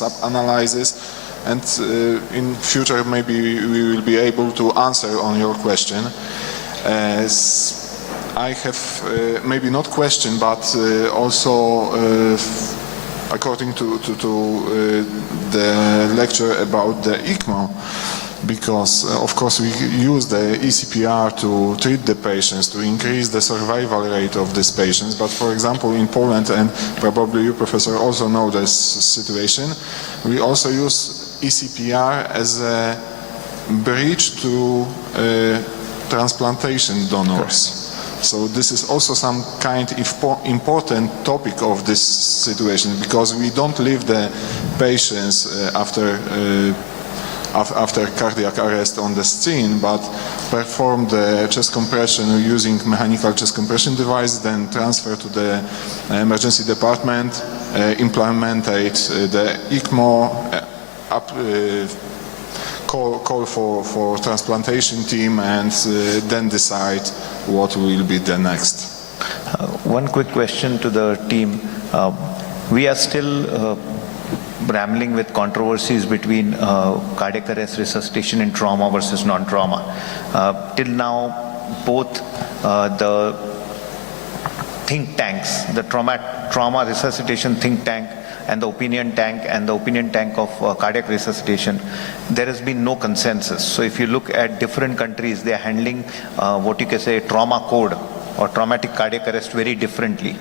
sub-analysis, and in future maybe we will be able to answer on your question. I have maybe not question, but also according to the lecture about the ECMO, because of course we use the ECPR to treat the patients, to increase the survival rate of these patients. But for example, in Poland, and probably you, Professor, also know this situation, we also use ECPR as a bridge to transplantation donors. So this is also some kind of important topic of this situation, because we don't leave the patients after cardiac arrest on the scene, but perform the chest compression using mechanical chest compression device, then transfer to the emergency department, implement the ECMO, call for transplantation team, and then decide what will be the next. One quick question to the team. We are still rambling with controversies between cardiac arrest resuscitation in trauma versus non-trauma. Till now, both the think tanks, the trauma resuscitation think tank and the opinion tank of cardiac resuscitation, there has been no consensus. So if you look at different countries, they are handling what you can say trauma code or traumatic cardiac arrest very differently.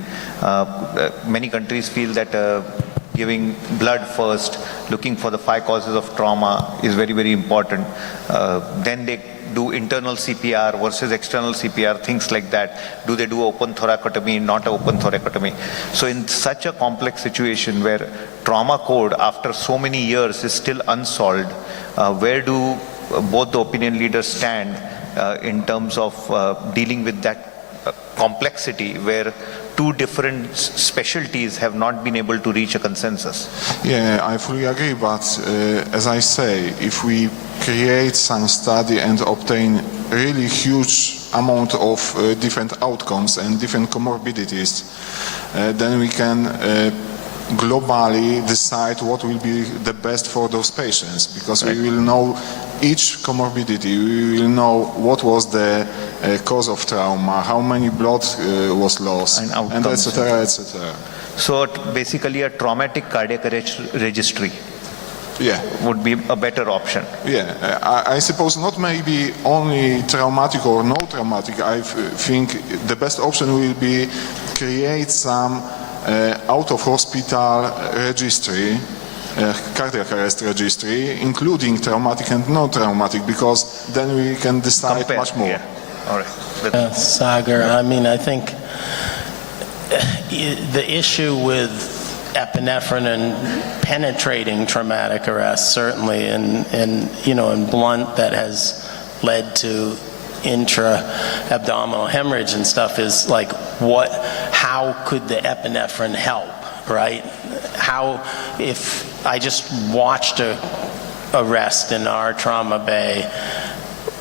Many countries feel that giving blood first, looking for the 5 causes of trauma is very, very important. Then they do internal CPR versus external CPR, things like that. Do they do open thoracotomy, not open thoracotomy? So in such a complex situation where trauma code after so many years is still unsolved, where do both the opinion leaders stand in terms of dealing with that complexity where two different specialties have not been able to reach a consensus? Yeah, I fully agree, but as I say, if we create some study and obtain really huge amount of different outcomes and different comorbidities, then we can globally decide what will be the best for those patients, because we will know each comorbidity, we will know what was the cause of trauma, how many blood was lost, and etc., etc. So basically a traumatic cardiac arrest registry would be a better option. Yeah, I suppose not maybe only traumatic or no traumatic. I think the best option will be create some out of hospital registry, cardiac arrest registry, including traumatic and non-traumatic, because then we can decide much more. Yeah. All right. Sagar, I mean, I think the issue with epinephrine and penetrating traumatic arrest, certainly, and you know, in blunt, that has led to intra-abdominal hemorrhage and stuff, is like, how could the epinephrine help, right? How, if I just watched a arrest in our trauma bay,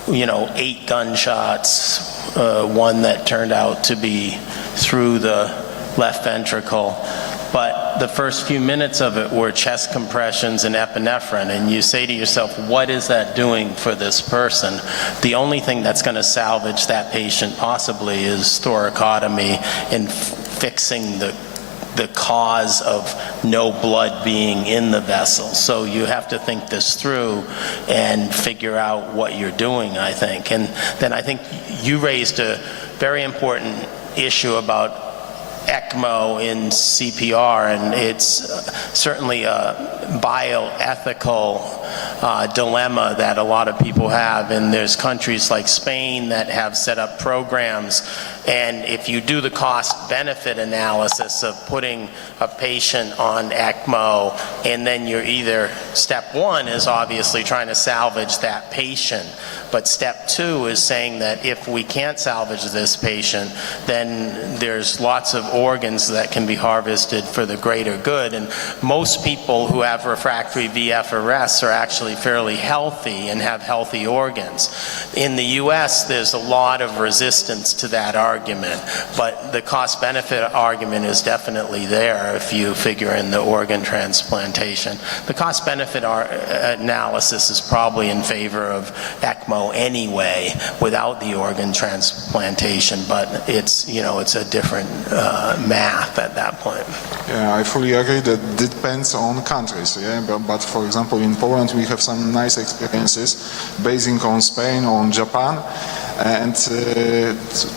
you know, 8 gunshots, one that turned out to be through the left ventricle, but the first few minutes of it were chest compressions and epinephrine, and you say to yourself, what is that doing for this person? The only thing that's going to salvage that patient possibly is thoracotomy and fixing the cause of no blood being in the vessel. So you have to think this through and figure out what you're doing, I think. And then I think you raised a very important issue about ECMO in CPR, and it's certainly a bioethical dilemma that a lot of people have, and there's countries like Spain that have set up programs, and if you do the cost-benefit analysis of putting a patient on ECMO, and then you're either, step 1 is obviously trying to salvage that patient, but step 2 is saying that if we can't salvage this patient, then there's lots of organs that can be harvested for the greater good. And most people who have refractory VF arrests are actually fairly healthy and have healthy organs. In the US, there's a lot of resistance to that argument. argument, but the cost-benefit argument is definitely there if you figure in the organ transplantation. The cost-benefit analysis is probably in favor of ECMO anyway without the organ transplantation, but it's, you know, it's a different math at that point. Yeah, I fully agree that depends on countries, yeah? But for example, in Poland we have some nice experiences basing on Spain, on Japan, and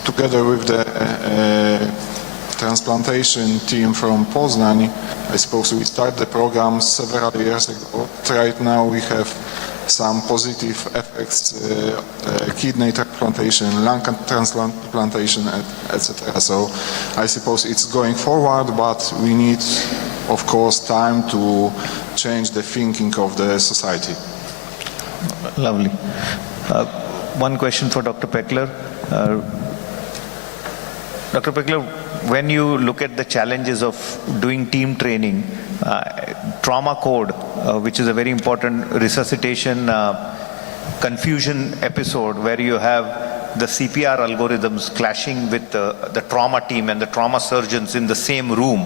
together with the transplantation team from Poznań, I suppose we started the program several years ago. Right now we have some positive effects, kidney transplantation, lung transplantation, etc. So I suppose it's going forward, but we need, of course, time to change the thinking of the society. Lovely. One question for Dr. Peckler. Dr. Peckler, when you look at the challenges of doing team training, trauma code, which is a very important resuscitation confusion episode where you have the CPR algorithms clashing with the trauma team and the trauma surgeons in the same room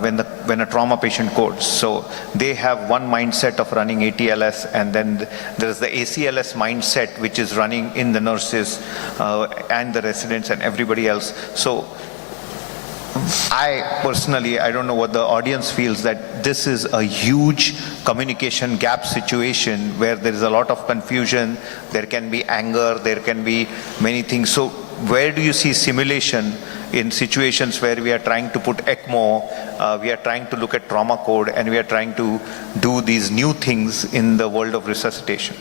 when a trauma patient codes. So they have one mindset of running ATLS, and then there's the ACLS mindset which is running in the nurses and the residents and everybody else. So I personally, I don't know what the audience feels, that this is a huge communication gap situation where there is a lot of confusion, there can be anger, there can be many things. So where do you see simulation in situations where we are trying to put ECMO, we are trying to look at trauma code, and we are trying to do these new things in the world of resuscitation?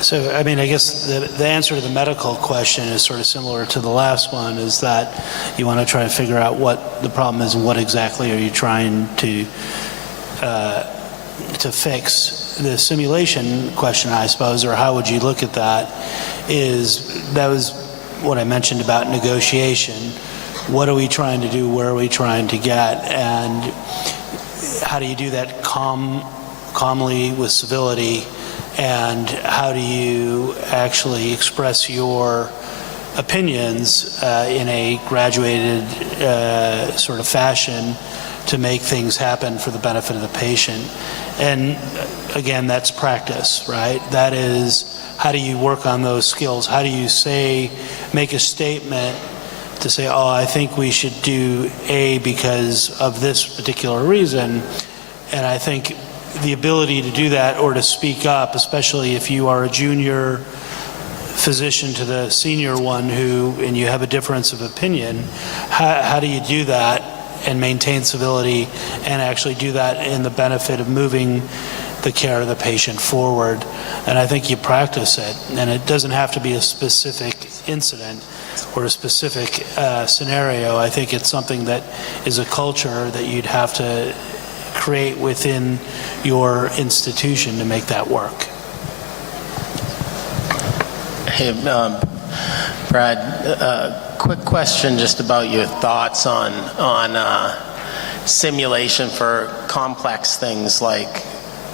So, I mean, I guess the answer to the medical question is sort of similar to the last one, is that you want to try and figure out what the problem is and what exactly are you trying to fix. The simulation question, I suppose, or how would you look at that, that was what I mentioned about negotiation. What are we trying to do? Where are we trying to get? And how do you do that calmly with civility? And how do you actually express your opinions in a graduated sort of fashion to make things happen for the benefit of the patient? And again, that's practice, right? That is, how do you work on those skills? How do you make a statement to say, oh, I think we should do A because of this particular reason? And I think the ability to do that, or to speak up, especially if you are a junior physician to the senior one and you have a difference of opinion, how do you do that and maintain civility and actually do that in the benefit of moving the care of the patient forward? And I think you practice it, and it doesn't have to be a specific incident or a specific scenario. I think it's something that is a culture that you'd have to create within your institution to make that work. Hey, Brad, quick question just about your thoughts on simulation for complex things like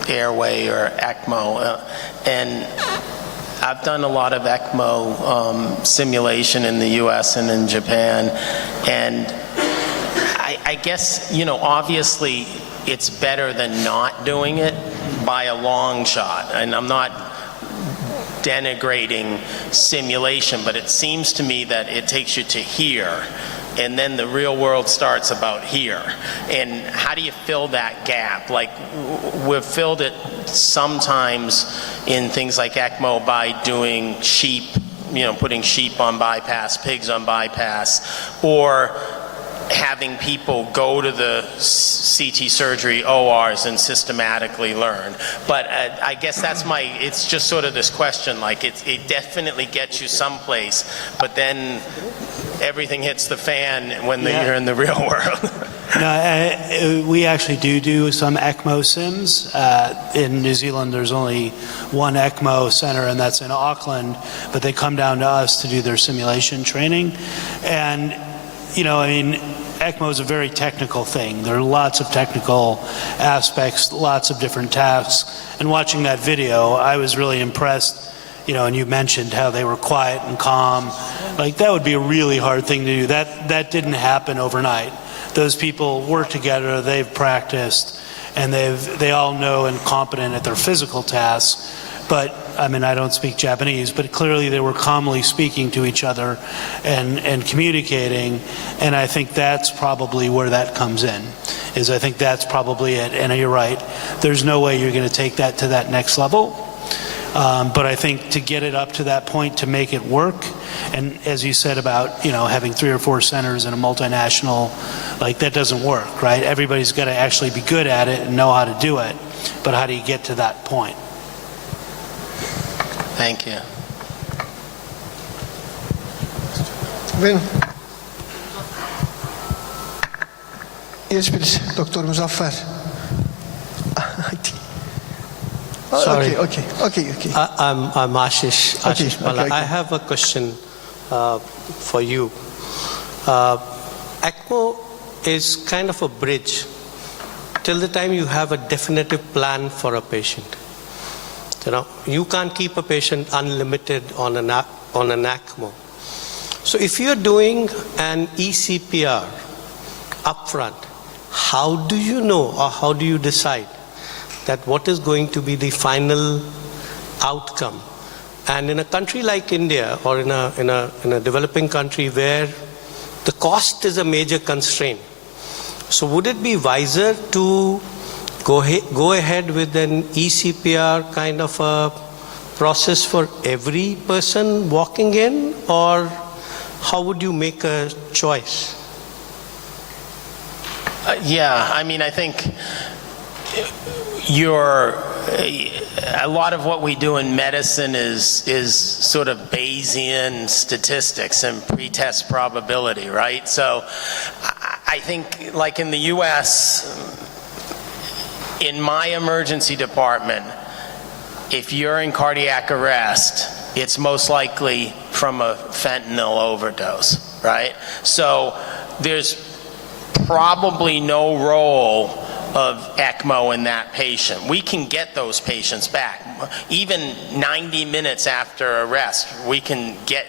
airway or ECMO. And I've done a lot of ECMO simulation in the US and in Japan, and I guess, you know, obviously it's better than not doing it by a long shot. And I'm not denigrating simulation, but it seems to me that it takes you to here, and then the real world starts about here. And how do you fill that gap? Like, we've filled it sometimes in things like ECMO by doing sheep, you know, putting sheep on bypass, pigs on bypass, or having people go to the CT surgery ORs and systematically learn. But I guess it's just sort of this question, like it definitely gets you someplace, but then everything hits the fan when you're in the real world. No, we actually do some ECMO sims. In New Zealand, there's only one ECMO center, and that's in Auckland, but they come down to us to do their simulation training. And you know, I mean, ECMO is a very technical thing. There are lots of technical aspects, lots of different tasks. And watching that video, I was really impressed and you mentioned how they were quiet and calm, like that would be a really hard thing to do. That didn't happen overnight. Those people work together, they've practiced, and they all know and competent at their physical tasks. But I mean, I don't speak Japanese, but clearly they were calmly speaking to each other and communicating, and I think that's probably where that comes in, is I think that's probably it. And you're right, there's no way you're going to take that to that next level. But I think to get it up to that point, to make it work, and as you said about, having 3 or 4 centers in a multinational, like that doesn't work, right? Everybody's got to actually be good at it and know how to do it, but how do you get to that point? Thank you. Buyurun. Yes, please, Dr. Muzaffer. Sorry. Okay. I'm Ashish Pala. okay. I have a question for you. ECMO is kind of a bridge till the time you have a definitive plan for a patient. You can't keep a patient unlimited on an ECMO. So if you're doing an eCPR upfront, how do you know or how do you decide that what is going to be the final outcome? And in a country like India, or in a developing country where the cost is a major constraint, so would it be wiser to go ahead with an eCPR kind of a process for every person walking in, or how would you make a choice? Yeah, I mean, I think a lot of what we do in medicine is sort of Bayesian statistics and pretest probability, right? So I think, like in the US, in my emergency department, if you're in cardiac arrest, it's most likely from a fentanyl overdose, right? So there's probably no role of ECMO in that patient. We can get those patients back. Even 90 minutes after arrest, we can get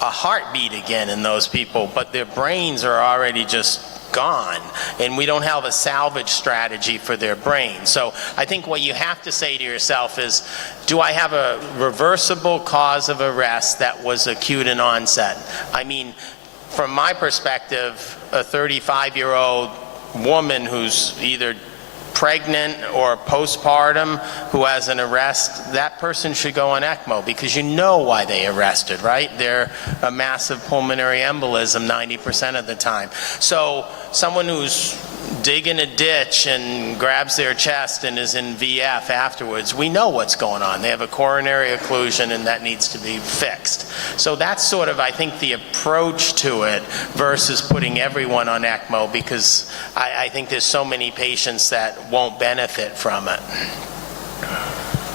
a heartbeat again in those people, but their brains are already just gone, and we don't have a salvage strategy for their brain. So I think what you have to say to yourself is, do I have a reversible cause of arrest that was acute in onset? I mean, from my perspective, a 35-year-old woman who's either pregnant or postpartum who has an arrest, that person should go on ECMO, because you know why they arrested, right? They're a massive pulmonary embolism 90% of the time. So someone who's digging a ditch and grabs their chest and is in VF afterwards, we know what's going on. They have a coronary occlusion and that needs to be fixed. So that's sort of, I think, the approach to it versus putting everyone on ECMO, because I think there's so many patients that won't benefit from it.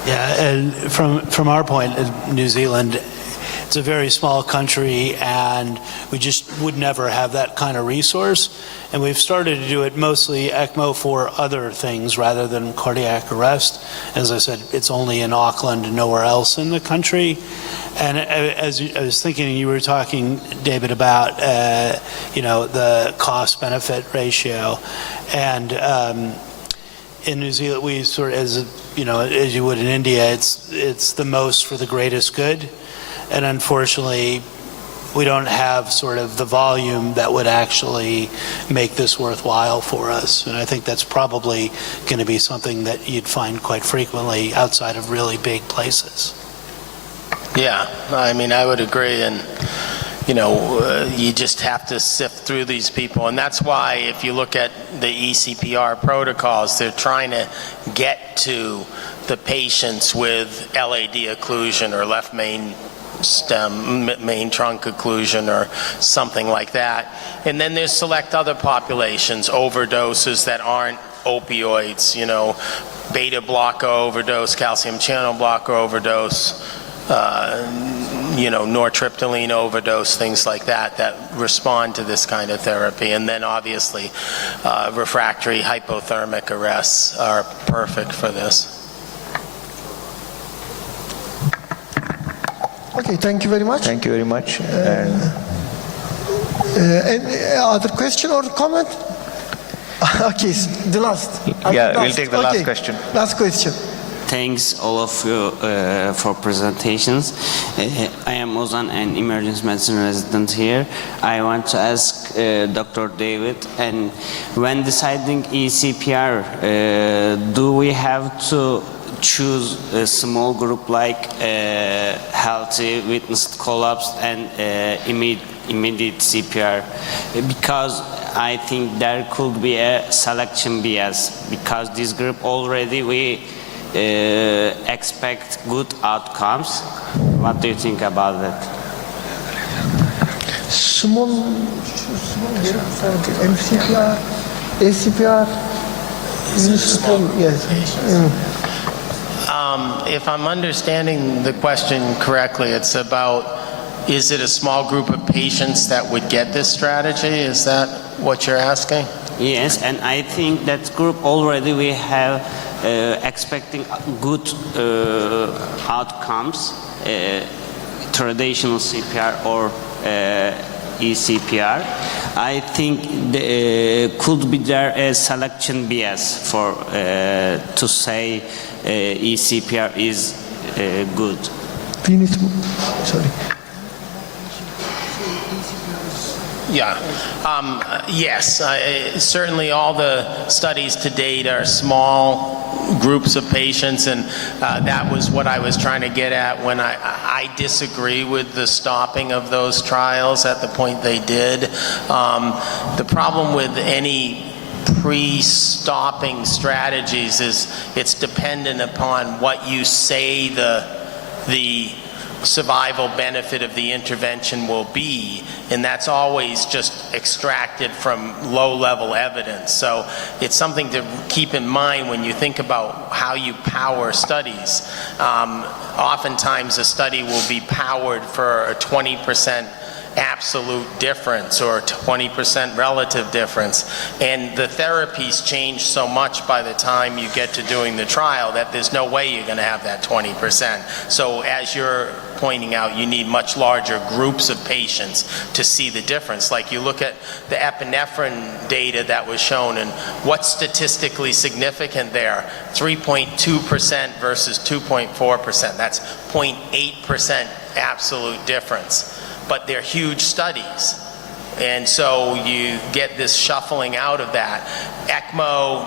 Yeah, and from our point in New Zealand, it's a very small country and we just would never have that kind of resource. And we've started to do it mostly ECMO for other things rather than cardiac arrest. As I said, it's only in Auckland and nowhere else in the country. And as I was thinking, you were talking, David, about the cost-benefit ratio, and in New Zealand, we sort of, as you would in India, it's the most for the greatest good, and unfortunately, we don't have sort of the volume that would actually make this worthwhile for us. And I think that's probably going to be something that you'd find quite frequently outside of really big places. Yeah, I mean, I would agree, and you just have to sift through these people, and that's why if you look at the eCPR protocols, they're trying to get to the patients with LAD occlusion or left main trunk occlusion or something like that. And then there's select other populations, overdoses that aren't opioids, beta blocker overdose, calcium channel blocker overdose, nortriptyline overdose, things like that respond to this kind of therapy. And then obviously refractory hypothermic arrests are perfect for this. Okay, thank you very much. Thank you very much. Any other question or comment? Okay, the last. Yeah, we'll take the last Okay, question. Last question. Thanks all of you for presentations. I am Ozan, an emergency medicine resident here. I want to ask Dr. David, and when deciding ECPR, do we have to choose a small group like healthy, witnessed collapse, and immediate CPR? Because I think there could be a selection bias, because this group already we expect good outcomes. What do you think about that? Small group for the MCPR, ACPR, yes. If I'm understanding the question correctly, it's about, is it a small group of patients that would get this strategy? Is that what you're asking? Yes, and I think that group already we have expecting good outcomes, traditional CPR or eCPR. I think could be there a selection bias for to say eCPR is good. We need to, sorry. Yeah. Yes, certainly all the studies to date are small groups of patients, and that was what I was trying to get at when I disagree with the stopping of those trials at the point they did. The problem with any pre-stopping strategies is it's dependent upon what you say the survival benefit of the intervention will be, and that's always just extracted from low-level evidence. So it's something to keep in mind when you think about how you power studies. Oftentimes a study will be powered for a 20% absolute difference or 20% relative difference, and the therapies change so much by the time you get to doing the trial that there's no way you're going to have that 20%. So as you're pointing out, you need much larger groups of patients to see the difference. Like you look at the epinephrine data that was shown, and what's statistically significant there? 3.2% versus 2.4%. That's 0.8% absolute difference. But they're huge studies. And so you get this shuffling out of that. ECMO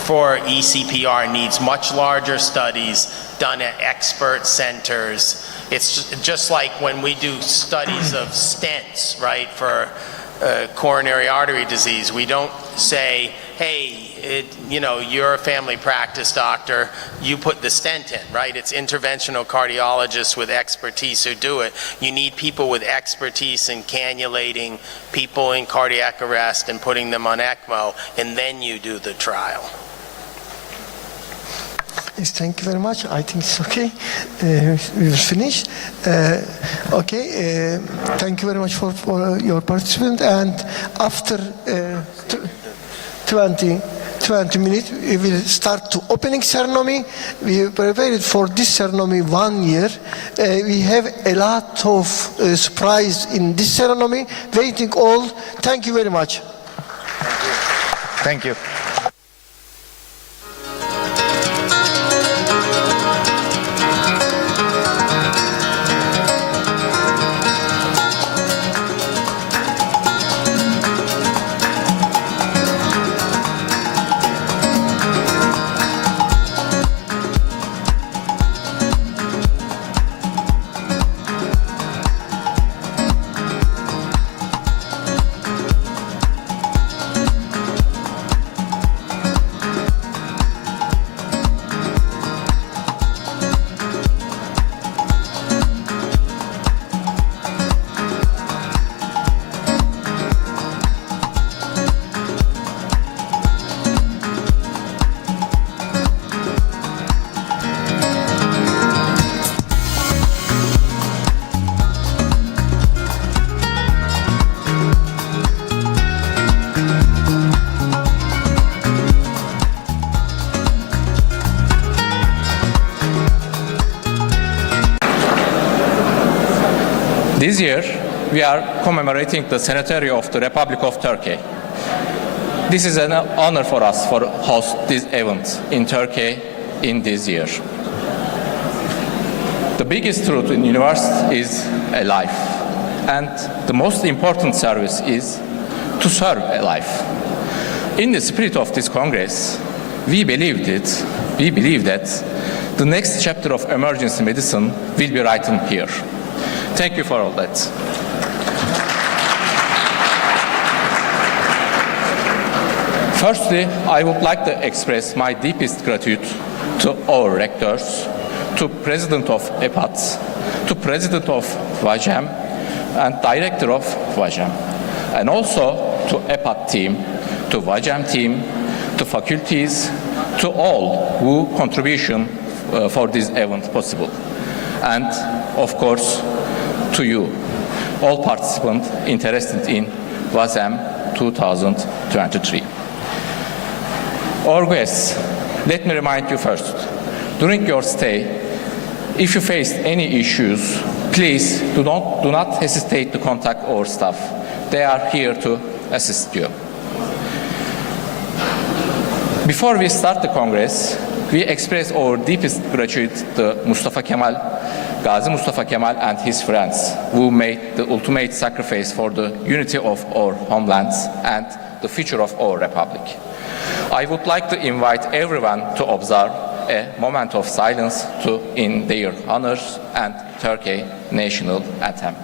for eCPR needs much larger studies done at expert centers. It's just like when we do studies of stents, right, for coronary artery disease. We don't say, hey, you're a family practice doctor, you put the stent in, right? It's interventional cardiologists with expertise who do it. You need people with expertise in cannulating people in cardiac arrest and putting them on ECMO, and then you do the trial. Yes, thank you very much. I think it's okay. We will finish. Thank you very much for your participation. And after 20 minutes, we will start to opening ceremony. We prepared for this ceremony 1 year. We have a lot of surprise in this ceremony. Waiting all. Thank you very much. Thank you. This year, we are commemorating the centenary of the Republic of Turkey. This is an honor for us to host this event in Turkey in this year. The biggest truth in the universe is a life, and the most important service is to serve a life. In the spirit of this Congress, we believe that the next chapter of emergency medicine will be written here. Thank you for all that. Firstly, I would like to express my deepest gratitude to our rectors, to President of EPAT, to President of VAJEM, and Director of VAJEM, and also to EPAT team, to VAJEM team, to faculties, to all who contribution for this event possible, and of course to you, all participants interested in VAJEM 2023. Our guests, let me remind you first, during your stay, if you faced any issues, please do not hesitate to contact our staff. They are here to assist you. Before we start the Congress, we express our deepest gratitude to Gazi Mustafa Kemal and his friends who made the ultimate sacrifice for the unity of our homelands and the future of our republic. I would like to invite everyone to observe a moment of silence in their honors and Turkey national anthem.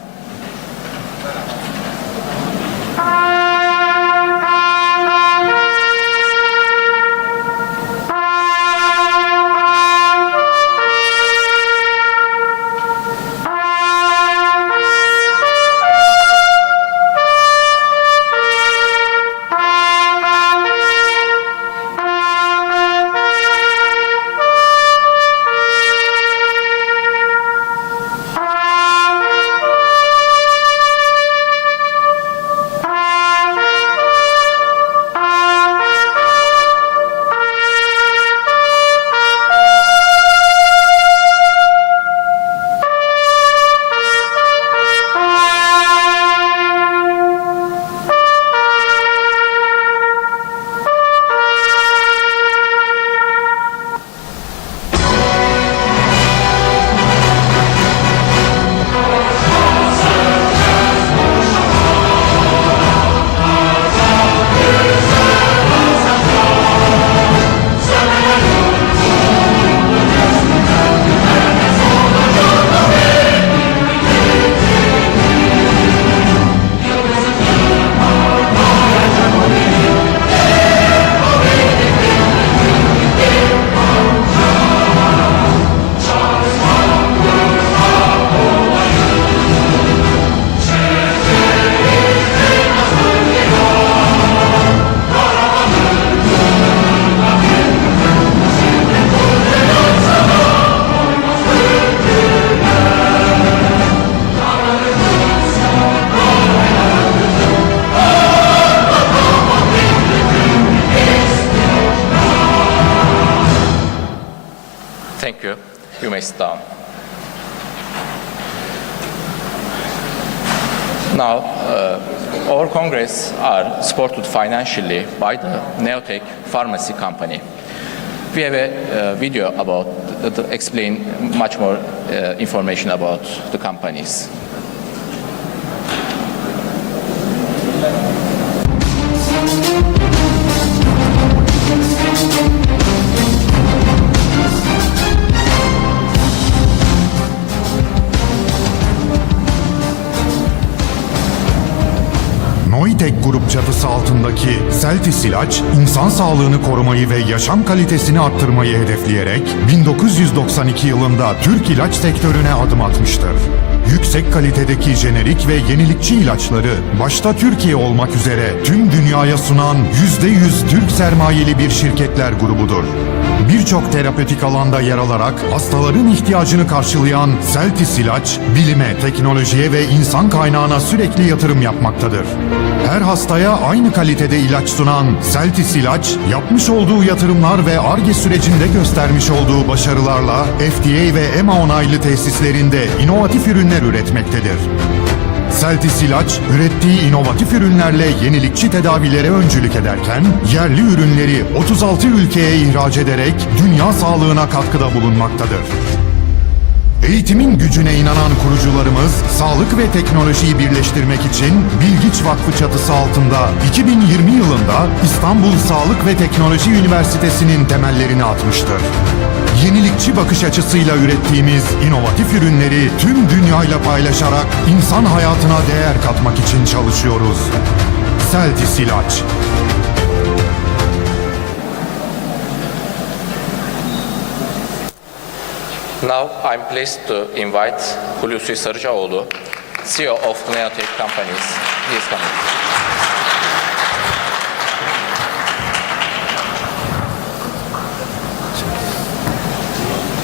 Thank you. You may sit down. Now, our Congress are supported financially by the Neotech Pharmacy Company. We have a video about to explain much more information about the companies. Neotech Grup çatısı altındaki Celtis ilaç, insan sağlığını korumayı ve yaşam kalitesini arttırmayı hedefleyerek 1992 yılında Türk ilaç sektörüne adım atmıştır. Yüksek kalitedeki jenerik ve yenilikçi ilaçları başta Türkiye olmak üzere tüm dünyaya sunan %100 Türk sermayeli bir şirketler grubudur. Birçok terapötik alanda yer alarak hastaların ihtiyacını karşılayan Celtis ilaç, bilime, teknolojiye ve insan kaynağına sürekli yatırım yapmaktadır. Her hastaya aynı kalitede ilaç sunan Celtis ilaç, yapmış olduğu yatırımlar ve Ar-Ge sürecinde göstermiş olduğu başarılarla FDA ve EMA onaylı tesislerinde inovatif ürünler üretmektedir. Celtis İlaç, ürettiği inovatif ürünlerle yenilikçi tedavilere öncülük ederken, yerli ürünleri 36 ülkeye ihraç ederek dünya sağlığına katkıda bulunmaktadır. Eğitimin gücüne inanan kurucularımız, sağlık ve teknolojiyi birleştirmek için Bilgiç Vakfı çatısı altında 2020 yılında İstanbul Sağlık ve Teknoloji Üniversitesi'nin temellerini atmıştır. Yenilikçi bakış açısıyla ürettiğimiz inovatif ürünleri tüm dünyayla paylaşarak insan hayatına değer katmak için çalışıyoruz. Celtis İlaç. Now I'm pleased to invite Hulusi Sarıcaoğlu, CEO of Neotech Companies. He is coming.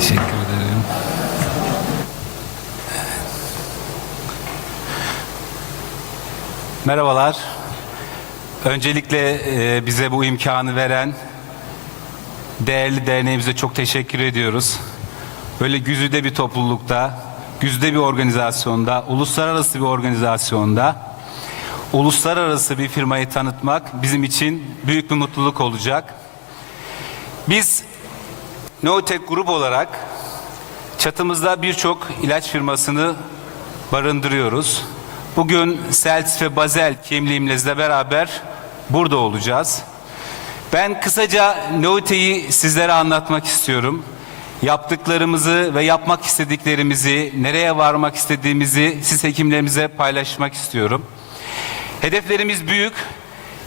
Teşekkür ederim. Merhabalar. Öncelikle bize bu imkanı veren değerli derneğimize çok teşekkür ediyoruz. Böyle güzide bir toplulukta, güzide bir organizasyonda, uluslararası bir organizasyonda, uluslararası bir firmayı tanıtmak bizim için büyük bir mutluluk olacak. Biz Neotech Grup olarak çatımızda birçok ilaç firmasını barındırıyoruz. Bugün Celtis ve Basel kimliğimizle beraber burada olacağız. Ben kısaca Neotech'i sizlere anlatmak istiyorum. Yaptıklarımızı ve yapmak istediklerimizi, nereye varmak istediğimizi siz hekimlerimize paylaşmak istiyorum. Hedeflerimiz büyük.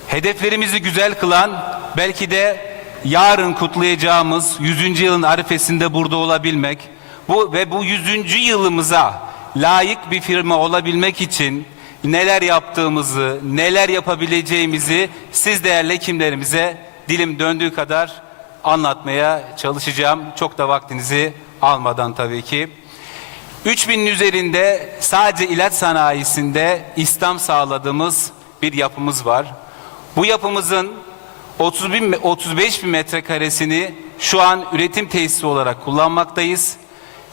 Hedeflerimizi güzel kılan belki de yarın kutlayacağımız 100. yılın arifesinde burada olabilmek. Bu 100. yılımıza layık bir firma olabilmek için neler yaptığımızı, neler yapabileceğimizi siz değerli hekimlerimize dilim döndüğü kadar anlatmaya çalışacağım. Çok da vaktinizi almadan tabii ki. 3000'in üzerinde sadece ilaç sanayisinde istihdam sağladığımız bir yapımız var. Bu yapımızın 35 bin metrekaresini şu an üretim tesisi olarak kullanmaktayız.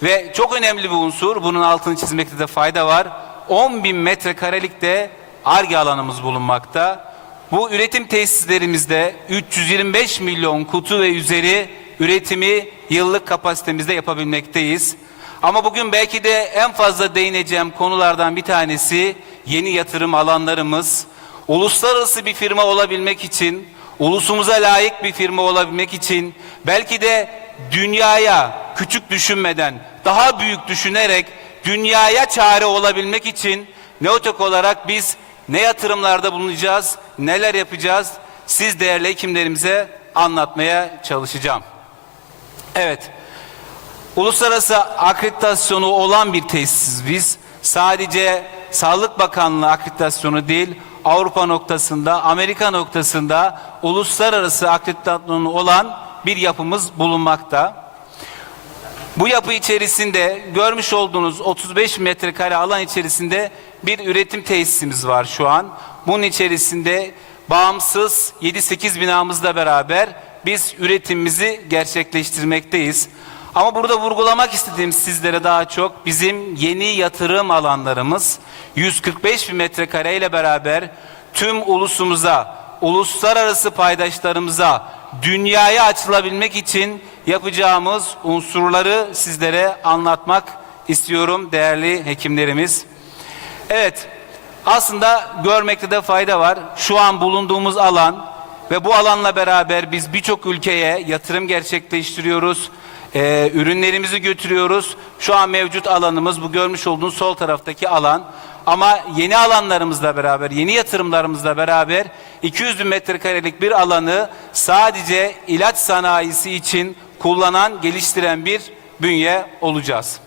Ve çok önemli bir unsur, bunun altını çizmekte de fayda var. 10 bin metrekarelik de Ar-Ge alanımız bulunmakta. Bu üretim tesislerimizde 325 milyon kutu ve üzeri üretimi yıllık kapasitemizde yapabilmekteyiz. Ama bugün belki de en fazla değineceğim konulardan bir tanesi yeni yatırım alanlarımız. Uluslararası bir firma olabilmek için, ulusumuza layık bir firma olabilmek için, belki de dünyaya küçük düşünmeden, daha büyük düşünerek dünyaya çare olabilmek için Neotech olarak biz ne yatırımlarda bulunacağız, neler yapacağız, siz değerli hekimlerimize anlatmaya çalışacağım. Evet, uluslararası akreditasyonu olan bir tesisiz biz. Sadece Sağlık Bakanlığı akreditasyonu değil, Avrupa noktasında, Amerika noktasında uluslararası akreditasyonu olan bir yapımız bulunmakta. Bu yapı içerisinde görmüş olduğunuz 35 metrekare alan içerisinde bir üretim tesisimiz var şu an. Bunun içerisinde bağımsız 7-8 binamızla beraber biz üretimimizi gerçekleştirmekteyiz. Ama burada vurgulamak istediğim sizlere daha çok bizim yeni yatırım alanlarımız 145 bin metrekare ile beraber tüm ulusumuza, uluslararası paydaşlarımıza, dünyaya açılabilmek için yapacağımız unsurları sizlere anlatmak istiyorum değerli hekimlerimiz. Evet, aslında görmekte de fayda var. Şu an bulunduğumuz alan ve bu alanla beraber biz birçok ülkeye yatırım gerçekleştiriyoruz. Ürünlerimizi götürüyoruz. Şu an mevcut alanımız bu görmüş olduğunuz sol taraftaki alan. Ama yeni alanlarımızla beraber, yeni yatırımlarımızla beraber 200 bin metrekarelik bir alanı sadece ilaç sanayisi için kullanan, geliştiren bir bünye olacağız.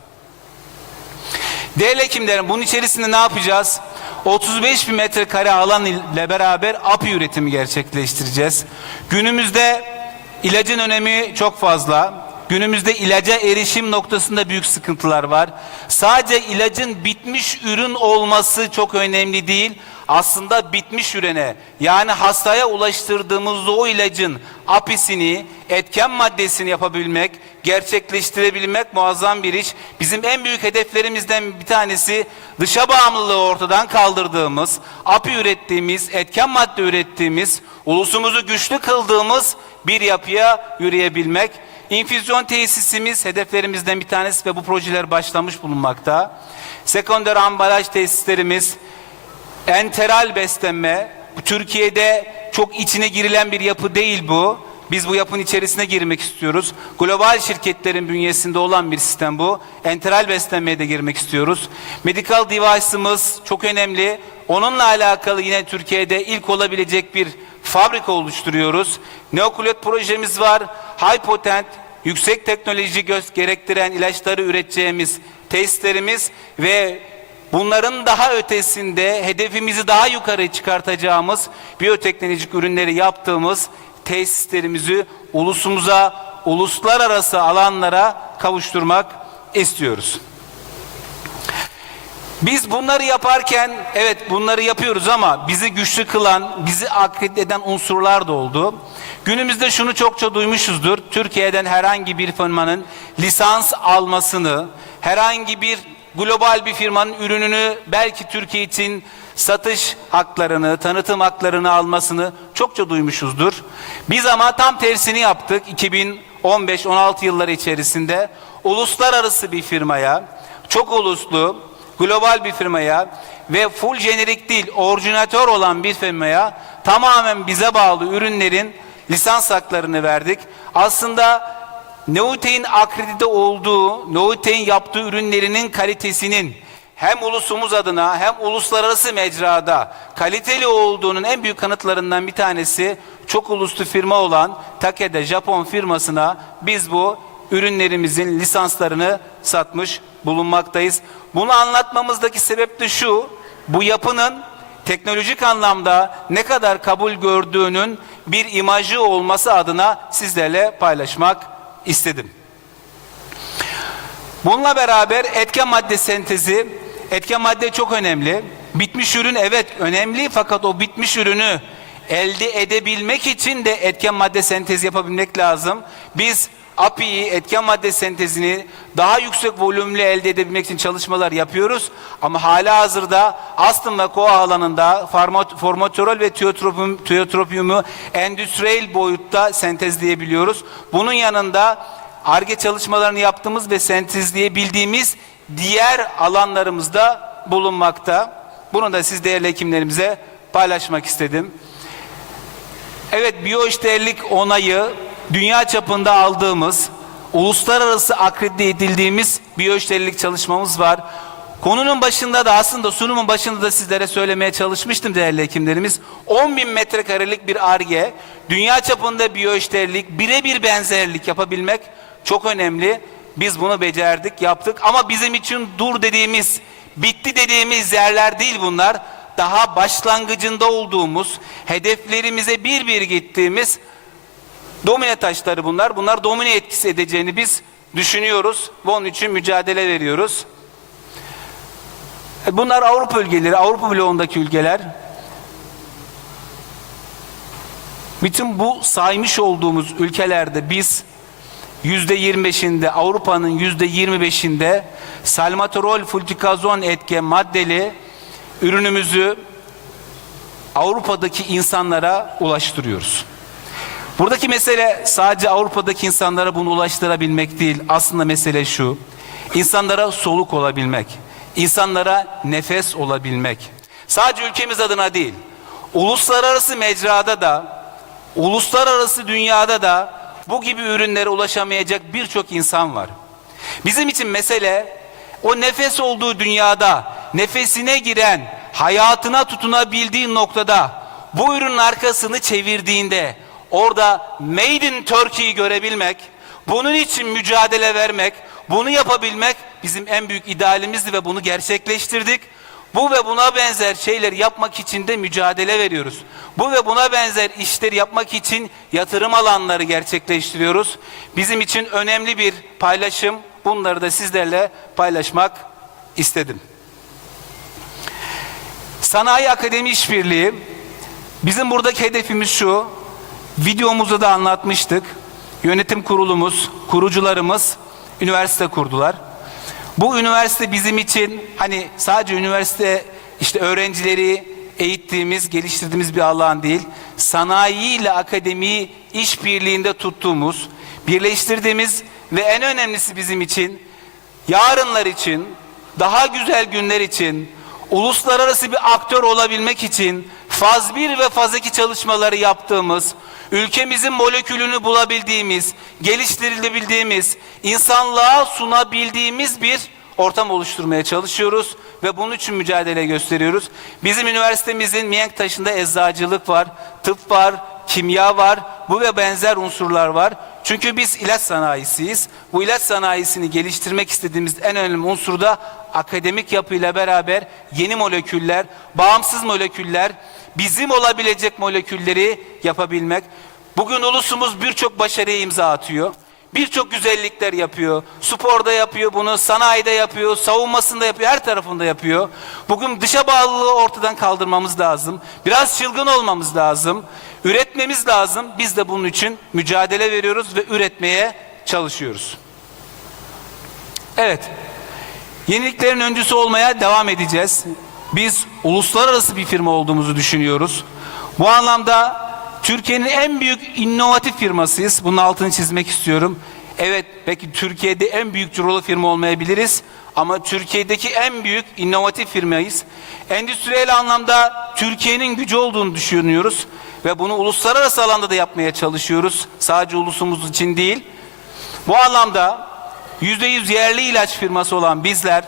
Değerli hekimlerim, bunun içerisinde ne yapacağız? 35 bin metrekare alan ile beraber API üretimi gerçekleştireceğiz. Günümüzde ilacın önemi çok fazla. Günümüzde ilaca erişim noktasında büyük sıkıntılar var. Sadece ilacın bitmiş ürün olması çok önemli değil. aslında bitmiş ürene, yani hastaya ulaştırdığımız o ilacın apisini, etken maddesini yapabilmek, gerçekleştirebilmek muazzam bir iş. Bizim en büyük hedeflerimizden bir tanesi dışa bağımlılığı ortadan kaldırdığımız, api ürettiğimiz, etken madde ürettiğimiz, ulusumuzu güçlü kıldığımız bir yapıya yürüyebilmek. İnfüzyon tesisimiz hedeflerimizden bir tanesi ve bu projeler başlamış bulunmakta. Sekonder ambalaj tesislerimiz, enteral beslenme, Türkiye'de çok içine girilen bir yapı değil bu. Biz bu yapının içerisine girmek istiyoruz. Global şirketlerin bünyesinde olan bir sistem bu. Enteral beslenmeye de girmek istiyoruz. Medical device'ımız çok önemli. Onunla alakalı yine Türkiye'de ilk olabilecek bir fabrika oluşturuyoruz. Neokulot projemiz var. High potent, yüksek teknoloji gerektiren ilaçları üreteceğimiz tesislerimiz ve bunların daha ötesinde hedefimizi daha yukarı çıkartacağımız biyoteknolojik ürünleri yaptığımız tesislerimizi ulusumuza, uluslararası alanlara kavuşturmak istiyoruz. Biz bunları yaparken, evet bunları yapıyoruz ama bizi güçlü kılan, bizi akredite eden unsurlar da oldu. Günümüzde şunu çokça duymuşuzdur. Türkiye'den herhangi bir firmanın lisans almasını, herhangi bir global bir firmanın ürününü belki Türkiye için satış haklarını, tanıtım haklarını almasını çokça duymuşuzdur. Biz ama tam tersini yaptık 2015-16 yılları içerisinde. Uluslararası bir firmaya, çok uluslu, global bir firmaya ve full jenerik değil, orijinatör olan bir firmaya tamamen bize bağlı ürünlerin lisans haklarını verdik. Aslında Neotek'in akredite olduğu, Neotek'in yaptığı ürünlerinin kalitesinin hem ulusumuz adına hem uluslararası mecrada kaliteli olduğunun en büyük kanıtlarından bir tanesi çok uluslu firma olan Takeda Japon firmasına biz bu ürünlerimizin lisanslarını satmış bulunmaktayız. Bunu anlatmamızdaki sebep de şu, bu yapının teknolojik anlamda ne kadar kabul gördüğünün bir imajı olması adına sizlerle paylaşmak istedim. Bununla beraber etken madde sentezi, etken madde çok önemli. Bitmiş ürün evet önemli fakat o bitmiş ürünü elde edebilmek için de etken madde sentezi yapabilmek lazım. Biz API'yi, etken madde sentezini daha yüksek volümlü elde edebilmek için çalışmalar yapıyoruz. Ama hala hazırda astım ve koa alanında formoterol ve tiyotropiyumu endüstriyel boyutta sentezleyebiliyoruz. Bunun yanında Ar-Ge çalışmalarını yaptığımız ve sentezleyebildiğimiz diğer alanlarımızda bulunmakta. Bunu da siz değerli hekimlerimize paylaşmak istedim. Evet, biyoeşdeğerlik onayı dünya çapında aldığımız, uluslararası akredite edildiğimiz biyoeşdeğerlik çalışmamız var. Konunun başında da aslında sunumun başında da sizlere söylemeye çalışmıştım değerli hekimlerimiz. 10.000 metrekarelik bir Ar-Ge, dünya çapında biyoeşdeğerlik, birebir benzerlik yapabilmek çok önemli. Biz bunu becerdik, yaptık ama bizim için dur dediğimiz, bitti dediğimiz yerler değil bunlar. Daha başlangıcında olduğumuz, hedeflerimize bir bir gittiğimiz domine taşları bunlar. Bunlar domine etkisi edeceğini biz düşünüyoruz ve onun için mücadele veriyoruz. Bunlar Avrupa ülkeleri, Avrupa bloğundaki ülkeler. Bütün bu saymış olduğumuz ülkelerde biz %25'inde, Avrupa'nın %25'inde salmeterol flutikazon etken maddeli ürünümüzü Avrupa'daki insanlara ulaştırıyoruz. Buradaki mesele sadece Avrupa'daki insanlara bunu ulaştırabilmek değil. Aslında mesele şu, insanlara soluk olabilmek, insanlara nefes olabilmek. Sadece ülkemiz adına değil, uluslararası mecrada da, uluslararası dünyada da bu gibi ürünlere ulaşamayacak birçok insan var. Bizim için mesele o nefes olduğu dünyada, nefesine giren, hayatına tutunabildiği noktada, bu ürünün arkasını çevirdiğinde, orada Made in Turkey'yi görebilmek, bunun için mücadele vermek, bunu yapabilmek bizim en büyük idealimizdi ve bunu gerçekleştirdik. Bu ve buna benzer şeyleri yapmak için de mücadele veriyoruz. Bu ve buna benzer işleri yapmak için yatırım alanları gerçekleştiriyoruz. Bizim için önemli bir paylaşım. Bunları da sizlerle paylaşmak istedim. Sanayi Akademi İşbirliği, bizim buradaki hedefimiz şu, videomuzda da anlatmıştık. Yönetim kurulumuz, kurucularımız üniversite kurdular. Bu üniversite bizim için hani sadece üniversite işte öğrencileri eğittiğimiz, geliştirdiğimiz bir alan değil. Sanayi ile akademiyi işbirliğinde tuttuğumuz, birleştirdiğimiz ve en önemlisi bizim için yarınlar için, daha güzel günler için, uluslararası bir aktör olabilmek için faz 1 ve faz 2 çalışmaları yaptığımız, ülkemizin molekülünü bulabildiğimiz, geliştirilebildiğimiz, insanlığa sunabildiğimiz bir ortam oluşturmaya çalışıyoruz ve bunun için mücadele gösteriyoruz. Bizim üniversitemizin mihenk taşında eczacılık var, tıp var, kimya var, bu ve benzer unsurlar var. Çünkü biz ilaç sanayisiyiz. Bu ilaç sanayisini geliştirmek istediğimiz en önemli unsur da akademik yapıyla beraber yeni moleküller, bağımsız moleküller, bizim olabilecek molekülleri yapabilmek. Bugün ulusumuz birçok başarıya imza atıyor. Birçok güzellikler yapıyor. Sporda yapıyor bunu, sanayide yapıyor, savunmasında yapıyor, her tarafında yapıyor. Bugün dışa bağlılığı ortadan kaldırmamız lazım. Biraz çılgın olmamız lazım. Üretmemiz lazım. Biz de bunun için mücadele veriyoruz ve üretmeye çalışıyoruz. Evet, yeniliklerin öncüsü olmaya devam edeceğiz. Biz uluslararası bir firma olduğumuzu düşünüyoruz. Bu anlamda Türkiye'nin en büyük inovatif firmasıyız. Bunun altını çizmek istiyorum. Evet, belki Türkiye'de en büyük cirolu firma olmayabiliriz. Ama Türkiye'deki en büyük inovatif firmayız. Endüstriyel anlamda Türkiye'nin gücü olduğunu düşünüyoruz. Ve bunu uluslararası alanda da yapmaya çalışıyoruz. Sadece ulusumuz için değil. Bu anlamda %100 yerli ilaç firması olan bizler,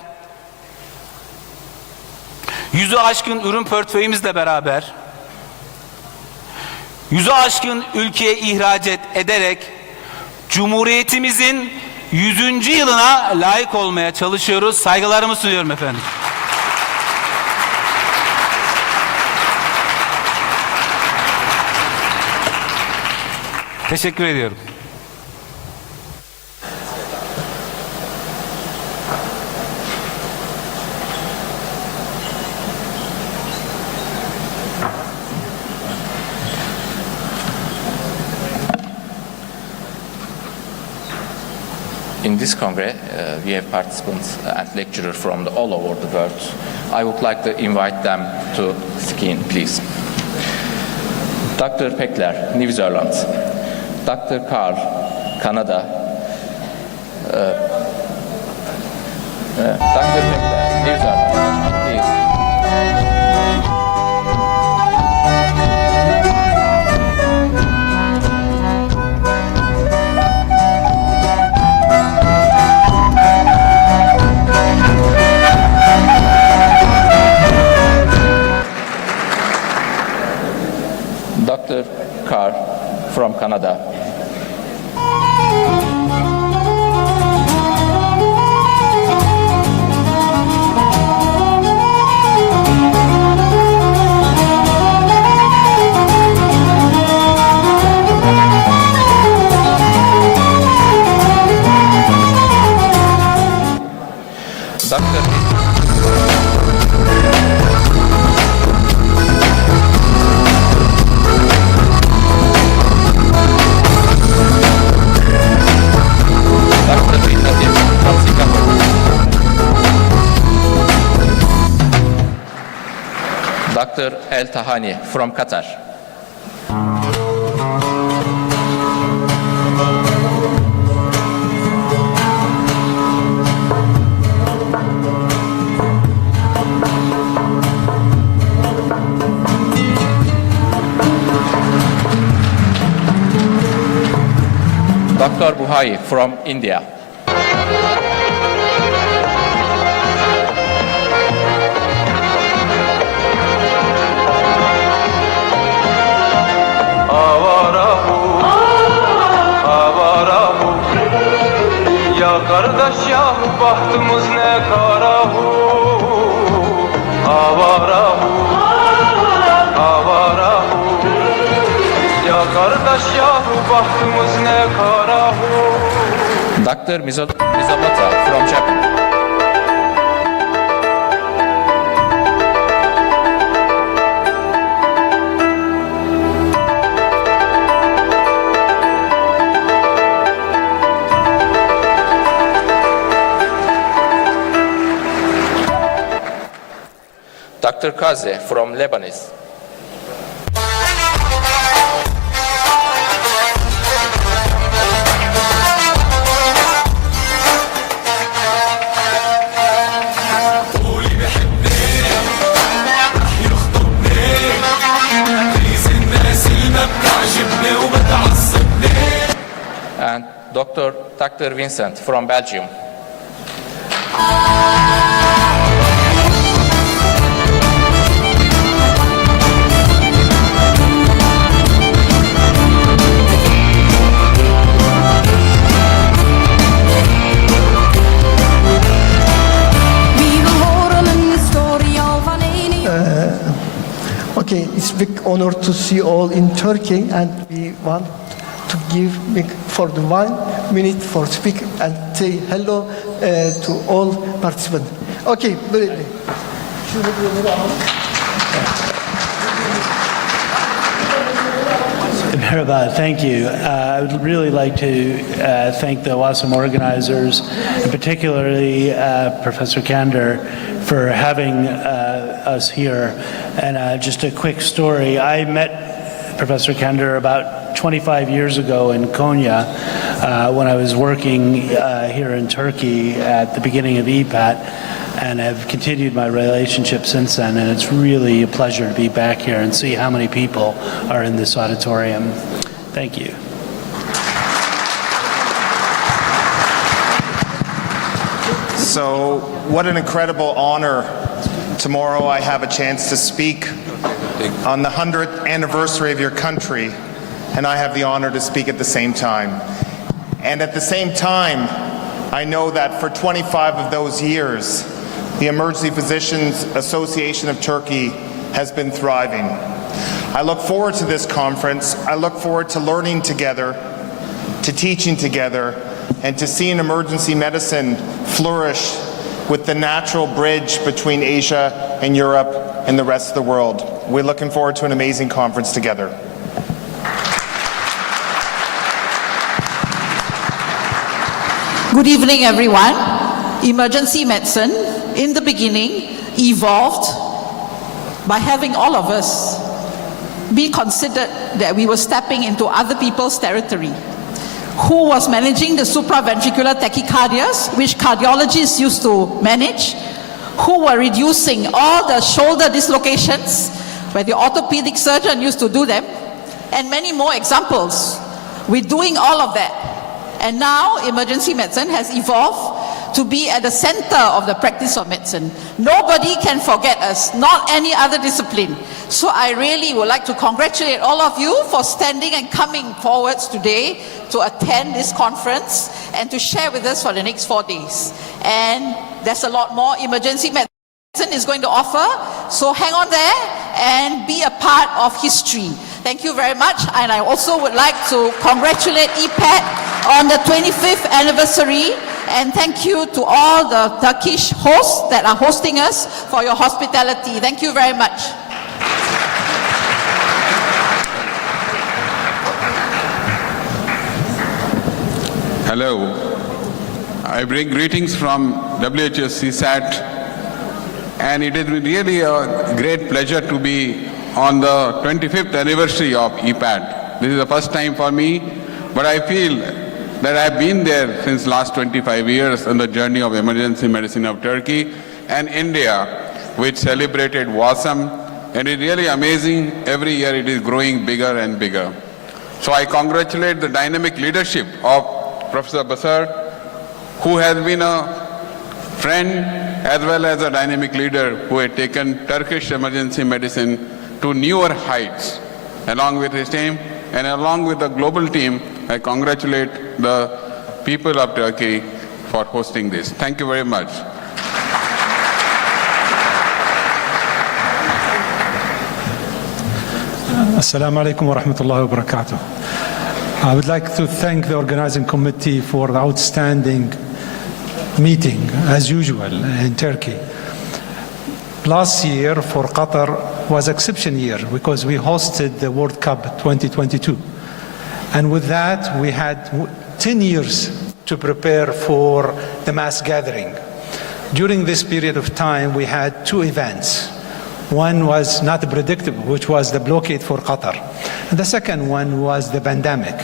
100'ü aşkın ürün portföyümüzle beraber, 100'ü aşkın ülkeye ihraç ederek Cumhuriyetimizin 100. yılına layık olmaya çalışıyoruz. Saygılarımı sunuyorum efendim. Teşekkür ediyorum. In this Congress, we have participants and lecturers from all over the world. I would like to invite them to skiing, please. Dr. Pekler, New Zealand. Dr. Carl, Canada. Dr. Pekler, New Zealand, please. Dr. Carr from Canada. Dr. El Tahani from Qatar. Dr. Buhai from India. Kardeş yahu bahtımız ne karahu, avarahu, avarahu. Ya kardeş yahu bahtımız ne karahu. Dr. Mizabata from Japan. Dr. Kazi from Lebanon. And Dr. Vincent from Belgium. Okay, it's a big honor to see you all in Turkey, and we want to give for the 1 minute for speak and say hello to all participants. Okay, buyurun. Merhaba, thank you. I would really like to thank the WASM organizers, and particularly Professor Kander, for having us here. And just a quick story. I met Professor Kander about 25 years ago in Konya when I was working here in Turkey at the beginning of EPAT, and have continued my relationship since then, and it's really a pleasure to be back here and see how many people are in this auditorium. Thank you. So, what an incredible honor. Tomorrow I have a chance to speak on the 100th anniversary of your country, and I have the honor to speak at the same time. And at the same time, I know that for 25 of those years, the Emergency Physicians Association of Turkey has been thriving. I look forward to this conference. I look forward to learning together, to teaching together, and to seeing emergency medicine flourish with the natural bridge between Asia and Europe and the rest of the world. We're looking forward to an amazing conference together. Good evening, everyone. Emergency medicine, in the beginning, evolved by having all of us be considered that we were stepping into other people's territory. Who was managing the supraventricular tachycardias, which cardiologists used to manage, who were reducing all the shoulder dislocations, where the orthopedic surgeon used to do them, and many more examples. We're doing all of that. And now emergency medicine has evolved to be at the center of the practice of medicine. Nobody can forget us, not any other discipline. So I really would like to congratulate all of you for standing and coming forwards today to attend this conference and to share with us for the next 4 days. And there's a lot more emergency medicine is going to offer, so hang on there and be a part of history. Thank you very much, and I also would like to congratulate EPAT on the 25th anniversary, and thank you to all the Turkish hosts that are hosting us for your hospitality. Thank you very much. Hello. I bring greetings from WHO CSAT, and it has been really a great pleasure to be on the 25th anniversary of EPAT. This is the first time for me, but I feel that I've been there since last 25 years on the journey of emergency medicine of Turkey and India, which celebrated WASM, and it's really amazing. Every year it is growing bigger and bigger. So I congratulate the dynamic leadership of Professor Basar, who has been a friend as well as a dynamic leader who had taken Turkish emergency medicine to newer heights. Along with his team and along with the global team, I congratulate the people of Turkey for hosting this. Thank you very much. Assalamu alaikum wa rahmatullahi wa barakatuh. I would like to thank the organizing committee for the outstanding meeting, as usual, in Turkey. Last year for Qatar was exception year because we hosted the World Cup 2022. And with that, we had 10 years to prepare for the mass gathering. During this period of time, we had two events. One was not predictable, which was the blockade for Qatar. And the second one was the pandemic.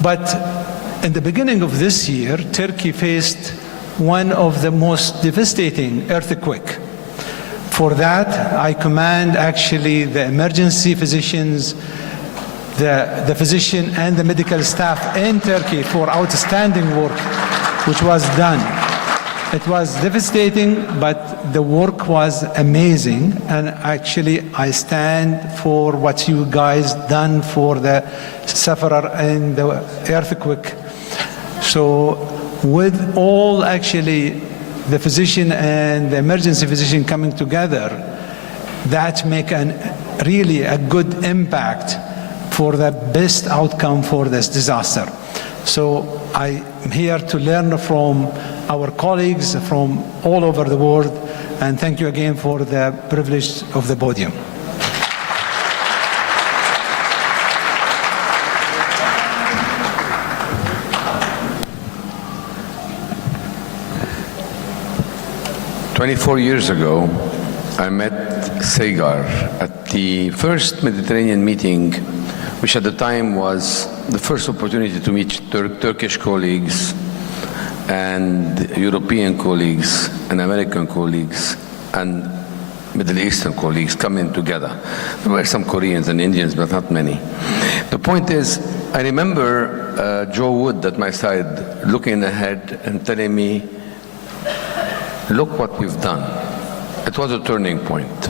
But in the beginning of this year, Turkey faced one of the most devastating earthquakes. For that, I commend actually the emergency physicians, the physician and the medical staff in Turkey for outstanding work which was done. It was devastating, but the work was amazing, and actually I stand for what you guys done for the sufferer in the earthquake. So with all actually the physician and the emergency physician coming together, that make really a good impact for the best outcome for this disaster. So I'm here to learn from our colleagues from all over the world, and thank you again for the privilege of the podium. "24 years ago, I met Sagar at the first Mediterranean meeting, which at the time was the first opportunity to meet Turkish colleagues and European colleagues and American colleagues and Middle Eastern colleagues coming together. There were some Koreans and Indians, but not many. The point is, I remember Joe Wood at my side looking ahead and telling me, look what we've done. It was a turning point.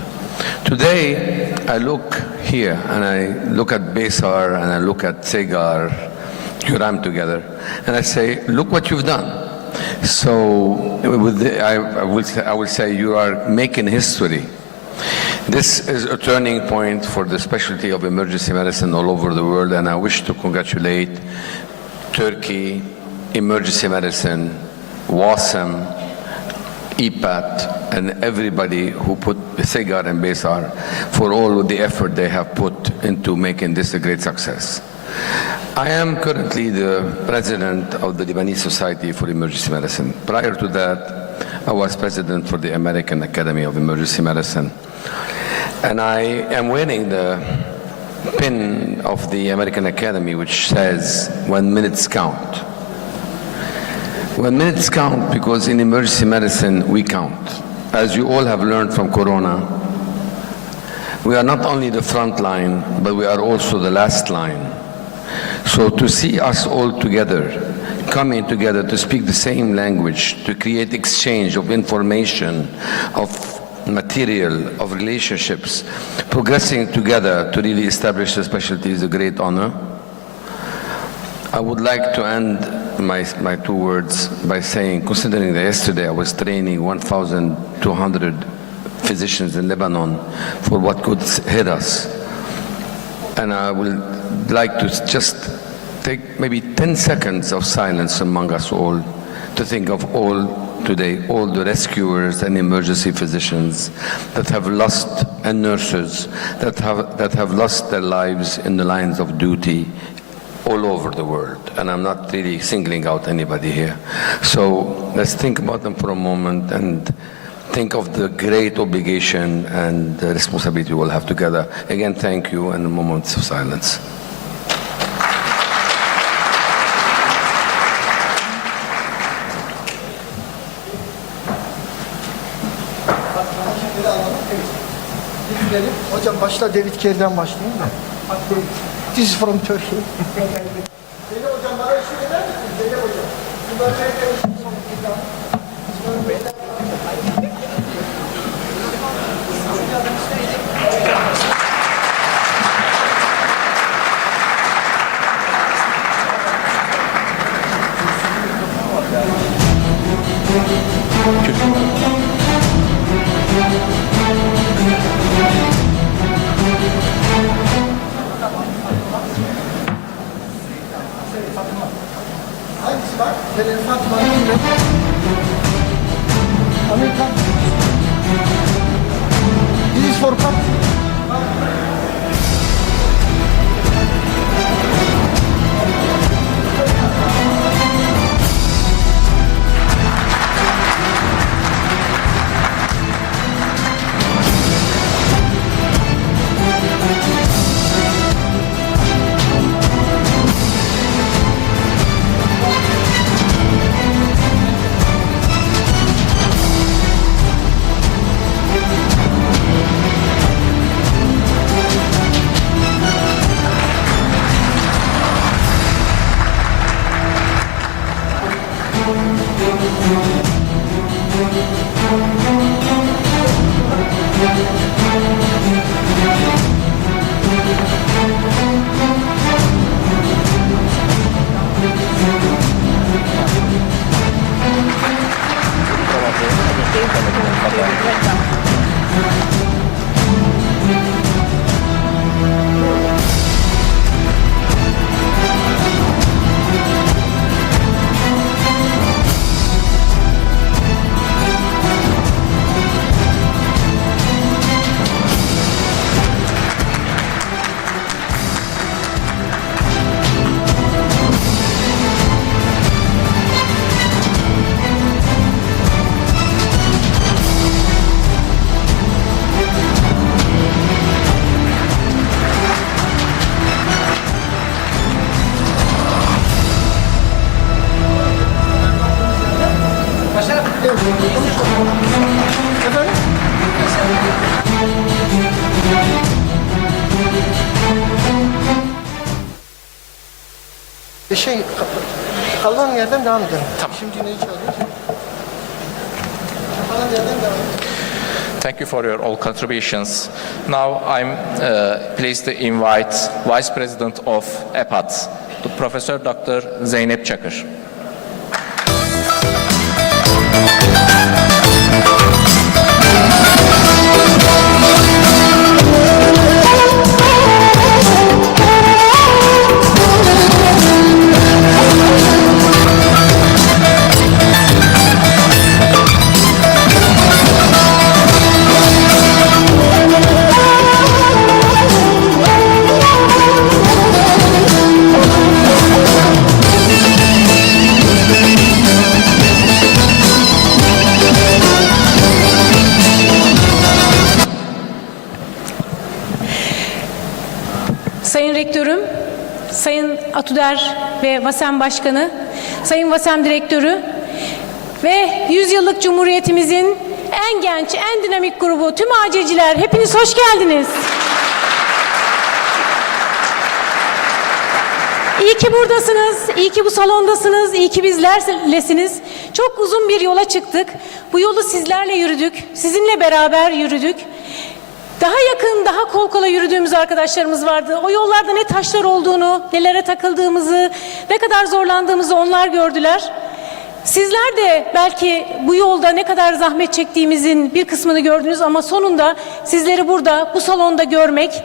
Today, I look here and I look at Besar and I look at Sagar, Huram together, and I say, look what you've done. So I will say you are making history. This is a turning point for the specialty of emergency medicine all over the world, and I wish to congratulate Turkey, emergency medicine, WASM, EPAT, and everybody who put Sagar and Besar for all the effort they have put into making this a great success. I am currently the president of the Lebanese Society for Emergency Medicine. Prior to that, I was president for the American Academy of Emergency Medicine. And I am wearing the pin of the American Academy, which says, "When minutes count." When minutes count, because in emergency medicine, we count. As you all have learned from Corona, we are not only the front line, but we are also the last line. So to see us all together, coming together to speak the same language, to create exchange of information, of material, of relationships, progressing together to really establish the specialty is a great honor. I would like to end my 2 words by saying, considering that yesterday I was training 1,200 physicians in Lebanon for what could hit us, and I would like to just take maybe 10 seconds of silence among us all to think of all today, all the rescuers and emergency physicians that have lost, and nurses that have lost their lives in the lines of duty all over the world. And I'm not really singling out anybody here. So let's think about them for a moment and think of the great obligation and the responsibility we'll have together. Again, thank you, and a moment of silence. Hocam başta David Kerry'den başlayayım da. This is from Turkey. Zeynep hocam bana eşlik eder misiniz? Zeynep hocam. Bunları hangisi var? Fatıma bilmiyorum. Amerikan. This is for Kalan yerden devam edelim. Tamam. Şimdi neyi çalıyoruz? Kalan yerden devam edelim. Thank you for your all contributions. Now I'm pleased to invite Vice President of EPAT, Professor Dr. Zeynep Çakır. Sayın Rektörüm, Sayın Atuder ve VASEM Başkanı, Sayın VASEM Direktörü ve 100 yıllık Cumhuriyetimizin en genç, en dinamik grubu, tüm acilciler, hepiniz hoş geldiniz. İyi ki buradasınız, iyi ki bu salondasınız, iyi ki bizlerlesiniz. Çok uzun bir yola çıktık. Bu yolu sizlerle yürüdük, sizinle beraber yürüdük. Daha yakın, daha kol kola yürüdüğümüz arkadaşlarımız vardı. O yollarda ne taşlar olduğunu, nelere takıldığımızı, ne kadar zorlandığımızı onlar gördüler. Sizler de belki bu yolda ne kadar zahmet çektiğimizin bir kısmını gördünüz ama sonunda sizleri burada, bu salonda görmek,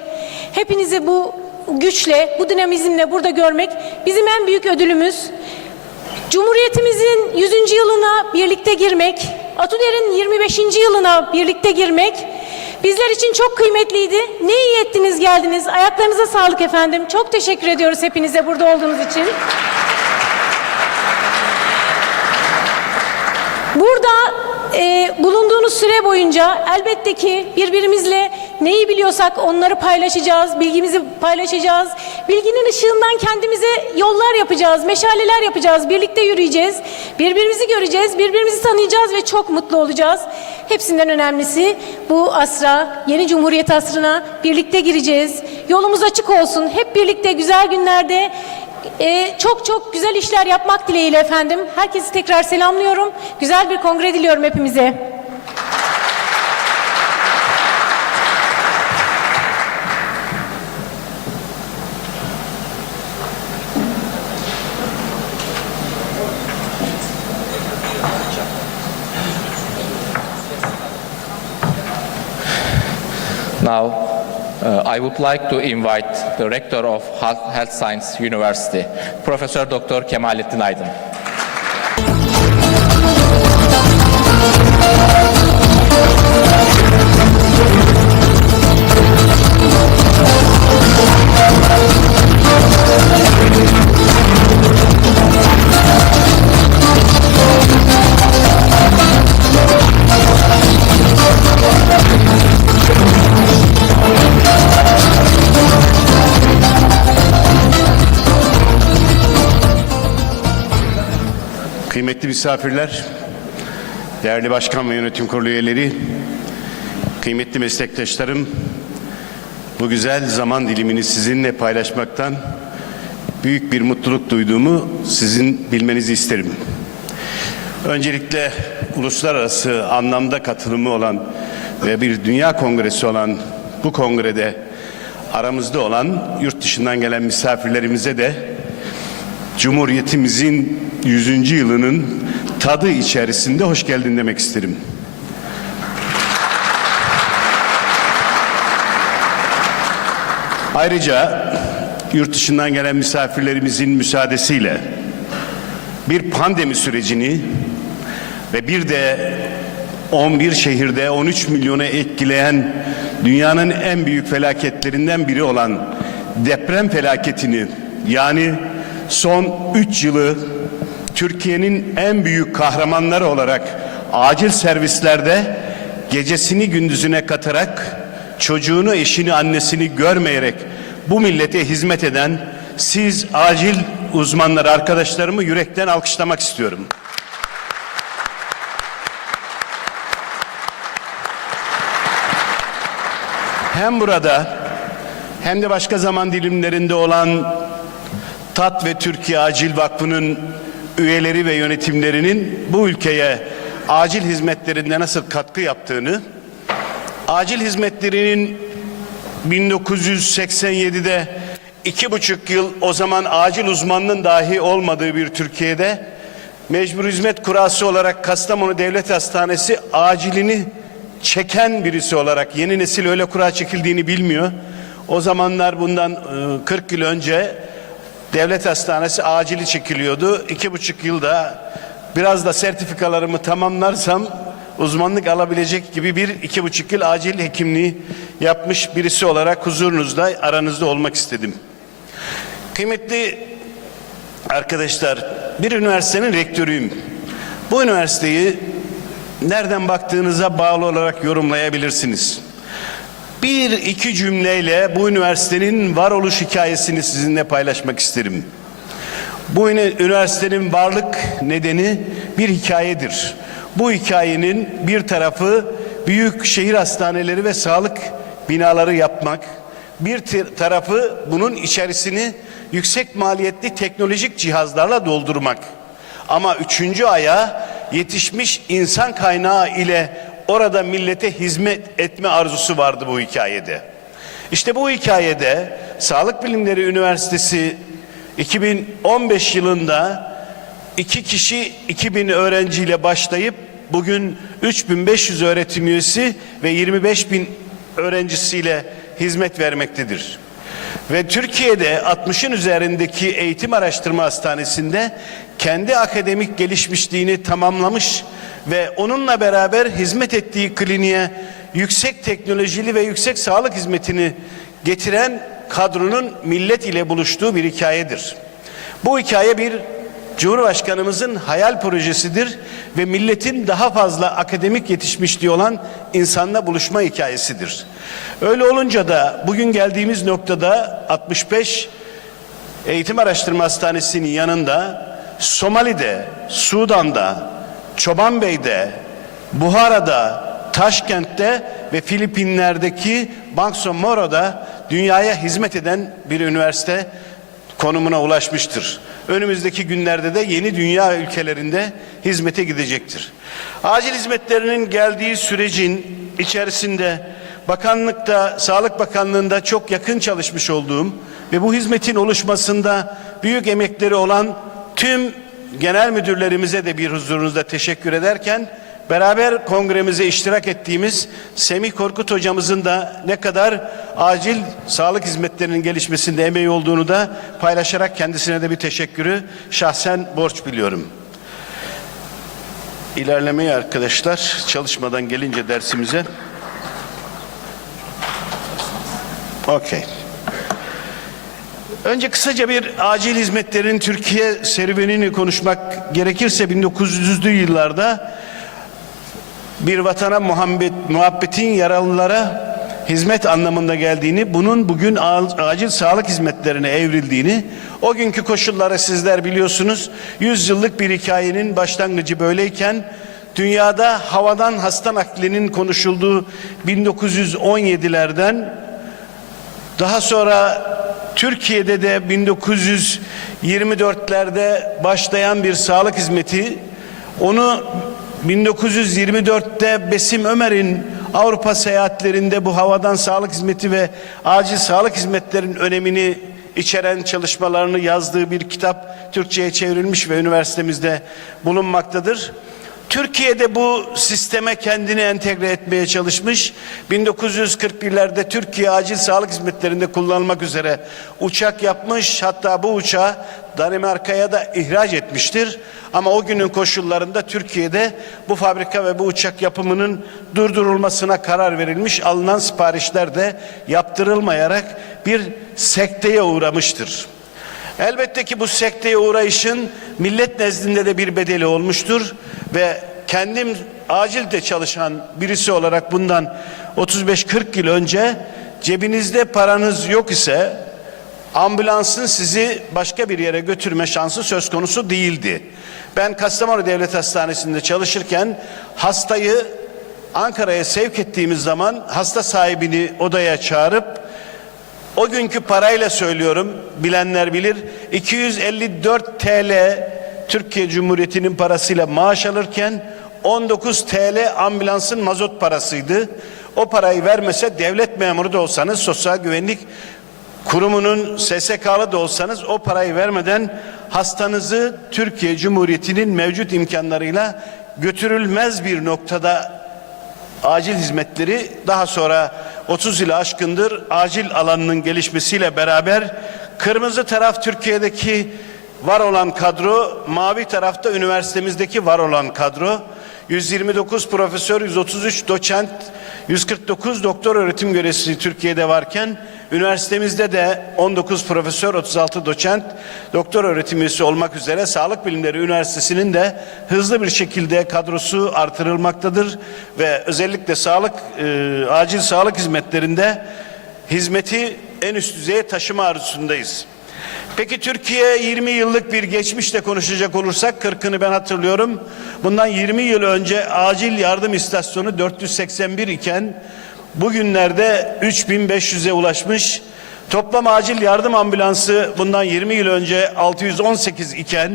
hepinizi bu güçle, bu dinamizmle burada görmek bizim en büyük ödülümüz. Cumhuriyetimizin 100. yılına birlikte girmek, Atuder'in 25. yılına birlikte girmek bizler için çok kıymetliydi. Ne iyi ettiniz geldiniz. Ayaklarınıza sağlık efendim. Çok teşekkür ediyoruz hepinize burada olduğunuz için. Burada bulunduğunuz süre boyunca elbette ki birbirimizle neyi biliyorsak onları paylaşacağız, bilgimizi paylaşacağız. Bilginin ışığından kendimize yollar yapacağız, meşaleler yapacağız, birlikte yürüyeceğiz, birbirimizi göreceğiz, birbirimizi tanıyacağız ve çok mutlu olacağız. Hepsinden önemlisi bu asra, yeni Cumhuriyet asrına birlikte gireceğiz. Yolumuz açık olsun, hep birlikte güzel günlerde çok çok güzel işler yapmak dileğiyle efendim. Herkesi tekrar selamlıyorum. Güzel bir kongre diliyorum hepimize. Now, I would like to invite the Rector of Health Science University, Professor Dr. Kemalettin Aydın. Kıymetli misafirler, değerli başkan ve yönetim kurulu üyeleri, kıymetli meslektaşlarım, bu güzel zaman dilimini sizinle paylaşmaktan büyük bir mutluluk duyduğumu sizin bilmenizi isterim. Öncelikle uluslararası anlamda katılımı olan ve bir dünya kongresi olan bu kongrede aramızda olan yurt dışından gelen misafirlerimize de Cumhuriyetimizin 100. yılının tadı içerisinde hoş geldin demek isterim. Ayrıca yurt dışından gelen misafirlerimizin müsaadesiyle bir pandemi sürecini ve bir de 11 şehirde 13 milyonu etkileyen dünyanın en büyük felaketlerinden biri olan deprem felaketini, yani son 3 yılı Türkiye'nin en büyük kahramanları olarak acil servislerde gecesini gündüzüne katarak, çocuğunu, eşini, annesini görmeyerek bu millete hizmet eden siz acil uzmanları, arkadaşlarımı yürekten alkışlamak istiyorum. Hem burada hem de başka zaman dilimlerinde olan TAT ve Türkiye Acil Vakfı'nın üyeleri ve yönetimlerinin bu ülkeye acil hizmetlerinde nasıl katkı yaptığını, acil hizmetlerinin 1987'de 2,5 yıl o zaman acil uzmanlığın dahi olmadığı bir Türkiye'de mecbur hizmet kurası olarak Kastamonu Devlet Hastanesi acilini çeken birisi olarak, yeni nesil öyle kura çekildiğini bilmiyor. O zamanlar bundan 40 yıl önce devlet hastanesi acili çekiliyordu. 2,5 yılda biraz da sertifikalarımı tamamlarsam uzmanlık alabilecek gibi 2,5 yıl acil hekimliği yapmış birisi olarak huzurunuzda, aranızda olmak istedim. Kıymetli arkadaşlar, bir üniversitenin rektörüyüm. Bu üniversiteyi nereden baktığınıza bağlı olarak yorumlayabilirsiniz. Bir iki cümleyle bu üniversitenin varoluş hikayesini sizinle paylaşmak isterim. Bu üniversitenin varlık nedeni bir hikayedir. Bu hikayenin bir tarafı büyük şehir hastaneleri ve sağlık binaları yapmak, bir tarafı bunun içerisini yüksek maliyetli teknolojik cihazlarla doldurmak. Ama üçüncü ayağı yetişmiş insan kaynağı ile orada millete hizmet etme arzusu vardı bu hikayede. İşte bu hikayede Sağlık Bilimleri Üniversitesi 2015 yılında 2 kişi 2000 öğrenciyle başlayıp bugün 3500 öğretim üyesi ve 25.000 öğrencisiyle hizmet vermektedir. Ve Türkiye'de 60'ın üzerindeki eğitim araştırma hastanesinde kendi akademik gelişmişliğini tamamlamış ve onunla beraber hizmet ettiği kliniğe yüksek teknolojili ve yüksek sağlık hizmetini getiren kadronun millet ile buluştuğu bir hikayedir. Bu hikaye bir Cumhurbaşkanımızın hayal projesidir ve milletin daha fazla akademik yetişmişliği olan insanla buluşma hikayesidir. Öyle olunca da bugün geldiğimiz noktada 65 Eğitim Araştırma Hastanesi'nin yanında Somali'de, Sudan'da, Çobanbey'de, Buhara'da, Taşkent'te ve Filipinler'deki Bangsamoro'da dünyaya hizmet eden bir üniversite konumuna ulaşmıştır. Önümüzdeki günlerde de yeni dünya ülkelerinde hizmete gidecektir. Acil hizmetlerinin geldiği sürecin içerisinde bakanlıkta, Sağlık Bakanlığı'nda çok yakın çalışmış olduğum ve bu hizmetin oluşmasında büyük emekleri olan tüm genel müdürlerimize de bir huzurunuzda teşekkür ederken, beraber kongremize iştirak ettiğimiz Semih Korkut hocamızın da ne kadar acil sağlık hizmetlerinin gelişmesinde emeği olduğunu da paylaşarak kendisine de bir teşekkürü şahsen borç biliyorum. İlerlemeyi arkadaşlar, çalışmadan gelince dersimize. Okey. Önce kısaca bir acil hizmetlerin Türkiye serüvenini konuşmak gerekirse 1900'lü yıllarda bir vatana muhabbetin yaralılara hizmet anlamında geldiğini, bunun bugün acil sağlık hizmetlerine evrildiğini, o günkü koşulları sizler biliyorsunuz. 100 yıllık bir hikayenin başlangıcı böyleyken, dünyada havadan hasta naklinin konuşulduğu 1917'lerden, daha sonra Türkiye'de de 1924'lerde başlayan bir sağlık hizmeti Onu 1924'te Besim Ömer'in Avrupa seyahatlerinde bu havadan sağlık hizmeti ve acil sağlık hizmetlerinin önemini içeren çalışmalarını yazdığı bir kitap Türkçe'ye çevrilmiş ve üniversitemizde bulunmaktadır. Türkiye'de bu sisteme kendini entegre etmeye çalışmış. 1941'lerde Türkiye acil sağlık hizmetlerinde kullanılmak üzere uçak yapmış. Hatta bu uçağı Danimarka'ya da ihraç etmiştir. Ama o günün koşullarında Türkiye'de bu fabrika ve bu uçak yapımının durdurulmasına karar verilmiş. Alınan siparişler de yaptırılmayarak bir sekteye uğramıştır. Elbette ki bu sekteye uğrayışın millet nezdinde de bir bedeli olmuştur ve kendim acilde çalışan birisi olarak bundan 35-40 yıl önce cebinizde paranız yok ise ambulansın sizi başka bir yere götürme şansı söz konusu değildi. Ben Kastamonu Devlet Hastanesi'nde çalışırken hastayı Ankara'ya sevk ettiğimiz zaman hasta sahibini odaya çağırıp o günkü parayla söylüyorum, bilenler bilir, 254 TL Türkiye Cumhuriyeti'nin parasıyla maaş alırken 19 TL ambulansın mazot parasıydı. O parayı vermese devlet memuru da olsanız, Sosyal Güvenlik Kurumu'nun SSK'lı da olsanız o parayı vermeden hastanızı Türkiye Cumhuriyeti'nin mevcut imkanlarıyla götürülmez bir noktada acil hizmetleri daha sonra 30 yılı aşkındır acil alanının gelişmesiyle beraber kırmızı taraf Türkiye'deki var olan kadro, mavi tarafta üniversitemizdeki var olan kadro. 129 profesör, 133 doçent, 149 doktor öğretim görevlisi Türkiye'de varken üniversitemizde de 19 profesör, 36 doçent, doktor öğretim üyesi olmak üzere Sağlık Bilimleri Üniversitesi'nin de hızlı bir şekilde kadrosu artırılmaktadır ve özellikle acil sağlık hizmetlerinde hizmeti en üst düzeye taşıma arzusundayız. Peki Türkiye 20 yıllık bir geçmişle konuşacak olursak 40'ını ben hatırlıyorum. Bundan 20 yıl önce acil yardım istasyonu 481 iken bugünlerde 3500'e ulaşmış. Toplam acil yardım ambulansı bundan 20 yıl önce 618 iken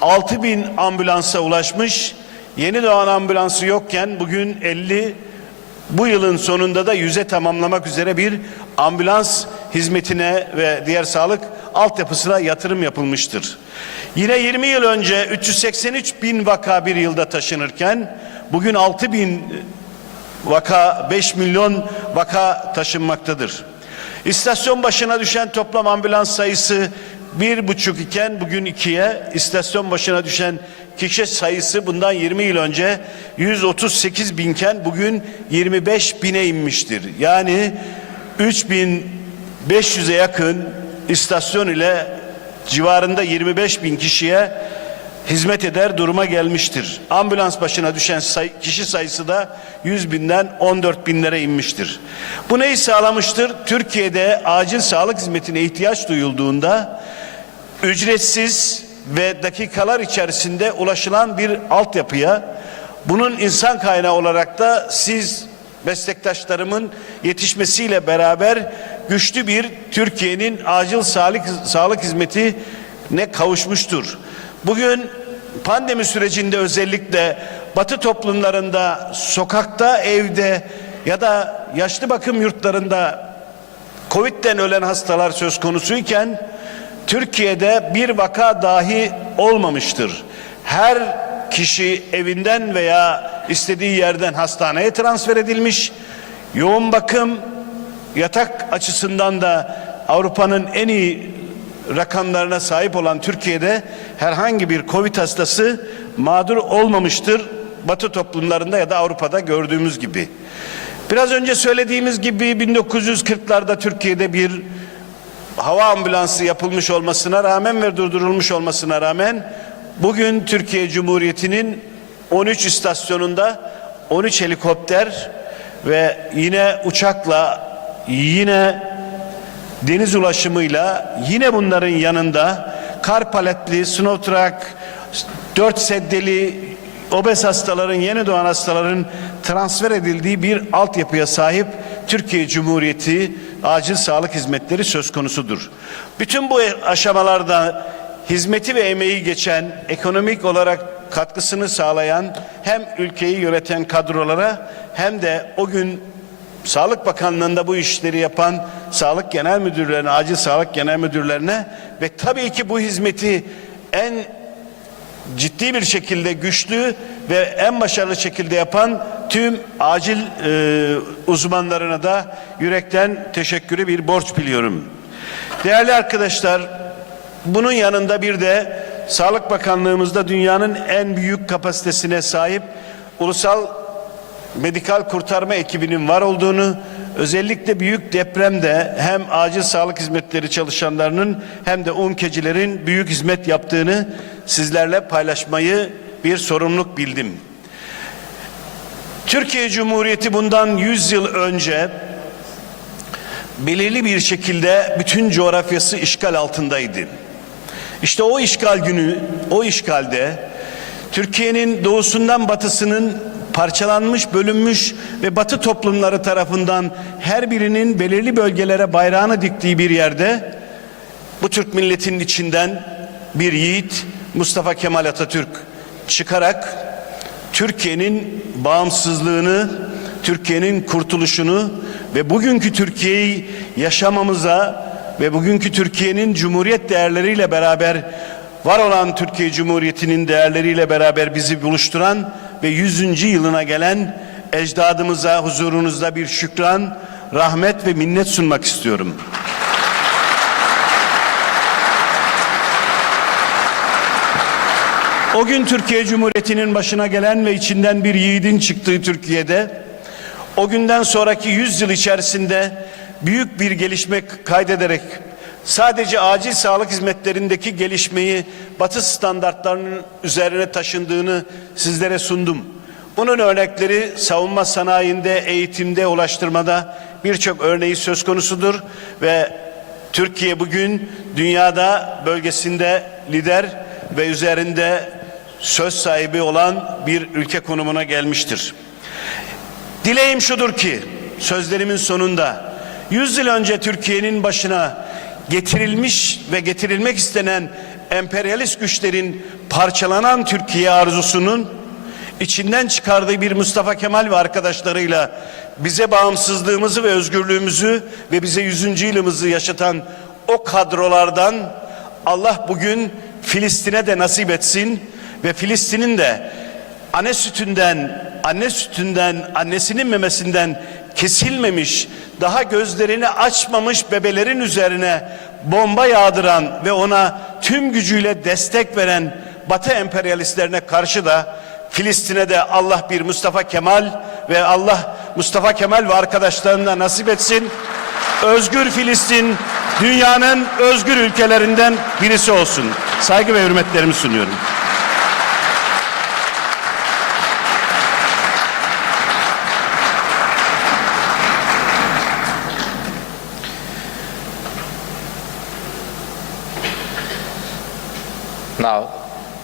6000 ambulansa ulaşmış. Yeni doğan ambulansı yokken bugün 50, bu yılın sonunda da 100'e tamamlamak üzere bir ambulans hizmetine ve diğer sağlık altyapısına yatırım yapılmıştır. Yine 20 yıl önce 383 bin vaka bir yılda taşınırken bugün 6 bin vaka, 5 milyon vaka taşınmaktadır. İstasyon başına düşen toplam ambulans sayısı 1,5 iken bugün 2'ye, istasyon başına düşen kişi sayısı bundan 20 yıl önce 138 binken bugün 25 bine inmiştir. Yani 3500'e yakın istasyon ile civarında 25 bin kişiye hizmet eder duruma gelmiştir. Ambulans başına düşen kişi sayısı da 100 binden 14 binlere inmiştir. Bu neyi sağlamıştır? Türkiye'de acil sağlık hizmetine ihtiyaç duyulduğunda ücretsiz ve dakikalar içerisinde ulaşılan bir altyapıya, bunun insan kaynağı olarak da siz meslektaşlarımın yetişmesiyle beraber güçlü bir Türkiye'nin acil sağlık hizmetine kavuşmuştur. Bugün pandemi sürecinde özellikle Batı toplumlarında, sokakta, evde ya da yaşlı bakım yurtlarında Covid'den ölen hastalar söz konusuyken Türkiye'de bir vaka dahi olmamıştır. Her kişi evinden veya istediği yerden hastaneye transfer edilmiş. Yoğun bakım, yatak açısından da Avrupa'nın en iyi rakamlarına sahip olan Türkiye'de herhangi bir Covid hastası mağdur olmamıştır. Batı toplumlarında ya da Avrupa'da gördüğümüz gibi. Biraz önce söylediğimiz gibi 1940'larda Türkiye'de bir hava ambulansı yapılmış olmasına rağmen ve durdurulmuş olmasına rağmen bugün Türkiye Cumhuriyeti'nin 13 istasyonunda 13 helikopter ve yine uçakla, yine deniz ulaşımıyla, yine bunların yanında kar paletli, snow truck, 4 seddeli, obez hastaların, yeni doğan hastaların transfer edildiği bir altyapıya sahip Türkiye Cumhuriyeti acil sağlık hizmetleri söz konusudur. Bütün bu aşamalarda hizmeti ve emeği geçen, ekonomik olarak katkısını sağlayan hem ülkeyi yöneten kadrolara hem de o gün Sağlık Bakanlığı'nda bu işleri yapan sağlık genel müdürlerine, acil sağlık genel müdürlerine ve tabii ki bu hizmeti en ciddi bir şekilde güçlü ve en başarılı şekilde yapan tüm acil uzmanlarına da yürekten teşekkürü bir borç biliyorum. Değerli arkadaşlar, bunun yanında bir de Sağlık Bakanlığımızda dünyanın en büyük kapasitesine sahip ulusal medikal kurtarma ekibinin var olduğunu, özellikle büyük depremde hem acil sağlık hizmetleri çalışanlarının hem de UMKE'cilerin büyük hizmet yaptığını sizlerle paylaşmayı bir sorumluluk bildim. Türkiye Cumhuriyeti bundan 100 yıl önce belirli bir şekilde bütün coğrafyası işgal altındaydı. İşte o işgal günü, o işgalde Türkiye'nin doğusundan batısının parçalanmış, bölünmüş ve batı toplumları tarafından her birinin belirli bölgelere bayrağını diktiği bir yerde bu Türk milletinin içinden bir yiğit Mustafa Kemal Atatürk çıkarak Türkiye'nin bağımsızlığını, Türkiye'nin kurtuluşunu ve bugünkü Türkiye'yi yaşamamıza ve bugünkü Türkiye'nin Cumhuriyet değerleriyle beraber var olan Türkiye Cumhuriyeti'nin değerleriyle beraber bizi buluşturan ve 100. yılına gelen ecdadımıza huzurunuzda bir şükran, rahmet ve minnet sunmak istiyorum. O gün Türkiye Cumhuriyeti'nin başına gelen ve içinden bir yiğidin çıktığı Türkiye'de, o günden sonraki 100 yıl içerisinde büyük bir gelişme kaydederek sadece acil sağlık hizmetlerindeki gelişmeyi Batı standartlarının üzerine taşındığını sizlere sundum. Bunun örnekleri savunma sanayinde, eğitimde, ulaştırmada birçok örneği söz konusudur ve Türkiye bugün dünyada bölgesinde lider ve üzerinde söz sahibi olan bir ülke konumuna gelmiştir. Dileğim şudur ki sözlerimin sonunda 100 yıl önce Türkiye'nin başına getirilmiş ve getirilmek istenen emperyalist güçlerin parçalanan Türkiye arzusunun içinden çıkardığı bir Mustafa Kemal ve arkadaşlarıyla bize bağımsızlığımızı ve özgürlüğümüzü ve bize 100. yılımızı yaşatan o kadrolardan Allah bugün Filistin'e de nasip etsin ve Filistin'in de anne sütünden, annesinin memesinden kesilmemiş, daha gözlerini açmamış bebelerin üzerine bomba yağdıran ve ona tüm gücüyle destek veren Batı emperyalistlerine karşı da Filistin'e de Allah bir Mustafa Kemal ve Allah Mustafa Kemal ve arkadaşlarına nasip etsin. Özgür Filistin dünyanın özgür ülkelerinden birisi olsun. Saygı ve hürmetlerimi sunuyorum. Now,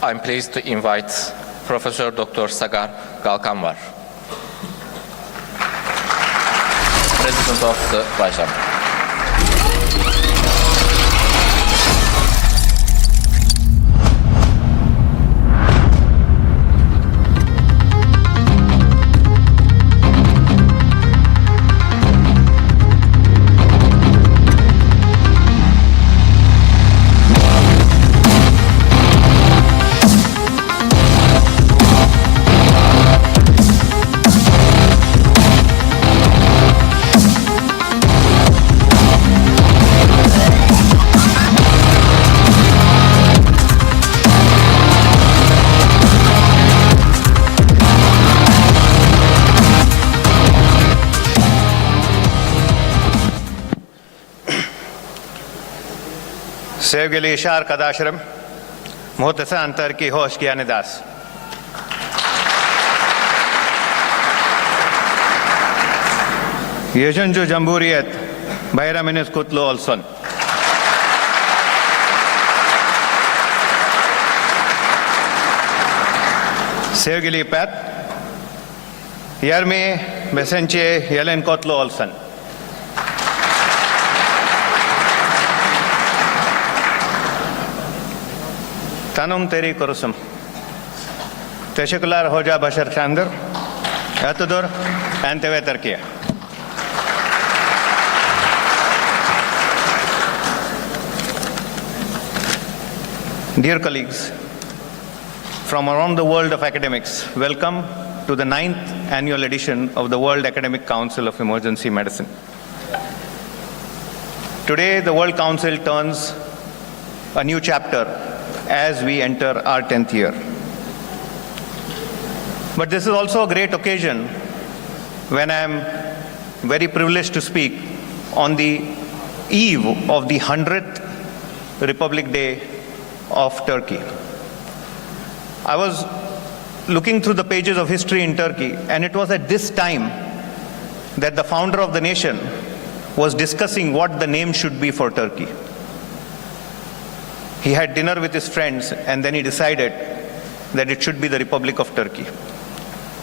I'm pleased to invite Professor Dr. Sagar Galkanvar, President of the Vajam. Sevgili iş arkadaşlarım, muhteşem Türkiye hoş geldiniz. Yüzüncü Cumhuriyet bayramınız kutlu olsun. Sevgili İpek, 25. yılın kutlu olsun. Tanım teri kurusum. Teşekkürler Hoca Başar Çandır. Yatıdır, NTV Türkiye. Dear colleagues, from around the world of academics, welcome to the 9th annual edition of the World Academic Council of Emergency Medicine. Today, the World Council turns a new chapter as we enter our 10th year. But this is also a great occasion when I am very privileged to speak on the eve of the 100th Republic Day of Turkey. I was looking through the pages of history in Turkey, and it was at this time that the founder of the nation was discussing what the name should be for Turkey. He had dinner with his friends, and then he decided that it should be the Republic of Turkey.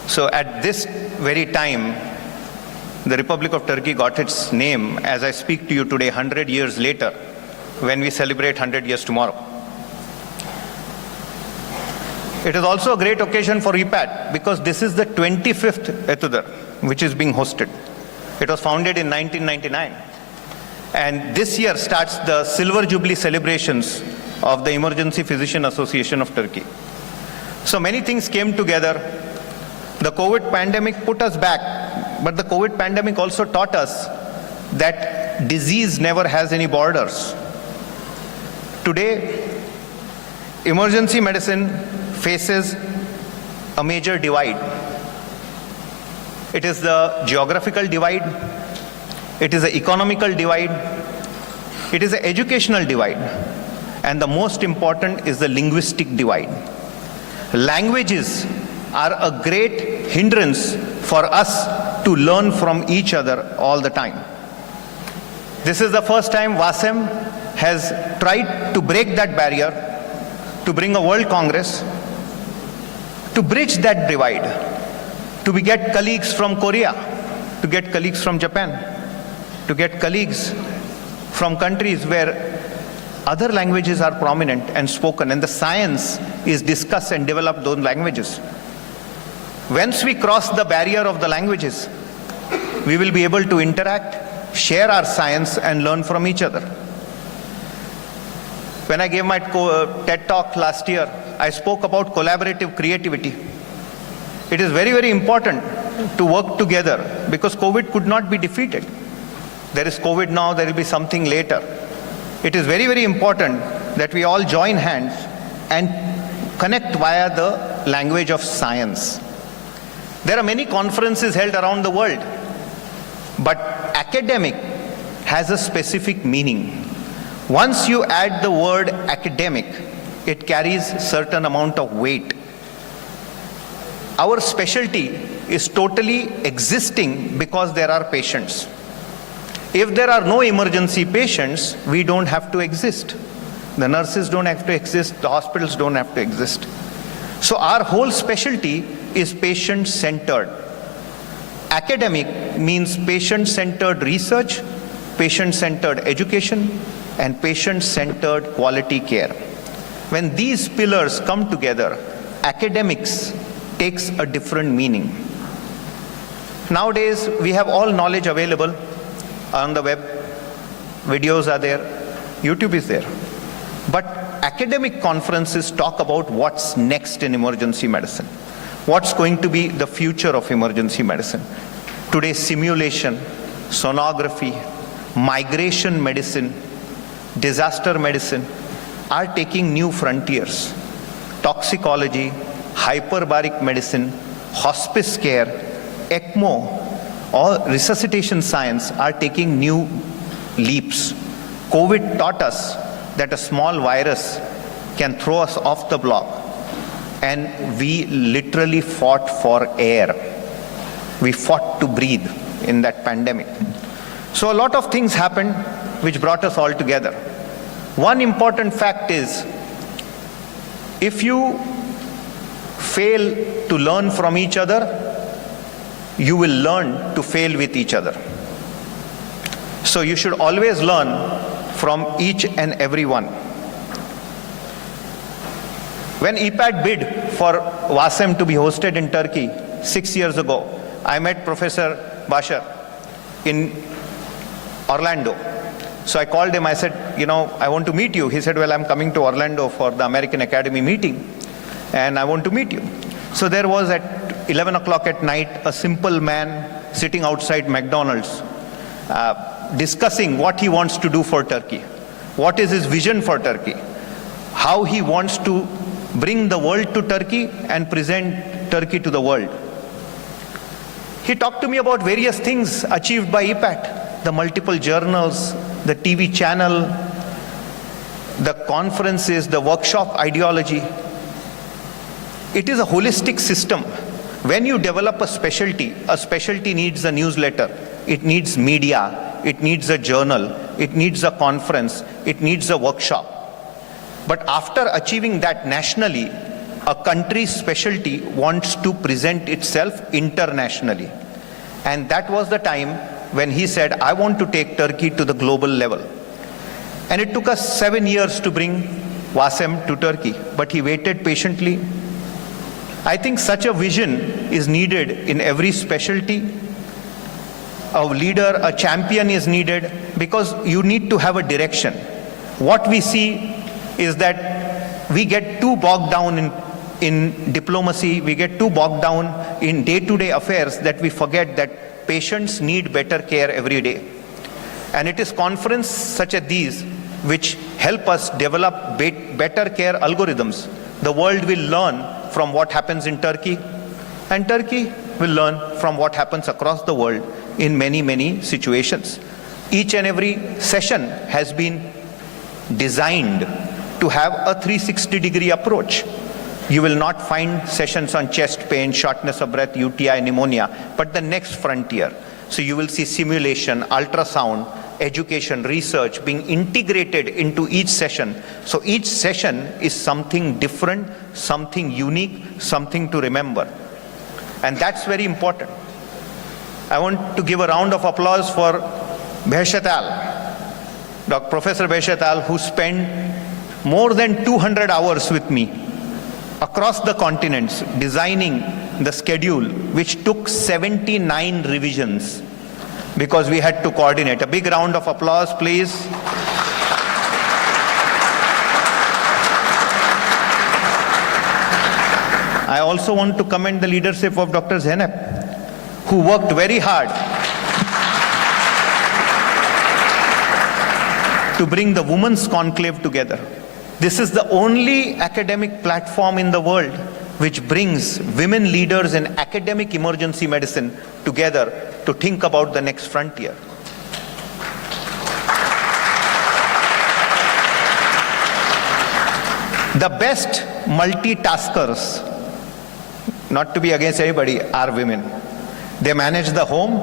So at this very time, the Republic of Turkey got its name as I speak to you today, 100 years later, when we celebrate 100 years tomorrow. It is also a great occasion for EPAT because this is the 25th Etudar, which is being hosted. It was founded in 1999. And this year starts the Silver Jubilee celebrations of the Emergency Physician Association of Turkey. So many things came together. The COVID pandemic put us back, but the COVID pandemic also taught us that disease never has any borders. Today, emergency medicine faces a major divide. It is the geographical divide, it is the economical divide, it is the educational divide, and the most important is the linguistic divide. Languages are a great hindrance for us to learn from each other all the time. This is the first time WASEM has tried to break that barrier, to bring a World Congress, to bridge that divide, to get colleagues from Korea, to get colleagues from Japan, to get colleagues from countries where other languages are prominent and spoken, and the science is discussed and developed those languages. Once we cross the barrier of the languages, we will be able to interact, share our science, and learn from each other. When I gave my TED talk last year, I spoke about collaborative creativity. It is very, very important to work together because COVID could not be defeated. There is COVID now, there will be something later. It is very, very important that we all join hands and connect via the language of science. There are many conferences held around the world, but academic has a specific meaning. Once you add the word academic, it carries certain amount of weight. Our specialty is totally existing because there are patients. If there are no emergency patients, we don't have to exist. The nurses don't have to exist, the hospitals don't have to exist. So our whole specialty is patient-centered. Academic means patient-centered research, patient-centered education, and patient-centered quality care. When these pillars come together, academics takes a different meaning. Nowadays, we have all knowledge available on the web. Videos are there, YouTube is there. But academic conferences talk about what's next in emergency medicine. What's going to be the future of emergency medicine? Today, simulation, sonography, migration medicine, disaster medicine are taking new frontiers. Toxicology, hyperbaric medicine, hospice care, ECMO, all resuscitation science are taking new leaps. COVID taught us that a small virus can throw us off the block, and we literally fought for air. We fought to breathe in that pandemic. So a lot of things happened which brought us all together. One important fact is, if you fail to learn from each other, you will learn to fail with each other. So you should always learn from each and every one. When EPAT bid for WASEM to be hosted in Turkey 6 years ago, I met Professor Bashar in Orlando. So I called him, I said, I want to meet you. He said, well, I'm coming to Orlando for the American Academy meeting, and I want to meet you. So there was at 11 o'clock at night, a simple man sitting outside McDonald's, discussing what he wants to do for Turkey. What is his vision for Turkey? How he wants to bring the world to Turkey and present Turkey to the world. He talked to me about various things achieved by EPAT, the multiple journals, the TV channel, the conferences, the workshop ideology. It is a holistic system. When you develop a specialty needs a newsletter, it needs media, it needs a journal, it needs a conference, it needs a workshop. But after achieving that nationally, a country's specialty wants to present itself internationally. And that was the time when he said, I want to take Turkey to the global level. And it took us 7 years to bring WASEM to Turkey, but he waited patiently. I think such a vision is needed in every specialty. A leader, a champion is needed, because you need to have a direction. What we see is that we get too bogged down in diplomacy, we get too bogged down in day-to-day affairs that we forget that patients need better care every day. And it is conferences such as these which help us develop better care algorithms. The world will learn from what happens in Turkey, and Turkey will learn from what happens across the world in many, many situations. Each and every session has been designed to have a 360-degree approach. You will not find sessions on chest pain, shortness of breath, UTI, pneumonia, but the next frontier. So you will see simulation, ultrasound, education, research being integrated into each session. So each session is something different, something unique, something to remember. And that's very important. I want to give a round of applause for Behshat Al, Professor Behshat Al, who spent more than 200 hours with me across the continents designing the schedule, which took 79 revisions because we had to coordinate. A big round of applause, please. I also want to commend the leadership of Dr. Zainab, who worked very hard to bring the Women's Conclave together. This is the only academic platform in the world which brings women leaders in academic emergency medicine together to think about the next frontier. The best multitaskers, not to be against anybody, are women. They manage the home,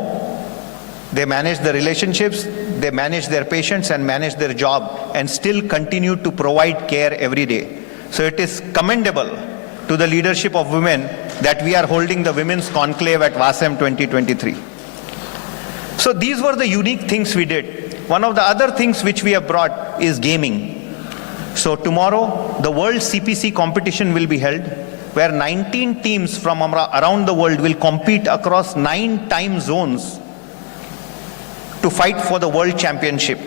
they manage the relationships, they manage their patients and manage their job and still continue to provide care every day. So it is commendable to the leadership of women that we are holding the Women's Conclave at WASEM 2023. So these were the unique things we did. One of the other things which we have brought is gaming. So tomorrow, the World CPC competition will be held, where 19 teams from around the world will compete across 9 time zones to fight for the World Championship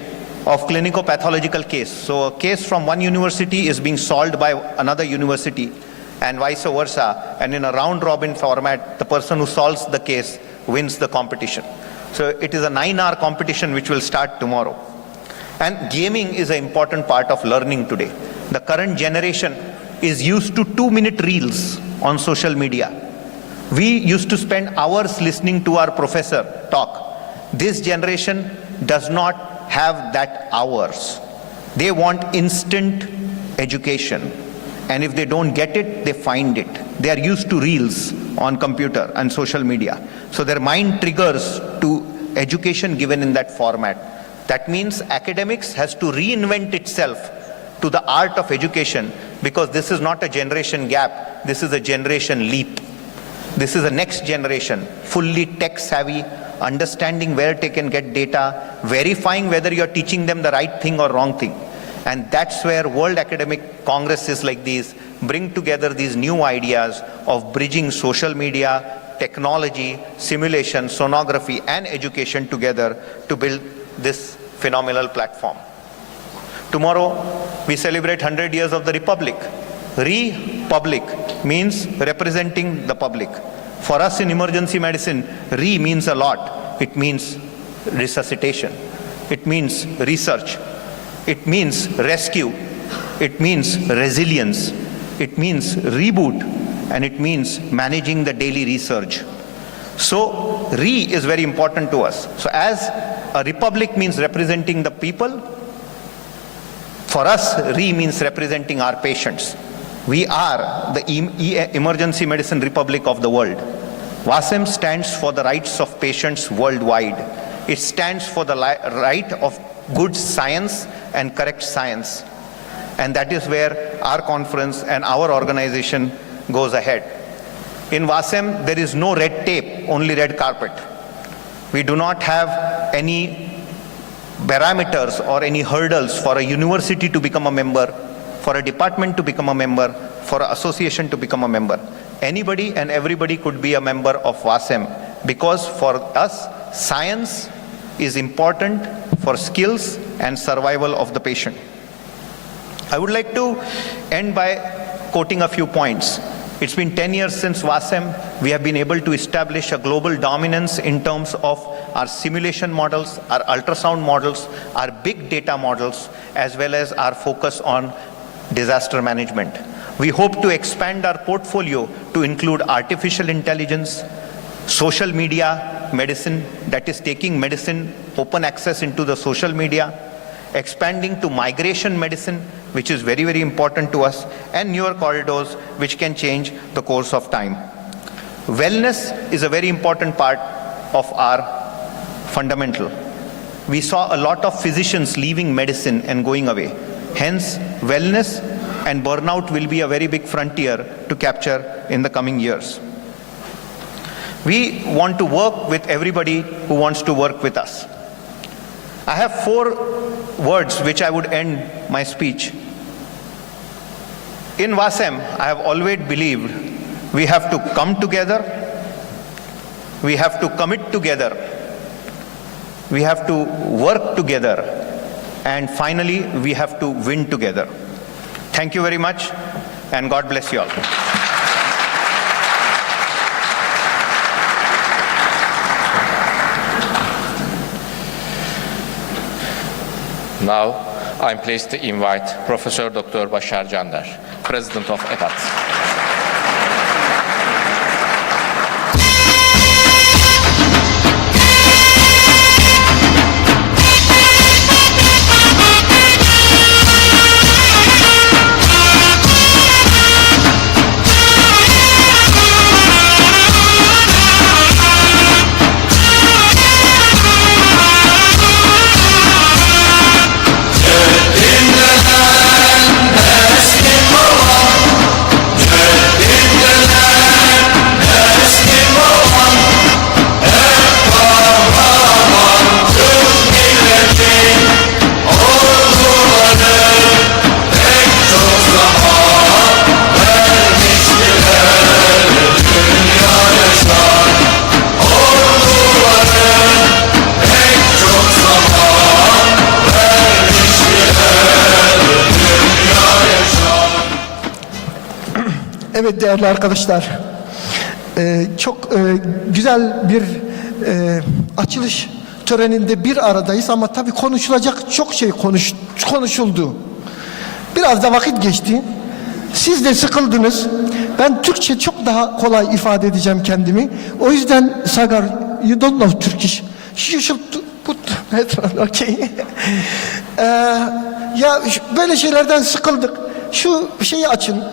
of clinico-pathological case. So a case from one university is being solved by another university and vice versa. And in a round-robin format, the person who solves the case wins the competition. So it is a 9-hour competition which will start tomorrow. And gaming is an important part of learning today. The current generation is used to 2-minute reels on social media. We used to spend hours listening to our professor talk. This generation does not have that hours. They want instant education. And if they don't get it, they find it. They are used to reels on computer and social media. So their mind triggers to education given in that format. That means academics has to reinvent itself to the art of education, because this is not a generation gap, this is a generation leap. This is a next generation, fully tech savvy, understanding where they can get data, verifying whether you're teaching them the right thing or wrong thing. And that's where World Academic Congresses like these bring together these new ideas of bridging social media, technology, simulation, sonography, and education together to build this phenomenal platform. Tomorrow, we celebrate 100 years of the Republic. Republic means representing the public. For us in emergency medicine, re means a lot. It means resuscitation. It means research. It means rescue. It means resilience. It means reboot. And it means managing the daily research. So, re is very important to us. So, as a republic means representing the people, for us, re means representing our patients. We are the emergency medicine republic of the world. WASEM stands for the rights of patients worldwide. It stands for the right of good science and correct science. And that is where our conference and our organization goes ahead. In WASEM, there is no red tape, only red carpet. We do not have any parameters or any hurdles for a university to become a member, for a department to become a member, for an association to become a member. Anybody and everybody could be a member of WASEM, because for us, science is important for skills and survival of the patient. I would like to end by quoting a few points. It's been 10 years since WASEM. We have been able to establish a global dominance in terms of our simulation models, our ultrasound models, our big data models, as well as our focus on disaster management. We hope to expand our portfolio to include artificial intelligence, social media, medicine, that is taking medicine open access into the social media, expanding to migration medicine, which is very, very important to us, and newer corridors which can change the course of time. Wellness is a very important part of our fundamental. We saw a lot of physicians leaving medicine and going away. Hence, wellness and burnout will be a very big frontier to capture in the coming years. We want to work with everybody who wants to work with us. I have 4 words which I would end my speech. In WASEM, I have always believed we have to come together, we have to commit together, we have to work together, and finally, we have to win together. Thank you very much, and God bless you all. Now, I'm pleased to invite Professor Dr. Bashar Candar, President of EPAT. Evet değerli arkadaşlar, çok güzel bir açılış töreninde bir aradayız ama tabii konuşulacak çok şey konuşuldu. Biraz da vakit geçti. Siz de sıkıldınız. Ben Türkçe çok daha kolay ifade edeceğim kendimi. O yüzden Sagar, you don't know Turkish. You should put that on, okay. Ya böyle şeylerden sıkıldık. Şu şeyi açın.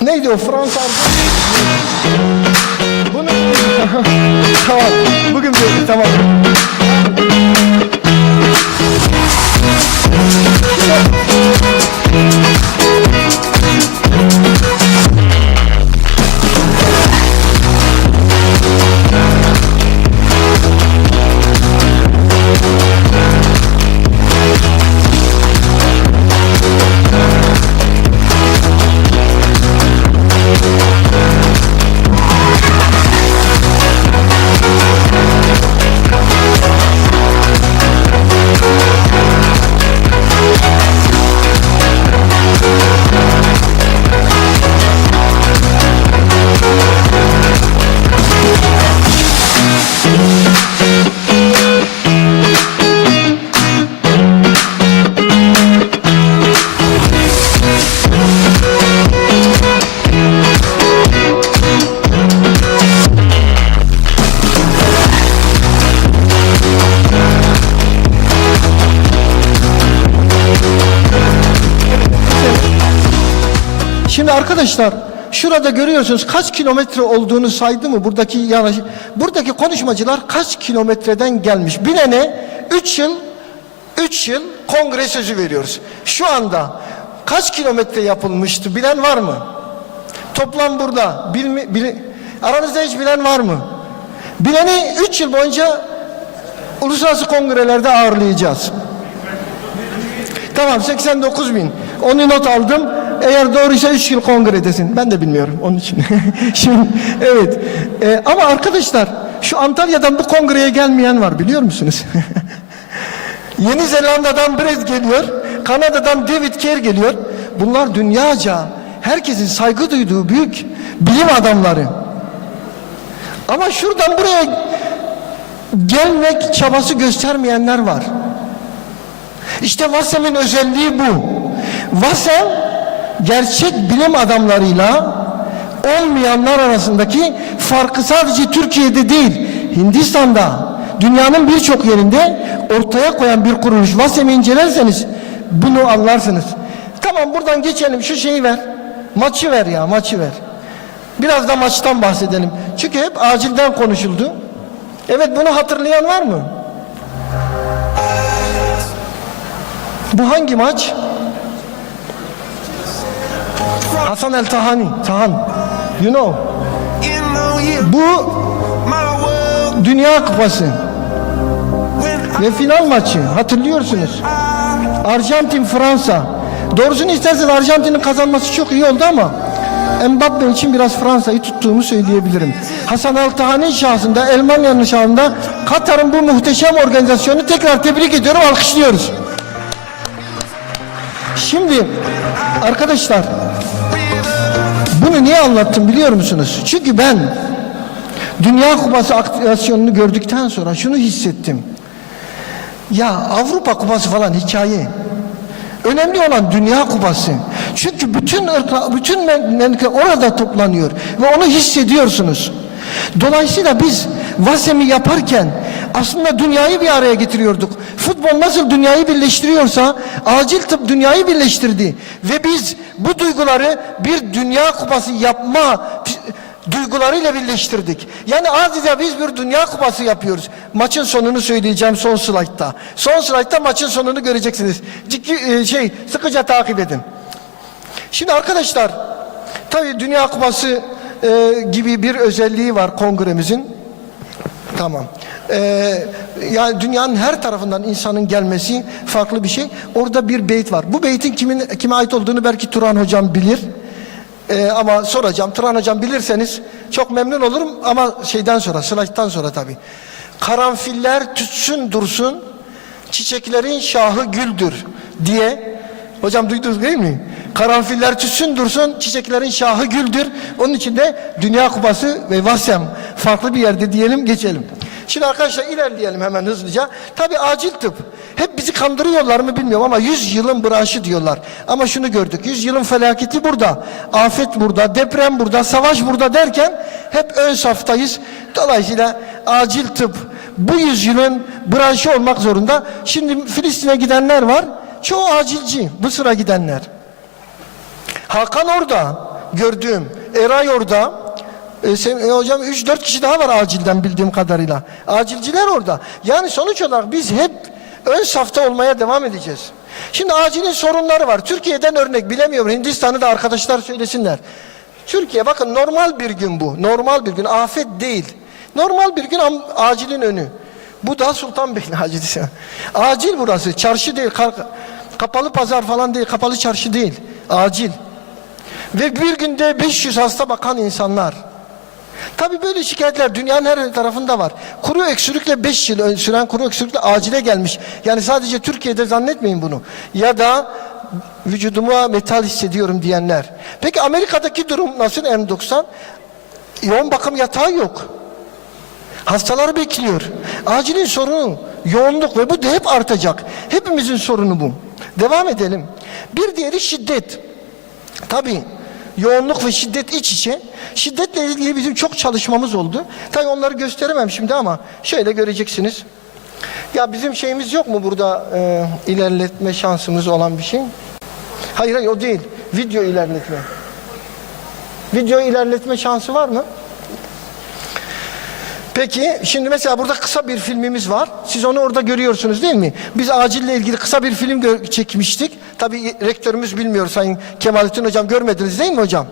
Neydi o Fransa? Bunu tamam. Bugün böyle tamam. arkadaşlar şurada görüyorsunuz kaç kilometre olduğunu saydı mı buradaki konuşmacılar kaç kilometreden gelmiş. Bilene 3 yıl kongre sözü veriyoruz. Şu anda kaç kilometre yapılmıştı bilen var mı? Toplam burada aranızda hiç bilen var mı? Bileni 3 yıl boyunca uluslararası kongrelerde ağırlayacağız. Tamam 89.000. Onu not aldım. Eğer doğruysa 3 yıl kongredesin. Ben de bilmiyorum onun için. Şimdi evet. Ama arkadaşlar şu Antalya'dan bu kongreye gelmeyen var biliyor musunuz? Yeni Zelanda'dan Brez geliyor. Kanada'dan David Kerr geliyor. Bunlar dünyaca herkesin saygı duyduğu büyük bilim adamları. Ama şuradan buraya gelmek çabası göstermeyenler var. İşte VASEM'in özelliği bu. VASEM gerçek bilim adamlarıyla olmayanlar arasındaki farkı sadece Türkiye'de değil, Hindistan'da, dünyanın birçok yerinde ortaya koyan bir kuruluş. VASEM'i incelerseniz bunu anlarsınız. Tamam buradan geçelim, şu şeyi ver. Maçı ver ya, maçı ver. Biraz da maçtan bahsedelim. Çünkü hep acilden konuşuldu. Evet, bunu hatırlayan var mı? Bu hangi maç? Hasan El Tahan. You know. Bu Dünya Kupası. Ve final maçı. Hatırlıyorsunuz. Arjantin Fransa. Doğrusunu isterseniz Arjantin'in kazanması çok iyi oldu ama Mbappe için biraz Fransa'yı tuttuğumu söyleyebilirim. Hasan El Tahan'ın şahsında, Almanya'nın şahsında Katar'ın bu muhteşem organizasyonu tekrar tebrik ediyorum, alkışlıyoruz. Şimdi arkadaşlar bunu niye anlattım biliyor musunuz? Çünkü ben Dünya Kupası aktivasyonunu gördükten sonra şunu hissettim. Ya Avrupa Kupası falan hikaye. Önemli olan Dünya Kupası. Çünkü bütün memleket orada toplanıyor ve onu hissediyorsunuz. Dolayısıyla biz VASEM'i yaparken aslında dünyayı bir araya getiriyorduk. Futbol nasıl dünyayı birleştiriyorsa acil tıp dünyayı birleştirdi. Ve biz bu duyguları bir Dünya Kupası yapma duygularıyla birleştirdik. Yani adeta biz bir Dünya Kupası yapıyoruz. Maçın sonunu söyleyeceğim son slaytta. Son slaytta maçın sonunu göreceksiniz. Sıkıca takip edin. Şimdi arkadaşlar, tabii Dünya Kupası gibi bir özelliği var kongremizin. Tamam. Yani dünyanın her tarafından insanın gelmesi farklı bir şey. Orada bir beyt var. Bu beytin kime ait olduğunu belki Turan Hocam bilir. Ama soracağım. Turan Hocam bilirseniz çok memnun olurum ama slayttan sonra tabii. Karanfiller tütsün dursun, çiçeklerin şahı güldür diye. Hocam duydunuz değil mi? Karanfiller tütsün dursun, çiçeklerin şahı güldür. Onun için de Dünya Kupası ve VASEM farklı bir yerde diyelim, geçelim. Şimdi arkadaşlar ilerleyelim hemen hızlıca. Tabii acil tıp. Hep bizi kandırıyorlar mı bilmiyorum ama 100 yılın branşı diyorlar. Ama şunu gördük. 100 yılın felaketi burada. Afet burada, deprem burada, savaş burada derken hep ön saftayız. Dolayısıyla acil tıp bu 100 yılın branşı olmak zorunda. Şimdi Filistin'e gidenler var. Çoğu acilci. Mısır'a gidenler. Hakan orada gördüğüm. Eray orada. Hocam 3-4 kişi daha var acilden bildiğim kadarıyla. Acilciler orada. Yani sonuç olarak biz hep ön safta olmaya devam edeceğiz. Şimdi acilin sorunları var. Türkiye'den örnek bilemiyorum. Hindistan'ı da arkadaşlar söylesinler. Türkiye bakın normal bir gün bu. Normal bir gün. Afet değil. Normal bir gün acilin önü. Bu da Sultanbeyli acili. Acil burası. Çarşı değil. Kapalı pazar falan değil. Kapalı çarşı değil. Acil. Ve bir günde 500 hasta bakan insanlar. Tabii böyle şikayetler dünyanın her tarafında var. Kuru öksürükle 5 yıl süren kuru öksürükle acile gelmiş. Yani sadece Türkiye'de zannetmeyin bunu. Ya da vücuduma metal hissediyorum diyenler. Peki Amerika'daki durum nasıl M90? Yoğun bakım yatağı yok. Hastalar bekliyor. Acilin sorunu yoğunluk ve bu da hep artacak. Hepimizin sorunu bu. Devam edelim. Bir diğeri şiddet. Tabii yoğunluk ve şiddet iç içe. Şiddetle ilgili bizim çok çalışmamız oldu. Tabii onları gösteremem şimdi ama şöyle göreceksiniz. Ya bizim şeyimiz yok mu burada ilerletme şansımız olan bir şey? Hayır o değil. Video ilerletme. Videoyu ilerletme şansı var mı? Peki, şimdi mesela burada kısa bir filmimiz var. Siz onu orada görüyorsunuz değil mi? Biz acille ilgili kısa bir film çekmiştik. Tabii rektörümüz bilmiyor, Sayın Kemalettin Hocam, görmediniz değil mi hocam?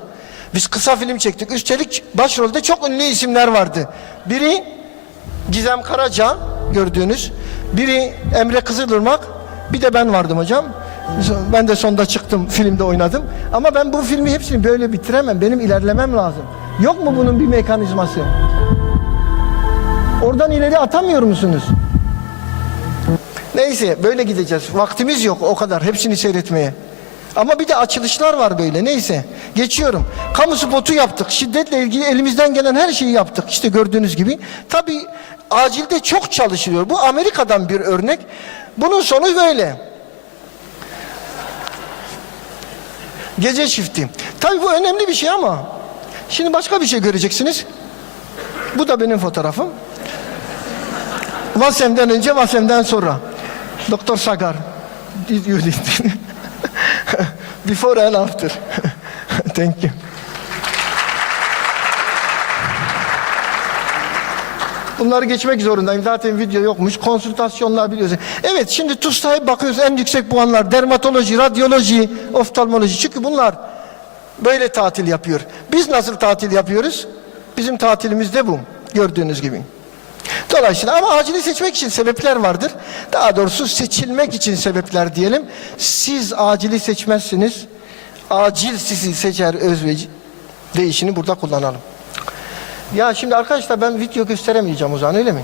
Biz kısa film çektik. Üstelik başrolde çok ünlü isimler vardı. Biri Gizem Karaca, gördüğünüz. Biri Emre Kızılırmak. Bir de ben vardım hocam. Ben de sonda çıktım, filmde oynadım. Ama ben bu filmi hepsini böyle bitiremem. Benim ilerlemem lazım. Yok mu bunun bir mekanizması? Oradan ileri atamıyor musunuz? Neyse, böyle gideceğiz. Vaktimiz yok o kadar hepsini seyretmeye. Ama bir de açılışlar var böyle. Neyse, geçiyorum. Kamu spotu yaptık. Şiddetle ilgili elimizden gelen her şeyi yaptık. İşte gördüğünüz gibi. Tabii acilde çok çalışılıyor. Bu Amerika'dan bir örnek. Bunun sonu böyle. Gece çifti. Tabii bu önemli bir şey ama şimdi başka bir şey göreceksiniz. Bu da benim fotoğrafım. Vasem'den önce, Vasem'den sonra. Doktor Sagar. Did you did? Before and after. Thank you. Bunları geçmek zorundayım. Zaten video yokmuş. Konsültasyonlar biliyorsun. Evet, şimdi TUS'ta bakıyoruz en yüksek puanlar. Dermatoloji, radyoloji, oftalmoloji. Çünkü bunlar böyle tatil yapıyor. Biz nasıl tatil yapıyoruz? Bizim tatilimiz de bu. Gördüğünüz gibi. Dolayısıyla ama acili seçmek için sebepler vardır. Daha doğrusu seçilmek için sebepler diyelim. Siz acili seçmezsiniz. Acil sizi seçer özveci deyişini burada kullanalım. Ya şimdi arkadaşlar ben video gösteremeyeceğim o zaman, öyle mi?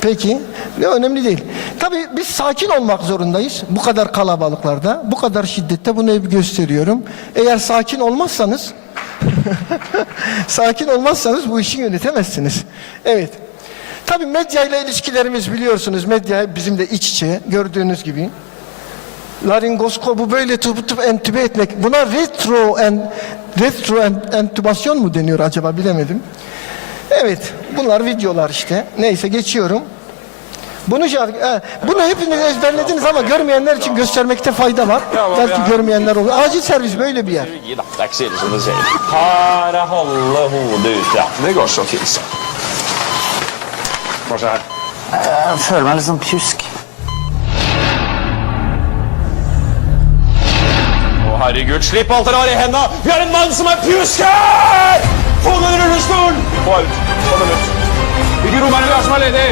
Peki. Önemli değil. Tabii biz sakin olmak zorundayız. Bu kadar kalabalıklarda, bu kadar şiddette bunu hep gösteriyorum. Eğer sakin olmazsanız sakin olmazsanız bu işi yönetemezsiniz. Evet. Tabii medya ile ilişkilerimiz biliyorsunuz. Medya bizimle iç içe, gördüğünüz gibi. Laringoskopu böyle tutup entübe etmek. Buna retro entübasyon mu deniyor acaba, bilemedim. Evet, bunlar videolar işte. Neyse, geçiyorum. Bunu hepiniz ezberlediniz ama görmeyenler için göstermekte fayda var. Belki görmeyenler olur. Acil servis böyle bir yer. Acil, som du säger. Para hålla hodet ut, ja. Det går så till så. Var så här. Jag føler meg litt sånn pjusk. Å, herregud, slipp alt dere har i hendene! Vi har en mann som er pjusk her! Få den rullestolen! Få ut. Få den ut. Hvilke rom er det vi har som er ledig?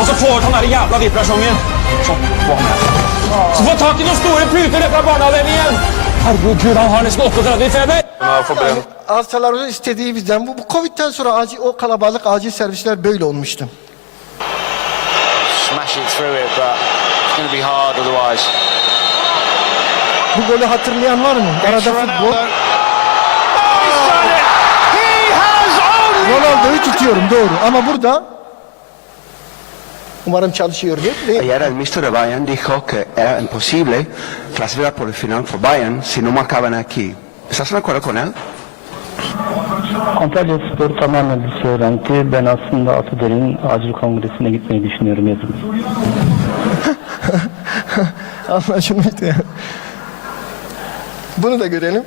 Og så få ut han der jævla vipplasjongen. Sånn, få han her. Så få tak i noen store puter fra barneavdelingen! Herregud, han har nesten 38 feber! Hastalarımızın istediği bizden. Bu Covid'den sonra o kalabalık acil servisler böyle olmuştu. Smash it through it, but it's going to be hard otherwise. Bu golü hatırlayan var mı? Arada futbol. Ronaldo'yu tutuyorum, doğru. Ama burada umarım çalışıyordu. Ayer el mister de Bayern dijo que era imposible clasificar por el final for Bayern si no marcaban aquí. ¿Estás de acuerdo con él? Antalya Spor tamamen bir söylenti. Ben aslında Atıder'in acil kongresine gitmeyi düşünüyorum yazın. Anlaşılmıştı. Bunu da görelim.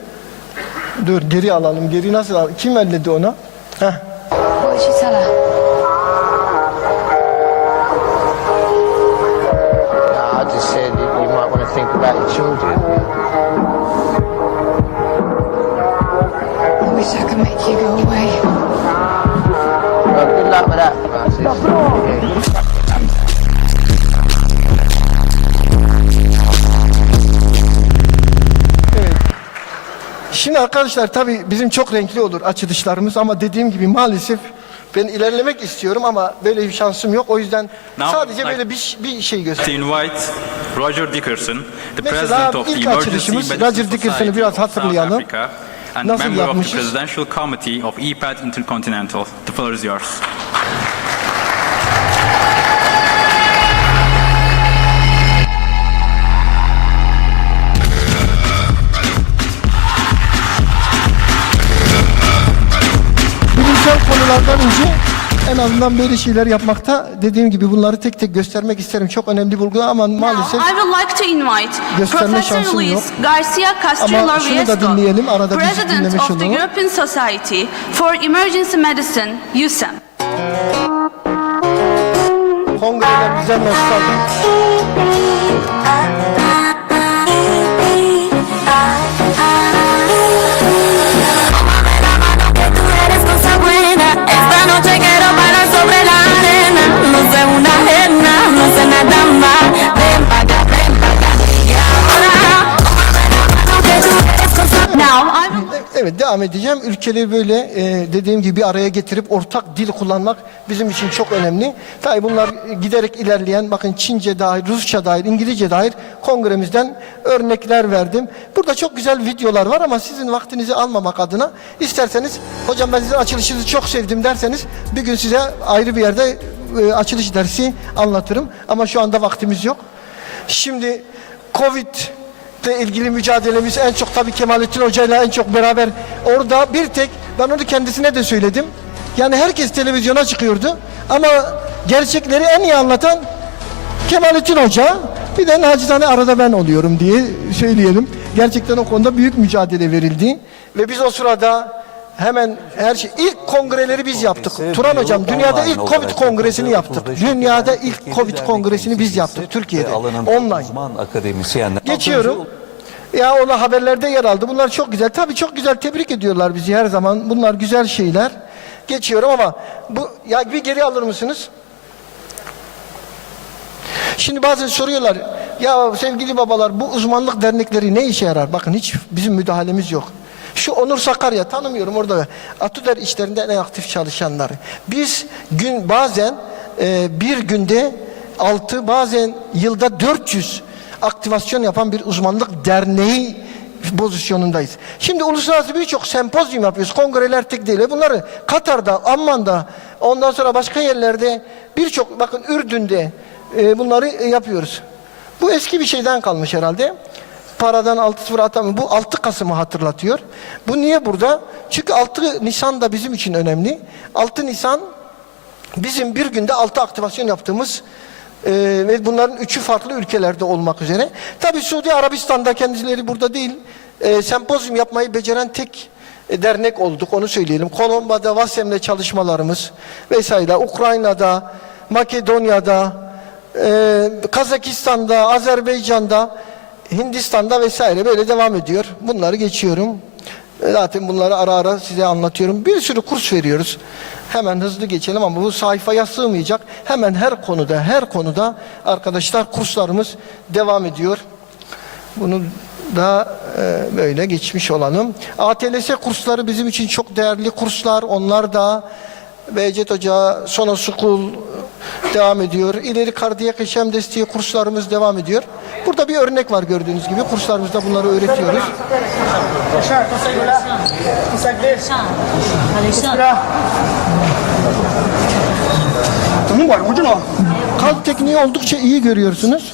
Dur, geri alalım. Geri nasıl alalım? Kim elledi ona? Heh. What did you tell her? I just said you might want to think about your children. I wish I could make you go away. Well, good luck with that, Francis. Şimdi arkadaşlar tabii bizim çok renkli olur açılışlarımız ama dediğim gibi maalesef ben ilerlemek istiyorum ama böyle bir şansım yok. O yüzden sadece böyle bir şey göstereyim. Invite Roger Dickerson, the Mesela president of the ilk Emergency açılışımız Medicine Roger Dickerson'ı Society biraz of South hatırlayalım. Africa and Nasıl member of the yapmışız? Presidential Committee of EPAD Intercontinental. The floor is yours. Bilimsel konulardan önce en azından böyle şeyler yapmakta dediğim gibi bunları tek tek göstermek isterim. Çok önemli bulgular ama maalesef I would like to invite gösterme Professor şansım yok. Luis Garcia Castrillo Ama şunu da Riesco, dinleyelim, arada müzik President dinlemiş of the olalım. European Society for Emergency Medicine, USEM. Kongreler bize nostalji. Evet, devam edeceğim. Ülkeleri böyle dediğim gibi bir araya getirip ortak dil kullanmak bizim için çok önemli. Tabii bunlar giderek ilerleyen, bakın Çince dahil, Rusça dahil, İngilizce dahil kongremizden örnekler verdim. Burada çok güzel videolar var ama sizin vaktinizi almamak adına isterseniz, hocam ben sizin açılışınızı çok sevdim derseniz bir gün size ayrı bir yerde açılış dersi anlatırım. Ama şu anda vaktimiz yok. Şimdi Covid ile ilgili mücadelemiz en çok tabii Kemalettin Hoca'yla en çok beraber orada bir tek ben onu kendisine de söyledim. Yani herkes televizyona çıkıyordu ama gerçekleri en iyi anlatan Kemalettin Hoca, bir de nacizane arada ben oluyorum diye söyleyelim. Gerçekten o konuda büyük mücadele verildi ve biz o sırada hemen her şey, ilk kongreleri biz yaptık. Turan Hocam, dünyada ilk Covid kongresini yaptık. Dünyada ilk Covid kongresini biz yaptık Türkiye'de. Online. Geçiyorum. Ya ona haberlerde yer aldı. Bunlar çok güzel. Tabii çok güzel, tebrik ediyorlar bizi her zaman. Bunlar güzel şeyler. Geçiyorum ama bu ya bir geri alır mısınız? Şimdi bazen soruyorlar. Ya sevgili babalar, bu uzmanlık dernekleri ne işe yarar? Bakın hiç bizim müdahalemiz yok. Şu Onur Sakarya, tanımıyorum orada. Atuder işlerinde en aktif çalışanları. Biz bazen bir günde 6, bazen yılda 400 aktivasyon yapan bir uzmanlık derneği pozisyonundayız. Şimdi uluslararası birçok sempozyum yapıyoruz. Kongreler tek değil. Bunları Katar'da, Amman'da, ondan sonra başka yerlerde birçok, bakın Ürdün'de bunları yapıyoruz. Bu eski bir şeyden kalmış herhalde. Paradan 6-0 atamıyor. Bu 6 Kasım'ı hatırlatıyor. Bu niye burada? Çünkü 6 Nisan da bizim için önemli. 6 Nisan bizim bir günde 6 aktivasyon yaptığımız ve bunların 3'ü farklı ülkelerde olmak üzere. Tabii Suudi Arabistan'da, kendileri burada değil, sempozyum yapmayı beceren tek dernek olduk, onu söyleyelim. Kolomba'da Vasem'le çalışmalarımız vesaire, Ukrayna'da, Makedonya'da, Kazakistan'da, Azerbaycan'da, Hindistan'da vesaire böyle devam ediyor. Bunları geçiyorum. Zaten bunları ara ara size anlatıyorum. Bir sürü kurs veriyoruz. Hemen hızlı geçelim ama bu sayfaya sığmayacak. Hemen her konuda arkadaşlar kurslarımız devam ediyor. Bunu da böyle geçmiş olalım. ATLS kursları bizim için çok değerli kurslar. Onlar da Behçet Hoca, Sono School devam ediyor. İleri kardiyak yaşam desteği kurslarımız devam ediyor. Burada bir örnek var gördüğünüz gibi. Kurslarımızda bunları öğretiyoruz. Kalp tekniği oldukça iyi görüyorsunuz.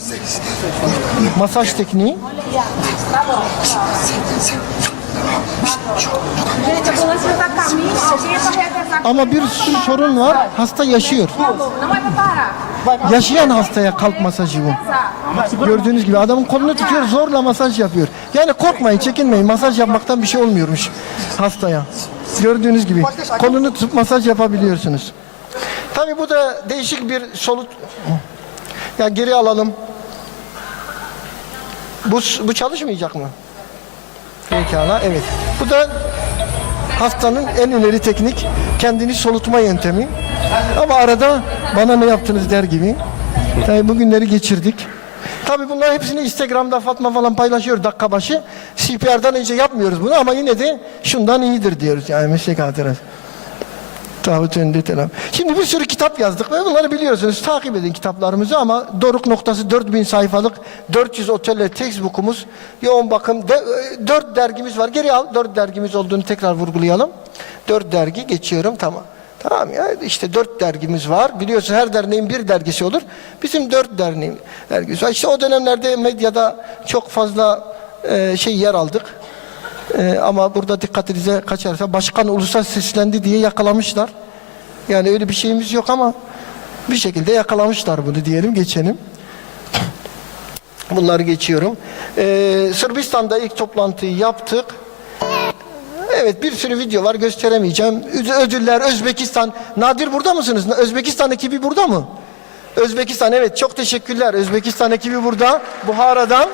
Masaj tekniği. Ama bir sorun var, hasta yaşıyor. Yaşayan hastaya kalp masajı bu. Gördüğünüz gibi adamın kolunu tutuyor, zorla masaj yapıyor. Yani korkmayın, çekinmeyin, masaj yapmaktan bir şey olmuyormuş hastaya. Gördüğünüz gibi kolunu tutup masaj yapabiliyorsunuz. Tabii bu da değişik bir solut. Ya geri alalım. Bu çalışmayacak mı? Pekala, evet. Bu da hastanın en ileri teknik kendini solutma yöntemi. Ama arada bana ne yaptınız der gibi. Tabii bugünleri geçirdik. Tabii bunların hepsini Instagram'da Fatma falan paylaşıyor dakika başı. CPR'dan önce yapmıyoruz bunu ama yine de şundan iyidir diyoruz yani meslek hatırası. Tağut önünde telam. Şimdi bir sürü kitap yazdık ve bunları biliyorsunuz. Takip edin kitaplarımızı ama doruk noktası 4000 sayfalık 400 otelle textbook'umuz, yoğun bakım 4 dergimiz var. Geri al, 4 dergimiz olduğunu tekrar vurgulayalım. 4 dergi geçiyorum, tamam. Tamam ya, işte 4 dergimiz var. Biliyorsun her derneğin bir dergisi olur. Bizim 4 dergimiz var. İşte o dönemlerde medyada çok fazla yer aldık. Ama burada dikkatinize kaçarsa başkan ulusal seslendi diye yakalamışlar. Yani öyle bir şeyimiz yok ama bir şekilde yakalamışlar bunu diyelim, geçelim. Bunları geçiyorum. Sırbistan'da ilk toplantıyı yaptık. Evet, bir sürü video var, gösteremeyeceğim. Ödüller, Özbekistan. Nadir burada mısınız? Özbekistan ekibi burada mı? Özbekistan, evet, çok teşekkürler. Özbekistan ekibi burada, Buhara'dan.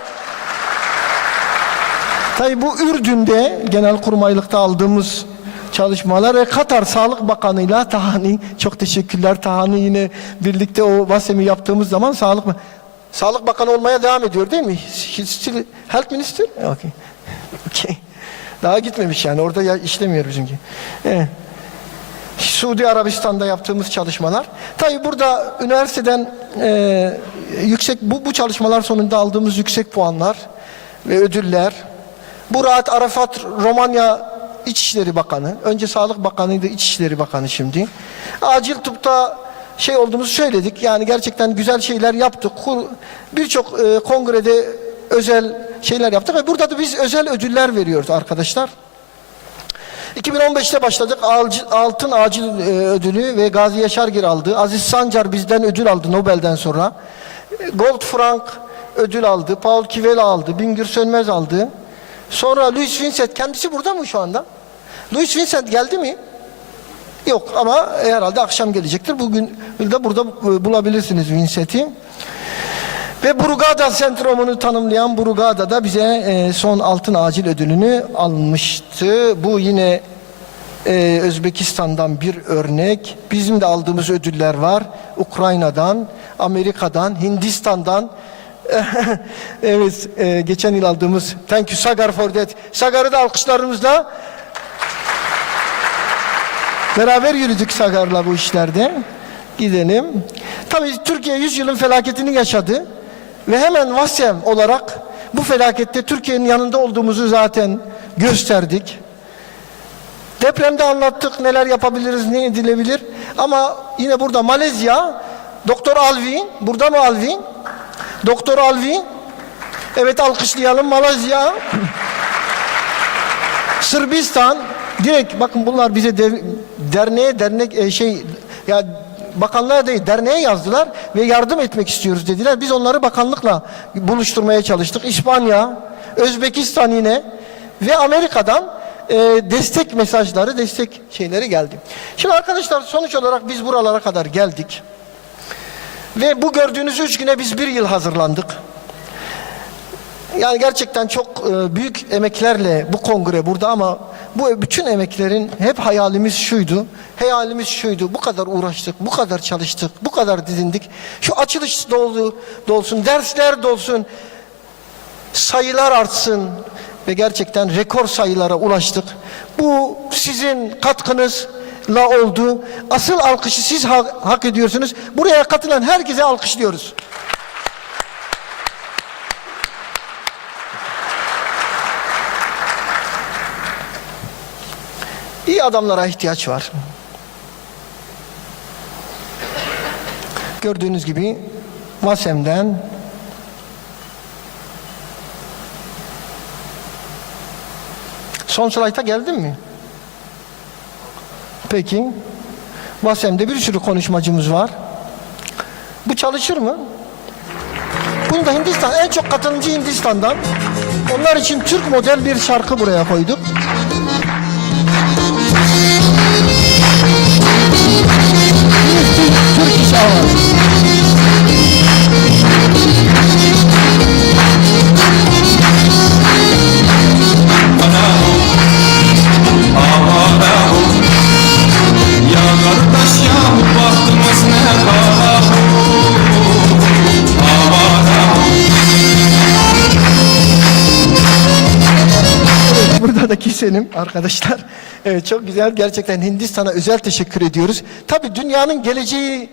Tabii bu Ürdün'de genelkurmaylıkta aldığımız çalışmalar ve Katar Sağlık Bakanı'yla Tahani, çok teşekkürler. Tahani yine birlikte o VASEM'i yaptığımız zaman Sağlık Bakanı olmaya devam ediyor değil mi? Still Health Minister? Okay. Okay. Daha gitmemiş yani, orada işlemiyor bizimki. Evet. Suudi Arabistan'da yaptığımız çalışmalar. Tabii burada üniversiteden yüksek bu çalışmalar sonunda aldığımız yüksek puanlar ve ödüller. Murat Arafat, Romanya İçişleri Bakanı. Önce Sağlık Bakanı'ydı, İçişleri Bakanı şimdi. Acil tıpta olduğumuzu söyledik. Yani gerçekten güzel şeyler yaptık. Birçok kongrede özel şeyler yaptık ve burada da biz özel ödüller veriyoruz arkadaşlar. 2015'te başladık. Altın Acil ödülü ve Gazi Yaşargil aldı. Aziz Sancar bizden ödül aldı Nobel'den sonra. Gold Frank ödül aldı. Paul Kivela aldı. Bingür Sönmez aldı. Sonra Louis Vincent, kendisi burada mı şu anda? Louis Vincent geldi mi? Yok ama herhalde akşam gelecektir. Bugün de burada bulabilirsiniz Vincent'i. Ve Brugada sendromunu tanımlayan Brugada da bize son altın acil ödülünü almıştı. Bu yine Özbekistan'dan bir örnek. Bizim de aldığımız ödüller var. Ukrayna'dan, Amerika'dan, Hindistan'dan. Evet, geçen yıl aldığımız thank you Sagar for that. Sagar'ı da alkışlarımızla beraber yürüdük Sagar'la bu işlerde. Gidelim. Tabii Türkiye 100 yılın felaketini yaşadı. Ve hemen VASEM olarak bu felakette Türkiye'nin yanında olduğumuzu zaten gösterdik. Depremde anlattık neler yapabiliriz, ne edilebilir. Ama yine burada Malezya, Doktor Alvi, burada mı Alvi? Doktor Alvi, evet alkışlayalım. Malezya, Sırbistan, direkt bakın bunlar bize bakanlığa değil, derneğe yazdılar ve yardım etmek istiyoruz dediler. Biz onları bakanlıkla buluşturmaya çalıştık. İspanya, Özbekistan yine ve Amerika'dan destek mesajları, destek şeyleri geldi. Şimdi arkadaşlar sonuç olarak biz buralara kadar geldik. Ve bu gördüğünüz 3 güne biz 1 yıl hazırlandık. Yani gerçekten çok büyük emeklerle bu kongre burada ama bu bütün emeklerin hep hayalimiz şuydu. Hayalimiz şuydu. Bu kadar uğraştık, bu kadar çalıştık, bu kadar didindik. Şu açılış dolsun, dersler dolsun, sayılar artsın ve gerçekten rekor sayılara ulaştık. Bu sizin katkınızla oldu. Asıl alkışı siz hak ediyorsunuz. Buraya katılan herkese alkışlıyoruz. İyi adamlara ihtiyaç var. Gördüğünüz gibi VASEM'den son slayta geldim mi? Peki. VASEM'de bir sürü konuşmacımız var. Bu çalışır mı? Bunu da Hindistan, en çok katılımcı Hindistan'dan. Onlar için Türk model bir şarkı buraya koyduk. Türk iş ağır. Buradaki senim arkadaşlar. Evet, çok güzel. Gerçekten Hindistan'a özel teşekkür ediyoruz. Tabii dünyanın geleceği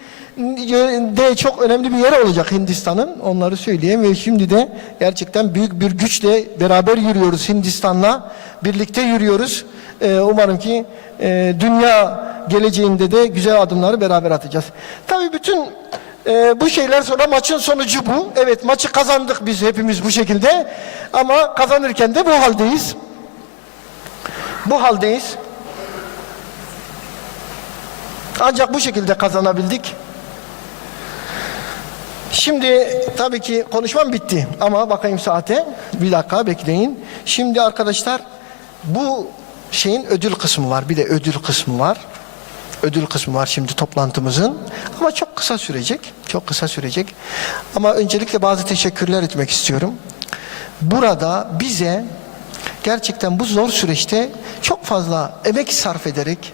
de çok önemli bir yer olacak Hindistan'ın. Onları söyleyeyim ve şimdi de gerçekten büyük bir güçle beraber yürüyoruz Hindistan'la. Birlikte yürüyoruz. Umarım ki dünya geleceğinde de güzel adımları beraber atacağız. Tabii bütün bu şeyler sonra maçın sonucu bu. Evet, maçı kazandık biz hepimiz bu şekilde. Ama kazanırken de bu haldeyiz. Bu haldeyiz. Ancak bu şekilde kazanabildik. Şimdi tabii ki konuşmam bitti ama bakayım saate. Bir dakika bekleyin. Şimdi arkadaşlar bu şeyin ödül kısmı var. Bir de ödül kısmı var. Ödül kısmı var şimdi toplantımızın. Ama çok kısa sürecek. Çok kısa sürecek. Ama öncelikle bazı teşekkürler etmek istiyorum. Burada bize gerçekten bu zor süreçte çok fazla emek sarf ederek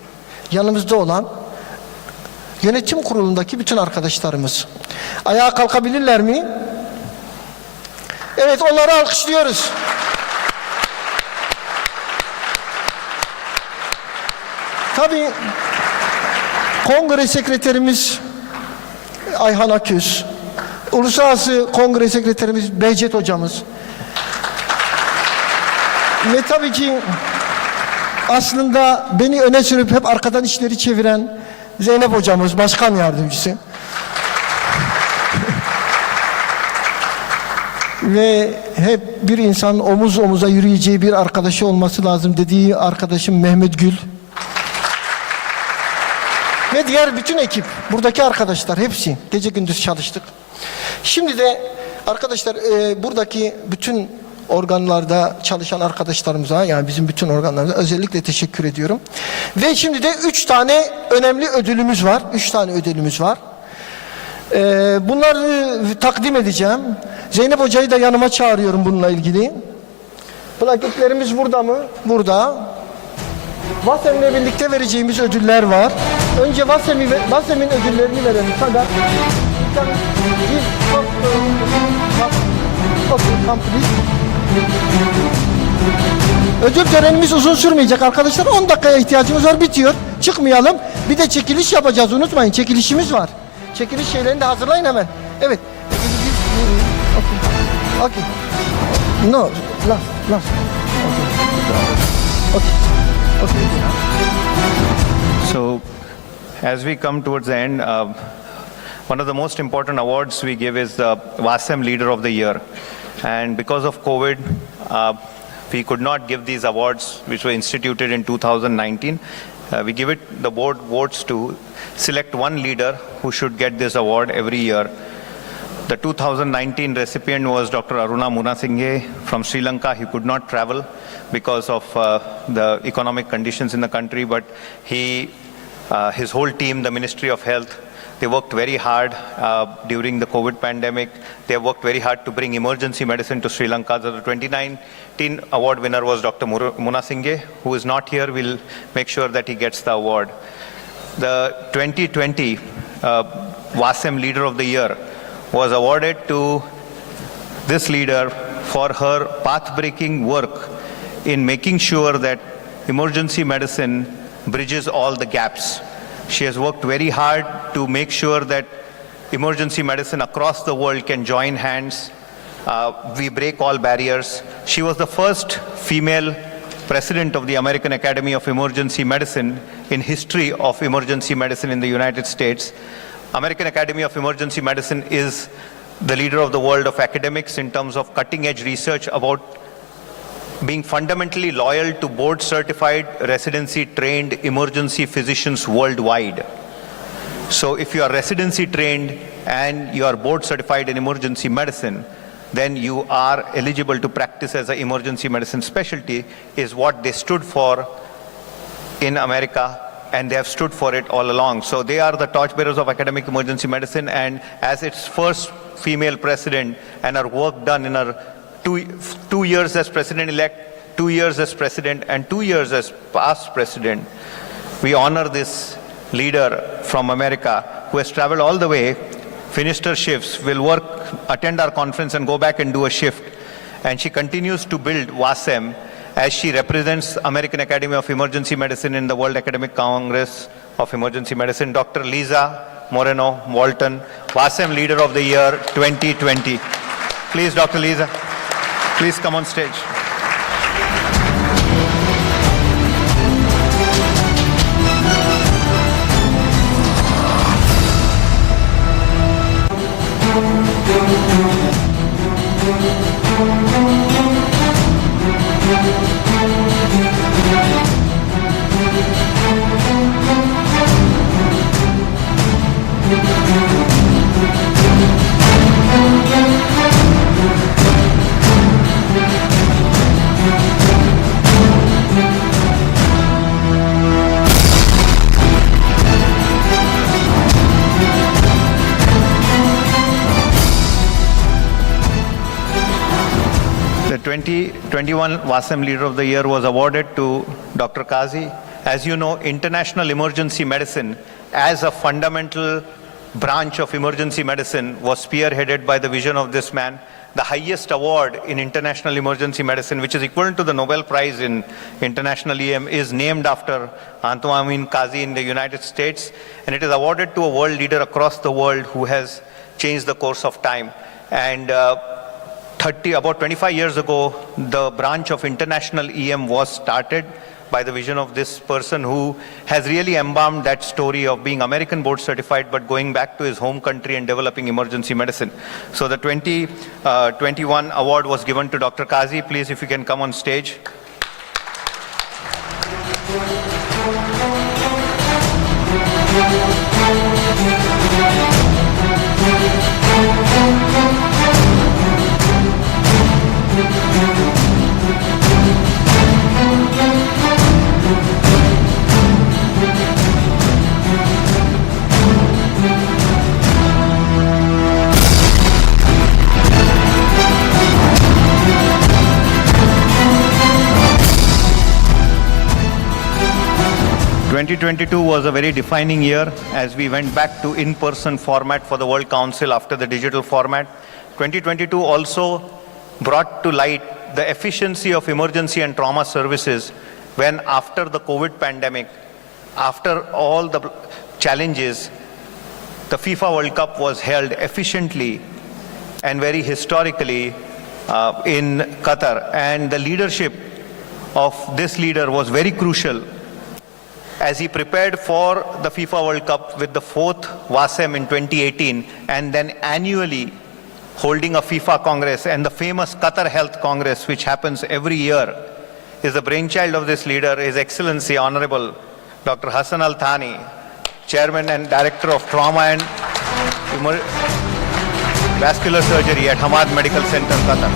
yanımızda olan yönetim kurulundaki bütün arkadaşlarımız. Ayağa kalkabilirler mi? Evet, onları alkışlıyoruz. Tabii Kongre Sekreterimiz Ayhan Aköz, Uluslararası Kongre Sekreterimiz Behçet Hocamız ve tabii ki aslında beni öne sürüp hep arkadan işleri çeviren Zeynep Hocamız, Başkan Yardımcısı. Ve hep bir insanın omuz omuza yürüyeceği bir arkadaşı olması lazım dediği arkadaşım Mehmet Gül. Ve diğer bütün ekip, buradaki arkadaşlar hepsi gece gündüz çalıştık. Şimdi de arkadaşlar buradaki bütün organlarda çalışan arkadaşlarımıza, yani bizim bütün organlarımıza özellikle teşekkür ediyorum. Ve şimdi de 3 tane önemli ödülümüz var. 3 tane ödülümüz var. Bunları takdim edeceğim. Zeynep Hoca'yı da yanıma çağırıyorum bununla ilgili. Plaketlerimiz burada mı? Burada. VASEM'le birlikte vereceğimiz ödüller var. Önce VASEM'in ödüllerini verelim. Sagar. Ödül törenimiz uzun sürmeyecek arkadaşlar. 10 dakikaya ihtiyacımız var, bitiyor. Çıkmayalım. Bir de çekiliş yapacağız, unutmayın. Çekilişimiz var. Çekiliş şeylerini de hazırlayın hemen. Evet. Okay. No, last. Okay. So, as we come towards the end, one of the most important awards we give is the WASEM Leader of the Year. And because of COVID, we could not give these awards, which were instituted in 2019. We give it, the board votes to select one leader who should get this award every year. The 2019 recipient was Dr. Aruna Munasinghe from Sri Lanka. He could not travel because of the economic conditions in the country, but his whole team, the Ministry of Health, they worked very hard during the COVID pandemic. They worked very hard to bring emergency medicine to Sri Lanka. So the 2019 award winner was Dr. Munasinghe, who is not here. We'll make sure that he gets the award. The 2020 WASEM Leader of the Year was awarded to this leader for her path-breaking work in making sure that emergency medicine bridges all the gaps. She has worked very hard to make sure that emergency medicine across the world can join hands. We break all barriers. She was the first female president of the American Academy of Emergency Medicine in history of emergency medicine in the United States. American Academy of Emergency Medicine is the leader of the world of academics in terms of cutting-edge research about being fundamentally loyal to board-certified, residency-trained emergency physicians worldwide. So if you are residency-trained and you are board-certified in emergency medicine, then you are eligible to practice as an emergency medicine specialty, is what they stood for in America, and they have stood for it all along. So they are the torchbearers of academic emergency medicine, and as its first female president, and her work done in her 2 years as president-elect, 2 years as president, and 2 years as past president, we honor this leader from America who has traveled all the way, finished her shifts, will work, attend our conference and go back and do a shift. And she continues to build WASEM as she represents American Academy of Emergency Medicine in the World Academic Congress of Emergency Medicine. Dr. Lisa Moreno Walton, WASEM Leader of the Year 2020. Please, Dr. Lisa, please come on stage. 2021 WASEM Leader of the Year was awarded to Dr. Kazi. As you know, international emergency medicine as a fundamental branch of emergency medicine was spearheaded by the vision of this man. The highest award in international emergency medicine, which is equivalent to the Nobel Prize in international EM, is named after Antoine Kazi in the United States, and it is awarded to a world leader across the world who has changed the course of time. And about 25 years ago, the branch of international EM was started by the vision of this person who has really embalmed that story of being American board certified but going back to his home country and developing emergency medicine. So the 2021 award was given to Dr. Kazi. Please, if you can come on stage. ...2022 was a very defining year as we went back to in-person format for the World Council after the digital format. 2022 also brought to light the efficiency of emergency and trauma services when after the COVID pandemic, after all the challenges, the FIFA World Cup was held efficiently and very historically in Qatar. And the leadership of this leader was very crucial as he prepared for the FIFA World Cup with the 4th WASEM in 2018 and then annually holding a FIFA Congress, and the famous Qatar Health Congress, which happens every year, is the brainchild of this leader, His Excellency Honorable Dr. Hassan Al Thani, Chairman and Director of Trauma and Vascular Surgery at Hamad Medical Center, Qatar.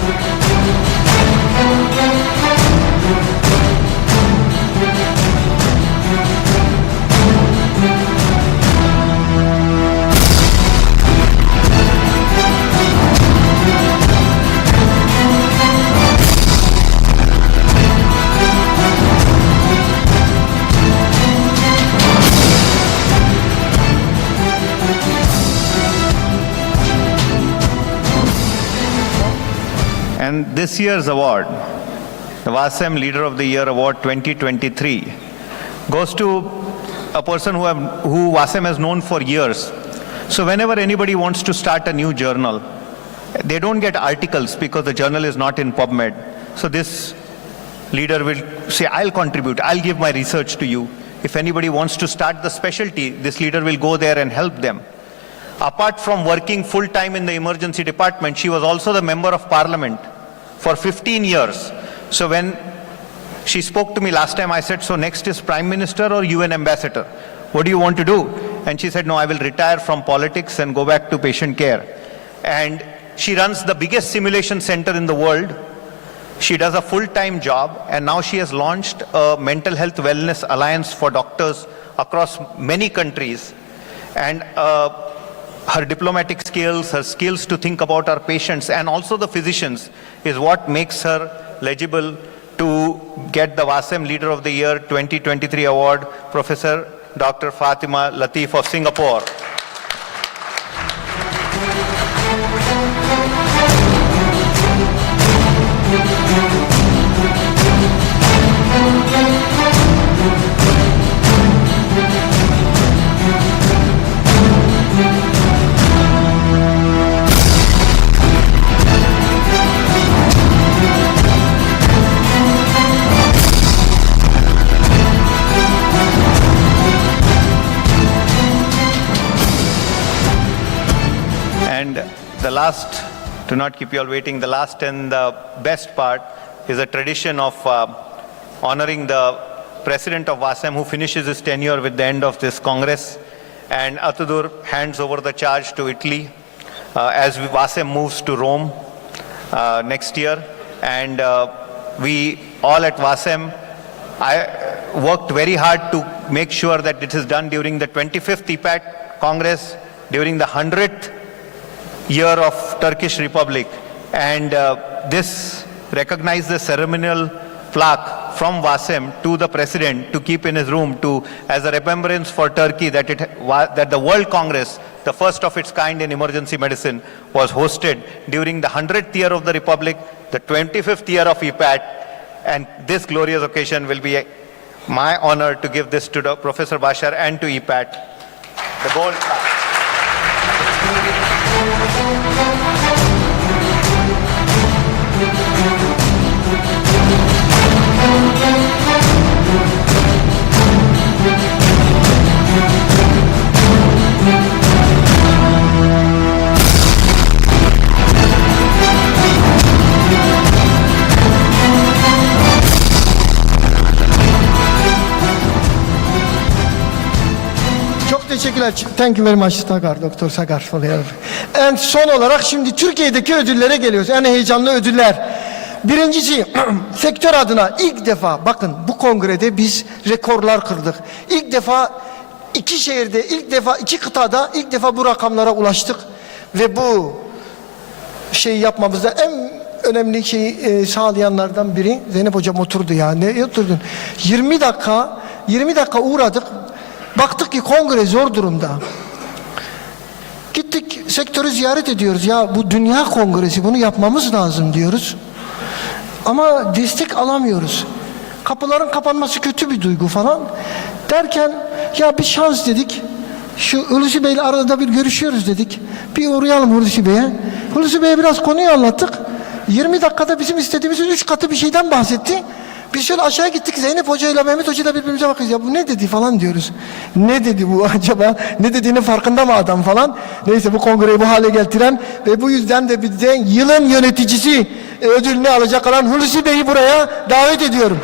And this year's award, the WASEM Leader of the Year Award 2023, goes to a person who WASEM has known for years. So whenever anybody wants to start a new journal, they don't get articles because the journal is not in PubMed. So this leader will say, I'll contribute, I'll give my research to you. If anybody wants to start the specialty, this leader will go there and help them. Apart from working full-time in the emergency department, she was also the member of parliament for 15 years. So when she spoke to me last time, I said, so next is Prime Minister or UN Ambassador? What do you want to do? And she said, no, I will retire from politics and go back to patient care. And she runs the biggest simulation center in the world. She does a full-time job, and now she has launched a mental health wellness alliance for doctors across many countries. And her diplomatic skills, her skills to think about our patients and also the physicians is what makes her legible to get the WASEM Leader of the Year 2023 award, Professor Dr. Fatima Latif of Singapore. And the last, to not keep you all waiting, the last and the best part is a tradition of honoring the president of WASEM who finishes his tenure with the end of this Congress. And Atadur hands over the charge to Italy as WASEM moves to Rome next year. And we all at WASEM, I worked very hard to make sure that it is done during the 25th EPAT Congress, during the 100th year of Turkish Republic. And this recognize the ceremonial plaque from Wasim to the President to keep in his room as a remembrance for Turkey that the World Congress, the first of its kind in emergency medicine, was hosted during the 100th year of the Republic, the 25th year of EPAT, and this glorious occasion will be my honor to give this to Professor Bashar and to EPAT, the gold plaque. Çok teşekkürler. Thank you very much Sagar, Doktor Sagar. En son olarak şimdi Türkiye'deki ödüllere geliyoruz. En heyecanlı ödüller. Birincisi sektör adına ilk defa bakın bu kongrede biz rekorlar kırdık. İlk defa iki şehirde, ilk defa iki kıtada ilk defa bu rakamlara ulaştık. Ve bu şeyi yapmamızda en önemli şeyi sağlayanlardan biri Zeynep Hocam oturdu ya. Ne oturdun? 20 dakika uğradık. Baktık ki kongre zor durumda. Gittik sektörü ziyaret ediyoruz. Ya bu dünya kongresi, bunu yapmamız lazım diyoruz. Ama destek alamıyoruz. Kapıların kapanması kötü bir duygu falan. Derken ya bir şans dedik. Şu Hulusi Bey'le arada bir görüşüyoruz dedik. Bir uğrayalım Hulusi Bey'e. Hulusi Bey'e biraz konuyu anlattık. 20 dakikada bizim istediğimizin 3 katı bir şeyden bahsetti. Biz şöyle aşağı gittik, Zeynep Hoca ile Mehmet Hoca ile birbirimize bakıyoruz. Ya bu ne dedi falan diyoruz. Ne dedi bu acaba? Ne dediğinin farkında mı adam falan? Neyse bu kongreyi bu hale getiren ve bu yüzden de bizden yılın yöneticisi ödülünü alacak olan Hulusi Bey'i buraya davet ediyorum.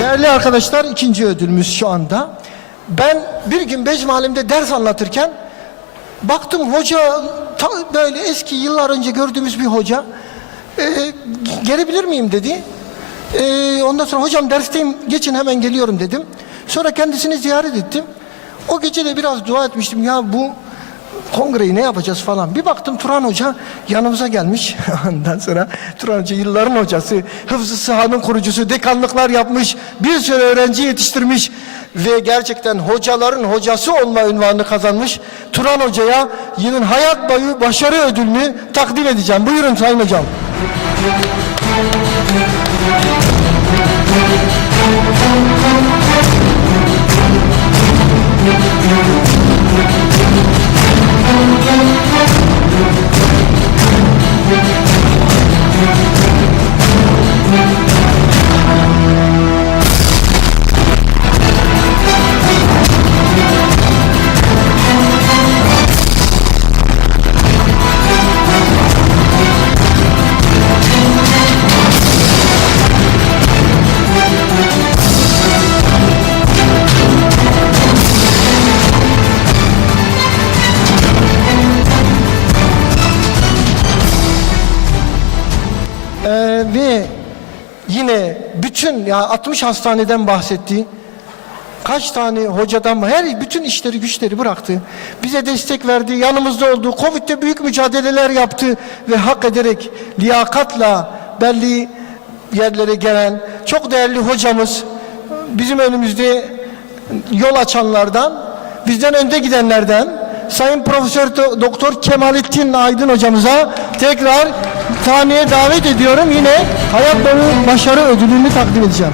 Değerli arkadaşlar, ikinci ödülümüz şu anda. Ben bir gün Becmalim'de ders anlatırken baktım hoca böyle eski yıllar önce gördüğümüz bir hoca gelebilir miyim dedi. Ondan sonra hocam dersteyim, geçin hemen geliyorum dedim. Sonra kendisini ziyaret ettim. O gece de biraz dua etmiştim, ya bu kongreyi ne yapacağız falan. Bir baktım Turan Hoca yanımıza gelmiş. Ondan sonra Turan Hoca yılların hocası, Hıfzı Sıha'nın kurucusu, dekanlıklar yapmış, bir sürü öğrenci yetiştirmiş ve gerçekten hocaların hocası olma unvanını kazanmış. Turan Hoca'ya yılın hayat boyu başarı ödülünü takdim edeceğim. Buyurun Sayın Hocam. Ve yine bütün ya 60 hastaneden bahsetti. Kaç tane hocadan bütün işleri güçleri bıraktı. Bize destek verdi, yanımızda oldu. Covid'de büyük mücadeleler yaptı ve hak ederek liyakatla belli yerlere gelen çok değerli hocamız, bizim önümüzde yol açanlardan, bizden önde gidenlerden Sayın Profesör Doktor Kemalettin Aydın hocamıza tekrar sahneye davet ediyorum. Yine hayat boyu başarı ödülünü takdim edeceğim.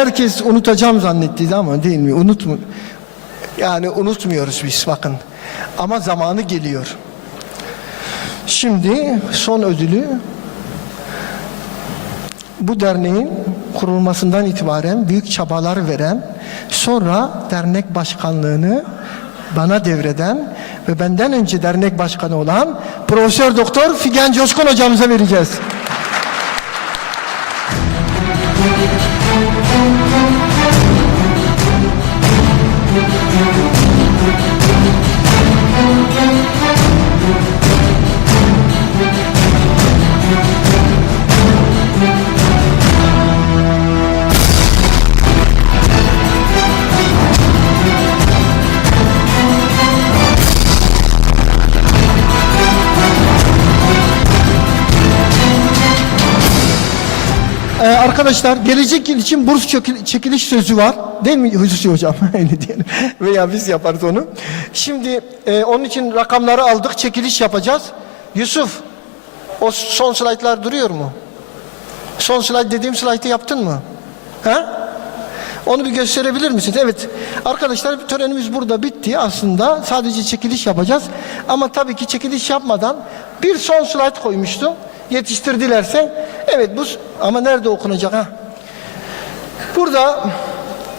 herkes unutacağım zannettiydi ama değil mi? Yani unutmuyoruz biz bakın. Ama zamanı geliyor. Şimdi son ödülü bu derneğin kurulmasından itibaren büyük çabalar veren, sonra dernek başkanlığını bana devreden ve benden önce dernek başkanı olan Profesör Doktor Figen Coşkun hocamıza vereceğiz. Arkadaşlar gelecek yıl için burs çekiliş sözü var. Değil mi Hususi hocam? Öyle diyelim. Veya biz yaparız onu. Şimdi onun için rakamları aldık. Çekiliş yapacağız. Yusuf, o son slaytlar duruyor mu? Son slayt dediğim slaytı yaptın mı? Ha? Onu bir gösterebilir misin? Evet. Arkadaşlar törenimiz burada bitti aslında. Sadece çekiliş yapacağız. Ama tabii ki çekiliş yapmadan bir son slayt koymuştum. Yetiştirdilerse. Evet bu ama nerede okunacak ha? Burada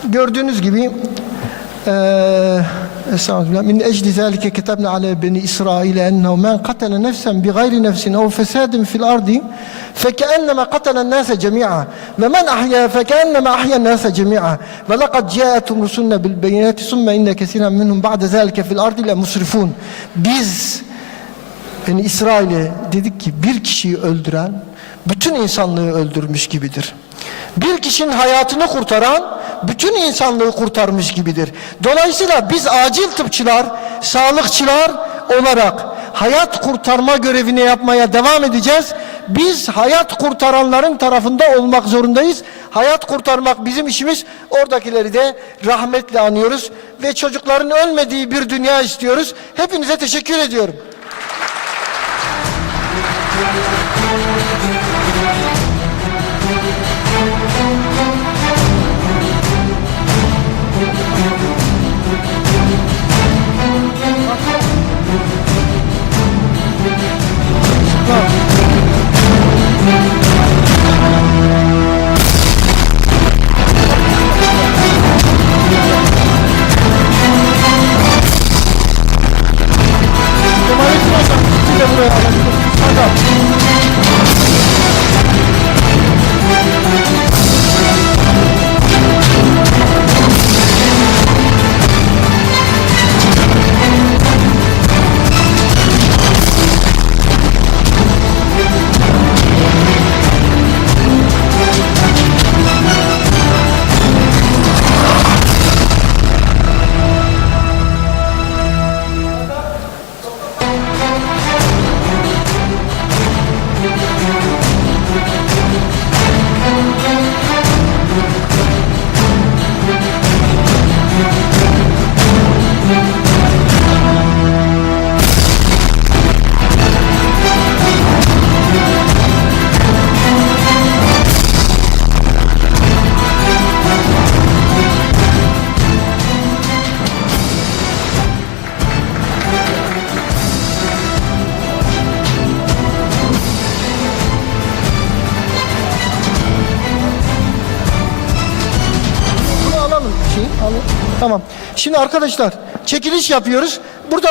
gördüğünüz gibi min ecli zalike ketabna ala beni İsrail ennehu men qatala nefsen bi gayri nefsin ev fesadin fil ardi fekennema qatala an-nase cemi'a ve men ahya fekennema ahya an-nase cemi'a ve laqad ca'atuhum rusuluna bil beyinati summa inne keseeran minhum ba'de zalike fil ardi la musrifun. Biz yani İsrail'e dedik ki bir kişiyi öldüren bütün insanlığı öldürmüş gibidir. Bir kişinin hayatını kurtaran bütün insanlığı kurtarmış gibidir. Dolayısıyla biz acil tıpçılar, sağlıkçılar olarak hayat kurtarma görevini yapmaya devam edeceğiz. Biz hayat kurtaranların tarafında olmak zorundayız. Hayat kurtarmak bizim işimiz. Oradakileri de rahmetle anıyoruz ve çocukların ölmediği bir dünya istiyoruz. Hepinize teşekkür ediyorum. Tamam. Şimdi arkadaşlar çekiliş yapıyoruz. Burada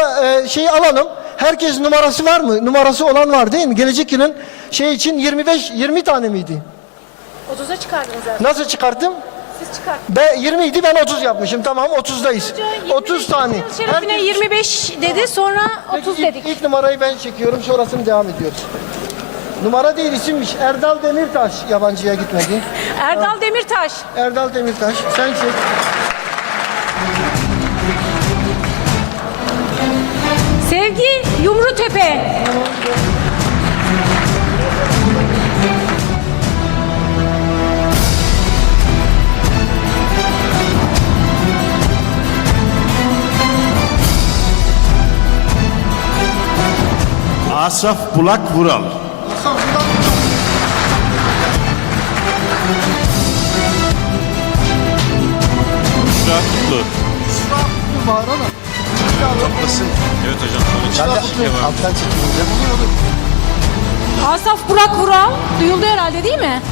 şeyi alalım. Herkes numarası var mı? Numarası olan var değil mi? Gelecek yılın şey için 20 tane miydi? 30'a çıkardınız zaten. Nasıl çıkarttım? Siz çıkarttınız. 20 idi ben 30 yapmışım. Tamam 30'dayız. 30 tane. Şerefine Herkes... 25 dedi sonra 30 dedik. İlk numarayı ben çekiyorum. Sonrasını devam ediyoruz. Numara değil isimmiş. Erdal Demirtaş yabancıya gitmedi. Erdal Demirtaş. Erdal Demirtaş. Sen çek. Sevgi Yumrutepe. Asaf Bulak Vural. Kutlu. Bağırana. Toplasın. Evet hocam. Alttan çekileceğim. Asaf Burak Vural. Duyuldu herhalde değil mi?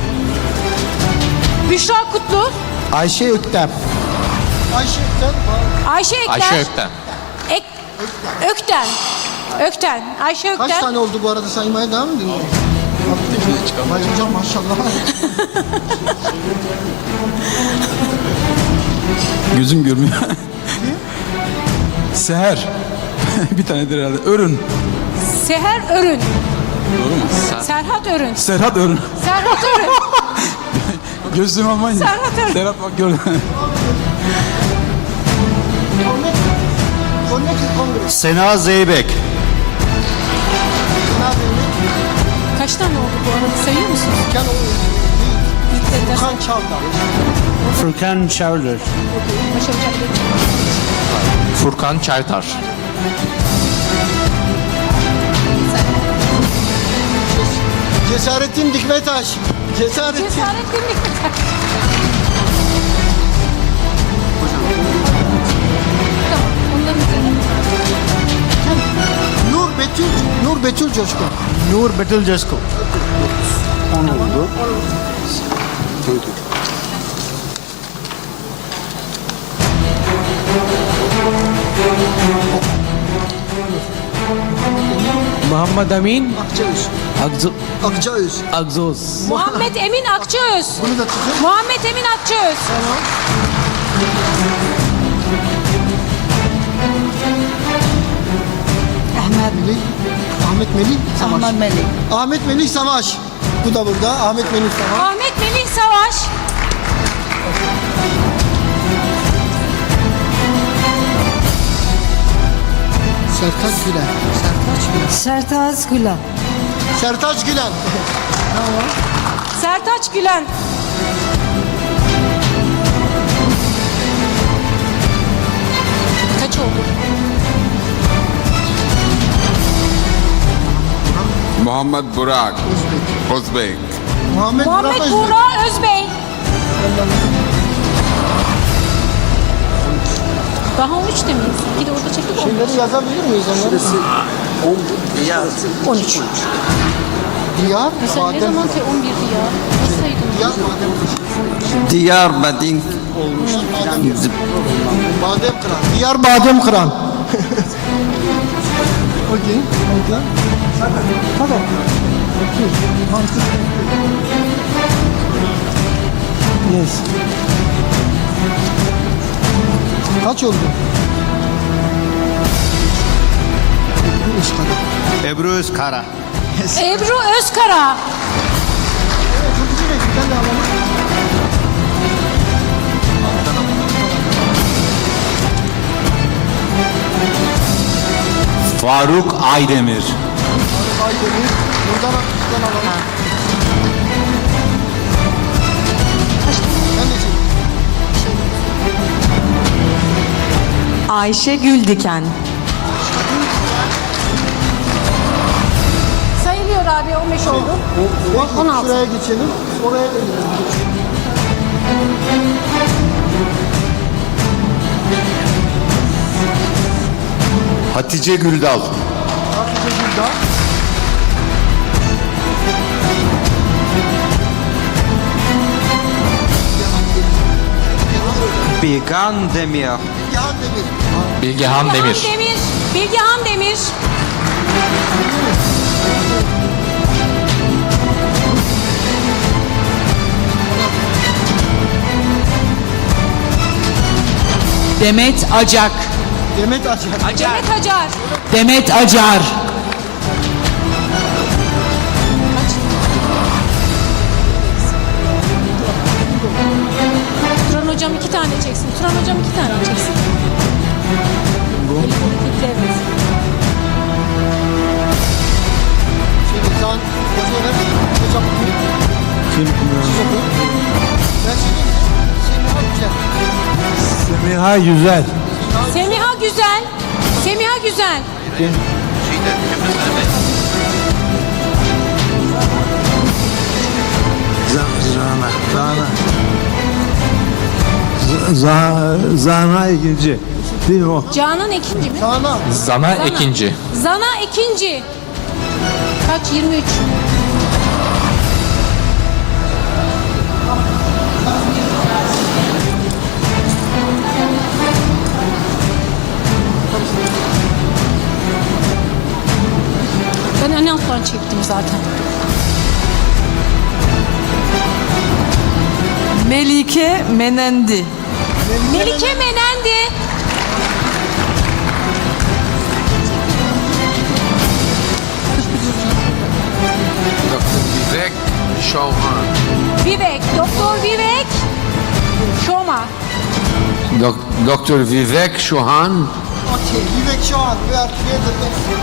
Büşra Kutlu. Ayşe Öktem. Ayşe Öktem. Ayşe Ekler. Ayşe Öktem. Ökten. Ökten. Ayşe Ökten. Kaç tane oldu bu arada saymaya devam mı ediyorsun? Vay hocam maşallah. Gözüm görmüyor. Seher. Bir tanedir herhalde. Örün. Seher Örün. Doğru mu? Serhat Örün. Serhat Örün. Serhat Örün. Gözüm almayın. Serhat Örün. Serhat bak gör. Sena Zeybek. Kaç tane oldu bu arada sayıyor musunuz? Furkan Çavdar. Furkan Çavdar. Furkan Çaytar. Cesarettin Dikmetaş. Cesarettin. Cesarettin Dikmetaş. Tamam, onların üzerine. Nur Betül Coşkun. Nur Betül Coşkun. 10 oldu. Muhammed Emin Akçaöz. Muhammed Emin Akçaöz. Bunu da tutun. Muhammed Emin Akçaöz. Ahmet Melih Savaş. Ahmet Melih Savaş. Bu da burada. Ahmet Melih Savaş. Ahmet Melih Savaş. Sertaç Gülen. Sertaç Gülen. Sertaç Gülen. Sertaç Gülen. Kaç oldu? Muhammed Burak Özbek. Muhammed Muhammed Burak Buğra Özbey. Daha 13 de miyiz? Bir de orada çektik. Şeyleri yazabilir miyiz onları? 13. Diyar, Mesela ne Badem. zaman ki 11'di ya? Nasıl saydın? Diyar, Badem. Diyar Badin. Badem Kıran. Diyar Badem Kıran. Okey. Okey. Tamam. Yes. Kaç oldu? Ebru Özkara. Ebru Özkara. Çok güzel. Ben de alalım. Faruk Aydemir. Aydemir. Buradan alalım. Sen de çek. Ayşe Güldiken. Sayılıyor abi 15 oldu. 16. Şuraya geçelim. Oraya da gidelim. Hatice Güldal. Hatice Güldal. Bilgan Demir. Bilgehan Demir. Bilgehan Demir. Bilgehan Demir. Demet Acak. Demet Acar. Demet Acar. Demet Acar. Turan hocam 2 tane çeksin. Turan hocam 2 tane çeksin. Evet. Şimdi sen hocaya ver. Hocam Kim ben Semiha Yüzel. Semiha Güzel. Semiha Güzel. Zana ikinci. Değil mi o? Canan ikinci mi? Zana ikinci. Zana ikinci. Kaç? 23. Ben öne alttan çektim zaten. Melike Menendi. Melike Menendi. Dr. Vivek Chauhan. Vivek. Doktor Vivek. Şoma. Dr. Vivek Chauhan. Okay, Vivek Chauhan, we are together next year.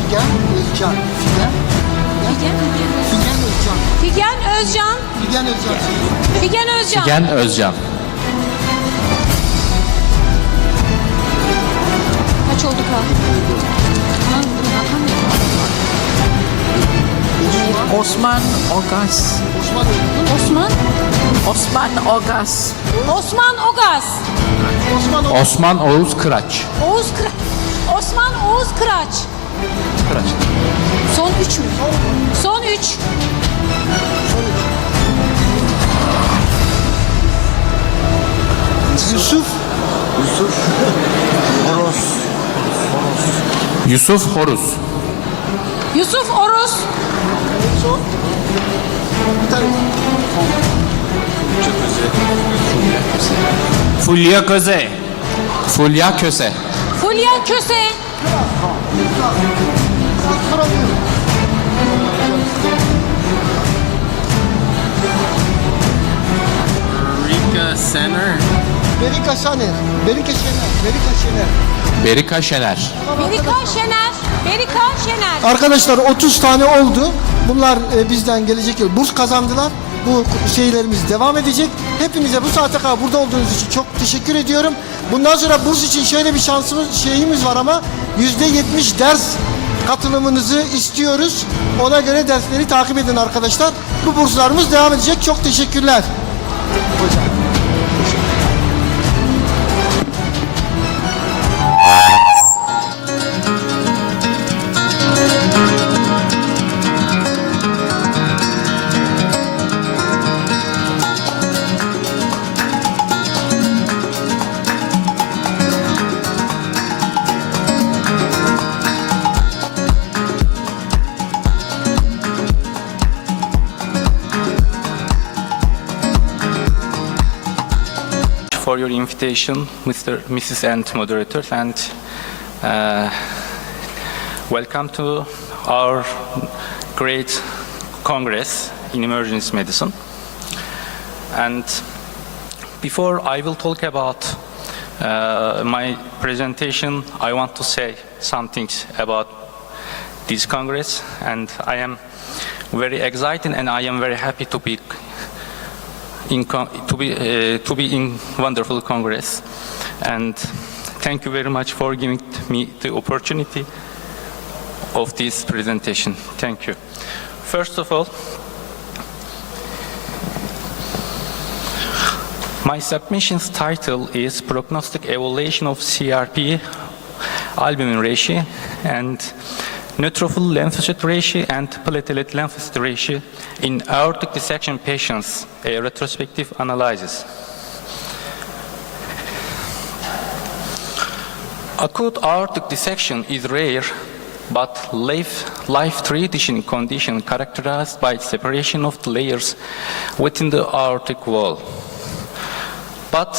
Figen Özcan. Figen Özcan. Figen Özcan. Figen Özcan. Figen Özcan. Kaç olduk ha? Osman Ogas. Osman. Osman Ogas. Osman Ogas. Osman Oğuz Kıraç. Osman Oğuz Kıraç. Son 3 mü? Son 3. Yusuf. Yusuf Horuz. Yusuf Oruz. Fulya Köse. Fulya Köse. Fulya Köse. Rika Sener. Berika Şener. Berika Şener. Berika Şener. Berika Şener. Berika Şener. Arkadaşlar 30 tane oldu. Bunlar bizden gelecek yıl burs kazandılar. Bu şeylerimiz devam edecek. Hepinize bu saate kadar burada olduğunuz için çok teşekkür ediyorum. Bundan sonra burs için şöyle bir şeyimiz var ama %70 ders katılımınızı istiyoruz. Ona göre dersleri takip edin arkadaşlar. Bu burslarımız devam edecek. Çok teşekkürler. For your invitation, Mrs. and moderators, and welcome to our great Congress in Emergency Medicine. And before I will talk about my presentation, I want to say something about this Congress, and I am very excited and I am very happy to be in wonderful Congress, and thank you very much for giving me the opportunity of this presentation. Thank you. First of all, my submission's title is Prognostic Evaluation of CRP, Albumin Ratio, and Neutrophil Lymphocyte Ratio and Platelet Lymphocyte Ratio in aortic dissection patients, a retrospective analysis. Acute aortic dissection is rare, but life-threatening condition characterized by separation of the layers within the aortic wall. But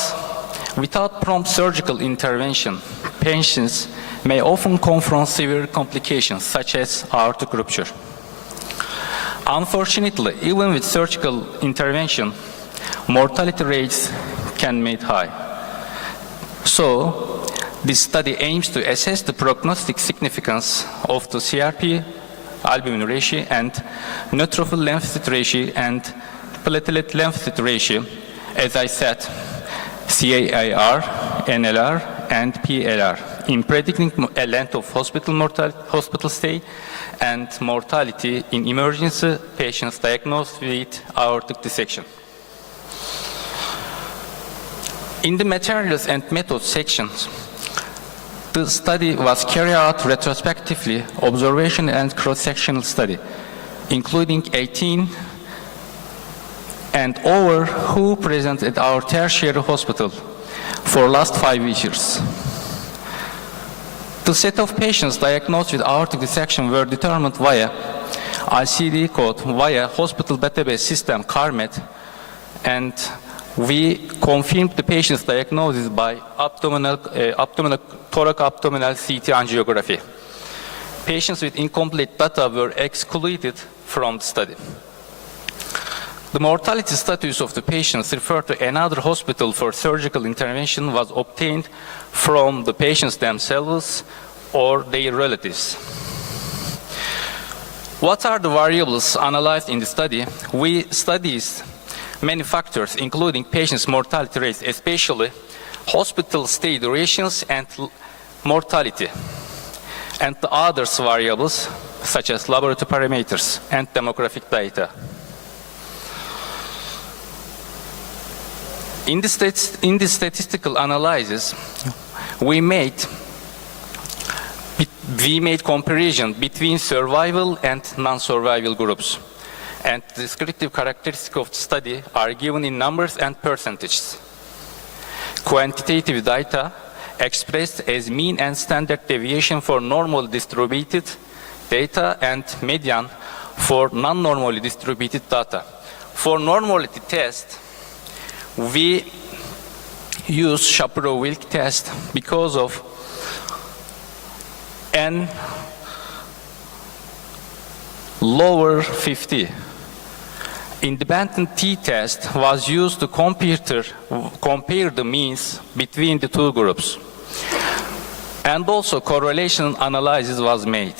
without prompt surgical intervention, patients may often confront severe complications such as aortic rupture. Unfortunately, even with surgical intervention, mortality rates can be made high. So, this study aims to assess the prognostic significance of the CRP, albumin ratio, and neutrophil lymphocyte ratio and platelet lymphocyte ratio. As I said, CAR, NLR, and PLR in predicting a length of hospital stay and mortality in emergency patients diagnosed with aortic dissection. In the materials and methods sections, the study was carried out retrospectively, observation and cross-sectional study, including 18 and over who present at our tertiary hospital for last 5 years. The set of patients diagnosed with aortic dissection were determined via ICD code, via hospital database system CARMET, and we confirmed the patient's diagnosis by thorac-abdominal CT angiography. Patients with incomplete data were excluded from the study. The mortality status of the patients referred to another hospital for surgical intervention was obtained from the patients themselves or their relatives. What are the variables analyzed in the study? We studied many factors, including patients' mortality rates, especially hospital stay durations and mortality, and the other variables such as laboratory parameters and demographic data. In the statistical analysis, we made comparison between survival and non-survival groups, and the descriptive characteristics of the study are given in numbers and percentages. Quantitative data expressed as mean and standard deviation for normal distributed data and median for non-normally distributed data. For normality test, we use Shapiro-Wilk test because of n lower 50. Independent t-test was used to compare the means between the two groups. And also correlation analysis was made.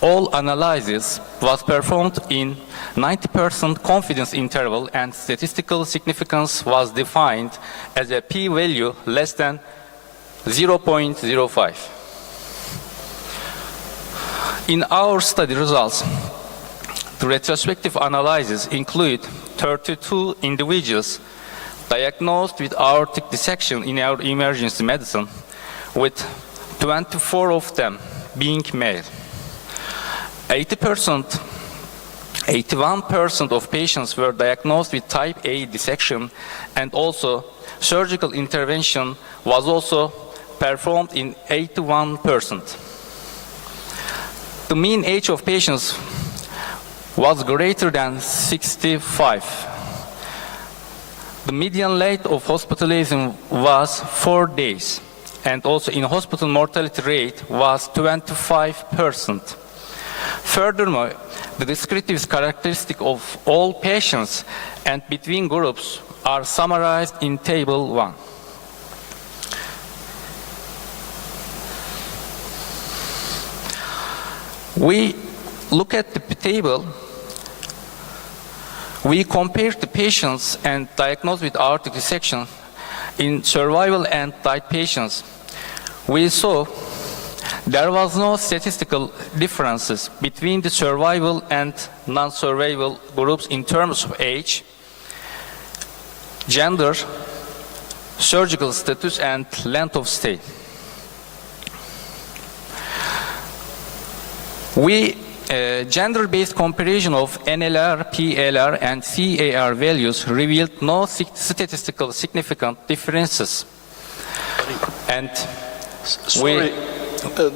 All analysis was performed in 90% confidence interval, and statistical significance was defined as a p-value less than 0.05. In our study results, the retrospective analysis include 32 individuals diagnosed with aortic dissection in our emergency medicine, with 24 of them being male. 81% of patients were diagnosed with type A dissection, and also surgical intervention was also performed in 81%. The mean age of patients was greater than 65. The median length of hospitalization was 4 days, and also in hospital mortality rate was 25%. Furthermore, the descriptive characteristics of all patients and between groups are summarized in Table 1. We look at the table. We compared the patients and diagnosed with aortic dissection in survival and died patients. We saw there was no statistical differences between the survival and non-survival groups in terms of age, gender, surgical status, and length of stay. Gender-based comparison of NLR, PLR, and CAR values revealed no statistical significant differences. And sorry,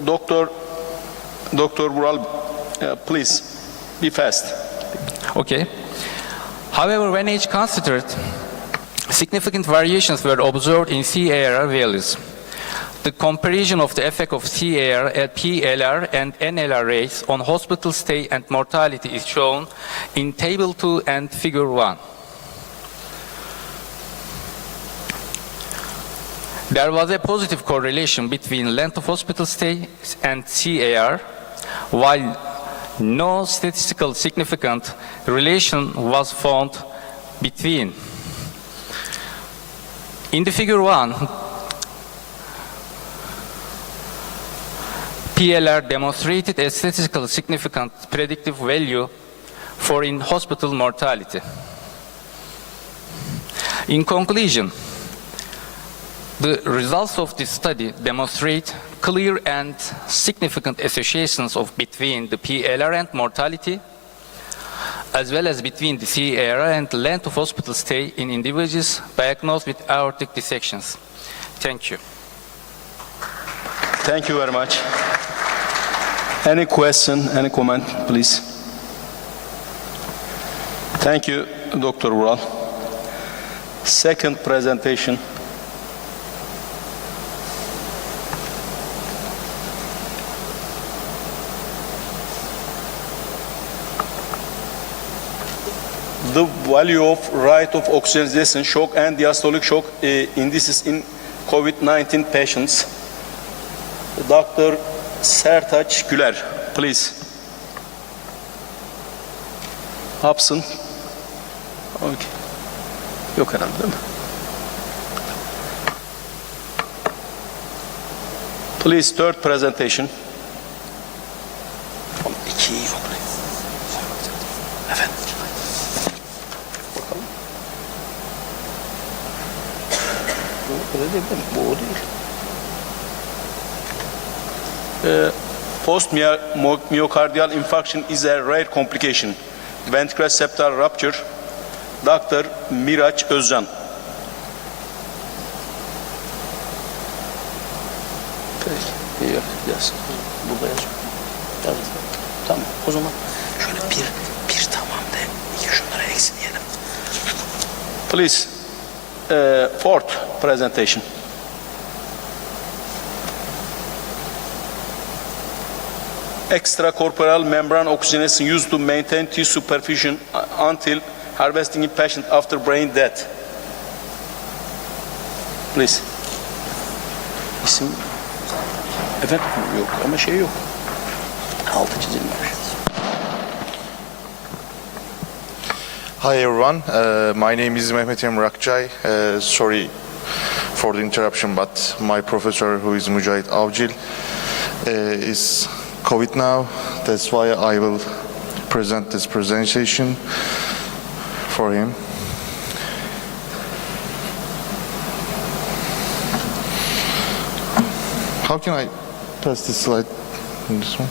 Dr. Vural, please be fast. Okay. However, when age considered, significant variations were observed in CAR values. The comparison of the effect of CAR, PLR, and NLR rates on hospital stay and mortality is shown in Table 2 and Figure 1. There was a positive correlation between length of hospital stay and CAR, while no statistical significant relation was found between. In the figure 1, PLR demonstrated a statistically significant predictive value for in-hospital mortality. In conclusion, the results of this study demonstrate clear and significant associations between the PLR and mortality, as well as between the CAR and the length of hospital stay in individuals diagnosed with aortic dissections. Thank you. Thank you very much. Any question, any comment, please? Thank you, Dr. Vural. Second presentation. The value of rate of oxygenation shock and diastolic shock indices in COVID-19 patients. Dr. Sertaç Güler, please. Absent. Okay. Yok herhalde değil mi? Please, third presentation. İkiyi yok. Efendim. Bakalım. Öyle değil mi? Bu o değil. Post-myocardial infarction is a rare complication. Ventricular septal rupture. Dr. Miraç Özcan. Peki, yaz. Burada yaz. Yaz. Tamam, o zaman şöyle bir tamam de, şunlara eksileyelim. Please, fourth presentation. Extracorporeal membrane oxygenation used to maintain tissue perfusion until harvesting in patient after brain death. Please. İsim efendim yok ama şey yok. Altı çizilmemiş. Hi everyone, my name is Mehmet Emre Akçay. Sorry for the interruption, but my professor, who is Mücahit Avcil, is COVID now. That's why I will present this presentation for him. How can I pass this slide? This one?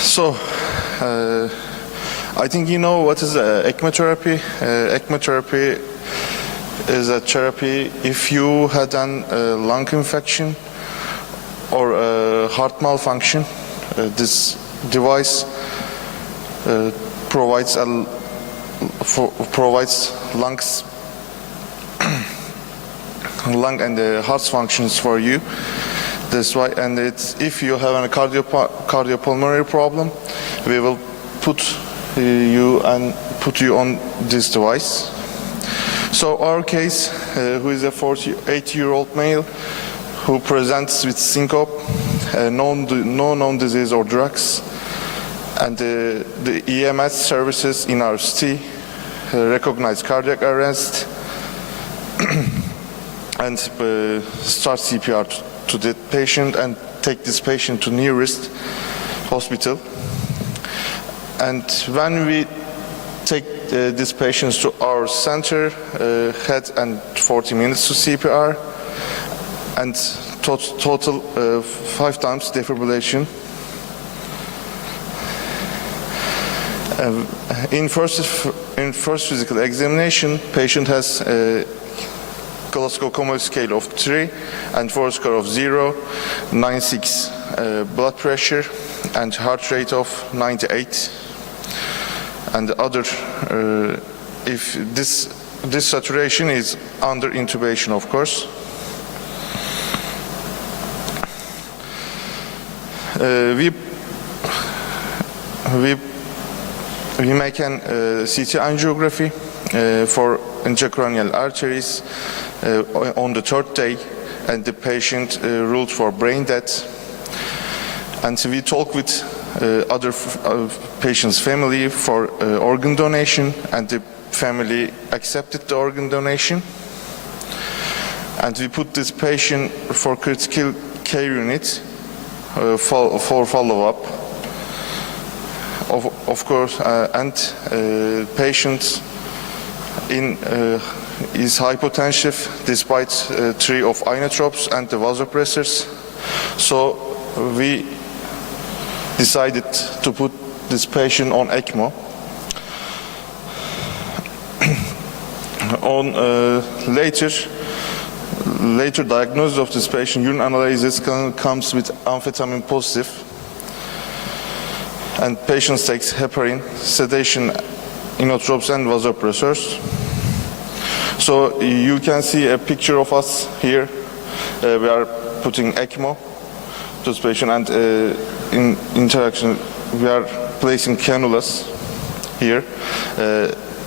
So, I think you know what is ECMO therapy. ECMO therapy is a therapy if you had a lung infection or a heart malfunction. This device provides lungs, lung and the heart functions for you. That's why, and if you have a cardiopulmonary problem, we will put you on this device. So our case, who is a 48-year-old male who presents with syncope, no known disease or drugs, and the EMS services in our city recognize cardiac arrest and start CPR to the patient and take this patient to nearest hospital. And when we take these patients to our center, had and 40 minutes to CPR, and total 5 times defibrillation. In first physical examination, patient has a Glasgow Coma scale of 3 and force score of 0, 96 blood pressure and heart rate of 98. And the other, if this saturation is under intubation, of course. We make an CT angiography for intracranial arteries on the 3rd day, and the patient ruled for brain death. And we talk with other patient's family for organ donation, and the family accepted the organ donation. and we put this patient for critical care unit for follow-up. Of course, and patient is hypotensive despite 3 of inotropes and the vasopressors. So we decided to put this patient on ECMO. On later diagnosis of this patient, urine analysis comes with amphetamine positive, and patient takes heparin, sedation, inotropes, and vasopressors. So you can see a picture of us here. We are putting ECMO to this patient, and in interaction we are placing cannulas here.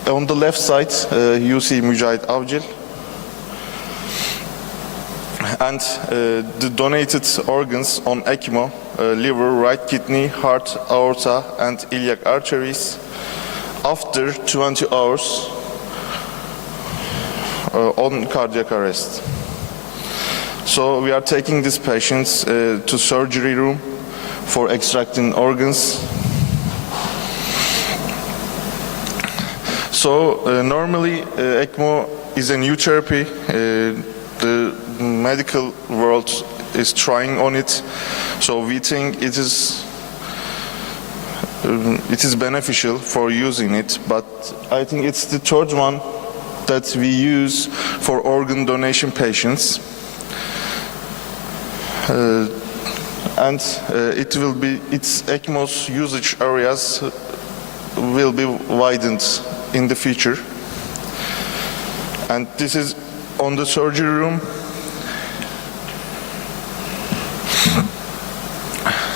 On the left side you see Mücahit Avcil, and the donated organs on ECMO: liver, right kidney, heart, aorta, and iliac arteries. After 20 hours on cardiac arrest. So we are taking these patients to surgery room for extracting organs. So normally ECMO is a new therapy. The medical world is trying on it. So we think it is beneficial for using it, but I think it's the third one that we use for organ donation patients. And its ECMO's usage areas will be widened in the future. And this is on the surgery room.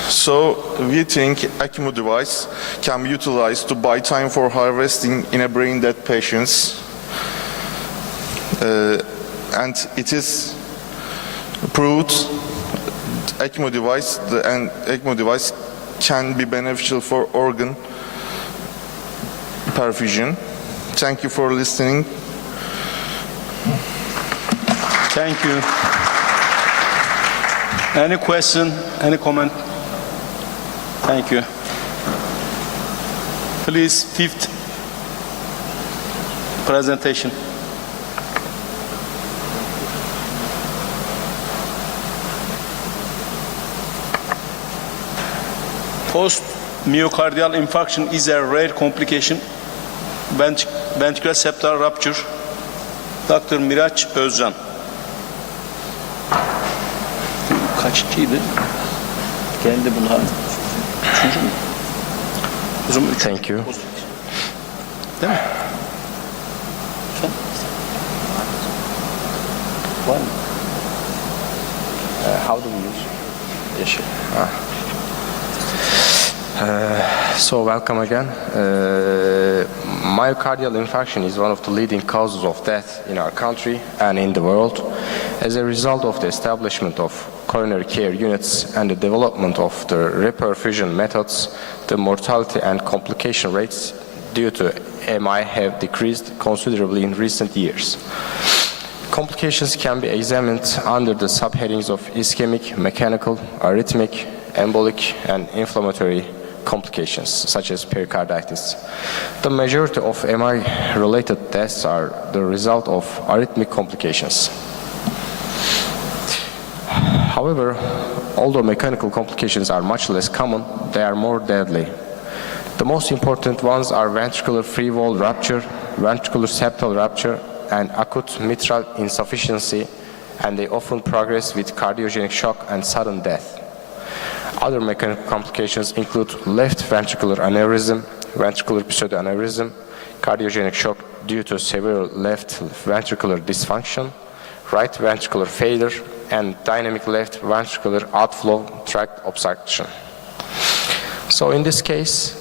So we think ECMO device can be utilized to buy time for harvesting in a brain dead patients. And it is proved ECMO device can be beneficial for organ perfusion. Thank you for listening. Thank you. Any question, any comment? Thank you. Please, 5th presentation. Post-myocardial infarction is a rare complication. Ventricular septal rupture. Dr. Miraç Özcan. Kaçıncıydı? Geldi bunlar. Üçüncü mü? O zaman üçüncü. Thank you. Değil mi? Var mı? How do we use? Yes. So welcome again. Myocardial infarction is one of the leading causes of death in our country and in the world. As a result of the establishment of coronary care units and the development of the reperfusion methods, the mortality and complication rates due to MI have decreased considerably in recent years. Complications can be examined under the subheadings of ischemic, mechanical, arrhythmic, embolic, and inflammatory complications, such as pericarditis. The majority of MI-related deaths are the result of arrhythmic complications. However, although mechanical complications are much less common, they are more deadly. The most important ones are ventricular free wall rupture, ventricular septal rupture, and acute mitral insufficiency, and they often progress with cardiogenic shock and sudden death. Other mechanical complications include left ventricular aneurysm, ventricular pseudoaneurysm, cardiogenic shock due to severe left ventricular dysfunction, right ventricular failure, and dynamic left ventricular outflow tract obstruction. So in this case,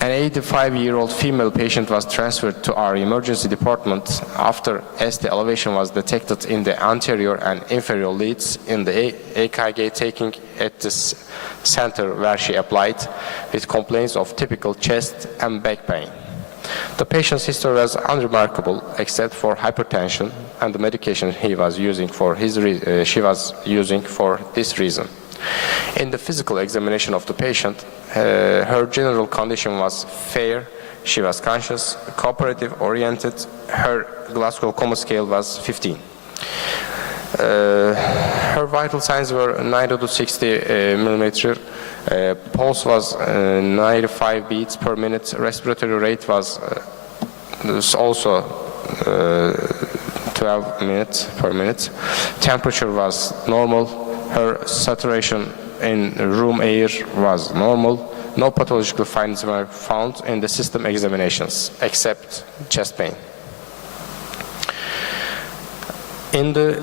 an 85-year-old female patient was transferred to our emergency department after ST elevation was detected in the anterior and inferior leads in the EKG taking at this center where she applied with complaints of typical chest and back pain. The patient's history was unremarkable except for hypertension and the medication she was using for this reason. In the physical examination of the patient, her general condition was fair. She was conscious, cooperative, oriented. Her Glasgow Coma Scale was 15. Her vital signs were 90 to 60 millimeter. Pulse was 95 beats per minute. Respiratory rate was also 12 minutes per minute. Temperature was normal. Her saturation in room air was normal. No pathological findings were found in the system examinations except chest pain. In the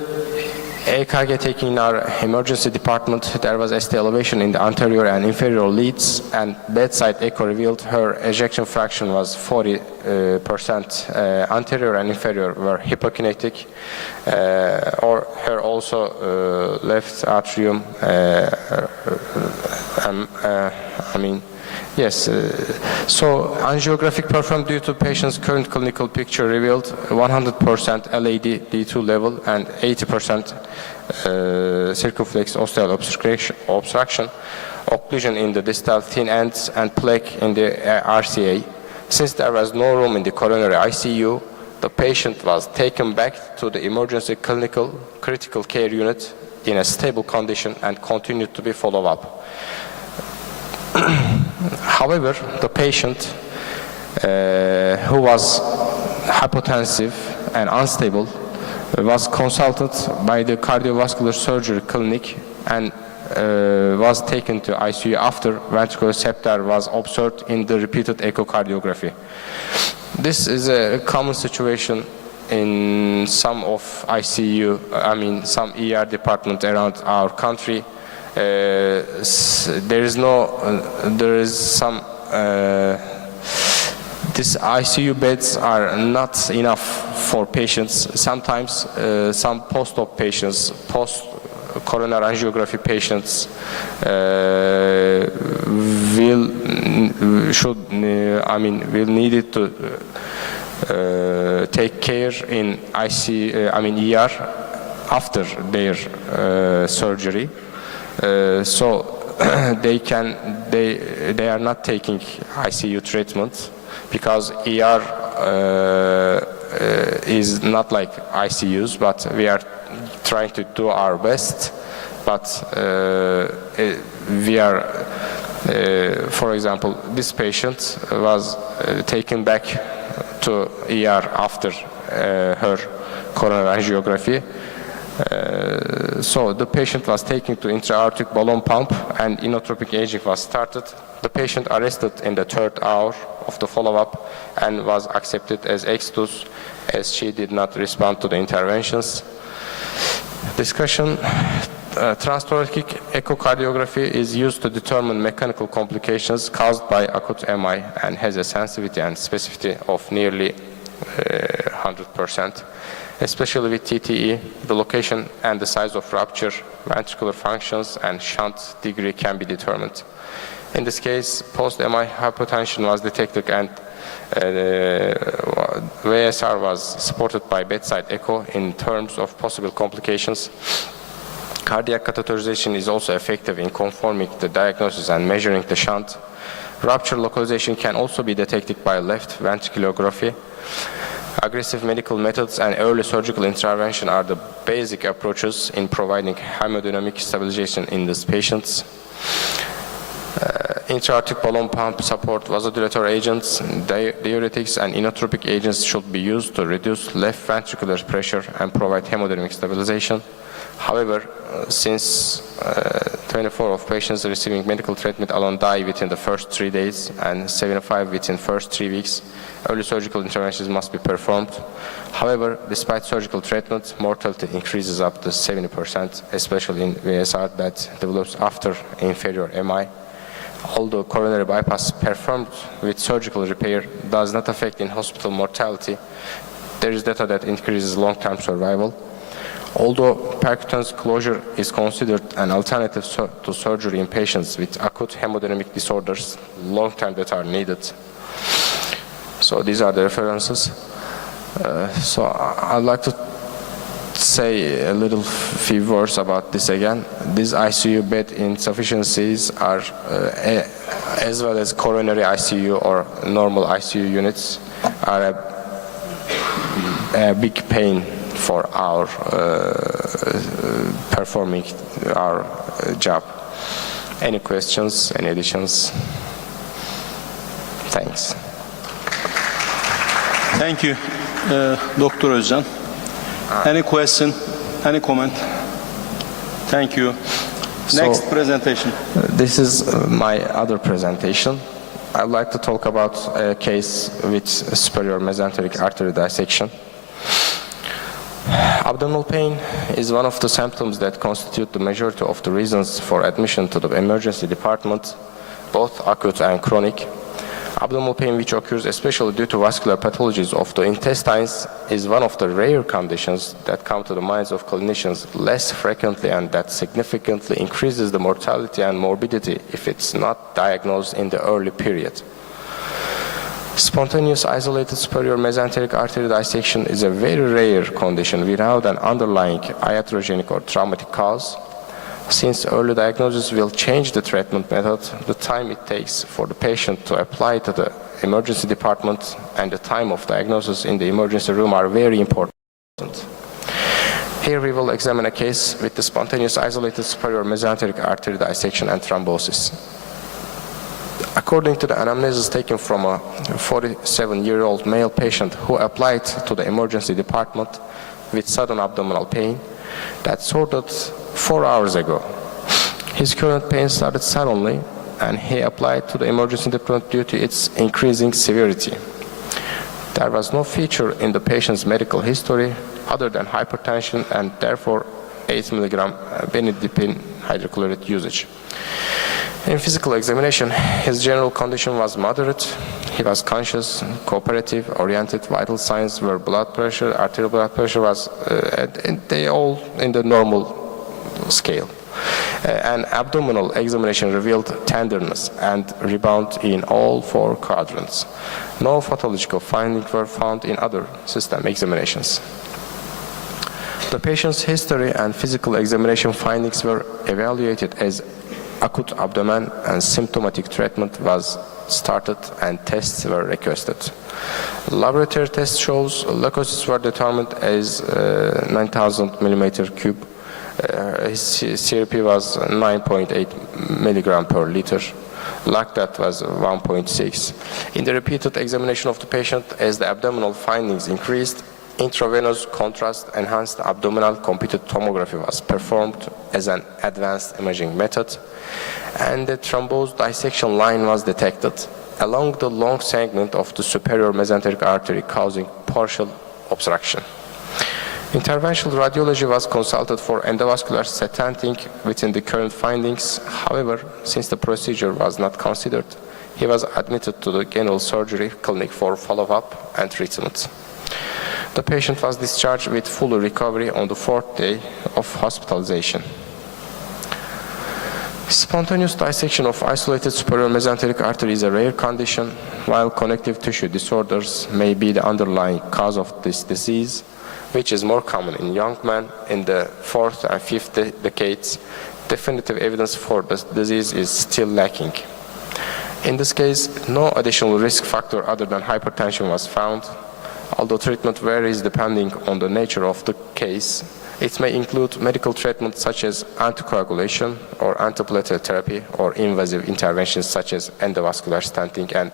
EKG taken in our emergency department, there was ST elevation in the anterior and inferior leads, and bedside echo revealed her ejection fraction was 40%. Anterior and inferior were hypokinetic, or her also left atrium. So angiographic performed due to patient's current clinical picture revealed 100% LAD D2 level and 80% circumflex osteal obstruction, occlusion in the distal thin ends, and plaque in the RCA. Since there was no room in the coronary ICU, the patient was taken back to the emergency critical care unit in a stable condition and continued to be followed up. However, the patient who was hypotensive and unstable was consulted by the cardiovascular surgery clinic and was taken to ICU after ventricular septal was observed in the repeated echocardiography. This is a common situation in some of some ER departments around our country. These ICU beds are not enough for patients. Sometimes some post-op patients, post-coronary angiography patients will need it to take care in ER after their surgery. So they are not taking ICU treatment because ER is not like ICUs, but we are trying to do our best. But we are, for example, this patient was taken back to ER after her coronary angiography. So the patient was taken to intra-aortic balloon pump and inotropic aging was started. The patient arrested in the 3rd hour of the follow-up and was accepted as extus as she did not respond to the interventions. Discussion. Transthoracic echocardiography is used to determine mechanical complications caused by acute MI and has a sensitivity and specificity of nearly 100%. Especially with TTE, the location and the size of rupture, ventricular functions, and shunt degree can be determined. In this case, post-MI hypotension was detected and VSR was supported by bedside echo in terms of possible complications. Cardiac catheterization is also effective in conforming the diagnosis and measuring the shunt. Rupture localization can also be detected by left ventriculography. Aggressive medical methods and early surgical intervention are the basic approaches in providing hemodynamic stabilization in these patients. Intra-aortic balloon pump support vasodilator agents, diuretics, and inotropic agents should be used to reduce left ventricular pressure and provide hemodynamic stabilization. However, since 24 of patients receiving medical treatment alone die within the first 3 days and 75 within first 3 weeks, early surgical interventions must be performed. However, despite surgical treatment, mortality increases up to 70%, especially in VSR that develops after inferior MI. Although coronary bypass performed with surgical repair does not affect in-hospital mortality, there is data that increases long-term survival. Although percutaneous closure is considered an alternative to surgery in patients with acute hemodynamic disorders, long-term data are needed. So these are the references. So I'd like to say a little few words about this again. These ICU bed insufficiencies are, as well as coronary ICU or normal ICU units, are a big pain for our performing our job. Any questions, any additions? Thanks. Thank you, Dr. Özcan. Any question, any comment? Thank you. Next presentation. This is my other presentation. I'd like to talk about a case with superior mesenteric artery dissection. Abdominal pain is one of the symptoms that constitute the majority of the reasons for admission to the emergency department, both acute and chronic. Abdominal pain, which occurs especially due to vascular pathologies of the intestines, is one of the rare conditions that come to the minds of clinicians less frequently, and that significantly increases the mortality and morbidity if it's not diagnosed in the early period. Spontaneous isolated superior mesenteric artery dissection is a very rare condition without an underlying iatrogenic or traumatic cause. Since early diagnosis will change the treatment method, the time it takes for the patient to apply to the emergency department and the time of diagnosis in the emergency room are very important. Here we will examine a case with the spontaneous isolated superior mesenteric artery dissection and thrombosis. According to the anamnesis taken from a 47-year-old male patient who applied to the emergency department with sudden abdominal pain that started 4 hours ago. His current pain started suddenly, and he applied to the emergency department due to its increasing severity. There was no feature in the patient's medical history other than hypertension and therefore 8 mg benidipine hydrochloride usage. In physical examination, his general condition was moderate. He was conscious, cooperative, oriented. Vital signs were blood pressure, arterial blood pressure was, they all in the normal scale. An abdominal examination revealed tenderness and rebound in all 4 quadrants. No pathological findings were found in other system examinations. The patient's history and physical examination findings were evaluated as acute abdomen, and symptomatic treatment was started and tests were requested. Laboratory test shows leukocytes were determined as 9,000 millimeter cube. His CRP was 9.8 milligram per liter. Lactate was 1.6. In the repeated examination of the patient, as the abdominal findings increased, intravenous contrast enhanced abdominal computed tomography was performed as an advanced imaging method, and the thrombosed dissection line was detected along the long segment of the superior mesenteric artery, causing partial obstruction. Interventional radiology was consulted for endovascular stenting within the current findings. However, since the procedure was not considered, he was admitted to the general surgery clinic for follow-up and treatment. The patient was discharged with full recovery on the 4th day of hospitalization. Spontaneous dissection of isolated superior mesenteric artery is a rare condition, while connective tissue disorders may be the underlying cause of this disease, which is more common in young men in the 4th and 5th decades. Definitive evidence for this disease is still lacking. In this case, no additional risk factor other than hypertension was found. Although treatment varies depending on the nature of the case, it may include medical treatment such as anticoagulation or antiplatelet therapy, or invasive interventions such as endovascular stenting and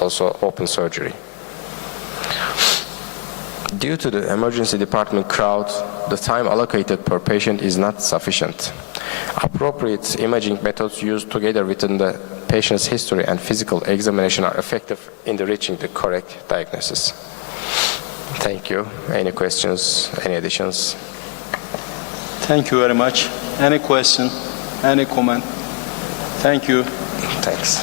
also open surgery. Due to the emergency department crowd, the time allocated per patient is not sufficient. Appropriate imaging methods used together within the patient's history and physical examination are effective in reaching the correct diagnosis. Thank you. Any questions, any additions? Thank you very much. Any question, any comment? Thank you. Thanks.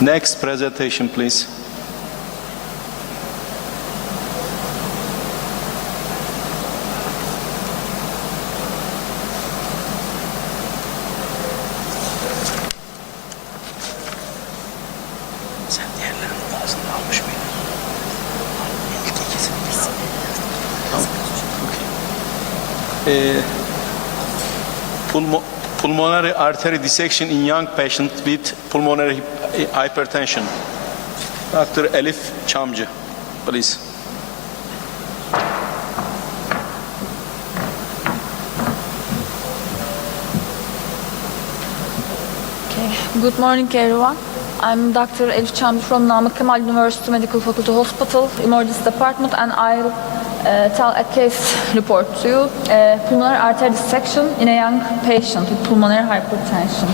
Next presentation, please. pulmonary artery dissection in young patient with pulmonary hypertension. Dr. Elif Çamcı, please. Good morning, everyone. I'm Dr. Elif Çamcı from Namık Kemal University Medical Faculty Hospital, Emergency Department, and I'll tell a case report to you. Pulmonary artery dissection in a young patient with pulmonary hypertension.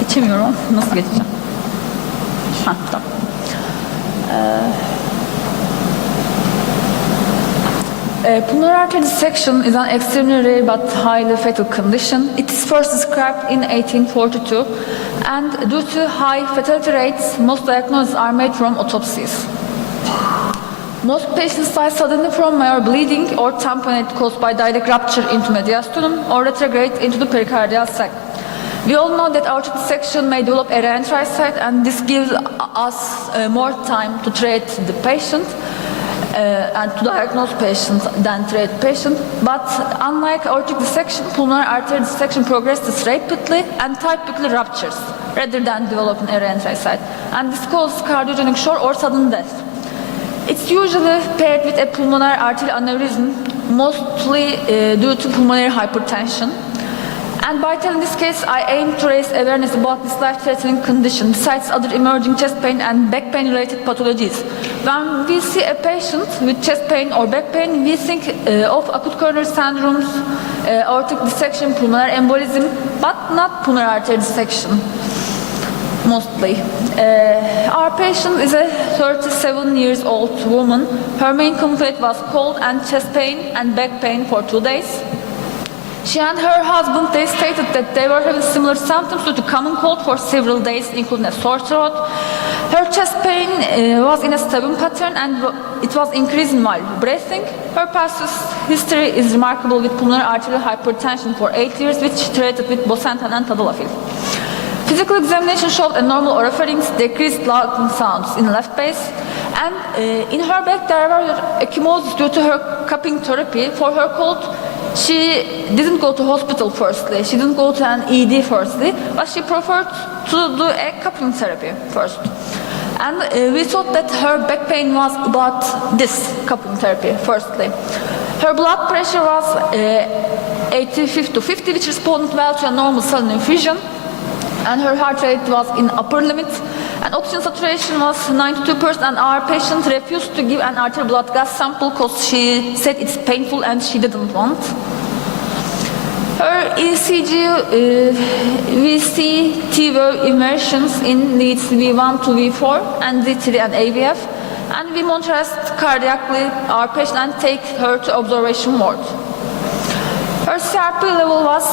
Geçemiyorum. Nasıl geçeceğim? Tamam. Pulmonary artery dissection is an extremely rare but highly fatal condition. It is first described in 1842, and due to high fatality rates, most diagnoses are made from autopsies. Most patients die suddenly from major bleeding or tamponade caused by direct rupture into mediastinum or retrograde into the pericardial sac. We all know that aortic dissection may develop a re-entry site, and this gives us more time to treat the patient and to diagnose patient than treat patient. But unlike aortic dissection, pulmonary artery dissection progresses rapidly and typically ruptures rather than developing a re-entry site, and this causes cardiogenic shock or sudden death. It's usually paired with a pulmonary arterial aneurysm, mostly due to pulmonary hypertension. And by telling this case, I aim to raise awareness about this life-threatening condition, besides other emerging chest pain and back pain-related pathologies. When we see a patient with chest pain or back pain, we think of acute coronary syndromes, aortic dissection, pulmonary embolism, but not pulmonary artery dissection, mostly. Our patient is a 37-year-old woman. Her main complaint was cold and chest pain and back pain for 2 days. She and her husband, they stated that they were having similar symptoms due to common cold for several days, including a sore throat. Her chest pain was in a stubborn pattern and it was increasing while breathing. Her past history is remarkable, with pulmonary arterial hypertension for 8 years, which she treated with bosentan and tadalafil. Physical examination showed a normal oropharynx, decreased laryngeal sounds in left base, and in her back there were ecchymosis due to her cupping therapy. For her cold, she didn't go to hospital firstly, she didn't go to an ED firstly, but she preferred to do a cupping therapy first. And we thought that her back pain was about this cupping therapy firstly. Her blood pressure was 85/50, which responded well to a normal saline infusion, and her heart rate was in upper limit, and oxygen saturation was 92%, and our patient refused to give an arterial blood gas sample because she said it's painful and she didn't want. Her ECG, we see T-wave inversions in leads V1 to V4 and D3 and AVF, and we monitor cardiacally our patient and take her to observation ward. Her CRP level was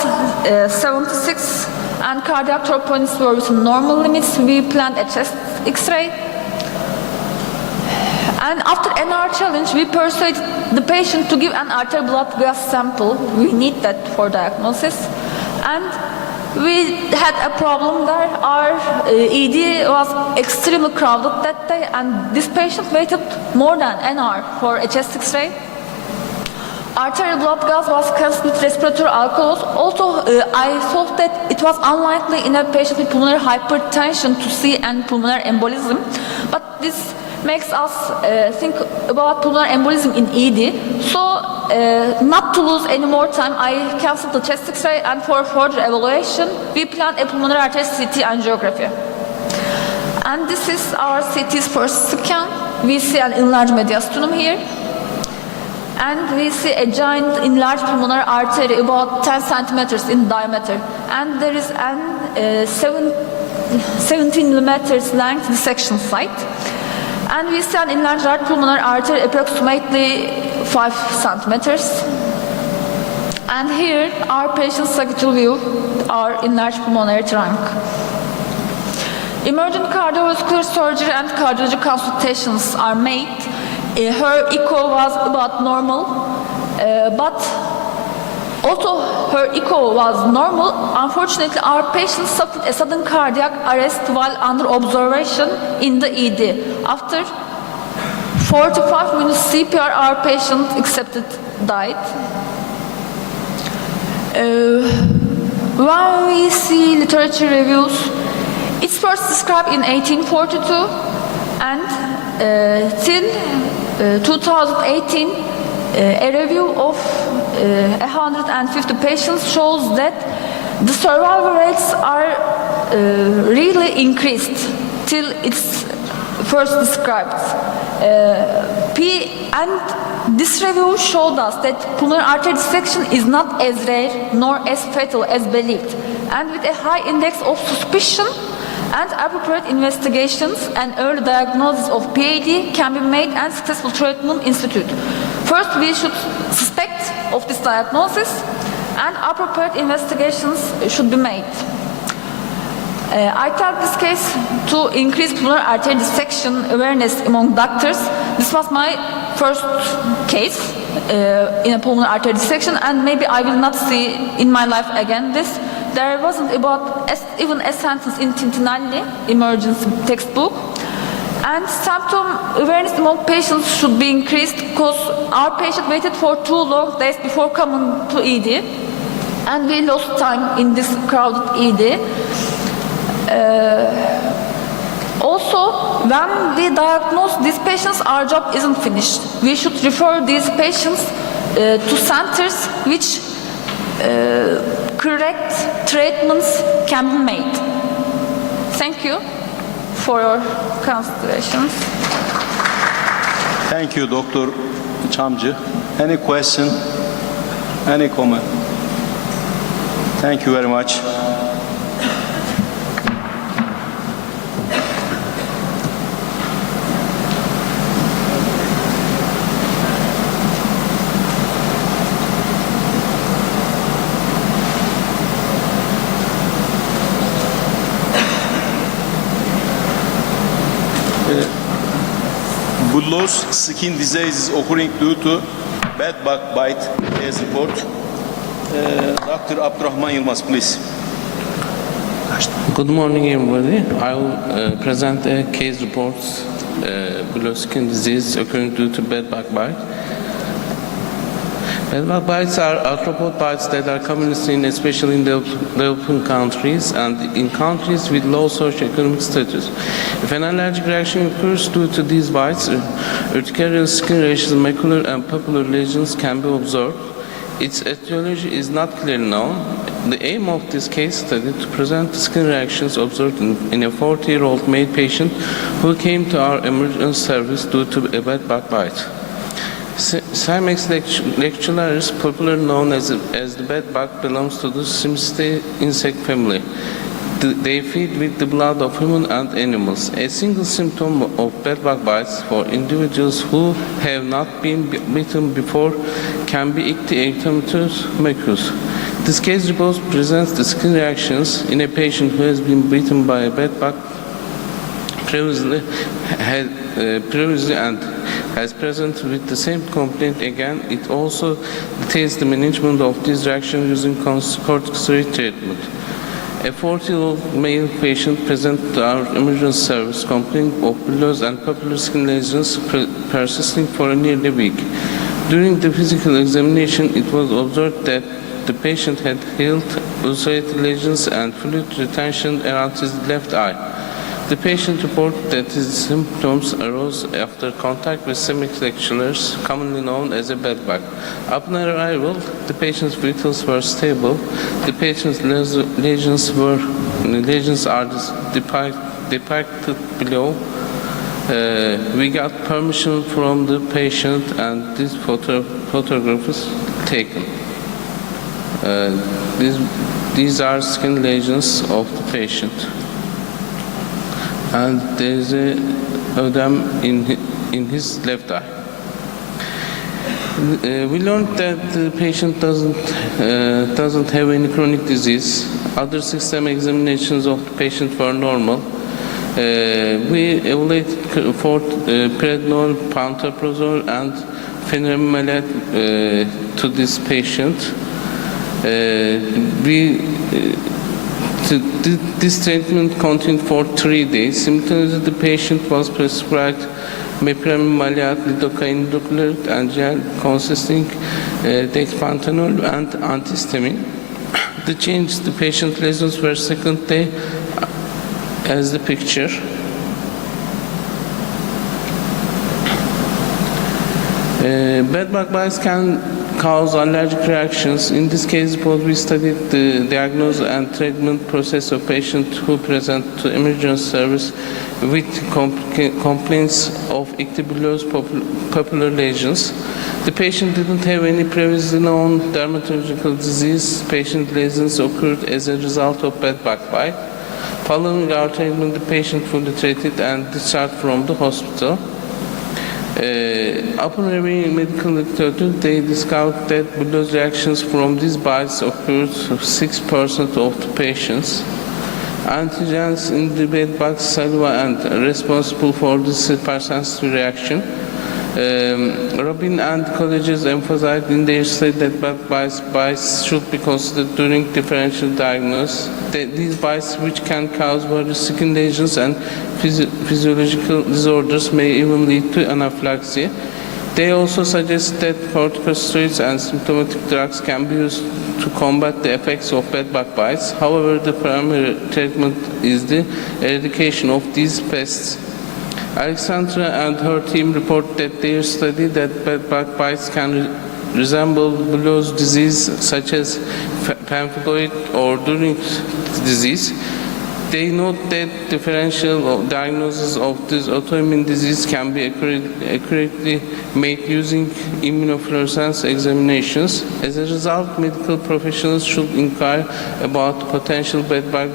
76, and cardiac troponins were within normal limits. We planned a chest X-ray. And after NR challenge, we persuaded the patient to give an arterial blood gas sample. We need that for diagnosis. And we had a problem there. Our ED was extremely crowded that day, and this patient waited more than an hour for a chest X-ray. Arterial blood gas was cancelled with respiratory alcohols. Also, I thought that it was unlikely in a patient with pulmonary hypertension to see an pulmonary embolism, but this makes us think about pulmonary embolism in ED. So, not to lose any more time, I cancelled the chest X-ray, and for further evaluation, we planned a pulmonary artery CT angiography. And this is our CT's first scan. We see an enlarged mediastinum here. And we see a giant enlarged pulmonary artery about 10 centimeters in diameter. And there is an 17 millimeters length dissection site. And we see an enlarged right pulmonary artery approximately 5 centimeters. And here our patient's sagittal view, our enlarged pulmonary trunk. Emergent cardiovascular surgery and cardiology consultations are made. Her echo was about normal, but although her echo was normal, unfortunately our patient suffered a sudden cardiac arrest while under observation in the ED. After 45 minutes CPR, our patient accepted died. When we see literature reviews, it's first described in 1842 and till 2018 a review of 150 patients shows that the survival rates are really increased till it's first described. And this review showed us that pulmonary artery dissection is not as rare nor as fatal as believed, and with a high index of suspicion and appropriate investigations and early diagnosis of PAD can be made and successful treatment instituted. First, we should suspect of this diagnosis and appropriate investigations should be made. I tell this case to increase pulmonary artery dissection awareness among doctors. This was my first case in a pulmonary artery dissection, and maybe I will not see in my life again this. There wasn't even a sentence in Tintinalli emergency textbook. And symptom awareness among patients should be increased because our patient waited for 2 long days before coming to ED, and we lost time in this crowded ED. Also, when we diagnose these patients, our job isn't finished. We should refer these patients to centers which correct treatments can be made. Thank you for your considerations. Thank you, Dr. Chamcı. Any question? Any comment? Thank you very much. Bullous skin disease is occurring due to bed bug bite as report. Dr. Abdurrahman Yılmaz, please. Good morning, everybody. I will present a case report, bullous skin disease occurring due to bed bug bite. Bed bug bites are arthropod bites that are commonly seen especially in developing countries and in countries with low socioeconomic status. If an allergic reaction occurs due to these bites, urticarial skin rashes, macular and papular lesions can be observed. Its etiology is not clearly known. The aim of this case study to present the skin reactions observed in a 40-year-old male patient who came to our emergency service due to a bed bug bite. Cymex lectularis, popularly known as the bed bug, belongs to the Simistae insect family. They feed with the blood of human and animals. A single symptom of bed bug bites for individuals who have not been bitten before can be icterectomatous mucus. This case report presents the skin reactions in a patient who has been bitten by a bed bug previously and has present with the same complaint again. It also details the management of this reaction using corticosteroid treatment. A 40-year-old male patient presented to our emergency service complaining of bullous and papular skin lesions persisting for nearly a week. During the physical examination, it was observed that the patient had healed ulcerated lesions and fluid retention around his left eye. The patient reported that his symptoms arose after contact with Cymex lectularis, commonly known as a bed bug. Upon arrival, the patient's vitals were stable. The patient's lesions are depicted below. We got permission from the patient, and this photograph is taken. These are skin lesions of the patient. And there is a ödem in his left eye. We learned that the patient doesn't have any chronic disease. Other system examinations of the patient were normal. We evaluated for prednisone, pantoprazole, and phenylmalate to this patient. We This treatment continued for 3 days. Simultaneously, the patient was prescribed meperamine maleate, lidocaine, hydrochloride, and gel consisting dexpantanol and antihistamine. The change, the patient lesions were second day as the picture. Bed bug bites can cause allergic reactions. In this case, both we studied the diagnosis and treatment process of patients who present to emergency service with complaints of ictibulous papular lesions. The patient didn't have any previously known dermatological disease. Patient lesions occurred as a result of bed bug bite. Following our treatment, the patient fully treated and discharged from the hospital. Upon reviewing medical literature, they discovered that bullous reactions from these bites occurred to 6% of the patients. Antigens in the bed bug saliva are responsible for this hypersensitive reaction. Robin and colleagues emphasized in their study that bed bites should be considered during differential diagnosis. These bites, which can cause various skin lesions and physiological disorders, may even lead to anaphylaxis. They also suggest that corticosteroids and symptomatic drugs can be used to combat the effects of bed bug bites. However, the primary treatment is the eradication of these pests. Alexandra and her team report that their study that bed bug bites can resemble bullous disease such as pemphigoid or Dunning disease. They note that differential diagnosis of this autoimmune disease can be accurately made using immunofluorescence examinations. As a result, medical professionals should inquire about potential bed bug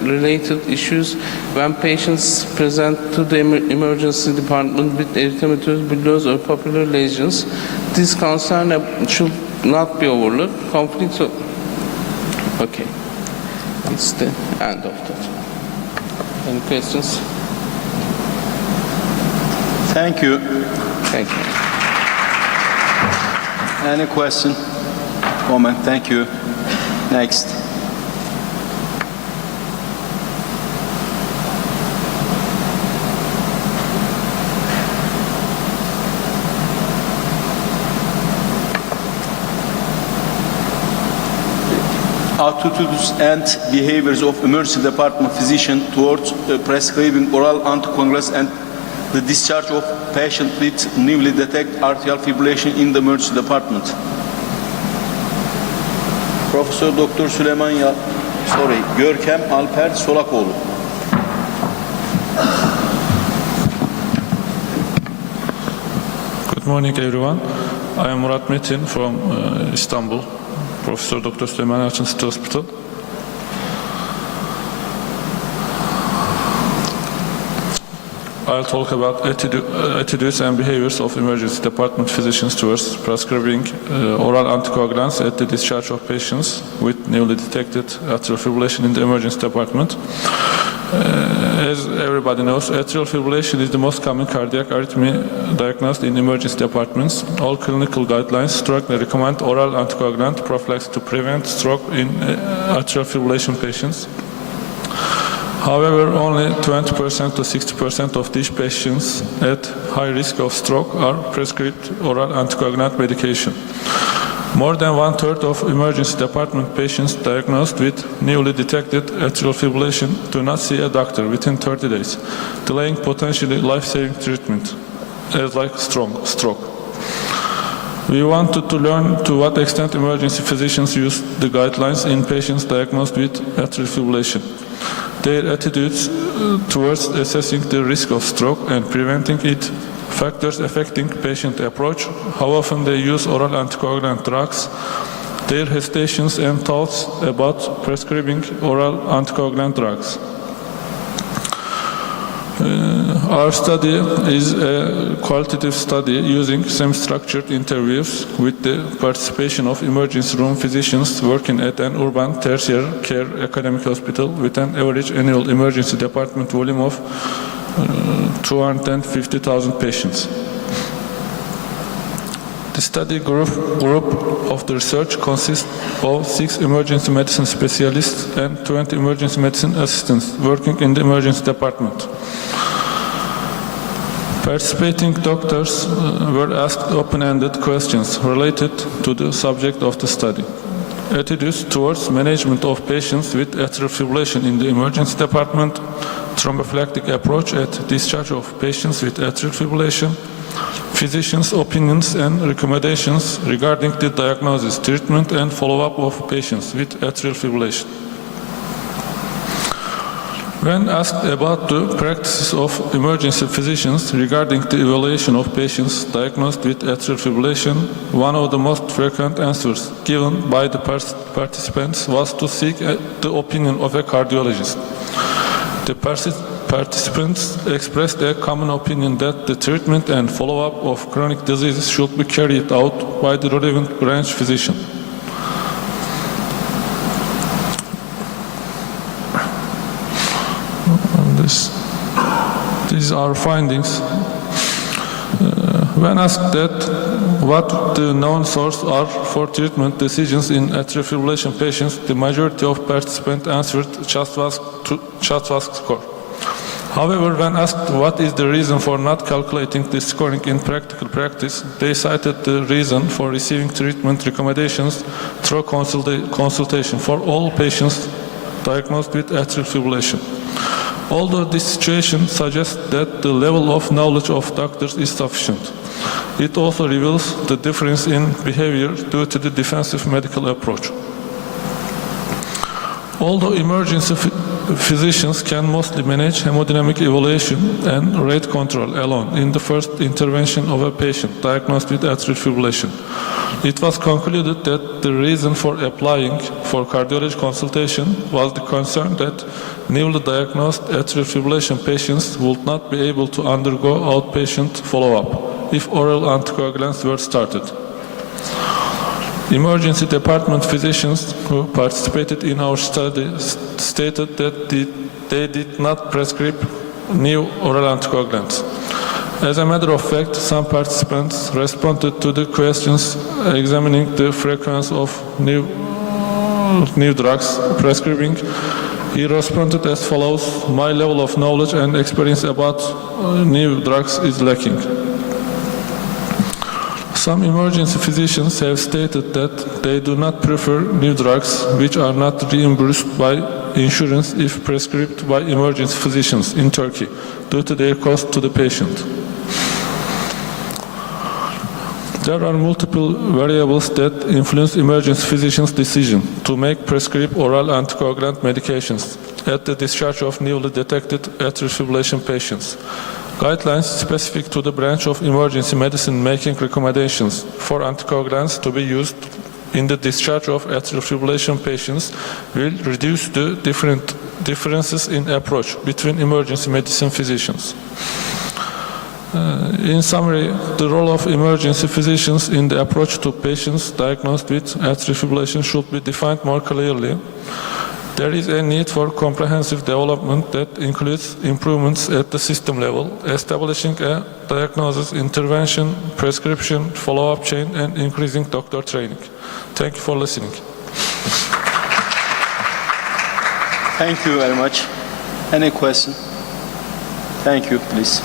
related issues when patients present to the emergency department with erythematous, bullous, or papular lesions. This concern should not be overlooked. Conflicts of... Okay. It's the end of that. Any questions? Thank you. Thank you. Any question? Comment? Thank you. Next. Attitudes and behaviors of emergency department physician towards prescribing oral anticoagulants and the discharge of patient with newly detected atrial fibrillation in the emergency department. Professor Dr. Görkem Alper Solakoğlu. Good morning, everyone. I am Murat Metin from Istanbul. Professor Dr. Süleyman Yalçın City Hospital. I'll talk about attitudes and behaviors of emergency department physicians towards prescribing oral anticoagulants at the discharge of patients with newly detected atrial fibrillation in the emergency department. As everybody knows, atrial fibrillation is the most common cardiac arrhythmia diagnosed in emergency departments. All clinical guidelines strongly recommend oral anticoagulant prophylaxis to prevent stroke in atrial fibrillation patients. However, only 20% to 60% of these patients at high risk of stroke are prescribed oral anticoagulant medication. More than one-third of emergency department patients diagnosed with newly detected atrial fibrillation do not see a doctor within 30 days, delaying potentially life-saving treatment, like stroke. We wanted to learn to what extent emergency physicians use the guidelines in patients diagnosed with atrial fibrillation, their attitudes towards assessing the risk of stroke and preventing it, factors affecting patient approach, how often they use oral anticoagulant drugs, their hesitations and thoughts about prescribing oral anticoagulant drugs. Our study is a qualitative study using semi-structured interviews with the participation of emergency room physicians working at an urban tertiary care academic hospital with an average annual emergency department volume of 250,000 patients. The study group of the research consists of 6 emergency medicine specialists and 20 emergency medicine assistants working in the emergency department. Participating doctors were asked open-ended questions related to the subject of the study. Attitudes towards management of patients with atrial fibrillation in the emergency department, thrombophylactic approach at discharge of patients with atrial fibrillation, physicians' opinions and recommendations regarding the diagnosis, treatment and follow-up of patients with atrial fibrillation. When asked about the practices of emergency physicians regarding the evaluation of patients diagnosed with atrial fibrillation, one of the most frequent answers given by the participants was to seek the opinion of a cardiologist. The participants expressed a common opinion that the treatment and follow-up of chronic diseases should be carried out by the relevant branch physician. These are findings. When asked that what the known sources are for treatment decisions in atrial fibrillation patients, the majority of participants answered Chatwas score. However, when asked what is the reason for not calculating the scoring in practical practice, they cited the reason for receiving treatment recommendations through consultation for all patients diagnosed with atrial fibrillation. Although this situation suggests that the level of knowledge of doctors is sufficient, it also reveals the difference in behavior due to the defensive medical approach. Although emergency physicians can mostly manage hemodynamic evaluation and rate control alone in the first intervention of a patient diagnosed with atrial fibrillation, it was concluded that the reason for applying for cardiology consultation was the concern that newly diagnosed atrial fibrillation patients would not be able to undergo outpatient follow-up if oral anticoagulants were started. Emergency department physicians who participated in our study stated that they did not prescribe new oral anticoagulants. As a matter of fact, some participants responded to the questions examining the frequency of new drugs prescribing. He responded as follows: "My level of knowledge and experience about new drugs is lacking." Some emergency physicians have stated that they do not prefer new drugs which are not reimbursed by insurance if prescribed by emergency physicians in Turkey due to their cost to the patient. There are multiple variables that influence emergency physicians' decision to make prescribed oral anticoagulant medications at the discharge of newly detected atrial fibrillation patients. Guidelines specific to the branch of emergency medicine making recommendations for anticoagulants to be used in the discharge of atrial fibrillation patients will reduce the differences in approach between emergency medicine physicians. In summary, the role of emergency physicians in the approach to patients diagnosed with atrial fibrillation should be defined more clearly. There is a need for comprehensive development that includes improvements at the system level, establishing a diagnosis, intervention, prescription, follow-up chain, and increasing doctor training. Thank you for listening. Thank you very much. Any question? Thank you, please.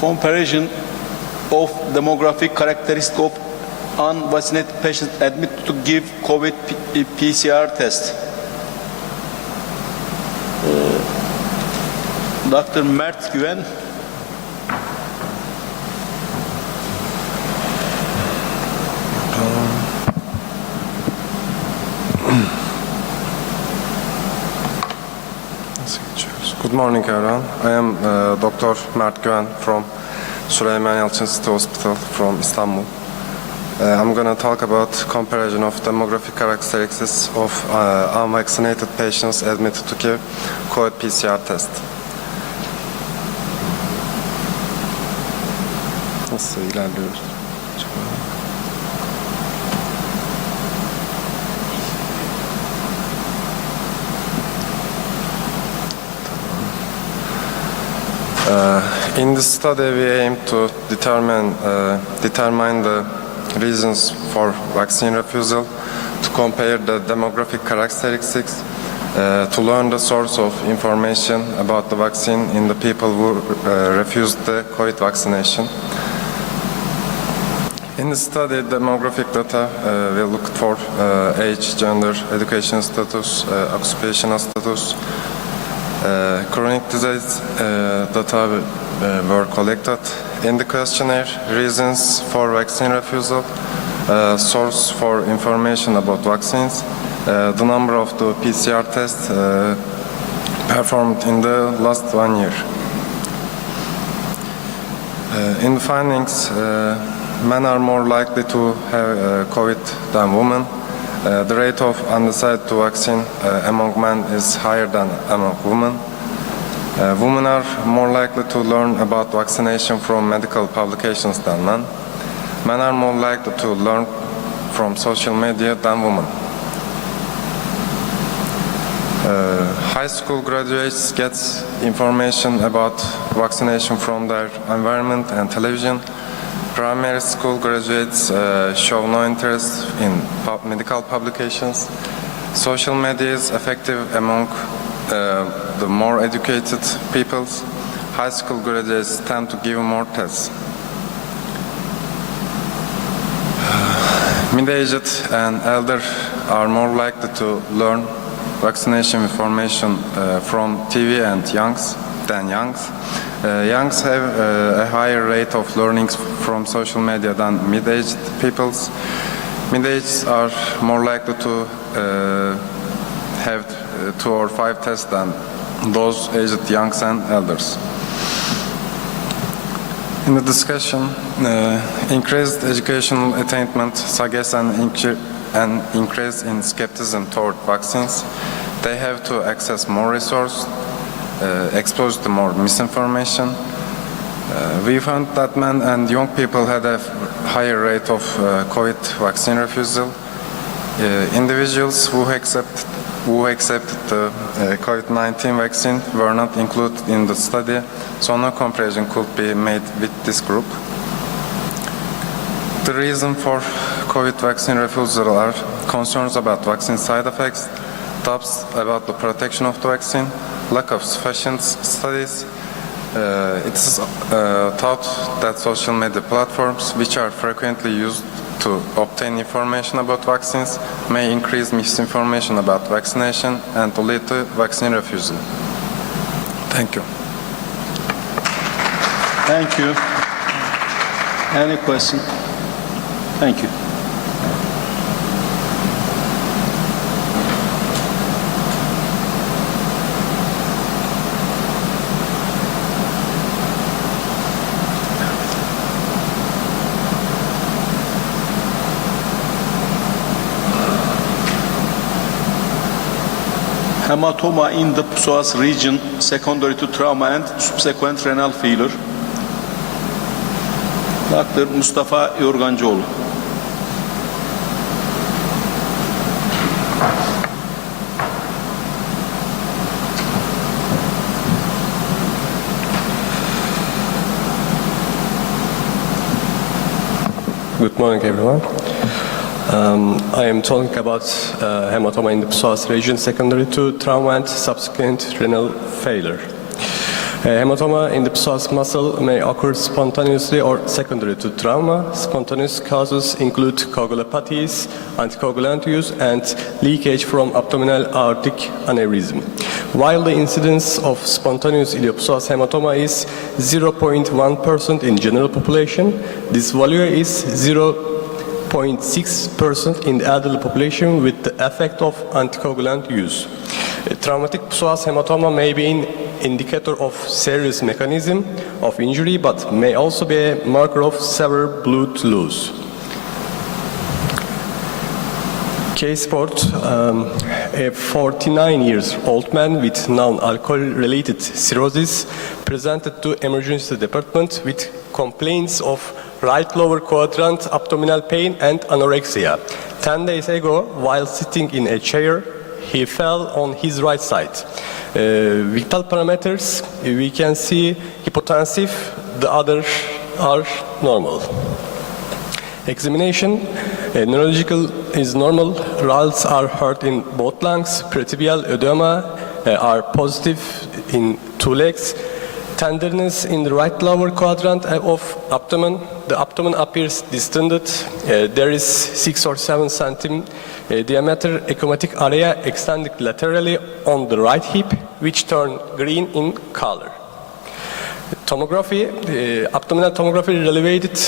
Comparison of demographic characteristics of unvaccinated patients admitted to give COVID PCR test. Dr. Mert Güven. Good morning, everyone. I am Dr. Mert Güven from Süleyman Yalçın City Hospital from Istanbul. I'm going to talk about comparison of demographic characteristics of unvaccinated patients admitted to give COVID PCR test. Nasıl ilerliyoruz? In this study, we aim to determine the reasons for vaccine refusal, to compare the demographic characteristics, to learn the source of information about the vaccine in the people who refused the COVID vaccination. In the study, demographic data, we looked for age, gender, education status, occupational status, chronic disease data were collected. In the questionnaire, reasons for vaccine refusal, source for information about vaccines, the number of the PCR tests performed in the last 1 year. In the findings, men are more likely to have COVID than women. The rate of undecided to vaccine among men is higher than among women. Women are more likely to learn about vaccination from medical publications than men. Men are more likely to learn from social media than women. High school graduates get information about vaccination from their environment and television. Primary school graduates show no interest in medical publications. Social media is effective among the more educated people. High school graduates tend to give more tests. Mid-aged and elder are more likely to learn vaccination information from TV and than youngs. Youngs have a higher rate of learning from social media than mid-aged peoples. Mid-aged are more likely to have 2 or 5 tests than those aged youngs and elders. In the discussion, increased educational attainment suggests an increase in skepticism toward vaccines. They have to access more resources, exposed to more misinformation. We found that men and young people had a higher rate of COVID vaccine refusal. Individuals who accepted the COVID-19 vaccine were not included in the study, so no comparison could be made with this group. The reason for COVID vaccine refusal are concerns about vaccine side effects, doubts about the protection of the vaccine, lack of sufficient studies. It is thought that social media platforms, which are frequently used to obtain information about vaccines, may increase misinformation about vaccination and to lead to vaccine refusal. Thank you. Thank you. Any question? Thank you. Hematoma in the psoas region secondary to trauma and subsequent renal failure. Dr. Mustafa Yorgancıoğlu. Good morning, everyone. I am talking about hematoma in the psoas region secondary to trauma and subsequent renal failure. Hematoma in the psoas muscle may occur spontaneously or secondary to trauma. Spontaneous causes include coagulopathies, anticoagulant use, and leakage from abdominal aortic aneurysm. While the incidence of spontaneous iliopsoas hematoma is 0.1% in general population, this value is 0.6% in the elderly population with the effect of anticoagulant use. Traumatic psoas hematoma may be an indicator of serious mechanism of injury, but may also be a marker of severe blood loss. Case report, a 49-year-old man with non-alcohol-related cirrhosis presented to emergency department with complaints of right lower quadrant abdominal pain and anorexia. 10 days ago, while sitting in a chair, he fell on his right side. Vital parameters, we can see hypotensive, the others are normal. Examination, neurological is normal, results are heard in both lungs, peritibial edema are positive in 2 legs, tenderness in the right lower quadrant of abdomen, the abdomen appears distended, there is 6 or 7 cm diameter ecchymotic area extending laterally on the right hip, which turn green in color. Tomography, abdominal tomography elevated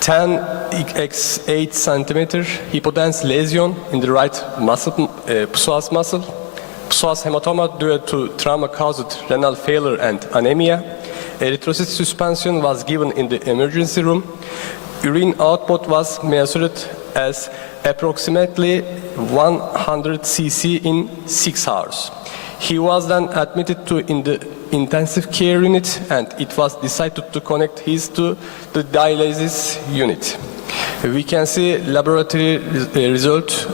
10x8 cm hypodense lesion in the right muscle, psoas muscle. Psoas hematoma due to trauma caused renal failure and anemia. Erythrocyte suspension was given in the emergency room. Urine output was measured as approximately 100 cc in 6 hours. He was then admitted in the intensive care unit, and it was decided to connect his to the dialysis unit. We can see laboratory result.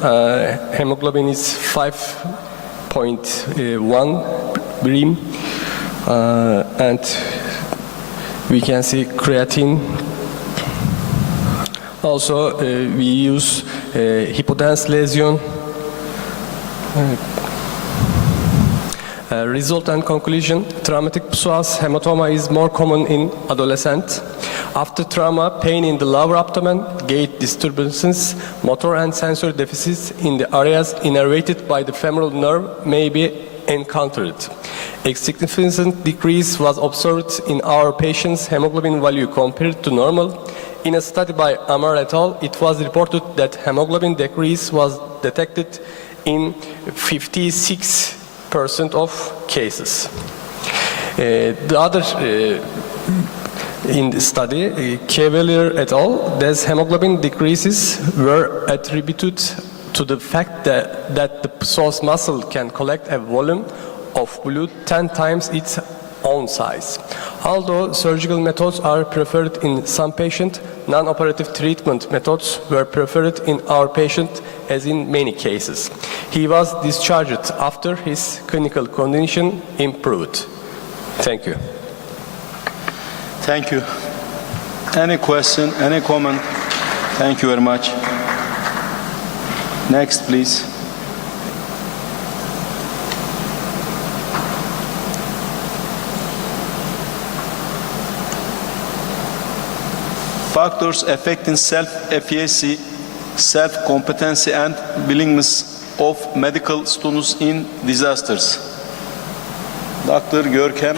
Hemoglobin is 5.1 birim, and we can see creatine. Also, we use hypodense lesion. Result and conclusion, traumatic psoas hematoma is more common in adolescents. After trauma, pain in the lower abdomen, gait disturbances, motor and sensory deficits in the areas innervated by the femoral nerve may be encountered. A significant decrease was observed in our patient's hemoglobin value compared to normal. In a study by Amar et al., it was reported that hemoglobin decrease was detected in 56% of cases. The other in the study, Cavalier et al., these hemoglobin decreases were attributed to the fact that the psoas muscle can collect a volume of blood 10 times its own size. Although surgical methods are preferred in some patients, non-operative treatment methods were preferred in our patient, as in many cases. He was discharged after his clinical condition improved. Thank you. Thank you. Any question, any comment? Thank you very much. Next, please. Factors affecting self-efficacy, self-competency and willingness of medical students in disasters. Dr. Görkem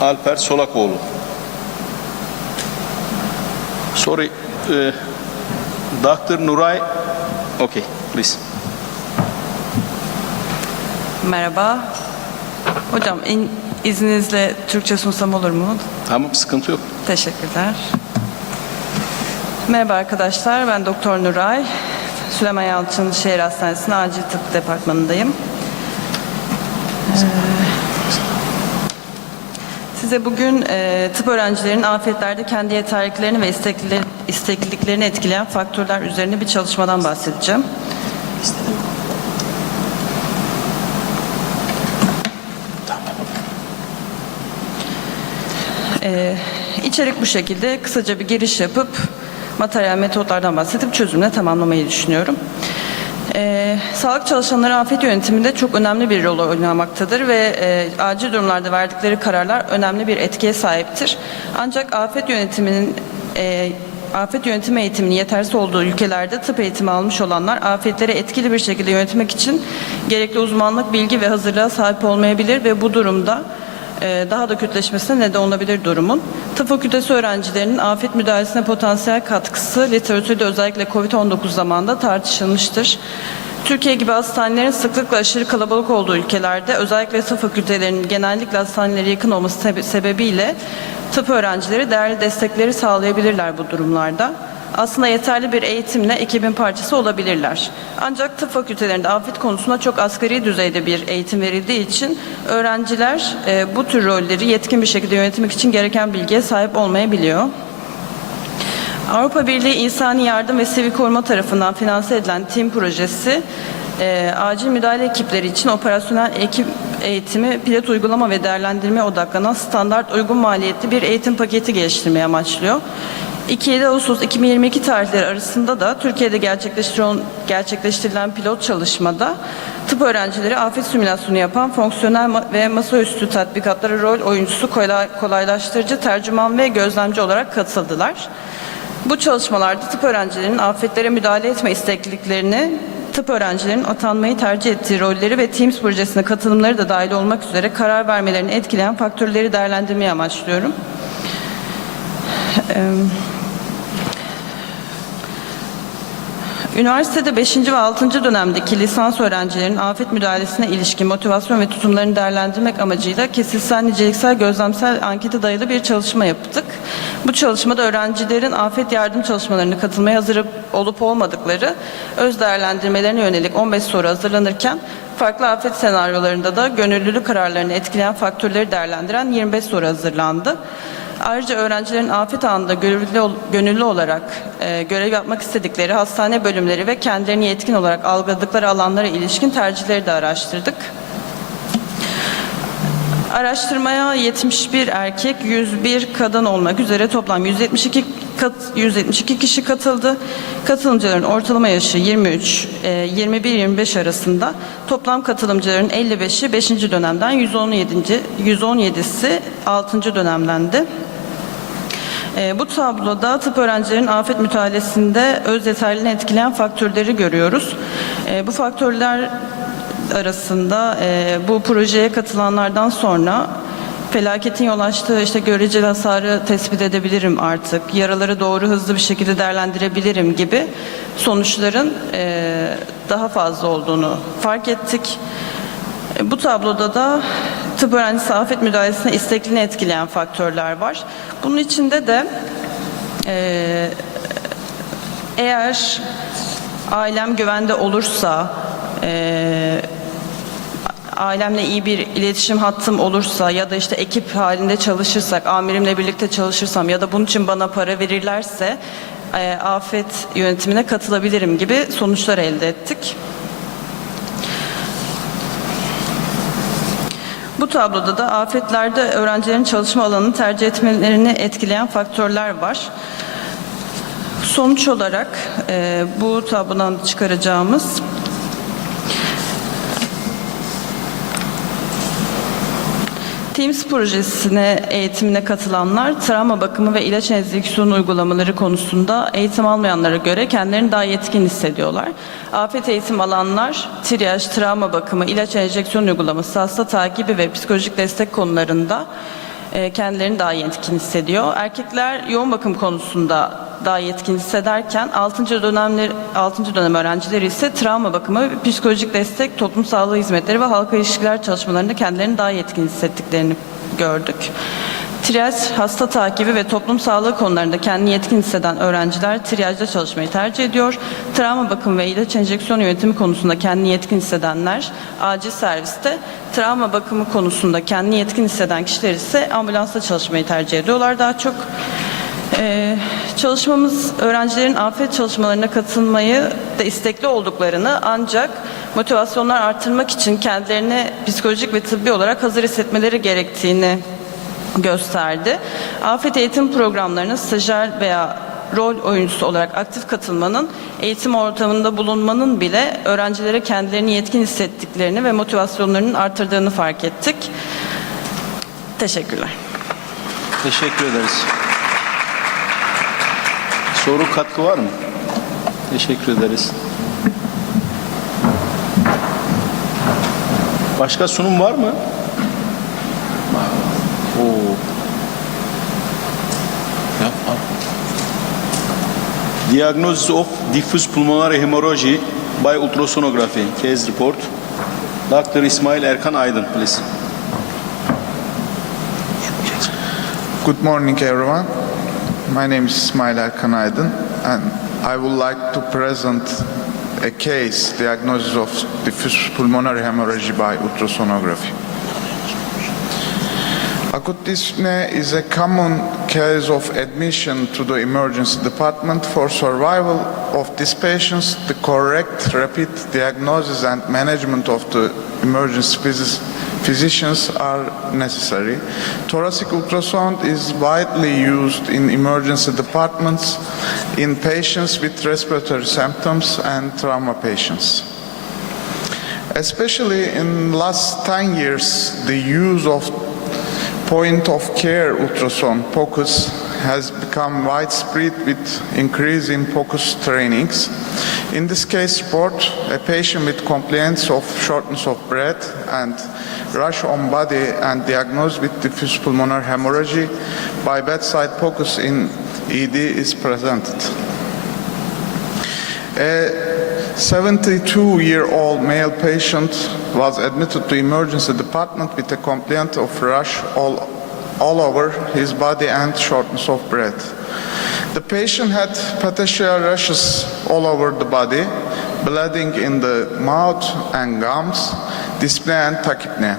Alper Solakoğlu. Sorry, Dr. Nuray. Okay, please. Merhaba. Hocam izninizle Türkçe sunsam olur mu? Tamam, sıkıntı yok. Teşekkürler. Merhaba arkadaşlar, ben Doktor Nuray. Süleyman Yalçın Şehir Hastanesi'nin Acil Tıp Departmanı'ndayım. Size bugün tıp öğrencilerinin afiyetlerde kendi yeterliliklerini ve istekliliklerini etkileyen faktörler üzerine bir çalışmadan bahsedeceğim. İçerik bu şekilde. Kısaca bir giriş yapıp materyal metotlardan bahsedip çözümle tamamlamayı düşünüyorum. Sağlık çalışanları afet yönetiminde çok önemli bir rol oynamaktadır ve acil durumlarda verdikleri kararlar önemli bir etkiye sahiptir. Ancak afet yönetimi eğitiminin yetersiz olduğu ülkelerde tıp eğitimi almış olanlar afetleri etkili bir şekilde yönetmek için gerekli uzmanlık, bilgi ve hazırlığa sahip olmayabilir ve bu durumda daha da kötüleşmesine neden olabilir durumun. Tıp fakültesi öğrencilerinin afet müdahalesine potansiyel katkısı literatürde özellikle COVID-19 zamanında tartışılmıştır. Türkiye gibi hastanelerin sıklıkla aşırı kalabalık olduğu ülkelerde özellikle tıp fakültelerinin genellikle hastanelere yakın olması sebebiyle tıp öğrencileri değerli destekleri sağlayabilirler bu durumlarda. Aslında yeterli bir eğitimle ekibin parçası olabilirler. Ancak tıp fakültelerinde afet konusunda çok asgari düzeyde bir eğitim verildiği için öğrenciler bu tür rolleri yetkin bir şekilde yönetmek için gereken bilgiye sahip olmayabiliyor. Avrupa Birliği İnsani Yardım ve Sivil Koruma tarafından finanse edilen TİM projesi Acil müdahale ekipleri için operasyonel ekip eğitimi, pilot uygulama ve değerlendirmeye odaklanan standart uygun maliyetli bir eğitim paketi geliştirmeyi amaçlıyor. 2-7 Ağustos 2022 tarihleri arasında da Türkiye'de gerçekleştirilen pilot çalışmada tıp öğrencileri afet simülasyonu yapan fonksiyonel ve masaüstü tatbikatlara rol oyuncusu, kolaylaştırıcı, tercüman ve gözlemci olarak katıldılar. Bu çalışmalarda tıp öğrencilerinin afetlere müdahale etme istekliliklerini, tıp öğrencilerinin atanmayı tercih ettiği rolleri ve Teams projesine katılımları da dahil olmak üzere karar vermelerini etkileyen faktörleri değerlendirmeyi amaçlıyorum. Üniversitede 5. ve 6. dönemdeki lisans öğrencilerinin afet müdahalesine ilişkin motivasyon ve tutumlarını değerlendirmek amacıyla kesitsel, niceliksel, gözlemsel ankete dayalı bir çalışma yaptık. Bu çalışmada öğrencilerin afet yardım çalışmalarına katılmaya hazır olup olmadıkları öz değerlendirmelerine yönelik 15 soru hazırlanırken farklı afet senaryolarında da gönüllülük kararlarını etkileyen faktörleri değerlendiren 25 soru hazırlandı. Ayrıca öğrencilerin afet anında gönüllü olarak görev yapmak istedikleri hastane bölümleri ve kendilerini yetkin olarak algıladıkları alanlara ilişkin tercihleri de araştırdık. Araştırmaya 71 erkek, 101 kadın olmak üzere toplam 172 kişi katıldı. Katılımcıların ortalama yaşı 23, 21-25 arasında. Toplam katılımcıların 55'i 5. dönemden, 117'si 6. dönemdendi. Bu tabloda tıp öğrencilerinin afet müdahalesinde öz yeterliliğini etkileyen faktörleri görüyoruz. Bu faktörler arasında bu projeye katılanlardan sonra felaketin yol açtığı göreceli hasarı tespit edebilirim artık, yaraları doğru hızlı bir şekilde değerlendirebilirim gibi sonuçların daha fazla olduğunu fark ettik. Bu tabloda da tıp öğrencisi afet müdahalesine istekliliğini etkileyen faktörler var. Bunun içinde de eğer ailem güvende olursa, ailemle iyi bir iletişim hattım olursa ya da ekip halinde çalışırsak, amirimle birlikte çalışırsam ya da bunun için bana para verirlerse afet yönetimine katılabilirim gibi sonuçlar elde ettik. Bu tabloda da afetlerde öğrencilerin çalışma alanını tercih etmelerini etkileyen faktörler var. Sonuç olarak bu tablodan çıkaracağımız Teams projesine eğitimine katılanlar travma bakımı ve ilaç enjeksiyon uygulamaları konusunda eğitim almayanlara göre kendilerini daha yetkin hissediyorlar. Afet eğitim alanlar triyaj, travma bakımı, ilaç enjeksiyon uygulaması, hasta takibi ve psikolojik destek konularında kendilerini daha yetkin hissediyor. Erkekler yoğun bakım konusunda daha yetkin hissederken 6. dönem öğrencileri ise travma bakımı, psikolojik destek, toplum sağlığı hizmetleri ve halka ilişkiler çalışmalarında kendilerini daha yetkin hissettiklerini gördük. Triyaj, hasta takibi ve toplum sağlığı konularında kendini yetkin hisseden öğrenciler triyajda çalışmayı tercih ediyor. Travma bakımı ve ilaç enjeksiyon yönetimi konusunda kendini yetkin hissedenler acil serviste, travma bakımı konusunda kendini yetkin hisseden kişiler ise ambulansta çalışmayı tercih ediyorlar daha çok. Çalışmamız öğrencilerin afet çalışmalarına katılmayı da istekli olduklarını ancak motivasyonlar artırmak için kendilerini psikolojik ve tıbbi olarak hazır hissetmeleri gerektiğini gösterdi. Afet eğitim programlarına stajyer veya rol oyuncusu olarak aktif katılmanın, eğitim ortamında bulunmanın bile öğrencilere kendilerini yetkin hissettiklerini ve motivasyonlarının artırdığını fark ettik. Teşekkürler. Teşekkür ederiz. Soru, katkı var mı? Teşekkür ederiz. Başka sunum var mı? Diagnosis of diffuse pulmonary hemorrhage by ultrasonography. Case report. Dr. İsmail Erkan Aydın, please. Good morning, everyone. My name is İsmail Erkan Aydın, and I would like to present a case diagnosis of diffuse pulmonary hemorrhage by ultrasonography. Acute dyspnea is a common case of admission to the emergency department. For survival of these patients, the correct rapid diagnosis and management of the emergency physicians are necessary. Thoracic ultrasound is widely used in emergency departments in patients with respiratory symptoms and trauma patients. Especially in the last 10 years, the use of point-of-care ultrasound POCUS has become widespread with increase in POCUS trainings. In this case report, a patient with complaints of shortness of breath and rash on body and diagnosed with diffuse pulmonary hemorrhage by bedside POCUS in ED is presented. A 72-year-old male patient was admitted to emergency department with a complaint of rash all over his body and shortness of breath. The patient had petechial rashes all over the body, bleeding in the mouth and gums, dyspnea and tachypnea.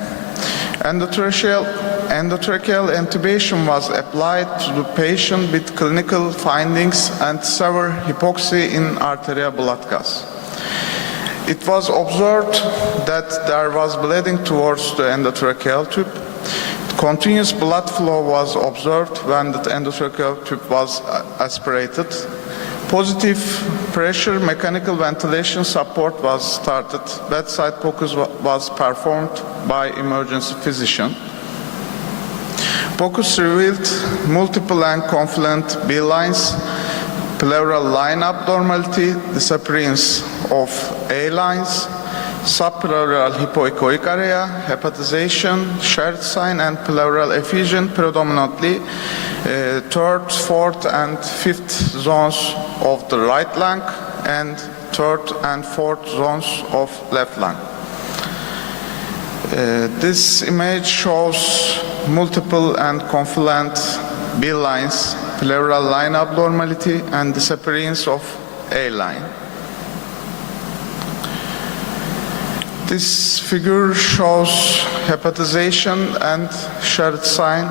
Endotracheal intubation was applied to the patient with clinical findings and severe hypoxia in arterial blood gas. It was observed that there was bleeding towards the endotracheal tube. Continuous blood flow was observed when the endotracheal tube was aspirated. Positive pressure mechanical ventilation support was started. Bedside POCUS was performed by emergency physician. POCUS revealed multiple and confluent B lines, pleural line abnormality, disappearance of A lines, subpleural hypoechoic area, hepatization, shared sign, and pleural effusion, predominantly third, fourth, and fifth zones of the right lung and third and fourth zones of left lung. This image shows multiple and confluent B lines, pleural line abnormality, and disappearance of A line. This figure shows hepatization and shared sign.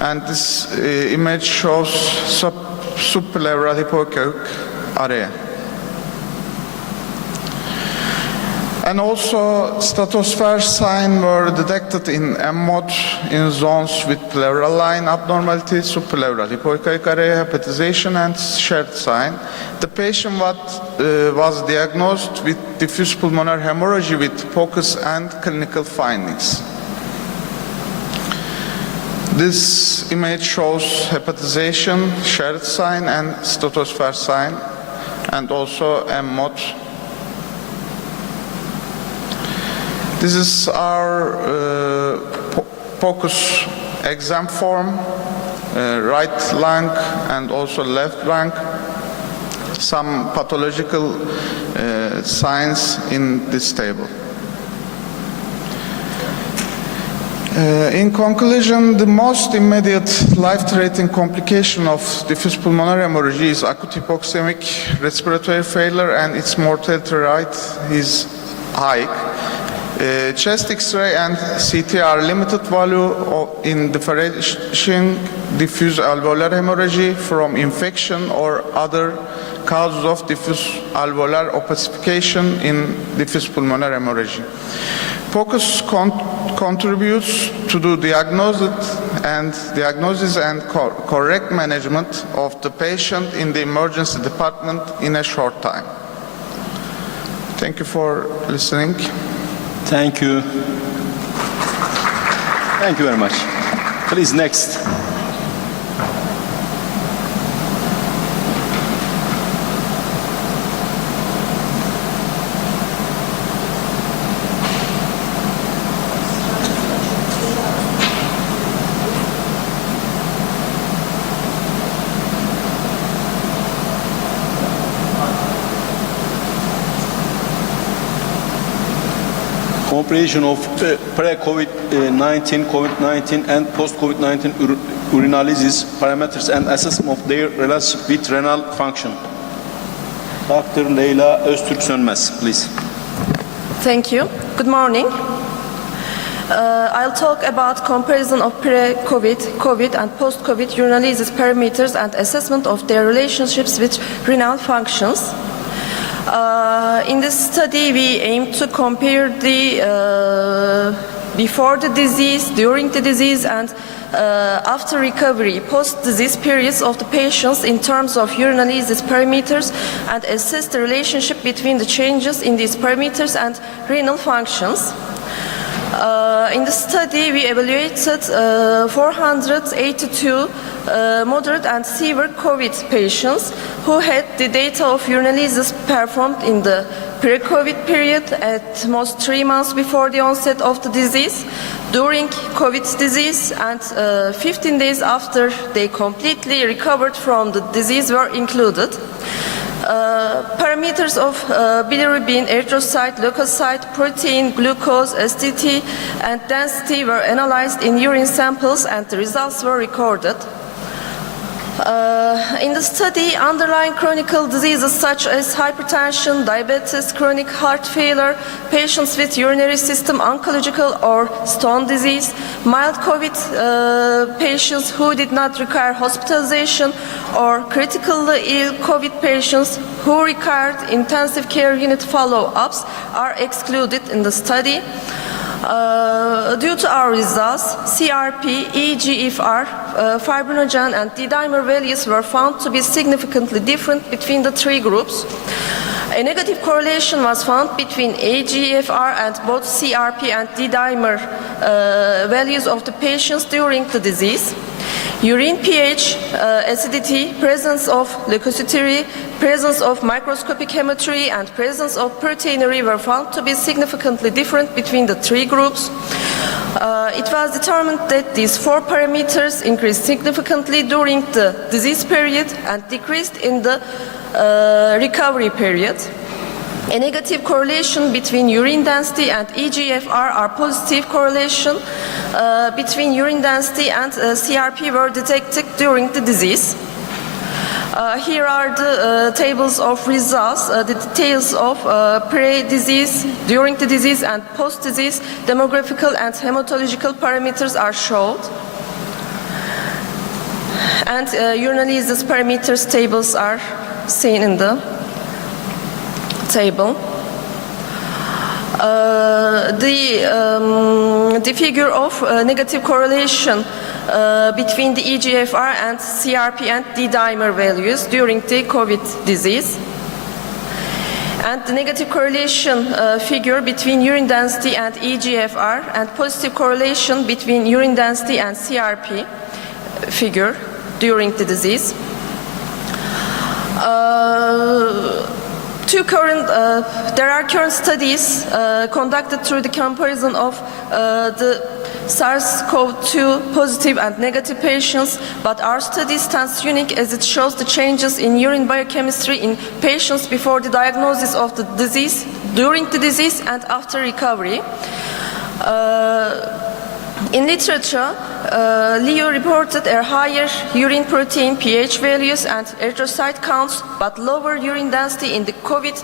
And this image shows subpleural hypoechoic area. And also stratosphere signs were detected in M-mode in zones with pleural line abnormality, subpleural hypoechoic area, hepatization, and shared sign. The patient was diagnosed with diffuse pulmonary hemorrhage with POCUS and clinical findings. This image shows hepatization, shared sign, and stratosphere sign, and also M-mode. This is our POCUS exam form, right lung and also left lung. Some pathological signs in this table. In conclusion, the most immediate life-threatening complication of diffuse pulmonary hemorrhage is acute hypoxemic respiratory failure, and its mortality rate is high. Chest X-ray and CT are limited value in differentiating diffuse alveolar hemorrhage from infection or other causes of diffuse alveolar opacification in diffuse pulmonary hemorrhage. POCUS contributes to the diagnosis and correct management of the patient in the emergency department in a short time. Thank you for listening. Thank you. Thank you very much. Please, next. Comparison of pre-COVID-19, COVID-19, and post-COVID-19 urinalysis parameters and assessment of their relationship with renal function. Dr. Leyla Öztürk Sönmez, please. Thank you. Good morning. I'll talk about comparison of pre-COVID, COVID, and post-COVID urinalysis parameters and assessment of their relationships with renal functions. In this study, we aim to compare the before the disease, during the disease, and after recovery, post-disease periods of the patients in terms of urinalysis parameters and assess the relationship between the changes in these parameters and renal functions. In the study, we evaluated 482 moderate and severe COVID patients who had the data of urinalysis performed in the pre-COVID period at most 3 months before the onset of the disease, during COVID disease, and 15 days after they completely recovered from the disease were included. Parameters of bilirubin, erythrocyte, leukocyte, protein, glucose, STT, and density were analyzed in urine samples and the results were recorded. In the study, underlying chronic diseases such as hypertension, diabetes, chronic heart failure, patients with urinary system oncological or stone disease, mild COVID patients who did not require hospitalization, or critically ill COVID patients who required intensive care unit follow-ups are excluded in the study. Due to our results, CRP, eGFR, fibrinogen, and D-dimer values were found to be significantly different between the 3 groups. A negative correlation was found between eGFR and both CRP and D-dimer values of the patients during the disease. Urine pH, acidity, presence of leukocyturia, presence of microscopic hematuria, and presence of proteinuria were found to be significantly different between the 3 groups. It was determined that these 4 parameters increased significantly during the disease period and decreased in the recovery period. A negative correlation between urine density and eGFR or positive correlation between urine density and CRP were detected during the disease. Here are the tables of results. The details of pre-disease, during the disease, and post-disease demographical and hematological parameters are shown. And urinalysis parameters tables are seen in the table. The figure of negative correlation between the eGFR and CRP and D-dimer values during the COVID disease, and the negative correlation figure between urine density and eGFR, and positive correlation between urine density and CRP figure during the disease. There are current studies conducted through the comparison of the SARS-CoV-2 positive and negative patients, but our study stands unique as it shows the changes in urine biochemistry in patients before the diagnosis of the disease, during the disease, and after recovery. In literature, Leo reported a higher urine protein pH values and erythrocyte counts, but lower urine density in the COVID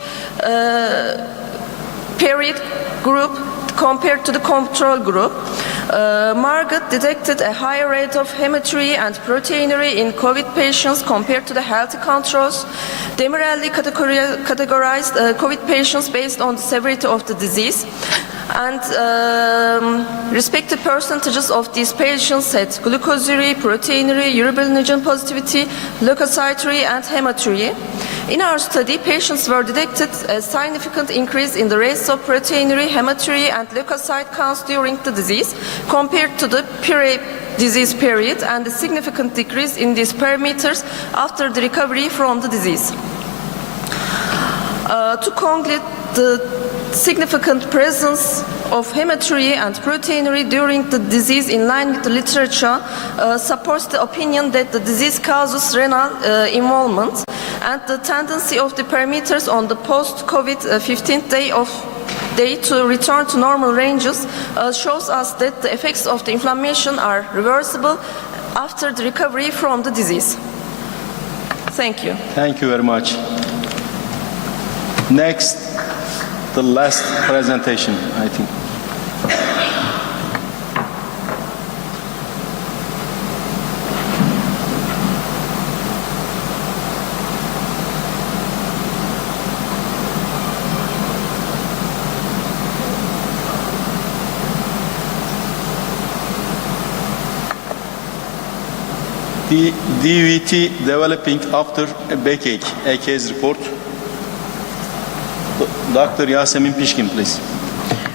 period group compared to the control group. Margot detected a higher rate of hematuria and proteinuria in COVID patients compared to the healthy controls. Demirelli categorized COVID patients based on the severity of the disease, and respective percentages of these patients had glucosuria, proteinuria, urobilinogen positivity, leukocyturia, and hematuria. In our study, patients were detected a significant increase in the rates of proteinuria, hematuria, and leukocyte counts during the disease compared to the pre-disease period, and a significant decrease in these parameters after the recovery from the disease. To conclude, the significant presence of hematuria and proteinuria during the disease in line with the literature supports the opinion that the disease causes renal involvement, and the tendency of the parameters on the post-COVID 15th day to return to normal ranges shows us that the effects of the inflammation are reversible after the recovery from the disease. Thank you. Thank you very much. Next, the last presentation, I think. The DVT developing after a backache, a case report. Dr. Yasemin Pishkin, please.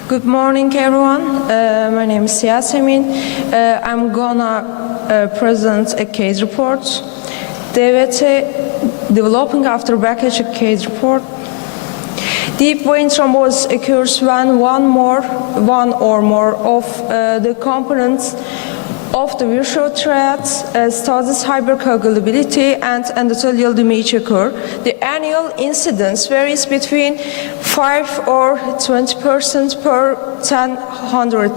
Good morning, everyone. My name is Yasemin. I'm gonna present a case report. DVT developing after backache case report. Deep vein thrombosis occurs when one or more of the components of the virtual triad, stasis, hypercoagulability, and endothelial damage occur. The annual incidence varies between 5 or 20% per 100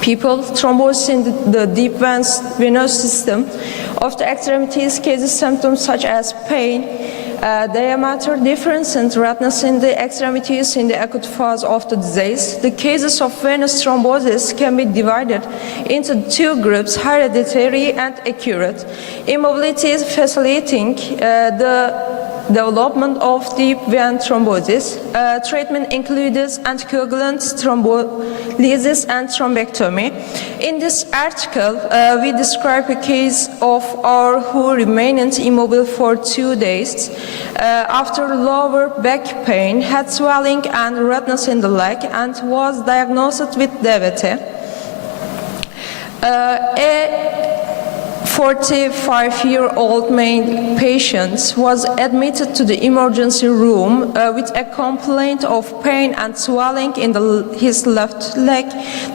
people. Thrombosis in the deep venous system of the extremities causes symptoms such as pain, diameter difference and redness in the extremities in the acute phase of the disease. The cases of venous thrombosis can be divided into two groups, hereditary and acute. Immobility is facilitating the development of deep vein thrombosis. Treatment includes anticoagulant, thrombolysis, and thrombectomy. In this article, we describe a case of our who remained immobile for 2 days after lower back pain, had swelling and redness in the leg, and was diagnosed with DVT. A 45-year-old male patient was admitted to the emergency room with a complaint of pain and swelling in his left leg.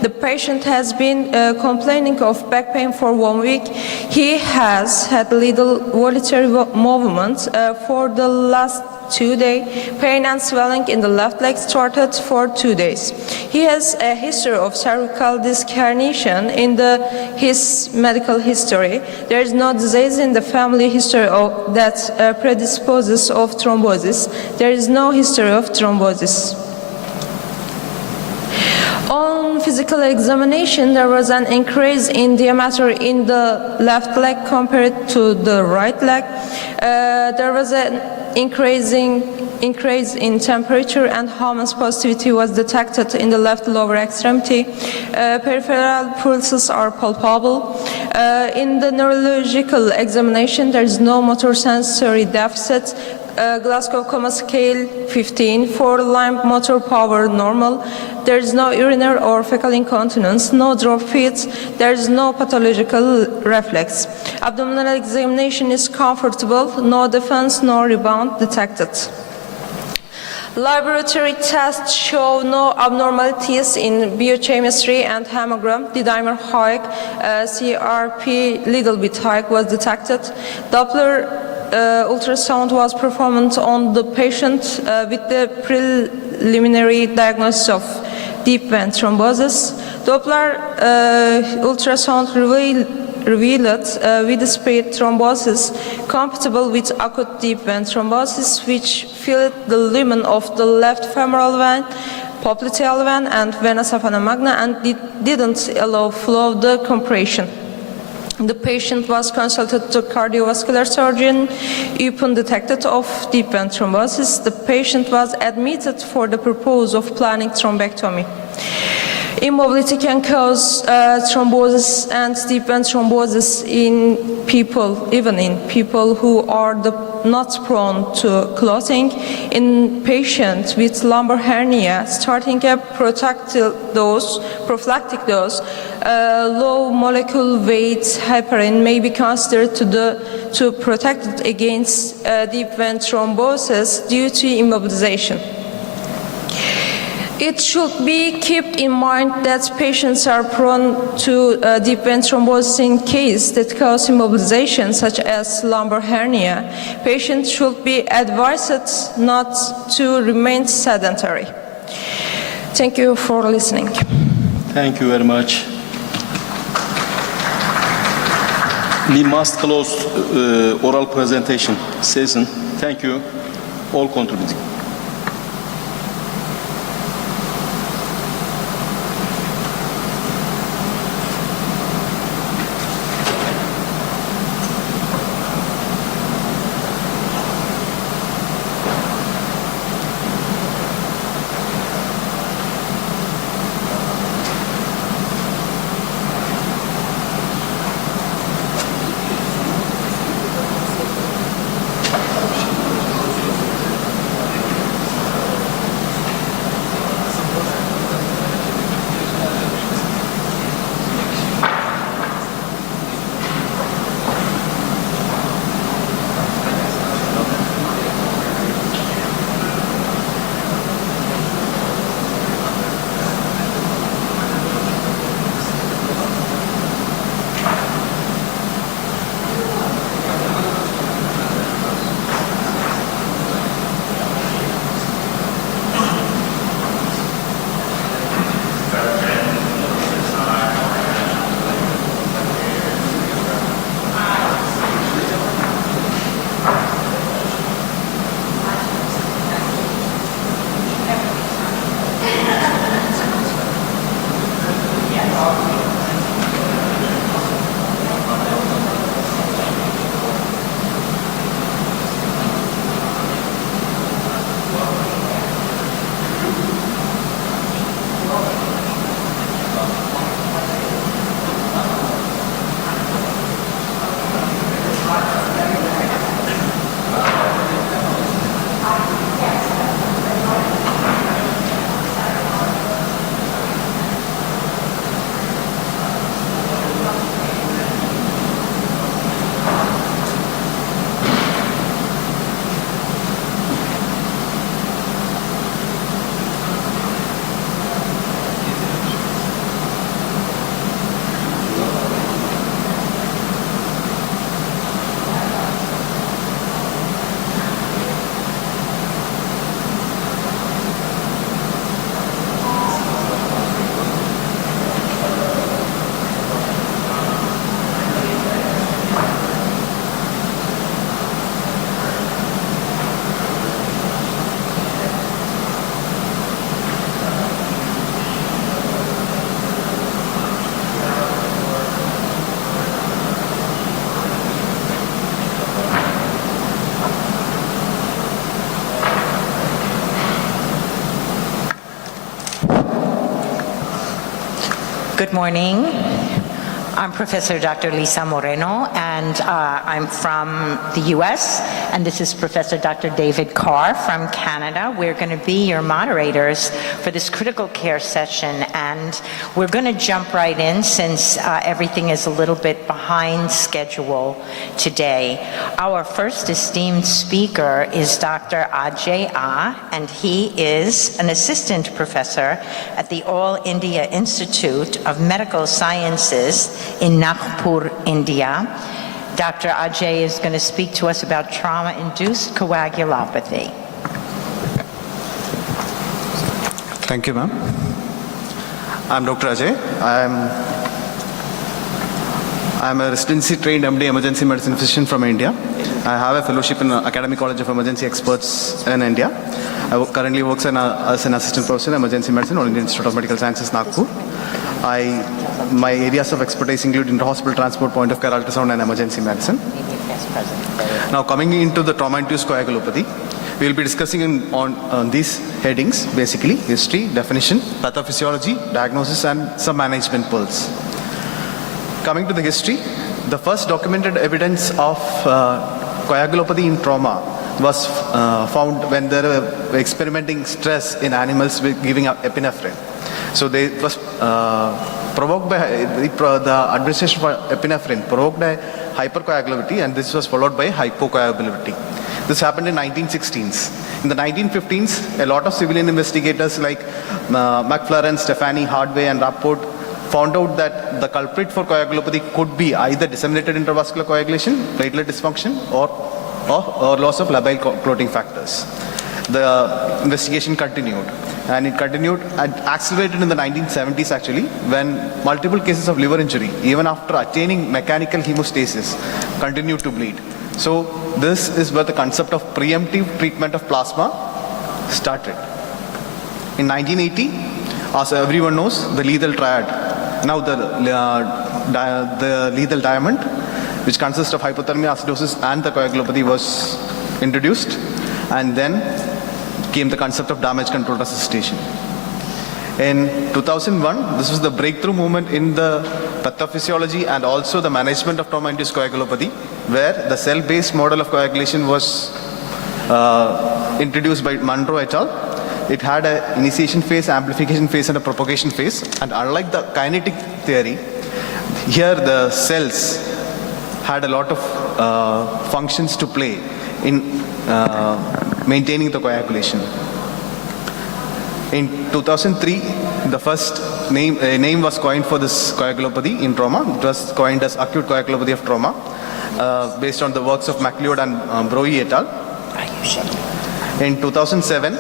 The patient has been complaining of back pain for 1 week. He has had little voluntary movement for the last 2 days. Pain and swelling in the left leg started for 2 days. He has a history of cervical disc herniation in his medical history. There is no disease in the family history that predisposes of thrombosis. There is no history of thrombosis. On physical examination, there was an increase in diameter in the left leg compared to the right leg. There was an increase in temperature, and hormones positivity was detected in the left lower extremity. Peripheral pulses are palpable. In the neurological examination, there is no motor sensory deficit. Glasgow Coma Scale 15, for limb motor power normal. There is no urinary or fecal incontinence, no drop fits, there is no pathological reflex. Abdominal examination is comfortable, no defense, no rebound detected. Laboratory tests show no abnormalities in biochemistry and hemogram. D-dimer high, CRP little bit high was detected. Doppler ultrasound was performed on the patient with the preliminary diagnosis of deep vein thrombosis. Doppler ultrasound revealed widespread thrombosis compatible with acute deep vein thrombosis, which filled the lumen of the left femoral vein, popliteal vein, and vena saphana magna, and didn't allow flow the compression. The patient was consulted to cardiovascular surgeon upon detected of deep vein thrombosis. The patient was admitted for the purpose of planning thrombectomy. Immobility can cause thrombosis and deep vein thrombosis in people, even in people who are not prone to clotting. In patients with lumbar hernia, starting a prophylactic dose, low molecular weight heparin may be considered to protect against deep vein thrombosis due to immobilization. It should be kept in mind that patients are prone to deep vein thrombosis in cases that cause immobilization, such as lumbar hernia. Patients should be advised not to remain sedentary. Thank you for listening. Thank you very much. We must close oral presentation session. Thank you all contributing. Good morning. I'm Professor Dr. Lisa Moreno, and I'm from the U.S., and this is Professor Dr. David Carr from Canada. We're going to be your moderators for this critical care session, and we're going to jump right in since everything is a little bit behind schedule today. Our first esteemed speaker is Dr. Ajay Ah, and he is an assistant professor at the All India Institute of Medical Sciences in Nagpur, India. Dr. Ajay is going to speak to us about trauma-induced coagulopathy. Thank you, ma'am. I'm Dr. Ajay. I'm a residency-trained MD emergency medicine physician from India. I have a fellowship in Academic College of Emergency Experts in India. I currently work as an assistant professor in emergency medicine at Indian Institute of Medical Sciences, Nagpur. My areas of expertise include inter-hospital transport, point of care ultrasound, and emergency medicine. Now, coming into the trauma-induced coagulopathy, we will be discussing on these headings, basically history, definition, pathophysiology, diagnosis, and some management pearls. Coming to the history, the first documented evidence of coagulopathy in trauma was found when they were experimenting stress in animals with giving up epinephrine. So it was provoked by the administration of epinephrine, provoked by hypercoagulability, and this was followed by hypocoagulability. This happened in 1916s. In the 1915s, a lot of civilian investigators like McFlaren, Stefani, Hardway, and Rapport found out that the culprit for coagulopathy could be either disseminated intravascular coagulation, platelet dysfunction, or loss of labile clotting factors. The investigation continued, and it continued and accelerated in the 1970s actually, when multiple cases of liver injury, even after attaining mechanical hemostasis, continued to bleed. So this is where the concept of preemptive treatment of plasma started. In 1980, as everyone knows, the lethal triad, now the lethal diamond, which consists of hypothermia, acidosis, and the coagulopathy, was introduced, and then came the concept of damage control resuscitation. In 2001, this was the breakthrough movement in the pathophysiology and also the management of trauma-induced coagulopathy, where the cell-based model of coagulation was introduced by Monroe et al. It had an initiation phase, amplification phase, and a propagation phase. And unlike the kinetic theory, here the cells had a lot of functions to play in maintaining the coagulation. In 2003, the first name was coined for this coagulopathy in trauma. It was coined as acute coagulopathy of trauma, based on the works of MacLeod and Broe et al. In 2007,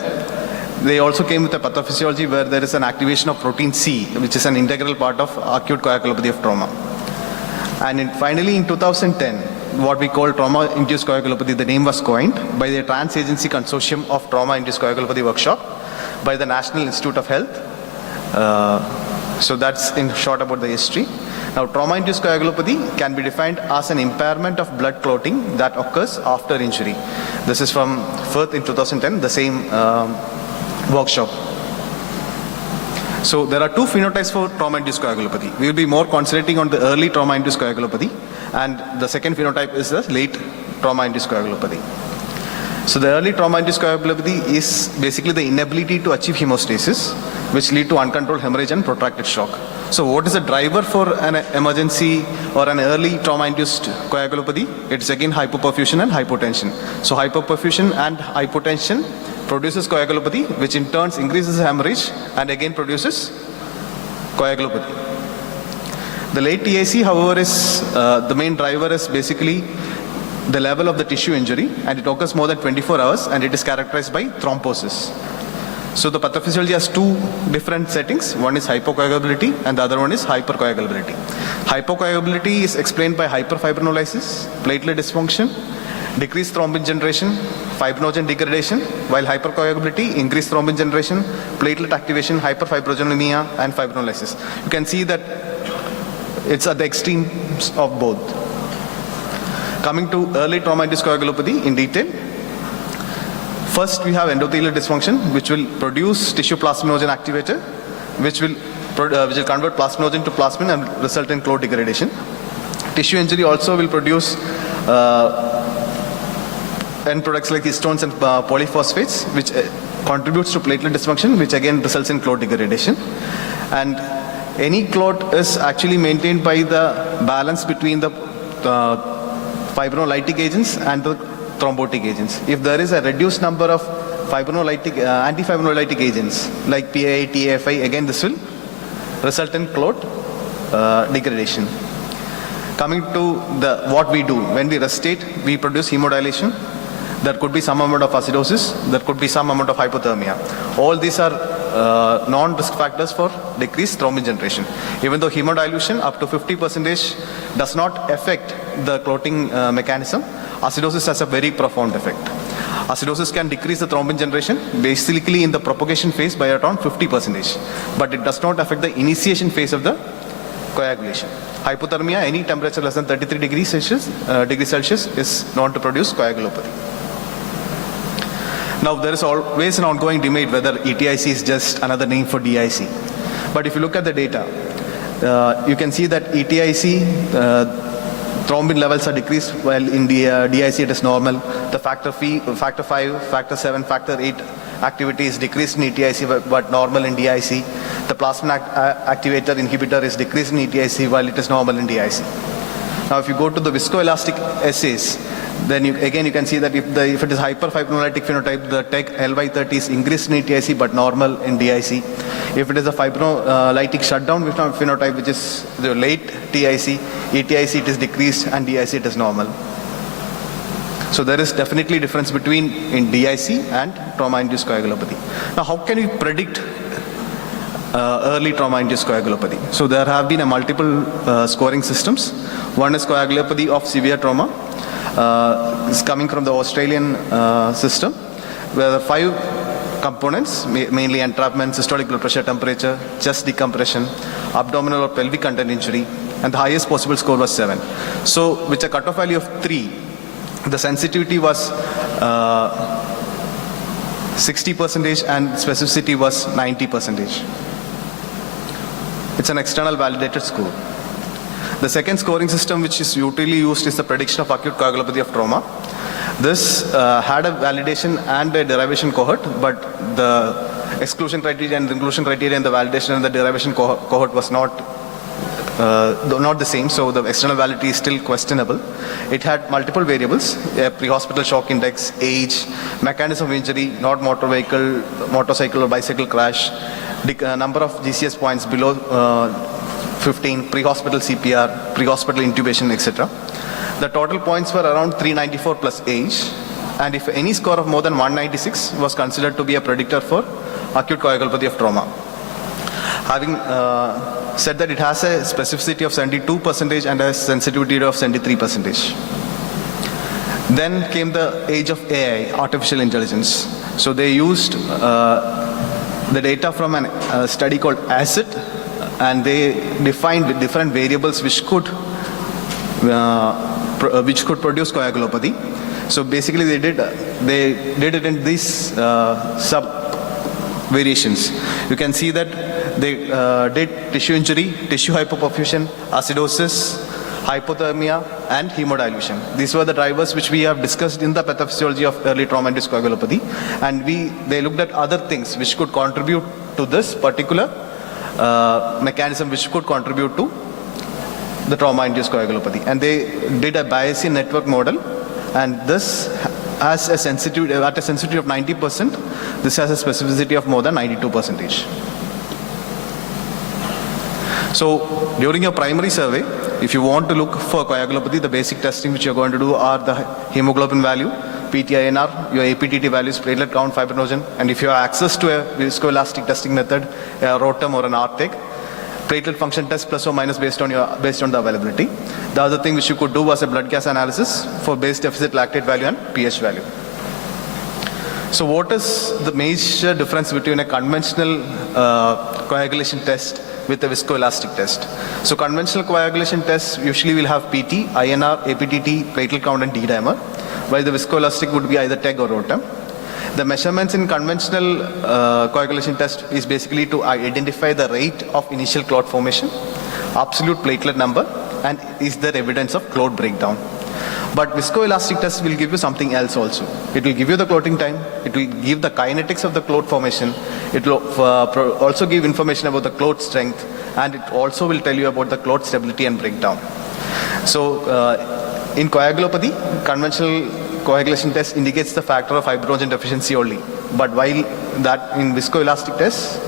they also came with a pathophysiology where there is an activation of protein C, which is an integral part of acute coagulopathy of trauma. And finally, in 2010, what we call trauma-induced coagulopathy, the name was coined by the Trans-Agency Consortium of Trauma-Induced Coagulopathy Workshop by the National Institute of Health. So that's in short about the history. Now, trauma-induced coagulopathy can be defined as an impairment of blood clotting that occurs after injury. This is from Firth in 2010, the same workshop. So there are two phenotypes for trauma-induced coagulopathy. We will be more concentrating on the early trauma-induced coagulopathy, and the second phenotype is the late trauma-induced coagulopathy. So the early trauma-induced coagulopathy is basically the inability to achieve hemostasis, which lead to uncontrolled hemorrhage and protracted shock. So what is the driver for an emergency or an early trauma-induced coagulopathy? It's again hypoperfusion and hypotension. So hypoperfusion and hypotension produces coagulopathy, which in turn increases hemorrhage and again produces coagulopathy. The late TAC, however, is the main driver is basically the level of the tissue injury, and it occurs more than 24 hours, and it is characterized by thrombosis. So the pathophysiology has two different settings. One is hypocoagulability and the other one is hypercoagulability. Hypocoagulability is explained by hyperfibrinolysis, platelet dysfunction, decreased thrombin generation, fibrinogen degradation, while hypercoagulability, increased thrombin generation, platelet activation, hyperfibrinogenemia, and fibrinolysis. You can see that it's at the extremes of both. Coming to early trauma-induced coagulopathy in detail. First, we have endothelial dysfunction, which will produce tissue plasminogen activator, which will which will convert plasminogen to plasmin and result in clot degradation. Tissue injury also will produce end products like histones and polyphosphates, which contributes to platelet dysfunction, which again results in clot degradation. And any clot is actually maintained by the balance between the fibrinolytic agents and the thrombotic agents. If there is a reduced number of antifibrinolytic agents like PAI, TAFI, again this will result in clot degradation. Coming to what we do, when we restate, we produce hemodilation. There could be some amount of acidosis, there could be some amount of hypothermia. All these are non-risk factors for decreased thrombin generation. Even though hemodilution up to 50% does not affect the clotting mechanism, acidosis has a very profound effect. Acidosis can decrease the thrombin generation basically in the propagation phase by around 50%, but it does not affect the initiation phase of the coagulation. Hypothermia, any temperature less than 33 degrees Celsius is known to produce coagulopathy. Now, there is always an ongoing debate whether ETIC is just another name for DIC. But if you look at the data, you can see that ETIC, thrombin levels are decreased, while in DIC it is normal. The factor 5, factor 7, factor 8 activity is decreased in ETIC but normal in DIC. The plasmin activator inhibitor is decreased in ETIC while it is normal in DIC. Now, if you go to the viscoelastic assays, then you can see that if it is hyperfibrinolytic phenotype, the TEG LY30 is increased in ETIC but normal in DIC. If it is a fibrinolytic shutdown phenotype, which is the late TIC, ETIC it is decreased and DIC it is normal. So there is definitely difference between in DIC and trauma-induced coagulopathy. Now, how can we predict early trauma-induced coagulopathy? So there have been multiple scoring systems. One is coagulopathy of severe trauma. Is coming from the Australian system, where the 5 components, mainly entrapment, systolic blood pressure, temperature, chest decompression, abdominal or pelvic content injury, and the highest possible score was 7. So with a cutoff value of 3, the sensitivity was 60% and specificity was 90%. It's an external validated score. The second scoring system which is usually used is the prediction of acute coagulopathy of trauma. This had a validation and a derivation cohort, but the exclusion criteria and the inclusion criteria and the validation and the derivation cohort was not the same, so the external validity is still questionable. It had multiple variables: pre-hospital shock index, age, mechanism of injury, not motor vehicle, motorcycle or bicycle crash, number of GCS points below 15, pre-hospital CPR, pre-hospital intubation, etc. The total points were around 394 plus age, and if any score of more than 196 was considered to be a predictor for acute coagulopathy of trauma. Having said that, it has a specificity of 72% and a sensitivity of 73%. Then came the age of AI, artificial intelligence. So they used the data from a study called Acil, and they defined different variables which could produce coagulopathy. So basically they did it in these sub variations. You can see that they did tissue injury, tissue hypoperfusion, acidosis, hypothermia, and hemodilution. These were the drivers which we have discussed in the pathophysiology of early trauma-induced coagulopathy, and they looked at other things which could contribute to this particular mechanism which could contribute to the trauma-induced coagulopathy. And they did a Bayesian network model, and this has a sensitivity, at a sensitivity of 90%, this has a specificity of more than 92%. So during your primary survey, if you want to look for coagulopathy, the basic testing which you're going to do are the hemoglobin value, PTINR, your APTT values, platelet count, fibrinogen, and if you have access to a viscoelastic testing method, a ROTEM or an RTEC, platelet function test plus or minus based on the availability. The other thing which you could do was a blood gas analysis for base deficit lactate value and pH value. So what is the major difference between a conventional coagulation test with a viscoelastic test? So conventional coagulation tests usually will have PT, INR, APTT, platelet count and D-dimer, while the viscoelastic would be either TEG or ROTEM. The measurements in conventional coagulation test is basically to identify the rate of initial clot formation, absolute platelet number, and is there evidence of clot breakdown. But viscoelastic test will give you something else also. It will give you the clotting time, it will give the kinetics of the clot formation, it will also give information about the clot strength, and it also will tell you about the clot stability and breakdown. So in coagulopathy, conventional coagulation test indicates the factor of fibrinogen deficiency only. But while that in viscoelastic test,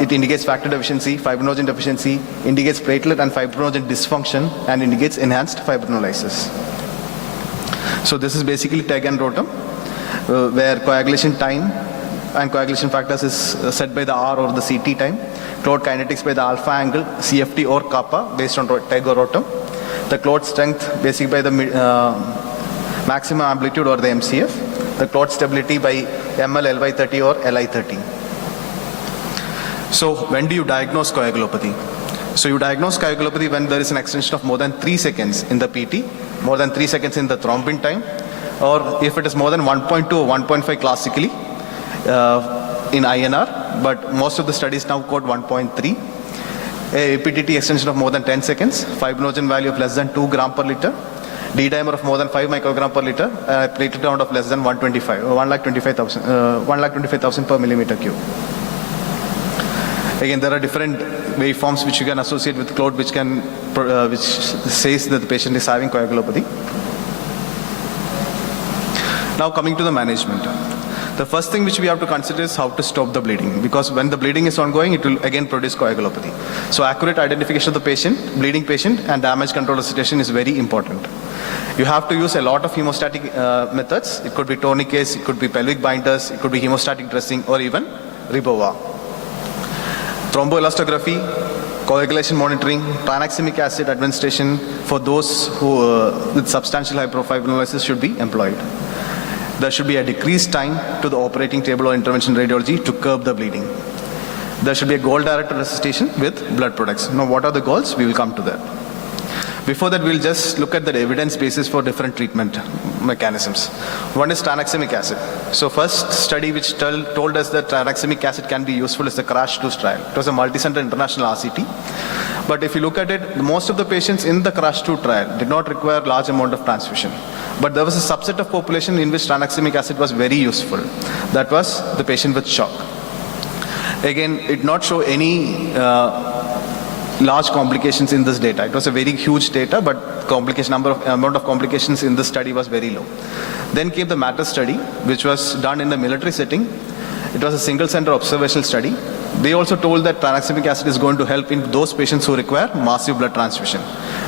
it indicates factor deficiency, fibrinogen deficiency, indicates platelet and fibrinogen dysfunction, and indicates enhanced fibrinolysis. So this is basically TEG and ROTEM, where coagulation time and coagulation factors is set by the R or the CT time, clot kinetics by the alpha angle, CFT or kappa based on TEG or ROTEM, the clot strength basically by the maximum amplitude or the MCF, the clot stability by ML, LY30 or LI30. So when do you diagnose coagulopathy? So you diagnose coagulopathy when there is an extension of more than 3 seconds in the PT, more than 3 seconds in the thrombin time, or if it is more than 1.2 or 1.5 classically in INR, but most of the studies now quote 1.3. A APTT extension of more than 10 seconds, fibrinogen value of less than 2 gram per liter, D-dimer of more than 5 microgram per liter, platelet count of less than 125, 1,25,000 per millimeter cube. Again, there are different waveforms which you can associate with clot, which says that the patient is having coagulopathy. Now coming to the management. The first thing which we have to consider is how to stop the bleeding, because when the bleeding is ongoing, it will again produce coagulopathy. So accurate identification of the patient, bleeding patient, and damage control resuscitation is very important. You have to use a lot of hemostatic methods. It could be tourniquets, it could be pelvic binders, it could be hemostatic dressing, or even Ribova. Thromboelastography, coagulation monitoring, tranexamic acid administration for those who with substantial hyperfibrinolysis should be employed. There should be a decreased time to the operating table or intervention radiology to curb the bleeding. There should be a goal-directed resuscitation with blood products. Now, what are the goals? We will come to that. Before that, we'll just look at the evidence basis for different treatment mechanisms. One is tranexamic acid. So first study which told us that tranexamic acid can be useful is the CRASH-2 trial. It was a multi-center international RCT. But if you look at it, most of the patients in the CRASH-2 trial did not require large amount of transfusion. But there was a subset of population in which tranexamic acid was very useful. That was the patient with shock. Again, it did not show any large complications in this data. It was a very huge data, but amount of complications in this study was very low. Then came the MATTER study, which was done in the military setting. It was a single center observational study. They also told that tranexamic acid is going to help in those patients who require massive blood transfusion.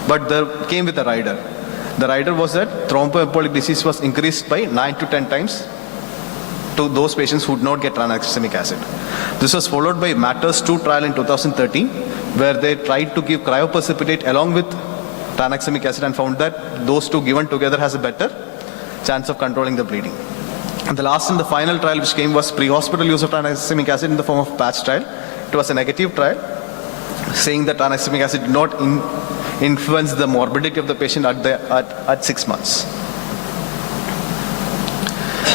But there came with a rider. The rider was that thromboembolic disease was increased by 9 to 10 times to those patients who would not get tranexamic acid. This was followed by MATTERS 2 trial in 2013, where they tried to give cryoprecipitate along with tranexamic acid and found that those two given together has a better chance of controlling the bleeding. And the last and the final trial which came was pre-hospital use of tranexamic acid in the form of patch trial. It was a negative trial, saying that tranexamic acid did not influence the morbidity of the patient at 6 months.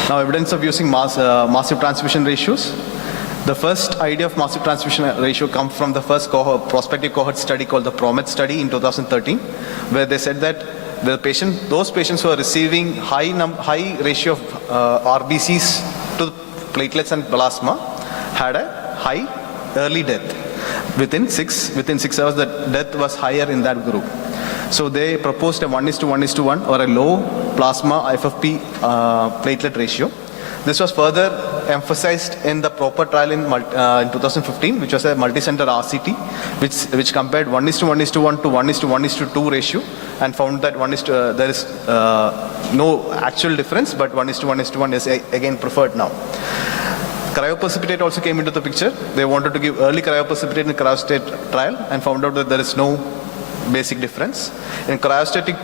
Now, evidence of using massive transfusion ratios. The first idea of massive transfusion ratio comes from the first prospective cohort study called the PROMET study in 2013, where they said that those patients who are receiving high ratio of RBCs to platelets and plasma had a high early death. Within 6 hours, the death was higher in that group. So they proposed a 1:1:1 or a low plasma FFP platelet ratio. This was further emphasized in the proper trial in 2015, which was a multi-center RCT, which compared 1:1:1 to 1:1:2 ratio and found that there is no actual difference, but 1:1:1 is again preferred now. Cryoprecipitate also came into the picture. They wanted to give early cryoprecipitate in the cryostate trial and found out that there is no basic difference. In cryostatic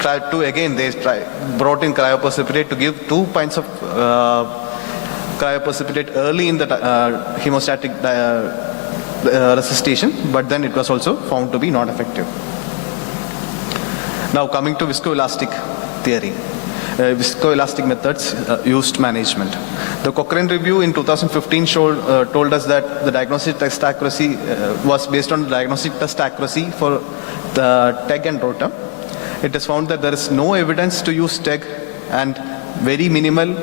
trial 2, again they brought in cryoprecipitate to give 2 pints of cryoprecipitate early in the hemostatic resuscitation, but then it was also found to be not effective. Now coming to viscoelastic theory. viscoelastic methods used management. The Cochrane review in 2015 told us that the diagnostic test accuracy was based on the diagnostic test accuracy for the TEG and ROTEM. It is found that there is no evidence to use TEG and very minimal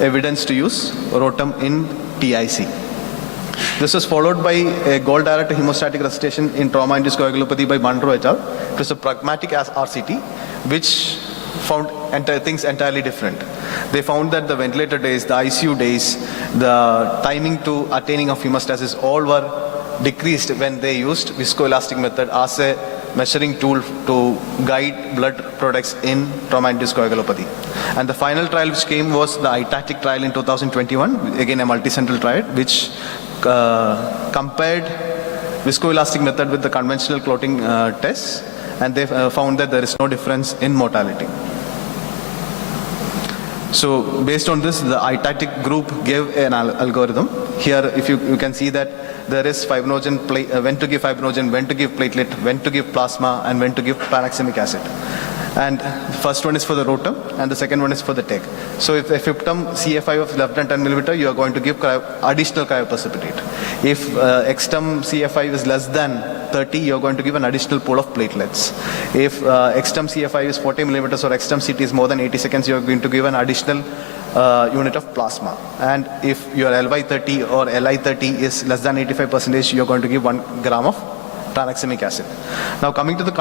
evidence to use ROTEM in TIC. This was followed by a goal-directed hemostatic resuscitation in trauma-induced coagulopathy by Monroe et al. It was a pragmatic RCT, which found things entirely different. They found that the ventilator days, the ICU days, the timing to attaining of hemostasis all were decreased when they used viscoelastic method as a measuring tool to guide blood products in trauma-induced coagulopathy. And the final trial which came was the ITATIC trial in 2021, again a multicentral trial, which compared viscoelastic method with the conventional clotting tests, and they found that there is no difference in mortality. So based on this, the ITATIC group gave an algorithm. Here, if you can see that there is fibrinogen, when to give fibrinogen, when to give platelet, when to give plasma, and when to give tranexamic acid. And the first one is for the ROTEM, and the second one is for the TEG. So if FIPTUM CFI of less than 10 millimeter, you are going to give additional cryoprecipitate. If EXTUM CFI is less than 30, you are going to give an additional pool of platelets. If EXTUM CFI is 40 millimeters or EXTUM CT is more than 80 seconds, you are going to give an additional unit of plasma. And if your LY30 or LI30 is less than 85%, you are going to give 1 gram of tranexamic acid. Now coming to the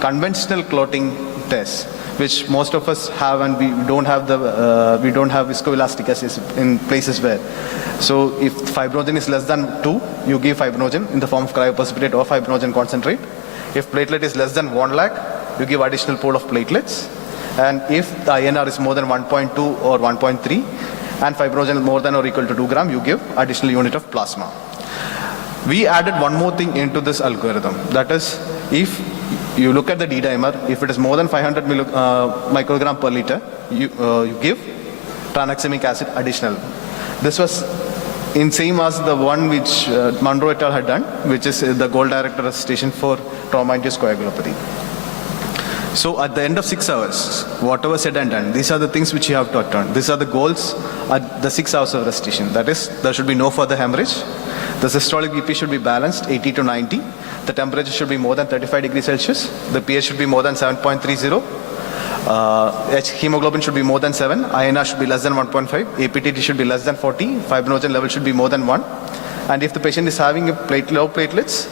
conventional clotting test, which most of us have, and we don't have viscoelastic acid in places where. So if fibrinogen is less than 2, you give fibrinogen in the form of cryoprecipitate or fibrinogen concentrate. If platelet is less than 1 lakh, you give additional pool of platelets. And if the INR is more than 1.2 or 1.3 and fibrinogen more than or equal to 2 gram, you give additional unit of plasma. We added one more thing into this algorithm. That is, if you look at the D-dimer, if it is more than 500 microgram per liter, you give tranexamic acid additional. This was in same as the one which Monroe et al. Had done, which is the goal-directed resuscitation for trauma-induced coagulopathy. So at the end of 6 hours, whatever said and done, these are the things which you have to attain. These are the goals at the 6 hours of resuscitation. That is, there should be no further hemorrhage. The systolic BP should be balanced, 80 to 90. The temperature should be more than 35 degrees Celsius. The pH should be more than 7.30. Hemoglobin should be more than 7. INR should be less than 1.5. APTT should be less than 40. Fibrinogen level should be more than 1. And if the patient is having low platelets,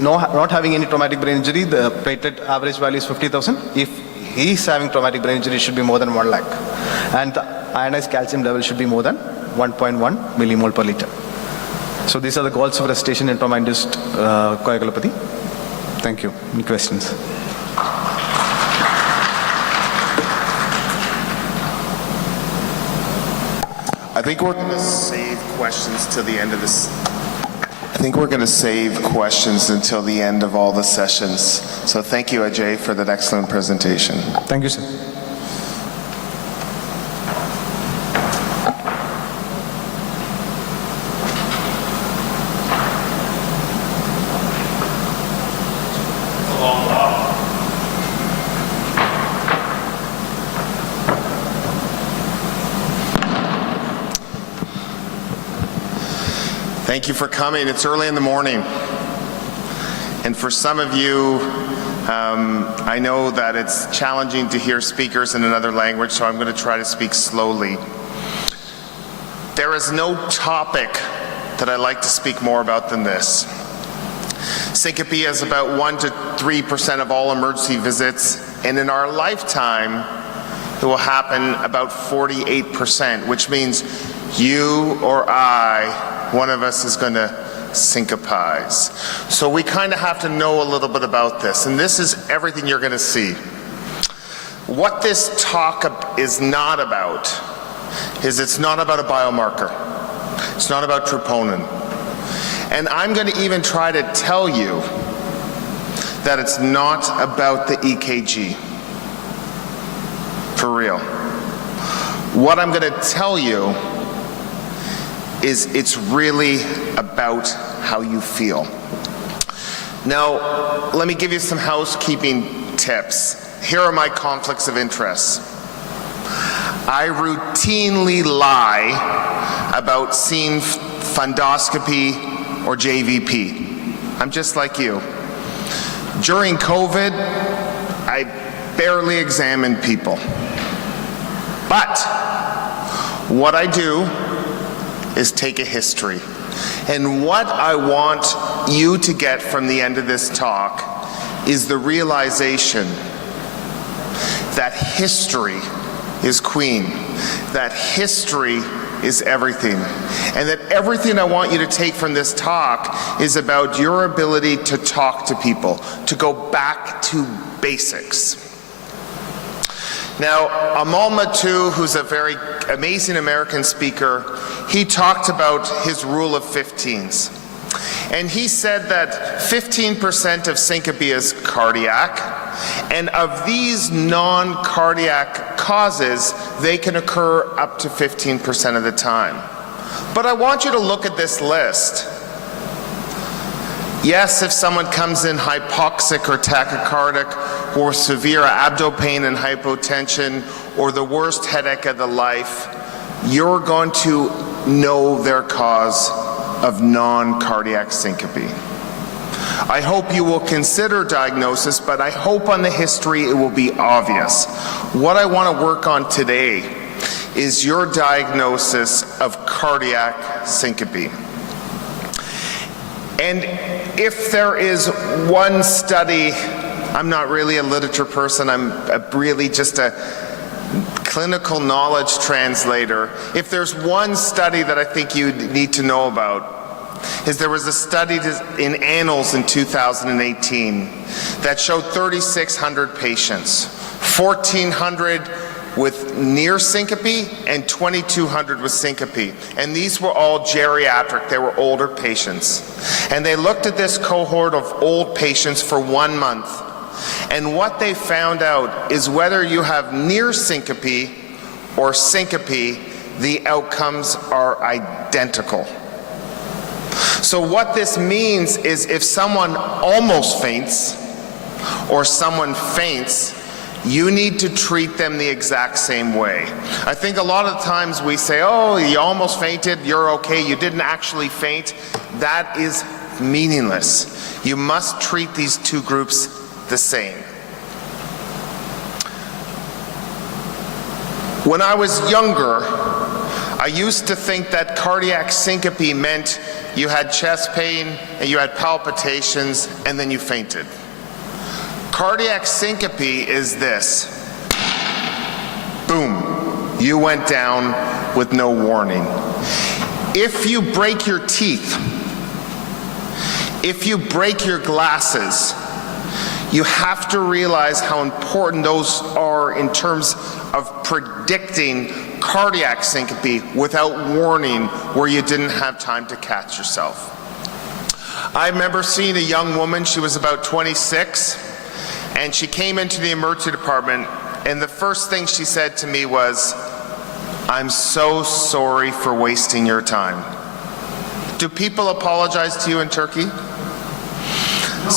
not having any traumatic brain injury, the platelet average value is 50,000. If he is having traumatic brain injury, it should be more than 1 lakh. And the ionized calcium level should be more than 1.1 millimole per liter. So these are the goals of resuscitation in trauma-induced coagulopathy. Thank you. Any questions? I think we're going to save questions till the end of this. I think we're going to save questions until the end of all the sessions. So thank you, Ajay, for that excellent presentation. Thank you, sir. Thank you for coming. It's early in the morning. And for some of you, I know that it's challenging to hear speakers in another language, so I'm going to try to speak slowly. There is no topic that I like to speak more about than this. Syncope is about 1 to 3% of all emergency visits, and in our lifetime, it will happen about 48%, which means you or I, one of us is going to syncopize. So we kind of have to know a little bit about this, and this is everything you're going to see. What this talk is not about is it's not about a biomarker. It's not about troponin. And I'm going to even try to tell you that it's not about the EKG. For real. What I'm going to tell you is it's really about how you feel. Now, let me give you some housekeeping tips. Here are my conflicts of interest. I routinely lie about seeing fundoscopy or JVP. I'm just like you. During COVID, I barely examined people. But what I do is take a history. And what I want you to get from the end of this talk is the realization that history is queen, that history is everything, and that everything I want you to take from this talk is about your ability to talk to people, to go back to basics. Now, Amal Mattu, who's a very amazing American speaker, he talked about his rule of 15s. And he said that 15% of syncope is cardiac, and of these non-cardiac causes, they can occur up to 15% of the time. But I want you to look at this list. Yes, if someone comes in hypoxic or tachycardic or severe abdo pain and hypotension or the worst headache of the life, you're going to know their cause of non-cardiac syncope. I hope you will consider diagnosis, but I hope on the history it will be obvious. What I want to work on today is your diagnosis of cardiac syncope. And if there is one study, I'm not really a literature person, I'm really just a clinical knowledge translator. If there's one study that I think you need to know about, is there was a study in Annals in 2018 that showed 3,600 patients, 1,400 with near syncope and 2,200 with syncope. And these were all geriatric, they were older patients. And they looked at this cohort of old patients for 1 month. And what they found out is whether you have near syncope or syncope, the outcomes are identical. So what this means is if someone almost faints or someone faints, you need to treat them the exact same way. I think a lot of times we say, oh, you almost fainted, you're okay, you didn't actually faint. That is meaningless. You must treat these two groups the same. When I was younger, I used to think that cardiac syncope meant you had chest pain and you had palpitations and then you fainted. Cardiac syncope is this. Boom, you went down with no warning. If you break your teeth, if you break your glasses, you have to realize how important those are in terms of predicting cardiac syncope without warning where you didn't have time to catch yourself. I remember seeing a young woman, she was about 26, and she came into the emergency department, and the first thing she said to me was, "I'm so sorry for wasting your time." Do people apologize to you in Turkey?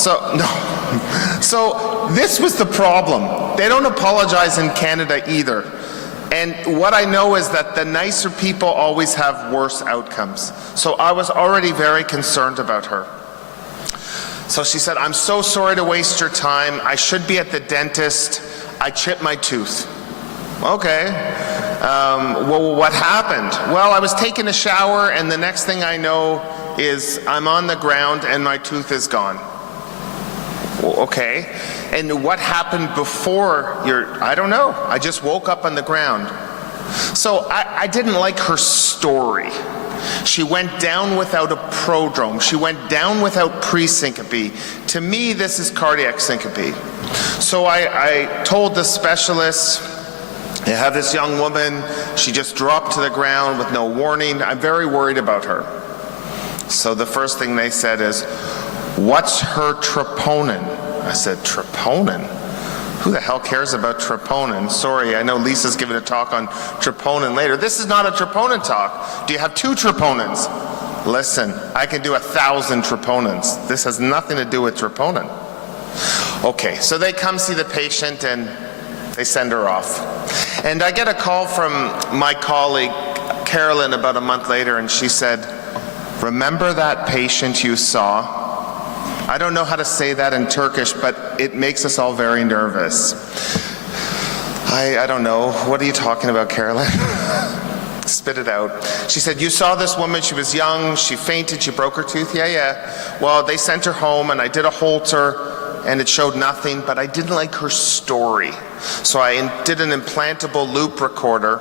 No. So this was the problem. They don't apologize in Canada either. And what I know is that the nicer people always have worse outcomes. So I was already very concerned about her. So she said, "I'm so sorry to waste your time. I should be at the dentist. I chipped my tooth." Okay. Well, what happened? Well, I was taking a shower and the next thing I know is I'm on the ground and my tooth is gone. Okay. And what happened before I don't know. I just woke up on the ground. So I didn't like her story. She went down without a prodrome. She went down without pre-syncope. To me, this is cardiac syncope. So I told the specialist, I have this young woman, she just dropped to the ground with no warning. I'm very worried about her. So the first thing they said is, "What's her troponin?" I said, "Troponin? Who the hell cares about troponin?" Sorry, I know Lisa's giving a talk on troponin later. This is not a troponin talk. Do you have 2 troponins? Listen, I can do 1,000 troponins. This has nothing to do with troponin. Okay, so they come see the patient and They send her off. And I get a call from my colleague, Carolyn, about a month later, and she said, "Remember that patient you saw?" I don't know how to say that in Turkish, but it makes us all very nervous. I don't know. What are you talking about, Carolyn? Spit it out. She said, "You saw this woman, she was young, she fainted, she broke her tooth." Yeah. Well, they sent her home and I did a Holter and it showed nothing, but I didn't like her story. So I did an implantable loop recorder,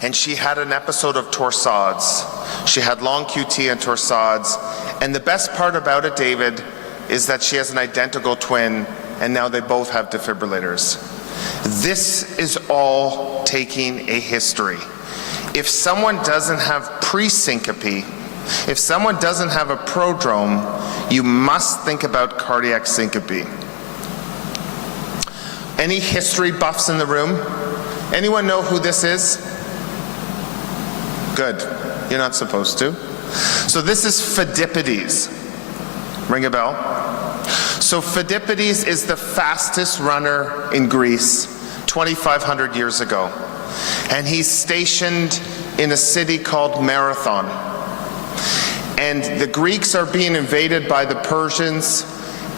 and she had an episode of torsades. She had long QT and torsades. And the best part about it, David, is that she has an identical twin, and now they both have defibrillators. This is all taking a history. If someone doesn't have pre-syncope, if someone doesn't have a prodrome, you must think about cardiac syncope. Any history buffs in the room? Anyone know who this is? Good. You're not supposed to. So this is Pheidippides. Ring a bell? So Pheidippides is the fastest runner in Greece 2,500 years ago. And he's stationed in a city called Marathon. And the Greeks are being invaded by the Persians,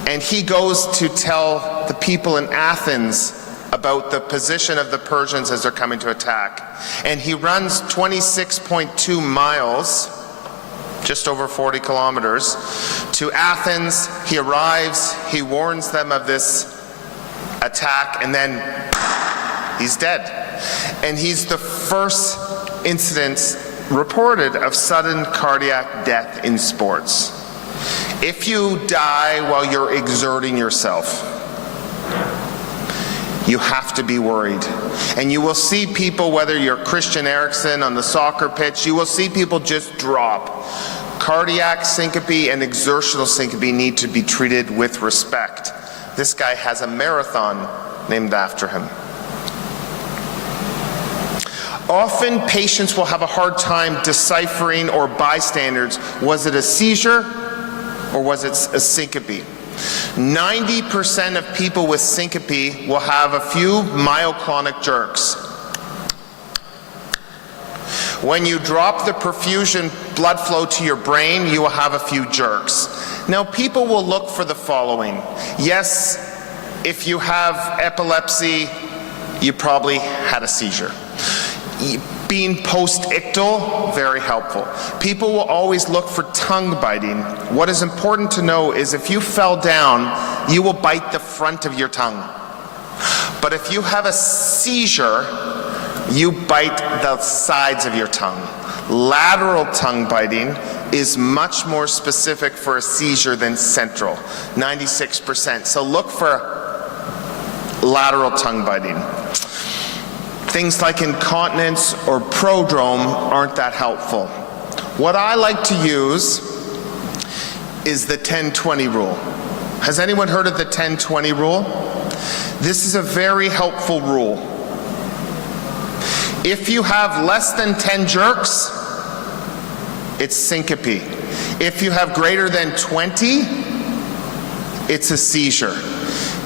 and he goes to tell the people in Athens about the position of the Persians as they're coming to attack. And he runs 26.2 miles, just over 40 kilometers, to Athens. He arrives, he warns them of this attack, and then he's dead. And he's the first incident reported of sudden cardiac death in sports. If you die while you're exerting yourself, you have to be worried. And you will see people, whether you're Christian Eriksen on the soccer pitch, you will see people just drop. Cardiac syncope and exertional syncope need to be treated with respect. This guy has a marathon named after him. Often patients will have a hard time deciphering, or bystanders, was it a seizure or was it a syncope? 90% of people with syncope will have a few myoclonic jerks. When you drop the perfusion blood flow to your brain, you will have a few jerks. Now, people will look for the following. Yes, if you have epilepsy, you probably had a seizure. Being post-ictal, very helpful. People will always look for tongue biting. What is important to know is if you fell down, you will bite the front of your tongue. But if you have a seizure, you bite the sides of your tongue. Lateral tongue biting is much more specific for a seizure than central, 96%. So look for lateral tongue biting. Things like incontinence or prodrome aren't that helpful. What I like to use is the 10-20 rule. Has anyone heard of the 10-20 rule? This is a very helpful rule. If you have less than 10 jerks, it's syncope. If you have greater than 20, it's a seizure.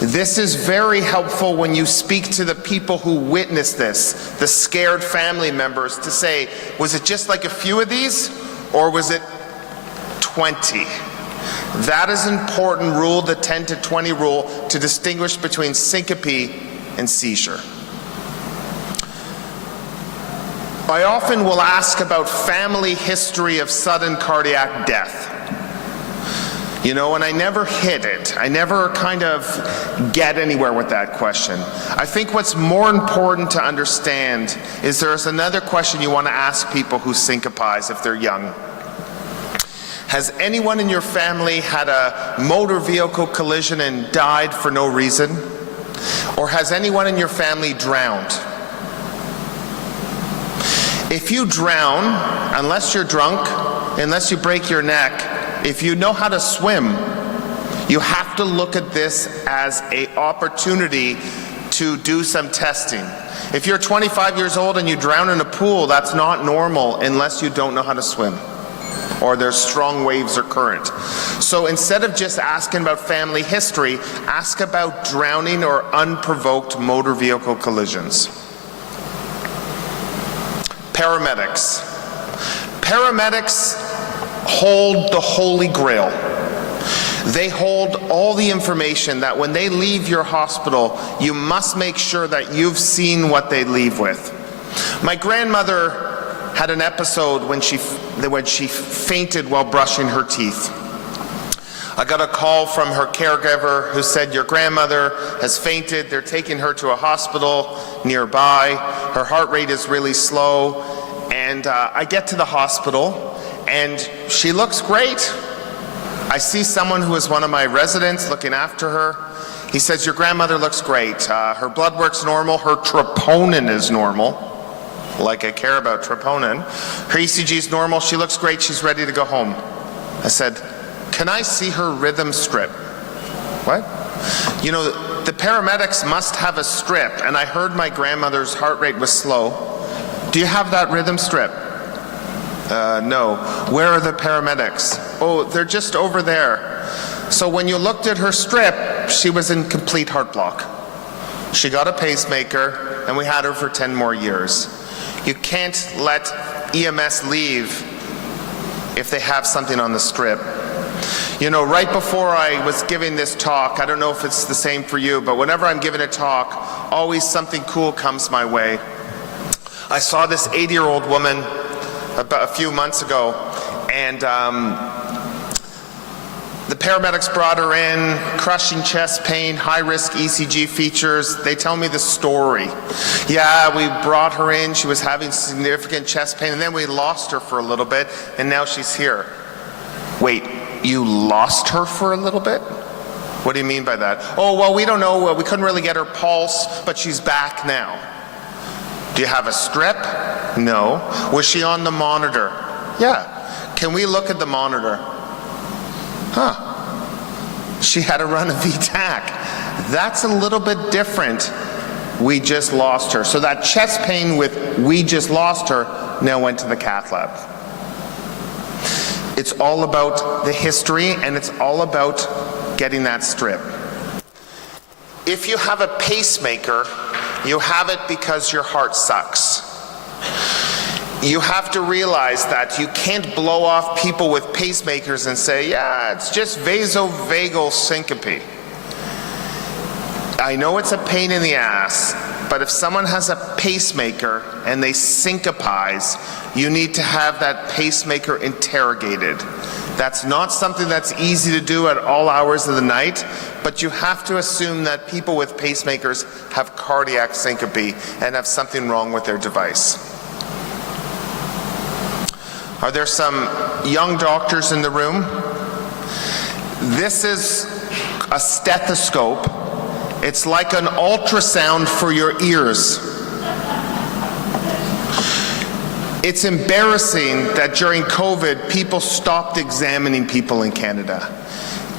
This is very helpful when you speak to the people who witness this, the scared family members, to say, was it just like a few of these, or was it 20? That is an important rule, the 10-20 rule, to distinguish between syncope and seizure. I often will ask about family history of sudden cardiac death. You know, and I never hit it. I never kind of get anywhere with that question. I think what's more important to understand is there's another question you want to ask people who syncopize if they're young. Has anyone in your family had a motor vehicle collision and died for no reason? Or has anyone in your family drowned? If you drown, unless you're drunk, unless you break your neck, if you know how to swim, you have to look at this as an opportunity to do some testing. If you're 25 years old and you drown in a pool, that's not normal unless you don't know how to swim. or there's strong waves or current. So instead of just asking about family history, ask about drowning or unprovoked motor vehicle collisions. Paramedics. Paramedics hold the Holy Grail. They hold all the information that when they leave your hospital, you must make sure that you've seen what they leave with. My grandmother had an episode when she fainted while brushing her teeth. I got a call from her caregiver who said, your grandmother has fainted, they're taking her to a hospital nearby, her heart rate is really slow, and I get to the hospital and she looks great. I see someone who is one of my residents looking after her. He says, your grandmother looks great. Her blood work's normal, her troponin is normal. Like I care about troponin. Her ECG is normal, she looks great, she's ready to go home. I said, can I see her rhythm strip? What? You know, the paramedics must have a strip, and I heard my grandmother's heart rate was slow. Do you have that rhythm strip? No. Where are the paramedics? Oh, they're just over there. So when you looked at her strip, she was in complete heart block. She got a pacemaker, and we had her for 10 more years. You can't let EMS leave if they have something on the strip. You know, right before I was giving this talk, I don't know if it's the same for you, but whenever I'm giving a talk, always something cool comes my way. I saw this 80-year-old woman about a few months ago, and the paramedics brought her in, crushing chest pain, high-risk ECG features. They tell me the story. Yeah, we brought her in, she was having significant chest pain, and then we lost her for a little bit, and now she's here. Wait, you lost her for a little bit? What do you mean by that? Oh, well, we don't know, we couldn't really get her pulse, but she's back now. Do you have a strip? No. Was she on the monitor? Yeah. Can we look at the monitor? Huh. She had to run a VTAC. That's a little bit different. We just lost her. So that chest pain with we just lost her now went to the cath lab. It's all about the history, and it's all about getting that strip. If you have a pacemaker, you have it because your heart sucks. You have to realize that you can't blow off people with pacemakers and say, yeah, it's just vasovagal syncope. I know it's a pain in the ass, but if someone has a pacemaker and they syncopize, you need to have that pacemaker interrogated. That's not something that's easy to do at all hours of the night, but you have to assume that people with pacemakers have cardiac syncope and have something wrong with their device. Are there some young doctors in the room? This is a stethoscope. It's like an ultrasound for your ears. It's embarrassing that during COVID, people stopped examining people in Canada.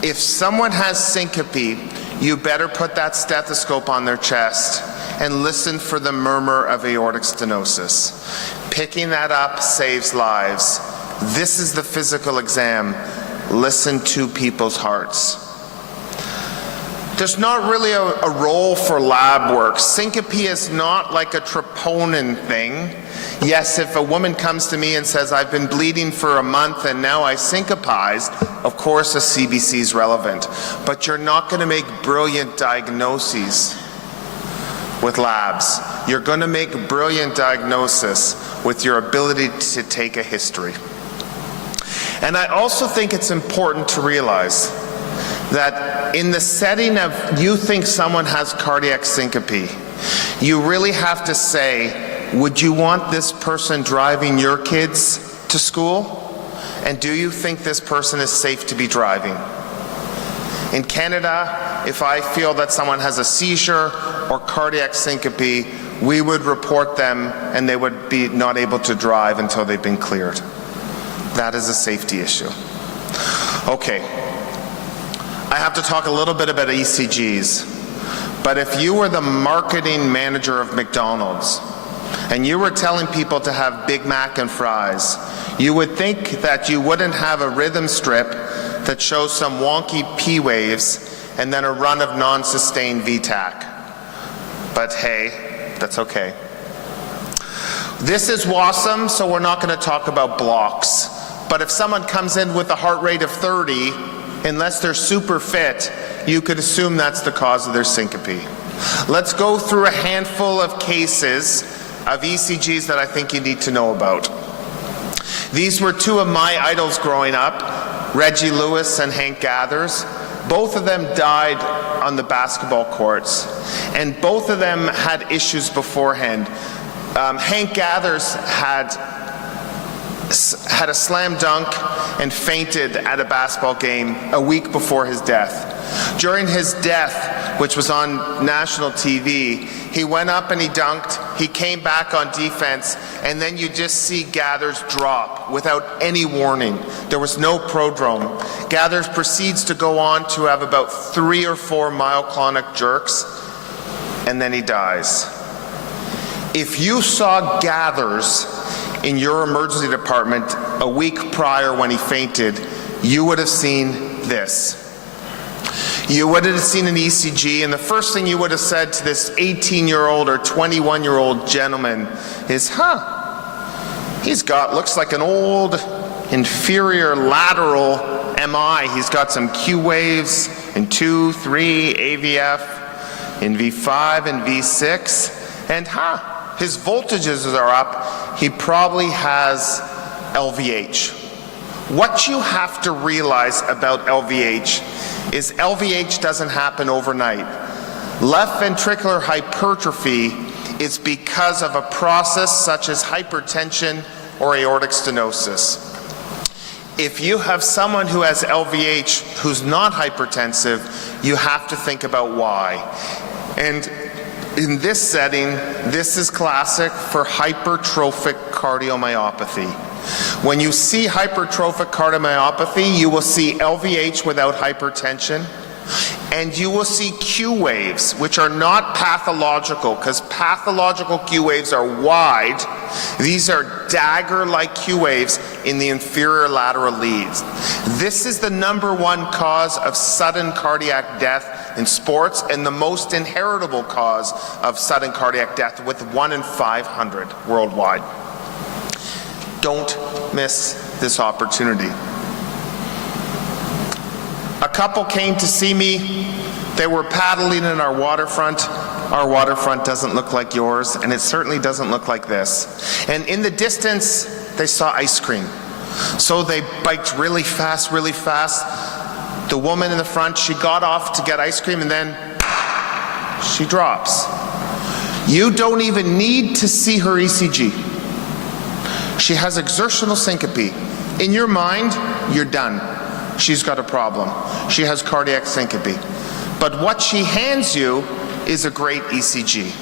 If someone has syncope, you better put that stethoscope on their chest and listen for the murmur of aortic stenosis. Picking that up saves lives. This is the physical exam. Listen to people's hearts. There's not really a role for lab work. Syncope is not like a troponin thing. Yes, if a woman comes to me and says, I've been bleeding for a month and now I syncopized, of course a CBC is relevant. But you're not going to make brilliant diagnoses with labs. You're going to make brilliant diagnosis with your ability to take a history. And I also think it's important to realize that in the setting of you think someone has cardiac syncope, you really have to say, would you want this person driving your kids to school? And do you think this person is safe to be driving? In Canada, if I feel that someone has a seizure or cardiac syncope, we would report them and they would be not able to drive until they've been cleared. That is a safety issue. Okay. I have to talk a little bit about ECGs, but if you were the marketing manager of McDonald's and you were telling people to have Big Mac and fries, you would think that you wouldn't have a rhythm strip that shows some wonky P waves and then a run of non-sustained VTAC. But hey, that's okay. This is WASM, so we're not going to talk about blocks. But if someone comes in with a heart rate of 30, unless they're super fit, you could assume that's the cause of their syncope. Let's go through a handful of cases of ECGs that I think you need to know about. These were two of my idols growing up, Reggie Lewis and Hank Gathers. Both of them died on the basketball courts, and both of them had issues beforehand. Hank Gathers had a slam dunk and fainted at a basketball game a week before his death. During his death, which was on national TV, he went up and he dunked, he came back on defense, and then you just see Gathers drop without any warning. There was no prodrome. Gathers proceeds to go on to have about 3 or 4 myoclonic jerks, and then he dies. If you saw Gathers in your emergency department a week prior when he fainted, you would have seen this. You would have seen an ECG, and the first thing you would have said to this 18-year-old or 21-year-old gentleman is, looks like an old inferior lateral MI. He's got some Q waves in 2, 3, AVF, in V5 and V6, and his voltages are up. He probably has LVH. What you have to realize about LVH is LVH doesn't happen overnight. Left ventricular hypertrophy is because of a process such as hypertension or aortic stenosis. If you have someone who has LVH who's not hypertensive, you have to think about why. And in this setting, this is classic for hypertrophic cardiomyopathy. When you see hypertrophic cardiomyopathy, you will see LVH without hypertension, and you will see Q waves, which are not pathological, because pathological Q waves are wide. These are dagger-like Q waves in the inferior lateral leads. This is the #1 cause of sudden cardiac death in sports, and the most inheritable cause of sudden cardiac death, with 1 in 500 worldwide. Don't miss this opportunity. A couple came to see me. They were paddling in our waterfront. Our waterfront doesn't look like yours, and it certainly doesn't look like this. And in the distance, they saw ice cream. So they biked really fast, really fast. The woman in the front, she got off to get ice cream, and then she drops. You don't even need to see her ECG. She has exertional syncope. In your mind, you're done. She's got a problem. She has cardiac syncope. But what she hands you is a great ECG.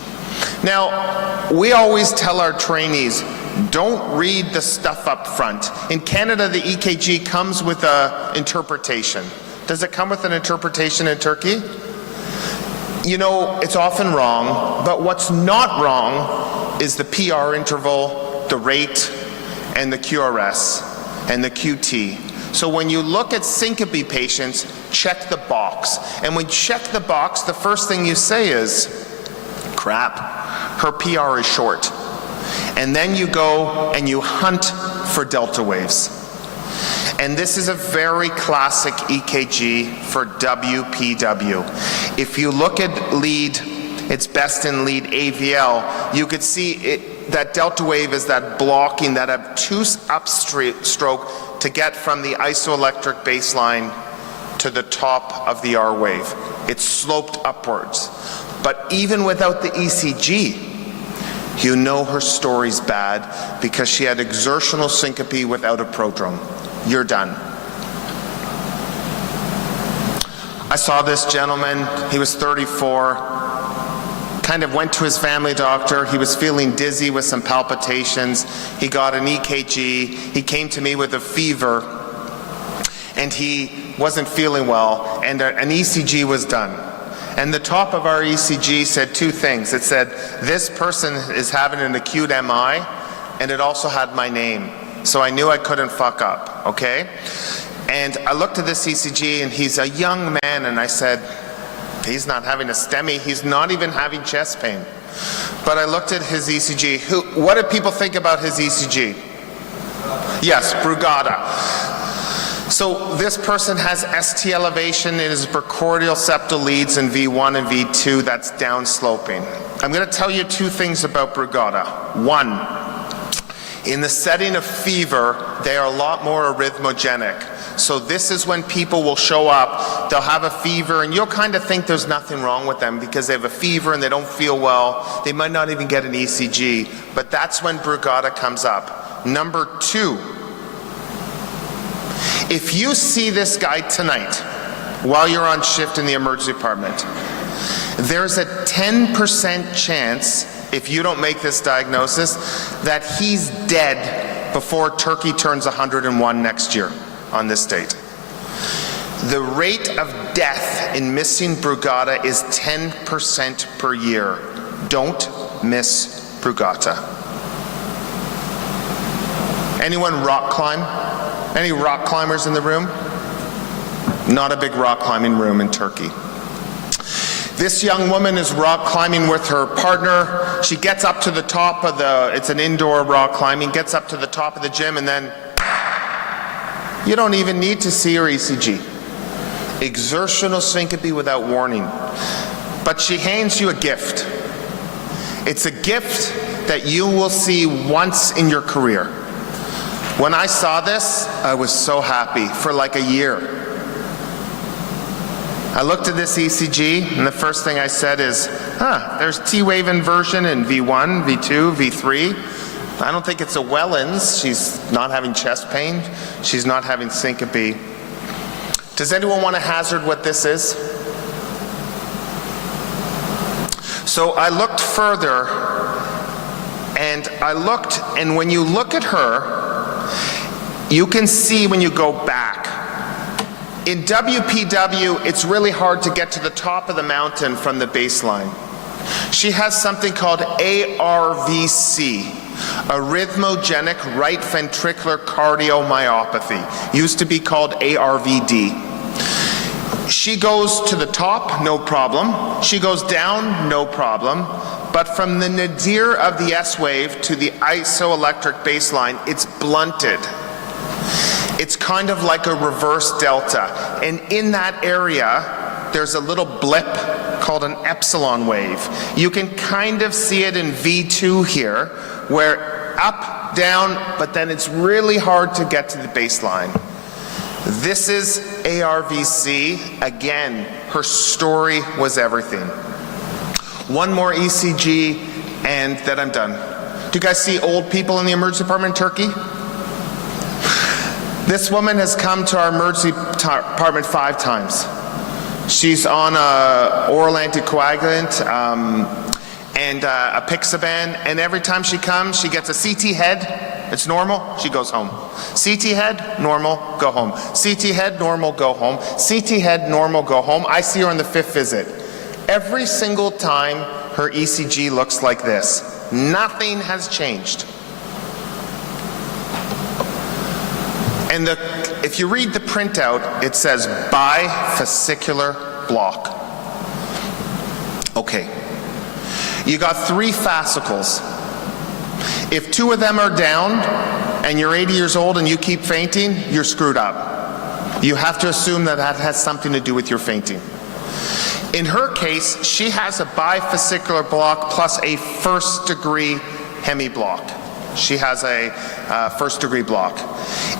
Now, we always tell our trainees, don't read the stuff up front. In Canada, the EKG comes with an interpretation. Does it come with an interpretation in Turkey? You know, it's often wrong, but what's not wrong is the PR interval, the rate, and the QRS, and the QT. So when you look at syncope patients, check the box. And when you check the box, the first thing you say is, crap, her PR is short. And then you go and you hunt for delta waves. And this is a very classic EKG for WPW. If you look at lead, it's best in lead AVL, you could see that delta wave is that blocking, that obtuse upstroke to get from the isoelectric baseline to the top of the R wave. It's sloped upwards. But even without the ECG, you know her story's bad because she had exertional syncope without a prodrome. You're done. I saw this gentleman, he was 34, kind of went to his family doctor. He was feeling dizzy with some palpitations. He got an EKG. He came to me with a fever, and he wasn't feeling well, and an ECG was done. And the top of our ECG said two things. It said, this person is having an acute MI, and it also had my name. So I knew I couldn't fuck up, okay? And I looked at this ECG, and he's a young man, and I said, he's not having a STEMI, he's not even having chest pain. But I looked at his ECG. What do people think about his ECG? Yes, Brugada. So this person has ST elevation in his precordial septal leads in V1 and V2, that's downsloping. I'm going to tell you two things about Brugada. One, in the setting of fever, they are a lot more arrhythmogenic. So this is when people will show up, they'll have a fever, and you'll kind of think there's nothing wrong with them because they have a fever and they don't feel well. They might not even get an ECG, but that's when Brugada comes up. Number two, if you see this guy tonight while you're on shift in the emergency department, there's a 10% chance, if you don't make this diagnosis, that he's dead before Turkey turns 101 next year on this date. The rate of death in missing Brugada is 10% per year. Don't miss Brugada. Anyone rock climb? Any rock climbers in the room? Not a big rock climbing room in Turkey. This young woman is rock climbing with her partner. She gets up to the top of it's an indoor rock climbing, gets up to the top of the gym, and then you don't even need to see her ECG. Exertional syncope without warning. But she hands you a gift. It's a gift that you will see once in your career. When I saw this, I was so happy for like a year. I looked at this ECG, and the first thing I said is, there's T-wave inversion in V1, V2, V3. I don't think it's a Wellens. She's not having chest pain. She's not having syncope. Does anyone want to hazard what this is? So I looked further, and when you look at her, you can see when you go back. In WPW, it's really hard to get to the top of the mountain from the baseline. She has something called ARVC, arrhythmogenic right ventricular cardiomyopathy. Used to be called ARVD. She goes to the top, no problem. She goes down, no problem. But from the nadir of the S wave to the isoelectric baseline, it's blunted. It's kind of like a reverse delta. And in that area, there's a little blip called an epsilon wave. You can kind of see it in V2 here, where up, down, but then it's really hard to get to the baseline. This is ARVC. Again, her story was everything. One more ECG, and then I'm done. Do you guys see old people in the emergency department in Turkey? This woman has come to our emergency department 5 times. She's on an oral anticoagulant and a Pixaban, and every time she comes, she gets a CT head. It's normal, she goes home. CT head, normal, go home. CT head, normal, go home. CT head, normal, go home. I see her on the 5th visit. Every single time, her ECG looks like this. Nothing has changed. And if you read the printout, it says bifascicular block. Okay. You got 3 fascicles. If 2 of them are down and you're 80 years old and you keep fainting, you're screwed up. You have to assume that that has something to do with your fainting. In her case, she has a bifascicular block plus a first-degree hemiblock. She has a first-degree block.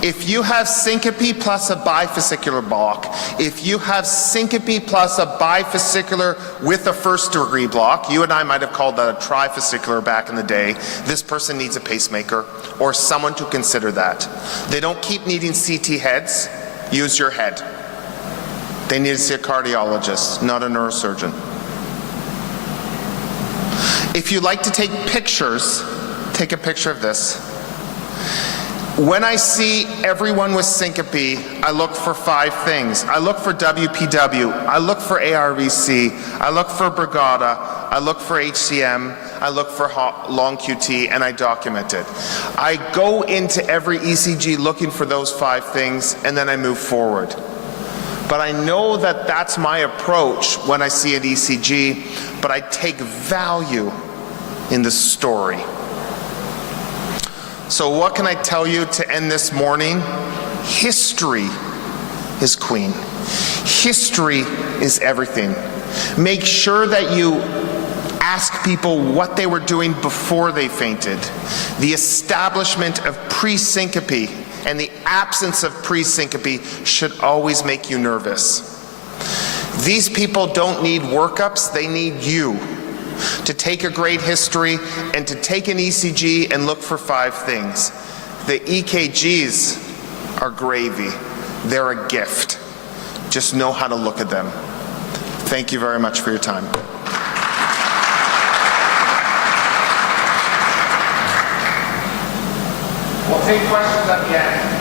If you have syncope plus a bifascicular block, if you have syncope plus a bifascicular with a first-degree block, you and I might have called that a trifascicular back in the day, this person needs a pacemaker or someone to consider that. They don't keep needing CT heads. Use your head. They need to see a cardiologist, not a neurosurgeon. If you'd like to take pictures, take a picture of this. When I see everyone with syncope, I look for 5 things. I look for WPW, I look for ARVC, I look for Brigada, I look for HCM, I look for long QT, and I document it. I go into every ECG looking for those 5 things, and then I move forward. But I know that that's my approach when I see an ECG, but I take value in the story. So what can I tell you to end this morning? History is queen. History is everything. Make sure that you ask people what they were doing before they fainted. The establishment of pre-syncope and the absence of pre-syncope should always make you nervous. These people don't need workups, they need you to take a great history and to take an ECG and look for 5 things. The EKGs are gravy. They're a gift. Just know how to look at them. Thank you very much for your time. We'll take questions at the end.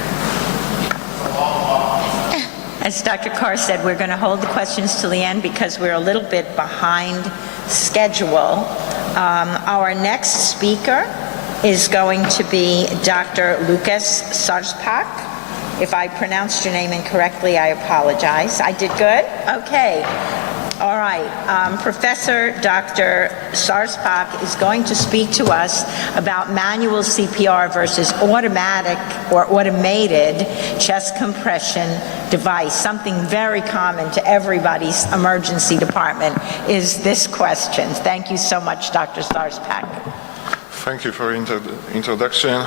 As Dr. Carr said, we're going to hold the questions till the end because we're a little bit behind schedule. Our next speaker is going to be Dr. Lucas Sarspak. If I pronounced your name incorrectly, I apologize. I did good? Okay. All right. Professor Dr. Sarspak is going to speak to us about manual CPR versus automatic or automated chest compression device. Something very common to everybody's emergency department is this question. Thank you so much, Dr. Sarspak. Thank you for introduction.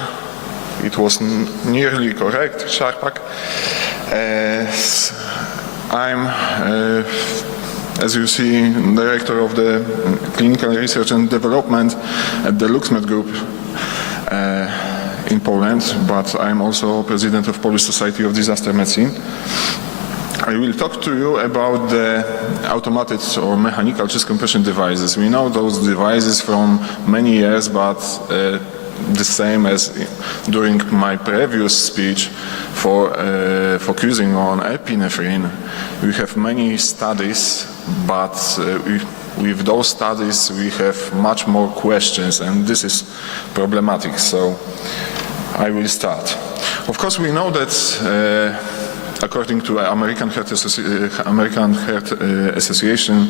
It was nearly correct, Sharpak. I'm, as you see, director of the clinical research and development at the LuxMed Group in Poland, but I'm also president of Polish Society of Disaster Medicine. I will talk to you about the automated or mechanical chest compression devices. We know those devices from many years, but the same as during my previous speech for focusing on epinephrine. We have many studies, but with those studies we have much more questions, and this is problematic. So I will start. Of course, we know that according to American Heart Association,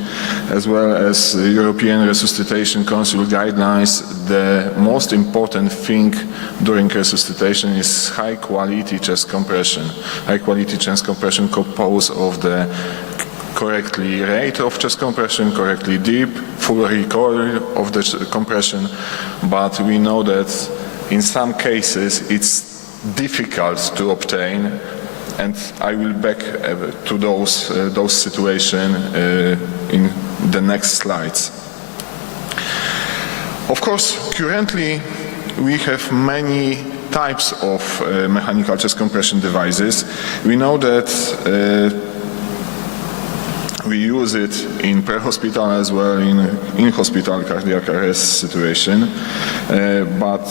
as well as European Resuscitation Council guidelines, the most important thing during resuscitation is high-quality chest compression. High-quality chest compression composed of the correctly rate of chest compression, correctly deep, full recoil of the compression, but we know that in some cases it's difficult to obtain. And I will back to those situations in the next slides. Of course, currently we have many types of mechanical chest compression devices. We know that we use it in pre-hospital as well in hospital cardiac arrest situation, but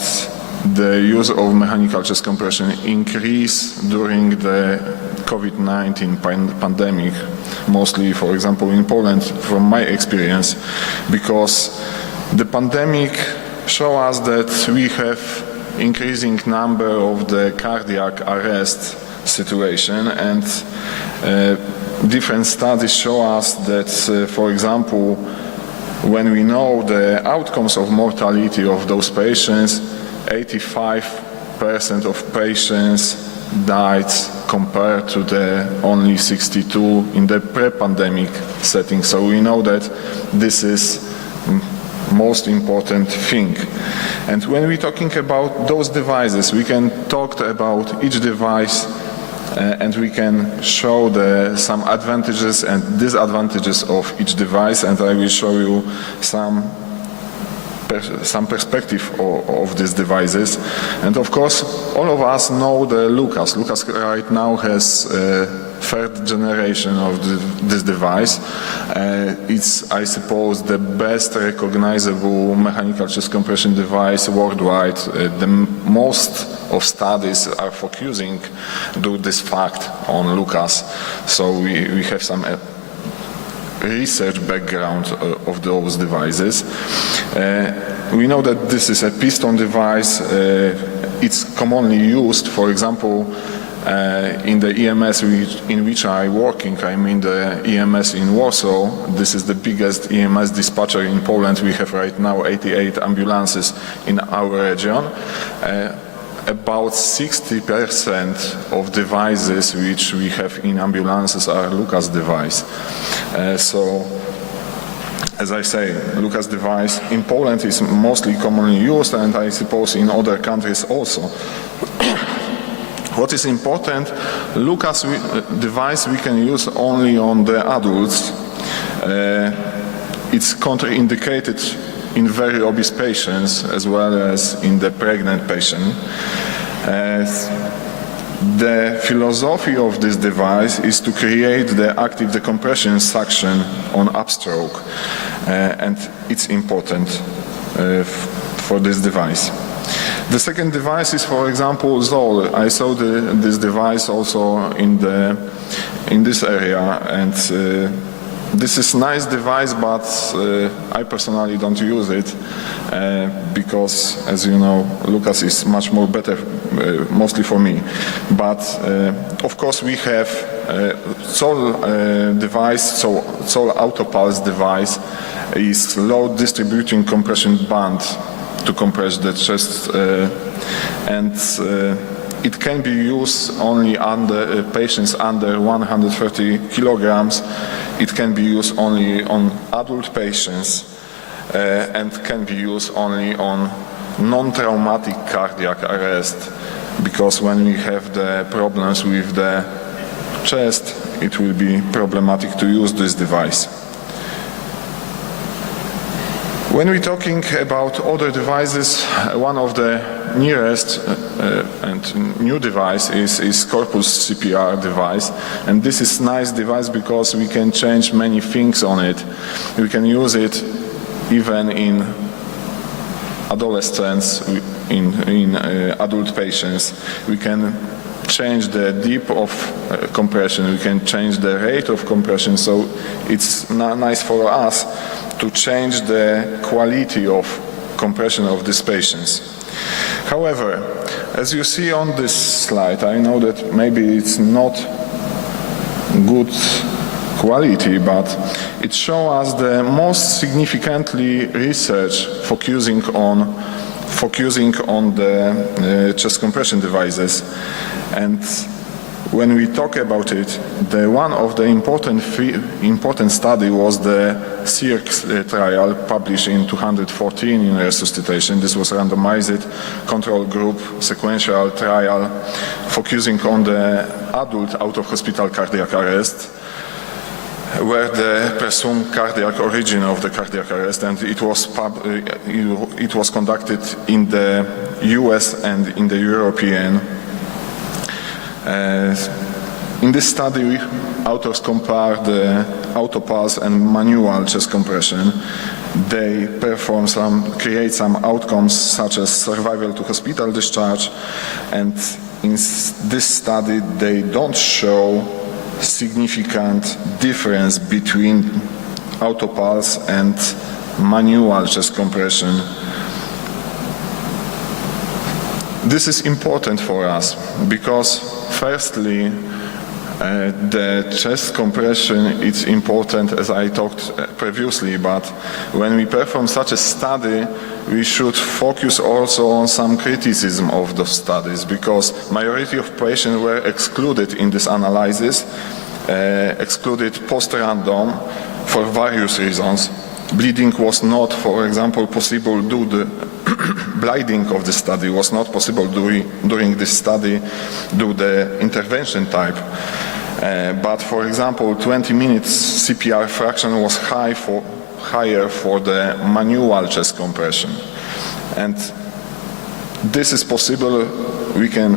the use of mechanical chest compression increased during the COVID-19 pandemic, mostly, for example, in Poland, from my experience, because the pandemic showed us that we have increasing number of the cardiac arrest situation, and different studies show us that, for example, when we know the outcomes of mortality of those patients, 85% of patients died compared to the only 62 in the pre-pandemic setting. So we know that this is most important thing. And when we're talking about those devices, we can talk about each device and we can show some advantages and disadvantages of each device, and I will show you some perspective of these devices. And of course, all of us know the Lucas. Lucas right now has third generation of this device. It's, I suppose, the best recognizable mechanical chest compression device worldwide. The most of studies are focusing to this fact on Lucas, so we have some research background of those devices. We know that this is a piston device. It's commonly used, for example, in the EMS in which I'm working. I'm in the EMS in Warsaw. This is the biggest EMS dispatcher in Poland. We have right now 88 ambulances in our region. About 60% of devices which we have in ambulances are Lucas device. So, as I say, Lucas device in Poland is mostly commonly used, and I suppose in other countries also. What is important, Lucas device we can use only on the adults. It's contraindicated in very obese patients as well as in the pregnant patient. The philosophy of this device is to create the active decompression suction on upstroke, and it's important for this device. The second device is, for example, Zoll. I saw this device also in this area, and this is nice device, but I personally don't use it because, as you know, Lucas is much more better, mostly for me. But of course, we have Zoll device, so Zoll Autopulse device is low distributing compression band to compress the chest, and it can be used only under patients under 130 kilograms. It can be used only on adult patients and can be used only on non-traumatic cardiac arrest, because when we have the problems with the chest, it will be problematic to use this device. When we're talking about other devices, one of the nearest and new device is Corpus CPR device, and this is nice device because we can change many things on it. We can use it even in adolescents, in adult patients. We can change the depth of compression, we can change the rate of compression, so it's nice for us to change the quality of compression of these patients. However, as you see on this slide, I know that maybe it's not good quality, but it shows us the most significantly research focusing on the chest compression devices. And when we talk about it, one of the important study was the CIRC trial published in 2014 in resuscitation. This was randomized control group sequential trial focusing on the adult out-of-hospital cardiac arrest, where the presumed cardiac origin of the cardiac arrest, and it was conducted in the US and in the European. In this study, authors compared the autopulse and manual chest compression. They create some outcomes such as survival to hospital discharge, and in this study they don't show significant difference between autopulse and manual chest compression. This is important for us because, firstly, the chest compression is important, as I talked previously, but when we perform such a study, we should focus also on some criticism of those studies, because majority of patients were excluded in this analysis, excluded post-random for various reasons. Bleeding was not, for example, possible due to the blinding of the study was not possible during this study due to the intervention type. But for example, 20 minutes CPR fraction was higher for the manual chest compression. And this is possible. We can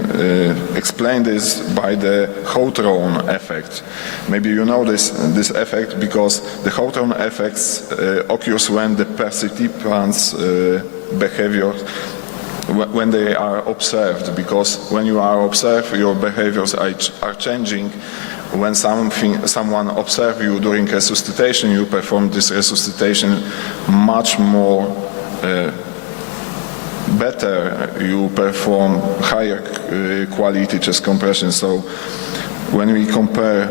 explain this by the Hawthorne effect. Maybe you know this effect because the Hawthorne effect occurs when the participants' behavior, when they are observed, because when you are observed, your behaviors are changing. When someone observes you during resuscitation, you perform this resuscitation much more better, you perform higher quality chest compression. So when we compare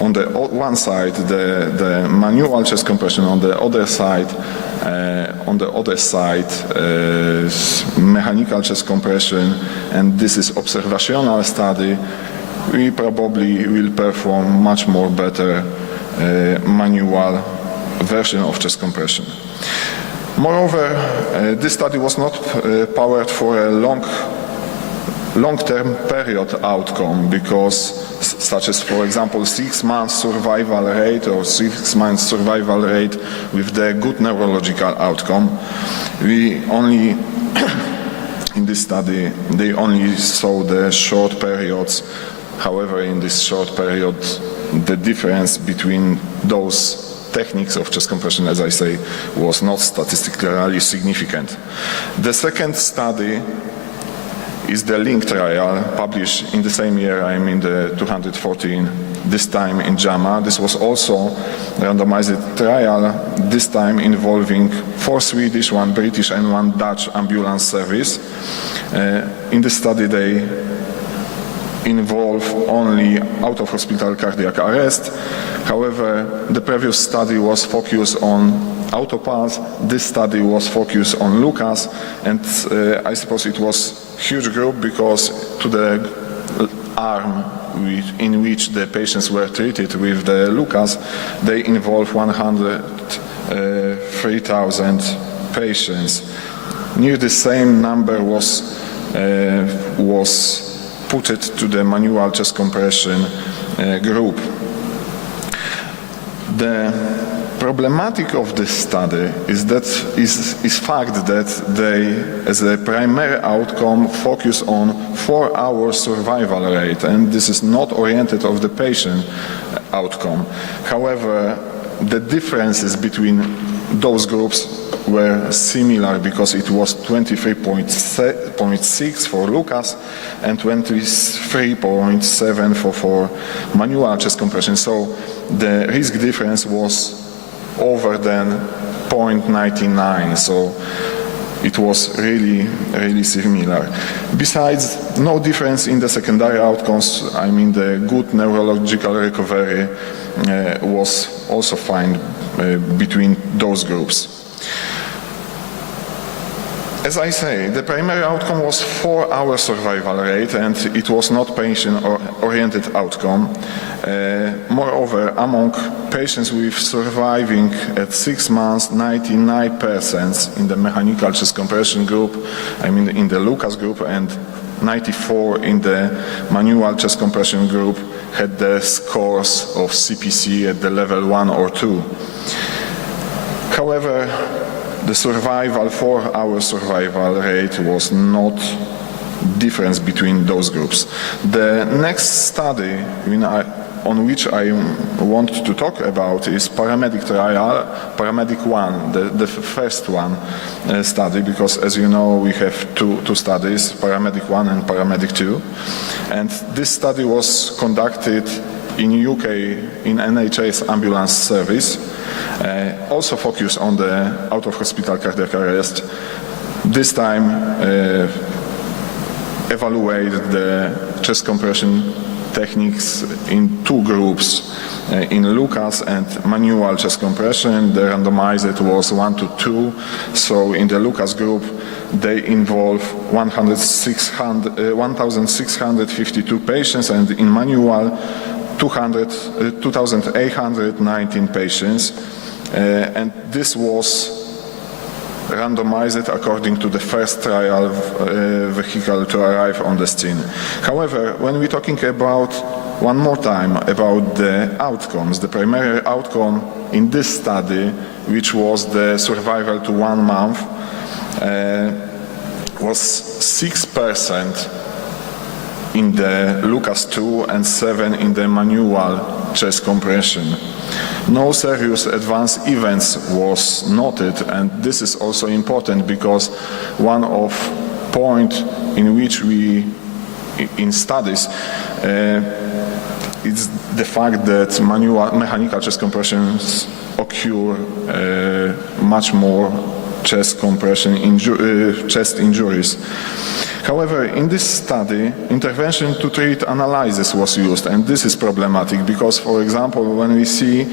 on the one side the manual chest compression, on the other side mechanical chest compression, and this is observational study, we probably will perform much more better manual version of chest compression. Moreover, this study was not powered for a long-term period outcome, because such as, for example, 6 months survival rate or 6 months survival rate with the good neurological outcome. We only, in this study, they only saw the short periods. However, in this short period, the difference between those techniques of chest compression, as I say, was not statistically significant. The second study is the LINK trial, published in the same year. I'm in the 214, this time in JAMA. This was also a randomized trial, this time involving 4 Swedish, 1 British and 1 Dutch ambulance service. In this study, they involve only out-of-hospital cardiac arrest. However, the previous study was focused on autopulse. This study was focused on Lucas, and I suppose it was a huge group because to the arm in which the patients were treated with the Lucas, they involved 103,000 patients. Near the same number was put it to the manual chest compression group. The problematic of this study is fact that they, as a primary outcome, focus on 4-hour survival rate, and this is not oriented of the patient outcome. However, the differences between those groups were similar, because it was 23.6 for Lucas and 23.7 for manual chest compression. So the risk difference was over than 0.99. So it was really similar. Besides, no difference in the secondary outcomes. I mean, the good neurological recovery was also found between those groups. As I say, the primary outcome was 4-hour survival rate, and it was not patient-oriented outcome. Moreover, among patients with surviving at 6 months, 99% in the mechanical chest compression group, I mean in the Lucas group, and 94 in the manual chest compression group had the scores of CPC at the level 1 or 2. However, the 4-hour survival rate was not difference between those groups. The next study on which I want to talk about is paramedic trial, paramedic 1, the first one study, because as you know we have two studies, paramedic 1 and paramedic 2, and this study was conducted in UK in NHS ambulance service. Also focused on the out-of-hospital cardiac arrest. This time evaluated the chest compression techniques in 2 groups, in Lucas and manual chest compression. The randomized was 1:2. So in the Lucas group, they involve 1,652 patients, and in manual 2,819 patients. And this was randomized according to the first trial vehicle to arrive on the scene. However, when we're talking about, one more time, about the outcomes, the primary outcome in this study, which was the survival to 1 month, was 6% in the Lucas 2 and 7% in the manual chest compression. No serious adverse events was noted, and this is also important because one of point in which we in studies is the fact that mechanical chest compressions occur much more chest injuries. However, in this study, intervention to treat analysis was used, and this is problematic because, for example, when we see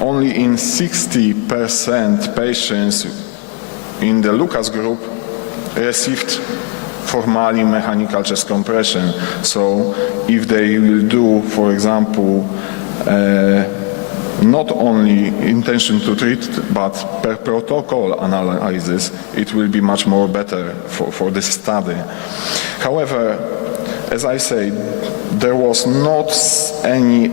only in 60% patients in the Lucas group received formally mechanical chest compression. So if they will do, for example, not only intention to treat, but per protocol analysis, it will be much more better for this study. However, as I say, there was not any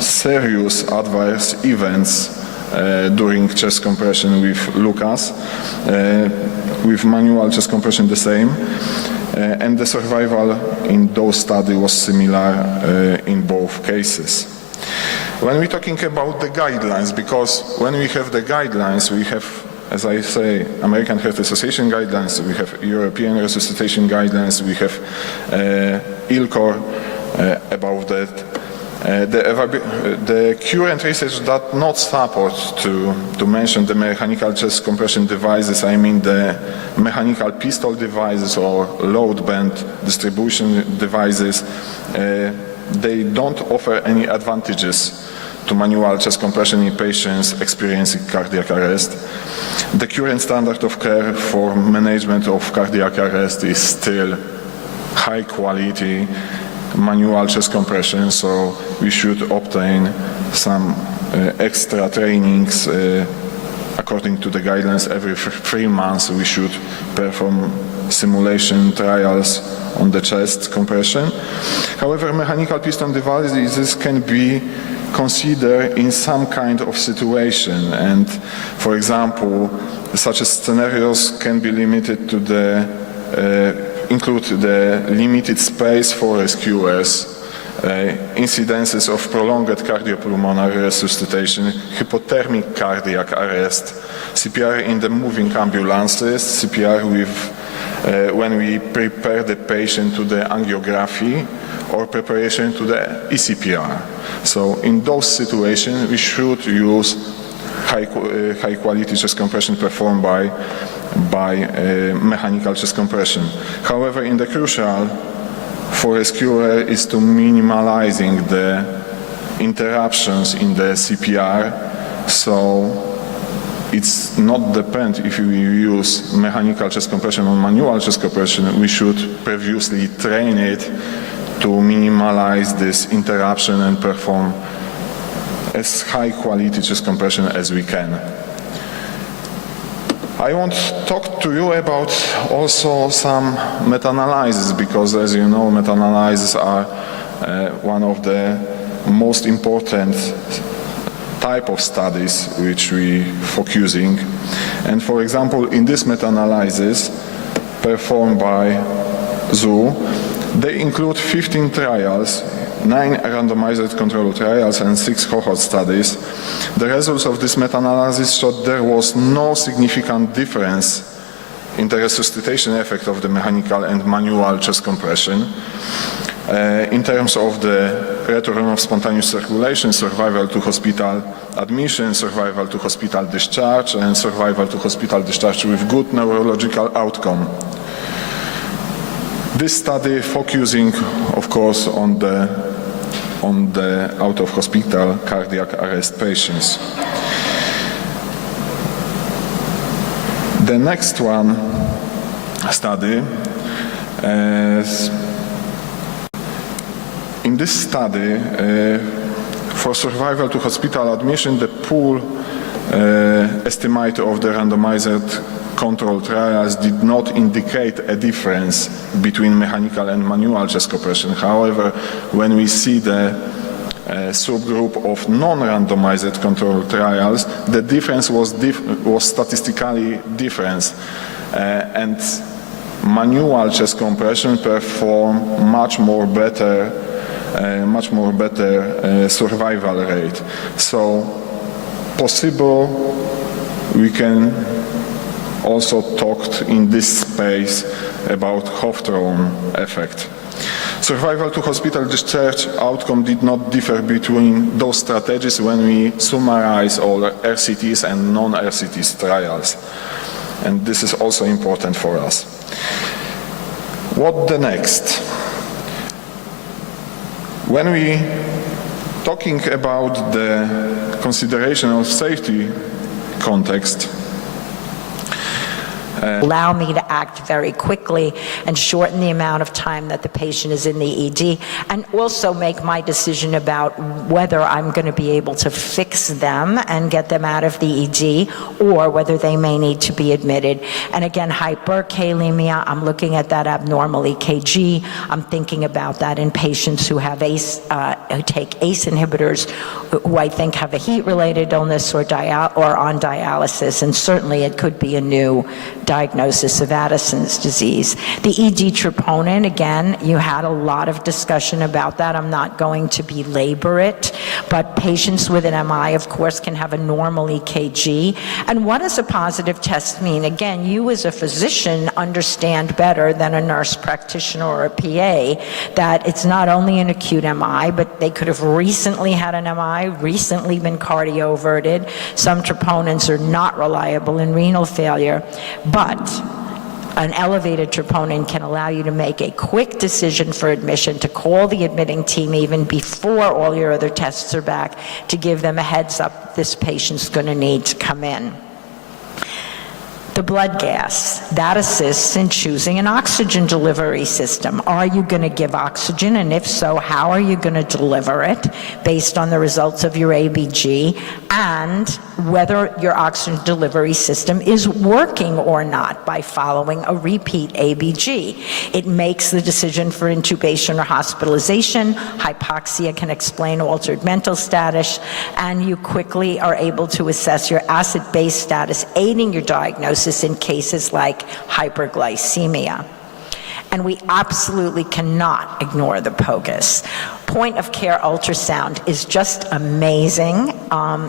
serious adverse events during chest compression with Lucas, with manual chest compression the same, and the survival in those studies was similar in both cases. When we're talking about the guidelines, because when we have the guidelines, we have, as I say, American Heart Association guidelines, we have European resuscitation guidelines, we have ILCOR about that. The current research does not support to mention the mechanical chest compression devices, I mean the mechanical pistol devices or load band distribution devices. They don't offer any advantages to manual chest compression in patients experiencing cardiac arrest. The current standard of care for management of cardiac arrest is still high quality manual chest compression, so we should obtain some extra trainings. According to the guidelines, every 3 months we should perform simulation trials on the chest compression. However, mechanical piston devices can be considered in some kind of situation, and for example, such scenarios can be limited to the include the limited space for rescuers, incidences of prolonged cardiopulmonary resuscitation, hypothermic cardiac arrest, CPR in the moving ambulances, CPR with when we prepare the patient to the angiography or preparation to the ECPR. So in those situations, we should use high quality chest compression performed by mechanical chest compression. However, in the crucial for rescuer is to minimizing the interruptions in the CPR, so it's not depend if we use mechanical chest compression or manual chest compression. We should previously train it to minimize this interruption and perform as high quality chest compression as we can. I want to talk to you about also some meta-analysis, because as you know, meta-analysis are one of the most important type of studies which we focusing. And for example, in this meta-analysis performed by ZOO, they include 15 trials, 9 randomized controlled trials and 6 cohort studies. The results of this meta-analysis showed there was no significant difference in the resuscitation effect of the mechanical and manual chest compression. In terms of the return of spontaneous circulation, survival to hospital admission, survival to hospital discharge, and survival to hospital discharge with good neurological outcome. This study focusing, of course, on the out-of-hospital cardiac arrest patients. The next one study in this study, for survival to hospital admission, the pool estimate of the randomized control trials did not indicate a difference between mechanical and manual chest compression. However, when we see the subgroup of non-randomized control trials, the difference was statistically different. and manual chest compression perform much more better survival rate. So possible we can also talk in this space about Hofstrom effect. Survival to hospital discharge outcome did not differ between those strategies when we summarize all RCTs and non-RCTs trials. And this is also important for us. What the next? When we talking about the consideration of safety context, allow me to act very quickly and shorten the amount of time that the patient is in the ED, and also make my decision about whether I'm going to be able to fix them and get them out of the ED, or whether they may need to be admitted. And again, hyperkalemia, I'm looking at that abnormal EKG. I'm thinking about that in patients who have who take ACE inhibitors, who I think have a heat-related illness or on dialysis, and certainly it could be a new diagnosis of Addison's disease. The ED troponin, again, you had a lot of discussion about that. I'm not going to belabor it, but patients with an MI, of course, can have a normal EKG. And what does a positive test mean? Again, you as a physician understand better than a nurse practitioner or a PA that it's not only an acute MI, but they could have recently had an MI, recently been cardioverted. Some troponins are not reliable in renal failure, but an elevated troponin can allow you to make a quick decision for admission, to call the admitting team even before all your other tests are back, to give them a heads up this patient's going to need to come in. The blood gas, that assists in choosing an oxygen delivery system. Are you going to give oxygen? And if so, how are you going to deliver it based on the results of your ABG, and whether your oxygen delivery system is working or not by following a repeat ABG. It makes the decision for intubation or hospitalization. Hypoxia can explain altered mental status, and you quickly are able to assess your acid-base status, aiding your diagnosis in cases like hyperglycemia. And we absolutely cannot ignore the POCUS. Point of care ultrasound is just amazing.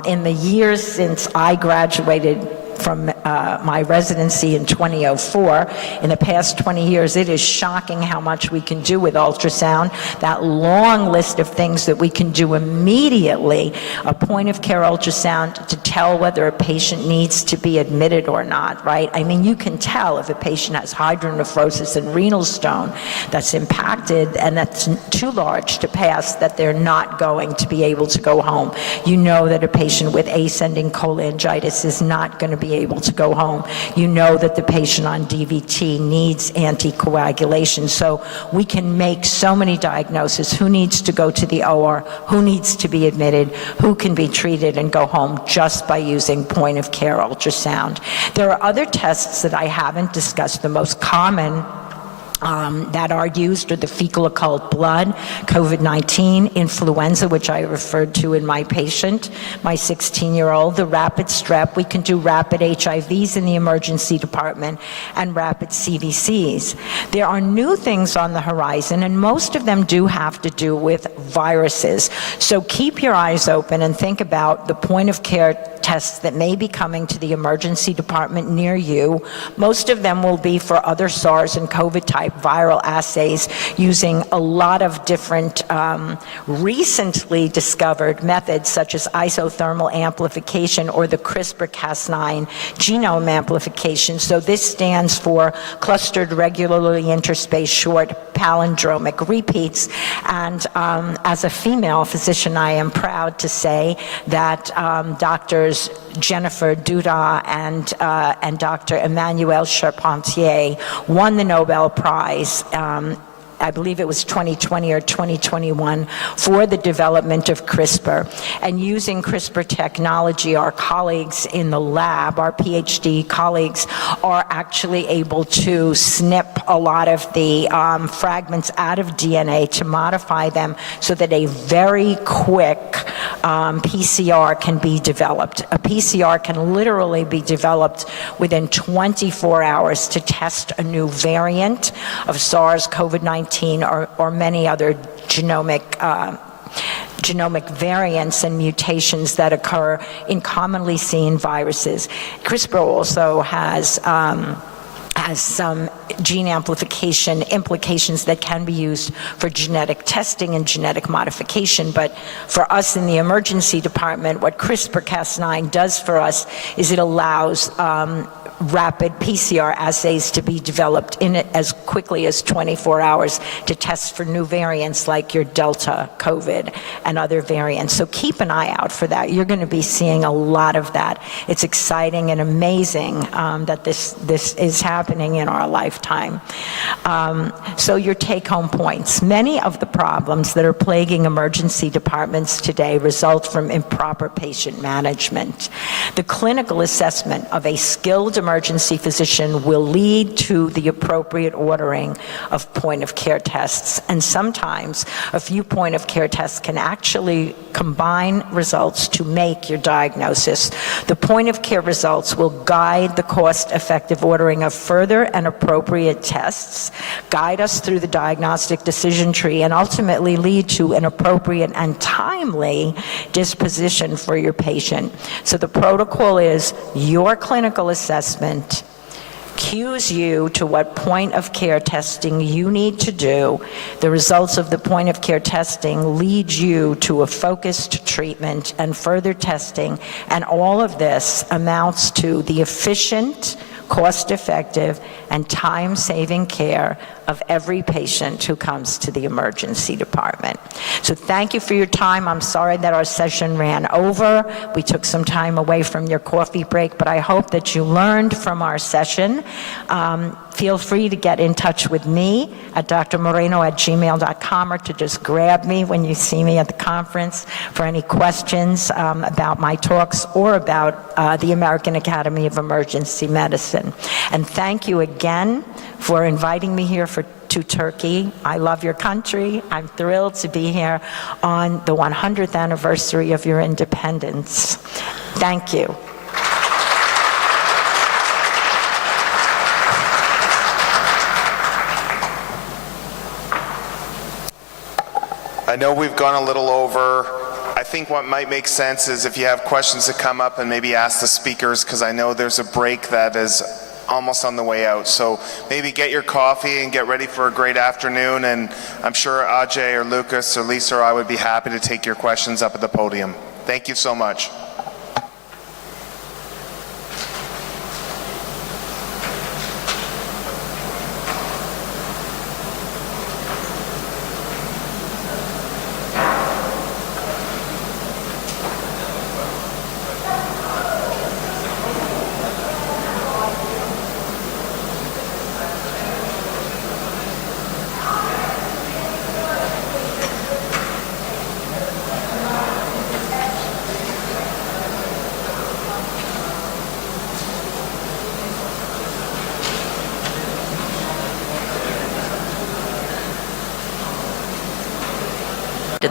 In the years since I graduated from my residency in 2004, in the past 20 years, it is shocking how much we can do with ultrasound. That long list of things that we can do immediately, a point of care ultrasound to tell whether a patient needs to be admitted or not, right? I mean, you can tell if a patient has hydronephrosis and renal stone that's impacted and that's too large to pass, that they're not going to be able to go home. You know that a patient with ascending cholangitis is not going to be able to go home. You know that the patient on DVT needs anticoagulation. So we can make so many diagnoses. Who needs to go to the OR? Who needs to be admitted? Who can be treated and go home just by using point of care ultrasound? There are other tests that I haven't discussed. The most common that are used are the fecal occult blood, COVID-19, influenza, which I referred to in my patient, my 16-year-old, the rapid strep. We can do rapid HIVs in the emergency department and rapid CVCs. There are new things on the horizon, and most of them do have to do with viruses. So keep your eyes open and think about the point of care tests that may be coming to the emergency department near you. Most of them will be for other SARS and COVID type viral assays using a lot of different recently discovered methods such as isothermal amplification or the CRISPR-Cas9 genome amplification. So this stands for clustered regularly interspaced short palindromic repeats. And as a female physician, I am proud to say that Drs. Jennifer Duda and Dr. Emmanuel Charpentier won the Nobel Prize I believe it was 2020 or 2021, for the development of CRISPR. And using CRISPR technology, our colleagues in the lab, our PhD colleagues, are actually able to snip a lot of the fragments out of DNA to modify them so that a very quick PCR can be developed. A PCR can literally be developed within 24 hours to test a new variant of SARS-CoV-19 or many other genomic variants and mutations that occur in commonly seen viruses. CRISPR also has some gene amplification implications that can be used for genetic testing and genetic modification. But for us in the emergency department, what CRISPR-Cas9 does for us is it allows rapid PCR assays to be developed in it as quickly as 24 hours to test for new variants like your Delta COVID and other variants. So keep an eye out for that. You're going to be seeing a lot of that. It's exciting and amazing that this is happening in our lifetime. So your take-home points. Many of the problems that are plaguing emergency departments today result from improper patient management. The clinical assessment of a skilled emergency physician will lead to the appropriate ordering of point-of-care tests, and sometimes a few point-of-care tests can actually combine results to make your diagnosis. The point-of-care results will guide the cost-effective ordering of further and appropriate tests, guide us through the diagnostic decision tree, and ultimately lead to an appropriate and timely disposition for your patient. So the protocol is your clinical assessment cues you to what point-of-care testing you need to do. The results of the point-of-care testing lead you to a focused treatment and further testing, and all of this amounts to the efficient, cost-effective, and time-saving care of every patient who comes to the emergency department. So thank you for your time. I'm sorry that our session ran over. We took some time away from your coffee break, but I hope that you learned from our session. Feel free to get in touch with me at drmoreno@gmail.com, or to just grab me when you see me at the conference for any questions about my talks or about the American Academy of Emergency Medicine. And thank you again for inviting me here to Turkey. I love your country. I'm thrilled to be here on the 100th anniversary of your independence. Thank you. I know we've gone a little over. I think what might make sense is if you have questions to come up and maybe ask the speakers, because I know there's a break that is almost on the way out. So maybe get your coffee and get ready for a great afternoon, and I'm sure Ajay or Lucas or Lisa or I would be happy to take your questions up at the podium. Thank you so much.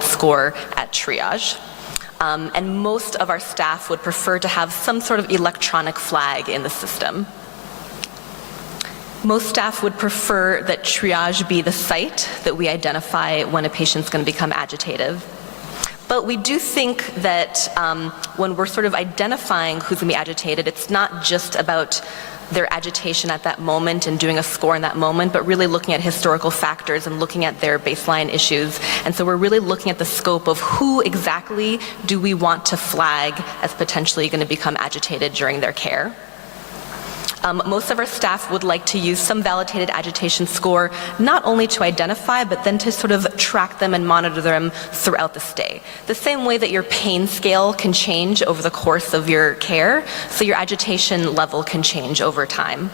Score at triage. And most of our staff would prefer to have some sort of electronic flag in the system. Most staff would prefer that triage be the site that we identify when a patient's going to become agitated. But we do think that when we're sort of identifying who's going to be agitated, it's not just about their agitation at that moment and doing a score in that moment, but really looking at historical factors and looking at their baseline issues. And so we're really looking at the scope of who exactly do we want to flag as potentially going to become agitated during their care. Most of our staff would like to use some validated agitation score, not only to identify, but then to sort of track them and monitor them throughout the stay. The same way that your pain scale can change over the course of your care, so your agitation level can change over time.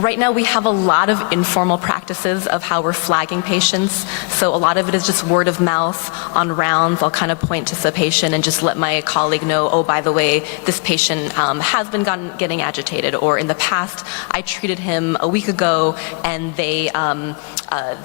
Right now we have a lot of informal practices of how we're flagging patients. So a lot of it is just word of mouth on rounds. I'll kind of point to the patient and just let my colleague know, oh, by the way, this patient has been getting agitated, or in the past I treated him a week ago and they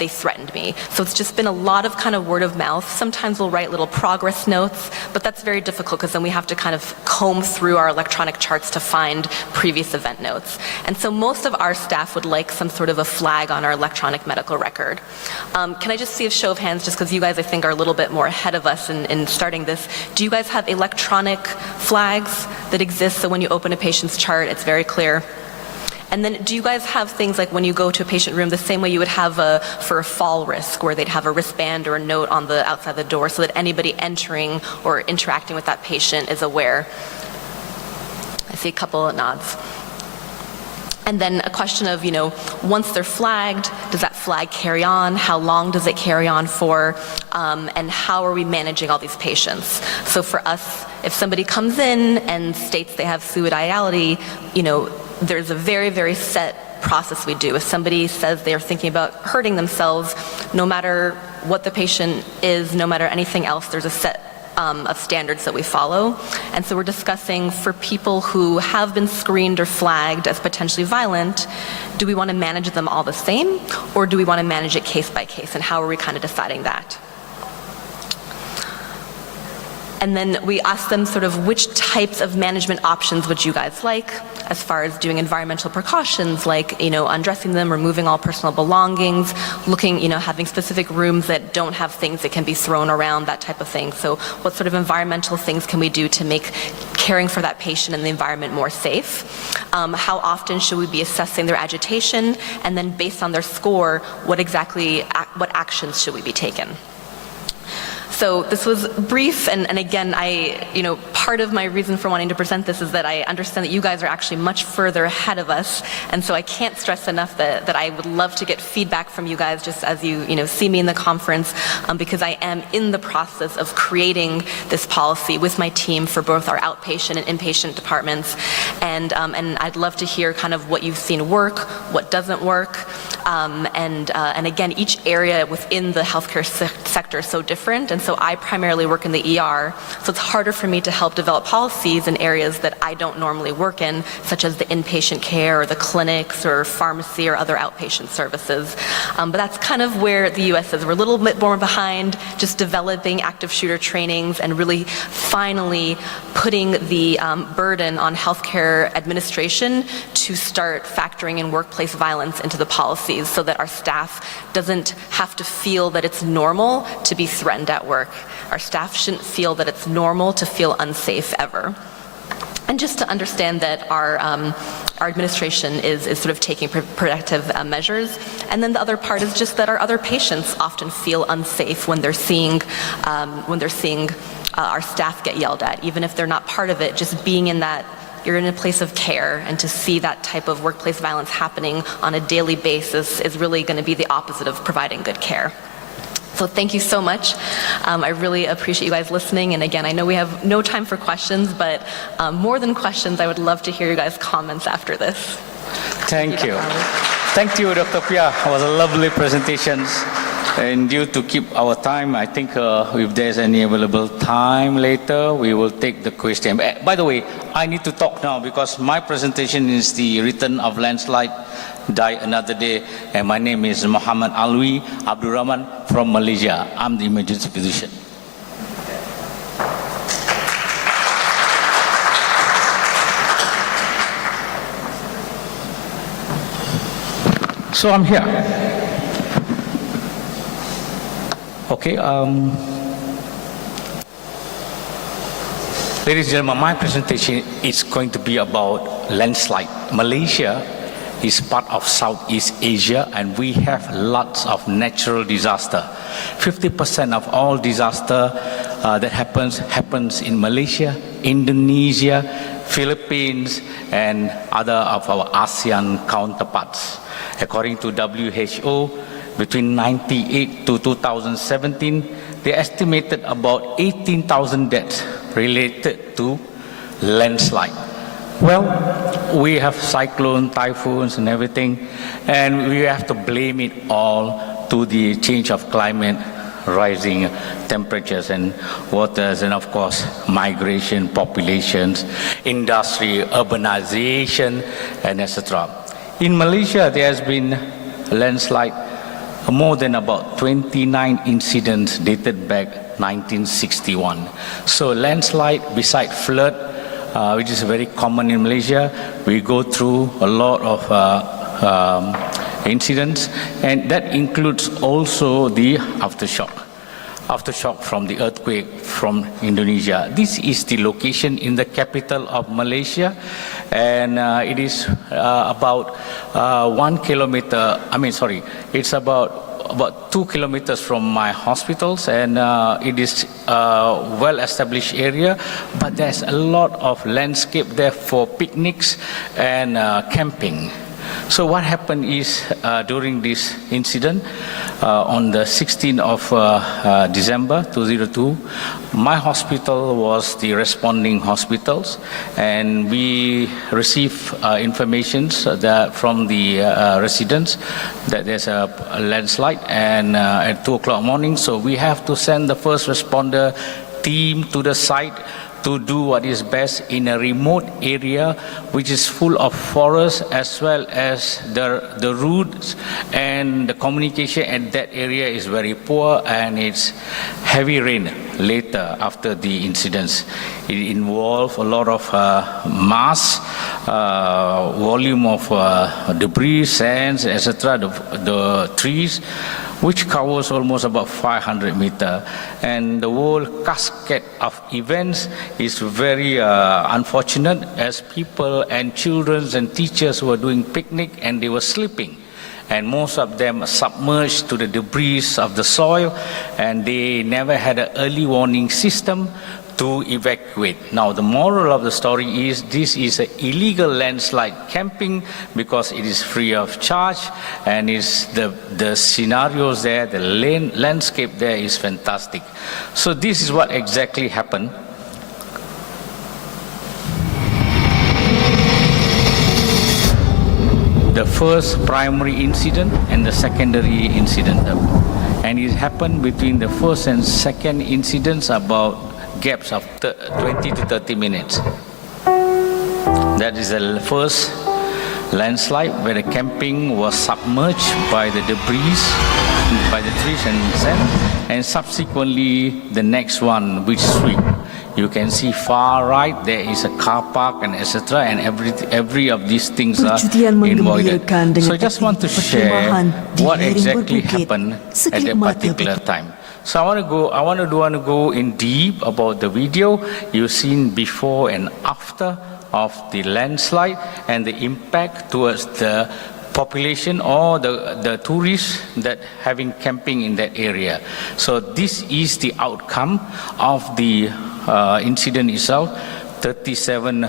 threatened me. So it's just been a lot of kind of word of mouth. Sometimes we'll write little progress notes, but that's very difficult because then we have to kind of comb through our electronic charts to find previous event notes. And so most of our staff would like some sort of a flag on our electronic medical record. Can I just see a show of hands, just because you guys I think are a little bit more ahead of us in starting this. Do you guys have electronic flags that exist so when you open a patient's chart it's very clear? And then do you guys have things like when you go to a patient room the same way you would have for a fall risk, where they'd have a wristband or a note on the outside the door so that anybody entering or interacting with that patient is aware? I see a couple of nods. And then a question of, once they're flagged, does that flag carry on? How long does it carry on for? And how are we managing all these patients? So for us, if somebody comes in and states they have suicidality, there's a very, very set process we do. If somebody says they're thinking about hurting themselves, no matter what the patient is, no matter anything else, there's a set of standards that we follow. And so we're discussing, for people who have been screened or flagged as potentially violent, do we want to manage them all the same, or do we want to manage it case by case, and how are we kind of deciding that? And then we ask them sort of which types of management options would you guys like, as far as doing environmental precautions like, undressing them, removing all personal belongings, looking, having specific rooms that don't have things that can be thrown around, that type of thing. So what sort of environmental things can we do to make caring for that patient and the environment more safe? How often should we be assessing their agitation? And then based on their score, what actions should we be taking? So this was brief, and again, part of my reason for wanting to present this is that I understand that you guys are actually much further ahead of us, and so I can't stress enough that I would love to get feedback from you guys just as you see me in the conference, because I am in the process of creating this policy with my team for both our outpatient and inpatient departments, and I'd love to hear kind of what you've seen work, what doesn't work, and again, each area within the healthcare sector is so different, and so I primarily work in the ER, so it's harder for me to help develop policies in areas that I don't normally work in, such as the inpatient care or the clinics or pharmacy or other outpatient services. But that's kind of where the US is. We're a little bit more behind just developing active shooter trainings and really finally putting the burden on healthcare administration to start factoring in workplace violence into the policies so that our staff doesn't have to feel that it's normal to be threatened at work. Our staff shouldn't feel that it's normal to feel unsafe ever. And just to understand that our administration is sort of taking protective measures. And then the other part is just that our other patients often feel unsafe when they're seeing our staff get yelled at, even if they're not part of it. Just being in that, you're in a place of care, and to see that type of workplace violence happening on a daily basis is really going to be the opposite of providing good care. So thank you so much. I really appreciate you guys listening. And again, I know we have no time for questions, but more than questions, I would love to hear you guys' comments after this. Thank you. Thank you, Dr. Pia. It was a lovely presentation. And due to keep our time, I think if there's any available time later, we will take the question. By the way, I need to talk now because my presentation is the return of landslide, Die Another Day, and my name is Muhammad Alwi Abdul Rahman from Malaysia. I'm the emergency physician. So I'm here. Okay, ladies and gentlemen, my presentation is going to be about landslide. Malaysia is part of Southeast Asia, and we have lots of natural disaster. 50% of all disaster that happens in Malaysia, Indonesia, Philippines, and other of our ASEAN counterparts. According to WHO, between 1998 to 2017, they estimated about 18,000 deaths related to landslide. Well, we have cyclones, typhoons, and everything, and we have to blame it all to the change of climate, rising temperatures and waters, and of course, migration, populations, industry, urbanization, and etc. In Malaysia, there has been a landslide, more than about 29 incidents dated back 1961. So landslide, beside flood, which is very common in Malaysia, we go through a lot of incidents, and that includes also the aftershock from the earthquake from Indonesia. This is the location in the capital of Malaysia, and it is about 1 kilometer, it's about 2 kilometers from my hospitals, and it is a well-established area, but there's a lot of landscape there for picnics and camping. So what happened is during this incident, on the 16th of December 2002, my hospital was the responding hospitals, and we received information from the residents that there's a landslide and at 2 o'clock morning, so we have to send the first responder team to the site to do what is best in a remote area which is full of forests, as well as the routes and the communication at that area is very poor, and it's heavy rain later after the incidents. It involved a lot of mass volume of debris, sands, etc., the trees, which covers almost about 500 meters. And the whole cascade of events is very unfortunate, as people and children and teachers were doing picnic and they were sleeping. And most of them submerged to the debris of the soil, and they never had an early warning system to evacuate. Now, the moral of the story is this is an illegal landslide camping because it is free of charge, and is the scenarios there, the landscape there is fantastic. So this is what exactly happened. The first primary incident and the secondary incident. And it happened between the first and second incidents about gaps of 20 to 30 minutes. That is the first landslide where the camping was submerged by the debris, by the trees and sand, and subsequently the next one which sweep. You can see far right there is a car park and etc., and every of these things are involved. So I just want to share what exactly happened at that particular time. So I want to go in deep about the video you've seen before and after of the landslide and the impact towards the population or the tourists that having camping in that area. So this is the outcome of the incident itself. 37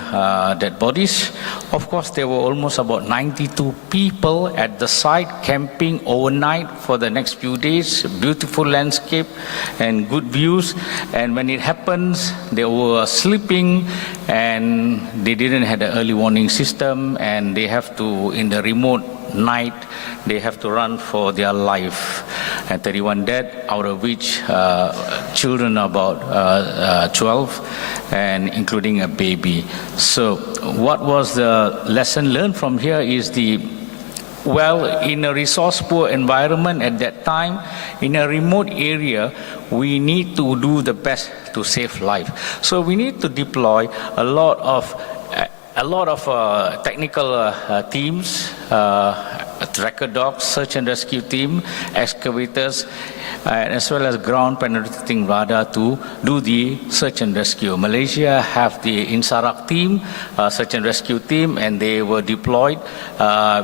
dead bodies. Of course, there were almost about 92 people at the site camping overnight for the next few days. Beautiful landscape and good views. And when it happens, they were sleeping and they didn't have the early warning system, and they have to, in the remote night, they have to run for their life. And 31 dead, out of which children about 12, and including a baby. So what was the lesson learned from here is in a resource poor environment at that time, in a remote area, we need to do the best to save life. So we need to deploy a lot of technical teams, tracker dogs, search and rescue team, excavators, as well as ground penetrating radar to do the search and rescue. Malaysia have the INSARAG team, search and rescue team, and they were deployed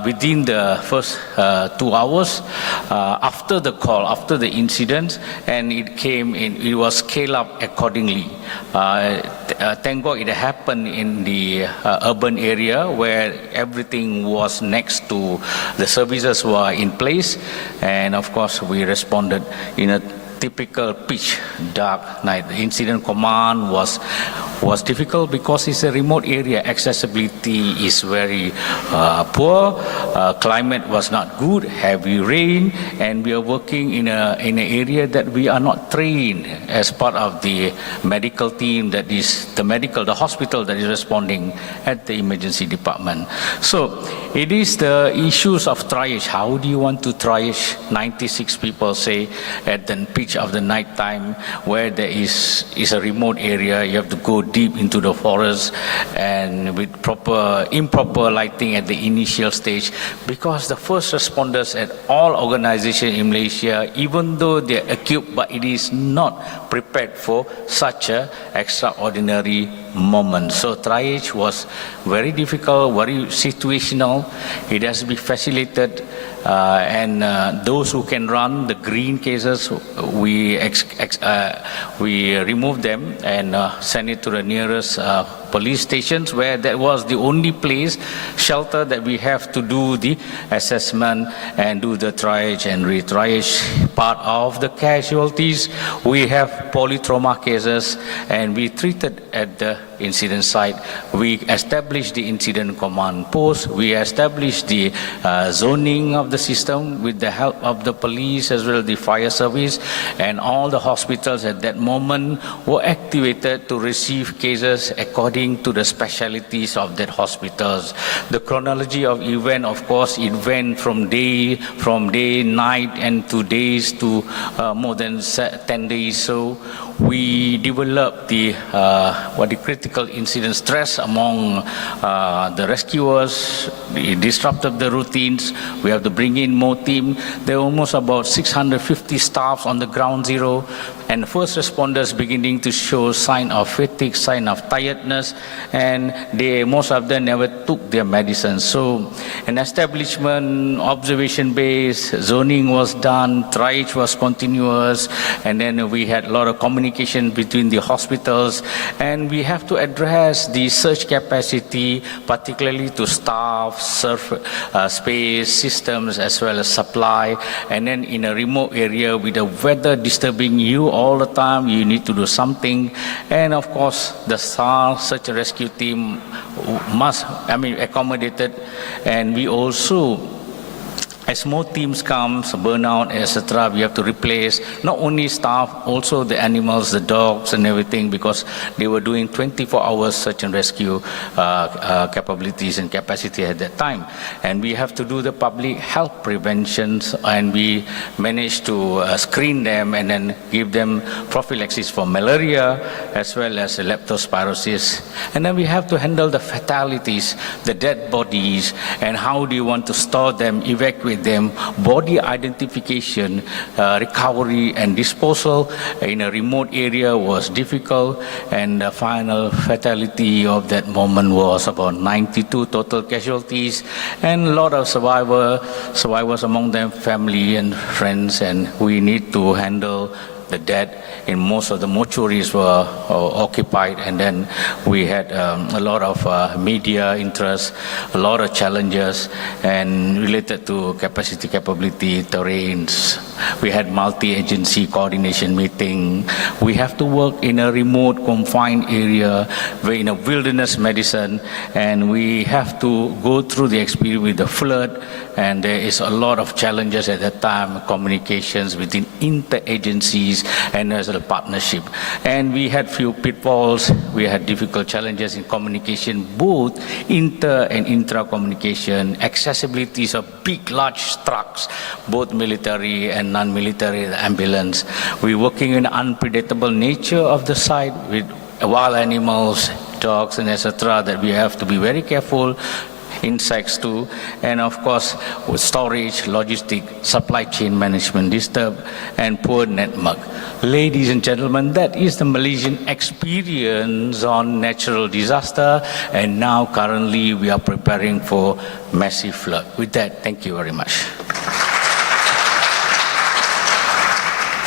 within the first 2 hours after the call, after the incident, and it was scaled up accordingly. Thank God it happened in the urban area where everything was next to the services were in place, and of course we responded in a typical pitch dark night. The incident command was difficult because it's a remote area. Accessibility is very poor. Climate was not good. Heavy rain, and we are working in an area that we are not trained as part of the medical team. That is the hospital that is responding at the emergency department. So it is the issues of triage. How do you want to triage 96 people, say, at the pitch of the night time, where there is a remote area? You have to go deep into the forest and with improper lighting at the initial stage, because the first responders at all organizations in Malaysia, even though they are equipped, but it is not prepared for such a extraordinary moment. So triage was very difficult, very situational. It has to be facilitated, and those who can run the green cases, we remove them and send it to the nearest police stations, where that was the only place, shelter, that we have to do the assessment and do the triage and retriage part of the casualties. We have polytrauma cases, and we treated at the incident site. We established the incident command post. We established the zoning of the system with the help of the police as well as the fire service, and all the hospitals at that moment were activated to receive cases according to the specialties of that hospitals. The chronology of event, of course, it went from day, night, and to days to more than 10 days. So we developed the critical incident stress among the rescuers. It disrupted the routines. We have to bring in more team. There are almost about 650 staffs on the ground zero, and first responders beginning to show sign of fatigue, sign of tiredness, and most of them never took their medicine. So an establishment, observation-based, zoning was done, triage was continuous, and then we had a lot of communication between the hospitals, and we have to address the surge capacity, particularly to staff, space, systems, as well as supply. And then in a remote area with the weather disturbing you all the time, you need to do something. And of course, the search and rescue team accommodated, and we also, as more teams come, burnout, etc., we have to replace not only staff, also the animals, the dogs and everything, because they were doing 24 hours search and rescue capabilities and capacity at that time. And we have to do the public health preventions, and we managed to screen them and then give them prophylaxis for malaria as well as leptospirosis. And then we have to handle the fatalities, the dead bodies, and how do you want to store them, evacuate them, body identification, recovery and disposal in a remote area was difficult, and the final fatality of that moment was about 92 total casualties, and a lot of survivors among them, family and friends, and we need to handle the dead. In most of the mortuaries were occupied, and then we had a lot of media interest, a lot of challenges, and related to capacity, capability, terrains. We had multi-agency coordination meeting. We have to work in a remote, confined area, in a wilderness medicine, and we have to go through the experience with the flood, and there is a lot of challenges at that time, communications within inter-agencies and as a partnership. And we had few pitfalls, we had difficult challenges in communication, both inter and intra communication, accessibilities of big, large trucks, both military and non-military, ambulance. We're working in unpredictable nature of the site with wild animals, dogs and etc., that we have to be very careful, insects too, and of course with storage, logistic, supply chain management disturbed, and poor network. Ladies and gentlemen, that is the Malaysian experience on natural disaster, and now currently we are preparing for massive flood. With that, thank you very much.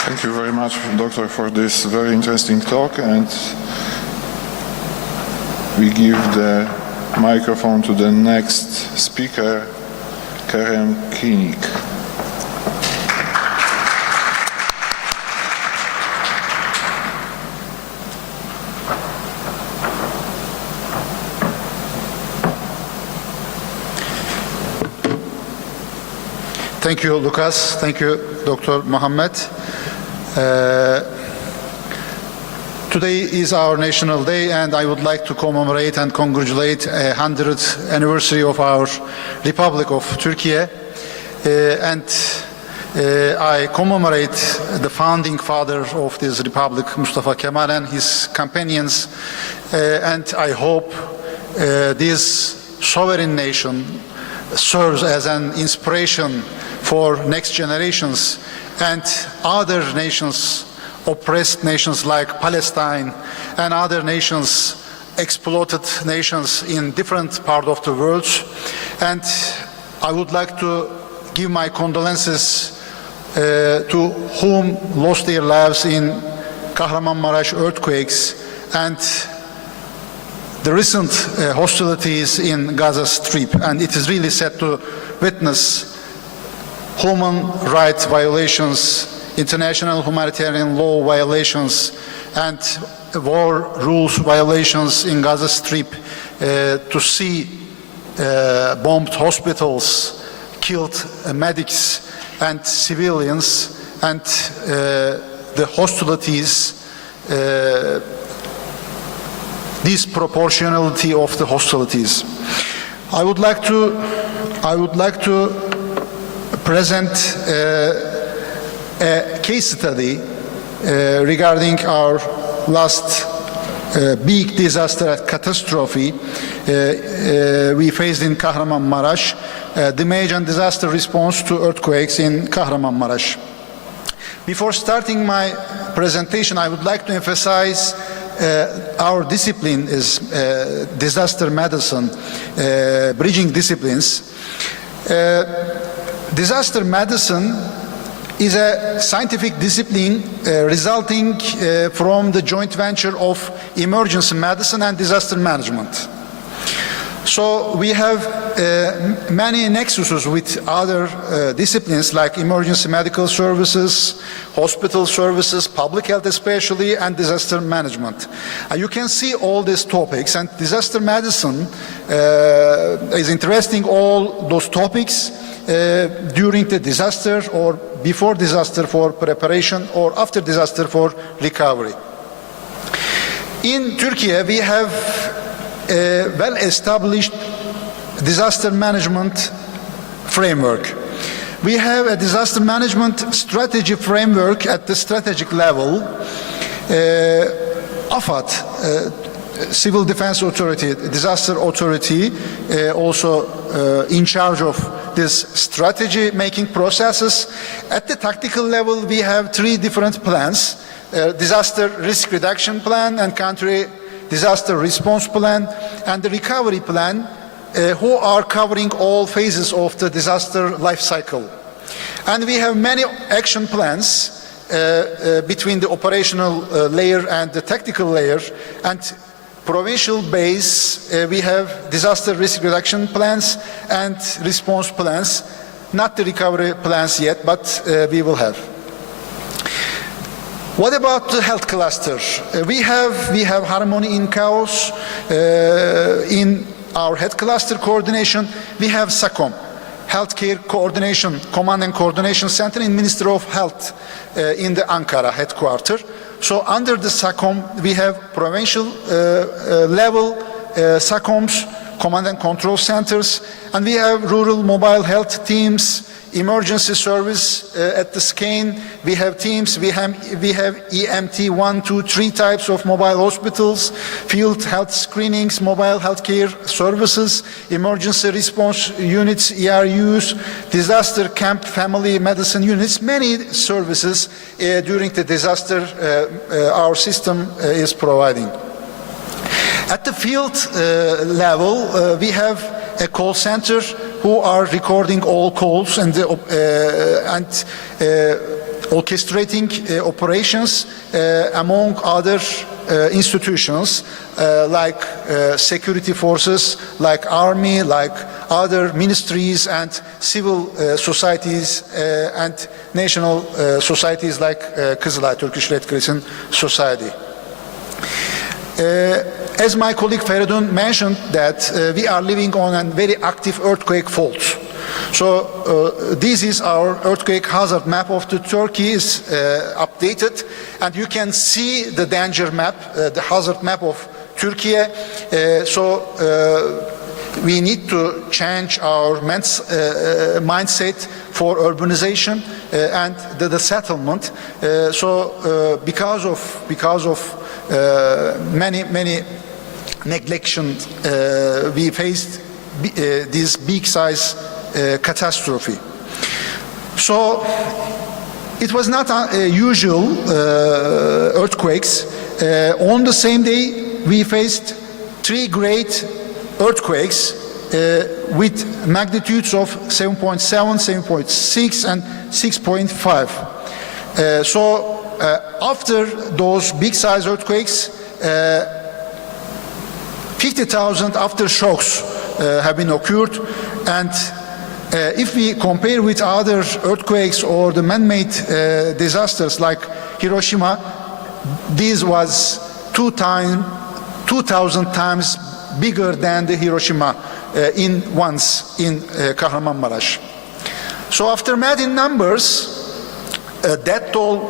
Thank you very much, Doctor, for this very interesting talk, and we give the microphone to the next speaker, Karen Koenig. Thank you, Lucas. Thank you, Dr. Mohammed. Today is our National Day, and I would like to commemorate and congratulate the 100th anniversary of our Republic of Turkey. I commemorate the founding father of this republic, Mustafa Kemal, and his companions, and I hope this sovereign nation serves as an inspiration for next generations and other nations, oppressed nations like Palestine and other nations, exploited nations in different parts of the world. And I would like to give my condolences to whom lost their lives in Kahramanmaraş earthquakes and the recent hostilities in Gaza Strip. And it is really sad to witness human rights violations, international humanitarian law violations, and war rules violations in Gaza Strip, to see bombed hospitals, killed medics and civilians, and the hostilities, disproportionality of the hostilities. I would like to present a case study regarding our last big disaster catastrophe we faced in Kahramanmaraş, damage and disaster response to earthquakes in Kahramanmaraş. Before starting my presentation, I would like to emphasize our discipline is disaster medicine, bridging disciplines. Disaster medicine is a scientific discipline resulting from the joint venture of emergency medicine and disaster management. So we have many nexuses with other disciplines like emergency medical services, hospital services, public health especially, and disaster management. You can see all these topics, and disaster medicine is interesting all those topics during the disaster or before disaster for preparation or after disaster for recovery. In Turkey, we have a well-established disaster management framework. We have a disaster management strategy framework at the strategic level. AFAD, Civil Defense Authority, Disaster Authority, also in charge of this strategy making processes. At the tactical level, we have 3 different plans: disaster risk reduction plan and country disaster response plan, and the recovery plan, who are covering all phases of the disaster life cycle. And we have many action plans between the operational layer and the tactical layer, and provincial base, we have disaster risk reduction plans and response plans, not the recovery plans yet, but we will have. What about the health cluster? We have harmony in chaos. In our health cluster coordination, we have SACOM, Healthcare Coordination Command and Coordination Center in Ministry of Health in the Ankara headquarters. So under the SACOM, we have provincial level SACOMs, command and control centers, and we have rural mobile health teams, emergency service at the scan. We have teams, we have EMT 1, 2, 3 types of mobile hospitals, field health screenings, mobile healthcare services, emergency response units, ERUs, disaster camp family medicine units, many services during the disaster our system is providing. At the field level, we have a call center who are recording all calls and orchestrating operations among other institutions like security forces, like army, like other ministries and civil societies and national societies like Kızılay, Turkish Red Crescent Society. As my colleague Feridun mentioned, that we are living on a very active earthquake fault. So this is our earthquake hazard map of the Turkey is updated, and you can see the danger map, the hazard map of Turkey. We need to change our mindset for urbanization and the settlement. Because of many neglection, we faced this big size catastrophe. So it was not usual earthquakes. On the same day, we faced 3 great earthquakes with magnitudes of 7.7, 7.6, and 6.5. After those big size earthquakes, 50,000 aftershocks have been occurred, and if we compare with other earthquakes or the man-made disasters like Hiroshima, this was 2,000 times bigger than the Hiroshima in Kahramanmaraş. So after math in numbers, death toll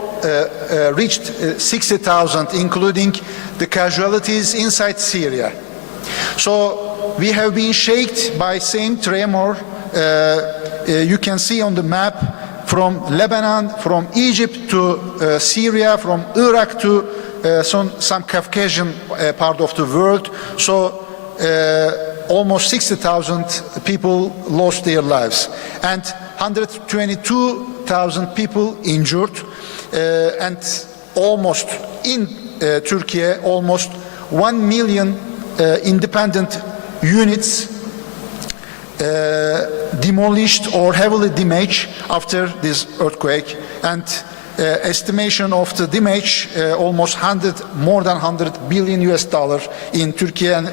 reached 60,000, including the casualties inside Syria. So we have been shaken by same tremor. You can see on the map from Lebanon, from Egypt to Syria, from Iraq to some Caucasian part of the world. So almost 60,000 people lost their lives, and 122,000 people injured, and almost in Turkey, almost 1 million independent units demolished or heavily damaged after this earthquake, and estimation of the damage almost more than $100 billion in Turkey and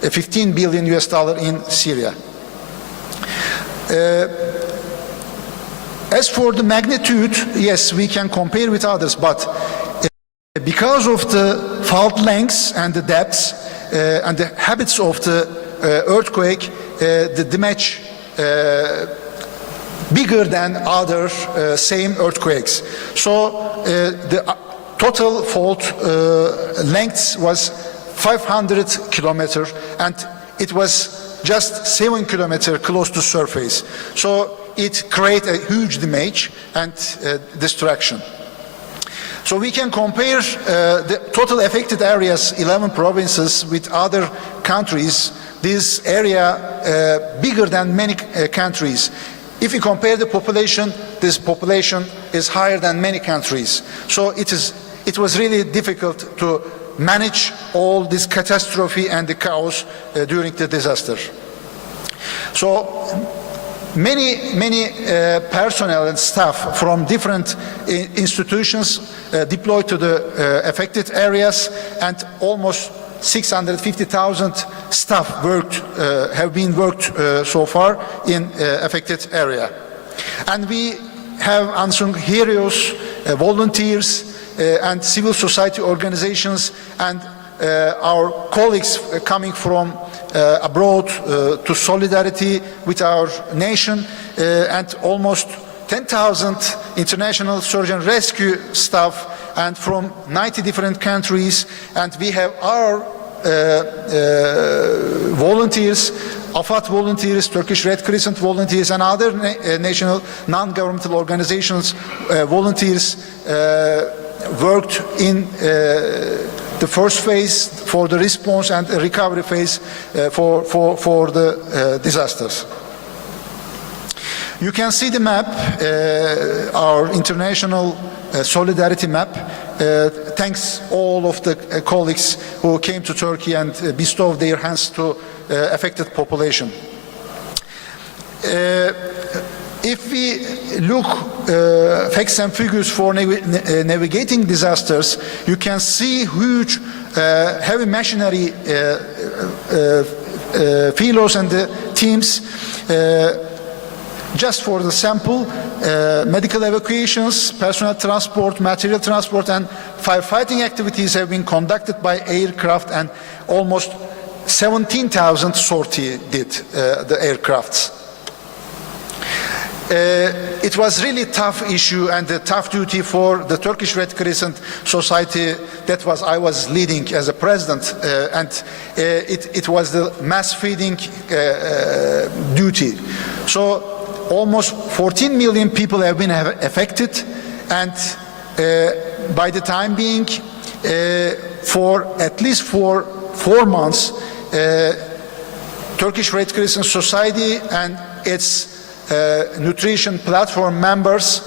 $15 billion in Syria. As for the magnitude, yes, we can compare with others, but because of the fault lengths and the depths and the habits of the earthquake, the damage bigger than other same earthquakes. So the total fault length was 500 kilometers, and it was just 7 kilometers close to surface. So it created a huge damage and destruction. So we can compare the total affected areas, 11 provinces, with other countries. This area bigger than many countries. If you compare the population, this population is higher than many countries. So it was really difficult to manage all this catastrophe and the chaos during the disaster. So many personnel and staff from different institutions deployed to the affected areas, and almost 650,000 staff have been worked so far in affected area. And we have unsung heroes, volunteers, and civil society organizations, and our colleagues coming from abroad to solidarity with our nation, and almost 10,000 international search and rescue staff, and from 90 different countries. And we have our volunteers, AFAD volunteers, Turkish Red Crescent volunteers, and other national non-governmental organizations volunteers worked in the first phase for the response and the recovery phase for the disasters. You can see the map, our international solidarity map. Thanks all of the colleagues who came to Turkey and bestowed their hands to affected population. If we look facts and figures for navigating disasters, you can see huge heavy machinery philos and the teams. Just for the sample, medical evacuations, personnel transport, material transport, and firefighting activities have been conducted by aircraft, and almost 17,000 sorties did the aircrafts. it was really tough issue and a tough duty for the Turkish Red Crescent Society that I was leading as a president, and it was the mass feeding duty. So almost 14 million people have been affected, and by the time being, for at least 4 months, Turkish Red Crescent Society and its nutrition platform members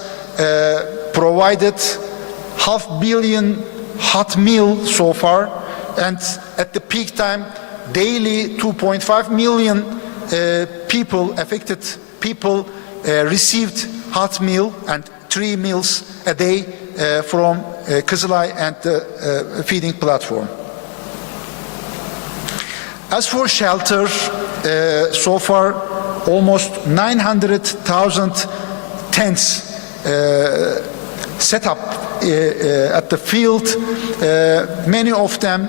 provided 500 million hot meal so far, and at the peak time daily 2.5 million affected people received hot meal and 3 meals a day from Kızılay and the feeding platform. As for shelter, so far almost 900,000 tents set up at the field, many of them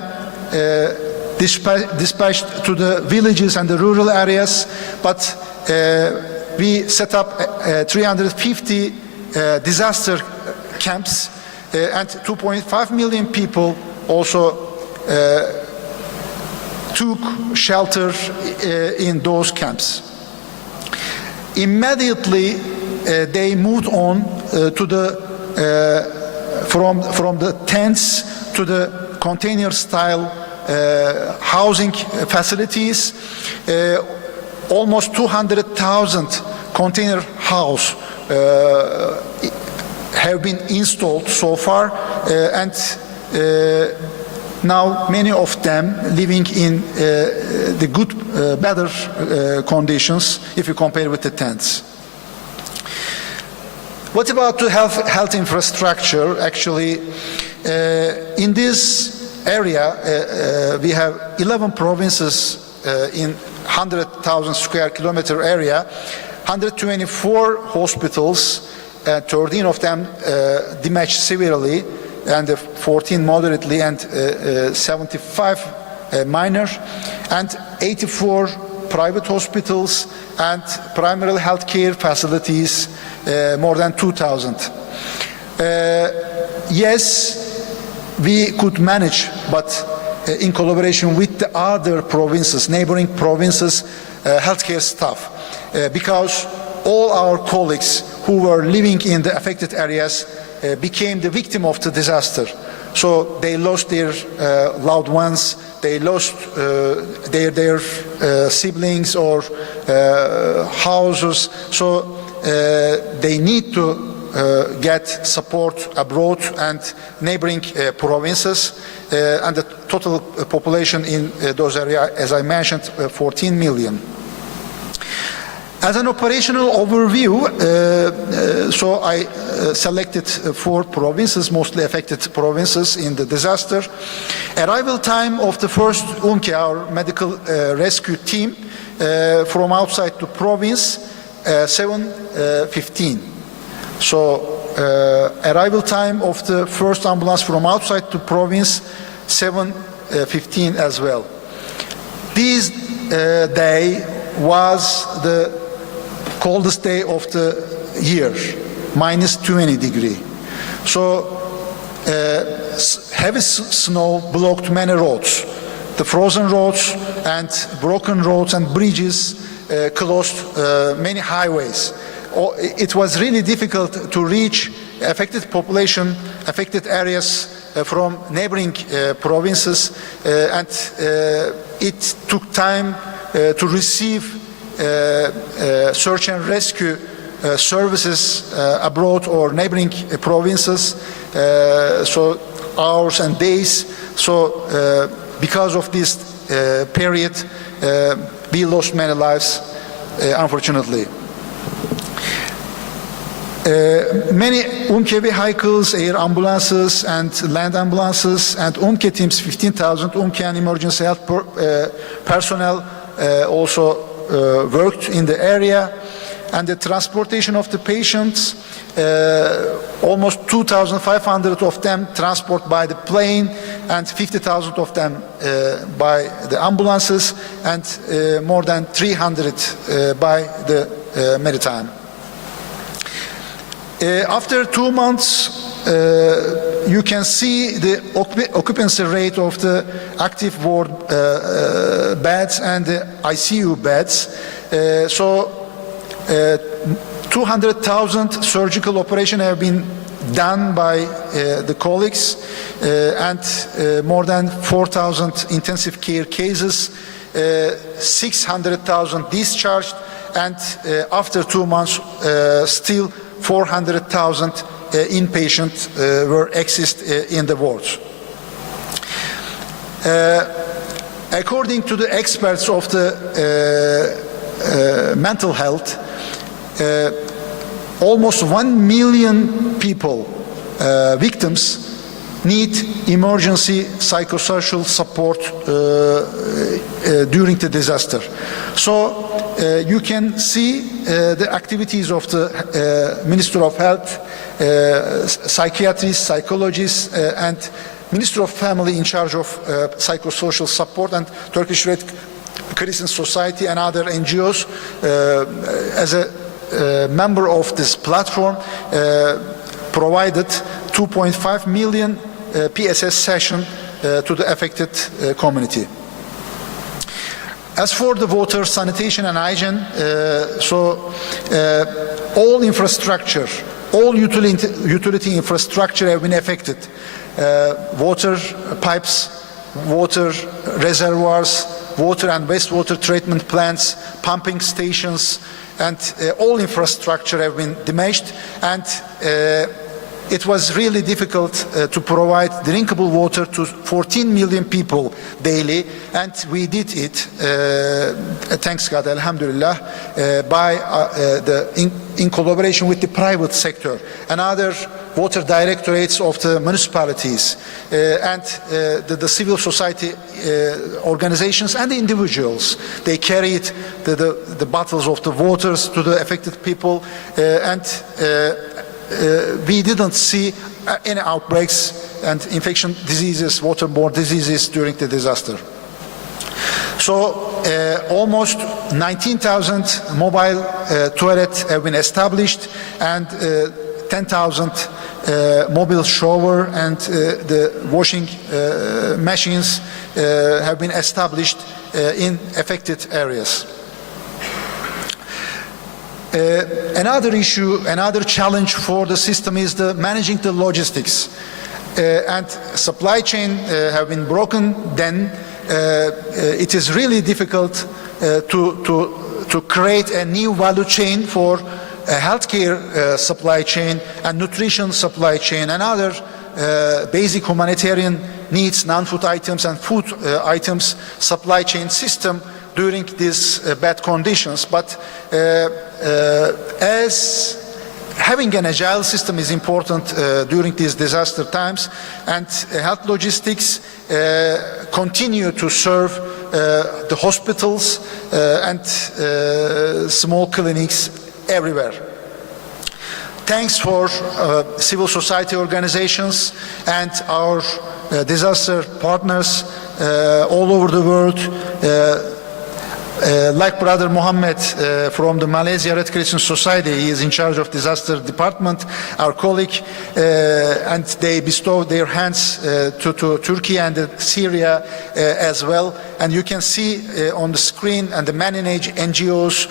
dispatched to the villages and the rural areas, but we set up 350 disaster camps, and 2.5 million people also took shelter in those camps. Immediately they moved on to the from the tents to the container style housing facilities. Almost 200,000 container house have been installed so far, and now many of them living in the good, better conditions if you compare with the tents. What about the health infrastructure? Actually, in this area, we have 11 provinces in 100,000 square kilometer area, 124 hospitals, 13 of them damaged severely, and 14 moderately, and 75 minor, and 84 private hospitals and primary health care facilities, more than 2,000. Yes, we could manage, but in collaboration with the other provinces, neighboring provinces, healthcare staff, because all our colleagues who were living in the affected areas became the victim of the disaster. So they lost their loved ones, they lost their siblings or houses. So they need to get support abroad and neighboring provinces, and the total population in those areas, as I mentioned, 14 million. As an operational overview, so I selected 4 provinces, mostly affected provinces in the disaster. Arrival time of the first UMKE, our medical rescue team, from outside the province, 7:15. So arrival time of the first ambulance from outside the province, 7:15 as well. This day was the coldest day of the year, minus 20 degrees. So heavy snow blocked many roads. The frozen roads and broken roads and bridges closed many highways. It was really difficult to reach affected population, affected areas from neighboring provinces, and it took time to receive search and rescue services abroad or neighboring provinces, so hours and days. So because of this period, we lost many lives, unfortunately. Many UMKE vehicles, air ambulances and land ambulances, and UMKE teams, 15,000 UMKE and emergency health personnel also worked in the area, and the transportation of the patients, almost 2,500 of them transport by the plane, and 50,000 of them by the ambulances, and more than 300 by the maritime. After 2 months, you can see the occupancy rate of the active ward beds and the ICU beds. 200,000 surgical operations have been done by the colleagues and more than 4,000 intensive care cases, 600,000 discharged, and after 2 months still 400,000 inpatients were exist in the wards. According to the experts of the mental health, almost 1 million people, victims, need emergency psychosocial support during the disaster. So you can see the activities of the Minister of Health, psychiatrists, psychologists, and Minister of Family in charge of psychosocial support, and Turkish Red Crescent Society and other NGOs as a member of this platform provided 2.5 million PSS sessions to the affected community. As for the water, sanitation and hygiene, all infrastructure, all utility infrastructure have been affected. Water pipes, water reservoirs, water and wastewater treatment plants, pumping stations, and all infrastructure have been damaged, and it was really difficult to provide drinkable water to 14 million people daily, and we did it, thanks God, alhamdulillah, in collaboration with the private sector and other water directorates of the municipalities and the civil society organizations and the individuals. They carried the bottles of the waters to the affected people, and we didn't see any outbreaks and infection diseases, waterborne diseases during the disaster. So almost 19,000 mobile toilets have been established, and 10,000 mobile shower and the washing machines have been established in affected areas. Another issue, another challenge for the system is managing the logistics. And supply chain have been broken, then it is really difficult to create a new value chain for a healthcare supply chain and nutrition supply chain and other basic humanitarian needs, non-food items and food items supply chain system during these bad conditions. But as having an agile system is important during these disaster times, and health logistics continue to serve the hospitals and small clinics everywhere. Thanks for civil society organizations and our disaster partners all over the world, like Brother Mohammed from the Malaysia Red Crescent Society. He is in charge of disaster department, our colleague, and they bestowed their hands to Turkey and Syria as well. And you can see on the screen, and the many NGOs,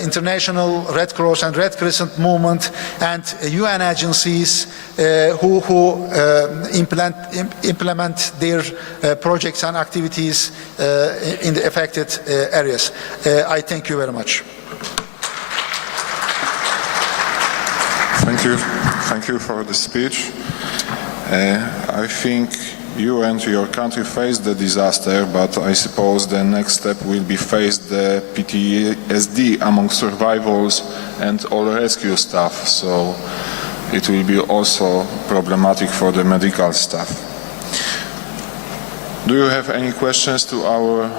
International Red Cross and Red Crescent Movement, and UN agencies who implement their projects and activities in the affected areas. I thank you very much. Thank you for the speech. I think you and your country faced the disaster, but I suppose the next step will be face the PTSD among survivors and all rescue staff, so it will be also problematic for the medical staff. Do you have any questions to our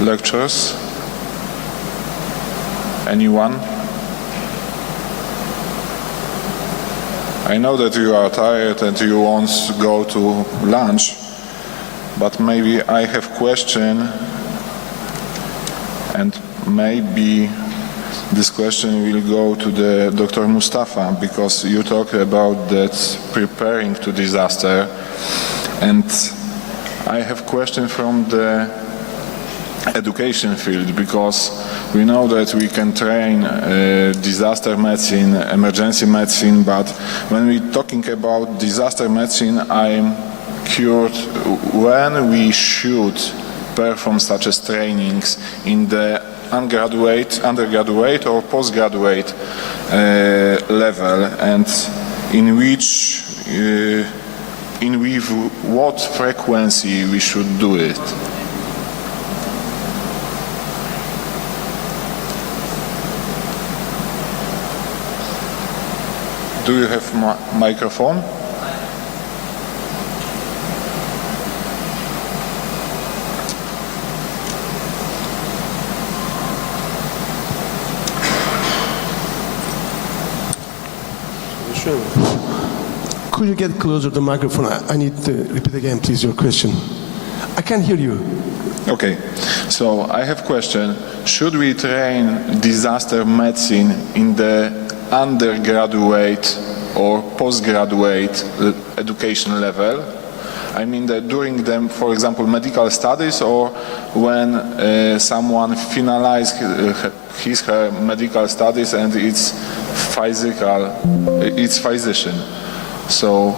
lecturers? Anyone? I know that you are tired and you want to go to lunch, but maybe I have a question, and maybe this question will go to the Dr. Mustafa, because you talked about that preparing to disaster, and I have question from the education field, because we know that we can train disaster medicine, emergency medicine, but when we're talking about disaster medicine, I'm curious when we should perform such as trainings in the undergraduate or postgraduate level, and with what frequency we should do it. Do you have microphone? Could you get closer to the microphone? I need to repeat again, please, your question. I can't hear you. Okay, so I have question. Should we train disaster medicine in the undergraduate or postgraduate education level? I mean that during them, for example, medical studies, or when someone finalizes her medical studies and it's physician. So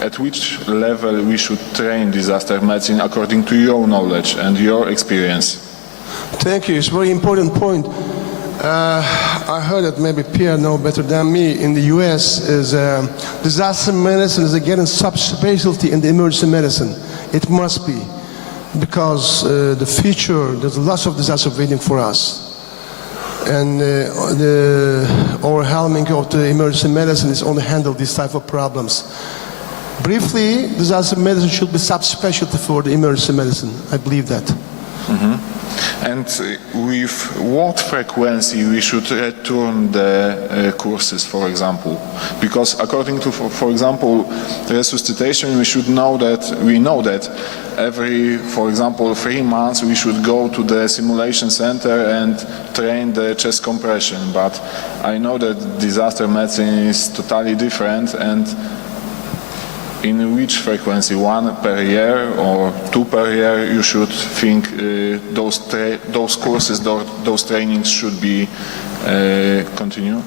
at which level we should train disaster medicine according to your knowledge and your experience? Thank you. It's a very important point. I heard that maybe Pierre knows better than me. In the U.S., is disaster medicine is getting subspecialty in the emergency medicine. It must be, because the future, there's lots of disaster waiting for us. And the overwhelming of the emergency medicine is only handle these type of problems. Briefly, disaster medicine should be subspecialty for the emergency medicine. I believe that. Mm-hmm. And with what frequency we should return the courses, for example? Because according to, for example, resuscitation, we know that every, for example, 3 months we should go to the simulation center and train the chest compression. But I know that disaster medicine is totally different, and in which frequency, 1 per year or 2 per year, you should think those courses, those trainings should be continue?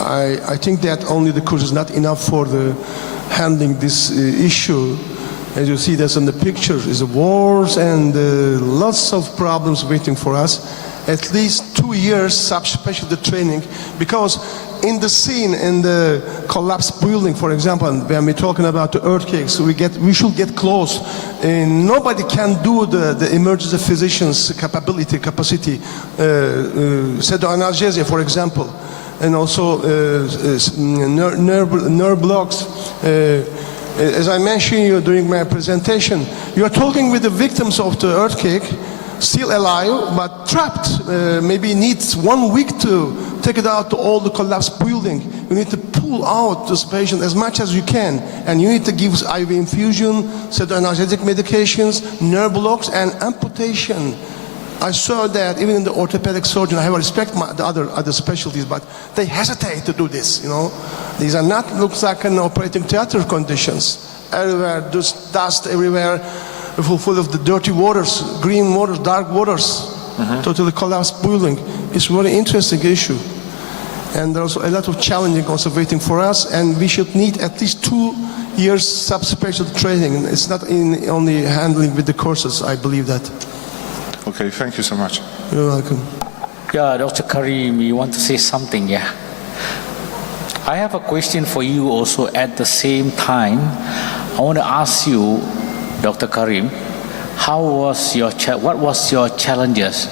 I think that only the course is not enough for the handling this issue. As you see, that's in the picture, is the wars and lots of problems waiting for us. At least 2 years subspecialty training, because in the scene, in the collapsed building, for example, when we're talking about the earthquakes, we should get close. And nobody can do the emergency physician's capacity, pseudoanaesthesia, for example, and also nerve blocks. As I mentioned during my presentation, you are talking with the victims of the earthquake, still alive, but trapped. Maybe needs 1 week to take it out to all the collapsed building. You need to pull out this patient as much as you can, and you need to give IV infusion, pseudoanaesthetic medications, nerve blocks, and amputation. I saw that even in the orthopedic surgeon. I have respect for the other specialties, but they hesitate to do this. You know, these are not looks like an operating theater conditions. Everywhere, just dust everywhere. Full of the dirty waters, green waters, dark waters, totally collapsed building. It's a very interesting issue. And there's a lot of challenging also waiting for us, and we should need at least 2 years subspecialty training. It's not in only handling with the courses, I believe that. Okay, thank you so much. You're welcome. Yeah, Dr. Karim, you want to say something, yeah? I have a question for you also at the same time. I want to ask you, Dr. Karim, what was your challenges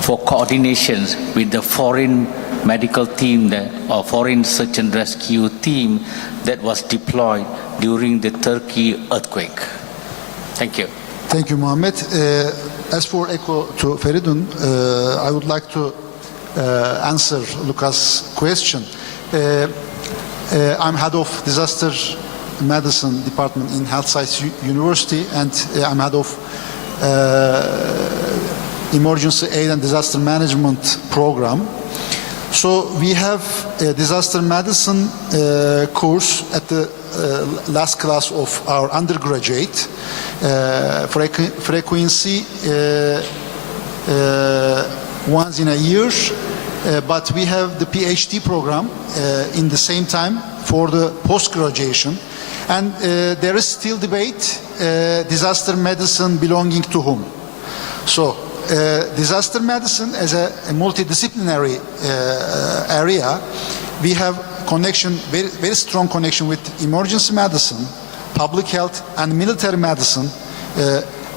for coordination with the foreign medical team or foreign search and rescue team that was deployed during the Turkey earthquake? Thank you. Thank you, Mohammed. As for echo to Feridun, I would like to answer Lucas' question. I'm head of disaster medicine department in Health Science University, and I'm head of emergency aid and disaster management program. So we have a disaster medicine course at the last class of our undergraduate. Frequency once in a year, but we have the PhD program in the same time for the post-graduation. And there is still debate, disaster medicine belonging to whom. So disaster medicine as a multidisciplinary area, we have connection, very, very strong connection with emergency medicine, public health and military medicine,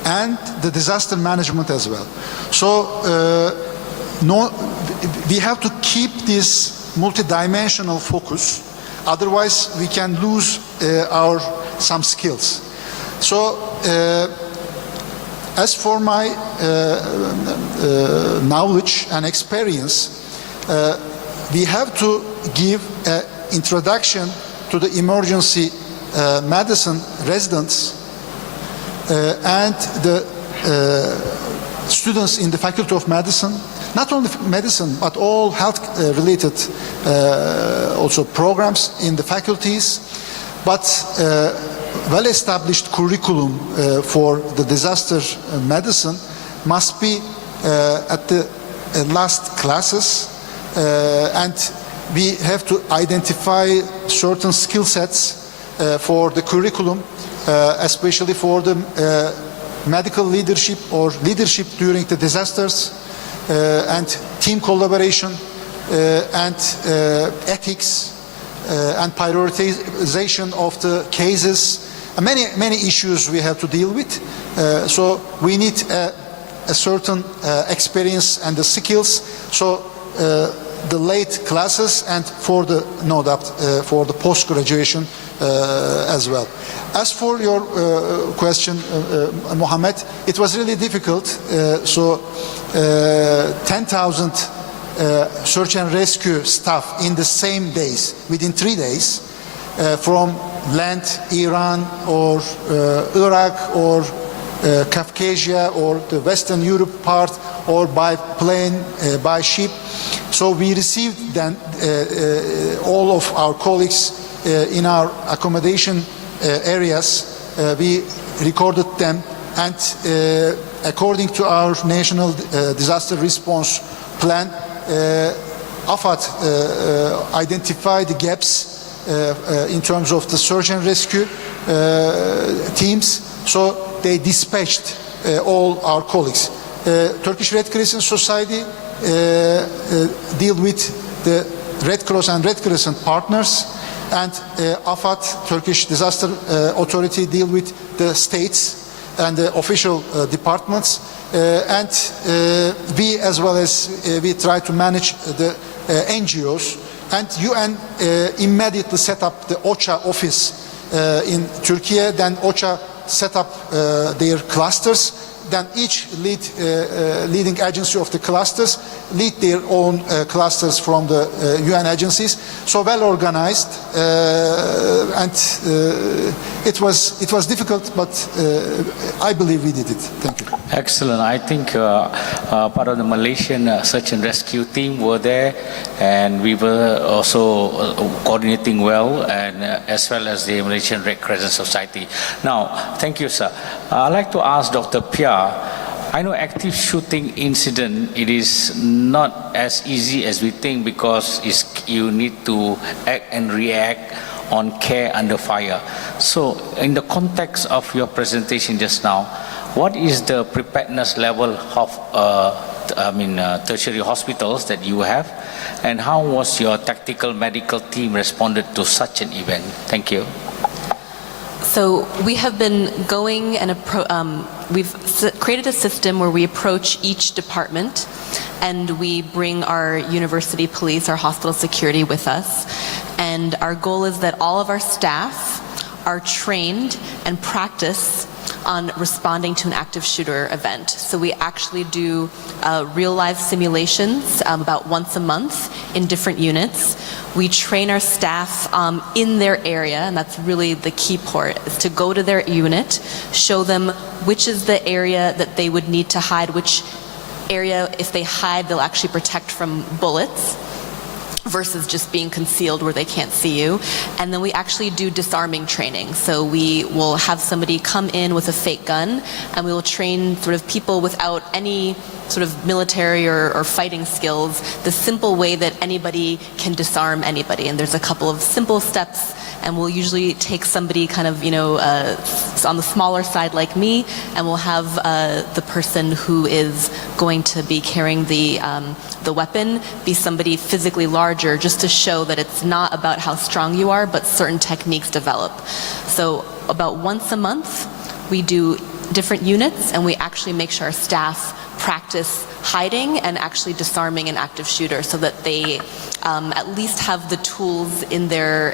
and the disaster management as well. So we have to keep this multidimensional focus, otherwise we can lose some skills. So as for my knowledge and experience, we have to give an introduction to the emergency medicine residents and the students in the Faculty of Medicine, not only medicine, but all health-related also programs in the faculties, but well-established curriculum for the disaster medicine must be at the last classes, and we have to identify certain skill sets for the curriculum, especially for the medical leadership or leadership during the disasters, and team collaboration, and ethics, and prioritization of the cases. Many issues we have to deal with. So we need a certain experience and the skills. So the late classes and for the for the post graduation as well. As for your question, Mohammed, it was really difficult. So 10,000 search and rescue staff in the same days, within 3 days, from land, Iran or Iraq or Caucasia or the Western Europe part, or by plane, by ship. So we received then all of our colleagues in our accommodation areas. We recorded them, and according to our national disaster response plan, AFAD identified the gaps in terms of the search and rescue teams, so they dispatched all our colleagues. Turkish Red Crescent Society deal with the Red Cross and Red Crescent partners, and AFAD, Turkish Disaster Authority, deal with the states and the official departments, and we, as well as we try to manage the NGOs. And UN immediately set up the OCHA office in Turkey. Then OCHA set up their clusters. Then each leading agency of the clusters lead their own clusters from the UN agencies. So well organized, and it was difficult, but I believe we did it. Thank you. Excellent. I think part of the Malaysian search and rescue team were there, and we were also coordinating well, and as well as the Malaysian Red Crescent Society. Now, thank you, sir. I'd like to ask Dr. Pia. I know active shooting incident, it is not as easy as we think, because you need to act and react on care under fire. So in the context of your presentation just now, what is the preparedness level of tertiary hospitals that you have, and how was your tactical medical team responded to such an event? Thank you. So we have been going and we've created a system where we approach each department, and we bring our university police, our hospital security with us. And our goal is that all of our staff are trained and practice on responding to an active shooter event. So we actually do real life simulations about once a month in different units. We train our staff in their area, and that's really the key part, is to go to their unit, show them which is the area that they would need to hide, which area, if they hide, they'll actually protect from bullets versus just being concealed where they can't see you. And then we actually do disarming training. So we will have somebody come in with a fake gun, and we will train sort of people without any sort of military or fighting skills, the simple way that anybody can disarm anybody. And there's a couple of simple steps, and we'll usually take somebody kind of, on the smaller side like me, and we'll have the person who is going to be carrying the weapon be somebody physically larger, just to show that it's not about how strong you are, but certain techniques develop. So about once a month, we do different units, and we actually make sure our staff practice hiding and actually disarming an active shooter, so that they at least have the tools in their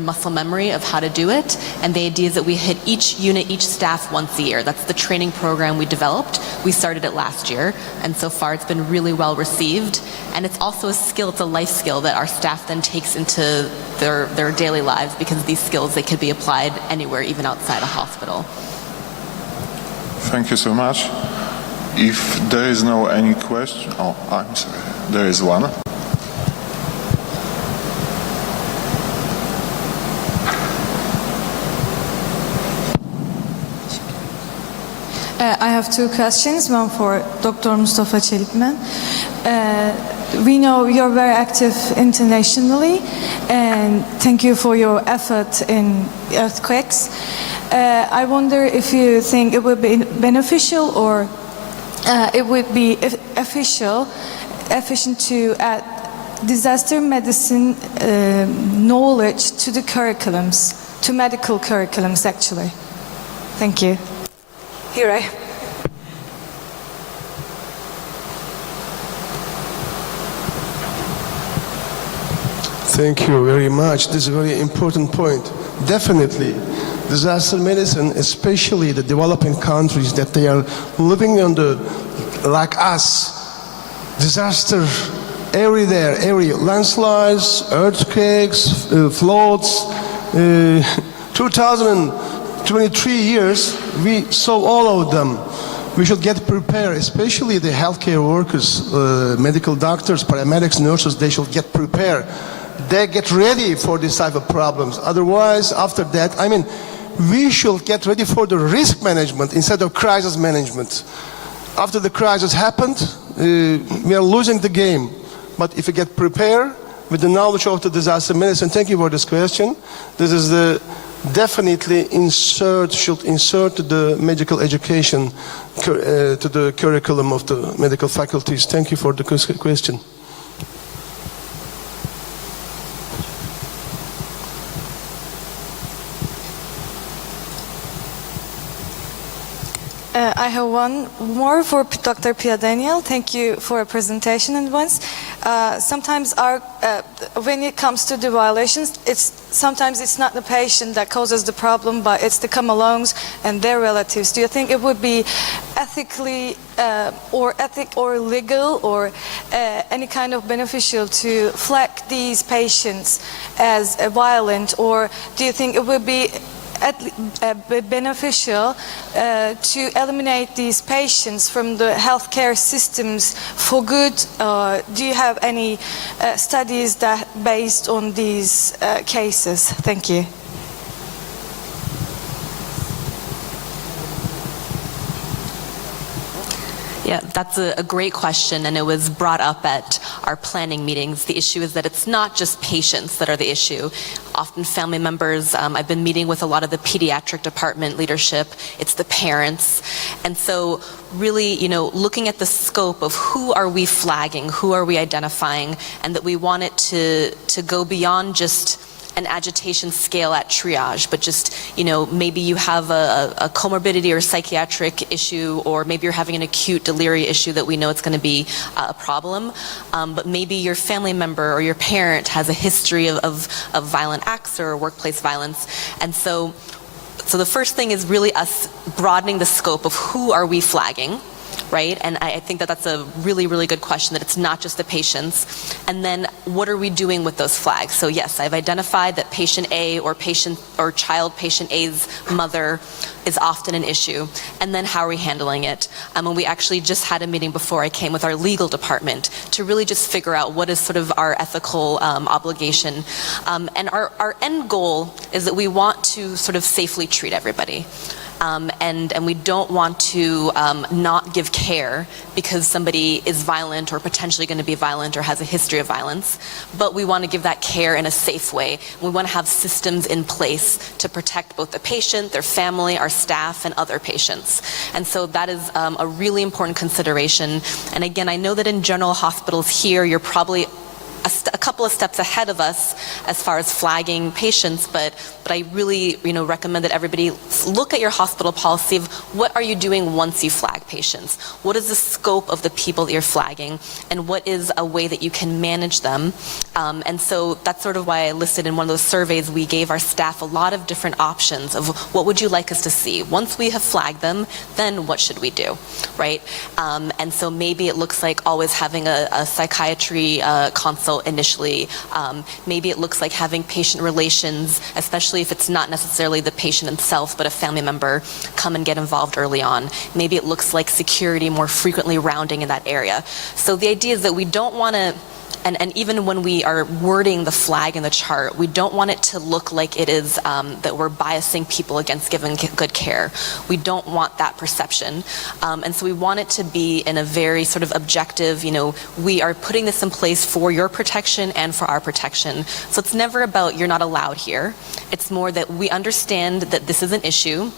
muscle memory of how to do it. And the idea is that we hit each unit, each staff once a year. That's the training program we developed. We started it last year, and so far it's been really well received. And it's also a skill, it's a life skill that our staff then takes into their daily lives, because these skills, they could be applied anywhere, even outside a hospital. Thank you so much. If there is no any question, oh, I'm sorry, there is one. I have two questions, one for Dr. Mustafa Çelikmen. We know you're very active internationally, and thank you for your effort in earthquakes. I wonder if you think it would be beneficial or it would be efficient to add disaster medicine knowledge to the curriculums, to medical curriculums actually. Thank you. Here I. Thank you very much. This is a very important point. Definitely, disaster medicine, especially the developing countries, that they are living under, like us, disaster every landslides, earthquakes, floods. 2023 years, we saw all of them. We should get prepared, especially the healthcare workers, medical doctors, paramedics, nurses, they should get prepared. They get ready for this type of problems. Otherwise, after that, we should get ready for the risk management instead of crisis management. After the crisis happened, we are losing the game. But if we get prepared with the knowledge of the disaster medicine, thank you for this question. This is definitely should insert the medical education to the curriculum of the medical faculties. Thank you for the question. I have one more for Dr. Pia Daniel. Thank you for a presentation in advance. Sometimes when it comes to the violations, sometimes it's not the patient that causes the problem, but it's the come-alongs and their relatives. Do you think it would be ethically or legal or any kind of beneficial to flag these patients as violent, or do you think it would be beneficial to eliminate these patients from the healthcare systems for good? Do you have any studies that based on these cases? Thank you. Yeah, that's a great question, and it was brought up at our planning meetings. The issue is that it's not just patients that are the issue. Often family members, I've been meeting with a lot of the pediatric department leadership, it's the parents. And so really, looking at the scope of who are we flagging, who are we identifying, and that we want it to go beyond just an agitation scale at triage, but just, maybe you have a comorbidity or psychiatric issue, or maybe you're having an acute delirium issue that we know it's going to be a problem, but maybe your family member or your parent has a history of violent acts or workplace violence. And so the first thing is really us broadening the scope of who are we flagging. right? And I think that that's a really, really good question, that it's not just the patients. And then what are we doing with those flags? So yes, I've identified that patient A or child patient A's mother is often an issue. And then how are we handling it? And we actually just had a meeting before I came with our legal department to really just figure out what is sort of our ethical obligation. And our end goal is that we want to sort of safely treat everybody. And we don't want to not give care because somebody is violent or potentially going to be violent or has a history of violence, but we want to give that care in a safe way. We want to have systems in place to protect both the patient, their family, our staff, and other patients. And so that is a really important consideration. And again, I know that in general hospitals here, you're probably a couple of steps ahead of us as far as flagging patients, but I really recommend that everybody look at your hospital policy of what are you doing once you flag patients? What is the scope of the people that you're flagging, and what is a way that you can manage them? And so that's sort of why I listed in one of those surveys, we gave our staff a lot of different options of what would you like us to see? Once we have flagged them, then what should we do, right? And so maybe it looks like always having a psychiatry consult initially. Maybe it looks like having patient relations, especially if it's not necessarily the patient himself, but a family member, come and get involved early on. Maybe it looks like security more frequently rounding in that area. So the idea is that we don't want to, and even when we are wording the flag in the chart, we don't want it to look like it is that we're biasing people against giving good care. We don't want that perception. And so we want it to be in a very sort of objective, we are putting this in place for your protection and for our protection. So it's never about you're not allowed here. It's more that we understand that this is an issue.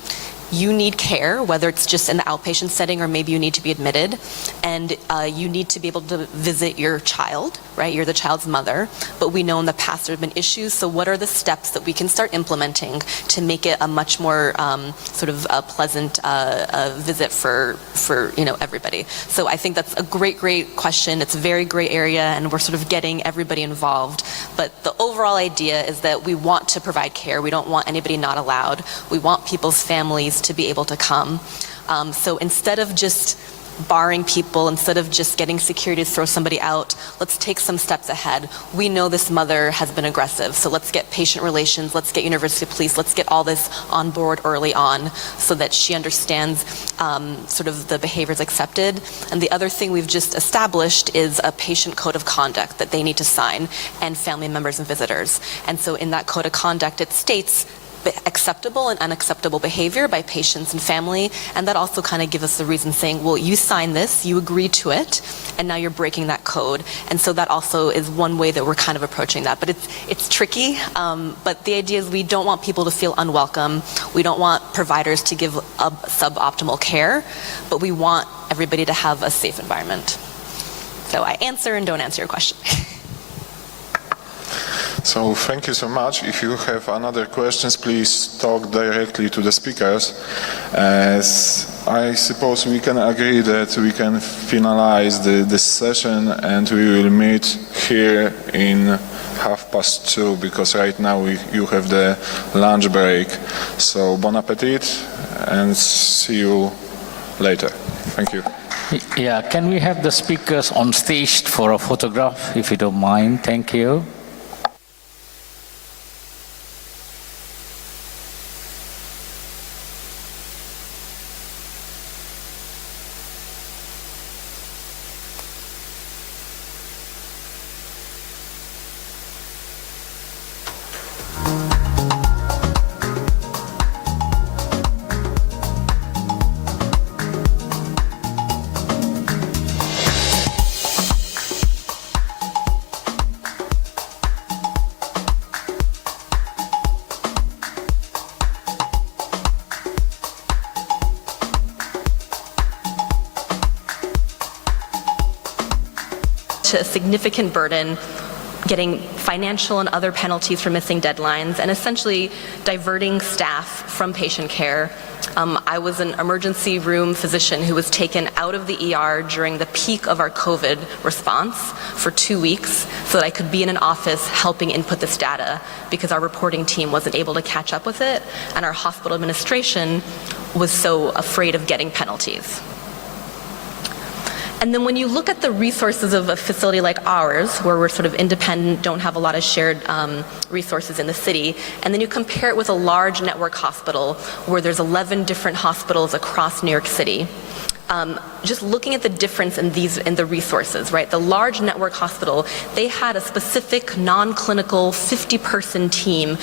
You need care, whether it's just in the outpatient setting or maybe you need to be admitted, and you need to be able to visit your child, right? You're the child's mother, but we know in the past there have been issues, so what are the steps that we can start implementing to make it a much more sort of a pleasant visit for everybody? So I think that's a great question. It's a very gray area, and we're sort of getting everybody involved, but the overall idea is that we want to provide care. We don't want anybody not allowed. We want people's families to be able to come. So instead of just barring people, instead of just getting security to throw somebody out, let's take some steps ahead. We know this mother has been aggressive, so let's get patient relations, let's get university police, let's get all this on board early on so that she understands sort of the behaviors accepted. And the other thing we've just established is a patient code of conduct that they need to sign, and family members and visitors. And so in that code of conduct, it states acceptable and unacceptable behavior by patients and family, and that also kind of gives us the reason saying, well, you signed this, you agreed to it, and now you're breaking that code. And so that also is one way that we're kind of approaching that. But it's tricky, but the idea is we don't want people to feel unwelcome. We don't want providers to give suboptimal care, but we want everybody to have a safe environment. So I answer and don't answer your question. So thank you so much. If you have another questions, please talk directly to the speakers. As I suppose we can agree that we can finalize this session, and we will meet here in 2:30, because right now you have the lunch break. So bon appetit and see you later. Thank you. Yeah, can we have the speakers on stage for a photograph, if you don't mind? Thank you. A significant burden, getting financial and other penalties for missing deadlines, and essentially diverting staff from patient care. I was an emergency room physician who was taken out of the ER during the peak of our COVID response for 2 weeks so that I could be in an office helping input this data, because our reporting team wasn't able to catch up with it, and our hospital administration was so afraid of getting penalties. And then when you look at the resources of a facility like ours, where we're sort of independent, don't have a lot of shared resources in the city, and then you compare it with a large network hospital where there's 11 different hospitals across New York City, just looking at the difference in the resources, right? The large network hospital, they had a specific non-clinical 50-person team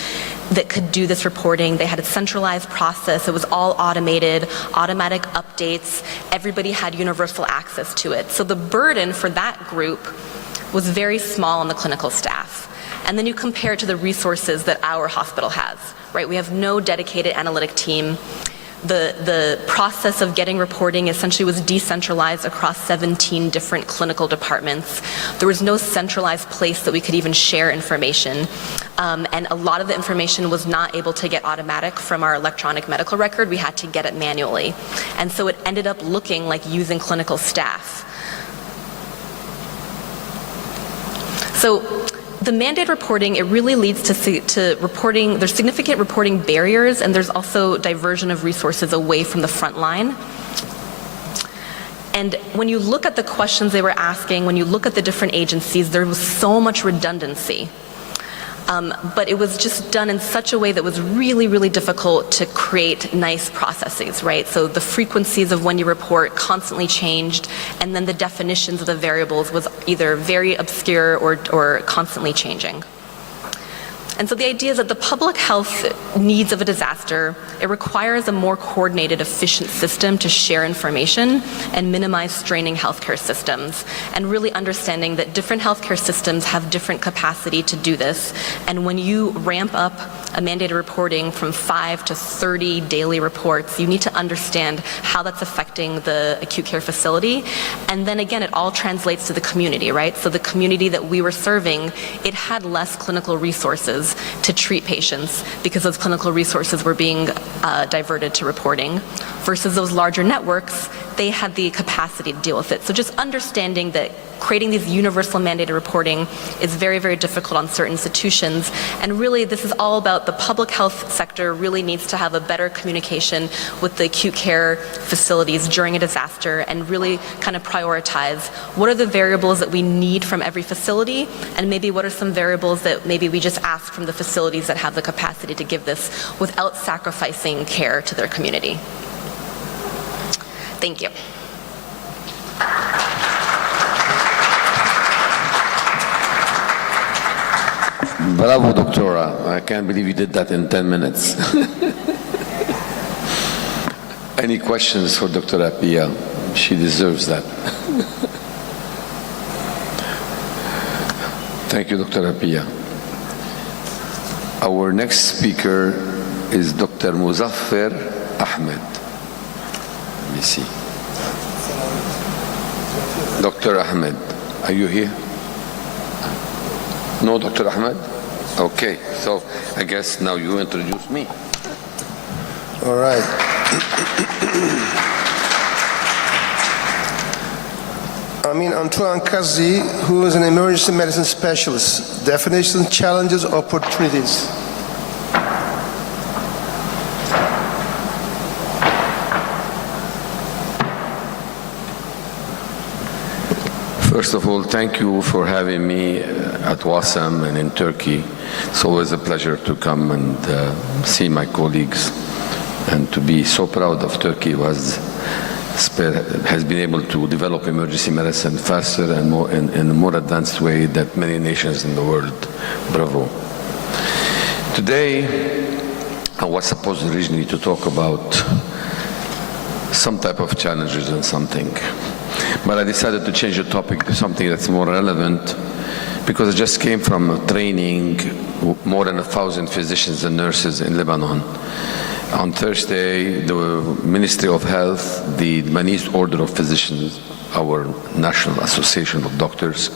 that could do this reporting. They had a centralized process. It was all automated, automatic updates. Everybody had universal access to it. So the burden for that group was very small on the clinical staff. And then you compare it to the resources that our hospital has, right? We have no dedicated analytic team. The process of getting reporting essentially was decentralized across 17 different clinical departments. There was no centralized place that we could even share information. And a lot of the information was not able to get automatic from our electronic medical record. We had to get it manually. And so it ended up looking like using clinical staff. So the mandated reporting, it really leads to reporting, there's significant reporting barriers, and there's also diversion of resources away from the front line. And when you look at the questions they were asking, when you look at the different agencies, there was so much redundancy. But it was just done in such a way that was really, really difficult to create nice processes, right? So the frequencies of when you report constantly changed, and then the definitions of the variables was either very obscure or constantly changing. And so the idea is that the public health needs of a disaster, it requires a more coordinated, efficient system to share information and minimize straining healthcare systems, and really understanding that different healthcare systems have different capacity to do this. And when you ramp up a mandated reporting from 5 to 30 daily reports, you need to understand how that's affecting the acute care facility. And then again, it all translates to the community, right? So the community that we were serving, it had less clinical resources to treat patients because those clinical resources were being diverted to reporting, versus those larger networks, they had the capacity to deal with it. So just understanding that creating these universal mandated reporting is very, very difficult on certain institutions. And really, this is all about the public health sector really needs to have a better communication with the acute care facilities during a disaster, and really kind of prioritize what are the variables that we need from every facility, and maybe what are some variables that maybe we just ask from the facilities that have the capacity to give this without sacrificing care to their community. Thank you. Bravo, Doctora. I can't believe you did that in 10 minutes. Any questions for Dr. Appiah? She deserves that. Thank you, Dr. Appiah. Our next speaker is Dr. Muzaffar Ahmed. Let me see. Dr. Ahmed, are you here? No, Dr. Ahmed? Okay, so I guess now you introduce me. All right. Amin Antoine Kazi, who is an emergency medicine specialist. Definition, challenges, opportunities. First of all, thank you for having me at WASAM and in Turkey. It's always a pleasure to come and see my colleagues, and to be so proud of Turkey who has been able to develop emergency medicine faster and more in a more advanced way than many nations in the world. Bravo. Today, I was supposed originally to talk about some type of challenges and something. But I decided to change the topic to something that's more relevant, because I just came from training more than 1,000 physicians and nurses in Lebanon. On Thursday, the Ministry of Health, the Lebanese Order of Physicians, our National Association of Doctors,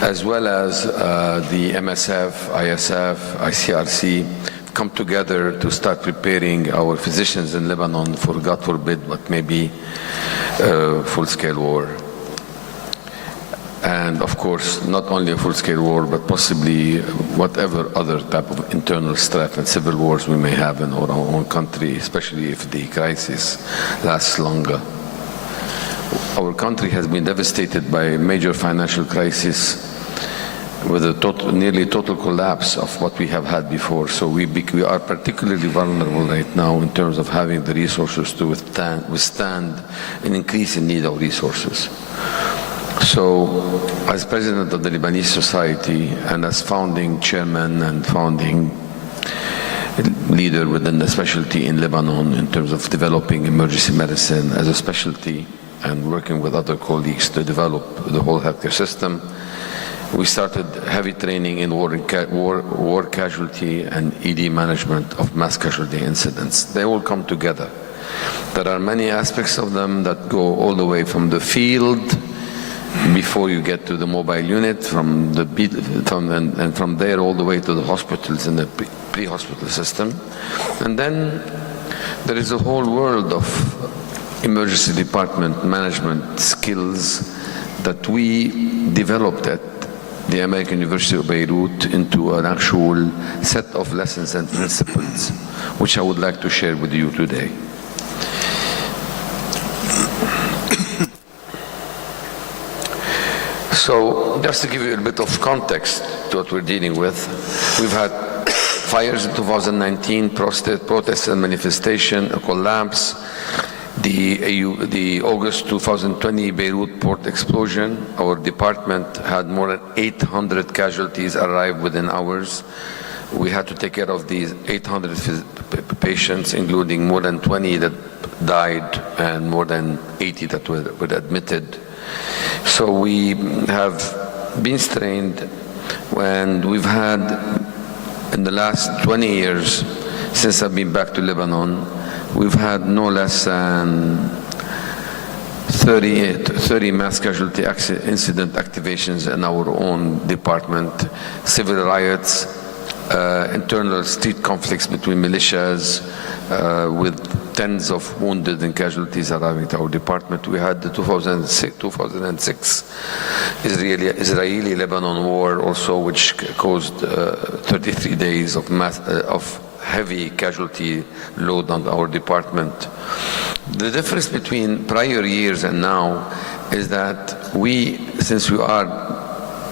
as well as the MSF, ISF, ICRC, come together to start preparing our physicians in Lebanon for, God forbid, what may be full-scale war. And of course, not only a full-scale war, but possibly whatever other type of internal strife and civil wars we may have in our own country, especially if the crisis lasts longer. our country has been devastated by a major financial crisis with a nearly total collapse of what we have had before. So we are particularly vulnerable right now in terms of having the resources to withstand an increase in need of resources. So as president of the Lebanese Society and as founding chairman and founding leader within the specialty in Lebanon in terms of developing emergency medicine as a specialty and working with other colleagues to develop the whole healthcare system, we started heavy training in war casualty and ED management of mass casualty incidents. They all come together. There are many aspects of them that go all the way from the field before you get to the mobile unit, from there all the way to the hospitals and the pre-hospital system. And then there is a whole world of emergency department management skills that we developed at the American University of Beirut into an actual set of lessons and principles, which I would like to share with you today. So, just to give you a bit of context to what we're dealing with, we've had fires in 2019, protests and manifestation, a collapse, the August 2020 Beirut port explosion. Our department had more than 800 casualties arrive within hours. We had to take care of these 800 patients, including more than 20 that died and more than 80 that were admitted. So we have been strained, and we've had, in the last 20 years, since I've been back to Lebanon, we've had no less than 30 mass casualty incident activations in our own department, civil riots, internal street conflicts between militias, with tens of wounded and casualties arriving to our department. We had the 2006 Israeli-Lebanon war also, which caused 33 days of heavy casualty load on our department. The difference between prior years and now is that we, since we are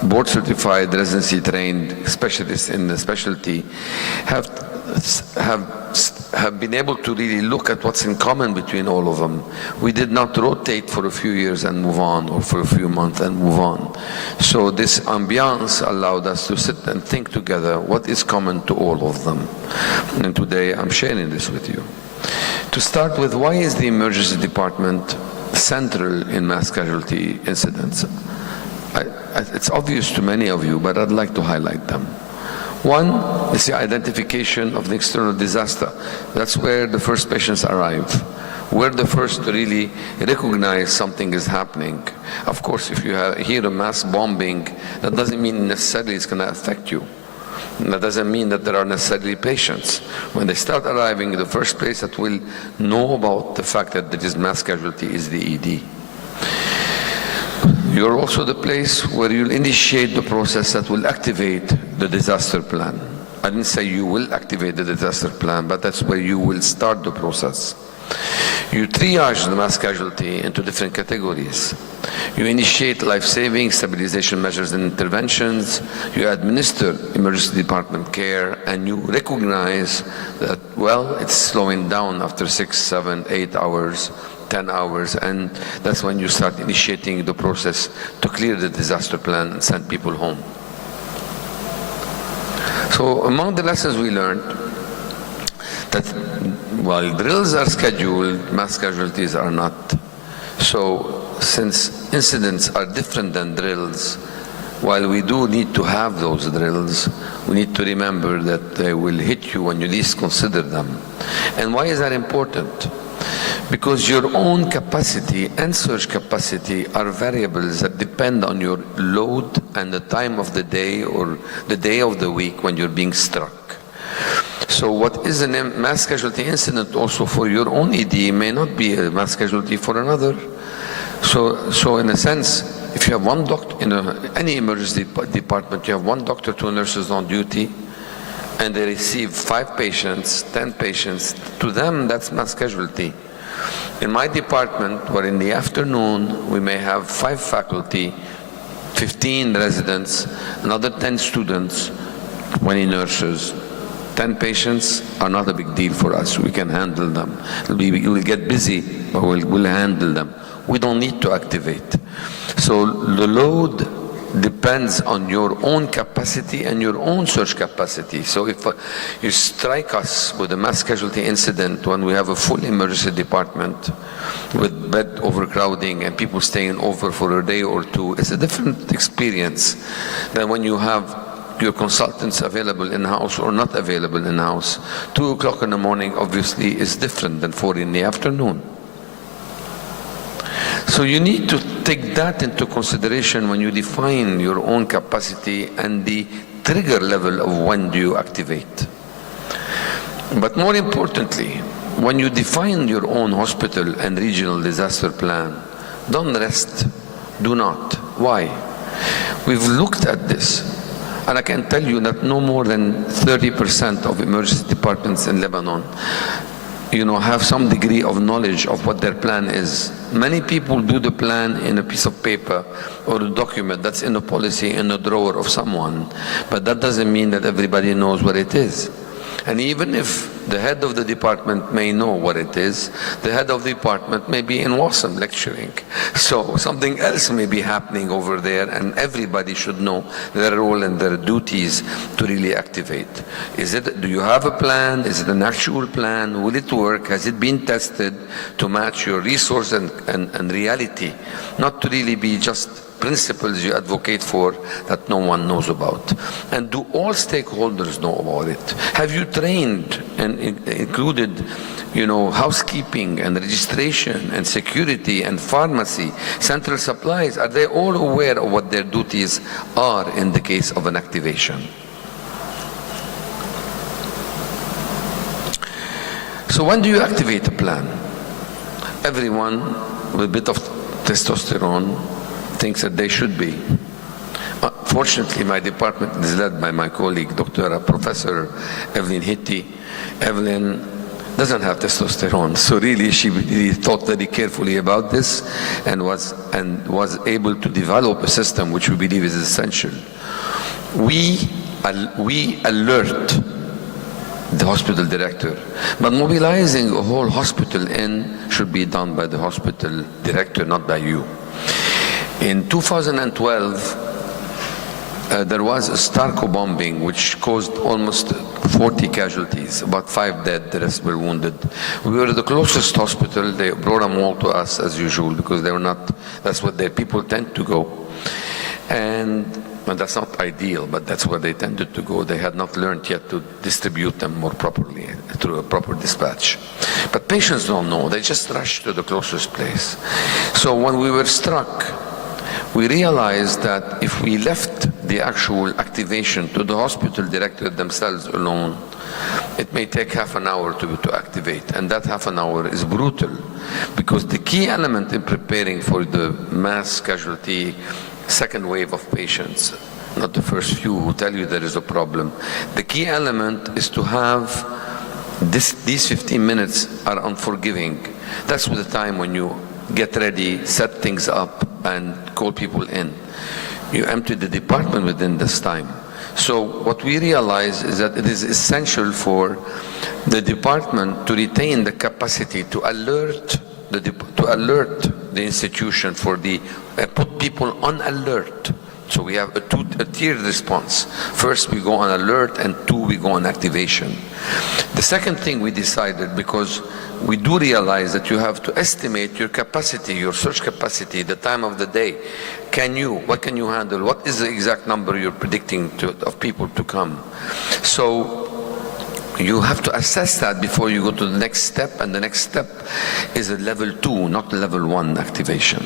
board certified, residency trained specialists in the specialty, have been able to really look at what's in common between all of them. We did not rotate for a few years and move on, or for a few months and move on. So this ambiance allowed us to sit and think together what is common to all of them. And today I'm sharing this with you. To start with, why is the emergency department central in mass casualty incidents? It's obvious to many of you, but I'd like to highlight them. One is the identification of the external disaster. That's where the first patients arrive. We're the first to really recognize something is happening. Of course, if you hear a mass bombing, that doesn't mean necessarily it's going to affect you. And that doesn't mean that there are necessarily patients. When they start arriving, the first place that will know about the fact that there is mass casualty is the ED. You're also the place where you'll initiate the process that will activate the disaster plan. I didn't say you will activate the disaster plan, but that's where you will start the process. You triage the mass casualty into different categories. You initiate life-saving, stabilization measures and interventions. You administer emergency department care, and you recognize that, well, it's slowing down after 6, 7, 8 hours. 10 hours, and that's when you start initiating the process to clear the disaster plan and send people home. So among the lessons we learned, that while drills are scheduled, mass casualties are not. So since incidents are different than drills, while we do need to have those drills, we need to remember that they will hit you when you least consider them. And why is that important? Because your own capacity and surge capacity are variables that depend on your load and the time of the day or the day of the week when you're being struck. So what is a mass casualty incident also for your own ED may not be a mass casualty for another. So in a sense, if you have one doctor in any emergency department, you have one doctor, 2 nurses on duty, and they receive 5 patients, 10 patients, to them that's mass casualty. In my department, where in the afternoon we may have 5 faculty, 15 residents, another 10 students, 20 nurses, 10 patients are not a big deal for us. We can handle them. We'll get busy, but we'll handle them. We don't need to activate. So the load depends on your own capacity and your own surge capacity. So if you strike us with a mass casualty incident when we have a full emergency department with bed overcrowding and people staying over for a day or two, it's a different experience than when you have your consultants available in-house or not available in-house. 2 o'clock in the morning obviously is different than 4 in the afternoon. So you need to take that into consideration when you define your own capacity and the trigger level of when do you activate. But more importantly, when you define your own hospital and regional disaster plan, don't rest, do not. Why? We've looked at this, and I can tell you that no more than 30% of emergency departments in Lebanon have some degree of knowledge of what their plan is. Many people do the plan in a piece of paper or a document that's in a policy in a drawer of someone, but that doesn't mean that everybody knows what it is. And even if the head of the department may know what it is, the head of the department may be in Wasam lecturing. So something else may be happening over there, and everybody should know their role and their duties to really activate. Do you have a plan? Is it an actual plan? Will it work? Has it been tested to match your resource and reality? Not to really be just principles you advocate for that no one knows about. And do all stakeholders know about it? Have you trained and included housekeeping and registration and security and pharmacy, central supplies? Are they all aware of what their duties are in the case of an activation? So when do you activate a plan? Everyone with a bit of testosterone thinks that they should be. Fortunately, my department is led by my colleague, Professor Evelyn Hitti. Evelyn doesn't have testosterone, so really she really thought very carefully about this and was able to develop a system which we believe is essential. We alert the hospital director, but mobilizing a whole hospital should be done by the hospital director, not by you. In 2012, there was a Starko bombing which caused almost 40 casualties, about 5 dead, the rest were wounded. We were the closest hospital. They brought them all to us as usual because that's what their people tend to go. And that's not ideal, but that's where they tended to go. They had not learned yet to distribute them more properly through a proper dispatch. But patients don't know. They just rush to the closest place. So when we were struck, we realized that if we left the actual activation to the hospital director themselves alone, it may take half an hour to activate, and that half an hour is brutal, because the key element in preparing for the mass casualty second wave of patients, not the first few who tell you there is a problem, the key element is to have these 15 minutes are unforgiving. That's the time when you get ready, set things up, and call people in. You empty the department within this time. So what we realize is that it is essential for the department to retain the capacity to alert the institution put people on alert. So we have a tiered response. First, we go on alert, and 2, we go on activation. The second thing we decided, because we do realize that you have to estimate your capacity, your search capacity, the time of the day. What can you handle? What is the exact number you're predicting of people to come? So you have to assess that before you go to the next step, and the next step is a level 2, not a level 1 activation.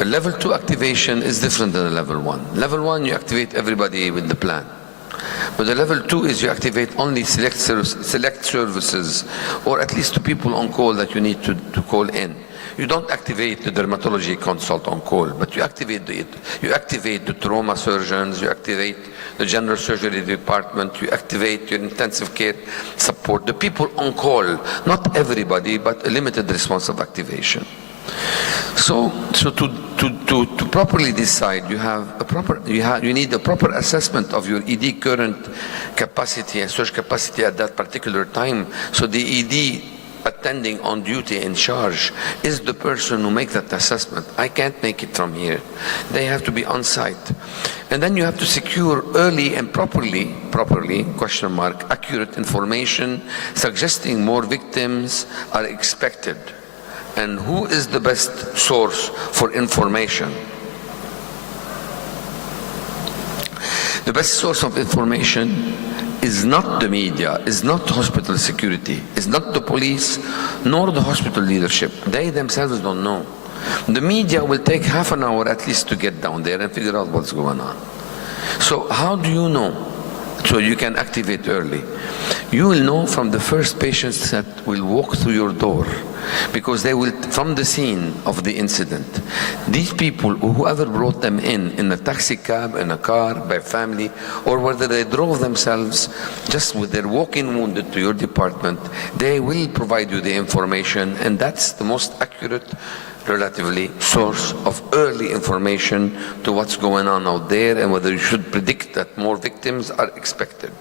A level 2 activation is different than a level 1. Level 1, you activate everybody with the plan. But the level 2 is you activate only select services, or at least 2 people on call that you need to call in. You don't activate the dermatology consult on call, but you activate the trauma surgeons, you activate the general surgery department, you activate your intensive care support, the people on call, not everybody, but a limited response of activation. So to properly decide, you need a proper assessment of your ED current capacity and surge capacity at that particular time. So the ED attending on duty in charge is the person who makes that assessment. I can't make it from here. They have to be on site. And then you have to secure early and properly, question mark, accurate information suggesting more victims are expected. And who is the best source for information? The best source of information is not the media, is not hospital security, is not the police, nor the hospital leadership. They themselves don't know. The media will take half an hour at least to get down there and figure out what's going on. So how do you know? So you can activate early. You will know from the first patients that will walk through your door, because they will, from the scene of the incident, these people, whoever brought them in a taxi cab, in a car, by family, or whether they drove themselves just with their walk-in wounded to your department, they will provide you the information, and that's the most accurate, relatively, source of early information to what's going on out there and whether you should predict that more victims are expected.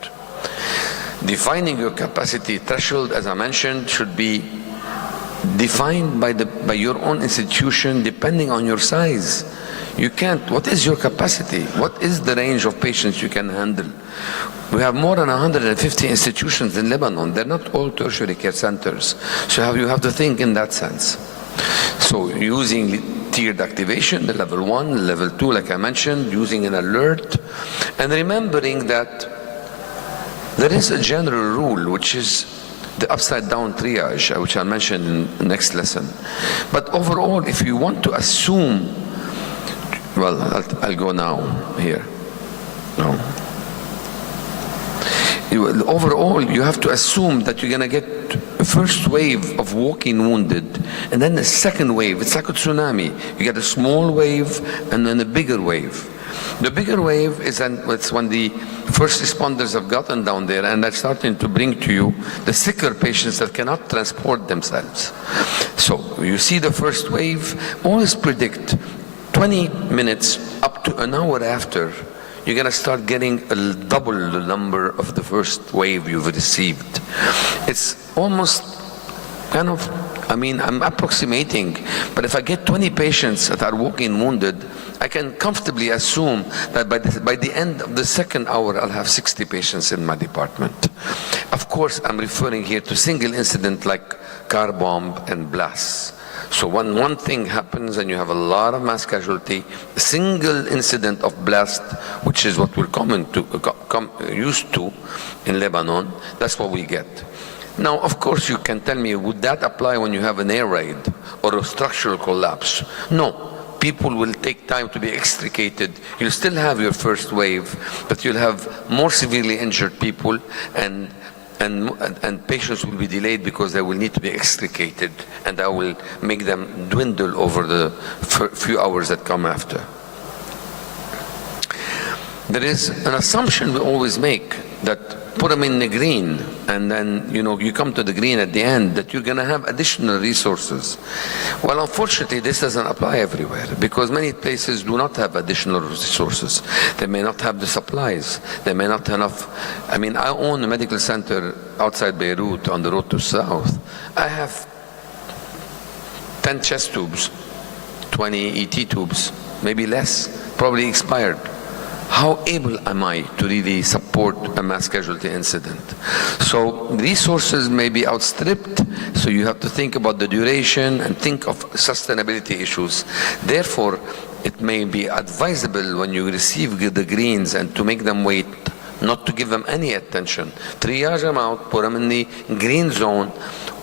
Defining your capacity threshold, as I mentioned, should be defined by your own institution depending on your size. You can't, what is your capacity? What is the range of patients you can handle? We have more than 150 institutions in Lebanon. They're not all tertiary care centers. So you have to think in that sense. So using tiered activation, the level 1, level 2, like I mentioned, using an alert, and remembering that there is a general rule, which is the upside down triage, which I'll mention in the next lesson. But overall, if you want to assume, well, I'll go now here. No. Overall, you have to assume that you're going to get a first wave of walk-in wounded, and then a second wave. It's like a tsunami. You get a small wave and then a bigger wave. The bigger wave is when the first responders have gotten down there and they're starting to bring to you the sicker patients that cannot transport themselves. So you see the first wave, always predict 20 minutes up to an hour after, you're going to start getting double the number of the first wave you've received. It's almost kind of, I mean, I'm approximating, but if I get 20 patients that are walk-in wounded, I can comfortably assume that by the end of the second hour, I'll have 60 patients in my department. Of course, I'm referring here to single incident like car bomb and blasts. So when one thing happens and you have a lot of mass casualty, a single incident of blast, which is what we're used to in Lebanon, that's what we get. Now, of course, you can tell me, would that apply when you have an air raid or a structural collapse? No. People will take time to be extricated. You'll still have your first wave, but you'll have more severely injured people, and patients will be delayed because they will need to be extricated, and that will make them dwindle over the few hours that come after. There is an assumption we always make that put them in the green, and then you come to the green at the end, that you're going to have additional resources. Well, unfortunately, this doesn't apply everywhere, because many places do not have additional resources. They may not have the supplies. They may not have enough. I mean, I own a medical center outside Beirut on the road to South. I have 10 chest tubes, 20 ET tubes, maybe less, probably expired. How able am I to really support a mass casualty incident? So resources may be outstripped, so you have to think about the duration and think of sustainability issues. Therefore, it may be advisable when you receive the greens and to make them wait, not to give them any attention. Triage them out, put them in the green zone,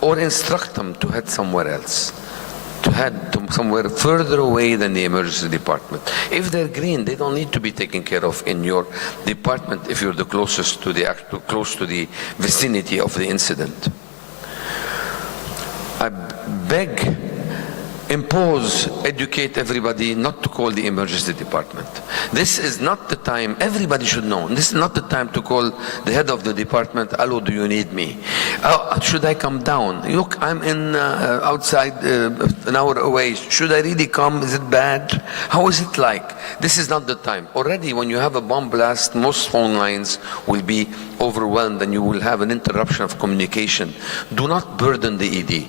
or instruct them to head somewhere else. to head to somewhere further away than the emergency department. If they're green, they don't need to be taken care of in your department if you're the closest to close to the vicinity of the incident. I beg, impose, educate everybody not to call the emergency department. This is not the time, everybody should know, this is not the time to call the head of the department, hello, do you need me? Should I come down? Look, I'm in outside an hour away. Should I really come? Is it bad? How is it like? This is not the time. Already when you have a bomb blast, most phone lines will be overwhelmed and you will have an interruption of communication. Do not burden the ED.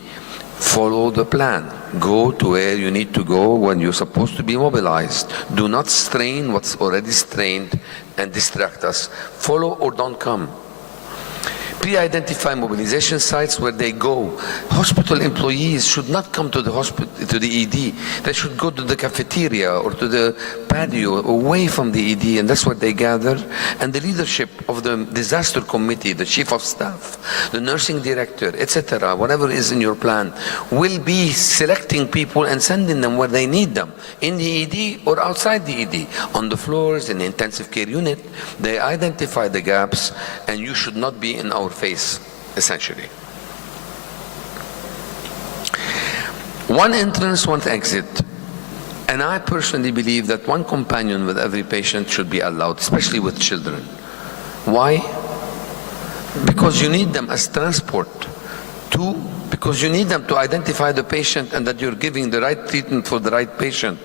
Follow the plan. Go to where you need to go when you're supposed to be mobilized. Do not strain what's already strained and distract us. Follow or don't come. Pre-identify mobilization sites where they go. Hospital employees should not come to the hospital, to the ED. They should go to the cafeteria or to the patio away from the ED, and that's where they gather. And the leadership of the disaster committee, the chief of staff, the nursing director, etc., whatever is in your plan, will be selecting people and sending them where they need them, in the ED or outside the ED, on the floors, in the intensive care unit. They identify the gaps, and you should not be in our face, essentially. One entrance, one exit. And I personally believe that one companion with every patient should be allowed, especially with children. Why? Because you need them as transport. Two, because you need them to identify the patient and that you're giving the right treatment for the right patient.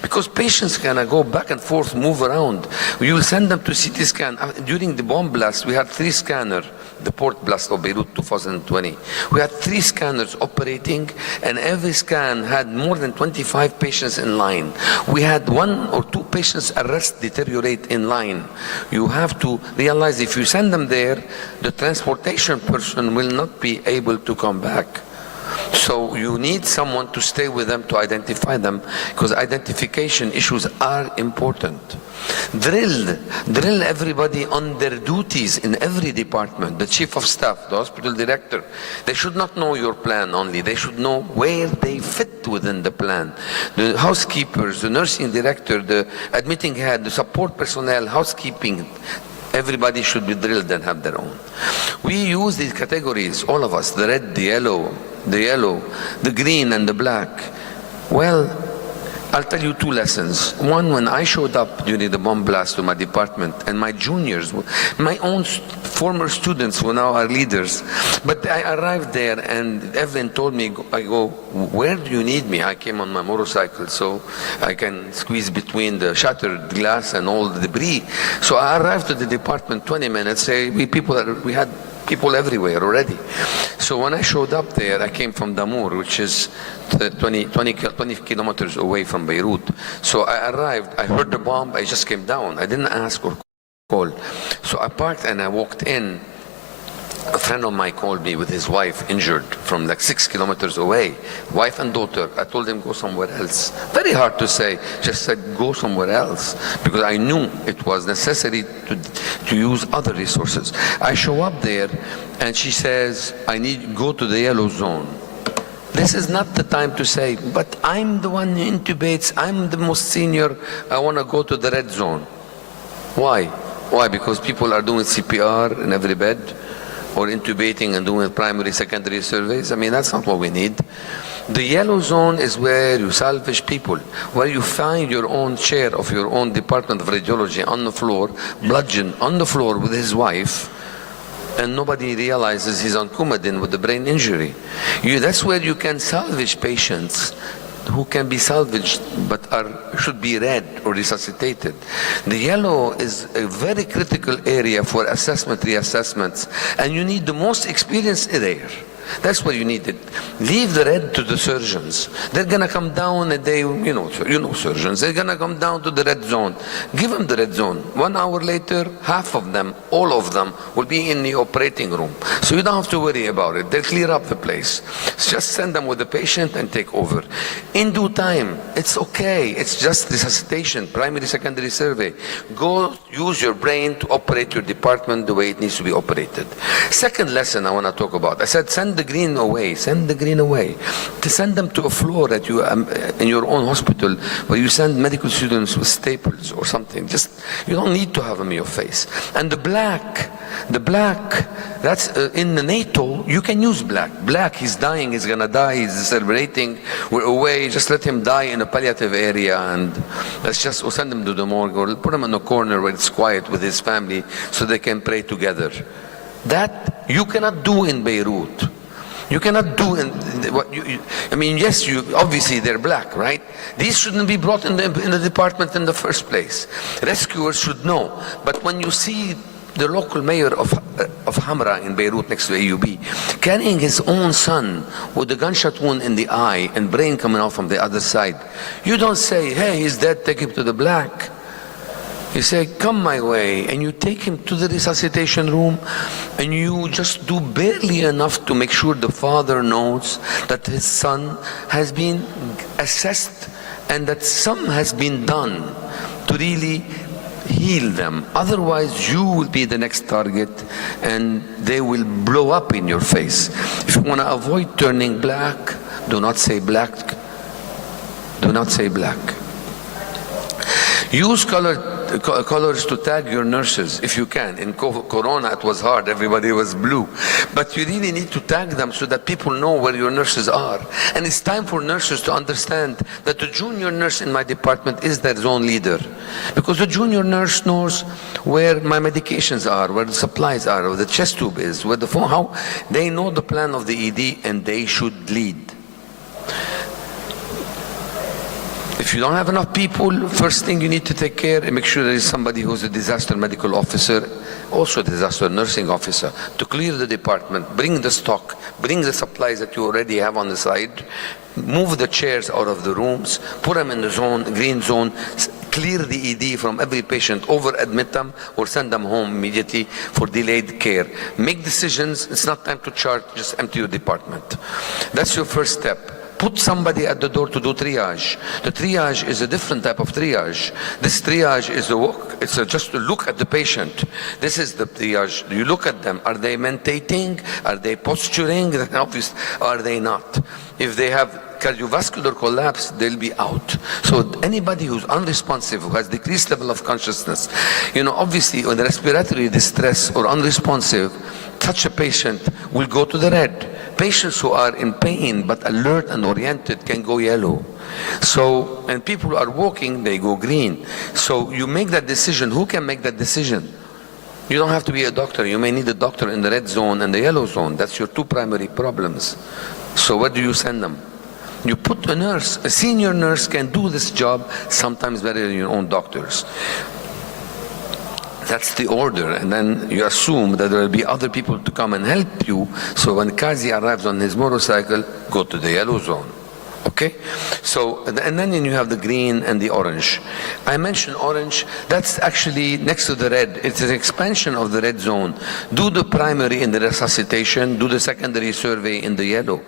Because patients can go back and forth, move around. You will send them to CT scan. During the bomb blast, we had 3 scanners, the port blast of Beirut 2020. We had 3 scanners operating, and every scan had more than 25 patients in line. We had 1 or 2 patients arrest, deteriorate in line. You have to realize if you send them there, the transportation person will not be able to come back. So you need someone to stay with them to identify them, because identification issues are important. Drill everybody on their duties in every department, the chief of staff, the hospital director. They should not know your plan only, they should know where they fit within the plan. The housekeepers, the nursing director, the admitting head, the support personnel, housekeeping, everybody should be drilled and have their own. We use these categories, all of us, the red, the yellow, the green and the black. Well, I'll tell you 2 lessons. One, when I showed up during the bomb blast to my department, and my juniors, my own former students who now are leaders, but I arrived there and Evelyn told me, I go, where do you need me? I came on my motorcycle so I can squeeze between the shattered glass and all the debris. So I arrived to the department 20 minutes, we had people everywhere already. So when I showed up there, I came from Damour, which is 20 kilometers away from Beirut. So I arrived, I heard the bomb, I just came down. I didn't ask or call. So I parked and I walked in. A friend of mine called me with his wife injured from like 6 kilometers away, wife and daughter. I told him go somewhere else. Very hard to say, just said go somewhere else, because I knew it was necessary to use other resources. I show up there and she says, I need go to the yellow zone. This is not the time to say, but I'm the one who intubates, I'm the most senior, I want to go to the red zone. Why? Why? Because people are doing CPR in every bed, or intubating and doing primary, secondary surveys. I mean, that's not what we need. The yellow zone is where you salvage people, where you find your own chair of your own department of radiology on the floor, bludgeoned on the floor with his wife, and nobody realizes he's on Coumadin with a brain injury. That's where you can salvage patients who can be salvaged but should be read or resuscitated. The yellow is a very critical area for assessment, reassessments, and you need the most experience there. That's where you need it. Leave the red to the surgeons. They're gonna come down and you know surgeons, they're gonna come down to the red zone. Give them the red zone. 1 hour later, half of them, all of them, will be in the operating room. So you don't have to worry about it. They'll clear up the place. Just send them with the patient and take over. In due time, it's okay. It's just resuscitation, primary, secondary survey. Go use your brain to operate your department the way it needs to be operated. Second lesson I want to talk about. I said send the green away. Send the green away. To send them to a floor at you in your own hospital where you send medical students with staples or something. Just, you don't need to have them in your face. And the black, that's in the NATO, you can use black. Black, he's dying, he's gonna die, he's celebrating, we're away, just let him die in a palliative area, and let's just send him to the morgue or put him in a corner where it's quiet with his family so they can pray together. That you cannot do in Beirut. You cannot do I mean, yes, obviously they're black, right? These shouldn't be brought in the department in the first place. Rescuers should know. But when you see the local mayor of Hamra in Beirut next to AUB carrying his own son with a gunshot wound in the eye and brain coming out from the other side, you don't say, hey, he's dead, take him to the black. You say, come my way, and you take him to the resuscitation room, and you just do barely enough to make sure the father knows that his son has been assessed and that some has been done to really heal them. Otherwise, you will be the next target, and they will blow up in your face. If you want to avoid turning black, do not say black. Do not say black. Use colors to tag your nurses if you can. In Corona it was hard, everybody was blue. But you really need to tag them so that people know where your nurses are. And it's time for nurses to understand that the junior nurse in my department is their zone leader. Because the junior nurse knows where my medications are, where the supplies are, where the chest tube is, where the phone, how they know the plan of the ED, and they should lead. If you don't have enough people, first thing you need to take care and make sure there is somebody who's a disaster medical officer, also a disaster nursing officer, to clear the department, bring the stock, bring the supplies that you already have on the side, move the chairs out of the rooms, put them in the zone, green zone, clear the ED from every patient, over-admit them or send them home immediately for delayed care. Make decisions. It's not time to chart, just empty your department. That's your first step. Put somebody at the door to do triage. The triage is a different type of triage. This triage is just to look at the patient. This is the triage. You look at them. Are they mentating? Are they posturing? Are they not? If they have cardiovascular collapse, they'll be out. So anybody who's unresponsive, who has decreased level of consciousness, obviously when respiratory distress or unresponsive, such a patient will go to the red. Patients who are in pain but alert and oriented can go yellow. So, and people who are walking, they go green. So you make that decision. Who can make that decision? You don't have to be a doctor. You may need a doctor in the red zone and the yellow zone. That's your two primary problems. So where do you send them? You put a nurse. A senior nurse can do this job sometimes better than your own doctors. That's the order, and then you assume that there will be other people to come and help you. So when Kazi arrives on his motorcycle, go to the yellow zone. Okay? So, and then you have the green and the orange. I mentioned orange. That's actually next to the red. It's an expansion of the red zone. Do the primary in the resuscitation, do the secondary survey in the yellow.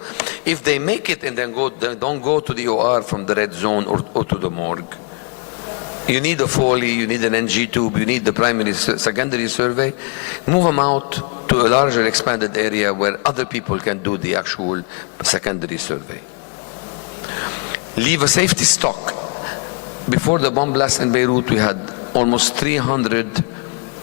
If they make it and then don't go to the OR from the red zone or to the morgue. You need a Foley, you need an NG tube, you need the primary, secondary survey. Move them out to a larger expanded area where other people can do the actual secondary survey. Leave a safety stock. Before the bomb blast in Beirut, we had almost 300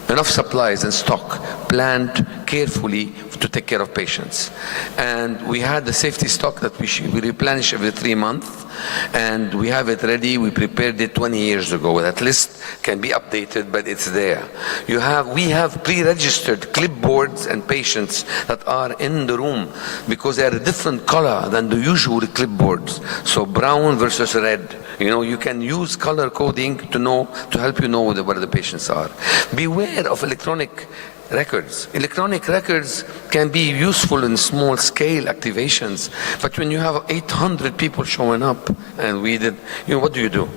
enough supplies and stock planned carefully to take care of patients. And we had the safety stock that we replenish every 3 months, and we have it ready. We prepared it 20 years ago. That list can be updated, but it's there. We have pre-registered clipboards and patients that are in the room because they are a different color than the usual clipboards. So brown versus red. You can use color coding to help you know where the patients are. Beware of electronic records. Electronic records can be useful in small scale activations, but when you have 800 people showing up, and we did, what do?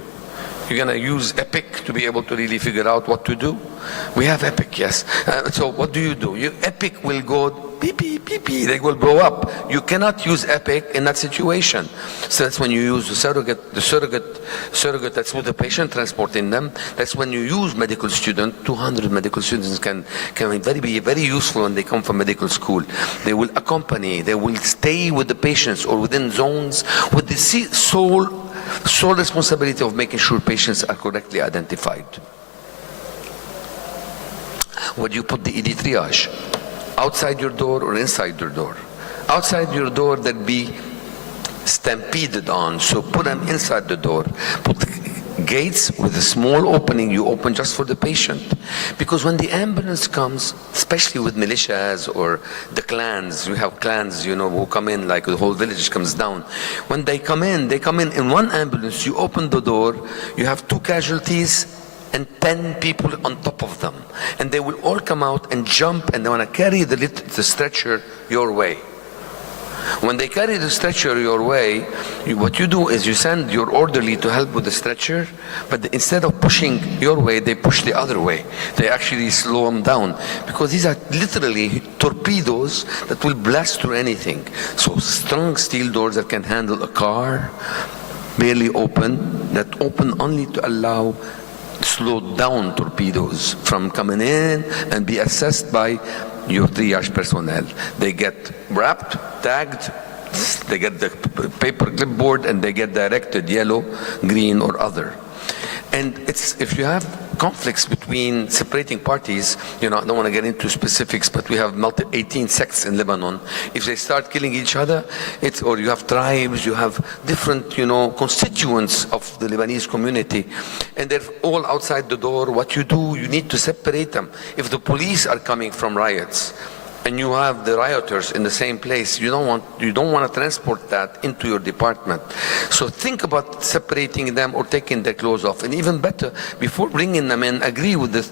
You're going to use Epic to be able to really figure out what to do? We have Epic, yes. So what do? Epic will go beep, beep, beep, beep. They will blow up. You cannot use Epic in that situation. So that's when you use the surrogate that's with the patient transporting them. That's when you use medical students. 200 medical students can be very useful when they come from medical school. They will accompany, they will stay with the patients or within zones with the sole responsibility of making sure patients are correctly identified. Where do you put the ED triage? Outside your door or inside your door? Outside your door, they'd be stampeded on, so put them inside the door. Put the gates with a small opening you open just for the patient. Because when the ambulance comes, especially with militias or the clans, we have clans, who come in, like the whole village comes down. When they come in in one ambulance, you open the door, you have 2 casualties, and 10 people on top of them. And they will all come out and jump, and they want to carry the stretcher your way. When they carry the stretcher your way, what you do is you send your orderly to help with the stretcher, but instead of pushing your way, they push the other way. They actually slow them down, because these are literally torpedoes that will blast through anything. So strong steel doors that can handle a car, barely open, that open only to allow slowed down torpedoes from coming in and be assessed by your triage personnel. They get wrapped, tagged, they get the paper clipboard, and they get directed yellow, green, or other. And if you have conflicts between separating parties, I don't want to get into specifics, but we have 18 sects in Lebanon. If they start killing each other, or you have tribes, you have different, constituents of the Lebanese community, and they're all outside the door. What you do, you need to separate them. If the police are coming from riots, and you have the rioters in the same place, you don't want to transport that into your department. So think about separating them or taking their clothes off. And even better, before bringing them in, agree with the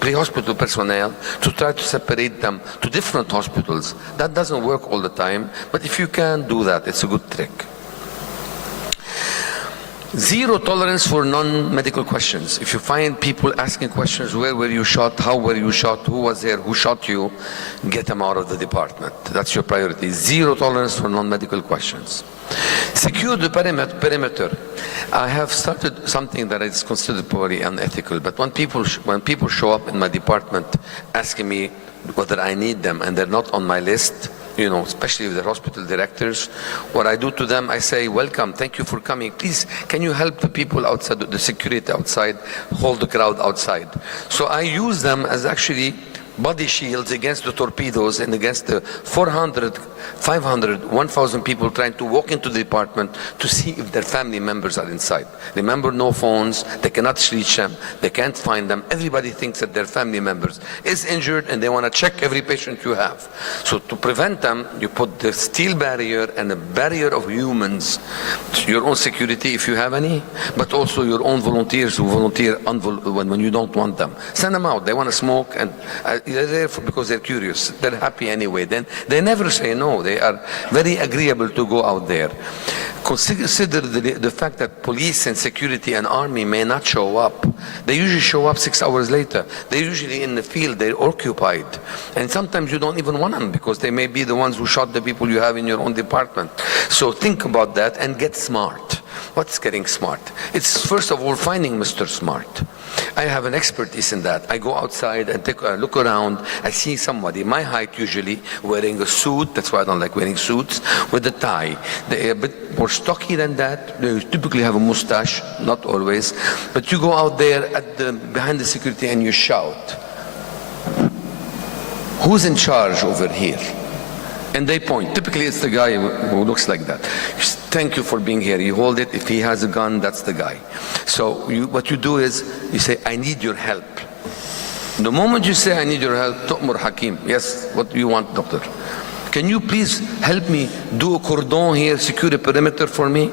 pre-hospital personnel to try to separate them to different hospitals. That doesn't work all the time, but if you can do that, it's a good trick. Zero tolerance for non-medical questions. If you find people asking questions, where were you shot, how were you shot, who was there, who shot you, get them out of the department. That's your priority. Zero tolerance for non-medical questions. Secure the perimeter. I have started something that is considered probably unethical, but when people show up in my department asking me whether I need them and they're not on my list, especially with the hospital directors, what I do to them, I say, welcome, thank you for coming. Please, can you help the people outside, the security outside, hold the crowd outside? So I use them as actually body shields against the torpedoes and against the 400, 500, 1,000 people trying to walk into the department to see if their family members are inside. Remember, no phones, they cannot reach them, they can't find them. Everybody thinks that their family members is injured and they want to check every patient you have. So to prevent them, you put the steel barrier and a barrier of humans, your own security if you have any, but also your own volunteers who volunteer when you don't want them. Send them out, they want to smoke, and they're there because they're curious. They're happy anyway. Then they never say no. They are very agreeable to go out there. Consider the fact that police and security and army may not show up. They usually show up 6 hours later. They're usually in the field. They're occupied. And sometimes you don't even want them because they may be the ones who shot the people you have in your own department. So think about that and get smart. What's getting smart? It's first of all finding Mr. Smart. I have an expertise in that. I go outside and take a look around. I see somebody, my height usually, wearing a suit. That's why I don't like wearing suits, with a tie. They're a bit more stocky than that. They typically have a mustache, not always. But you go out there behind the security and you shout, who's in charge over here? And they point. Typically it's the guy who looks like that. Thank you for being here. You hold it. If he has a gun, that's the guy. So what you do is you say, I need your help. The moment you say, I need your help, Tu'mur Hakim. Yes, what do you want, doctor? Can you please help me do a cordon here, secure a perimeter for me?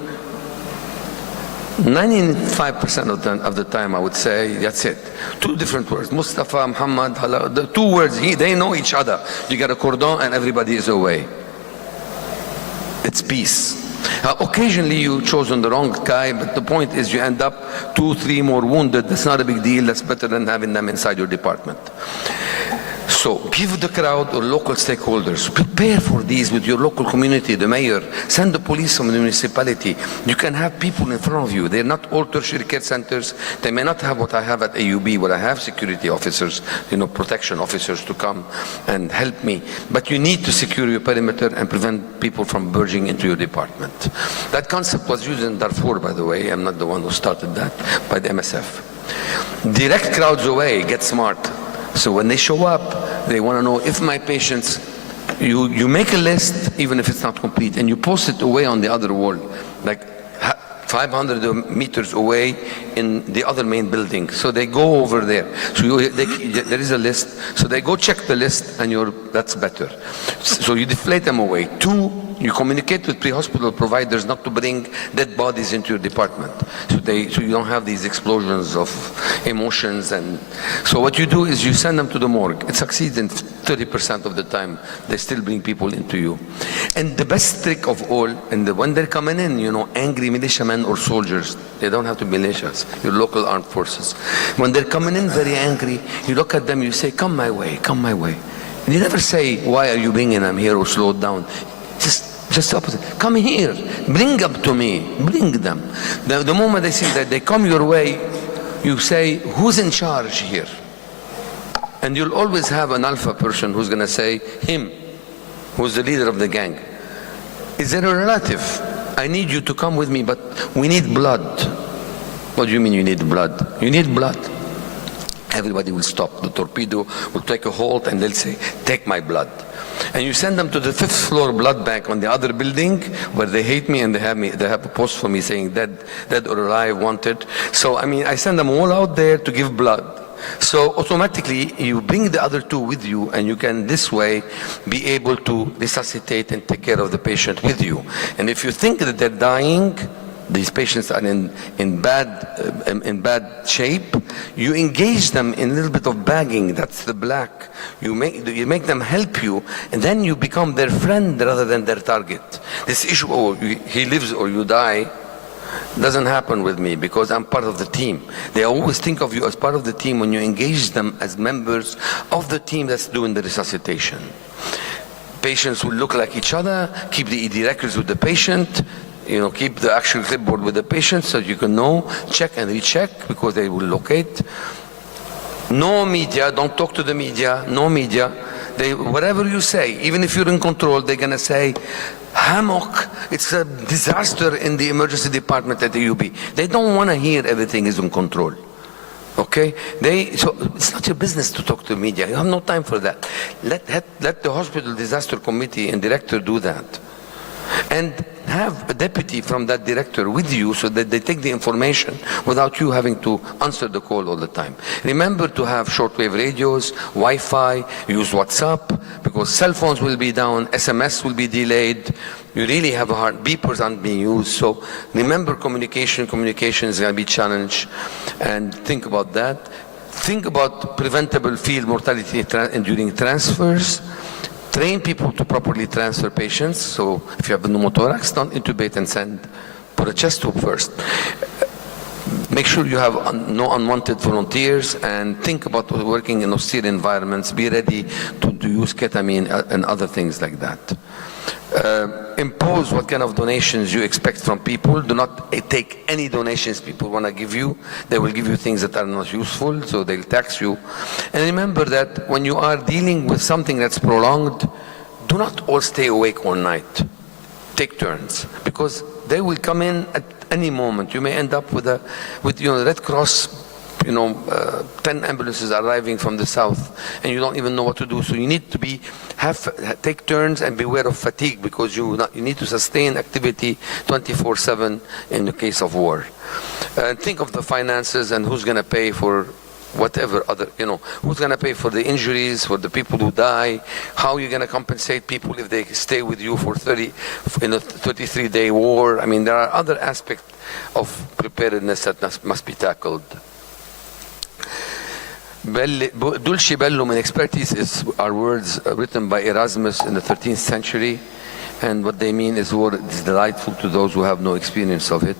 95% of the time I would say, that's it. Two different words, Mustafa, Muhammad, the two words, they know each other. You get a cordon and everybody is away. It's peace. Occasionally you chosen the wrong guy, but the point is you end up 2, 3 more wounded. That's not a big deal. That's better than having them inside your department. So give the crowd or local stakeholders, prepare for these with your local community, the mayor, send the police from the municipality. You can have people in front of you. They're not all tertiary care centers. They may not have what I have at AUB, where I have security officers, protection officers to come and help me. But you need to secure your perimeter and prevent people from burging into your department. That concept was used in Darfur, by the way. I'm not the one who started that, by the MSF. Direct crowds away, get smart. So when they show up, they want to know if my patients, you make a list, even if it's not complete, and you post it away on the other wall, like 500 meters away in the other main building. So they go over there. So there is a list. So they go check the list, and that's better. So you deflate them away. 2, you communicate with pre-hospital providers not to bring dead bodies into your department. So you don't have these explosions of emotions. And so what you do is you send them to the morgue. It succeeds in 30% of the time. They still bring people into you. And the best trick of all, when they're coming in, angry militiamen or soldiers, they don't have to be militias, your local armed forces. When they're coming in very angry, you look at them, you say, come my way, come my way. And you never say, why are you bringing them here, or slow down. Just the opposite. Come here, bring them to me, bring them. The moment they see that they come your way, you say, who's in charge here? And you'll always have an alpha person who's going to say, him, who's the leader of the gang. Is there a relative? I need you to come with me, but we need blood. What do you mean you need blood? You need blood. Everybody will stop. The torpedo will take a halt and they'll say, take my blood. And you send them to the 5th floor blood bank on the other building where they hate me and they have a post for me saying dead or alive, wanted. So I send them all out there to give blood. So automatically you bring the other 2 with you, and you can this way be able to resuscitate and take care of the patient with you. And if you think that they're dying, these patients are in bad shape, you engage them in a little bit of bagging. That's the black. You make them help you, and then you become their friend rather than their target. This issue, he lives or you die, doesn't happen with me because I'm part of the team. They always think of you as part of the team when you engage them as members of the team that's doing the resuscitation. Patients will look like each other, keep the ED records with the patient, keep the actual clipboard with the patient so you can know, check and recheck because they will locate. No media, don't talk to the media, no media. Whatever you say, even if you're in control, they're going to say, Hammock, it's a disaster in the emergency department at the UB. They don't want to hear everything is in control. Okay? So it's not your business to talk to the media. You have no time for that. Let the hospital disaster committee and director do that. And have a deputy from that director with you so that they take the information without you having to answer the call all the time. Remember to have shortwave radios, Wi-Fi, use WhatsApp, because cell phones will be down, SMS will be delayed. You really have a hard, beepers aren't being used. So remember communication is going to be challenged, and think about that. Think about preventable field mortality during transfers. Train people to properly transfer patients. So if you have a pneumothorax, don't intubate and send. Put a chest tube first. Make sure you have no unwanted volunteers, and think about working in austere environments. Be ready to use ketamine and other things like that. Impose what kind of donations you expect from people. Do not take any donations people want to give you. They will give you things that are not useful, so they'll tax you. And remember that when you are dealing with something that's prolonged, do not all stay awake all night. Take turns, because they will come in at any moment. You may end up with Red Cross, 10 ambulances arriving from the south, and you don't even know what to do. So you need to take turns and beware of fatigue, because you need to sustain activity 24/7 in the case of war. Think of the finances and who's going to pay for whatever other, who's going to pay for the injuries, for the people who die, how you're going to compensate people if they stay with you for 33-day war. There are other aspects of preparedness that must be tackled. Dulci bellum in expertise are words written by Erasmus in the 13th century. And what they mean is what is delightful to those who have no experience of it.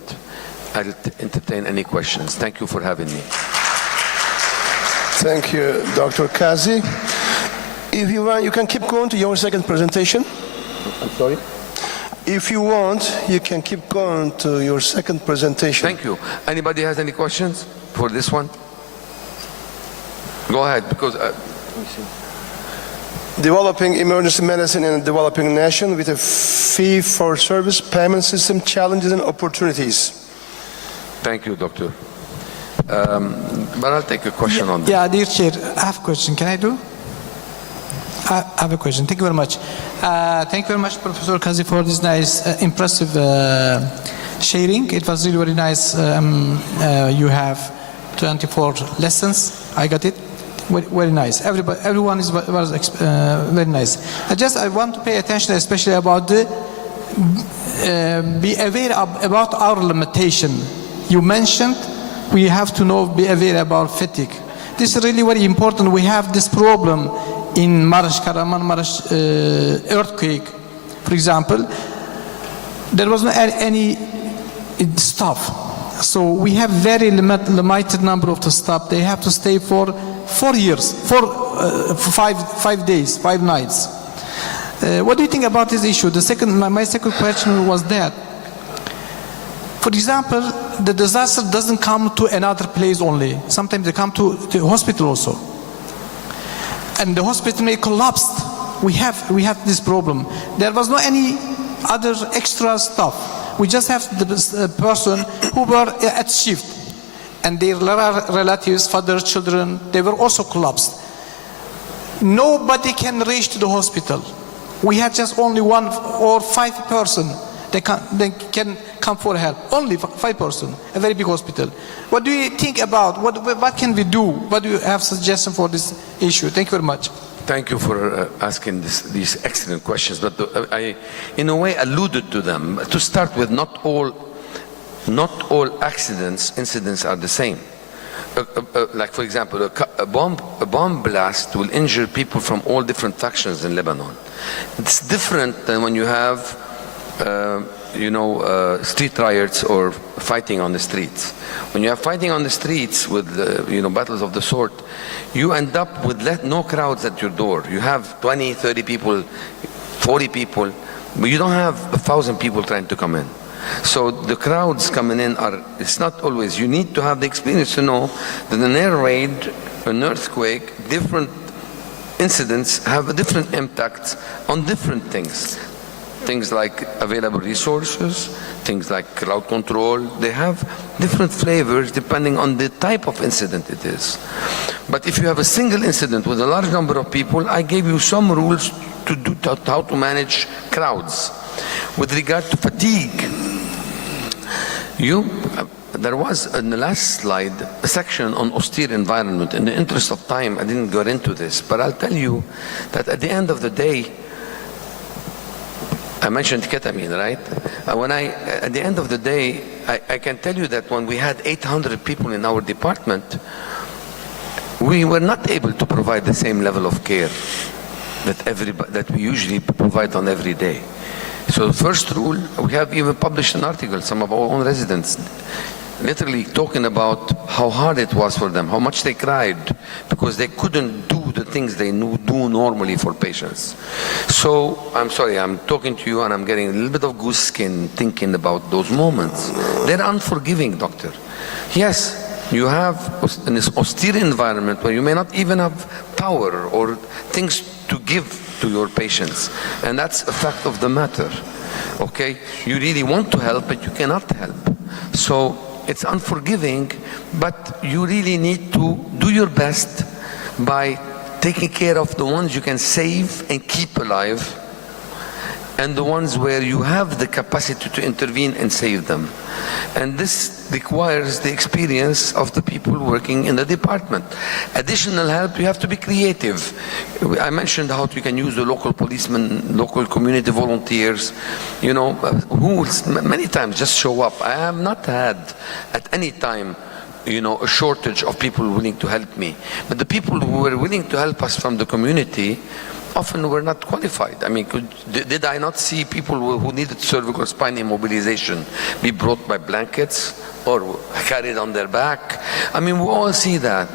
I'll entertain any questions. Thank you for having me. Thank you, Dr. Kazi. If you want, you can keep going to your second presentation. I'm sorry? If you want, you can keep going to your second presentation. Thank you. Anybody has any questions for this one? Go ahead, because... let me see. Developing emergency medicine in a developing nation with a fee-for-service payment system, challenges and opportunities. Thank you, Doctor. But I'll take a question on this. Yeah, dear Chair, I have a question. Can I do? I have a question. Thank you very much. Thank you very much, Professor Kazi, for this nice, impressive sharing. It was really very nice. You have 24 lessons. I got it. Very nice. Everyone was very nice. I want to pay attention, especially about the be aware about our limitation. You mentioned we have to be aware about fatigue. This is really very important. We have this problem in Kahramanmaraş earthquake, for example. There was no any staff, so we have very limited number of the staff. They have to stay for 4 years, for 5 days, 5 nights. What do you think about this issue? My second question was that, for example, the disaster doesn't come to another place only. Sometimes they come to the hospital also, and the hospital may collapse. We have this problem. There was no any other extra stuff. We just have the person who were at shift, and their relatives, father, children, they were also collapsed. Nobody can reach to the hospital. We had just only 1 or 5 person. They can come for help. Only 5 person. A very big hospital. What do you think about? What can we do? What do you have suggestion for this issue? Thank you very much. Thank you for asking these excellent questions. But I, in a way, alluded to them. To start with, not all incidents are the same. Like, for example, a bomb blast will injure people from all different factions in Lebanon. It's different than when you have, street riots or fighting on the streets. When you have fighting on the streets with, battles of the sort, you end up with no crowds at your door. You have 20, 30 people, 40 people, but you don't have 1,000 people trying to come in. So the crowds coming in it's not always, you need to have the experience to know that an air raid, an earthquake, different incidents have a different impact on different things. Things like available resources, things like crowd control, they have different flavors depending on the type of incident it is. But if you have a single incident with a large number of people, I gave you some rules how to manage crowds. With regard to fatigue, there was in the last slide a section on austere environment. In the interest of time, I didn't go into this, but I'll tell you that at the end of the day, I mentioned ketamine, right? At the end of the day, I can tell you that when we had 800 people in our department, we were not able to provide the same level of care that we usually provide on every day. So the first rule, we have even published an article, some of our own residents, literally talking about how hard it was for them, how much they cried, because they couldn't do the things they do normally for patients. So, I'm sorry, I'm talking to you and I'm getting a little bit of goose skin thinking about those moments. They're unforgiving, doctor. Yes, you have in this austere environment where you may not even have power or things to give to your patients, and that's a fact of the matter. Okay, you really want to help, but you cannot help. So it's unforgiving, but you really need to do your best by taking care of the ones you can save and keep alive, and the ones where you have the capacity to intervene and save them. And this requires the experience of the people working in the department. Additional help, you have to be creative. I mentioned how you can use the local policemen, local community volunteers, who many times just show up. I have not had at any time a shortage of people willing to help me. But the people who were willing to help us from the community often were not qualified. I mean, did I not see people who needed cervical spine immobilization be brought by blankets or carried on their back? I mean, we all see that.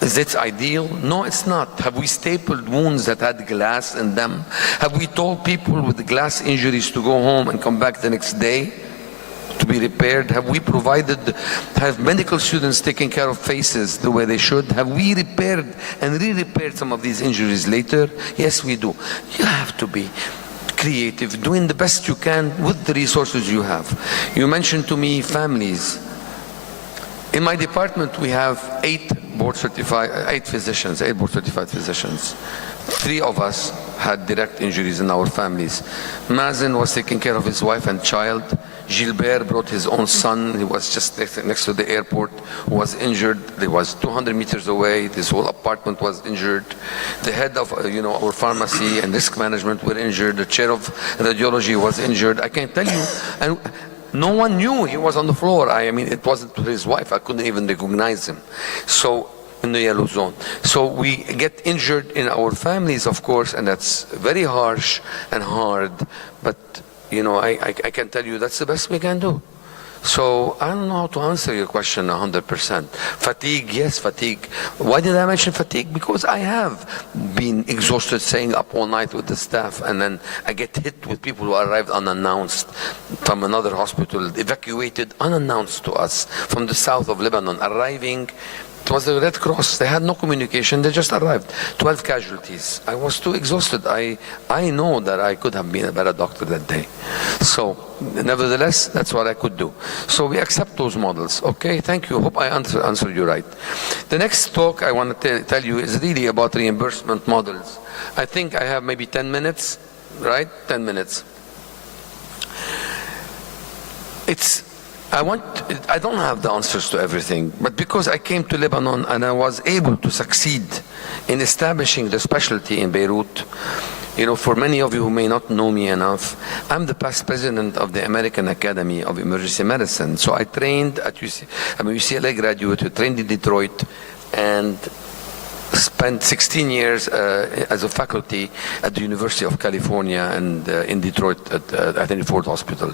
Is it ideal? No, it's not. Have we stapled wounds that had glass in them? Have we told people with glass injuries to go home and come back the next day to be repaired? Have we have medical students taken care of faces the way they should? Have we repaired and re-repaired some of these injuries later? Yes, we do. You have to be creative, doing the best you can with the resources you have. You mentioned to me families. In my department, we have 8 board-certified physicians. 3 of us had direct injuries in our families. Mazen was taking care of his wife and child. Gilbert brought his own son. He was just next to the airport, who was injured. He was 200 meters away. His whole apartment was injured. The head of our pharmacy and risk management were injured. The chair of radiology was injured. I can tell you, and no one knew he was on the floor. I mean, it wasn't his wife. I couldn't even recognize him. So, in the yellow zone. So we get injured in our families, of course, and that's very harsh and hard. But, I can tell you that's the best we can do. So I don't know how to answer your question 100%. Fatigue, yes, fatigue. Why did I mention fatigue? Because I have been exhausted staying up all night with the staff, and then I get hit with people who arrived unannounced from another hospital, evacuated unannounced to us from the south of Lebanon, arriving. It was the Red Cross. They had no communication. They just arrived. 12 casualties. I was too exhausted. I know that I could have been a better doctor that day. So, nevertheless, that's what I could do. So we accept those models. Okay, thank you. Hope I answered you right. The next talk I want to tell you is really about reimbursement models. I think I have maybe 10 minutes, right? 10 minutes. I don't have the answers to everything, but because I came to Lebanon and I was able to succeed in establishing the specialty in Beirut, for many of you who may not know me enough, I'm the past president of the American Academy of Emergency Medicine. So I trained at I'm a UCLA graduate who trained in Detroit and spent 16 years as a faculty at the University of California and in Detroit at Henry Ford Hospital.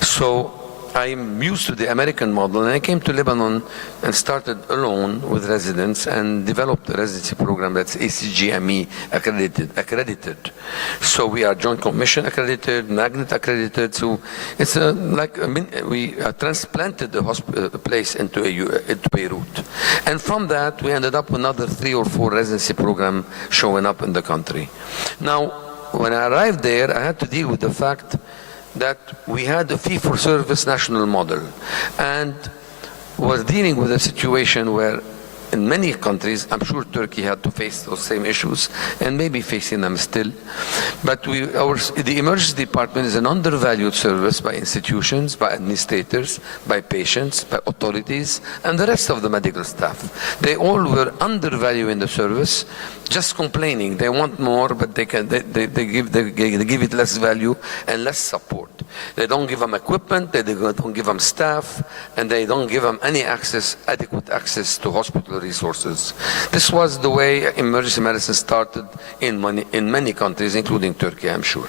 So I'm used to the American model, and I came to Lebanon and started alone with residents and developed a residency program that's ACGME accredited. So we are Joint Commission accredited, Magnet accredited. So it's we transplanted the place into Beirut. And from that, we ended up with another 3 or 4 residency programs showing up in the country. Now, when I arrived there, I had to deal with the fact that we had a fee-for-service national model and was dealing with a situation where in many countries, I'm sure Turkey had to face those same issues and maybe facing them still, but the emergency department is an undervalued service by institutions, by administrators, by patients, by authorities, and the rest of the medical staff. They all were undervaluing the service, just complaining. They want more, but they give it less value and less support. They don't give them equipment, they don't give them staff, and they don't give them any adequate access to hospital resources. This was the way emergency medicine started in many countries, including Turkey, I'm sure.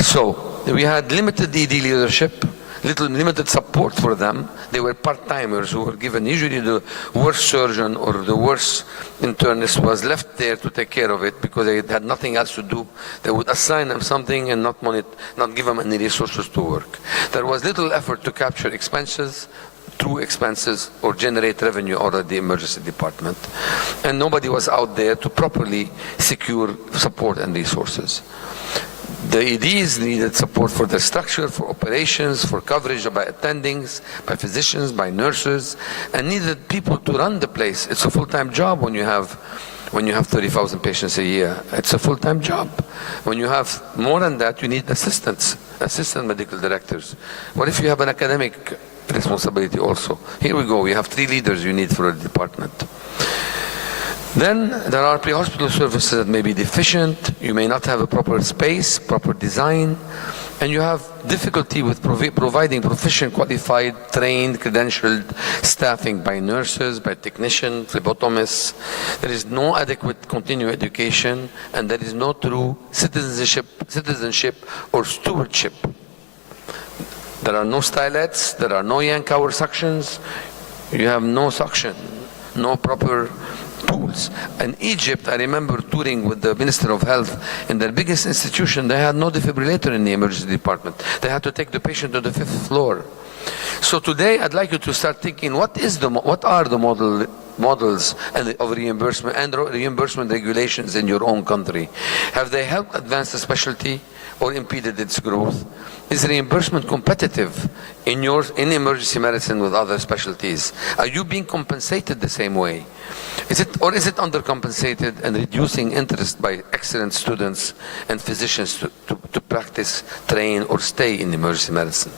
So we had limited ED leadership, limited support for them. They were part-timers who were given, usually the worst surgeon or the worst internist was left there to take care of it because they had nothing else to do. They would assign them something and not give them any resources to work. There was little effort to capture expenses, true expenses, or generate revenue out of the emergency department. And nobody was out there to properly secure support and resources. The EDs needed support for the structure, for operations, for coverage by attendings, by physicians, by nurses, and needed people to run the place. It's a full-time job when you have 30,000 patients a year. It's a full-time job. When you have more than that, you need assistant medical directors. What if you have an academic responsibility also? Here we go. We have 3 leaders you need for a department. Then there are pre-hospital services that may be deficient. You may not have a proper space, proper design. and you have difficulty with providing proficient, qualified, trained, credentialed staffing by nurses, by technicians, phlebotomists. There is no adequate continuing education, and there is no true citizenship or stewardship. There are no stylets, there are no yank hour suctions, you have no suction, no proper tools. In Egypt, I remember touring with the Minister of Health in their biggest institution. They had no defibrillator in the emergency department. They had to take the patient to the 5th floor. So today, I'd like you to start thinking, what are the models of reimbursement and reimbursement regulations in your own country? Have they helped advance the specialty or impeded its growth? Is reimbursement competitive in emergency medicine with other specialties? Are you being compensated the same way? Is it undercompensated and reducing interest by excellent students and physicians to practice, train, or stay in emergency medicine?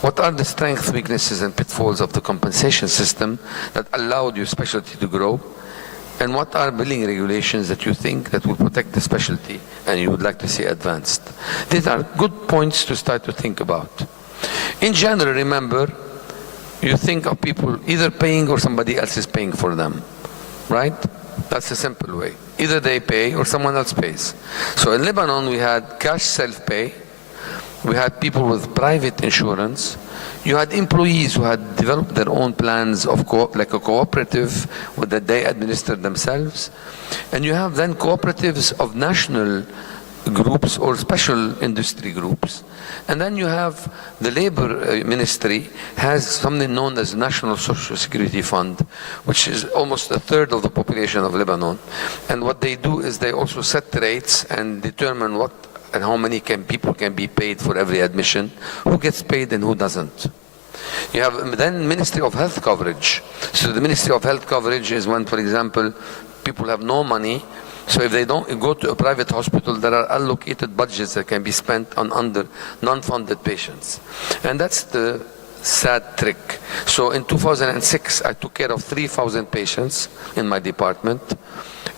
What are the strengths, weaknesses, and pitfalls of the compensation system that allowed your specialty to grow? And what are billing regulations that you think that will protect the specialty and you would like to see advanced? These are good points to start to think about. In general, remember, you think of people either paying or somebody else is paying for them, right? That's a simple way. Either they pay or someone else pays. So in Lebanon, we had cash self-pay. We had people with private insurance. You had employees who had developed their own plans of like a cooperative that they administered themselves. And you have then cooperatives of national groups or special industry groups. And then you have the labor ministry has something known as National Social Security Fund, which is almost a third of the population of Lebanon. And what they do is they also set rates and determine what and how many people can be paid for every admission, who gets paid and who doesn't. You have then Ministry of Health coverage. So the Ministry of Health coverage is when, for example, people have no money. So if they don't go to a private hospital, there are allocated budgets that can be spent on non-funded patients. And that's the sad trick. So in 2006, I took care of 3,000 patients in my department,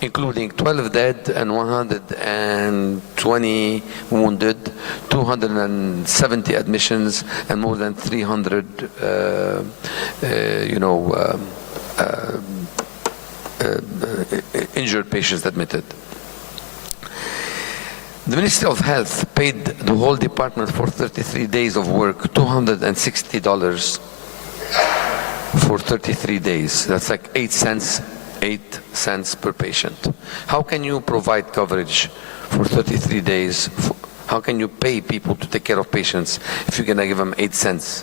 including 12 dead and 120 wounded, 270 admissions, and more than 300, injured patients admitted. The Ministry of Health paid the whole department for 33 days of work, $260 for 33 days. That's like 8 cents per patient. How can you provide coverage for 33 days? How can you pay people to take care of patients if you're going to give them 8 cents?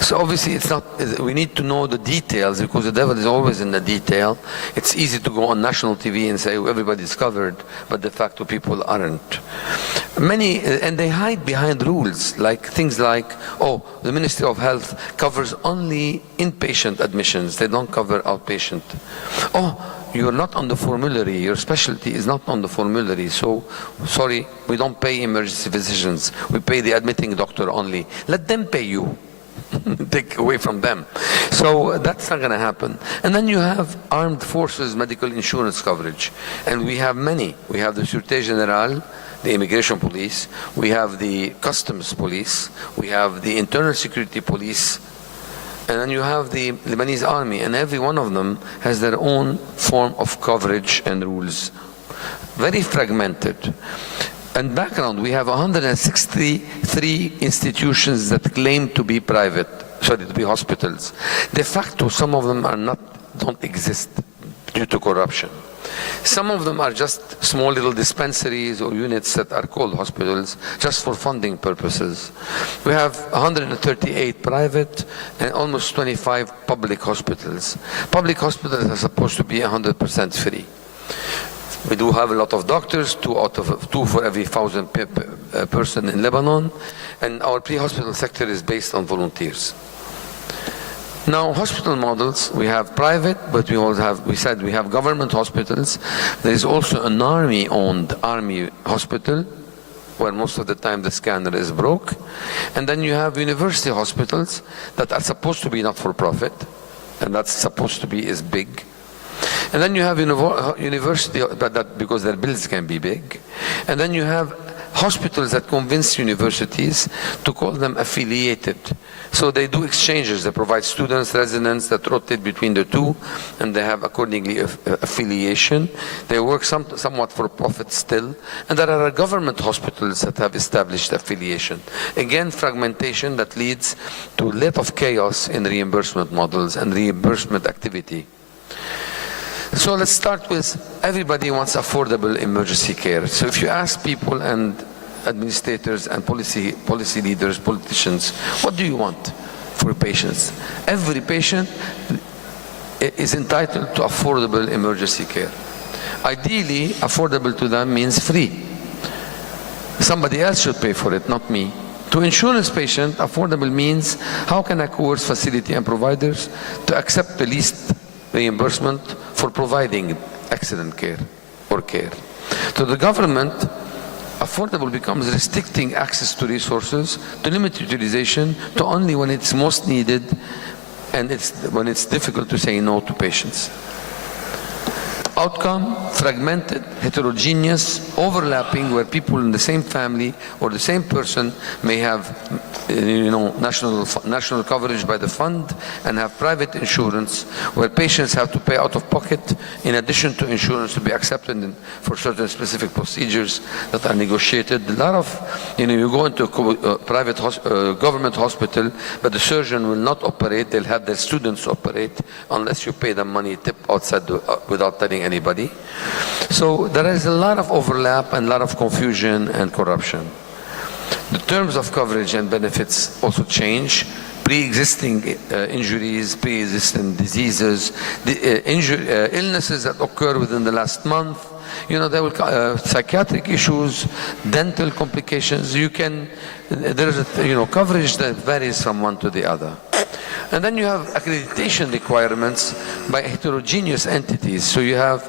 So obviously it's not, we need to know the details because the devil is always in the detail. It's easy to go on national TV and say, oh, everybody's covered, but de facto people aren't. Many, and they hide behind rules, like things like, oh, the Ministry of Health covers only inpatient admissions. They don't cover outpatient. Oh, you're not on the formulary. Your specialty is not on the formulary. So, sorry, we don't pay emergency physicians. We pay the admitting doctor only. Let them pay you. Take away from them. So that's not going to happen. And then you have armed forces medical insurance coverage. And we have many. We have the Sûreté Générale, the immigration police. We have the customs police. We have the internal security police. And then you have the Lebanese army. And every one of them has their own form of coverage and rules. Very fragmented. And background, we have 163 institutions that claim to be to be hospitals. De facto, some of them don't exist due to corruption. Some of them are just small little dispensaries or units that are called hospitals just for funding purposes. We have 138 private and almost 25 public hospitals. Public hospitals are supposed to be 100% free. We do have a lot of doctors, two for every 1,000 person in Lebanon, and our pre-hospital sector is based on volunteers. Now, hospital models, we have private, but we have government hospitals. There is also an army-owned army hospital, where most of the time the scanner is broke. And then you have university hospitals that are supposed to be not-for-profit, and that's supposed to be big. And then you have university, because their bills can be big. And then you have hospitals that convince universities to call them affiliated. So they do exchanges. They provide students, residents that rotate between the two, and they have accordingly affiliation. They work somewhat for profit still. And there are government hospitals that have established affiliation. Again, fragmentation that leads to a lot of chaos in reimbursement models and reimbursement activity. So let's start with everybody wants affordable emergency care. So if you ask people and administrators and policy leaders, politicians, what do you want for patients? Every patient is entitled to affordable emergency care. Ideally, affordable to them means free. Somebody else should pay for it, not me. To insurance patient, affordable means how can I coerce facility and providers to accept the least reimbursement for providing excellent care or care. To the government, affordable becomes restricting access to resources, to limit utilization, to only when it's most needed and when it's difficult to say no to patients. Outcome, fragmented, heterogeneous, overlapping, where people in the same family or the same person may have national coverage by the fund and have private insurance, where patients have to pay out of pocket in addition to insurance to be accepted for certain specific procedures that are negotiated. A lot of, you go into a private government hospital, but the surgeon will not operate, they'll have their students operate unless you pay them money tip outside without telling anybody. So there is a lot of overlap and a lot of confusion and corruption. The terms of coverage and benefits also change. Pre-existing injuries, pre-existing diseases, illnesses that occur within the last month, there will psychiatric issues, dental complications. There's coverage that varies from one to the other. And then you have accreditation requirements by heterogeneous entities. So you have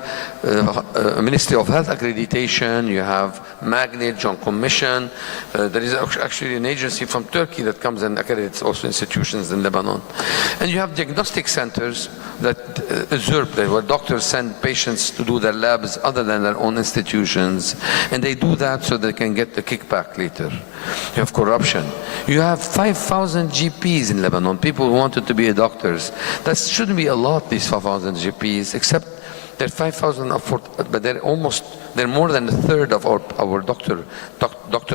a Ministry of Health accreditation, you have Magnet, John Commission. There is actually an agency from Turkey that comes and accredits also institutions in Lebanon. And you have diagnostic centers that usurp that, where doctors send patients to do their labs other than their own institutions. And they do that so they can get the kickback later. You have corruption. You have 5,000 GPs in Lebanon, people who wanted to be doctors. That shouldn't be a lot, these 5,000 GPs, except they're 5,000, but they're more than a third of our doctor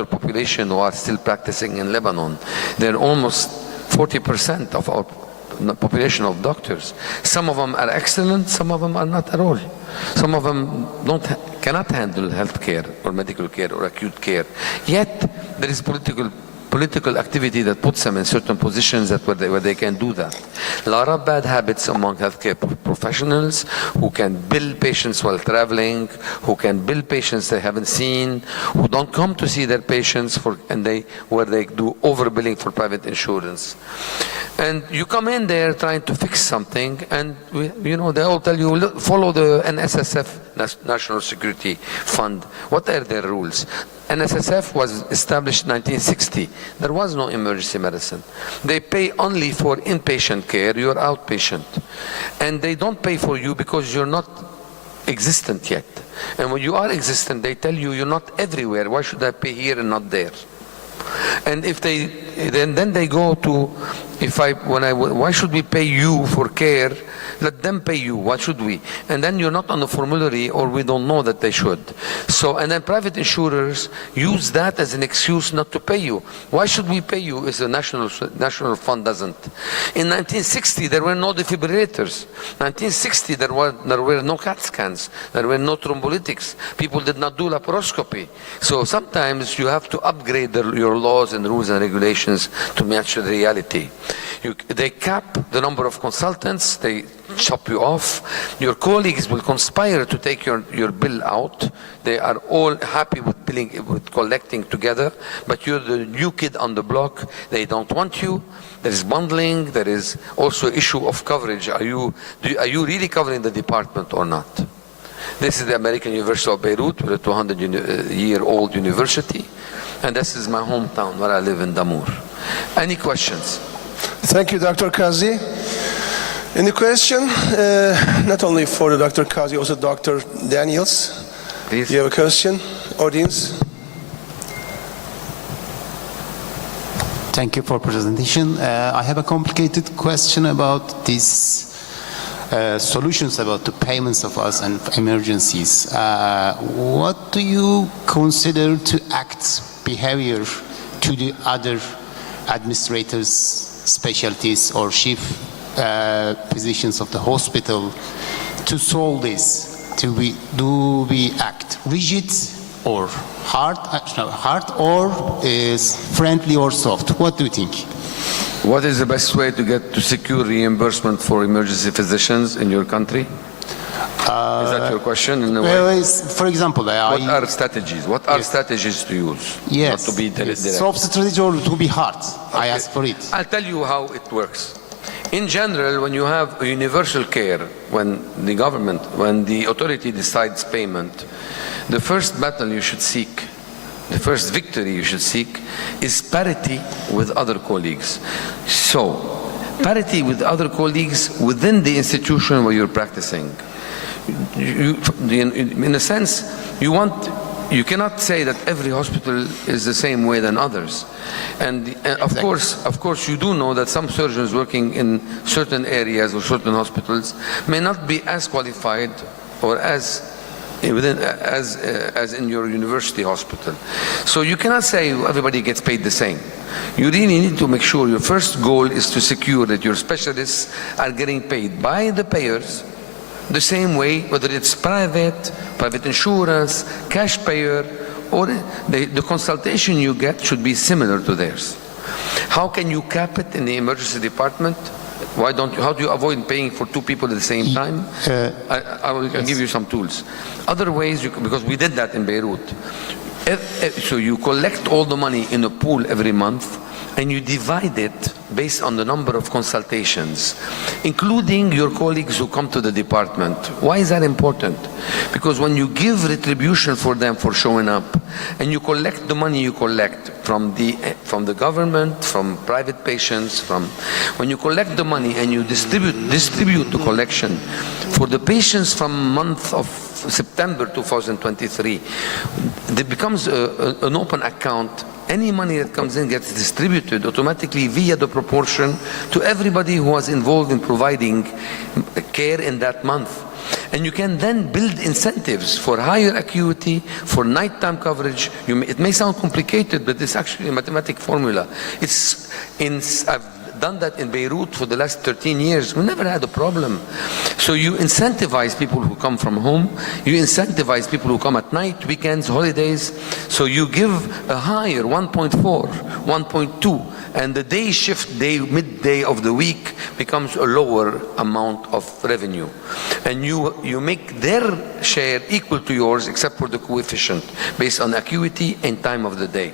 population who are still practicing in Lebanon. They're almost 40% of our population of doctors. Some of them are excellent, some of them are not at all. Some of them cannot handle health care or medical care or acute care. Yet there is political activity that puts them in certain positions where they can do that. A lot of bad habits among healthcare professionals who can bill patients while traveling, who can bill patients they haven't seen, who don't come to see their patients where they do overbilling for private insurance. And you come in there trying to fix something, and they all tell you, follow the NSSF, National Security Fund. What are their rules? NSSF was established in 1960. There was no emergency medicine. They pay only for inpatient care, you're outpatient. And they don't pay for you because you're not existent yet. And when you are existent, they tell you you're not everywhere. Why should I pay here and not there? And if then they go to, why should we pay you for care? Let them pay you. Why should we? And then you're not on the formulary, or we don't know that they should. So, and then private insurers use that as an excuse not to pay you. Why should we pay you if the national fund doesn't? In 1960, there were no defibrillators. 1960, there were no CAT scans. There were no thrombolytics. People did not do laparoscopy. So sometimes you have to upgrade your laws and rules and regulations to match the reality. They cap the number of consultants, they chop you off. Your colleagues will conspire to take your bill out. They are all happy with collecting together, but you're the new kid on the block. They don't want you. There is bundling. There is also issue of coverage. Are you really covering the department or not? This is the American University of Beirut, we're a 200-year-old university. And this is my hometown where I live in Damour. Any questions? Thank you, Dr. Kazi. Any question? Not only for Dr. Kazi, also Dr. Daniels. Please. You have a question, audience? Thank you for presentation. I have a complicated question about these solutions about the payments of us and emergencies. What do you consider to act behavior to the other administrators, specialties, or chief physicians of the hospital to solve this? Do we act rigid or hard or is friendly or soft? What do you think? What is the best way to get to secure reimbursement for emergency physicians in your country? Is that your question in a way? Well, for example, what are strategies? What are strategies to use? Yes. Not to be direct. Soft strategy or to be hard? Okay. I ask for it. I'll tell you how it works. In general, when you have a universal care, when the government, when the authority decides payment, the first battle you should seek, the first victory you should seek, is parity with other colleagues. So, parity with other colleagues within the institution where you're practicing. In a sense, you cannot say that every hospital is the same way than others. And of course, you do know that some surgeons working in certain areas or certain hospitals may not be as qualified or as in your university hospital. So you cannot say everybody gets paid the same. You really need to make sure your first goal is to secure that your specialists are getting paid by the payers the same way, whether it's private insurance, cash payer, or the consultation you get should be similar to theirs. How can you cap it in the emergency department? How do you avoid paying for two people at the same time? I will give you some tools. Other ways, because we did that in Beirut. So you collect all the money in a pool every month, and you divide it based on the number of consultations, including your colleagues who come to the department. Why is that important? Because when you give retribution for them for showing up, and you collect the money you collect from the government, from private patients, when you collect the money and you distribute the collection for the patients from month of September 2023, it becomes an open account. Any money that comes in gets distributed automatically via the proportion to everybody who was involved in providing care in that month. And you can then build incentives for higher acuity, for nighttime coverage. It may sound complicated, but it's actually a mathematic formula. I've done that in Beirut for the last 13 years. We never had a problem. So you incentivize people who come from home. You incentivize people who come at night, weekends, holidays. So you give a higher 1.4, 1.2, and the day shift, midday of the week becomes a lower amount of revenue. And you make their share equal to yours except for the coefficient based on acuity and time of the day.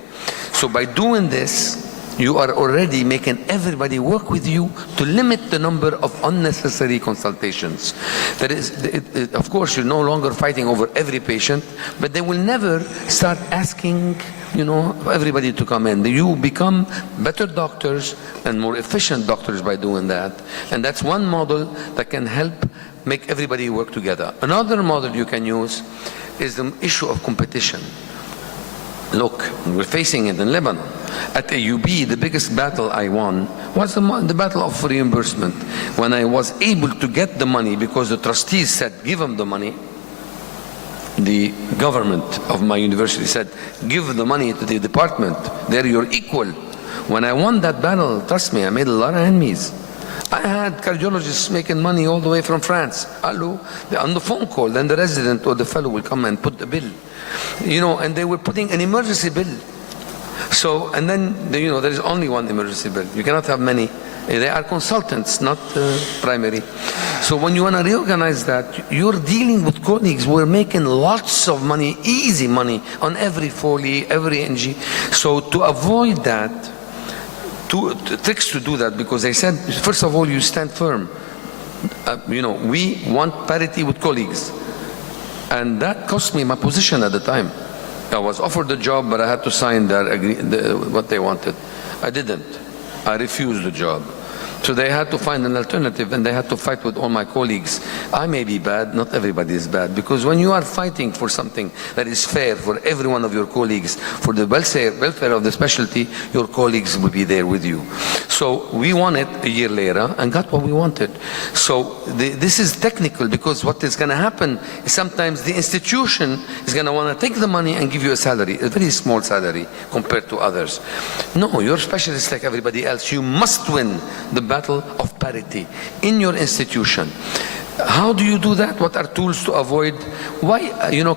So by doing this, you are already making everybody work with you to limit the number of unnecessary consultations. That is, of course, you're no longer fighting over every patient, but they will never start asking, everybody to come in. You become better doctors and more efficient doctors by doing that. And that's one model that can help make everybody work together. Another model you can use is the issue of competition. Look, we're facing it in Lebanon. At AUB, the biggest battle I won was the battle of reimbursement. When I was able to get the money because the trustees said, give them the money, the government of my university said, give the money to the department, they're your equal. When I won that battle, trust me, I made a lot of enemies. I had cardiologists making money all the way from France. Hello, on the phone call, then the resident or the fellow will come and put the bill. And they were putting an emergency bill. So, and then, there is only one emergency bill. You cannot have many. They are consultants, not primary. So when you want to reorganize that, you're dealing with colleagues who are making lots of money, easy money, on every Foley, every NG. So to avoid that, tricks to do that, because they said, first of all, you stand firm. We want parity with colleagues. And that cost me my position at the time. I was offered the job, but I had to sign what they wanted. I didn't. I refused the job. So they had to find an alternative, and they had to fight with all my colleagues. I may be bad, not everybody is bad, because when you are fighting for something that is fair for every one of your colleagues, for the welfare of the specialty, your colleagues will be there with you. So we won it a year later and got what we wanted. So this is technical, because what is going to happen is sometimes the institution is going to want to take the money and give you a salary, a very small salary compared to others. No, you're specialists like everybody else. You must win the battle of parity in your institution. How do you do that? What are tools to avoid? Why,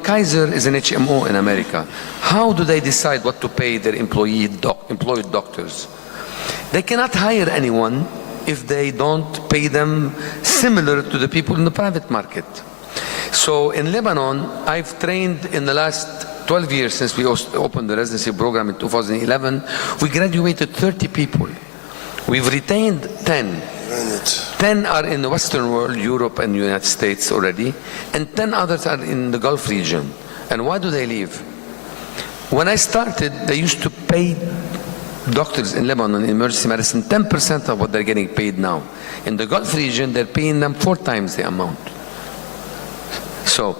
Kaiser is an HMO in America. How do they decide what to pay their employed doctors? They cannot hire anyone if they don't pay them similar to the people in the private market. So in Lebanon, I've trained in the last 12 years since we opened the residency program in 2011, we graduated 30 people. We've retained 10. 10 are in the Western world, Europe and United States already, and 10 others are in the Gulf region. And why do they leave? When I started, they used to pay doctors in Lebanon in emergency medicine 10% of what they're getting paid now. In the Gulf region, they're paying them 4 times the amount. So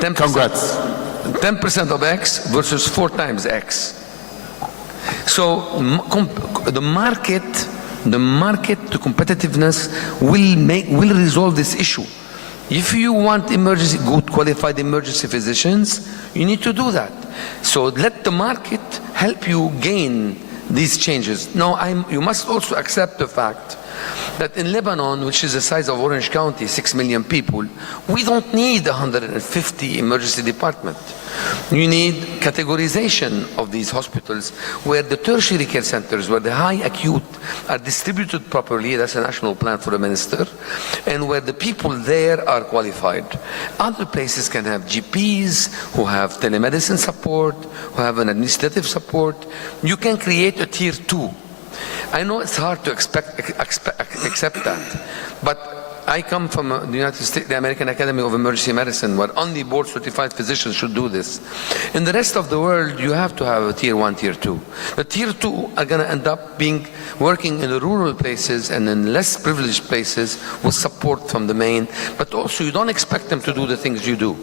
10%, congrats. 10% of X versus 4 times X. So the market, the competitiveness will resolve this issue. If you want good qualified emergency physicians, you need to do that. So let the market help you gain these changes. Now, you must also accept the fact that in Lebanon, which is the size of Orange County, 6 million people, we don't need 150 emergency department. You need categorization of these hospitals where the tertiary care centers, where the high acute are distributed properly, that's a national plan for the minister, and where the people there are qualified. Other places can have GPs who have telemedicine support, who have an administrative support. You can create a tier 2. I know it's hard to accept that, but I come from the United States, the American Academy of Emergency Medicine, where only board certified physicians should do this. In the rest of the world, you have to have a tier 1, tier 2. The tier 2 are going to end up working in the rural places and in less privileged places with support from the main, but also you don't expect them to do the things you do.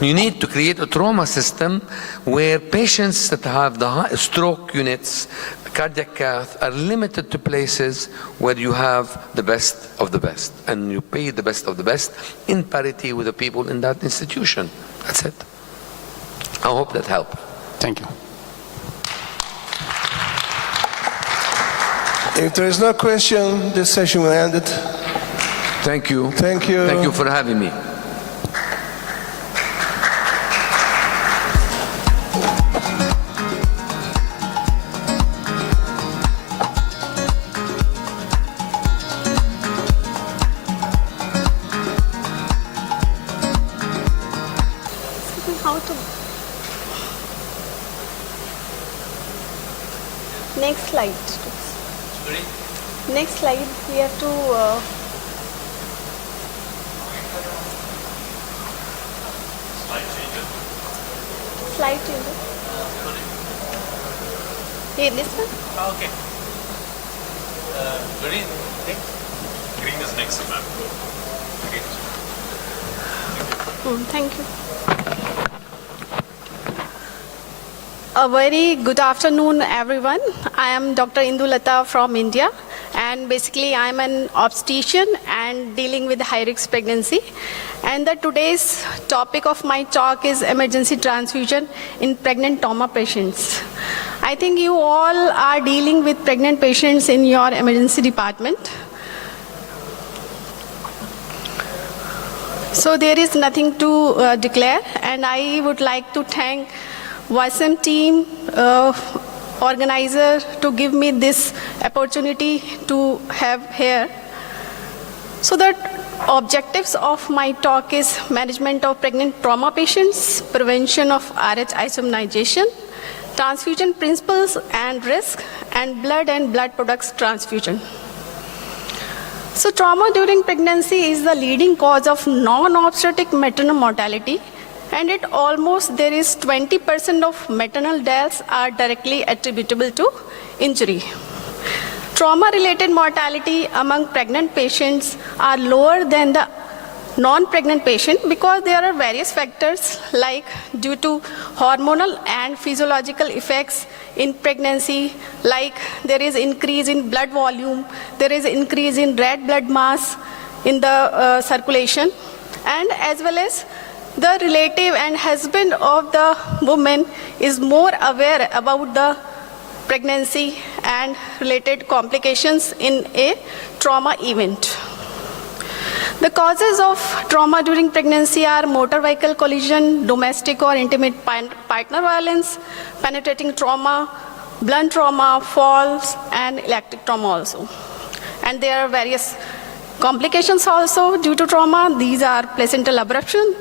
You need to create a trauma system where patients that have the stroke units, cardiac cath, are limited to places where you have the best of the best, and you pay the best of the best in parity with the people in that institution. That's it. I hope that helped. Thank you. If there is no question, this session will end it. Thank you. Thank you. Thank you for having me. Next slide. Sorry? Next slide, we have to slide changer. Here, this one? Okay. Green. Green is next, ma'am. Okay. Thank you. A very good afternoon, everyone. I am Dr. Indulata from India, and basically I am an obstetrician and dealing with high-risk pregnancy. And today's topic of my talk is emergency transfusion in pregnant trauma patients. I think you all are dealing with pregnant patients in your emergency department. So there is nothing to declare, and I would like to thank YSM team, organizer, to give me this opportunity to have here. So the objectives of my talk is management of pregnant trauma patients, prevention of RH isomerization, transfusion principles and risk, and blood products transfusion. So trauma during pregnancy is the leading cause of non-obstetric maternal mortality, and there is 20% of maternal deaths are directly attributable to injury. Trauma-related mortality among pregnant patients are lower than the non-pregnant patient because there are various factors like due to hormonal and physiological effects in pregnancy, like there is increase in blood volume, there is increase in red blood mass in the circulation, and as well as the relative and husband of the woman is more aware about the pregnancy and related complications in a trauma event. The causes of trauma during pregnancy are motor vehicle collision, domestic or intimate partner violence, penetrating trauma, blunt trauma, falls, and electric trauma also. And there are various complications also due to trauma. These are placental abruption,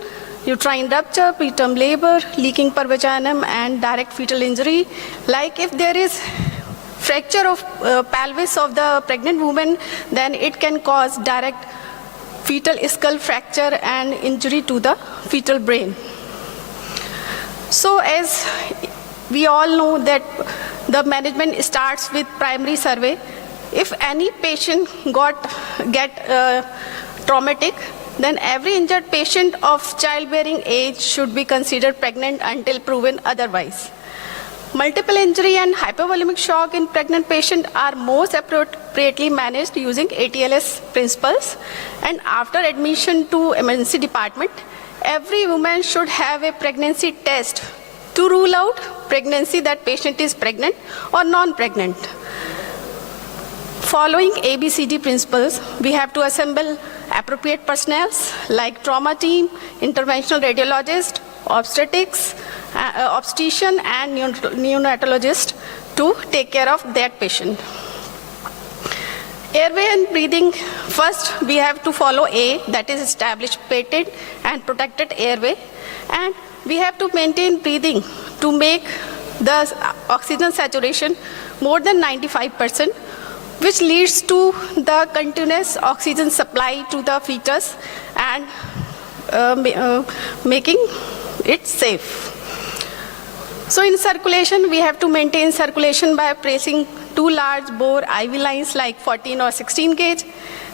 uterine rupture, preterm labor, leaking per vaginum, and direct fetal injury. Like if there is fracture of pelvis of the pregnant woman, then it can cause direct fetal skull fracture and injury to the fetal brain. So as we all know that the management starts with primary survey. If any patient get traumatic, then every injured patient of childbearing age should be considered pregnant until proven otherwise. Multiple injury and hypovolemic shock in pregnant patients are most appropriately managed using ATLS principles. And after admission to emergency department, every woman should have a pregnancy test to rule out pregnancy that patient is pregnant or non-pregnant. Following ABCD principles, we have to assemble appropriate personnel like trauma team, interventional radiologist, obstetrics, obstetrician, and neonatologist to take care of that patient. Airway and breathing, first we have to follow A, that is established patent and protected airway, and we have to maintain breathing to make the oxygen saturation more than 95%, which leads to the continuous oxygen supply to the fetus and making it safe. So in circulation, we have to maintain circulation by placing 2 large bore IV lines like 14 or 16 gauge,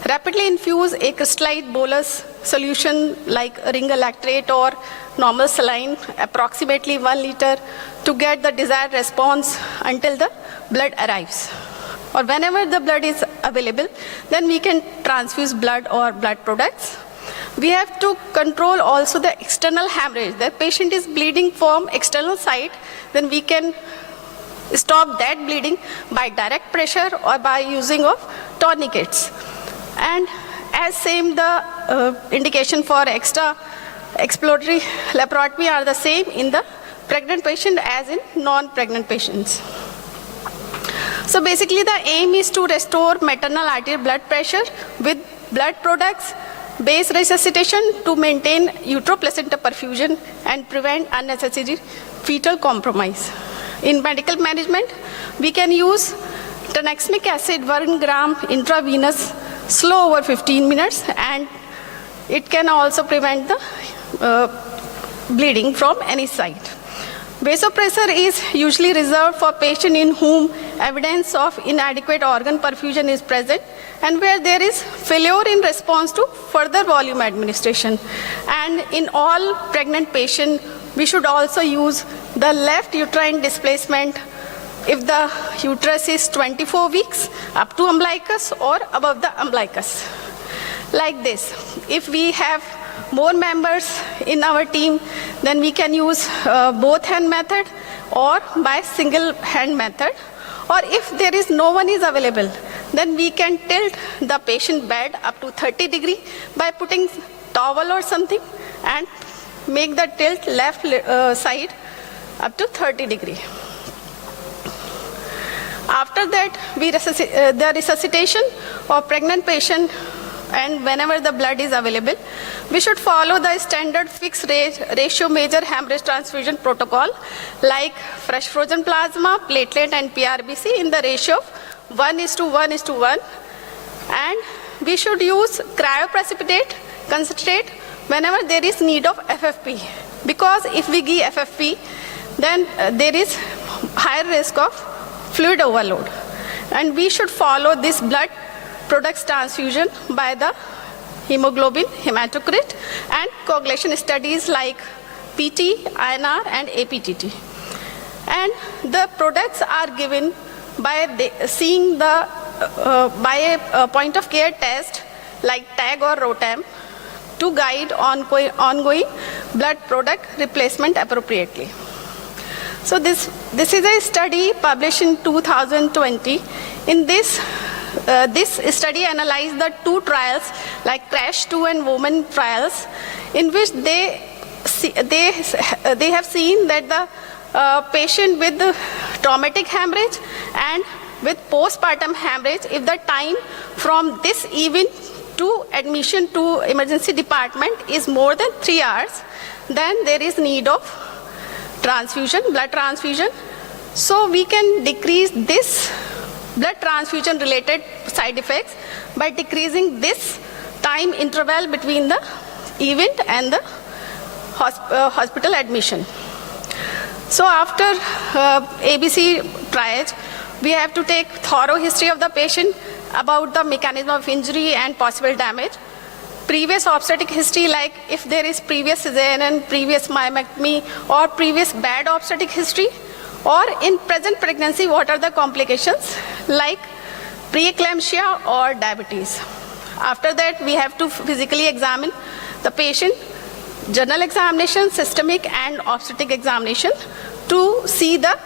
rapidly infuse a crystallized bolus solution like ringer lactate or normal saline, approximately 1 liter, to get the desired response until the blood arrives. Or whenever the blood is available, then we can transfuse blood or blood products. We have to control also the external hemorrhage. The patient is bleeding from external side, then we can stop that bleeding by direct pressure or by using of tourniquets. And as same, the indication for extra exploratory laparotomy are the same in the pregnant patient as in non-pregnant patients. So basically the aim is to restore maternal arterial blood pressure with blood products, base resuscitation to maintain uteroplacenta perfusion and prevent unnecessary fetal compromise. In medical management, we can use tranexamic acid 1 gram intravenous slow over 15 minutes, and it can also prevent the bleeding from any side. Vasopressor is usually reserved for patients in whom evidence of inadequate organ perfusion is present and where there is failure in response to further volume administration. And in all pregnant patients, we should also use the left uterine displacement if the uterus is 24 weeks up to umbilicus or above the umbilicus. Like this. If we have more members in our team, then we can use both hand method or by single hand method. Or if there is no one is available, then we can tilt the patient bed up to 30 degree by putting towel or something and make the tilt left side up to 30 degree. After that, the resuscitation of pregnant patient, and whenever the blood is available, we should follow the standard fixed ratio major hemorrhage transfusion protocol like fresh frozen plasma, platelet and PRBC in the ratio of 1:1:1. And we should use cryoprecipitate concentrate whenever there is need of FFP. Because if we give FFP, then there is higher risk of fluid overload. And we should follow this blood products transfusion by the hemoglobin, hematocrit, and coagulation studies like PT, INR, and APTT. And the products are given by seeing the by a point of care test like TAG or ROTAM to guide ongoing blood product replacement appropriately. So this is a study published in 2020. In this study analyzed the two trials like CRASH 2 and WOMAN trials, in which they have seen that the patient with the traumatic hemorrhage and with postpartum hemorrhage, if the time from this event to admission to emergency department is more than 3 hours, then there is need of transfusion, blood transfusion. So we can decrease this blood transfusion related side effects by decreasing this time interval between the event and the hospital admission. So after ABC triage, we have to take thorough history of the patient about the mechanism of injury and possible damage. Previous obstetric history, like if there is previous cesarean, previous myomectomy, or previous bad obstetric history, or in present pregnancy, what are the complications like preeclampsia or diabetes. After that, we have to physically examine the patient, general examination, systemic and obstetric examination to see the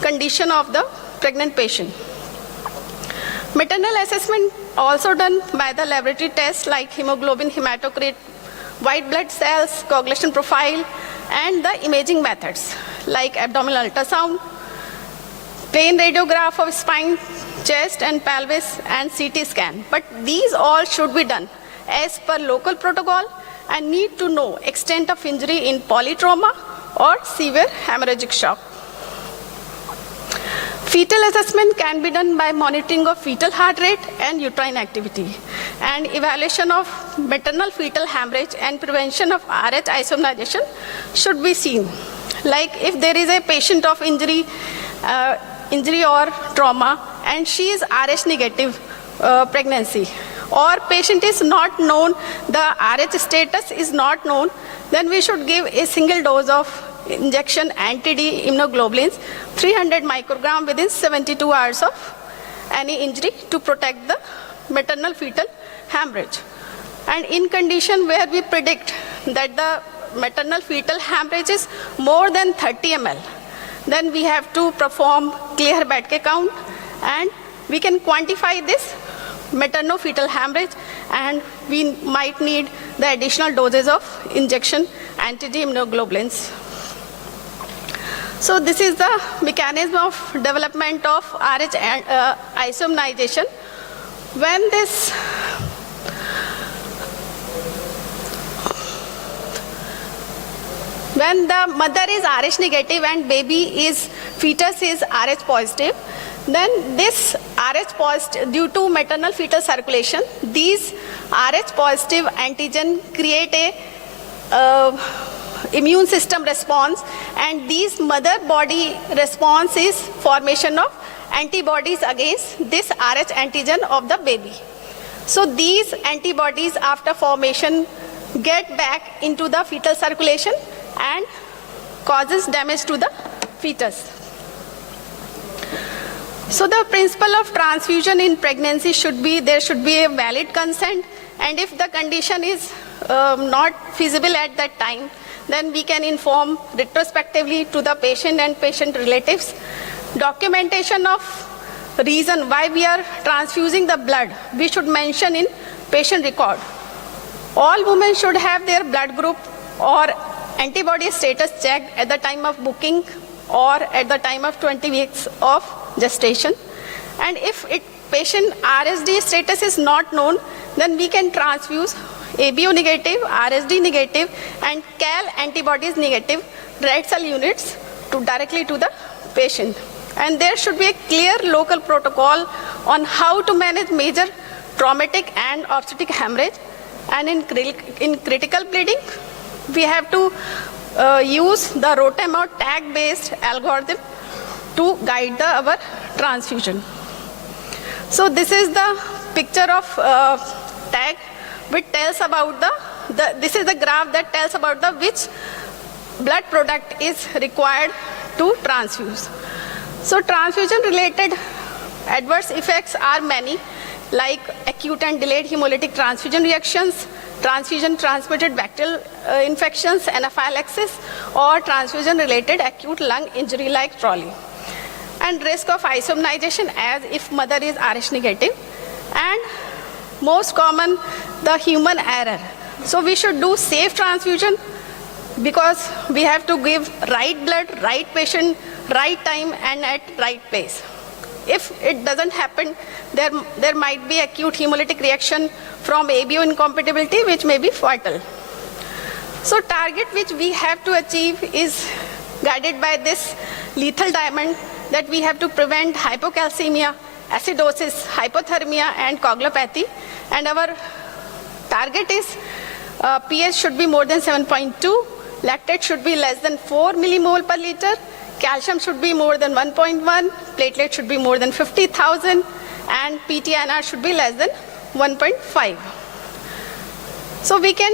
condition of the pregnant patient. Maternal assessment also done by the laboratory tests like hemoglobin, hematocrit, white blood cells, coagulation profile, and the imaging methods like abdominal ultrasound, plain radiograph of spine, chest and pelvis, and CT scan. But these all should be done as per local protocol and need to know extent of injury in polytrauma or severe hemorrhagic shock. Fetal assessment can be done by monitoring of fetal heart rate and uterine activity, and evaluation of maternal fetal hemorrhage and prevention of RH isomerization should be seen. Like if there is a patient of injury or trauma and she is RH negative pregnancy, or patient is not known, the RH status is not known, then we should give a single dose of injection anti-D immunoglobulins 300 microgram within 72 hours of any injury to protect the maternal fetal hemorrhage. And in condition where we predict that the maternal fetal hemorrhage is more than 30 ml, then we have to perform clear Bedke count, and we can quantify this maternal-fetal hemorrhage, and we might need the additional doses of injection anti-D immunoglobulins. So this is the mechanism of development of RH isomerization. When the mother is RH negative and fetus is RH positive, then this RH positive, due to maternal fetal circulation, these RH positive antigen create a immune system response, and these mother body response is formation of antibodies against this RH antigen of the baby. So these antibodies after formation get back into the fetal circulation and causes damage to the fetus. So the principle of transfusion in pregnancy should be, there should be a valid consent, and if the condition is not feasible at that time, then we can inform retrospectively to the patient and patient relatives. Documentation of reason why we are transfusing the blood, we should mention in patient record. All women should have their blood group or antibody status checked at the time of booking or at the time of 20 weeks of gestation. And if patient RSD status is not known, then we can transfuse ABO negative, RSD negative, and CAL antibodies negative red cell units directly to the patient. And there should be a clear local protocol on how to manage major traumatic and obstetric hemorrhage. And in critical bleeding, we have to use the ROTAM or tag-based algorithm to guide our transfusion. So this is the picture of tag which tells about this is the graph that tells about which blood product is required to transfuse. So transfusion related adverse effects are many, like acute and delayed hemolytic transfusion reactions, transfusion transmitted bacterial infections, anaphylaxis, or transfusion related acute lung injury like trolley. And risk of isomnization as if mother is Rh negative, and most common, the human error. So we should do safe transfusion because we have to give right blood, right patient, right time and at right place. If it doesn't happen, there might be acute hemolytic reaction from ABO incompatibility which may be fatal. So target which we have to achieve is guided by this lethal diamond, that we have to prevent hypocalcemia, acidosis, hypothermia and coagulopathy, and our target is pH should be more than 7.2, lactate should be less than 4 millimole per liter, calcium should be more than 1.1, platelet should be more than 50,000, and PTNR should be less than 1.5. So we can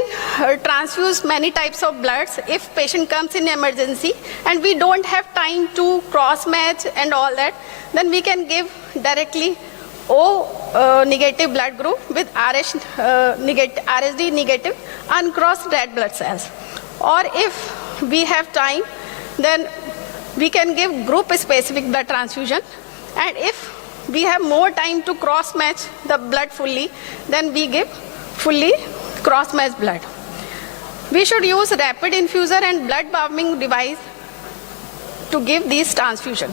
transfuse many types of bloods if patient comes in emergency and we don't have time to cross match and all that, then we can give directly O negative blood group with RSD negative uncrossed red blood cells. Or if we have time, then we can give group specific blood transfusion, and if we have more time to cross match the blood fully, then we give fully cross match blood. We should use rapid infuser and blood bombing device to give these transfusion.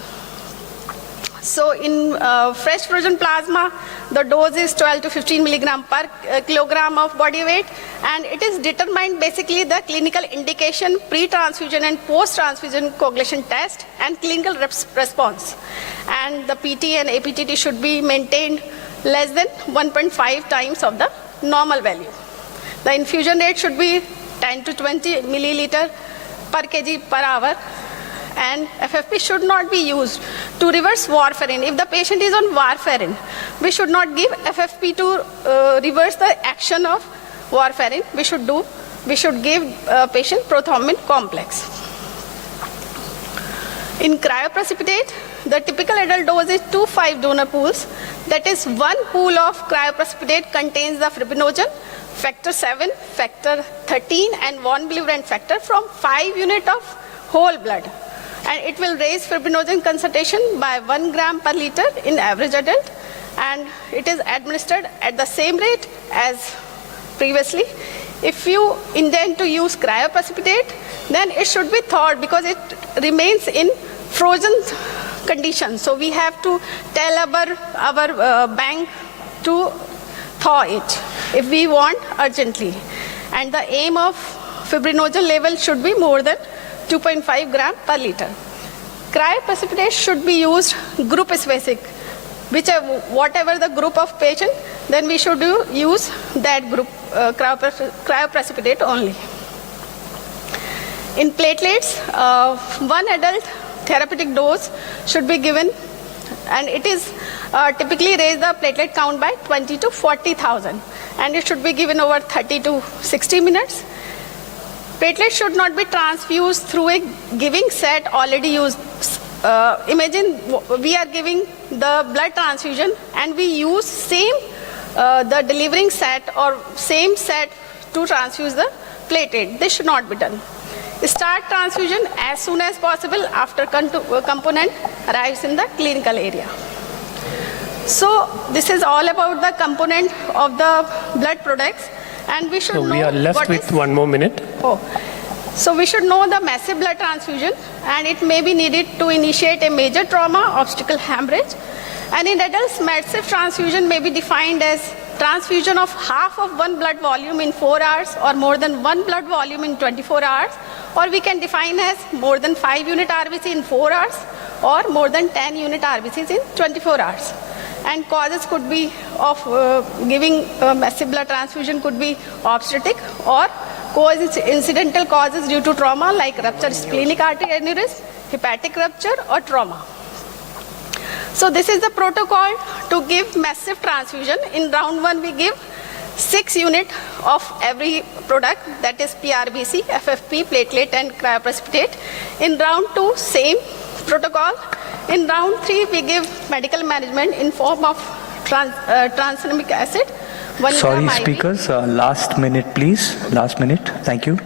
So in fresh frozen plasma, the dose is 12 to 15 milligram per kilogram of body weight, and it is determined basically the clinical indication, pre-transfusion and post-transfusion coagulation test and clinical response. And the PT and APTT should be maintained less than 1.5 times of the normal value. The infusion rate should be 10 to 20 milliliter per kg per hour, and FFP should not be used to reverse warfarin. If the patient is on warfarin, we should not give FFP to reverse the action of warfarin. We should give patient prothrombin complex. In cryoprecipitate, the typical adult dose is 2-5 donor pools. That is, one pool of cryoprecipitate contains the fibrinogen, factor 7, factor 13 and von Willebrand factor from 5 units of whole blood. And it will raise fibrinogen concentration by 1 gram per liter in average adult, and it is administered at the same rate as previously. If you intend to use cryoprecipitate, then it should be thawed because it remains in frozen condition. So we have to tell our bank to thaw it if we want urgently. And the aim of fibrinogen level should be more than 2.5 gram per liter. Cryoprecipitate should be used group specific, whatever the group of patient, then we should use that group cryoprecipitate only. In platelets, one adult therapeutic dose should be given, and it is typically raise the platelet count by 20 to 40,000, and it should be given over 30 to 60 minutes. Platelets should not be transfused through a giving set already used. Imagine we are giving the blood transfusion and we use the delivering set or same set to transfuse the platelet. This should not be done. Start transfusion as soon as possible after component arrives in the clinical area. So this is all about the component of the blood products. And we should know we are left with 1 more minute. So we should know the massive blood transfusion, and it may be needed to initiate a major trauma, obstacle hemorrhage. And in adults, massive transfusion may be defined as transfusion of half of one blood volume in 4 hours or more than one blood volume in 24 hours, or we can define as more than 5 unit RBC in 4 hours or more than 10 unit RBCs in 24 hours. And causes could be of giving massive blood transfusion could be obstetric, or incidental causes due to trauma like ruptured splenic artery aneurysm, hepatic rupture or trauma. So this is the protocol to give massive transfusion. In round 1, we give 6 units of every product, that is PRBC, FFP, platelet, and cryoprecipitate. In round 2, same protocol. In round 3, we give medical management in form of tranexamic acid. Sorry, speakers, last minute, please. Last minute. Thank you.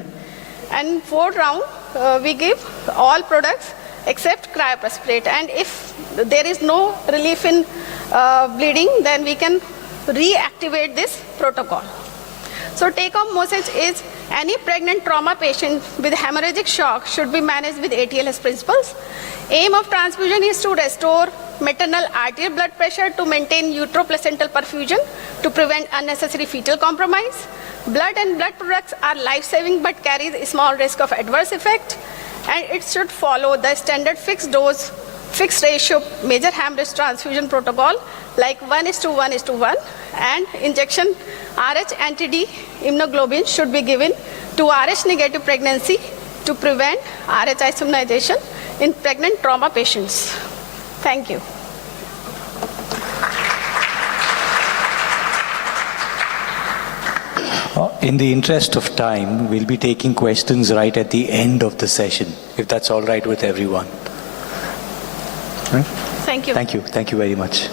And 4th round, we give all products except cryoprecipitate. And if there is no relief in bleeding, then we can reactivate this protocol. So take-home message is any pregnant trauma patient with hemorrhagic shock should be managed with ATLS principles. Aim of transfusion is to restore maternal arterial blood pressure to maintain uteroplacental perfusion to prevent unnecessary fetal compromise. Blood and blood products are life-saving but carries a small risk of adverse effect, and it should follow the standard fixed dose, fixed ratio major hemorrhage transfusion protocol like 1:1:1, and injection RH anti-D immunoglobulin should be given to RH negative pregnancy to prevent RH isomerization in pregnant trauma patients. Thank you. In the interest of time, we'll be taking questions right at the end of the session, if that's all right with everyone. Right? Thank you. Thank you. Thank you very much.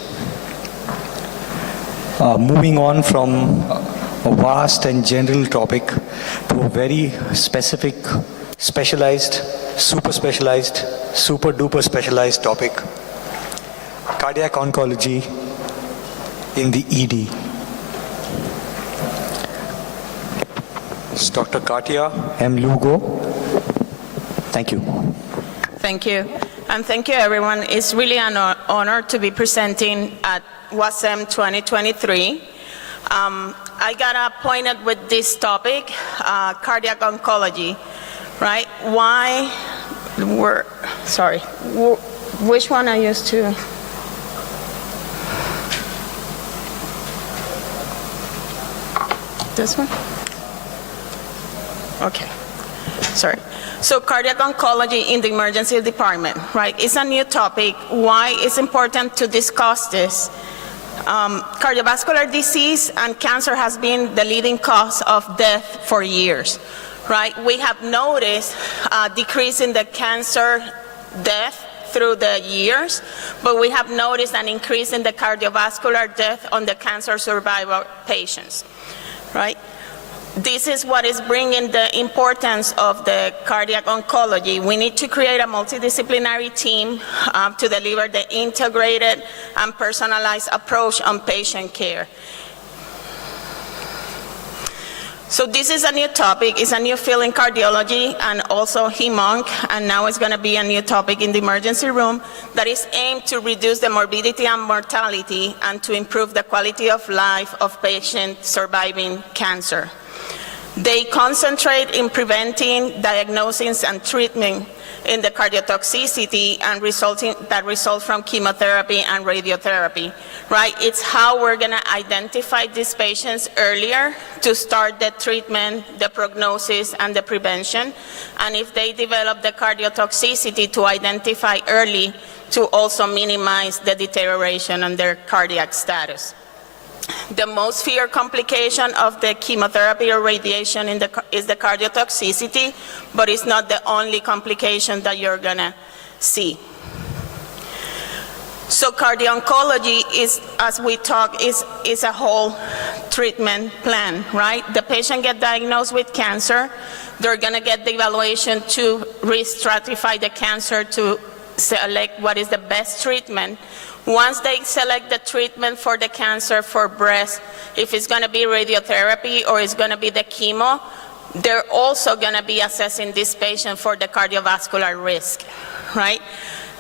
Moving on from a vast and general topic to a very specific, specialized, super specialized, super duper specialized topic, cardiac oncology in the ED. It's Dr. Katia M. Lugo. Thank you. Thank you. And thank you, everyone. It's really an honor to be presenting at WASM 2023. I got appointed with this topic, cardiac oncology, right? Why which one I used to? This one? Okay, sorry. So cardiac oncology in the emergency department, right? It's a new topic. Why it's important to discuss this? Cardiovascular disease and cancer has been the leading cause of death for years, right? We have noticed a decrease in the cancer death through the years, but we have noticed an increase in the cardiovascular death on the cancer survivor patients, right? This is what is bringing the importance of the cardiac oncology. We need to create a multidisciplinary team to deliver the integrated and personalized approach on patient care. So this is a new topic. It's a new field in cardiology and also hem-onc, and now it's going to be a new topic in the emergency room that is aimed to reduce the morbidity and mortality and to improve the quality of life of patients surviving cancer. They concentrate in preventing, diagnosing, and treatment in the cardiotoxicity and that result from chemotherapy and radiotherapy, right? It's how we're going to identify these patients earlier to start the treatment, the prognosis, and the prevention. And if they develop the cardiotoxicity, to identify early to also minimize the deterioration on their cardiac status. The most feared complication of the chemotherapy or radiation is the cardiotoxicity, but it's not the only complication that you're gonna see. So cardio-oncology is, as we talk, is a whole treatment plan, right? The patient gets diagnosed with cancer, they're gonna get the evaluation to re-stratify the cancer to select what is the best treatment. Once they select the treatment for the cancer for breast, if it's going to be radiotherapy or it's going to be the chemo, they're also going to be assessing this patient for the cardiovascular risk, right?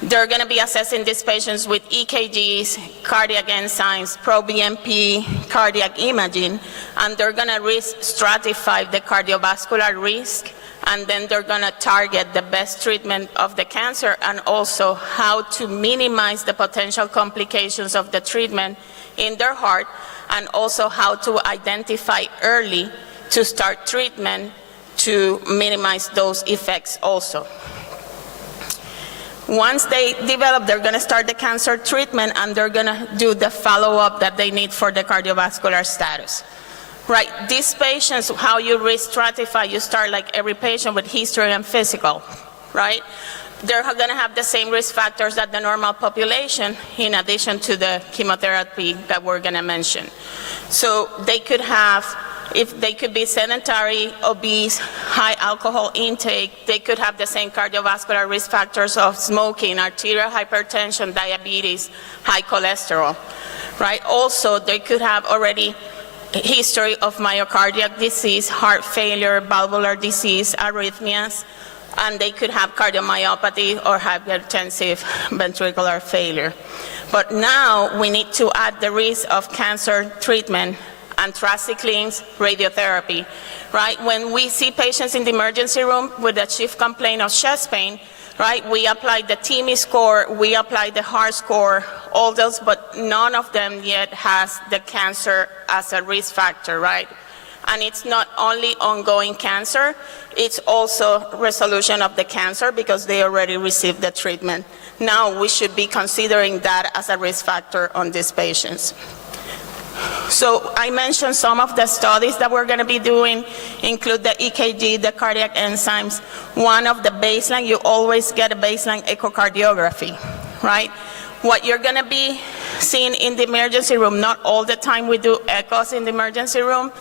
They're going to be assessing these patients with EKGs, cardiac enzymes, pro-BNP, cardiac imaging, and they're going to risk stratify the cardiovascular risk, and then they're going to target the best treatment of the cancer and also how to minimize the potential complications of the treatment in their heart, and also how to identify early to start treatment to minimize those effects also. Once they develop, they're going to start the cancer treatment and they're going to do the follow-up that they need for the cardiovascular status. Right, these patients, how you re-stratify, you start like every patient with history and physical, right? They're going to have the same risk factors that the normal population, in addition to the chemotherapy that we're going to mention. So they could have, if they could be sedentary, obese, high alcohol intake, they could have the same cardiovascular risk factors of smoking, arterial hypertension, diabetes, high cholesterol, right? Also, they could have already history of myocardial disease, heart failure, valvular disease, arrhythmias, and they could have cardiomyopathy or hypertensive ventricular failure. But now we need to add the risk of cancer treatment, anthracyclines, radiotherapy, right? When we see patients in the emergency room with a chief complaint of chest pain, right, we apply the TIMI score, we apply the HART score, all those, but none of them yet has the cancer as a risk factor, right? And it's not only ongoing cancer, it's also resolution of the cancer because they already received the treatment. Now we should be considering that as a risk factor on these patients. So I mentioned some of the studies that we're going to be doing include the EKG, the cardiac enzymes. One of the baseline, you always get a baseline echocardiography, right? What you're going to be seeing in the emergency room, not all the time we do echoes in the emergency room,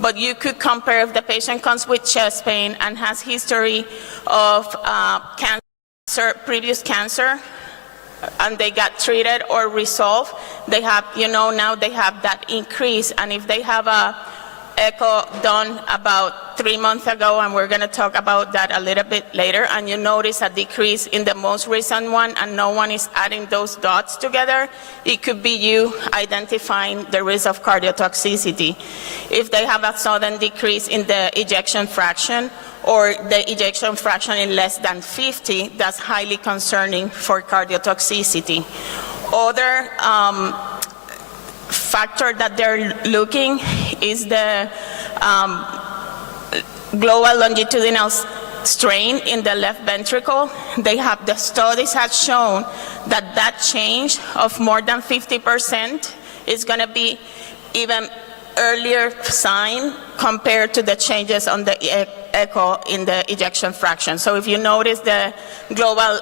but you could compare if the patient comes with chest pain and has history of cancer, previous cancer, and they got treated or resolved, they have, you know, now they have that increase. And if they have a echo done about 3 months ago, and we're going to talk about that a little bit later, and you notice a decrease in the most recent one, and no one is adding those dots together, it could be you identifying the risk of cardiotoxicity. If they have a sudden decrease in the ejection fraction, or the ejection fraction in less than 50, that's highly concerning for cardiotoxicity. Other factor that they're looking is the global longitudinal strain in the left ventricle. The studies have shown that that change of more than 50% is going to be even earlier sign compared to the changes on the echo in the ejection fraction. So if you notice the global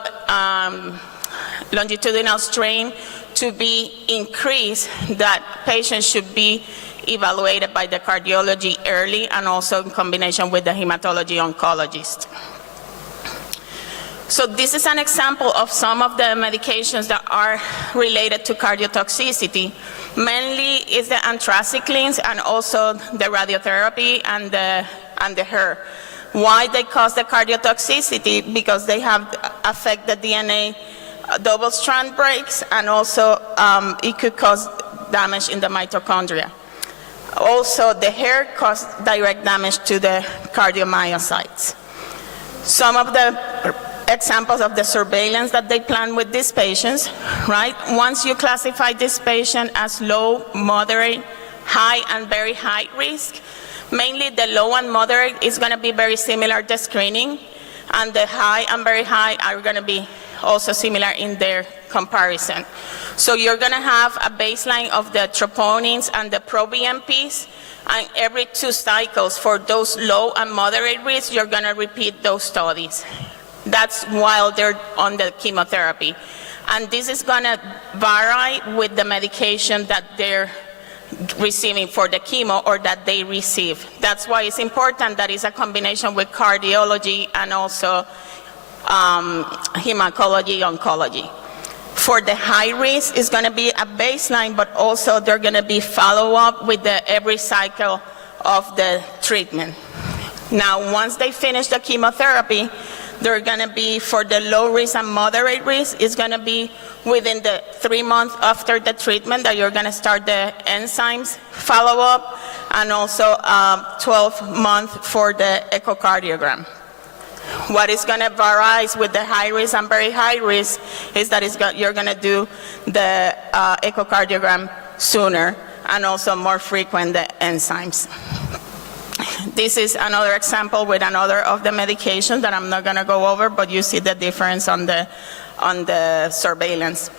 longitudinal strain to be increased, that patients should be evaluated by the cardiology early and also in combination with the hematology oncologist. So this is an example of some of the medications that are related to cardiotoxicity. Mainly is the anthracyclines and also the radiotherapy and the HER. Why they cause the cardiotoxicity? Because they have affect the DNA double strand breaks, and also it could cause damage in the mitochondria. Also, the HER causes direct damage to the cardiomyocytes. Some of the examples of the surveillance that they plan with these patients, right? Once you classify this patient as low, moderate, high, and very high risk, mainly the low and moderate is going to be very similar to screening, and the high and very high are going to be also similar in their comparison. So you're going to have a baseline of the troponins and the proBNPs, and every 2 cycles for those low and moderate risk, you're going to repeat those studies. That's while they're on the chemotherapy. And this is going to vary with the medication that they're receiving for the chemo or that they receive. That's why it's important that it's a combination with cardiology and also hematology, oncology. For the high risk, it's going to be a baseline, but also they're going to be follow-up with every cycle of the treatment. Now, once they finish the chemotherapy, they're going to be, for the low risk and moderate risk, it's going to be within the 3 months after the treatment that you're going to start the enzymes follow-up, and also 12 months for the echocardiogram. What is going to vary with the high risk and very high risk is that you're going to do the echocardiogram sooner, and also more frequent the enzymes. This is another example with another of the medications that I'm not going to go over, but you see the difference on the on the surveillance.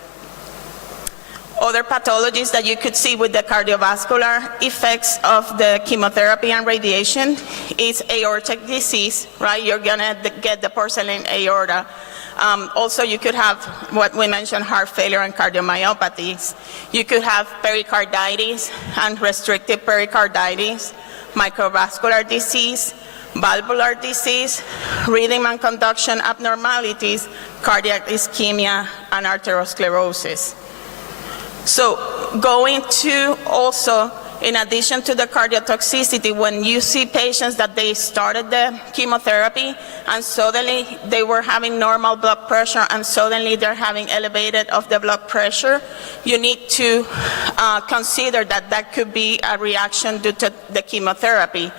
Other pathologies that you could see with the cardiovascular effects of the chemotherapy and radiation is aortic disease, right? You're gonna get the porcelain aorta. Also, you could have what we mentioned, heart failure and cardiomyopathies. You could have pericarditis and restrictive pericarditis, microvascular disease, valvular disease, rhythm and conduction abnormalities, cardiac ischemia, and arteriosclerosis. So going to also, in addition to the cardiotoxicity, when you see patients that they started the chemotherapy and suddenly they were having normal blood pressure and suddenly they're having elevated of the blood pressure, you need to consider that that could be a reaction due to the chemotherapy.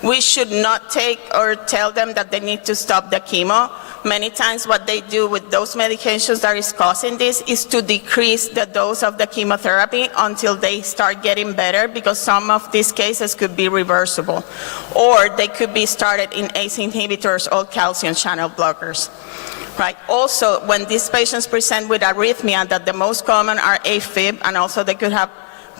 We should not take or tell them that they need to stop the chemo. Many times what they do with those medications that is causing this is to decrease the dose of the chemotherapy until they start getting better, because some of these cases could be reversible. Or they could be started in ACE inhibitors or calcium channel blockers. Right. Also, when these patients present with arrhythmia, that the most common are AFib, and also they could have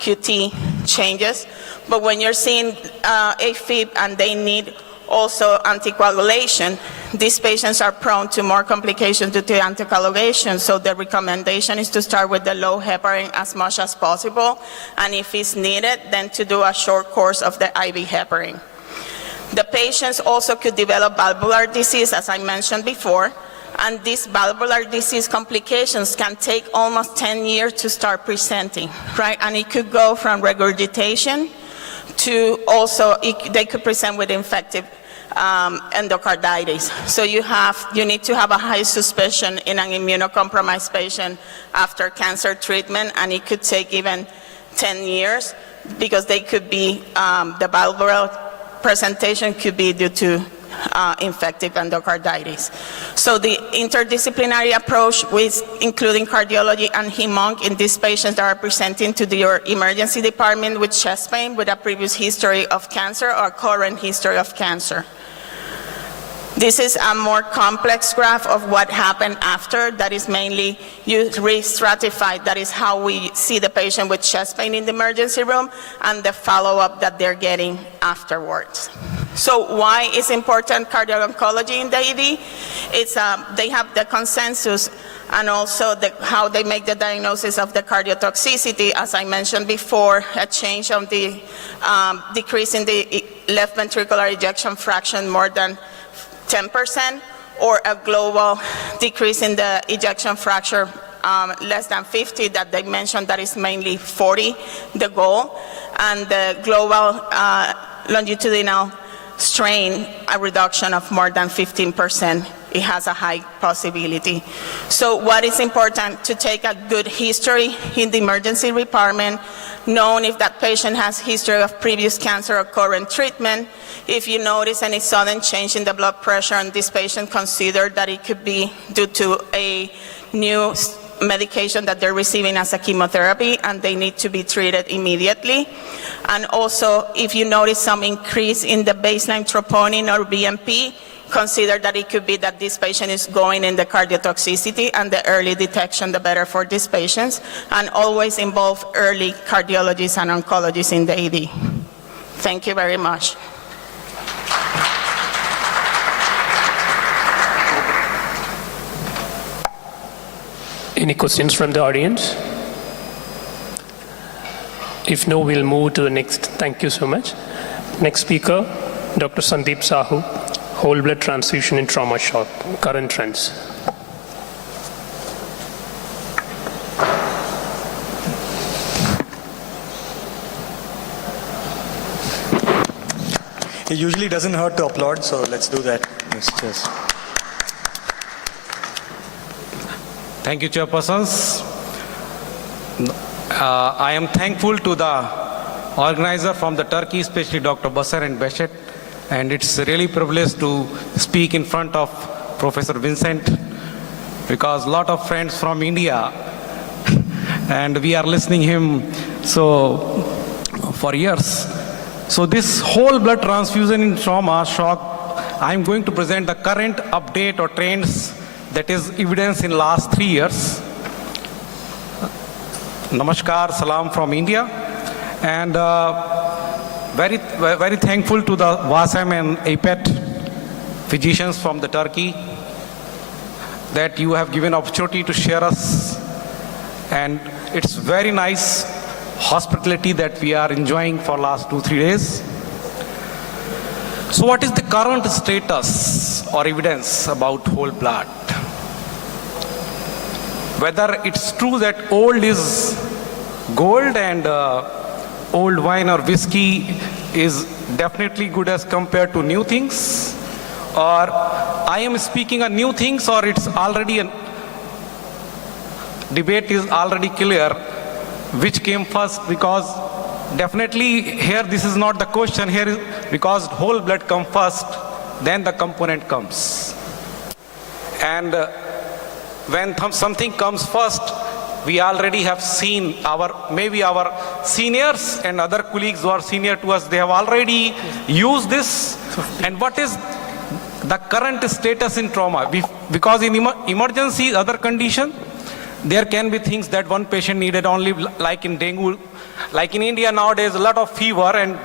QT changes. But when you're seeing AFib and they need also anticoagulation, these patients are prone to more complications due to anticoagulation, so the recommendation is to start with the low heparin as much as possible, and if it's needed, then to do a short course of the IV heparin. The patients also could develop valvular disease, as I mentioned before, and these valvular disease complications can take almost 10 years to start presenting, right? And it could go from regurgitation to also, they could present with infective endocarditis. So you need to have a high suspicion in an immunocompromised patient after cancer treatment, and it could take even 10 years because they could be, the valvular presentation could be due to infective endocarditis. So the interdisciplinary approach with including cardiology and hem-onc in these patients that are presenting to your emergency department with chest pain with a previous history of cancer or current history of cancer. This is a more complex graph of what happened after. That is mainly you re-stratify. That is how we see the patient with chest pain in the emergency room and the follow-up that they're getting afterwards. So why is important cardio-oncology in the ED? It's, they have the consensus and also how they make the diagnosis of the cardiotoxicity. As I mentioned before, a change of the decrease in the left ventricular ejection fraction more than 10%, or a global decrease in the ejection fraction less than 50 that they mentioned, that is mainly 40, the goal, and the global longitudinal strain, a reduction of more than 15%. It has a high possibility. So what is important? To take a good history in the emergency department, knowing if that patient has history of previous cancer or current treatment. If you notice any sudden change in the blood pressure in this patient, consider that it could be due to a new medication that they're receiving as a chemotherapy and they need to be treated immediately. And also, if you notice some increase in the baseline troponin or BNP, consider that it could be that this patient is going in the cardiotoxicity, and the early detection, the better for these patients. And always involve early cardiologists and oncologists in the ED. Thank you very much. Any questions from the audience? If no, we'll move to the next. Thank you so much. Next speaker, Dr. Sandeep Sahu, whole blood transfusion in trauma shock, current trends. It usually doesn't hurt to applaud, so let's do that. Yes, cheers. Thank you, chairpersons. I am thankful to the organizer from the Turkey, especially Dr. Basar and Beshet, and it's really a privilege to speak in front of Professor Vincent, because a lot of friends from India, and we are listening him so for years. So this whole blood transfusion in trauma shock, I'm going to present the current update or trends that is evidence in last 3 years. Namaskar, salam from India, and very thankful to the WASM and APET physicians from the Turkey that you have given opportunity to share us, and it's very nice hospitality that we are enjoying for last 2-3 days. So what is the current status or evidence about whole blood? Whether it's true that old is gold and old wine or whiskey is definitely good as compared to new things, or I am speaking of new things, or it's already a debate is already clear which came first, because definitely here this is not the question here, is because whole blood comes first, then the component comes. And when something comes first, we already have seen maybe our seniors and other colleagues who are senior to us, they have already used this. And what is the current status in trauma? Because in emergency, other condition, there can be things that one patient needed only, like in dengue. Like in India nowadays, a lot of fever, and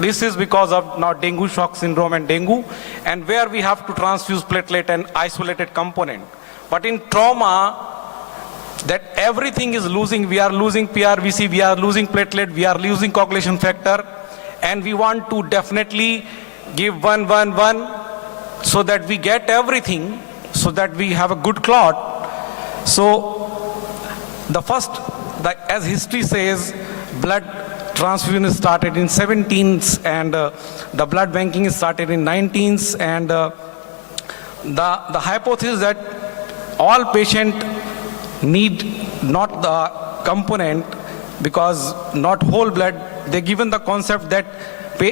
this is because of now dengue shock syndrome and dengue, and where we have to transfuse platelet and isolated component. But in trauma, that everything is losing. We are losing PRVC, we are losing platelet, we are losing coagulation factor, and we want to definitely give 1-1-1 so that we get everything, so that we have a good clot. So the first, as history says, blood transfusion started in 17th, and the blood banking started in 19th, and the hypothesis that all patients need not the component, because not whole blood, they given the concept that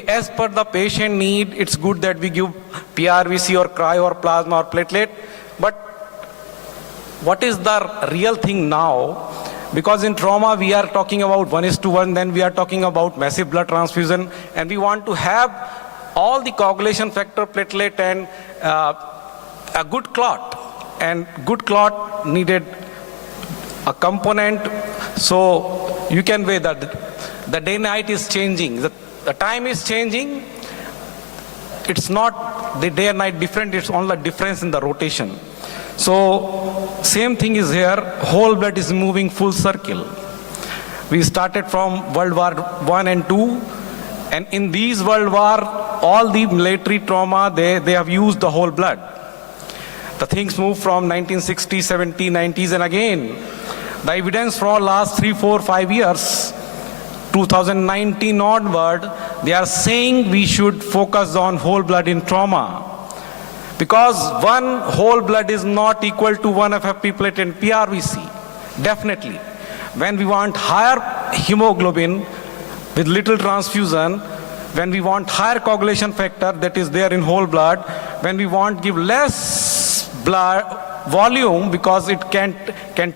as per the patient need, it's good that we give PRVC or cryo or plasma or platelet. But what is the real thing now? Because in trauma we are talking about 1:1, then we are talking about massive blood transfusion, and we want to have all the coagulation factor, platelet, and a good clot. And good clot needed a component. So you can weigh that the day-night is changing, the time is changing. It's not the day and night different, it's only difference in the rotation. So same thing is here, whole blood is moving full circle. We started from World War I and II, and in these World War, all the military trauma, they have used the whole blood. The things moved from 1960s, 70s, 90s, and again, the evidence for last 3, 4, 5 years, 2019 onward, they are saying we should focus on whole blood in trauma. Because one whole blood is not equal to one FFP platelet and PRVC, definitely. When we want higher hemoglobin with little transfusion, when we want higher coagulation factor that is there in whole blood, when we want give less blood volume because it can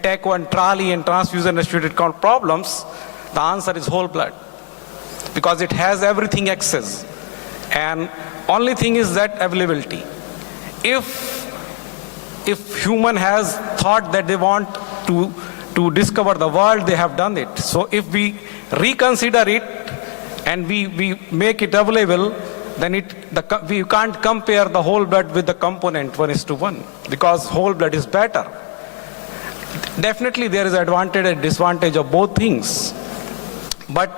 take one trolley and transfusion associated problems, the answer is whole blood, because it has everything excess, and only thing is that availability. If human has thought that they want to discover the world, they have done it. So if we reconsider it and we make it available, then we can't compare the whole blood with the component 1:1, because whole blood is better. Definitely there is advantage and disadvantage of both things, but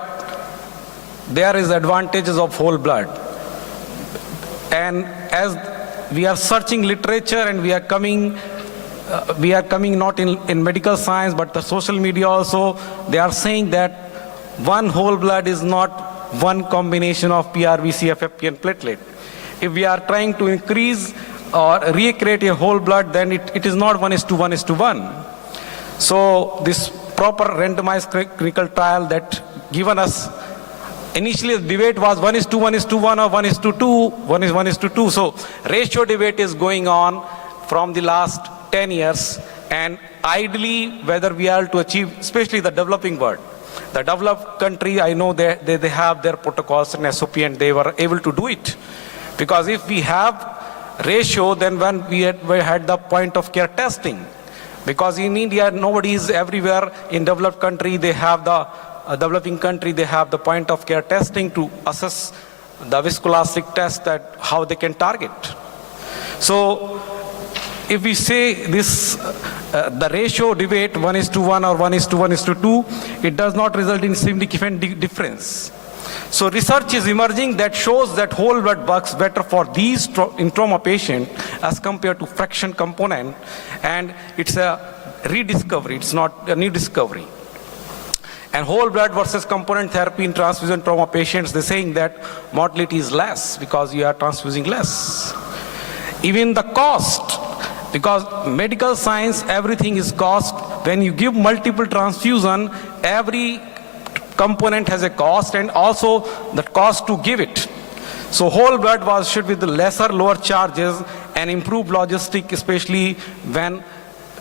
there is advantages of whole blood. And as we are searching literature and we are coming not in medical science but the social media also, they are saying that one whole blood is not one combination of PRVC, FFP and platelet. If we are trying to increase or recreate a whole blood, then it is not 1:1. So this proper randomized clinical trial that given us, initially the debate was 1:1 or 1:2, 1:2. So ratio debate is going on from the last 10 years, and ideally whether we are to achieve, especially the developing world. The developed country, I know they have their protocols and SOP and they were able to do it. Because if we have ratio than when we had the point of care testing. Because in India, nobody is everywhere. In developed country, they have the developing country, they have the point of care testing to assess the viscoelastic test that how they can target. So if we say this, the ratio debate 1:1 or 1:1:2, it does not result in significant difference. So research is emerging that shows that whole blood works better for these in trauma patient as compared to fraction component, and it's a rediscovery, it's not a new discovery. And whole blood versus component therapy in transfusion trauma patients, they're saying that mortality is less because you are transfusing less. Even the cost, because medical science, everything is cost. When you give multiple transfusion, every component has a cost and also the cost to give it. So whole blood was should with the lesser, lower charges and improved logistic, especially when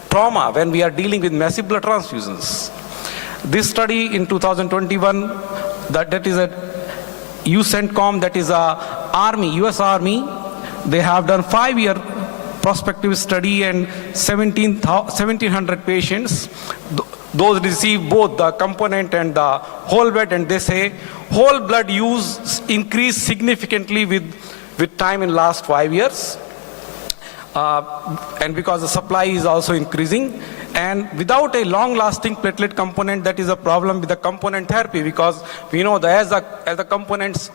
trauma, when we are dealing with massive blood transfusions. This study in 2021, that is a UCENTCOM, that is a Army, US Army, they have done 5-year prospective study and 1,700 patients. Those receive both the component and the whole blood, and they say whole blood use increased significantly with time in last 5 years. And because the supply is also increasing. And without a long-lasting platelet component, that is a problem with the component therapy, because we know that as the components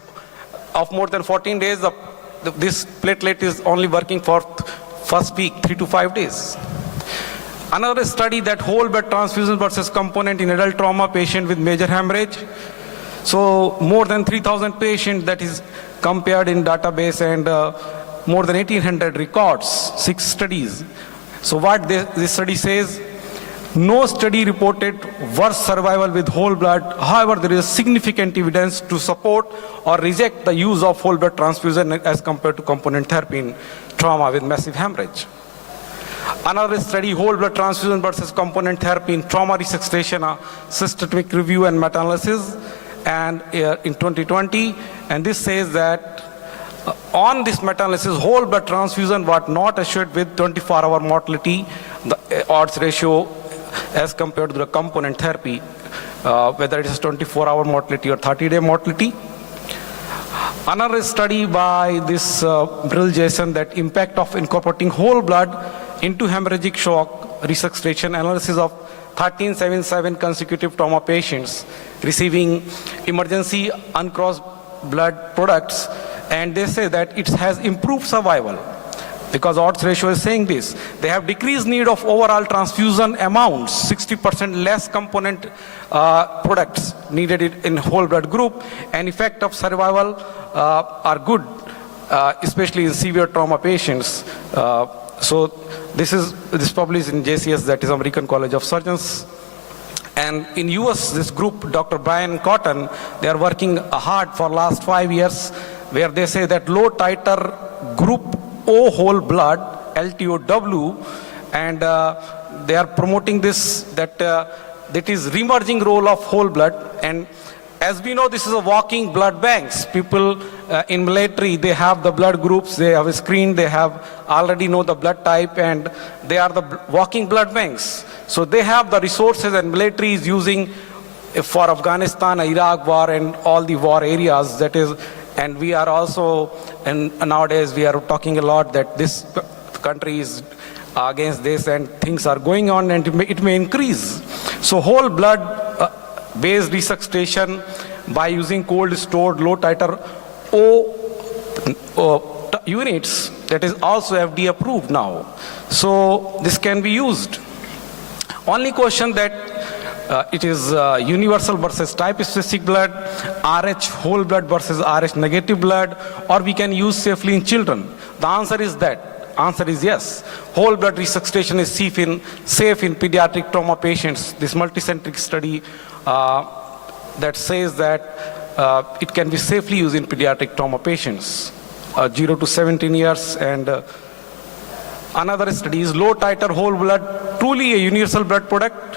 of more than 14 days, this platelet is only working for first week, 3 to 5 days. Another study that whole blood transfusion versus component in adult trauma patient with major hemorrhage. So more than 3,000 patients that is compared in database, and more than 1,800 records, 6 studies. So what this study says, no study reported worse survival with whole blood. However, there is significant evidence to support or reject the use of whole blood transfusion as compared to component therapy in trauma with massive hemorrhage. Another study, whole blood transfusion versus component therapy in trauma resuscitation, a systematic review and meta-analysis, and in 2020, and this says that on this meta-analysis, whole blood transfusion was not assured with 24-hour mortality, the odds ratio as compared to the component therapy, whether it is 24-hour mortality or 30-day mortality. Another study by this Brill Jason, that impact of incorporating whole blood into hemorrhagic shock resuscitation, analysis of 1,377 consecutive trauma patients receiving emergency uncrossed blood products, and they say that it has improved survival because odds ratio is saying this. They have decreased need of overall transfusion amounts, 60% less component products needed in whole blood group, and effect of survival are good, especially in severe trauma patients. So this published in JCS, that is American College of Surgeons. And in US, this group, Dr. Brian Cotton, they are working hard for last 5 years, where they say that low titer group O whole blood, LTOW, and they are promoting this, that is reemerging role of whole blood. And as we know, this is a walking blood banks. People in military, they have the blood groups, they have a screen, they have already know the blood type, and they are the walking blood banks. So they have the resources, and military is using for Afghanistan, Iraq war, and all the war areas, that is. And we are also, and nowadays we are talking a lot that this country is against this and things are going on, and it may increase. So whole blood based resuscitation by using cold stored low titer O units, that is also FDA approved now. So this can be used. Only question that it is universal versus type specific blood, RH whole blood versus RH negative blood, or we can use safely in children. The answer is yes. Whole blood resuscitation is safe in pediatric trauma patients. This multicentric study that says that it can be safely used in pediatric trauma patients, 0 to 17 years. And another study is low titer whole blood, truly a universal blood product.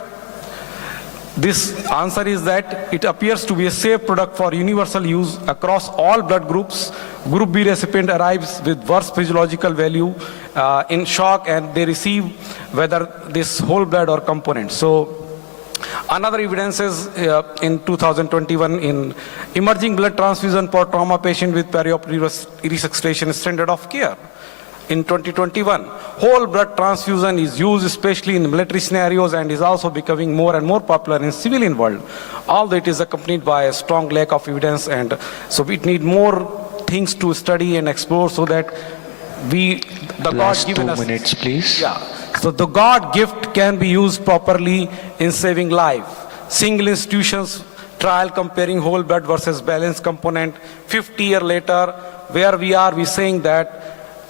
This answer is that it appears to be a safe product for universal use across all blood groups. Group B recipient arrives with worse physiological value in shock, and they receive whether this whole blood or component. So another evidence is in 2021 in emerging blood transfusion for trauma patient with perioperative resuscitation standard of care. In 2021, whole blood transfusion is used especially in military scenarios and is also becoming more and more popular in civilian world, although it is accompanied by a strong lack of evidence, and so we need more things to study and explore so that the Last God given 2 us, minutes, please. yeah, so the God gift can be used properly in saving life. Single institutions trial comparing whole blood versus balanced component. 50 years later, where we are, we saying that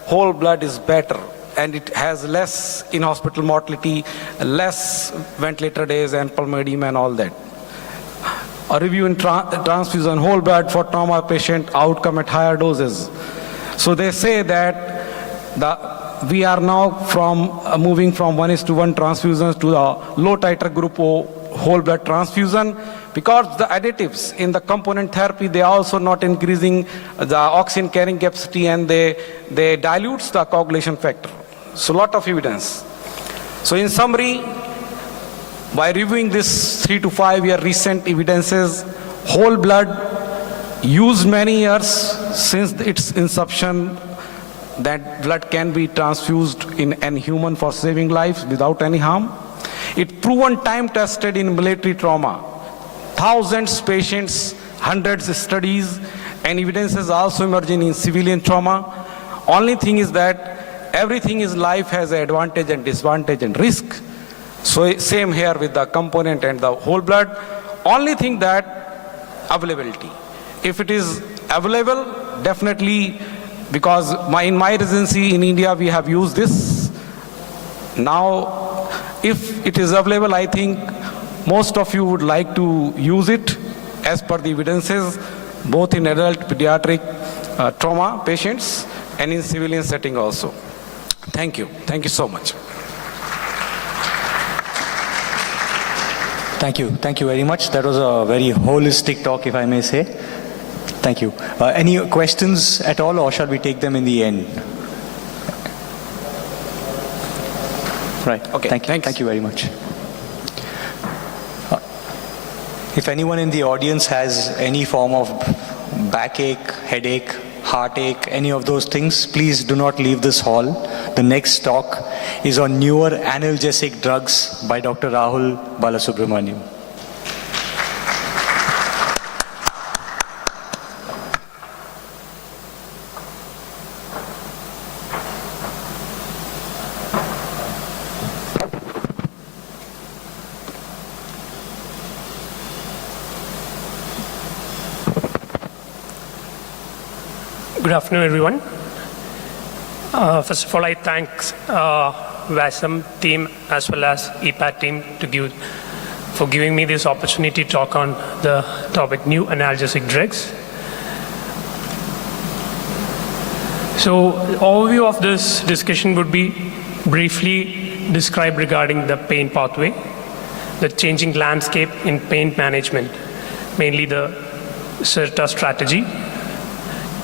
whole blood is better and it has less in-hospital mortality, less ventilator days and pulmonary edema and all that. A review in transfusion whole blood for trauma patient outcome at higher doses. So they say that we are now moving from 1:1 transfusions to the low titer group O whole blood transfusion, because the additives in the component therapy, they are also not increasing the oxygen carrying capacity, and they dilutes the coagulation factor. So lot of evidence. So in summary, by reviewing this 3 to 5 year recent evidences, whole blood used many years since its inception, that blood can be transfused in an human for saving lives without any harm. It proven time tested in military trauma. Thousands patients, hundreds of studies, and evidences also emerging in civilian trauma. Only thing is that everything in life has an advantage and disadvantage and risk. So same here with the component and the whole blood. Only thing that availability. If it is available, definitely, because in my residency in India we have used this. Now, if it is available, I think most of you would like to use it as per the evidences, both in adult pediatric trauma patients and in civilian setting also. Thank you. Thank you so much. Thank you. Thank you very much. That was a very holistic talk, if I may say. Thank you. Any questions at all, or shall we take them in the end? Right. Okay. Thank you very much. If anyone in the audience has any form of backache, headache, heartache, any of those things, please do not leave this hall. The next talk is on newer analgesic drugs by Dr. Rahul Balasubramaniam. Good afternoon, everyone. First of all, I thank WASM team as well as EPAT team for giving me this opportunity to talk on the topic new analgesic drugs. So, overview of this discussion would be briefly described regarding the pain pathway, the changing landscape in pain management, mainly the CERTA strategy,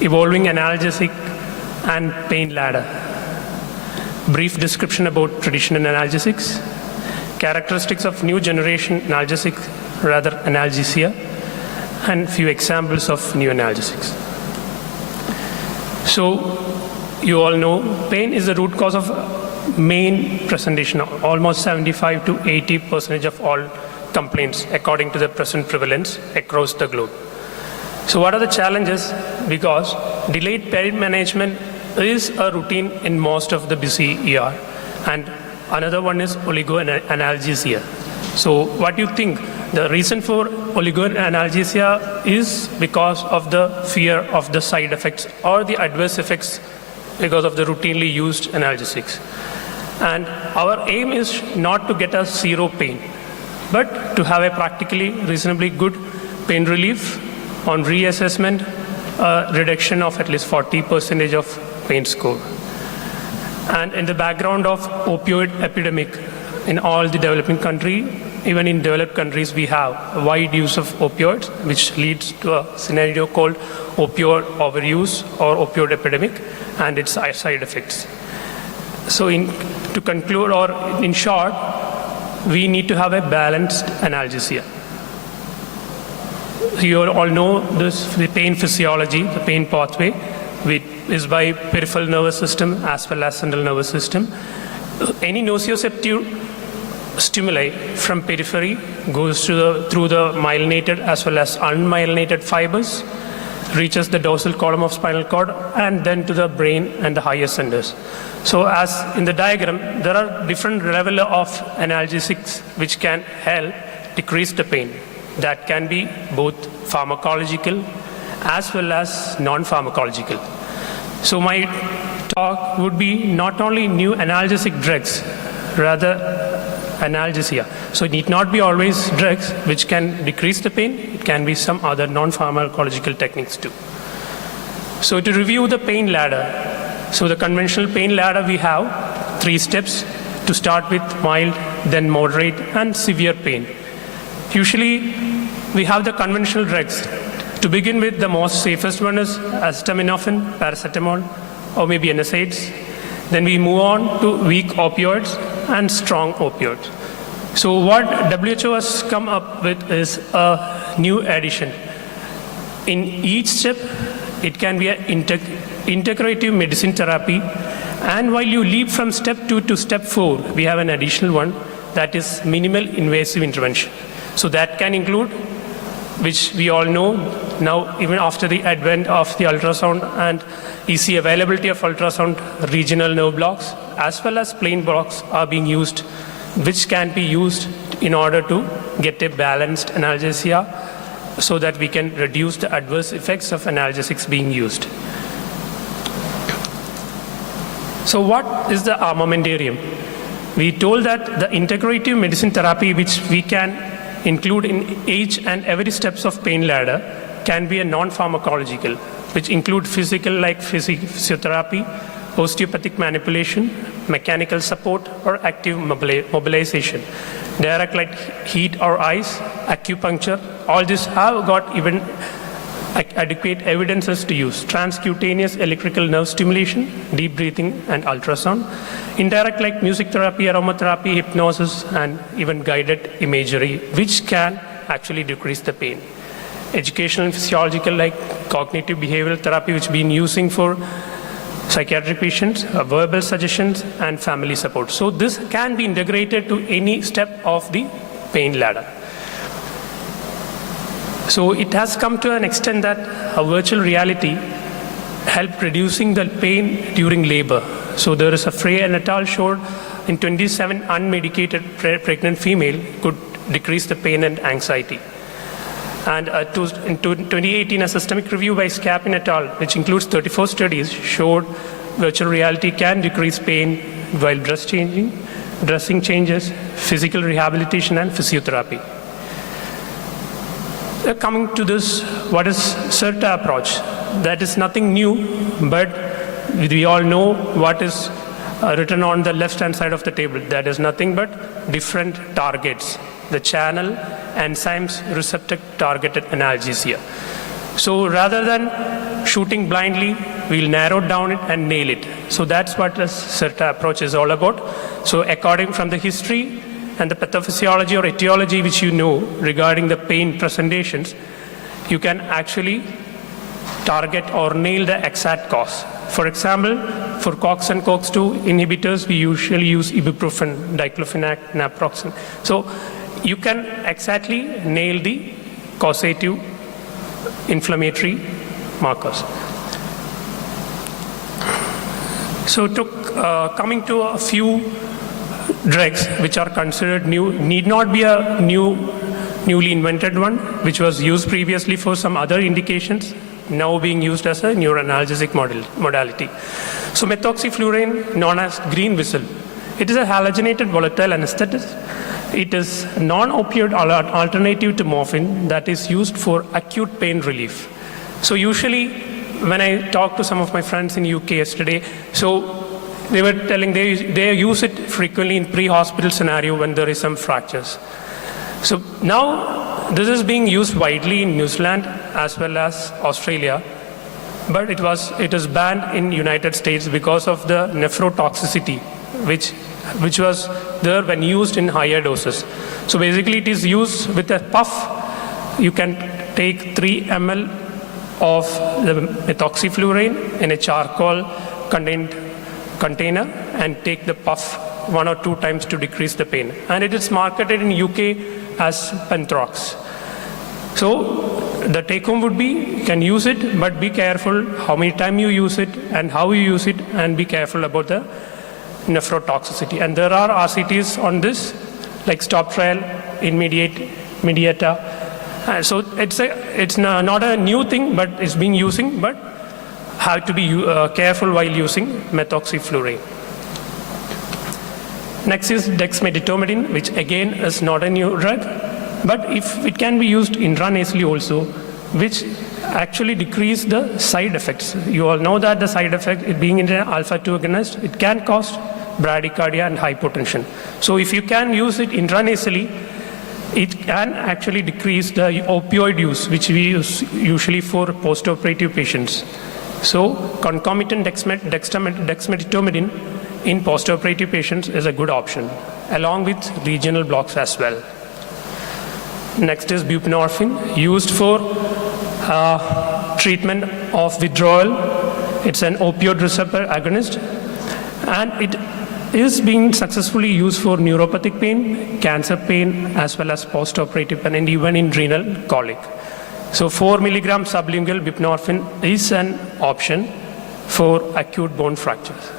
evolving analgesic and pain ladder, brief description about traditional analgesics, characteristics of new generation analgesic, rather analgesia, and few examples of new analgesics. So you all know pain is the root cause of main presentation of almost 75 to 80% of all complaints according to the present prevalence across the globe. So what are the challenges? Because delayed pain management is a routine in most of the busy ER. And another one is oligoanalgesia. So what do you think? The reason for oligoanalgesia is because of the fear of the side effects or the adverse effects because of the routinely used analgesics. And our aim is not to get us zero pain, but to have a practically reasonably good pain relief on reassessment, reduction of at least 40% of pain score. And in the background of opioid epidemic in all the developing country, even in developed countries, we have a wide use of opioids, which leads to a scenario called opioid overuse or opioid epidemic and its side effects. So to conclude, or in short, we need to have a balanced analgesia. You all know this, the pain physiology, the pain pathway, which is by peripheral nervous system as well as central nervous system. Any nociceptive stimuli from periphery goes through the myelinated as well as unmyelinated fibers, reaches the dorsal column of spinal cord, and then to the brain and the higher centers. So as in the diagram, there are different levels of analgesics which can help decrease the pain. That can be both pharmacological as well as non-pharmacological. So my talk would be not only new analgesic drugs, rather analgesia. So it need not be always drugs which can decrease the pain. It can be some other non-pharmacological techniques too. So to review the pain ladder, so the conventional pain ladder, we have 3 steps to start with: mild, then moderate, and severe pain. Usually, we have the conventional drugs. To begin with, the most safest one is acetaminophen, paracetamol, or maybe NSAIDs. Then we move on to weak opioids and strong opioids. So what WHO has come up with is a new addition. In each step, it can be an integrative medicine therapy. And while you leap from step 2 to step 4, we have an additional one, that is minimal invasive intervention. So that can include, which we all know now, even after the advent of the ultrasound and easy availability of ultrasound, regional nerve blocks as well as plain blocks are being used, which can be used in order to get a balanced analgesia so that we can reduce the adverse effects of analgesics being used. So what is the armamentarium? We told that the integrative medicine therapy, which we can include in each and every steps of pain ladder, can be a non-pharmacological, which include physical like physiotherapy, osteopathic manipulation, mechanical support, or active mobilization. Direct like heat or ice, acupuncture, all this have got even adequate evidences to use. Transcutaneous electrical nerve stimulation, deep breathing, and ultrasound. Indirect like music therapy, aromatherapy, hypnosis, and even guided imagery, which can actually decrease the pain. Educational and physiological like cognitive behavioral therapy, which been using for psychiatric patients, verbal suggestions, and family support. So this can be integrated to any step of the pain ladder. So it has come to an extent that a virtual reality helped reducing the pain during labor. So there is a Frey and al. Showed in 27 unmedicated pregnant female could decrease the pain and anxiety. And in 2018, a systemic review by Scapin et al., which includes 34 studies, showed virtual reality can decrease pain while dressing changes, physical rehabilitation, and physiotherapy. Coming to this, what is CERTA approach? That is nothing new, but we all know what is written on the left-hand side of the table. That is nothing but different targets. The channel, enzymes, receptor targeted analgesia. So rather than shooting blindly, we'll narrow down it and nail it. So that's what the CERTA approach is all about. So according from the history and the pathophysiology or etiology which you know regarding the pain presentations, you can actually target or nail the exact cause. For example, for COX and COX-2 inhibitors, we usually use ibuprofen, diclofenac, naproxen. So you can exactly nail the causative inflammatory markers. So coming to a few drugs which are considered new, need not be a newly invented one, which was used previously for some other indications, now being used as a neuroanalgesic modality. So methoxyfluorine, known as green whistle, it is a halogenated volatile anesthetic. It is a non-opioid alternative to morphine that is used for acute pain relief. So usually when I talked to some of my friends in UK yesterday, so they were telling they use it frequently in pre-hospital scenario when there is some fractures. So now this is being used widely in New Zealand as well as Australia, but it is banned in United States because of the nephrotoxicity, which was there when used in higher doses. So basically it is used with a puff. You can take 3 ml of the methoxyfluorine in a charcoal container and take the puff 1 or 2 times to decrease the pain. And it is marketed in UK as Penthrox. So the take home would be, you can use it, but be careful how many times you use it and how you use it, and be careful about the nephrotoxicity. And there are RCTs on this, like stop trial, Mediata. So it's not a new thing, but it's being using, but have to be careful while using methoxyfluorine. Next is dexmedetomidine, which again is not a new drug, but if it can be used intranasally also, which actually decrease the side effects. You all know that the side effect, it being an alpha-2 agonist, it can cause bradycardia and hypotension. So if you can use it intranasally, it can actually decrease the opioid use, which we use usually for post-operative patients. So concomitant dexmedetomidine in post-operative patients is a good option, along with regional blocks as well. Next is buprenorphine, used for treatment of withdrawal. It's an opioid receptor agonist, and it is being successfully used for neuropathic pain, cancer pain, as well as post-operative pain, and even in renal colic. So 4 milligram sublingual buprenorphine is an option for acute bone fractures.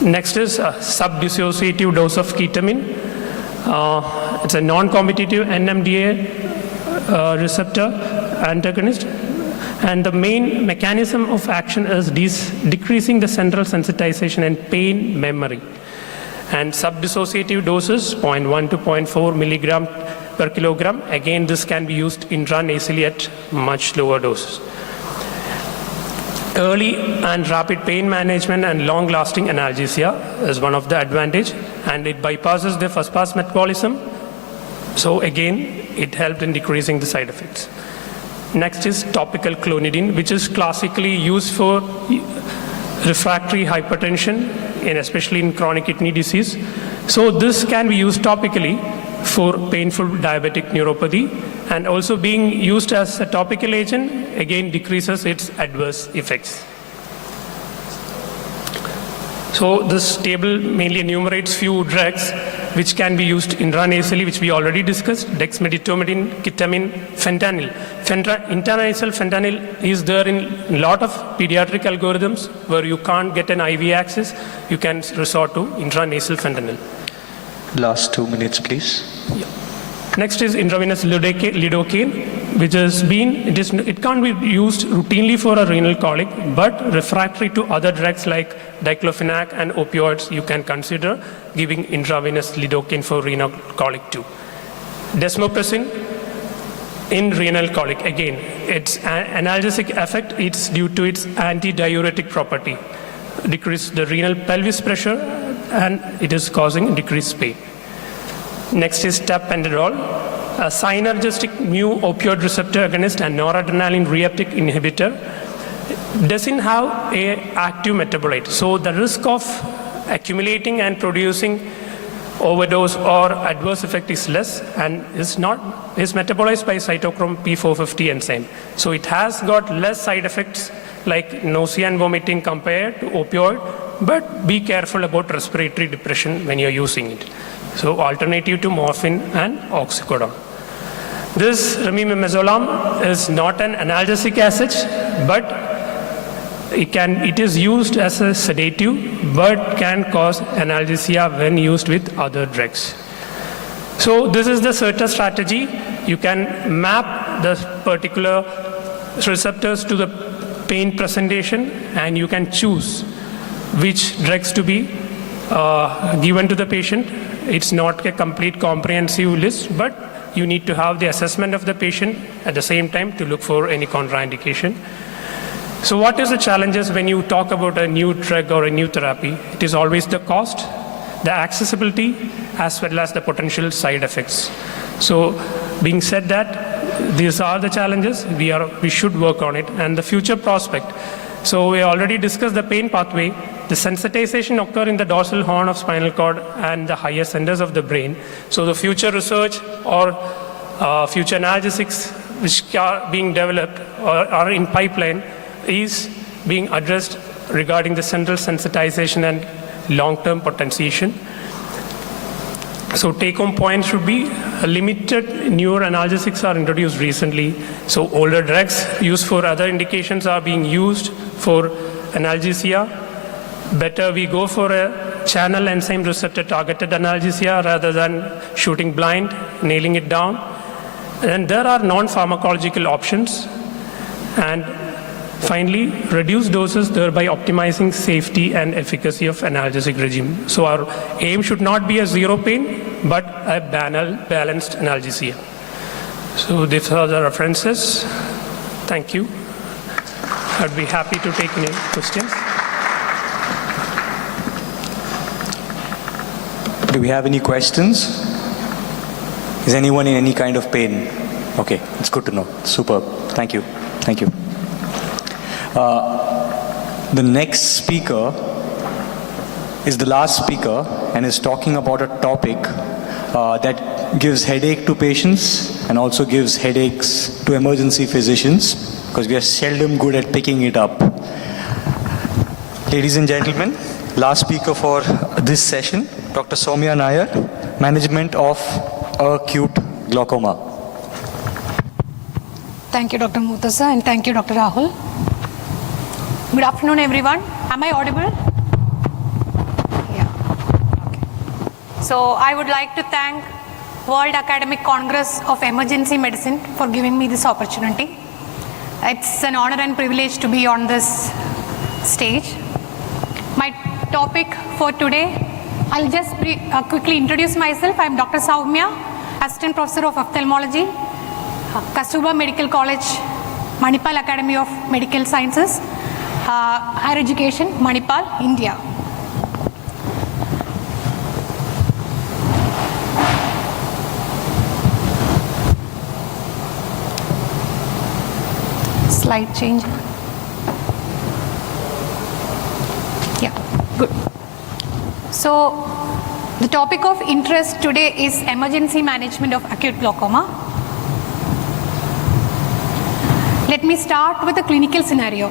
Next is a subdissociative dose of ketamine. It's a non-competitive NMDA receptor antagonist, and the main mechanism of action is decreasing the central sensitization and pain memory. And subdissociative doses 0.1 to 0.4 milligram per kilogram. Again, this can be used intranasally at much lower doses. Early and rapid pain management and long-lasting analgesia is one of the advantage, and it bypasses the first-pass metabolism. So again, it helped in decreasing the side effects. Next is topical clonidine, which is classically used for refractory hypertension, and especially in chronic kidney disease. So this can be used topically for painful diabetic neuropathy, and also being used as a topical agent, again decreases its adverse effects. So this table mainly enumerates few drugs which can be used intranasally, which we already discussed: dexmedetomidine, ketamine, fentanyl. Intranasal fentanyl is there in a lot of pediatric algorithms where you can't get an IV access. You can resort to intranasal fentanyl. Last 2 minutes, please. Yeah. Next is intravenous lidocaine, which has been, it can't be used routinely for a renal colic, but refractory to other drugs like diclofenac and opioids, you can consider giving intravenous lidocaine for renal colic too. Desmopressin in renal colic, again, its analgesic effect, it's due to its antidiuretic property. Decrease the renal pelvis pressure, and it is causing decreased pain. Next is tapentadol, a synergistic mu opioid receptor agonist and noradrenaline reuptake inhibitor. Doesn't have an active metabolite, so the risk of accumulating and producing overdose or adverse effect is less, and is metabolized by cytochrome P450 enzyme. So it has got less side effects like nausea and vomiting compared to opioid, but be careful about respiratory depression when you're using it. So alternative to morphine and oxycodone. This remimazolam is not an analgesic as but it is used as a sedative, but can cause analgesia when used with other drugs. So this is the CERTA strategy. You can map the particular receptors to the pain presentation, and you can choose which drugs to be given to the patient. It's not a complete comprehensive list, but you need to have the assessment of the patient at the same time to look for any contraindication. So what is the challenges when you talk about a new drug or a new therapy? It is always the cost, the accessibility as well as the potential side effects. So being said that, these are the challenges, we should work on it, and the future prospect. So we already discussed the pain pathway. The sensitization occur in the dorsal horn of spinal cord and the higher centers of the brain. So the future research or future analgesics which are being developed or are in pipeline is being addressed regarding the central sensitization and long-term potentiation. So take-home point should be limited newer analgesics are introduced recently. So older drugs used for other indications are being used for analgesia. Better we go for a channel enzyme receptor targeted analgesia rather than shooting blind, nailing it down. And there are non-pharmacological options. And finally, reduce doses, thereby optimizing safety and efficacy of analgesic regime. So our aim should not be a zero pain, but a balanced analgesia. So these are the references. Thank you. I'd be happy to take any questions. Do we have any questions? Is anyone in any kind of pain? Okay, it's good to know. Superb. Thank you. Thank you. The next speaker is the last speaker and is talking about a topic that gives headache to patients and also gives headaches to emergency physicians, because we are seldom good at picking it up. Ladies and gentlemen, last speaker for this session, Dr. Soumya Nair, Management of Acute Glaucoma. Thank you, Dr. Murtaza, and thank you, Dr. Rahul. Good afternoon, everyone. Am I audible? Yeah. Okay. So I would like to thank World Academic Congress of Emergency Medicine for giving me this opportunity. It's an honor and privilege to be on this stage. My topic for today, I'll just quickly introduce myself. I'm Dr. Soumya, Assistant Professor of Ophthalmology, Kasturba Medical College, Manipal Academy of Medical Sciences, Higher Education, Manipal, India. Slide change. Yeah, good. So, the topic of interest today is emergency management of acute glaucoma. Let me start with a clinical scenario.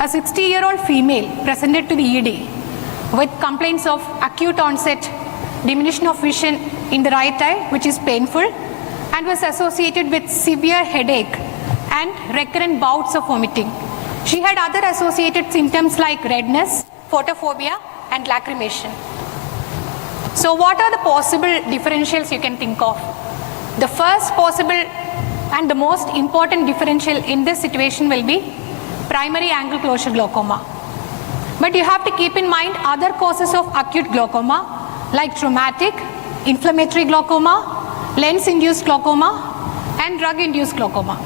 A 60-year-old female presented to the ED with complaints of acute onset diminution of vision in the right eye, which is painful, and was associated with severe headache and recurrent bouts of vomiting. She had other associated symptoms like redness, photophobia, and lacrimation. So what are the possible differentials you can think of? The first possible and the most important differential in this situation will be primary angle closure glaucoma. But you have to keep in mind other causes of acute glaucoma like traumatic, inflammatory glaucoma, lens-induced glaucoma, and drug-induced glaucoma.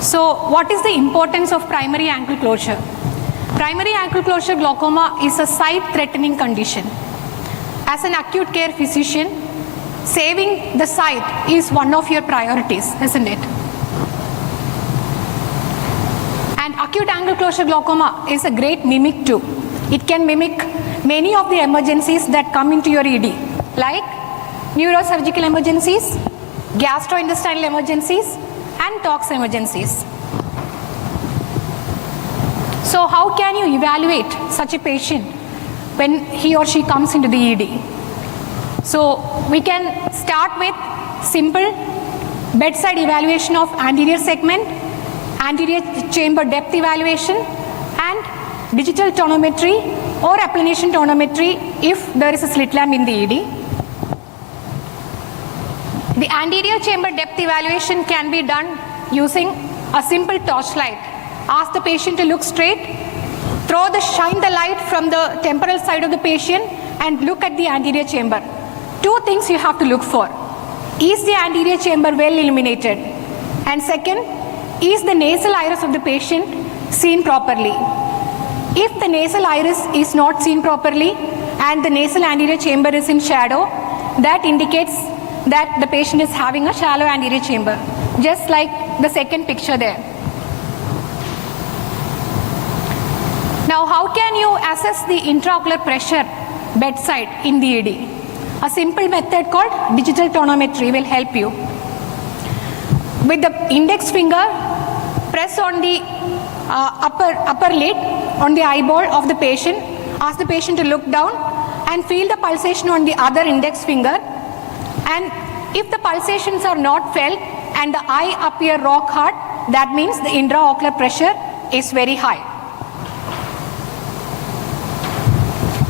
So what is the importance of primary angle closure? Primary angle closure glaucoma is a sight-threatening condition. As an acute care physician, saving the sight is one of your priorities, isn't it? And acute angle closure glaucoma is a great mimic too. It can mimic many of the emergencies that come into your ED, like neurosurgical emergencies, gastrointestinal emergencies, and tox emergencies. So how can you evaluate such a patient when he or she comes into the ED? So we can start with simple bedside evaluation of anterior segment, anterior chamber depth evaluation, and digital tonometry or applanation tonometry if there is a slit lamp in the ED. The anterior chamber depth evaluation can be done using a simple torchlight. Ask the patient to look straight, shine the light from the temporal side of the patient and look at the anterior chamber. Two things you have to look for. Is the anterior chamber well illuminated? And second, is the nasal iris of the patient seen properly? If the nasal iris is not seen properly and the nasal anterior chamber is in shadow, that indicates that the patient is having a shallow anterior chamber, just like the second picture there. Now, how can you assess the intraocular pressure bedside in the ED? A simple method called digital tonometry will help you. With the index finger, press on the upper lid on the eyeball of the patient, ask the patient to look down and feel the pulsation on the other index finger. And if the pulsations are not felt and the eye appear rock hard, that means the intraocular pressure is very high.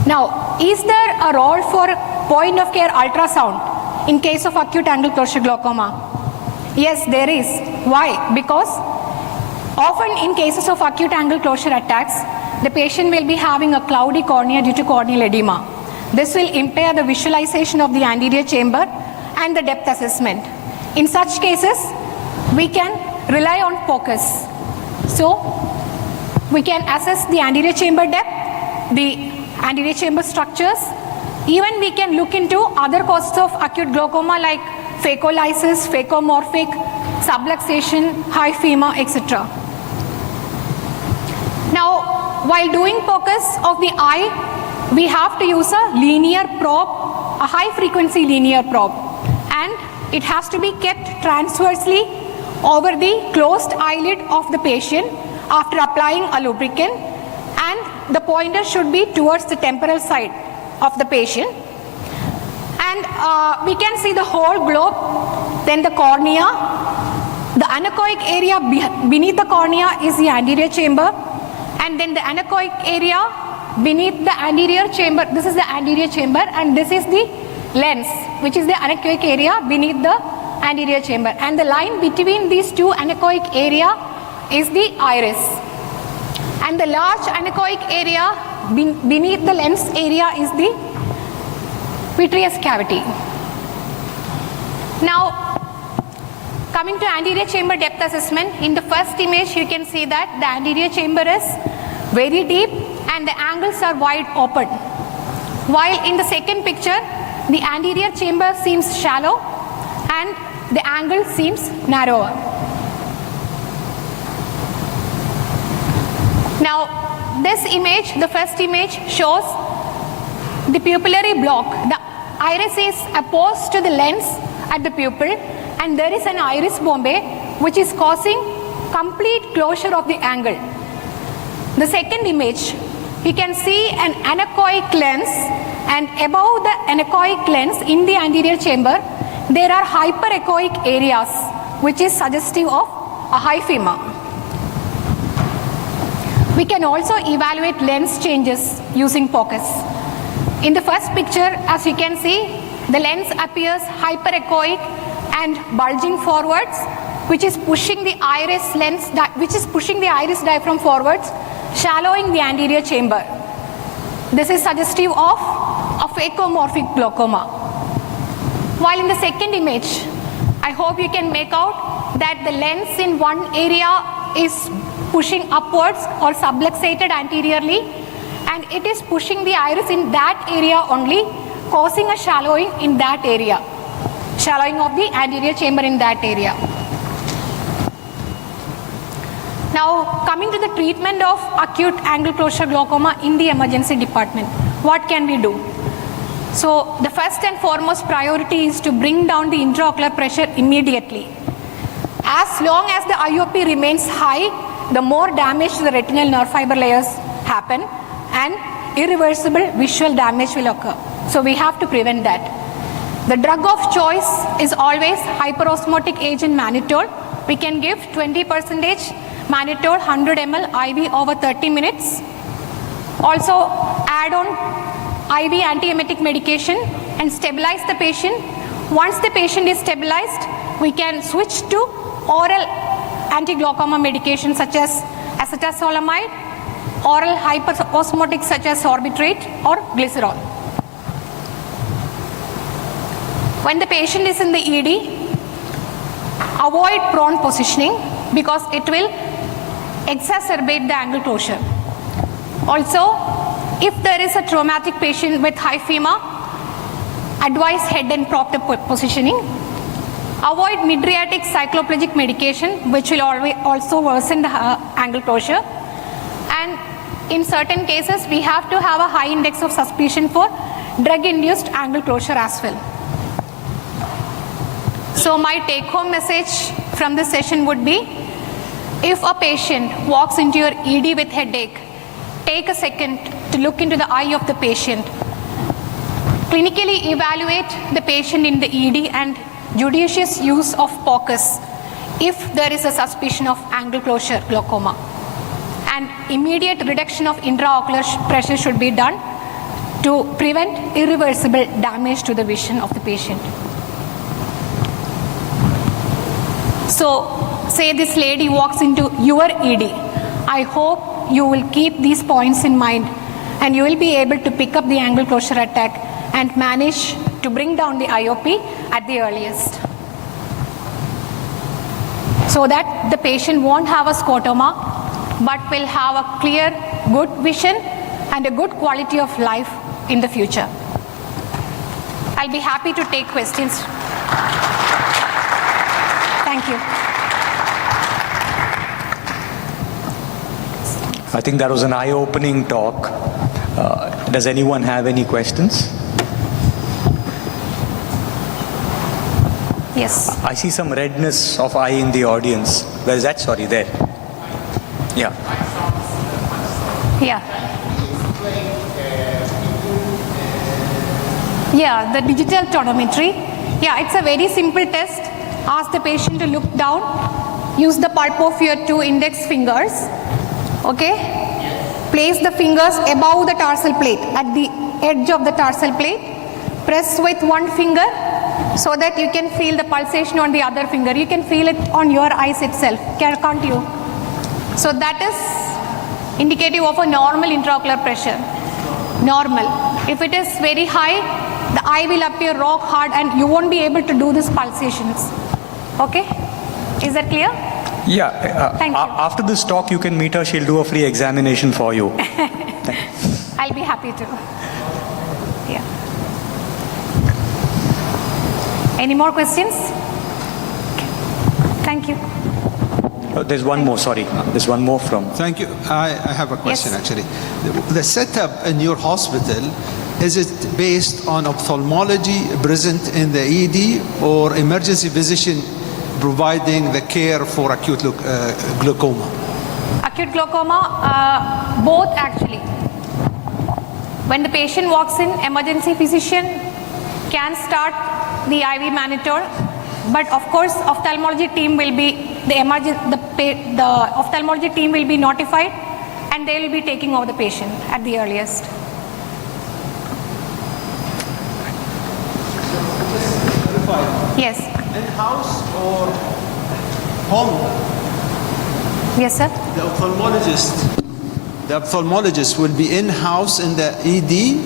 Now, is there a role for point of care ultrasound in case of acute angle closure glaucoma? Yes, there is. Why? Because often in cases of acute angle closure attacks, the patient will be having a cloudy cornea due to corneal edema. This will impair the visualization of the anterior chamber and the depth assessment. In such cases, we can rely on focus. So, we can assess the anterior chamber depth, the anterior chamber structures. Even we can look into other causes of acute glaucoma like phacolysis, phacomorphic, subluxation, hyphema, etc. Now, while doing focus of the eye, we have to use a linear probe, a high frequency linear probe, and it has to be kept transversely over the closed eyelid of the patient after applying a lubricant, and the pointer should be towards the temporal side of the patient. And we can see the whole globe, then the cornea. The anechoic area beneath the cornea is the anterior chamber, and then the anechoic area beneath the anterior chamber, this is the anterior chamber, and this is the lens, which is the anechoic area beneath the anterior chamber. And the line between these two anechoic area is the iris. And the large anechoic area beneath the lens area is the vitreous cavity. Now, coming to anterior chamber depth assessment, in the first image you can see that the anterior chamber is very deep and the angles are wide open. While in the second picture, the anterior chamber seems shallow and the angle seems narrower. Now, this image, the first image, shows the pupillary block. The iris is opposed to the lens at the pupil, and there is an iris bombe which is causing complete closure of the angle. The second image, you can see an anechoic lens, and above the anechoic lens in the anterior chamber, there are hyperechoic areas which is suggestive of a hyphema. We can also evaluate lens changes using focus. In the first picture, as you can see, the lens appears hyperechoic and bulging forwards, which is pushing the iris diaphragm forwards, shallowing the anterior chamber. This is suggestive of a phacomorphic glaucoma. While in the second image, I hope you can make out that the lens in one area is pushing upwards or subluxated anteriorly, and it is pushing the iris in that area only, causing a shallowing in that area, shallowing of the anterior chamber in that area. Now, coming to the treatment of acute angle closure glaucoma in the emergency department, what can we do? So, the first and foremost priority is to bring down the intraocular pressure immediately. As long as the IOP remains high, the more damage to the retinal nerve fiber layers happen and irreversible visual damage will occur. So we have to prevent that. The drug of choice is always hyperosmotic agent mannitol. We can give 20% mannitol 100 ml IV over 30 minutes. Also add on IV antiemetic medication and stabilize the patient. Once the patient is stabilized, we can switch to oral anti-glaucoma medication such as acetazolamide, oral hyperosmotics such as sorbitrate or glycerol. When the patient is in the ED, avoid prone positioning because it will exacerbate the angle closure. Also, if there is a traumatic patient with high FEMA, advise head and proper positioning. Avoid mid-rheatic cycloplegic medication, which will also worsen the angle closure. And in certain cases, we have to have a high index of suspicion for drug-induced angle closure as well. So my take-home message from this session would be, if a patient walks into your ED with headache, take a second to look into the eye of the patient. Clinically evaluate the patient in the ED and judicious use of POCUS if there is a suspicion of angle closure glaucoma. And immediate reduction of intraocular pressure should be done to prevent irreversible damage to the vision of the patient. So, say this lady walks into your ED. I hope you will keep these points in mind and you will be able to pick up the angle closure attack and manage to bring down the IOP at the earliest, so that the patient won't have a scotoma but will have a clear, good vision and a good quality of life in the future. I'll be happy to take questions. Thank you. I think that was an eye-opening talk. Does anyone have any questions? Yes. I see some redness of eye in the audience. Where is that? Sorry, there. Yeah. Yeah. Yeah, the digital tonometry. Yeah, it's a very simple test. Ask the patient to look down. Use the pulp of your 2 index fingers. Okay? Place the fingers above the tarsal plate, at the edge of the tarsal plate. Press with 1 finger so that you can feel the pulsation on the other finger. You can feel it on your eyes itself, can't you? So that is indicative of a normal intraocular pressure. Normal. If it is very high, the eye will appear rock hard and you won't be able to do these pulsations. Okay? Is that clear? Yeah. Thank you. After this talk, you can meet her. She'll do a free examination for you. I'll be happy to. Yeah. Any more questions? Thank you. There's one more, sorry. There's one more from... Thank you. I have a question, actually. The setup in your hospital, is it based on ophthalmology present in the ED or emergency physician providing the care for acute glaucoma? Acute glaucoma, both actually. When the patient walks in, emergency physician can start the IV monitor, but of course ophthalmology team will be the ophthalmology team will be notified and they will be taking over the patient at the earliest. Yes. In-house or home? Yes, sir. The ophthalmologist will be in-house in the ED,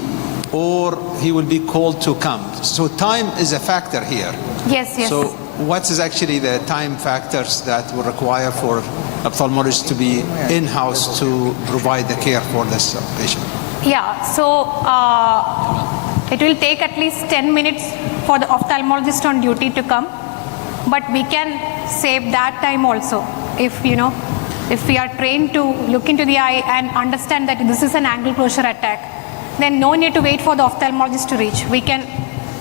or he will be called to come. So time is a factor here. Yes, yes. So what is actually the time factors that will require for ophthalmologist to be in-house to provide the care for this patient? Yeah, so it will take at least 10 minutes for the ophthalmologist on duty to come, but we can save that time also if we are trained to look into the eye and understand that this is an angle closure attack, then no need to wait for the ophthalmologist to reach. We can,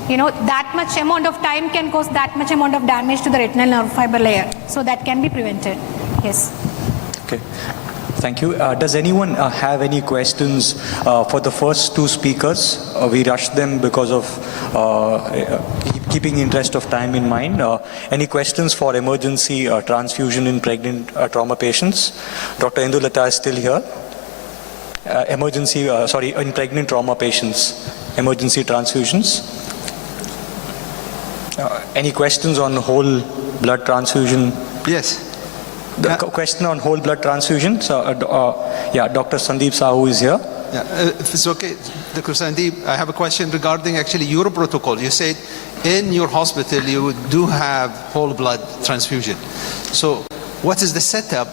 that much amount of time can cause that much amount of damage to the retinal nerve fiber layer, so that can be prevented. Yes. Okay. Thank you. Does anyone have any questions for the first 2 speakers? We rushed them because of keeping interest of time in mind. Any questions for emergency transfusion in pregnant trauma patients? Dr. Indulata is still here. In pregnant trauma patients, emergency transfusions. Any questions on whole blood transfusion? Yes. The question on whole blood transfusion. So, Dr. Sandeep Sahu is here. Yeah, if it's okay, Dr. Sandeep, I have a question regarding actually your protocol. You said in your hospital you do have whole blood transfusion. So what is the setup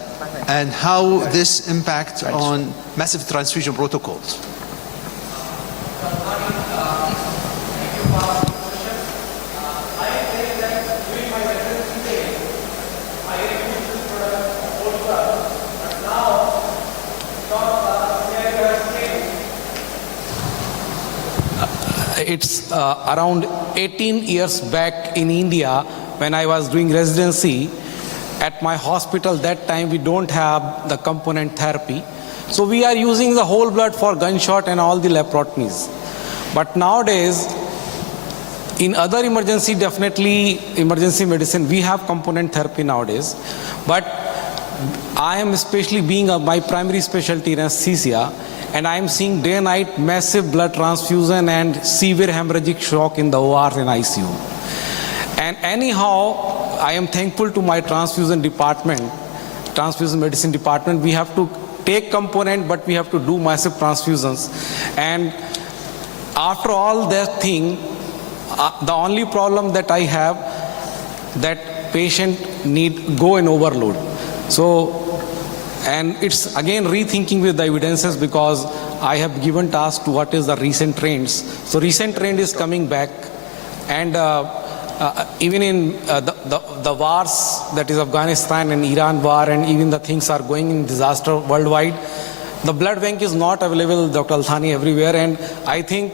and how this impacts on massive transfusion protocols? it's around 18 years back in India when I was doing residency. At my hospital that time we don't have the component therapy. So we are using the whole blood for gunshot and all the laparotomies. But nowadays, in other emergency, definitely emergency medicine, we have component therapy nowadays. But I am especially being my primary specialty in anesthesia, and I am seeing day and night massive blood transfusion and severe hemorrhagic shock in the ORs and ICU. And anyhow, I am thankful to my transfusion department, transfusion medicine department. We have to take component, but we have to do massive transfusions. And after all that thing, the only problem that I have, that patient need go in overload. So, and it's again rethinking with the evidences, because I have given task to what is the recent trends. So recent trend is coming back, and even in the wars, that is Afghanistan and Iran war, and even the things are going in disaster worldwide, the blood bank is not available, Dr. Althani, everywhere. And I think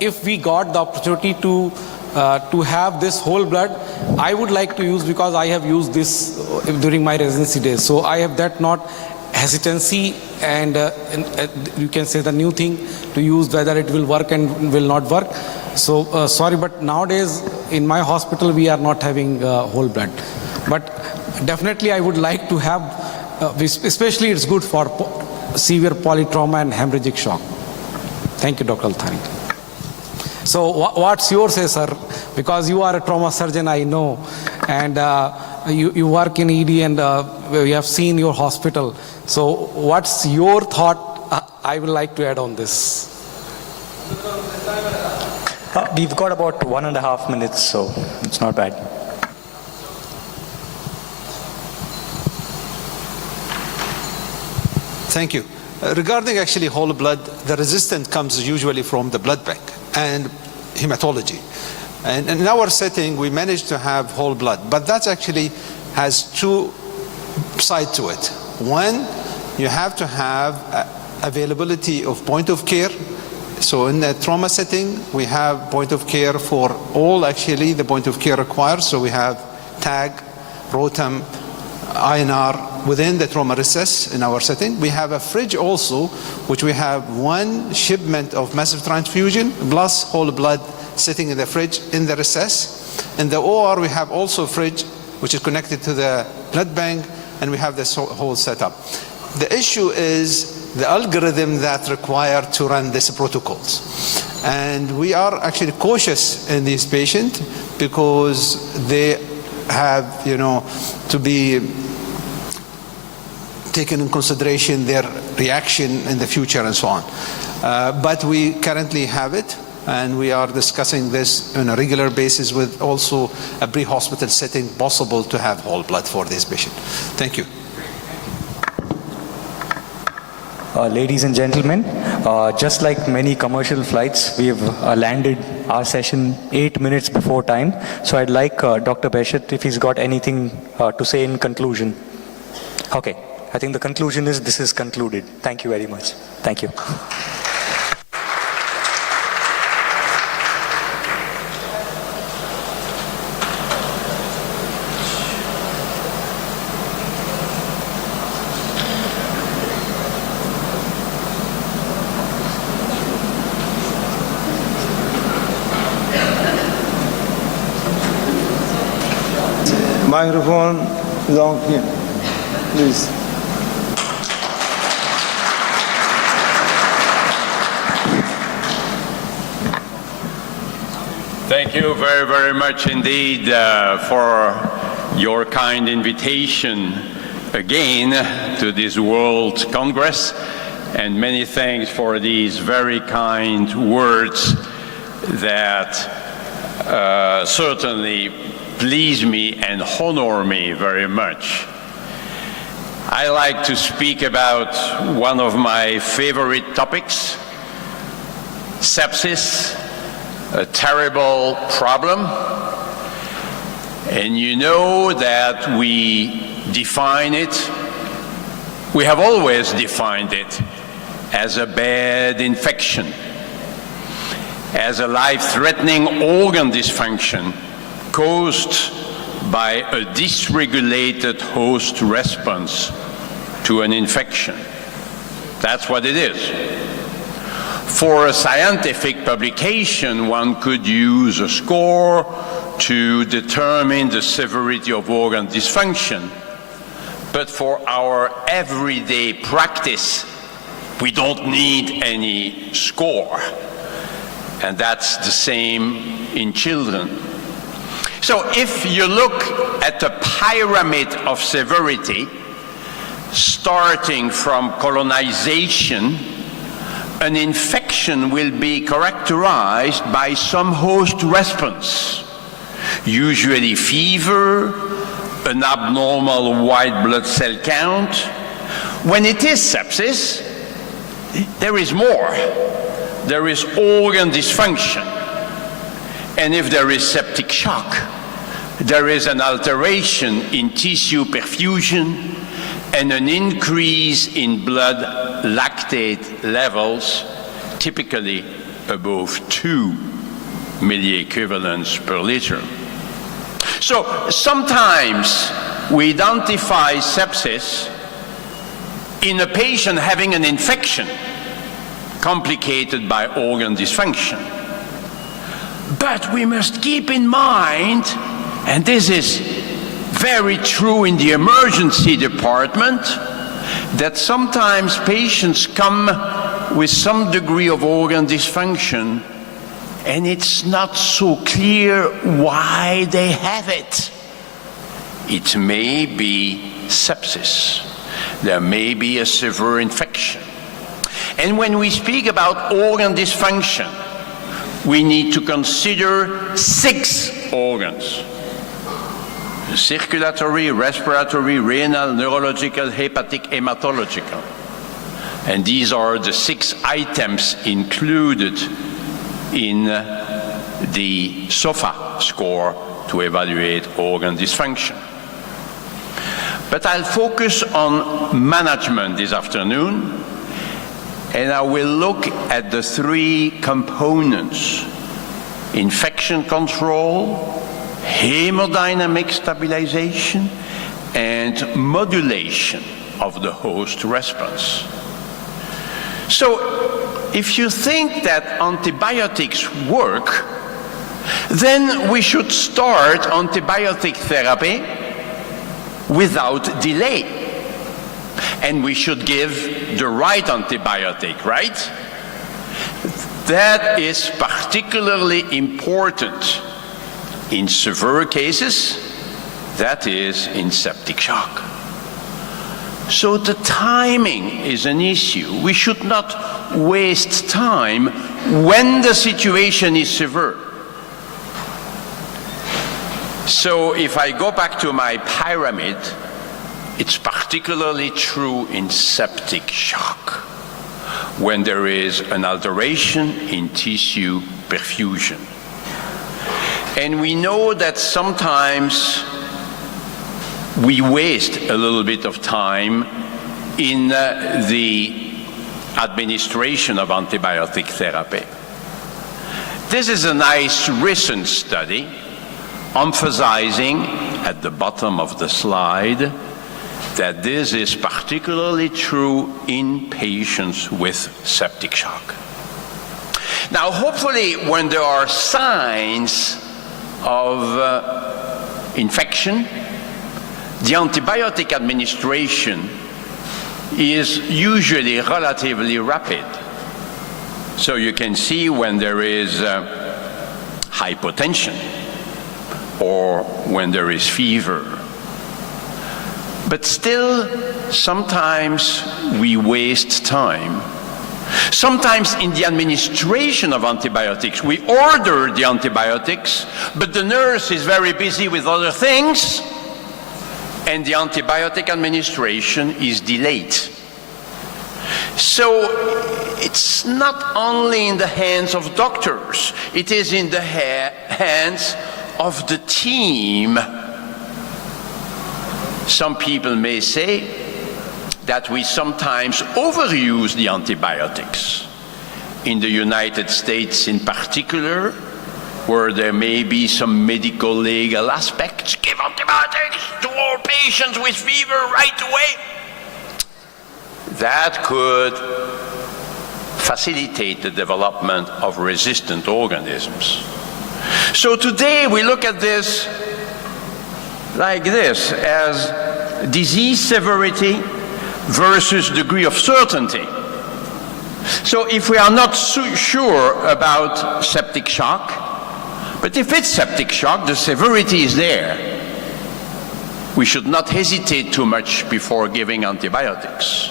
if we got the opportunity to have this whole blood, I would like to use, because I have used this during my residency days. So I have that not hesitancy, and you can say the new thing to use, whether it will work and will not work. So sorry, but nowadays in my hospital we are not having whole blood. But definitely I would like to have, especially it's good for severe polytrauma and hemorrhagic shock. Thank you, Dr. Althani. So what's your say, sir? Because you are a trauma surgeon, I know, and you work in ED, and we have seen your hospital. So what's your thought? I would like to add on this. We've got about 1.5 minutes, so it's not bad. Thank you. Regarding actually whole blood, the resistance comes usually from the blood bank and hematology. And in our setting, we managed to have whole blood, but that actually has two sides to it. One, you have to have availability of point of care. So in the trauma setting, we have point of care for all actually the point of care required. So we have TAG, ROTAM, INR within the trauma recess in our setting. We have a fridge also, which we have one shipment of massive transfusion plus whole blood sitting in the fridge in the recess. In the OR, we have also a fridge which is connected to the blood bank, and we have this whole setup. The issue is the algorithm that required to run these protocols. And we are actually cautious in these patients because they have, to be taken in consideration their reaction in the future and so on. But we currently have it, and we are discussing this on a regular basis with also a pre-hospital setting possible to have whole blood for this patient. Thank you. Ladies and gentlemen, just like many commercial flights, we have landed our session 8 minutes before time. So I'd like Dr. Beshet, if he's got anything to say in conclusion. Okay, I think the conclusion is this is concluded. Thank you very much. Thank you. Microphone is on here, please. Thank you very, very much indeed for your kind invitation again to this World Congress, and many thanks for these very kind words that certainly please me and honor me very much. I like to speak about one of my favorite topics, sepsis, a terrible problem. And you know that we define it, we have always defined it as a bad infection. as a life-threatening organ dysfunction caused by a dysregulated host response to an infection. That's what it is. For a scientific publication, one could use a score to determine the severity of organ dysfunction. But for our everyday practice, we don't need any score. And that's the same in children. So if you look at the pyramid of severity, starting from colonization, an infection will be characterized by some host response, usually fever, an abnormal white blood cell count. When it is sepsis, there is more. There is organ dysfunction. And if there is septic shock, there is an alteration in tissue perfusion and an increase in blood lactate levels, typically above 2 milliequivalents per liter. So sometimes we identify sepsis in a patient having an infection complicated by organ dysfunction. But we must keep in mind, and this is very true in the emergency department, that sometimes patients come with some degree of organ dysfunction and it's not so clear why they have it. It may be sepsis. There may be a severe infection. And when we speak about organ dysfunction, we need to consider 6 organs: circulatory, respiratory, renal, neurological, hepatic, hematological. And these are the 6 items included in the SOFA score to evaluate organ dysfunction. But I'll focus on management this afternoon, and I will look at the 3 components: infection control, hemodynamic stabilization, and modulation of the host response. So if you think that antibiotics work, then we should start antibiotic therapy without delay. And we should give the right antibiotic, right? That is particularly important in severe cases, that is in septic shock. So the timing is an issue. We should not waste time when the situation is severe. So if I go back to my pyramid, it's particularly true in septic shock, when there is an alteration in tissue perfusion. And we know that sometimes we waste a little bit of time in the administration of antibiotic therapy. This is a nice recent study emphasizing at the bottom of the slide that this is particularly true in patients with septic shock. Now, hopefully, when there are signs of infection, the antibiotic administration is usually relatively rapid. So you can see when there is hypotension or when there is fever. But still, sometimes we waste time. Sometimes in the administration of antibiotics, we order the antibiotics, but the nurse is very busy with other things, and the antibiotic administration is delayed. So it's not only in the hands of doctors, it is in the hands of the team. Some people may say that we sometimes overuse the antibiotics. in the United States in particular, where there may be some medical legal aspects, give antibiotics to all patients with fever right away. That could facilitate the development of resistant organisms. So today we look at this like this, as disease severity versus degree of certainty. So if we are not so sure about septic shock, but if it's septic shock, the severity is there, we should not hesitate too much before giving antibiotics.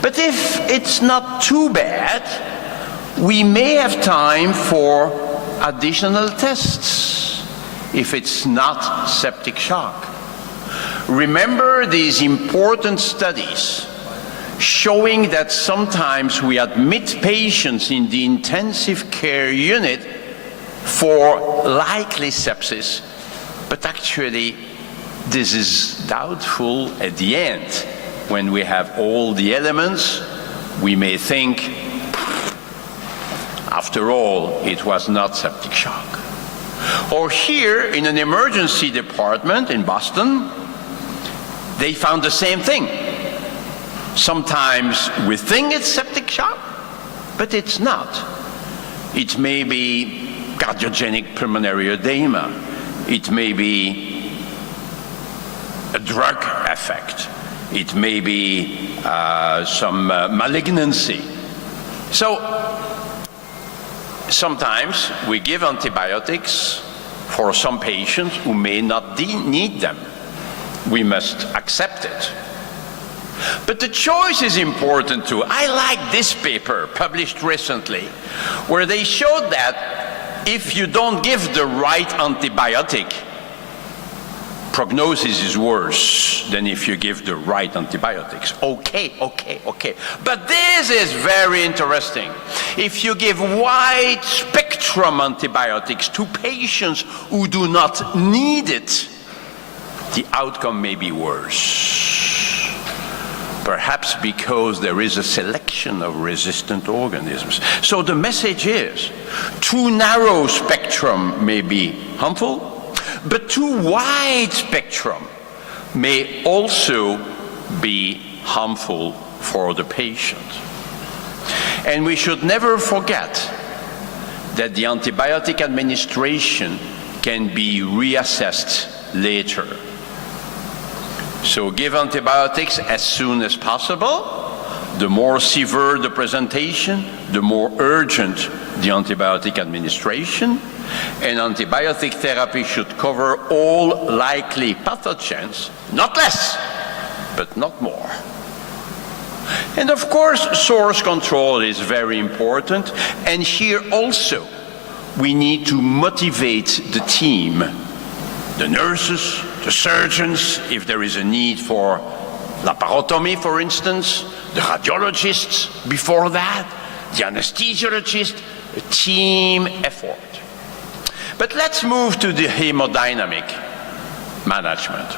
But if it's not too bad, we may have time for additional tests if it's not septic shock. Remember these important studies showing that sometimes we admit patients in the intensive care unit for likely sepsis, but actually this is doubtful at the end. When we have all the elements, we may think, after all, it was not septic shock. Or here in an emergency department in Boston, they found the same thing. Sometimes we think it's septic shock, but it's not. It may be cardiogenic pulmonary edema. It may be a drug effect. It may be some malignancy. So sometimes we give antibiotics for some patients who may not need them. We must accept it. But the choice is important too. I like this paper published recently, where they showed that if you don't give the right antibiotic, prognosis is worse than if you give the right antibiotics. Okay. But this is very interesting. If you give wide spectrum antibiotics to patients who do not need it, the outcome may be worse. Perhaps because there is a selection of resistant organisms. So the message is, too narrow spectrum may be harmful, but too wide spectrum may also be harmful for the patient. And we should never forget that the antibiotic administration can be reassessed later. So give antibiotics as soon as possible. The more severe the presentation, the more urgent the antibiotic administration. And antibiotic therapy should cover all likely pathogens, not less, but not more. And of course, source control is very important. And here also, we need to motivate the team, the nurses, the surgeons, if there is a need for laparotomy, for instance, the radiologists before that, the anesthesiologist, a team effort. But let's move to the hemodynamic management.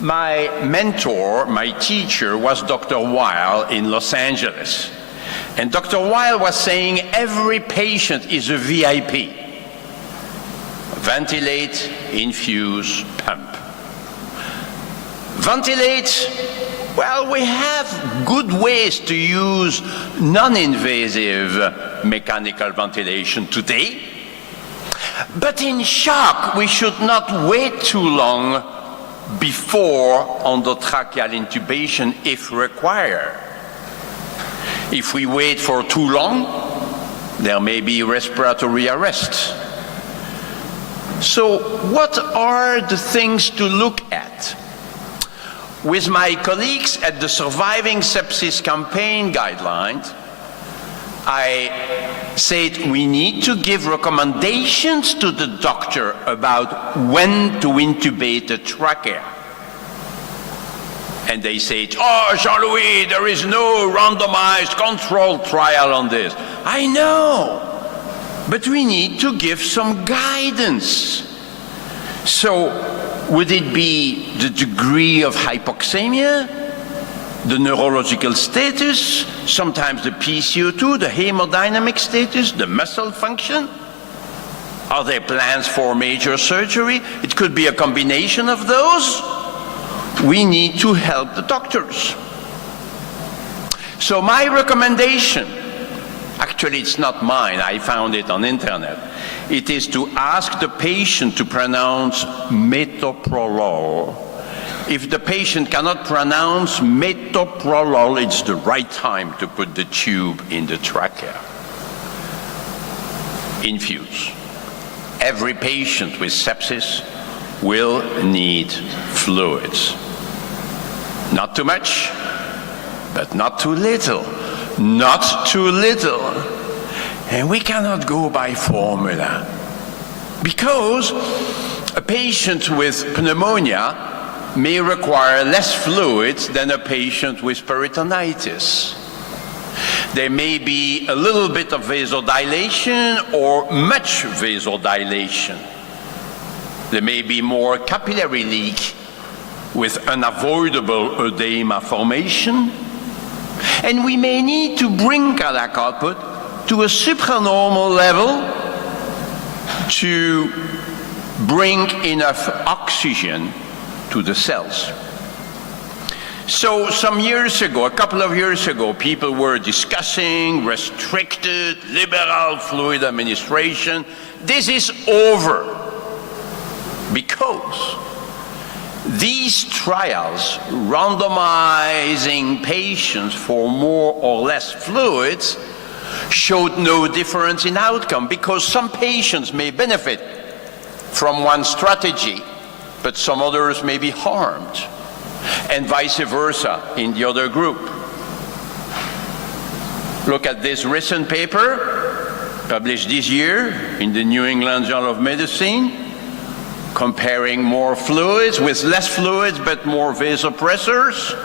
My mentor, my teacher, was Dr. Weil in Los Angeles. And Dr. Weil was saying every patient is a VIP. Ventilate, infuse, pump. Ventilate, well, we have good ways to use non-invasive mechanical ventilation today. But in shock, we should not wait too long before endotracheal intubation if required. If we wait for too long, there may be respiratory arrest. So what are the things to look at? With my colleagues at the Surviving Sepsis Campaign guidelines, I said we need to give recommendations to the doctor about when to intubate a trachea. And they said, oh, Jean-Louis, there is no randomized controlled trial on this. I know, but we need to give some guidance. So would it be the degree of hypoxemia, the neurological status, sometimes the PCO2, the hemodynamic status, the muscle function. Are there plans for major surgery? It could be a combination of those. We need to help the doctors. So my recommendation, actually it's not mine, I found it on internet, it is to ask the patient to pronounce metoprolol. If the patient cannot pronounce metoprolol, it's the right time to put the tube in the trachea. Infuse. Every patient with sepsis will need fluids. Not too much, but not too little. Not too little. And we cannot go by formula. Because a patient with pneumonia may require less fluids than a patient with peritonitis. There may be a little bit of vasodilation or much vasodilation. There may be more capillary leak with unavoidable edema formation. And we may need to bring cardiac output to a supranormal level to bring enough oxygen to the cells. So some years ago, a couple of years ago, people were discussing restricted, liberal fluid administration. This is over because these trials randomizing patients for more or less fluids showed no difference in outcome because some patients may benefit from one strategy, but some others may be harmed, and vice versa in the other group. Look at this recent paper published this year in the New England Journal of Medicine, comparing more fluids with less fluids but more vasopressors.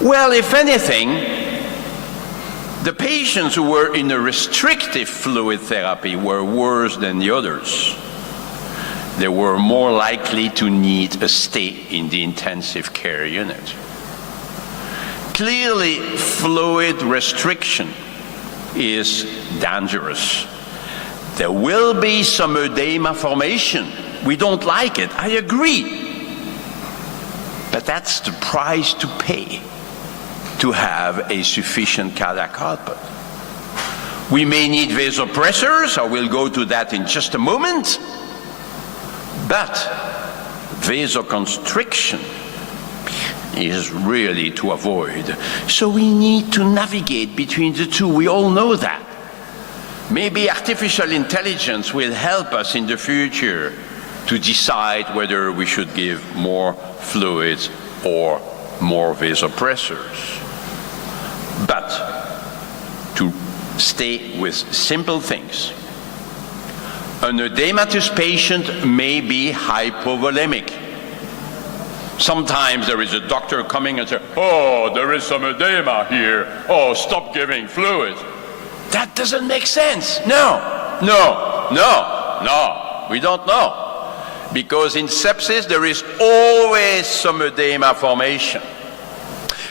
Well, if anything, the patients who were in a restrictive fluid therapy were worse than the others. They were more likely to need a stay in the intensive care unit. Clearly, fluid restriction is dangerous. There will be some edema formation. We don't like it, I agree. But that's the price to pay to have a sufficient cardiac output. We may need vasopressors, I will go to that in just a moment. But vasoconstriction is really to avoid. So we need to navigate between the two. We all know that. Maybe artificial intelligence will help us in the future to decide whether we should give more fluids or more vasopressors. But to stay with simple things. An edematous patient may be hypovolemic. Sometimes there is a doctor coming and say, oh, there is some edema here. Oh, stop giving fluids. That doesn't make sense. No, we don't know. Because in sepsis, there is always some edema formation.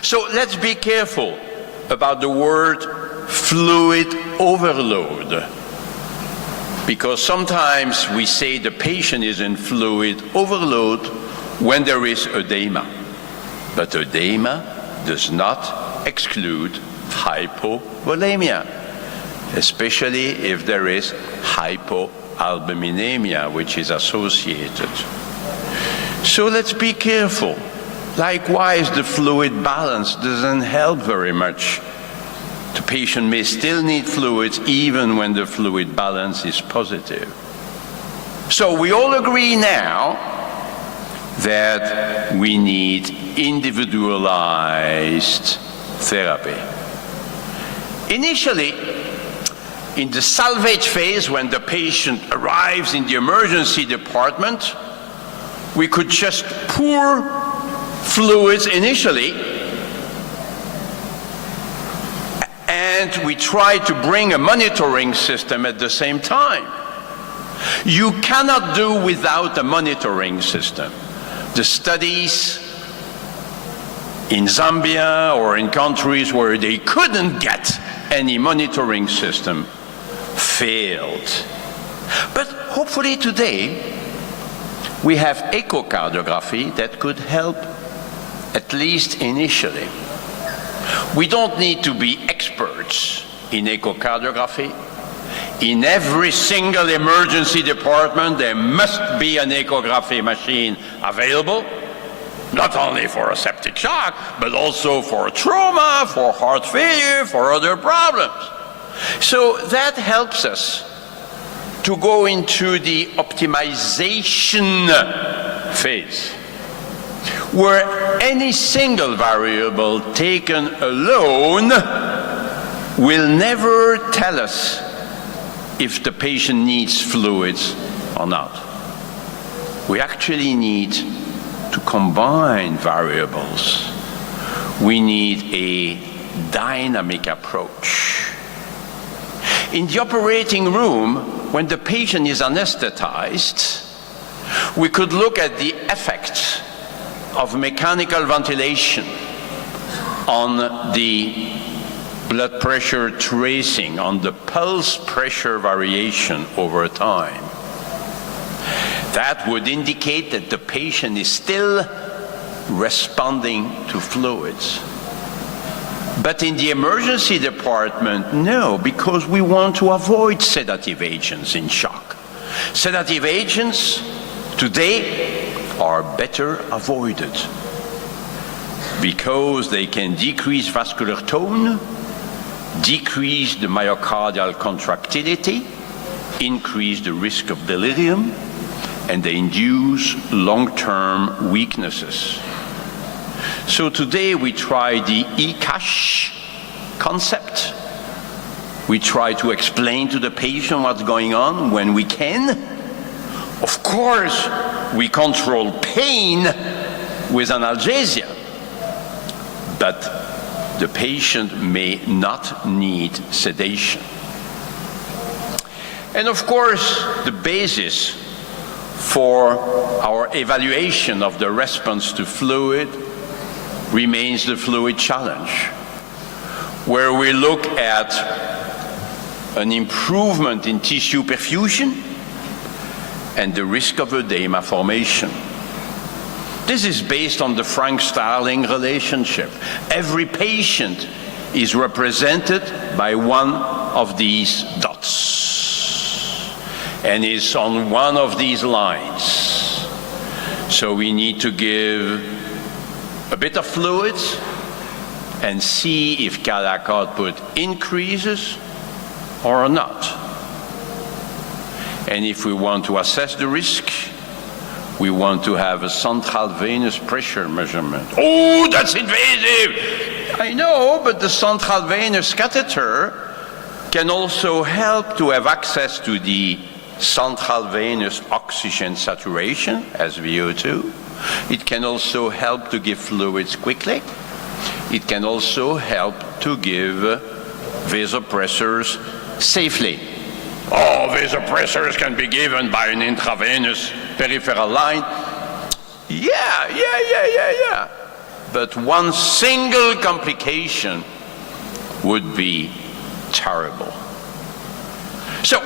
So let's be careful about the word fluid overload. Because sometimes we say the patient is in fluid overload when there is edema. But edema does not exclude hypovolemia, especially if there is hypoalbuminemia, which is associated. So let's be careful. Likewise, the fluid balance doesn't help very much. The patient may still need fluids even when the fluid balance is positive. So we all agree now that we need individualized therapy. Initially, in the salvage phase, when the patient arrives in the emergency department, we could just pour fluids initially, and we try to bring a monitoring system at the same time. You cannot do without a monitoring system. The studies in Zambia or in countries where they couldn't get any monitoring system failed. But hopefully today we have echocardiography that could help, at least initially. We don't need to be experts in echocardiography. In every single emergency department, there must be an echography machine available, not only for a septic shock, but also for trauma, for heart failure, for other problems. So that helps us to go into the optimization phase, where any single variable taken alone will never tell us if the patient needs fluids or not. We actually need to combine variables. We need a dynamic approach. In the operating room, when the patient is anesthetized, we could look at the effects of mechanical ventilation on the blood pressure tracing, on the pulse pressure variation over time. That would indicate that the patient is still responding to fluids. But in the emergency department, no, because we want to avoid sedative agents in shock. Sedative agents today are better avoided because they can decrease vascular tone, decrease the myocardial contractility, increase the risk of delirium, and they induce long-term weaknesses. So today we try the ECASH concept. We try to explain to the patient what's going on when we can. Of course, we control pain with analgesia, but the patient may not need sedation. And of course, the basis for our evaluation of the response to fluid remains the fluid challenge, where we look at an improvement in tissue perfusion and the risk of edema formation. This is based on the Frank-Starling relationship. Every patient is represented by one of these dots and is on one of these lines. So we need to give a bit of fluids and see if cardiac output increases or not. And if we want to assess the risk, we want to have a central venous pressure measurement. Oh, that's invasive! I know, but the central venous catheter can also help to have access to the central venous oxygen saturation, SVO2. It can also help to give fluids quickly. It can also help to give vasopressors safely. Oh, vasopressors can be given by an intravenous peripheral line. Yeah. But one single complication would be terrible. So,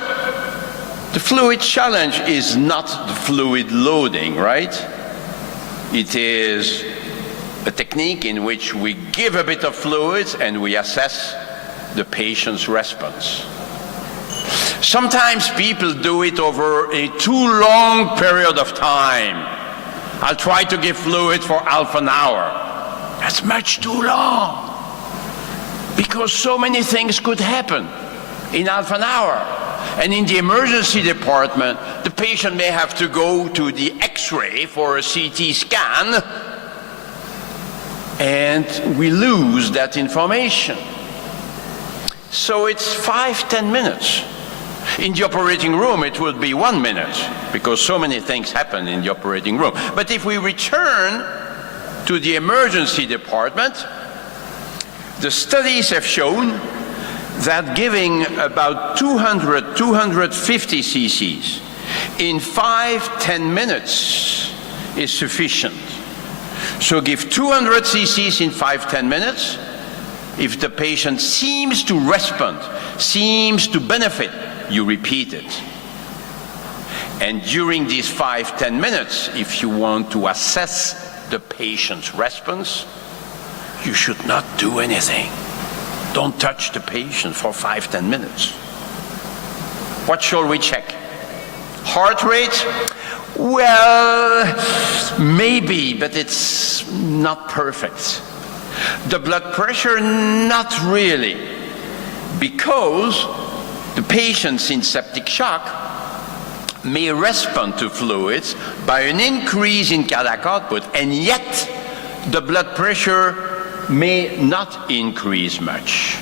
the fluid challenge is not the fluid loading, right? It is a technique in which we give a bit of fluids and we assess the patient's response. Sometimes people do it over a too long period of time. I'll try to give fluid for half an hour. That's much too long, because so many things could happen in half an hour. And in the emergency department, the patient may have to go to the X-ray for a CT scan, and we lose that information. So it's 5-10 minutes. In the operating room, it would be 1 minute, because so many things happen in the operating room. But if we return to the emergency department, the studies have shown that giving about 200-250 cc's in 5-10 minutes is sufficient So give 200 cc's in 5-10 minutes. If the patient seems to respond, seems to benefit, you repeat it. And during these 5-10 minutes, if you want to assess the patient's response, you should not do anything. Don't touch the patient for 5-10 minutes. What shall we check? Heart rate? Well, maybe, but it's not perfect. The blood pressure, not really, because the patients in septic shock may respond to fluids by an increase in cardiac output, and yet the blood pressure may not increase much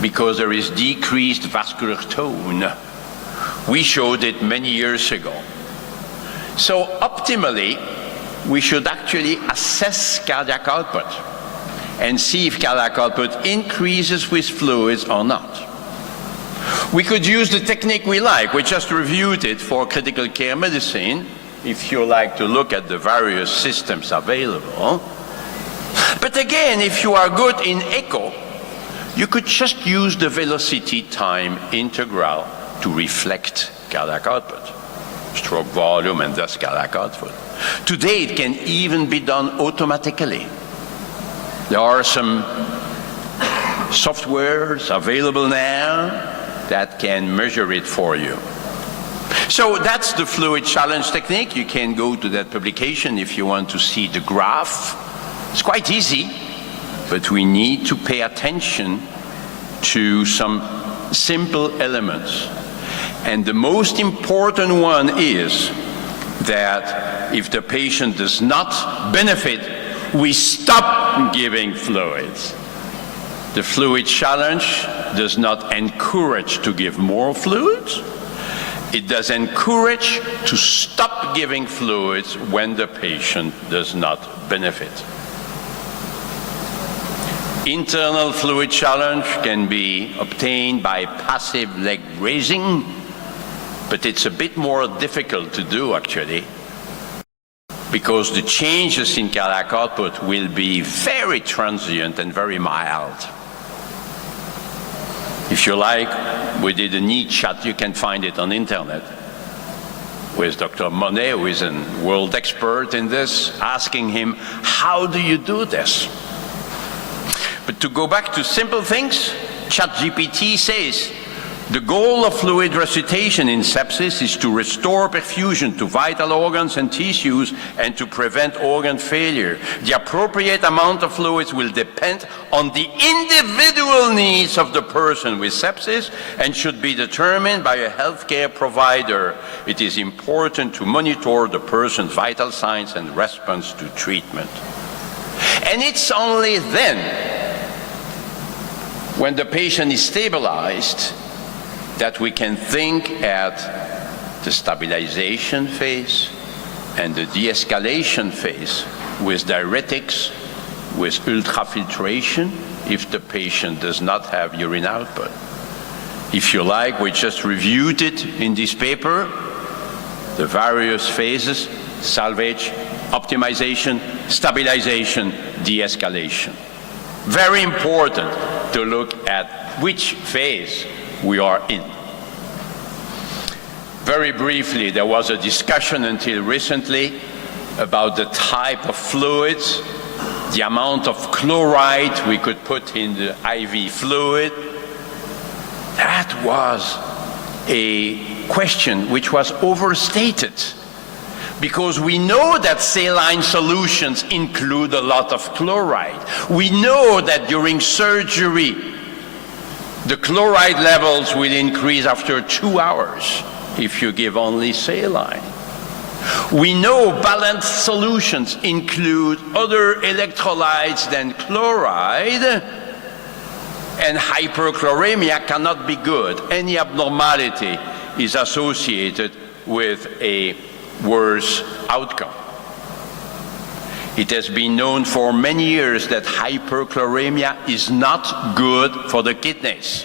because there is decreased vascular tone. We showed it many years ago. So optimally, we should actually assess cardiac output and see if cardiac output increases with fluids or not. We could use the technique we like. We just reviewed it for critical care medicine, if you like to look at the various systems available. But again, if you are good in echo, you could just use the velocity time integral to reflect cardiac output, stroke volume, and thus cardiac output. Today, it can even be done automatically. There are some softwares available now that can measure it for you. So that's the fluid challenge technique. You can go to that publication if you want to see the graph. It's quite easy, but we need to pay attention to some simple elements. And the most important one is that if the patient does not benefit, we stop giving fluids. The fluid challenge does not encourage to give more fluids. It does encourage to stop giving fluids when the patient does not benefit. Internal fluid challenge can be obtained by passive leg raising, but it's a bit more difficult to do actually, because the changes in cardiac output will be very transient and very mild. If you like, we did a neat chat, you can find it on the internet, with Dr. Monet, who is a world expert in this, asking him, how do you do this? But to go back to simple things, ChatGPT says, the goal of fluid resuscitation in sepsis is to restore perfusion to vital organs and tissues and to prevent organ failure. The appropriate amount of fluids will depend on the individual needs of the person with sepsis and should be determined by a healthcare provider. It is important to monitor the person's vital signs and response to treatment. And it's only then, when the patient is stabilized, that we can think at the stabilization phase and the de-escalation phase with diuretics, with ultrafiltration, if the patient does not have urine output. If you like, we just reviewed it in this paper, the various phases: salvage, optimization, stabilization, de-escalation. Very important to look at which phase we are in. Very briefly, there was a discussion until recently about the type of fluids, the amount of chloride we could put in the IV fluid. That was a question which was overstated, because we know that saline solutions include a lot of chloride. We know that during surgery, the chloride levels will increase after 2 hours if you give only saline. We know balanced solutions include other electrolytes than chloride, and hyperchloremia cannot be good. Any abnormality is associated with a worse outcome. It has been known for many years that hyperchloremia is not good for the kidneys.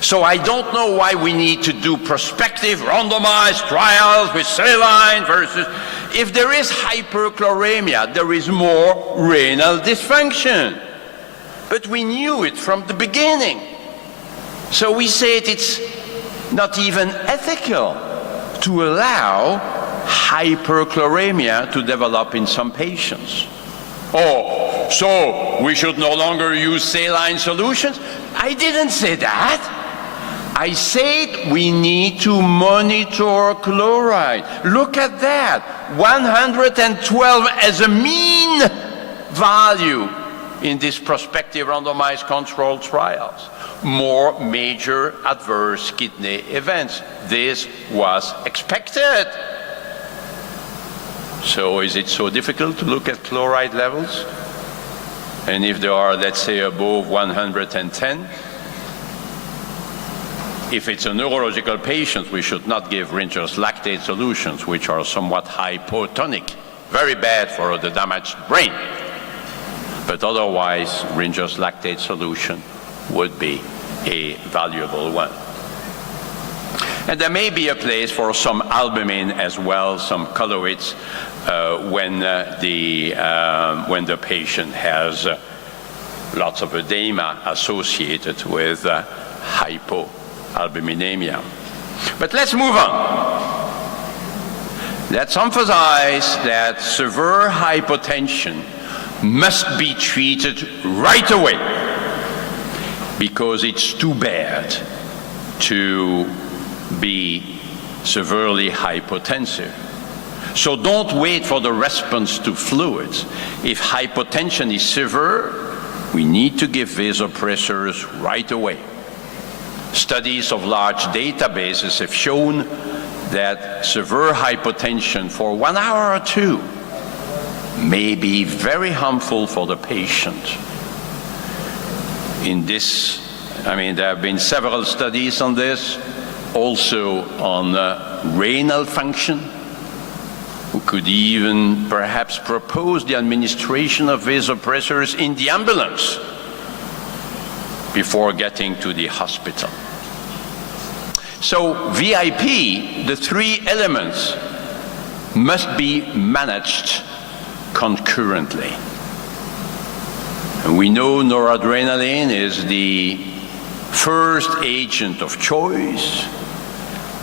So I don't know why we need to do prospective randomized trials with saline versus... If there is hyperchloramia, there is more renal dysfunction. But we knew it from the beginning. So we said it's not even ethical to allow hyperchloramia to develop in some patients. Oh, so we should no longer use saline solutions? I didn't say that. I said we need to monitor chloride. Look at that, 112 as a mean value in these prospective randomized controlled trials. More major adverse kidney events. This was expected. So is it so difficult to look at chloride levels? And if they are, let's say, above 110, if it's a neurological patient, we should not give Ringer's lactate solutions, which are somewhat hypotonic, very bad for the damaged brain. But otherwise, Ringer's lactate solution would be a valuable one. And there may be a place for some albumin as well, some colloids, when the patient has lots of edema associated with hypoalbuminemia. But let's move on. Let's emphasize that severe hypotension must be treated right away, because it's too bad to be severely hypotensive. So don't wait for the response to fluids. If hypotension is severe, we need to give vasopressors right away. Studies of large databases have shown that severe hypotension for 1 hour or 2 may be very harmful for the patient. In this, there have been several studies on this, also on renal function. We could even perhaps propose the administration of vasopressors in the ambulance before getting to the hospital. So VIP, the 3 elements, must be managed concurrently. And we know noradrenaline is the first agent of choice.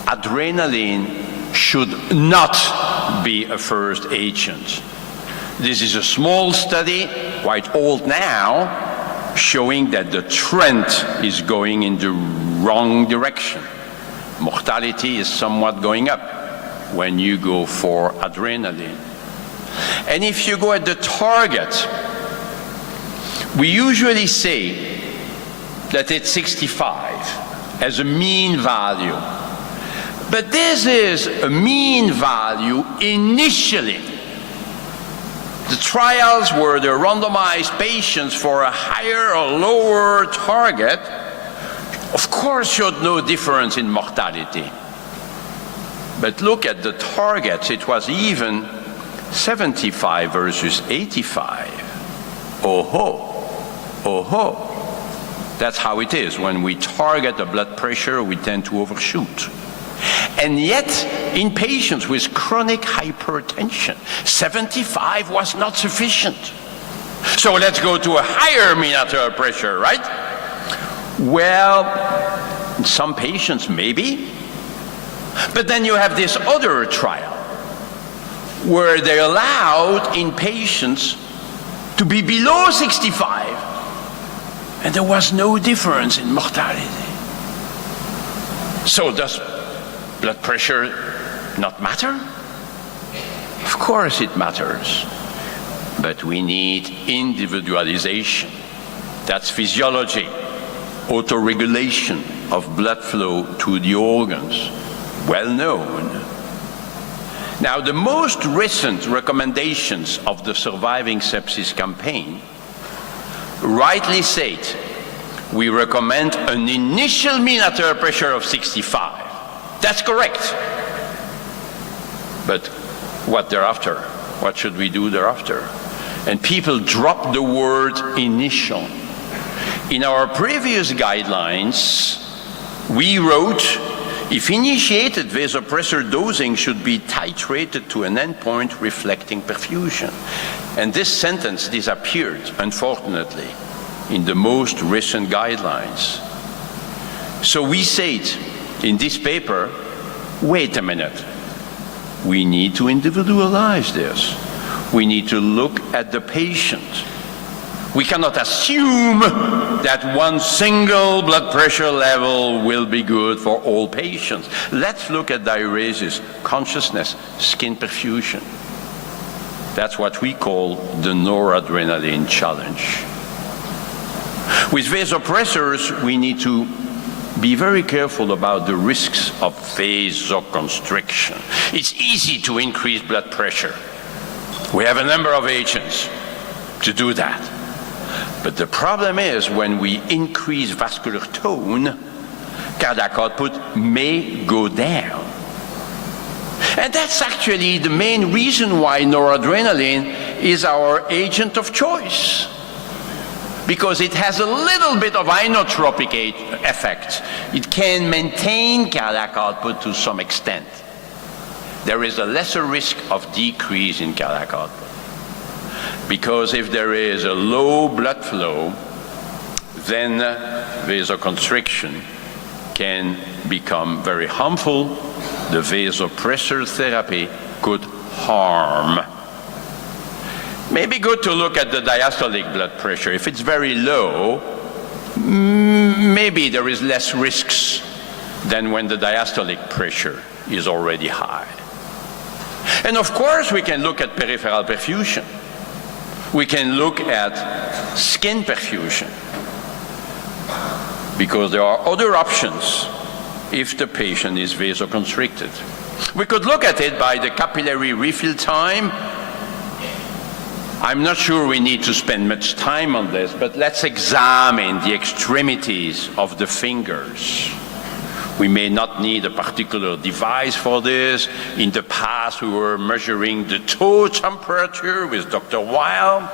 Adrenaline should not be a first agent. This is a small study, quite old now, showing that the trend is going in the wrong direction. Mortality is somewhat going up when you go for adrenaline. And if you go at the target, we usually say that it's 65 as a mean value. But this is a mean value initially. The trials were the randomized patients for a higher or lower target, of course, showed no difference in mortality. But look at the targets, it was even 75 versus 85. Oh-ho. That's how it is. When we target the blood pressure, we tend to overshoot. And yet, in patients with chronic hypertension, 75 was not sufficient. So let's go to a higher mean arterial pressure, right? Well, in some patients, maybe. But then you have this other trial where they allowed in patients to be below 65, and there was no difference in mortality. So does blood pressure not matter? Of course it matters, but we need individualization. That's physiology, autoregulation of blood flow to the organs, well known. Now, the most recent recommendations of the Surviving Sepsis campaign rightly said, we recommend an initial mean arterial pressure of 65. That's correct. But what thereafter? What should we do thereafter? And people drop the word initial. In our previous guidelines, We wrote, if initiated, vasopressor dosing should be titrated to an endpoint reflecting perfusion. And this sentence disappeared, unfortunately, in the most recent guidelines. So we said in this paper, wait a minute, we need to individualize this. We need to look at the patient. We cannot assume that one single blood pressure level will be good for all patients. Let's look at diuresis, consciousness, skin perfusion. That's what we call the noradrenaline challenge. With vasopressors, we need to be very careful about the risks of vasoconstriction. It's easy to increase blood pressure. We have a number of agents to do that. But the problem is when we increase vascular tone, cardiac output may go down. And that's actually the main reason why noradrenaline is our agent of choice. Because it has a little bit of inotropic effect. It can maintain cardiac output to some extent. There is a lesser risk of decrease in cardiac output. Because if there is a low blood flow, then vasoconstriction can become very harmful. The vasopressor therapy could harm. Maybe good to look at the diastolic blood pressure. If it's very low, maybe there is less risks than when the diastolic pressure is already high. And of course, we can look at peripheral perfusion. We can look at skin perfusion, because there are other options if the patient is vasoconstricted. We could look at it by the capillary refill time. I'm not sure we need to spend much time on this, but let's examine the extremities of the fingers. We may not need a particular device for this. In the past, we were measuring the toe temperature with Dr. Weil.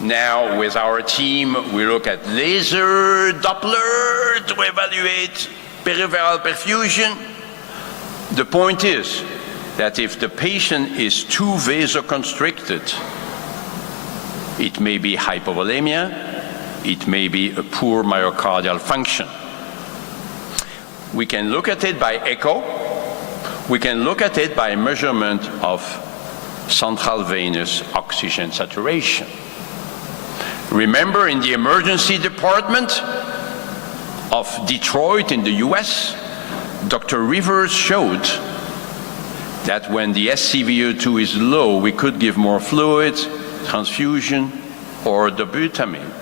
Now, with our team, we look at laser Doppler to evaluate peripheral perfusion. The point is that if the patient is too vasoconstricted, it may be hypovolemia, it may be a poor myocardial function. We can look at it by echo. We can look at it by measurement of central venous oxygen saturation. Remember, in the emergency department of Detroit in the US, Dr. Rivers showed that when the SCVO2 is low, we could give more fluid, transfusion, or dobutamine.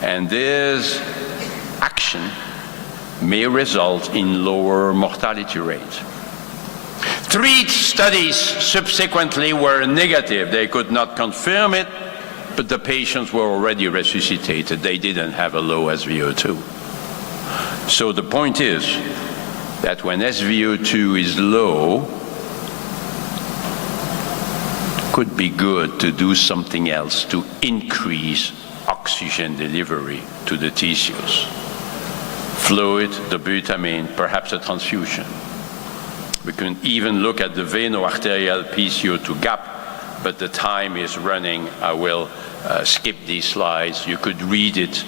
And this action may result in lower mortality rate. 3 studies subsequently were negative. They could not confirm it, but the patients were already resuscitated. They didn't have a low SVO2. So the point is that when SVO2 is low, it could be good to do something else to increase oxygen delivery to the tissues. Fluid, dobutamine, perhaps a transfusion. We can even look at the veno-arterial PCO2 gap, but the time is running. I will skip these slides. You could read it.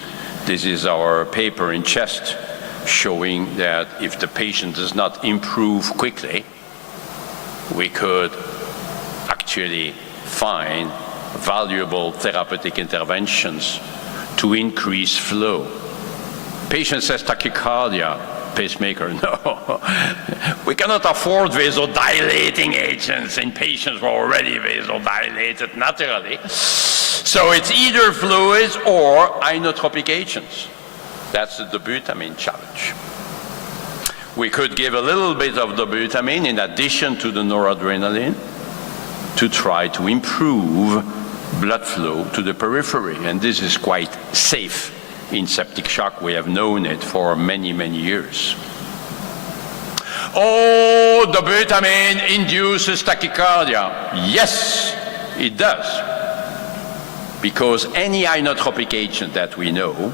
This is our paper in Chest showing that if the patient does not improve quickly, we could actually find valuable therapeutic interventions to increase flow. Patient says tachycardia, pacemaker. No, we cannot afford vasodilating agents in patients who are already vasodilated naturally. So it's either fluids or inotropic agents. That's the dobutamine challenge. We could give a little bit of dobutamine in addition to the noradrenaline to try to improve blood flow to the periphery, and this is quite safe. In septic shock, we have known it for many, many years. Oh, dobutamine induces tachycardia. Yes, it does. Because any inotropic agent that we know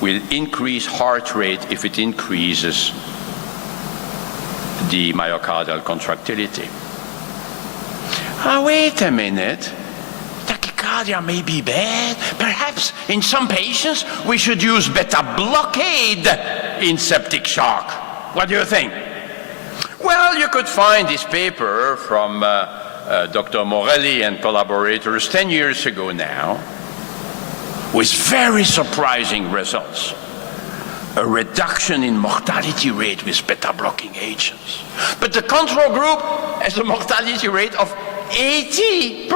will increase heart rate if it increases the myocardial contractility. Wait a minute. Tachycardia may be bad. Perhaps in some patients we should use beta blockade in septic shock. What do you think? Well, you could find this paper from Dr. Morelli and collaborators 10 years ago now, with very surprising results. A reduction in mortality rate with beta-blocking agents. But the control group has a mortality rate of 80%.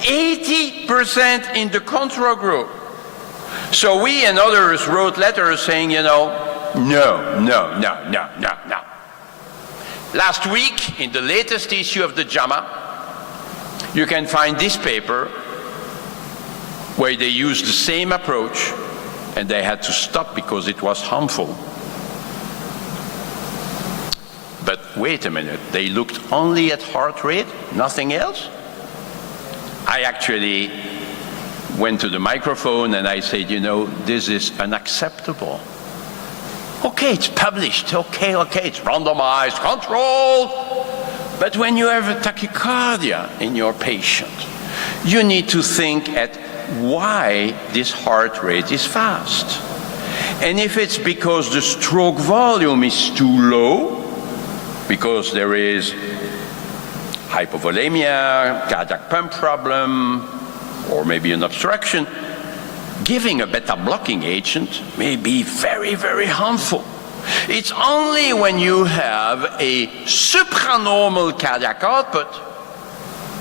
80% in the control group. So we and others wrote letters saying, you know, no. Last week, in the latest issue of the JAMA, you can find this paper where they used the same approach and they had to stop because it was harmful. But wait a minute, they looked only at heart rate, nothing else? I actually went to the microphone and I said, you know, this is unacceptable. Okay, it's published, okay, it's randomized, controlled. But when you have a tachycardia in your patient, you need to think at why this heart rate is fast. And if it's because the stroke volume is too low, because there is hypovolemia, cardiac pump problem, or maybe an obstruction, giving a beta-blocking agent may be very, very harmful. It's only when you have a supranormal cardiac output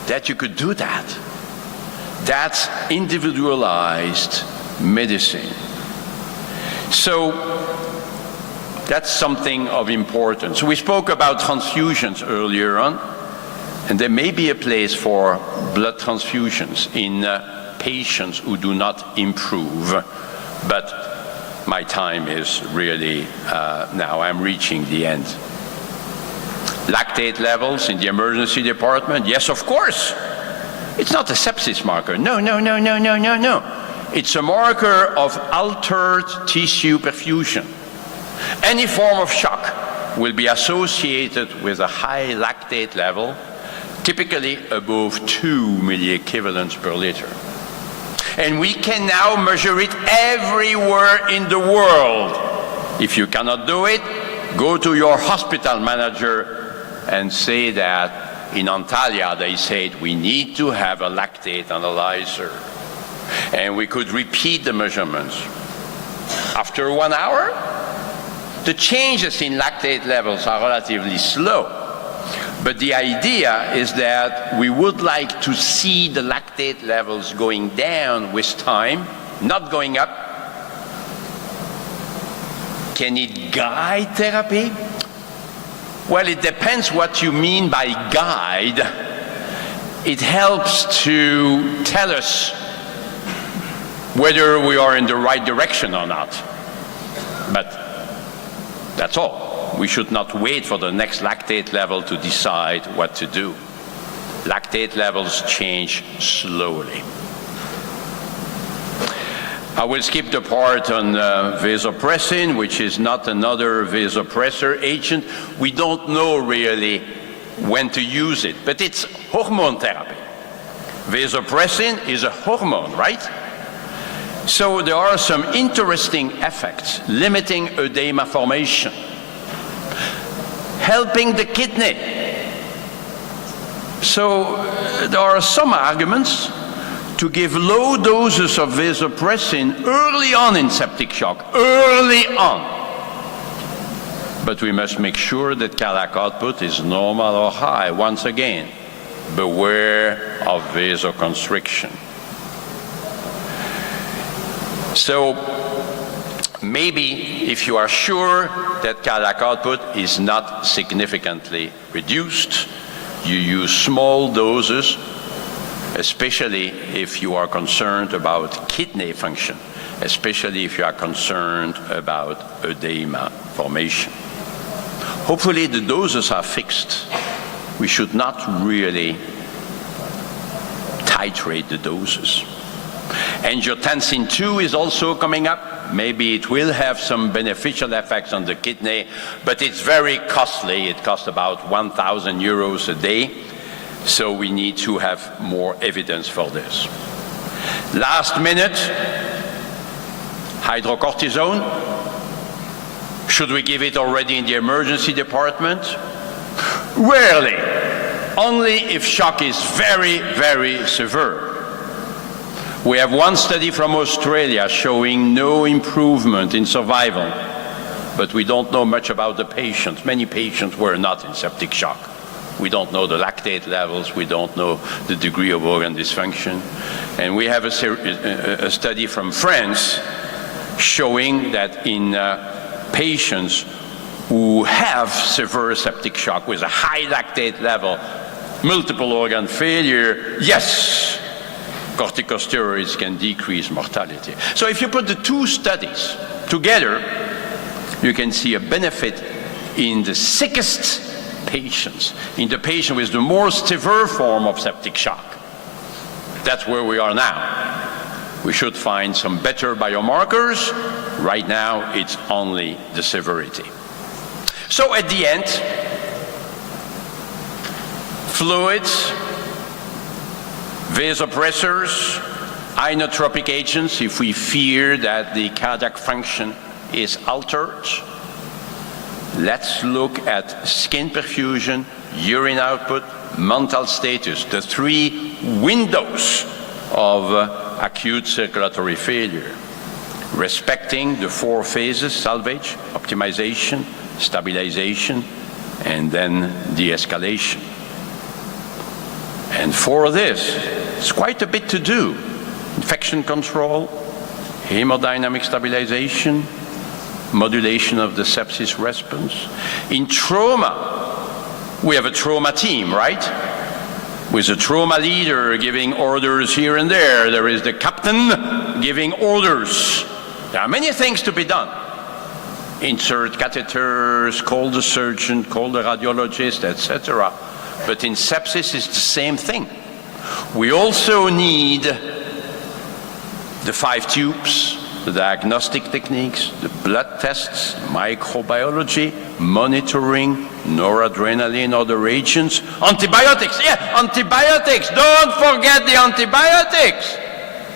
that you could do that. That's individualized medicine. So that's something of importance. We spoke about transfusions earlier on, and there may be a place for blood transfusions in patients who do not improve, but my time is really, now I'm reaching the end. Lactate levels in the emergency department, yes, of course. It's not a sepsis marker, no. It's a marker of altered tissue perfusion. Any form of shock will be associated with a high lactate level, typically above 2 milliequivalents per liter. And we can now measure it everywhere in the world. If you cannot do it, go to your hospital manager and say that in Antalya they said we need to have a lactate analyzer. And we could repeat the measurements. After 1 hour, the changes in lactate levels are relatively slow. But the idea is that we would like to see the lactate levels going down with time, not going up. Can it guide therapy? Well, it depends what you mean by guide. It helps to tell us whether we are in the right direction or not. But that's all. We should not wait for the next lactate level to decide what to do. Lactate levels change slowly. I will skip the part on vasopressin, which is not another vasopressor agent. We don't know really when to use it, but it's hormone therapy. Vasopressin is a hormone, right? So there are some interesting effects, limiting edema formation, helping the kidney. So there are some arguments to give low doses of vasopressin early on in septic shock, early on. But we must make sure that cardiac output is normal or high. Once again, beware of vasoconstriction. So maybe if you are sure that cardiac output is not significantly reduced, you use small doses, especially if you are concerned about kidney function, especially if you are concerned about edema formation. Hopefully the doses are fixed. We should not really titrate the doses. Angiotensin II is also coming up. maybe it will have some beneficial effects on the kidney, but it's very costly. It costs about 1,000 euros a day. So we need to have more evidence for this. Last minute, hydrocortisone. Should we give it already in the emergency department? Rarely. Only if shock is very, very severe. We have one study from Australia showing no improvement in survival, but we don't know much about the patients. Many patients were not in septic shock. We don't know the lactate levels, we don't know the degree of organ dysfunction. And we have a study from France showing that in patients who have severe septic shock with a high lactate level, multiple organ failure, yes, corticosteroids can decrease mortality. So if you put the two studies together, you can see a benefit in the sickest patients, in the patient with the more severe form of septic shock. That's where we are now. We should find some better biomarkers. Right now, it's only the severity. So at the end, fluids, vasopressors, inotropic agents if we fear that the cardiac function is altered. Let's look at skin perfusion, urine output, mental status, the three windows of acute circulatory failure, respecting the four phases: salvage, optimization, stabilization, and then de-escalation. And for this, it's quite a bit to do. Infection control, hemodynamic stabilization, modulation of the sepsis response. In trauma, we have a trauma team, right? With a trauma leader giving orders here and there. There is the captain giving orders. There are many things to be done. Insert catheters, call the surgeon, call the radiologist, etc. But in sepsis, it's the same thing. We also need the 5 tubes, the diagnostic techniques, the blood tests, microbiology, monitoring, noradrenaline, other agents, antibiotics. Yeah, antibiotics. Don't forget the antibiotics.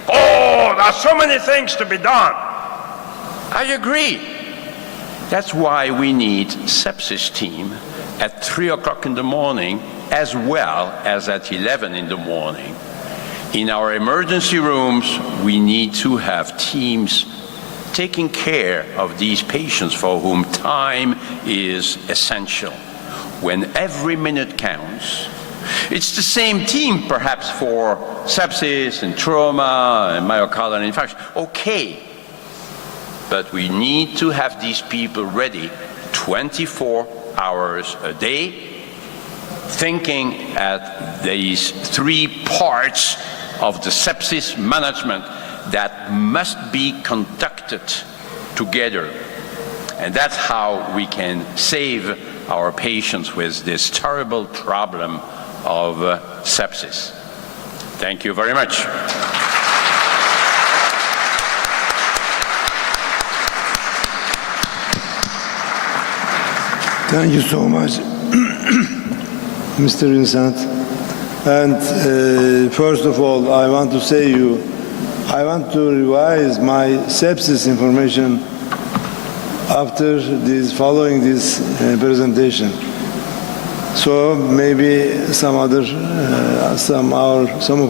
Oh, there are so many things to be done. I agree. That's why we need sepsis team at 3 o'clock in the morning as well as at 11 in the morning. In our emergency rooms, we need to have teams taking care of these patients for whom time is essential. When every minute counts, it's the same team perhaps for sepsis and trauma and myocardial infarction. Okay, but we need to have these people ready 24 hours a day, thinking at these 3 parts of the sepsis management that must be conducted together. And that's how we can save our patients with this terrible problem of sepsis. Thank you very much. Thank you so much, Mr. Vincent. And first of all, I want to say I want to revise my sepsis information after following this presentation. So maybe some of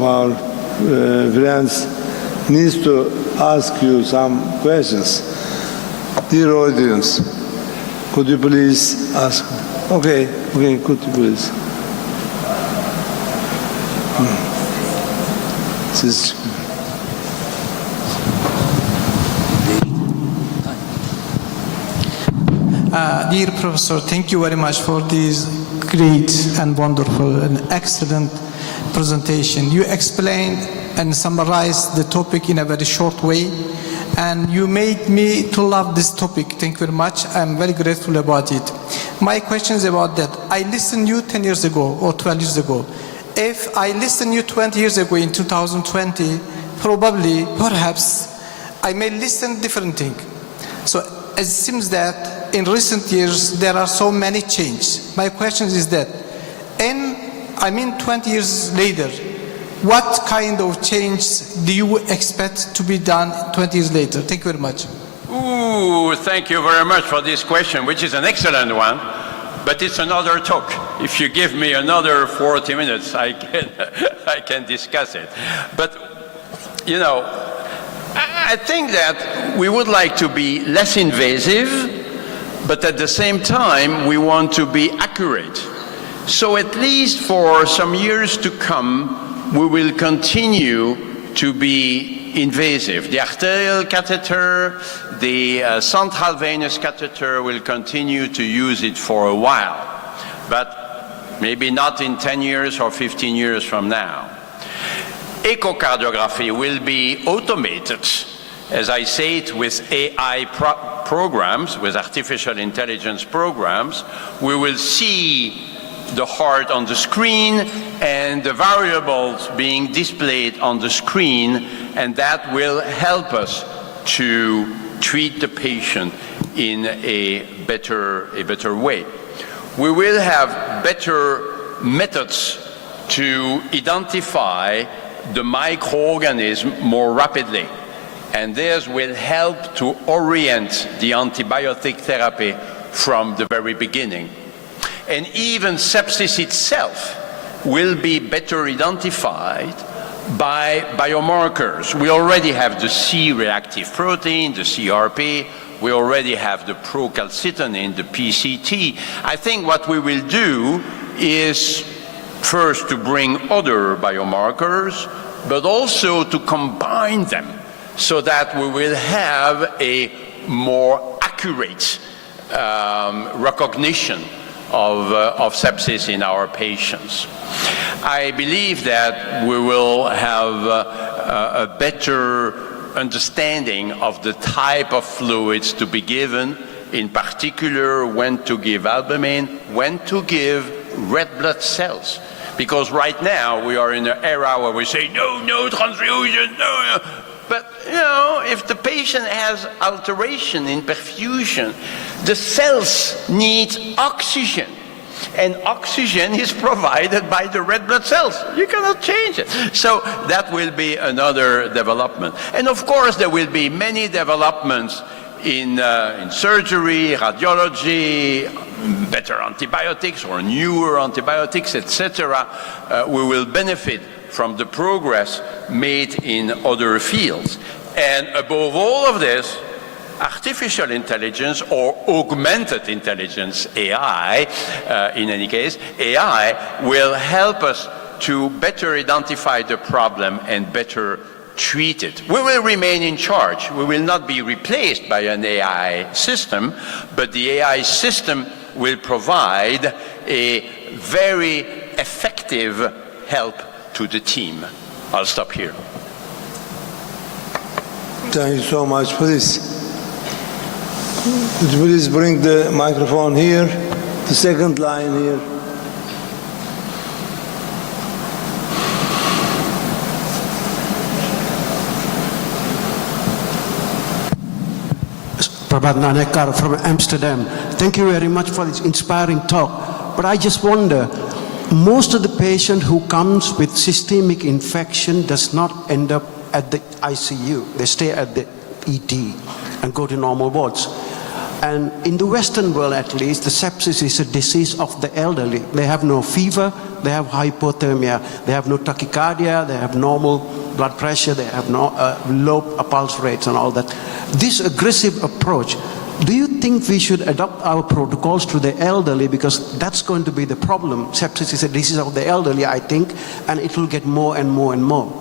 our friends needs to ask you some questions. Dear audience, could you please ask? Okay, could you please? Dear Professor, thank you very much for this great and wonderful and excellent presentation. You explained and summarized the topic in a very short way, and you made me to love this topic. Thank you very much. I'm very grateful about it. My question is about that. I listened to you 10 years ago or 12 years ago. If I listened to you 20 years ago in 2020, perhaps I may listen different thing. So it seems that in recent years there are so many changes. My question is that, 20 years later, what kind of change do you expect to be done 20 years later? Thank you very much. Ooh, thank you very much for this question, which is an excellent one, but it's another talk. If you give me another 40 minutes, I can discuss it. But, you know, I think that we would like to be less invasive, but at the same time, we want to be accurate. So at least for some years to come, we will continue to be invasive. The arterial catheter, the central venous catheter will continue to use it for a while, but maybe not in 10 years or 15 years from now. Echocardiography will be automated, as I say it, with AI programs, with artificial intelligence programs. We will see the heart on the screen and the variables being displayed on the screen, and that will help us to treat the patient in a better way. We will have better methods to identify the microorganism more rapidly, and this will help to orient the antibiotic therapy from the very beginning. And even sepsis itself will be better identified by biomarkers. We already have the C-reactive protein, the CRP. We already have the procalcitonin, the PCT. I think what we will do is first to bring other biomarkers, but also to combine them so that we will have a more accurate recognition of sepsis in our patients. I believe that we will have a better understanding of the type of fluids to be given, in particular when to give albumin, when to give red blood cells. Because right now we are in an era where we say, no transfusion, no. But, you know, if the patient has alteration in perfusion, the cells need oxygen. And oxygen is provided by the red blood cells. You cannot change it. So that will be another development. And of course, there will be many developments in surgery, radiology, better antibiotics or newer antibiotics, etc. We will benefit from the progress made in other fields. And above all of this, artificial intelligence or augmented intelligence, AI, in any case, AI will help us to better identify the problem and better treat it. We will remain in charge. We will not be replaced by an AI system, but the AI system will provide a very effective help to the team. I'll stop here. Thank you so much. Please. Could you please bring the microphone here, the second line here. Prabhat Nanekar from Amsterdam. Thank you very much for this inspiring talk. But I just wonder, most of the patient who comes with systemic infection does not end up at the ICU. They stay at the ED and go to normal wards. And in the Western world, at least, the sepsis is a disease of the elderly. They have no fever, they have hypothermia, they have no tachycardia, they have normal blood pressure, they have no low pulse rates and all that. This aggressive approach, do you think we should adopt our protocols to the elderly, because that's going to be the problem? Sepsis is a disease of the elderly, I think, and it will get more and more and more.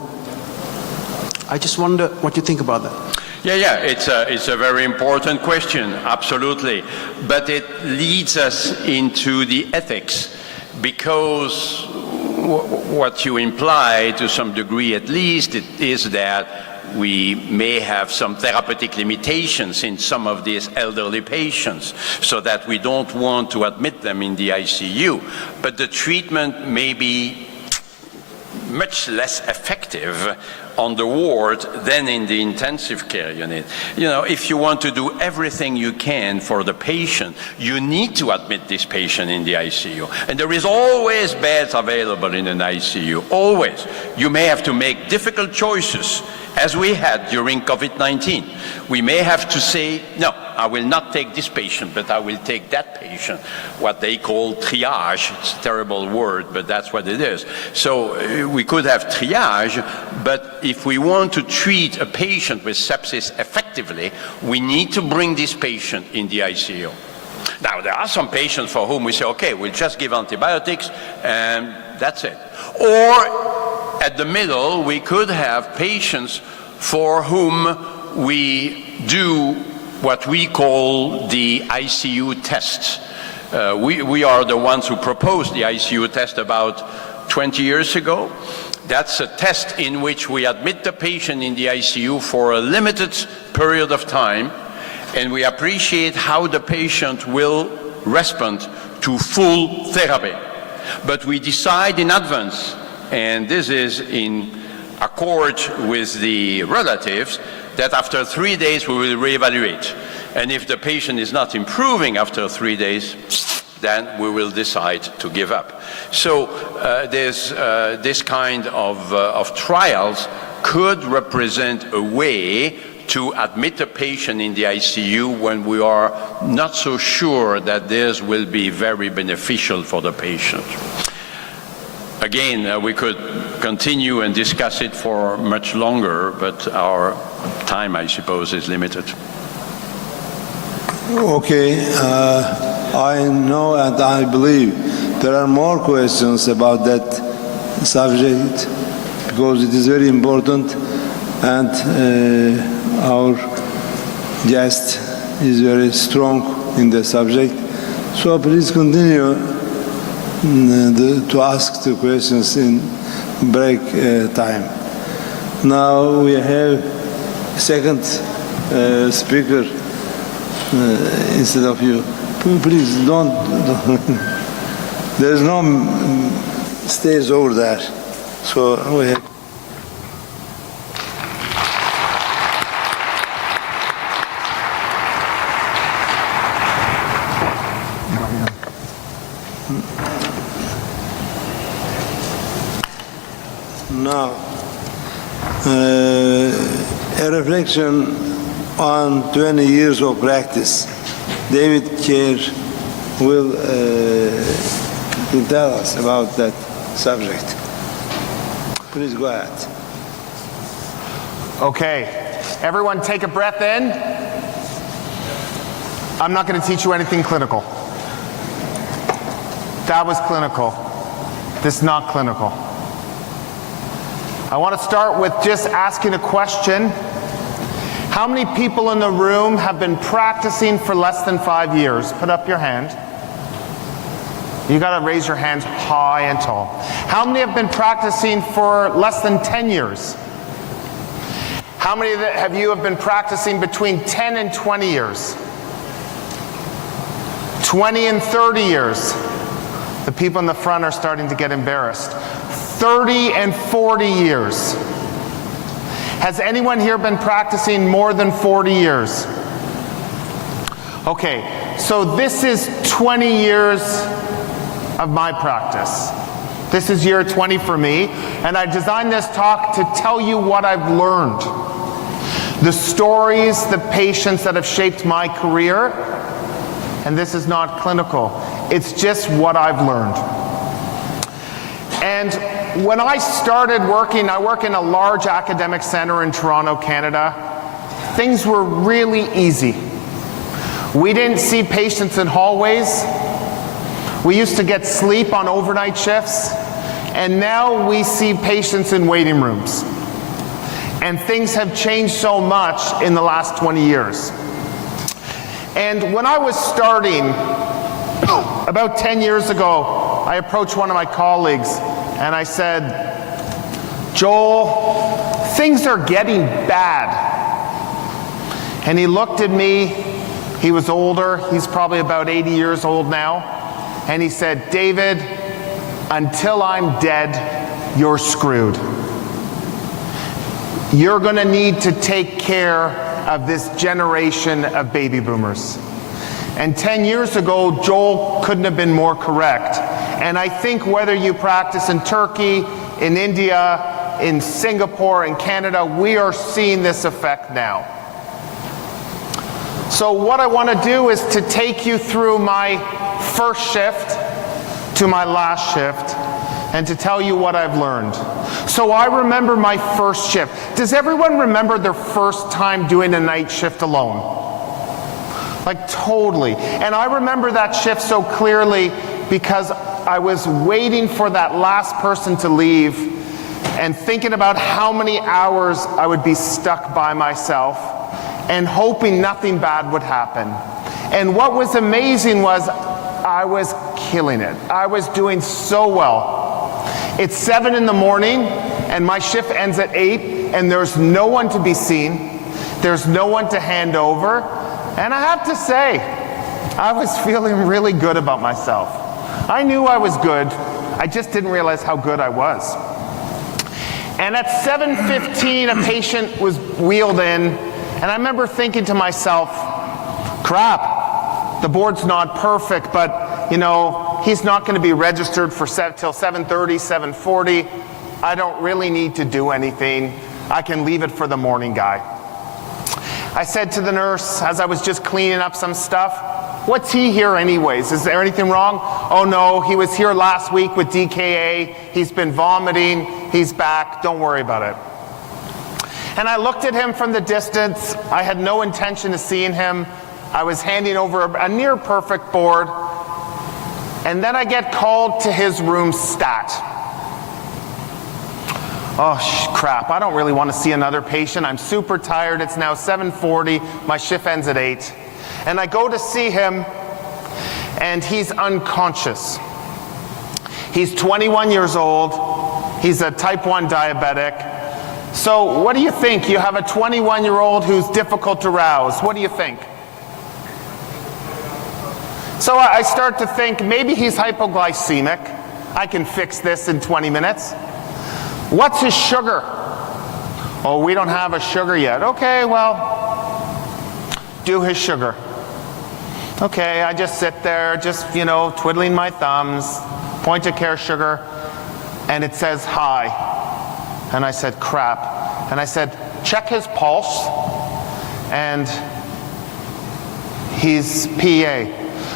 I just wonder what you think about that. Yeah, it's a very important question, absolutely. But it leads us into the ethics, because what you imply, to some degree at least, is that we may have some therapeutic limitations in some of these elderly patients, so that we don't want to admit them in the ICU. But the treatment may be much less effective on the ward than in the intensive care unit. You know, if you want to do everything you can for the patient, you need to admit this patient in the ICU. And there is always beds available in an ICU, always. You may have to make difficult choices, as we had during COVID-19. We may have to say, no, I will not take this patient, but I will take that patient, what they call triage. It's a terrible word, but that's what it is. So we could have triage, but if we want to treat a patient with sepsis effectively, we need to bring this patient in the ICU. Now, there are some patients for whom we say, okay, we'll just give antibiotics and that's it. Or at the middle, we could have patients for whom we do what we call the ICU test. We are the ones who proposed the ICU test about 20 years ago. That's a test in which we admit the patient in the ICU for a limited period of time, and we appreciate how the patient will respond to full therapy. But we decide in advance, and this is in accord with the relatives, that after 3 days we will reevaluate. And if the patient is not improving after 3 days, then we will decide to give up. So there's this kind of trials could represent a way to admit a patient in the ICU when we are not so sure that this will be very beneficial for the patient. Again, we could continue and discuss it for much longer, but our time, I suppose, is limited. Okay, I know and I believe there are more questions about that subject because it is very important, and our guest is very strong in the subject. So please continue to ask the questions in break time. Now we have second speaker instead of you. Please don't. There's no stage over there. So we have. Now, a reflection on 20 years of practice. David Kerr will tell us about that subject. Please go ahead. Okay, everyone take a breath in. I'm not going to teach you anything clinical. That was clinical. This is not clinical. I want to start with just asking a question. How many people in the room have been practicing for less than 5 years? Put up your hand. You got to raise your hands high and tall. How many have been practicing for less than 10 years? How many of you have been practicing between 10 and 20 years? 20 and 30 years. The people in the front are starting to get embarrassed. 30 and 40 years. Has anyone here been practicing more than 40 years? Okay, so this is 20 years of my practice. This is year 20 for me, and I designed this talk to tell you what I've learned. The stories, the patients that have shaped my career, and this is not clinical. It's just what I've learned. And when I started working, I work in a large academic center in Toronto, Canada. Things were really easy. We didn't see patients in hallways. We used to get sleep on overnight shifts. And now we see patients in waiting rooms. And things have changed so much in the last 20 years. And when I was starting, about 10 years ago, I approached one of my colleagues and I said, Joel, things are getting bad. And he looked at me, he was older, he's probably about 80 years old now, and he said, David, until I'm dead, you're screwed. You're going to need to take care of this generation of baby boomers. And 10 years ago, Joel couldn't have been more correct. And I think whether you practice in Turkey, in India, in Singapore, in Canada, we are seeing this effect now. So what I want to do is to take you through my first shift to my last shift and to tell you what I've learned. So I remember my first shift. Does everyone remember their first time doing a night shift alone? Like totally. And I remember that shift so clearly because I was waiting for that last person to leave and thinking about how many hours I would be stuck by myself and hoping nothing bad would happen. And what was amazing was I was killing it. I was doing so well. It's 7 in the morning and my shift ends at 8 and there's no one to be seen. There's no one to hand over. And I have to say, I was feeling really good about myself. I knew I was good. I just didn't realize how good I was. And at 7:15, a patient was wheeled in, and I remember thinking to myself, crap, the board's not perfect, but you know, he's not going to be registered for till 7:30, 7:40. I don't really need to do anything. I can leave it for the morning guy. I said to the nurse, as I was just cleaning up some stuff, what's he here anyways? Is there anything wrong? Oh no, he was here last week with DKA. He's been vomiting. He's back. Don't worry about it. And I looked at him from the distance. I had no intention of seeing him. I was handing over a near perfect board. And then I get called to his room stat. Oh, crap, I don't really want to see another patient. I'm super tired. It's now 7:40. My shift ends at 8. And I go to see him, and he's unconscious. He's 21 years old. He's a type 1 diabetic. So what do you think? You have a 21-year-old who's difficult to rouse. What do you think? So I start to think maybe he's hypoglycemic. I can fix this in 20 minutes. What's his sugar? Oh, we don't have a sugar yet. Okay, well, do his sugar. Okay, I just sit there, just, you know, twiddling my thumbs, point of care sugar, and it says high. And I said, crap. And I said, check his pulse, and he's PA.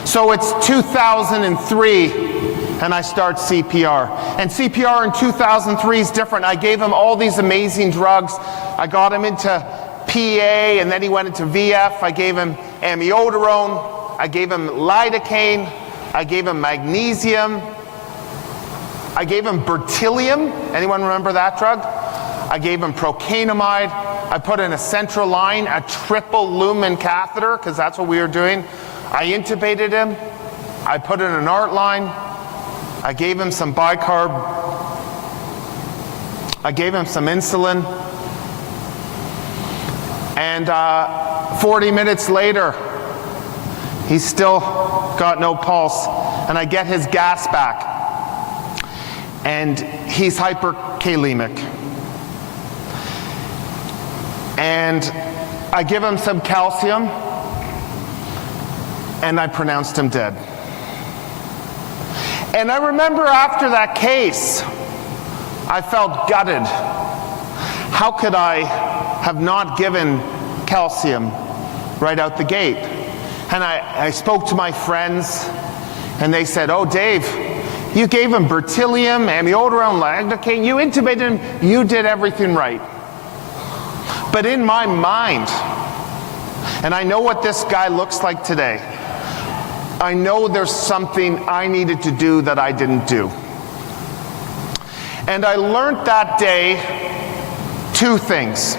So it's 2003. And I start CPR. And CPR in 2003 is different. I gave him all these amazing drugs. I got him into PA, and then he went into VF. I gave him amiodarone. I gave him lidocaine. I gave him magnesium. I gave him bertilium. Anyone remember that drug? I gave him procainamide. I put in a central line, a triple lumen catheter, because that's what we were doing. I intubated him. I put in an art line. I gave him some bicarb. I gave him some insulin. And 40 minutes later, he's still got no pulse. And I get his gas back. And he's hyperkalemic. And I give him some calcium. And I pronounced him dead. And I remember after that case, I felt gutted. How could I have not given calcium right out the gate? And I spoke to my friends, and they said, oh, Dave, you gave him bertilium, amiodarone, lidocaine, you intubated him, you did everything right. But in my mind, and I know what this guy looks like today, I know there's something I needed to do that I didn't do. And I learned that day 2 things.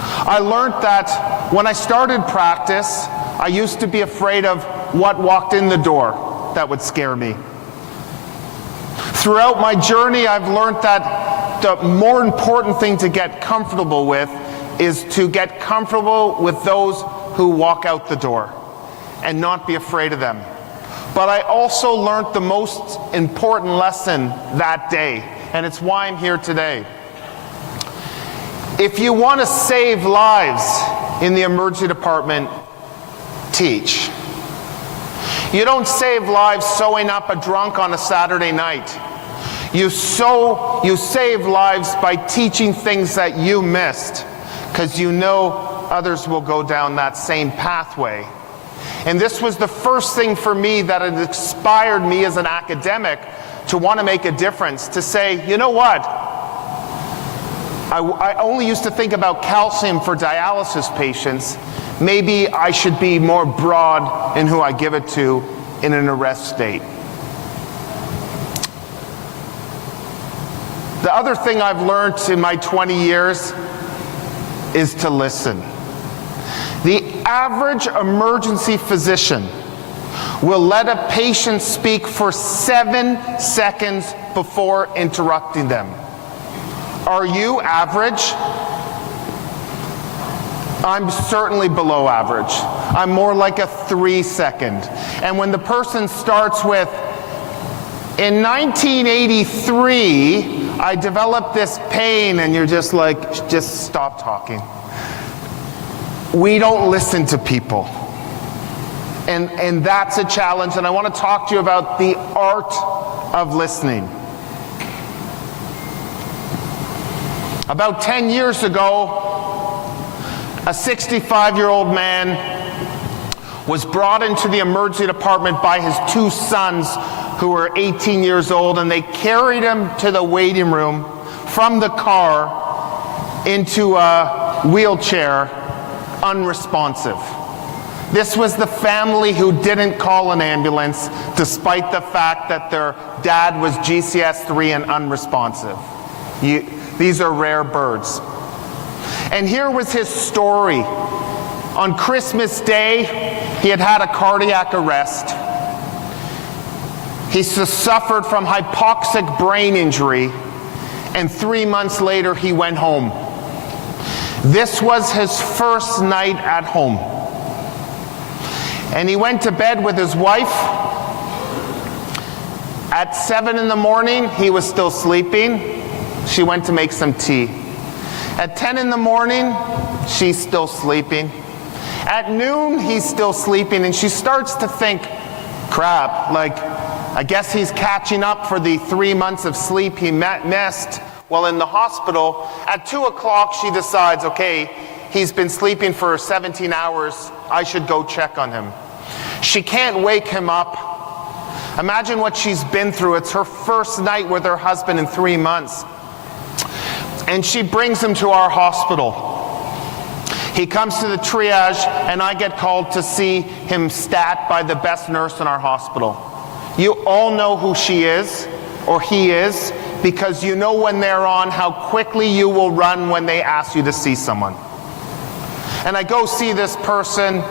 I learned that when I started practice, I used to be afraid of what walked in the door that would scare me. Throughout my journey, I've learned that the more important thing to get comfortable with is to get comfortable with those who walk out the door and not be afraid of them. But I also learned the most important lesson that day, and it's why I'm here today. If you want to save lives in the emergency department, teach. You don't save lives sewing up a drunk on a Saturday night. You save lives by teaching things that you missed, because you know others will go down that same pathway. And this was the first thing for me that had inspired me as an academic to want to make a difference, to say, you know what? I only used to think about calcium for dialysis patients. Maybe I should be more broad in who I give it to in an arrest state. The other thing I've learned in my 20 years is to listen. The average emergency physician will let a patient speak for 7 seconds before interrupting them. Are you average? I'm certainly below average. I'm more like a 3-second. And when the person starts with, in 1983, I developed this pain, and you're just like, just stop talking. We don't listen to people. And that's a challenge, and I want to talk to you about the art of listening. About 10 years ago, a 65-year-old man was brought into the emergency department by his 2 sons who were 18 years old, and they carried him to the waiting room from the car into a wheelchair, unresponsive. This was the family who didn't call an ambulance, despite the fact that their dad was GCS3 and unresponsive. These are rare birds. And here was his story. On Christmas Day, he had had a cardiac arrest. He suffered from hypoxic brain injury, and 3 months later, he went home. This was his first night at home. And he went to bed with his wife. At 7 in the morning, he was still sleeping. She went to make some tea. At 10 in the morning, she's still sleeping. At noon, he's still sleeping, and she starts to think, crap, like, I guess he's catching up for the 3 months of sleep he missed while in the hospital. At 2 o'clock, she decides, okay, he's been sleeping for 17 hours. I should go check on him. She can't wake him up. Imagine what she's been through. It's her first night with her husband in 3 months. And she brings him to our hospital. He comes to the triage, and I get called to see him stat by the best nurse in our hospital. You all know who she is, or he is, because you know when they're on how quickly you will run when they ask you to see someone. And I go see this person.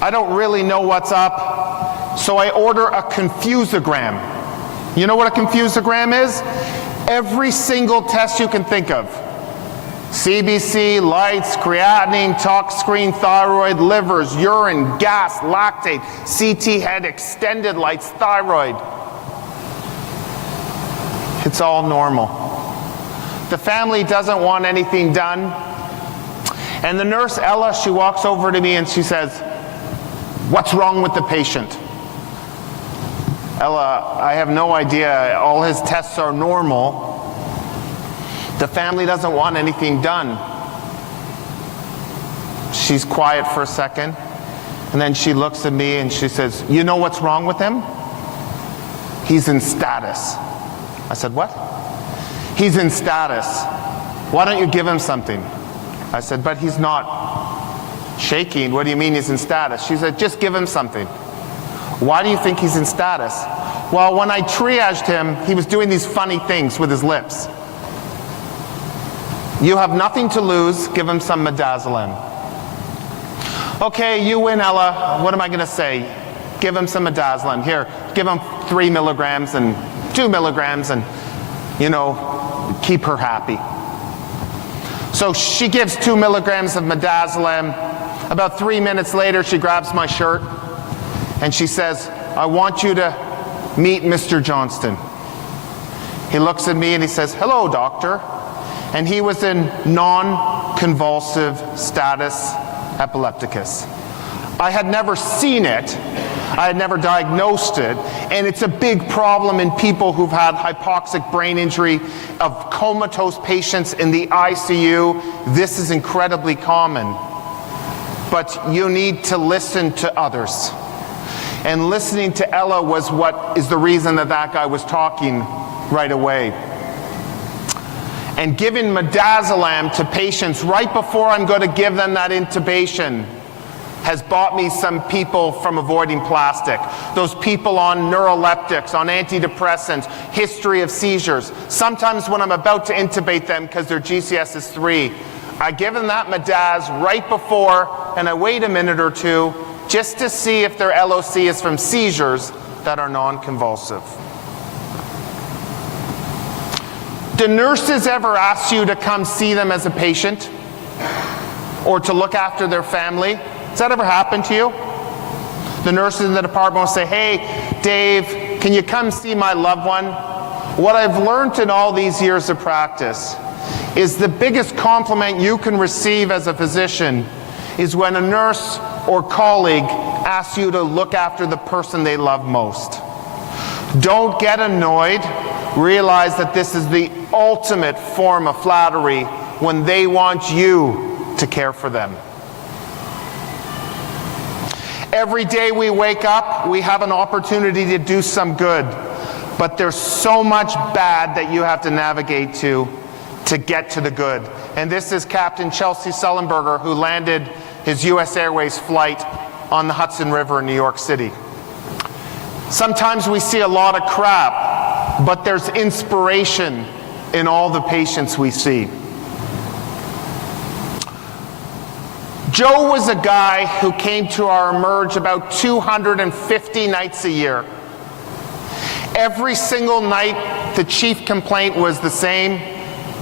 I don't really know what's up, so I order a confusogram. You know what a confusogram is? Every single test you can think of. CBC, lights, creatinine, tox screen, thyroid, livers, urine, gas, lactate, CT head, extended lights, thyroid. It's all normal. The family doesn't want anything done. And the nurse, Ella, she walks over to me and she says, "What's wrong with the patient?" Ella, I have no idea. All his tests are normal. The family doesn't want anything done. She's quiet for a second, and then she looks at me and she says, "You know what's wrong with him? He's in status." I said, "What?" "He's in status. Why don't you give him something?" I said, "But he's not shaking. What do you mean he's in status?" She said, "Just give him something." "Why do you think he's in status?" "Well, when I triaged him, he was doing these funny things with his lips." "You have nothing to lose. Give him some midazolam." "Okay, you win, Ella. What am I going to say? Give him some midazolam. Here, give him 3 milligrams and 2 milligrams and, you know, keep her happy." So she gives 2 milligrams of midazolam. About 3 minutes later, she grabs my shirt and she says, "I want you to meet Mr. Johnston. He looks at me and he says, "Hello, doctor." And he was in non-convulsive status epilepticus. I had never seen it, I had never diagnosed it, and it's a big problem in people who've had hypoxic brain injury, of comatose patients in the ICU. This is incredibly common. But you need to listen to others. And listening to Ella was what is the reason that that guy was talking right away. And giving midazolam to patients right before I'm going to give them that intubation has bought me some people from avoiding plastic. Those people on neuroleptics, on antidepressants, history of seizures. Sometimes when I'm about to intubate them because their GCS is 3, I give them that midaz right before and I wait a minute or two just to see if their LOC is from seizures that are non-convulsive. Do nurses ever ask you to come see them as a patient or to look after their family? Has that ever happened to you? The nurses in the department will say, "Hey, Dave, can you come see my loved one?" What I've learned in all these years of practice is the biggest compliment you can receive as a physician is when a nurse or colleague asks you to look after the person they love most. Don't get annoyed. Realize that this is the ultimate form of flattery when they want you to care for them. Every day we wake up, we have an opportunity to do some good, but there's so much bad that you have to navigate to get to the good. And this is Captain Chelsea Sullenberger, who landed his US Airways flight on the Hudson River in New York City. Sometimes we see a lot of crap, but there's inspiration in all the patients we see. Joe was a guy who came to our Emerge about 250 nights a year. Every single night, the chief complaint was the same: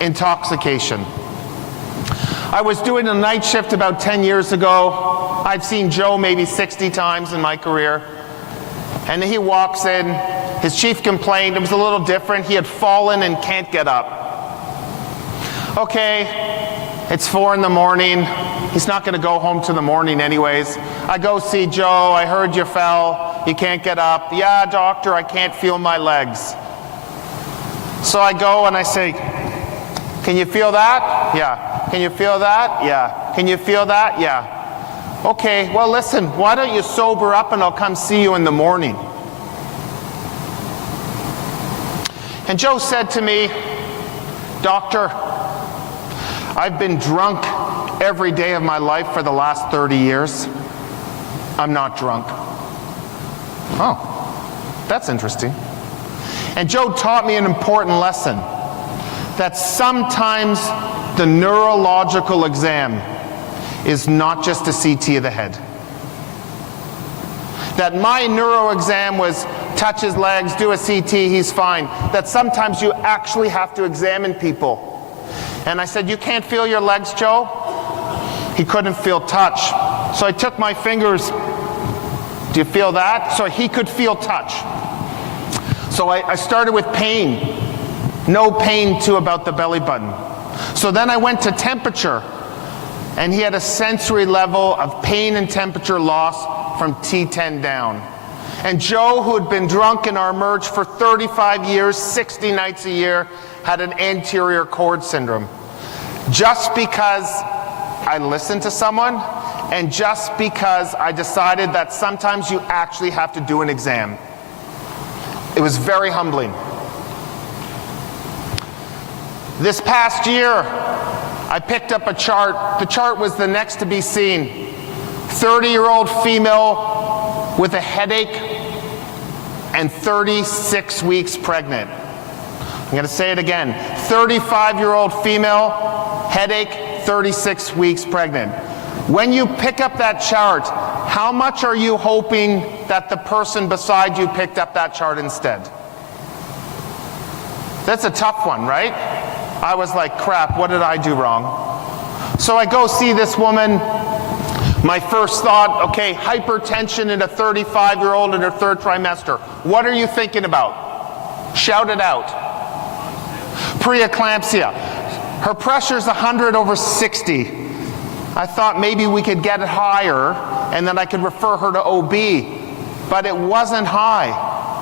intoxication. I was doing a night shift about 10 years ago. I've seen Joe maybe 60 times in my career. And he walks in, his chief complaint, it was a little different. He had fallen and can't get up. Okay, it's 4 in the morning. He's not going to go home till the morning anyways. I go see Joe. I heard you fell. You can't get up. Yeah, doctor, I can't feel my legs. So I go and I say, "Can you feel that?" "Yeah." "Can you feel that?" "Yeah." "Can you feel that?" "Yeah." "Okay, well listen, why don't you sober up and I'll come see you in the morning." And Joe said to me, "Doctor, I've been drunk every day of my life for the last 30 years. I'm not drunk." Oh, that's interesting. And Joe taught me an important lesson, that sometimes the neurological exam is not just a CT of the head. That my neuro exam was touch his legs, do a CT, he's fine. That sometimes you actually have to examine people. And I said, "You can't feel your legs, Joe?" He couldn't feel touch. So I took my fingers, "Do you feel that?" So he could feel touch. So I started with pain. No pain too about the belly button. So then I went to temperature, and he had a sensory level of pain and temperature loss from T10 down. And Joe, who had been drunk in our Emerge for 35 years, 60 nights a year, had an anterior cord syndrome. Just because I listened to someone, and just because I decided that sometimes you actually have to do an exam. It was very humbling. This past year, I picked up a chart. The chart was the next to be seen. 30-year-old female with a headache and 36 weeks pregnant. I'm going to say it again. 35-year-old female, headache, 36 weeks pregnant. When you pick up that chart, how much are you hoping that the person beside you picked up that chart instead? That's a tough one, right? I was like, crap, what did I do wrong? So I go see this woman. My first thought, okay, hypertension in a 35-year-old in her 3rd trimester. What are you thinking about? Shout it out. Preeclampsia. Her pressure's 100/60. I thought maybe we could get it higher and then I could refer her to OB, but it wasn't high.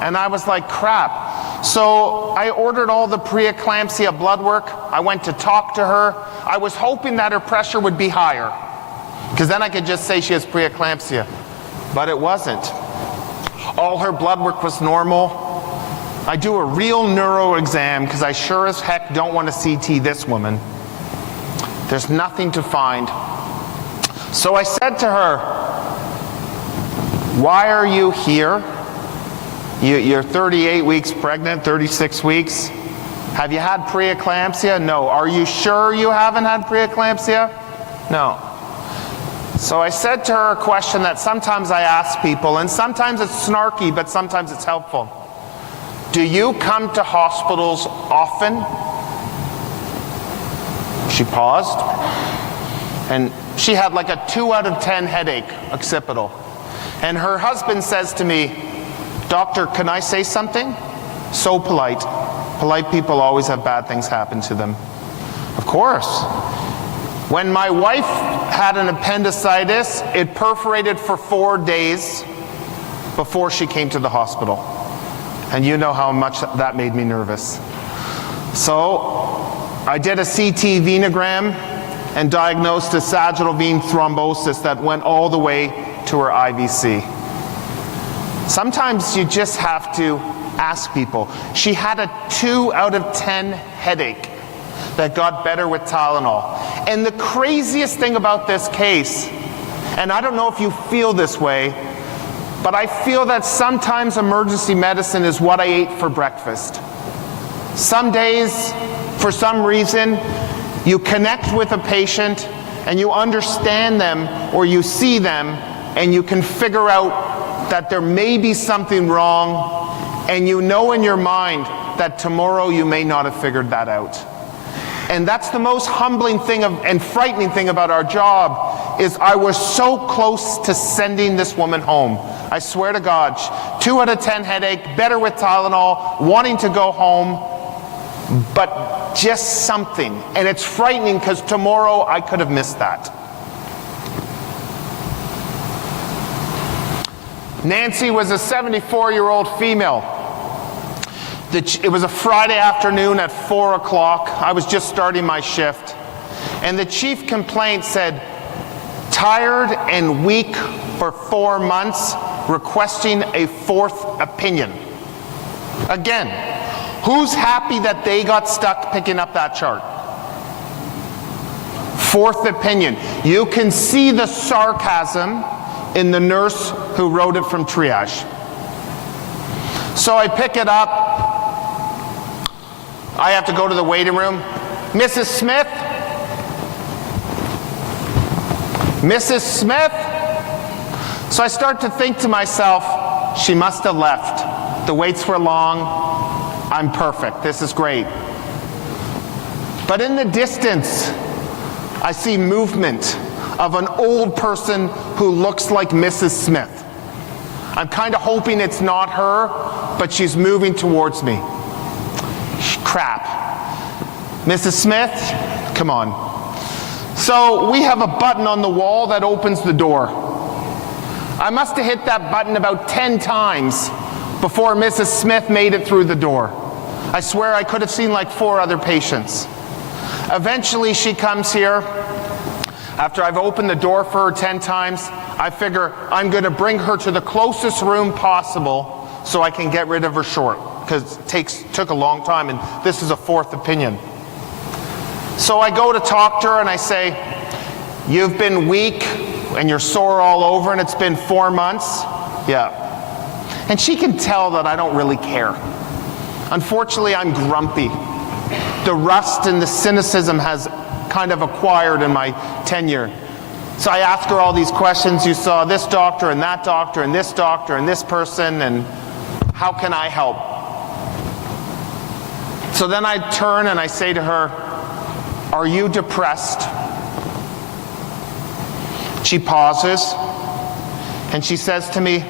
And I was like, crap. So I ordered all the preeclampsia blood work. I went to talk to her. I was hoping that her pressure would be higher, because then I could just say she has preeclampsia, but it wasn't. All her blood work was normal. I do a real neuro exam because I sure as heck don't want to CT this woman. There's nothing to find. So I said to her, why are you here? You're 38 weeks pregnant, 36 weeks. Have you had preeclampsia? No. Are you sure you haven't had preeclampsia? No. So I said to her a question that sometimes I ask people, and sometimes it's snarky, but sometimes it's helpful. Do you come to hospitals often? She paused, and she had like a 2 out of 10 headache, occipital. And her husband says to me, doctor, can I say something? So polite. Polite people always have bad things happen to them. Of course. When my wife had an appendicitis, it perforated for 4 days before she came to the hospital. And you know how much that made me nervous. So I did a CT venogram and diagnosed a sagittal vein thrombosis that went all the way to her IVC. Sometimes you just have to ask people. She had a 2 out of 10 headache that got better with Tylenol. And the craziest thing about this case, and I don't know if you feel this way, but I feel that sometimes emergency medicine is what I ate for breakfast. Some days, for some reason, you connect with a patient and you understand them or you see them and you can figure out that there may be something wrong, and you know in your mind that tomorrow you may not have figured that out. And that's the most humbling thing and frightening thing about our job, is I was so close to sending this woman home. I swear to God, 2 out of 10 headache, better with Tylenol, wanting to go home, but just something. And it's frightening because tomorrow I could have missed that. Nancy was a 74-year-old female. It was a Friday afternoon at 4 o'clock. I was just starting my shift. And the chief complaint said, tired and weak for 4 months, requesting a 4th opinion. Again, who's happy that they got stuck picking up that chart? 4th opinion. You can see the sarcasm in the nurse who wrote it from triage. So I pick it up. I have to go to the waiting room. Mrs. Smith? Mrs. Smith? So I start to think to myself, she must have left. The waits were long. I'm perfect. This is great. But in the distance, I see movement of an old person who looks like Mrs. Smith. I'm kind of hoping it's not her, but she's moving towards me. Crap. Mrs. Smith, come on. So we have a button on the wall that opens the door. I must have hit that button about 10 times before Mrs. Smith made it through the door. I swear I could have seen like 4 other patients. Eventually she comes here. After I've opened the door for her 10 times, I figure I'm going to bring her to the closest room possible so I can get rid of her short, because it took a long time, and this is a 4th opinion. So I go to talk to her and I say, you've been weak and you're sore all over and it's been 4 months? Yeah. And she can tell that I don't really care. Unfortunately, I'm grumpy. The rust and the cynicism has kind of acquired in my tenure. So I ask her all these questions. You saw this doctor and that doctor and this doctor and this person, and how can I help? So then I turn and I say to her, are you depressed? She pauses and she says to me,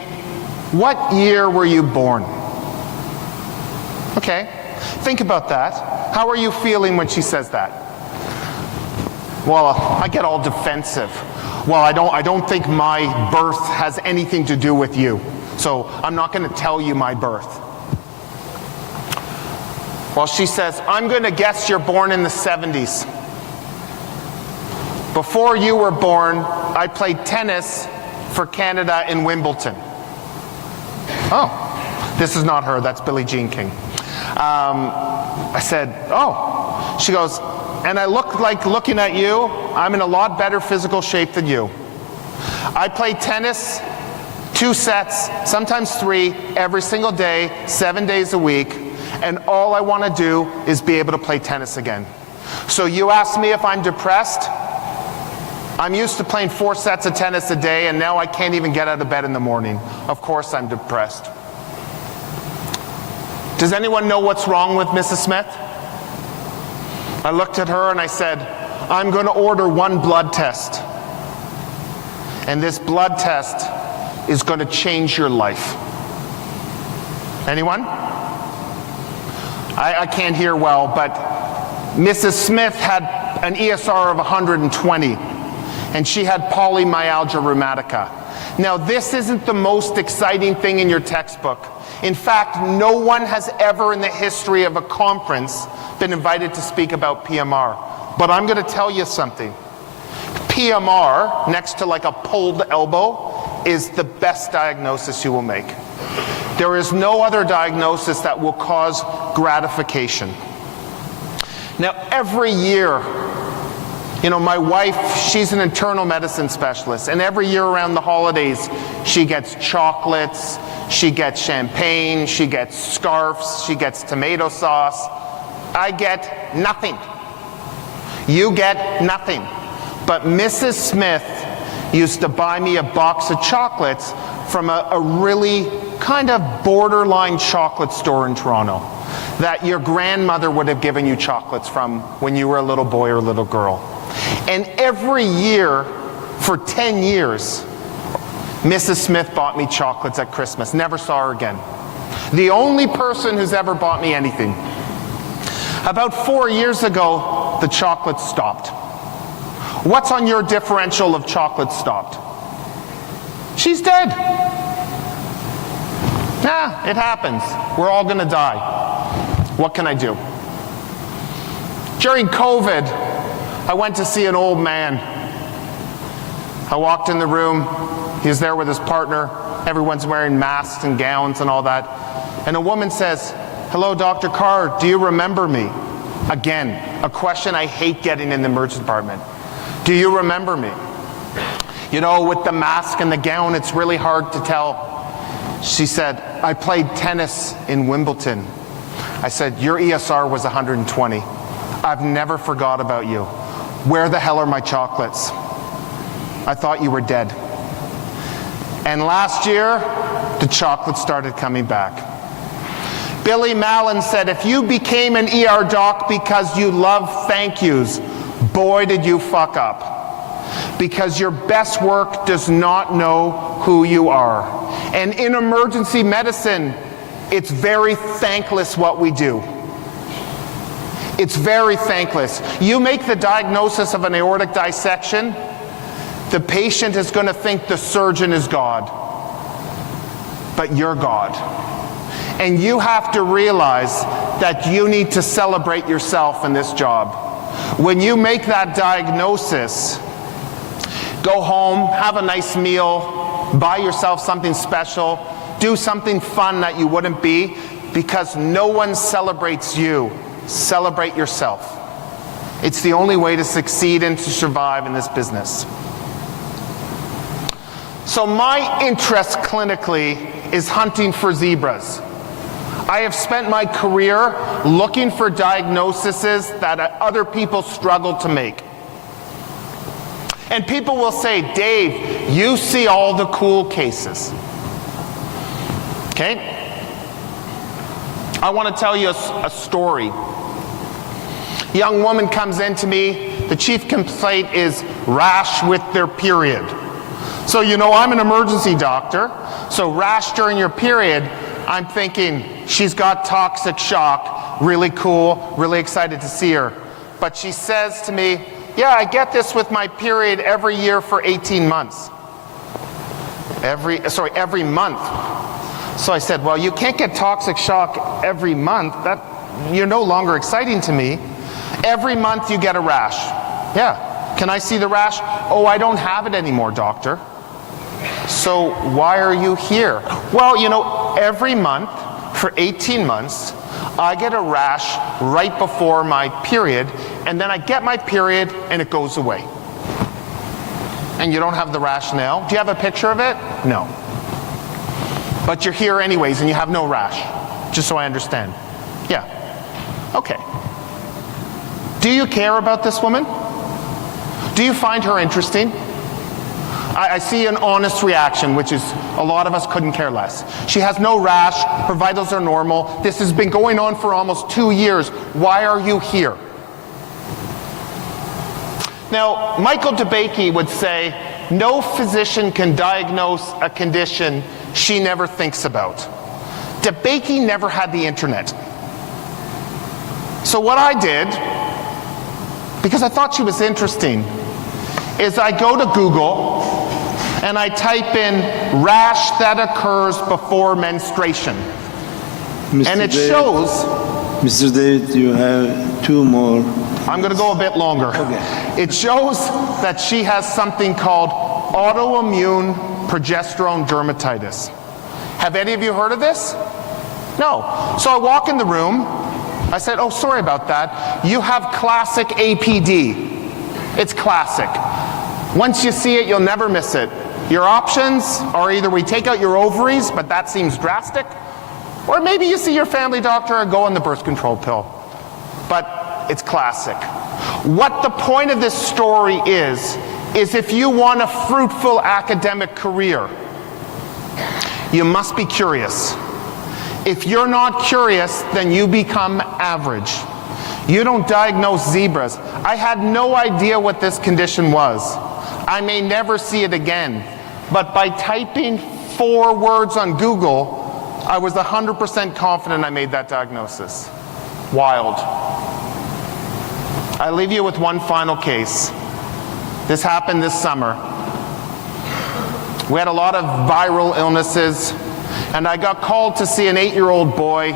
what year were you born? Okay, think about that. How are you feeling when she says that? Well, I get all defensive. Well, I don't think my birth has anything to do with you, so I'm not going to tell you my birth. Well, she says, I'm going to guess you're born in the 70s. Before you were born, I played tennis for Canada in Wimbledon. Oh, this is not her, that's Billie Jean King. I said, oh. She goes, and I look like looking at you, I'm in a lot better physical shape than you. I play tennis 2 sets, sometimes 3, every single day, 7 days a week, and all I want to do is be able to play tennis again. So you ask me if I'm depressed? I'm used to playing 4 sets of tennis a day, and now I can't even get out of bed in the morning. Of course I'm depressed. Does anyone know what's wrong with Mrs. Smith? I looked at her and I said, I'm going to order 1 blood test. And this blood test is going to change your life. Anyone? I can't hear well, but Mrs. Smith had an ESR of 120, and she had polymyalgia rheumatica. Now, this isn't the most exciting thing in your textbook. In fact, no one has ever in the history of a conference been invited to speak about PMR. But I'm going to tell you something. PMR, next to like a pulled elbow, is the best diagnosis you will make. There is no other diagnosis that will cause gratification. Now, every year, you know, my wife, she's an internal medicine specialist, and every year around the holidays, she gets chocolates, she gets champagne, she gets scarves, she gets tomato sauce. I get nothing. You get nothing. But Mrs. Smith used to buy me a box of chocolates from a really kind of borderline chocolate store in Toronto that your grandmother would have given you chocolates from when you were a little boy or a little girl. And every year, for 10 years, Mrs. Smith bought me chocolates at Christmas. Never saw her again. The only person who's ever bought me anything. About 4 years ago, the chocolates stopped. What's on your differential of chocolate stopped? She's dead. Nah, it happens. We're all gonna die. What can I do? During COVID, I went to see an old man. I walked in the room. He was there with his partner. Everyone's wearing masks and gowns and all that. And a woman says, hello, Dr. Carr, do you remember me? Again, a question I hate getting in the emergency department. Do you remember me? You know, with the mask and the gown, it's really hard to tell. She said, I played tennis in Wimbledon. I said, your ESR was 120. I've never forgot about you. Where the hell are my chocolates? I thought you were dead. And last year, the chocolates started coming back. Billy Mallon said, if you became an ER doc because you love thank yous, boy, did you fuck up. Because your best work does not know who you are. And in emergency medicine, it's very thankless what we do. It's very thankless. You make the diagnosis of an aortic dissection, the patient is going to think the surgeon is God. But you're God. And you have to realize that you need to celebrate yourself in this job. When you make that diagnosis, go home, have a nice meal, buy yourself something special, do something fun that you wouldn't be, because no one celebrates you. Celebrate yourself. It's the only way to succeed and to survive in this business. So my interest clinically is hunting for zebras. I have spent my career looking for diagnoses that other people struggle to make. And people will say, Dave, you see all the cool cases. Okay? I want to tell you a story. A young woman comes in to me. The chief complaint is rash with their period. So, you know, I'm an emergency doctor. So rash during your period, I'm thinking she's got toxic shock. really cool, really excited to see her. But she says to me, yeah, I get this with my period every year for 18 months. Every month. So I said, well, you can't get toxic shock every month. You're no longer exciting to me. Every month you get a rash. Yeah. Can I see the rash? Oh, I don't have it anymore, doctor. So why are you here? Well, you know, every month for 18 months, I get a rash right before my period, and then I get my period and it goes away. And you don't have the rash now? Do you have a picture of it? No. But you're here anyways and you have no rash, just so I understand. Yeah. Okay. Do you care about this woman? Do you find her interesting? I see an honest reaction, which is a lot of us couldn't care less. She has no rash, her vitals are normal. This has been going on for almost 2 years. Why are you here? Now, Michael DeBakey would say, no physician can diagnose a condition she never thinks about. DeBakey never had the internet. So what I did, because I thought she was interesting, is I go to Google and I type in rash that occurs before menstruation. And it shows... Mr. David, you have 2 more. I'm going to go a bit longer. Okay. It shows that she has something called autoimmune progesterone dermatitis. Have any of you heard of this? No. So I walk in the room. I said, oh, sorry about that. You have classic APD. It's classic. Once you see it, you'll never miss it. Your options are either we take out your ovaries, but that seems drastic, or maybe you see your family doctor and go on the birth control pill. But it's classic. What the point of this story is if you want a fruitful academic career, you must be curious. If you're not curious, then you become average. You don't diagnose zebras. I had no idea what this condition was. I may never see it again. But by typing 4 words on Google, I was 100% confident I made that diagnosis. Wild. I leave you with one final case. This happened this summer. We had a lot of viral illnesses, and I got called to see an 8-year-old boy.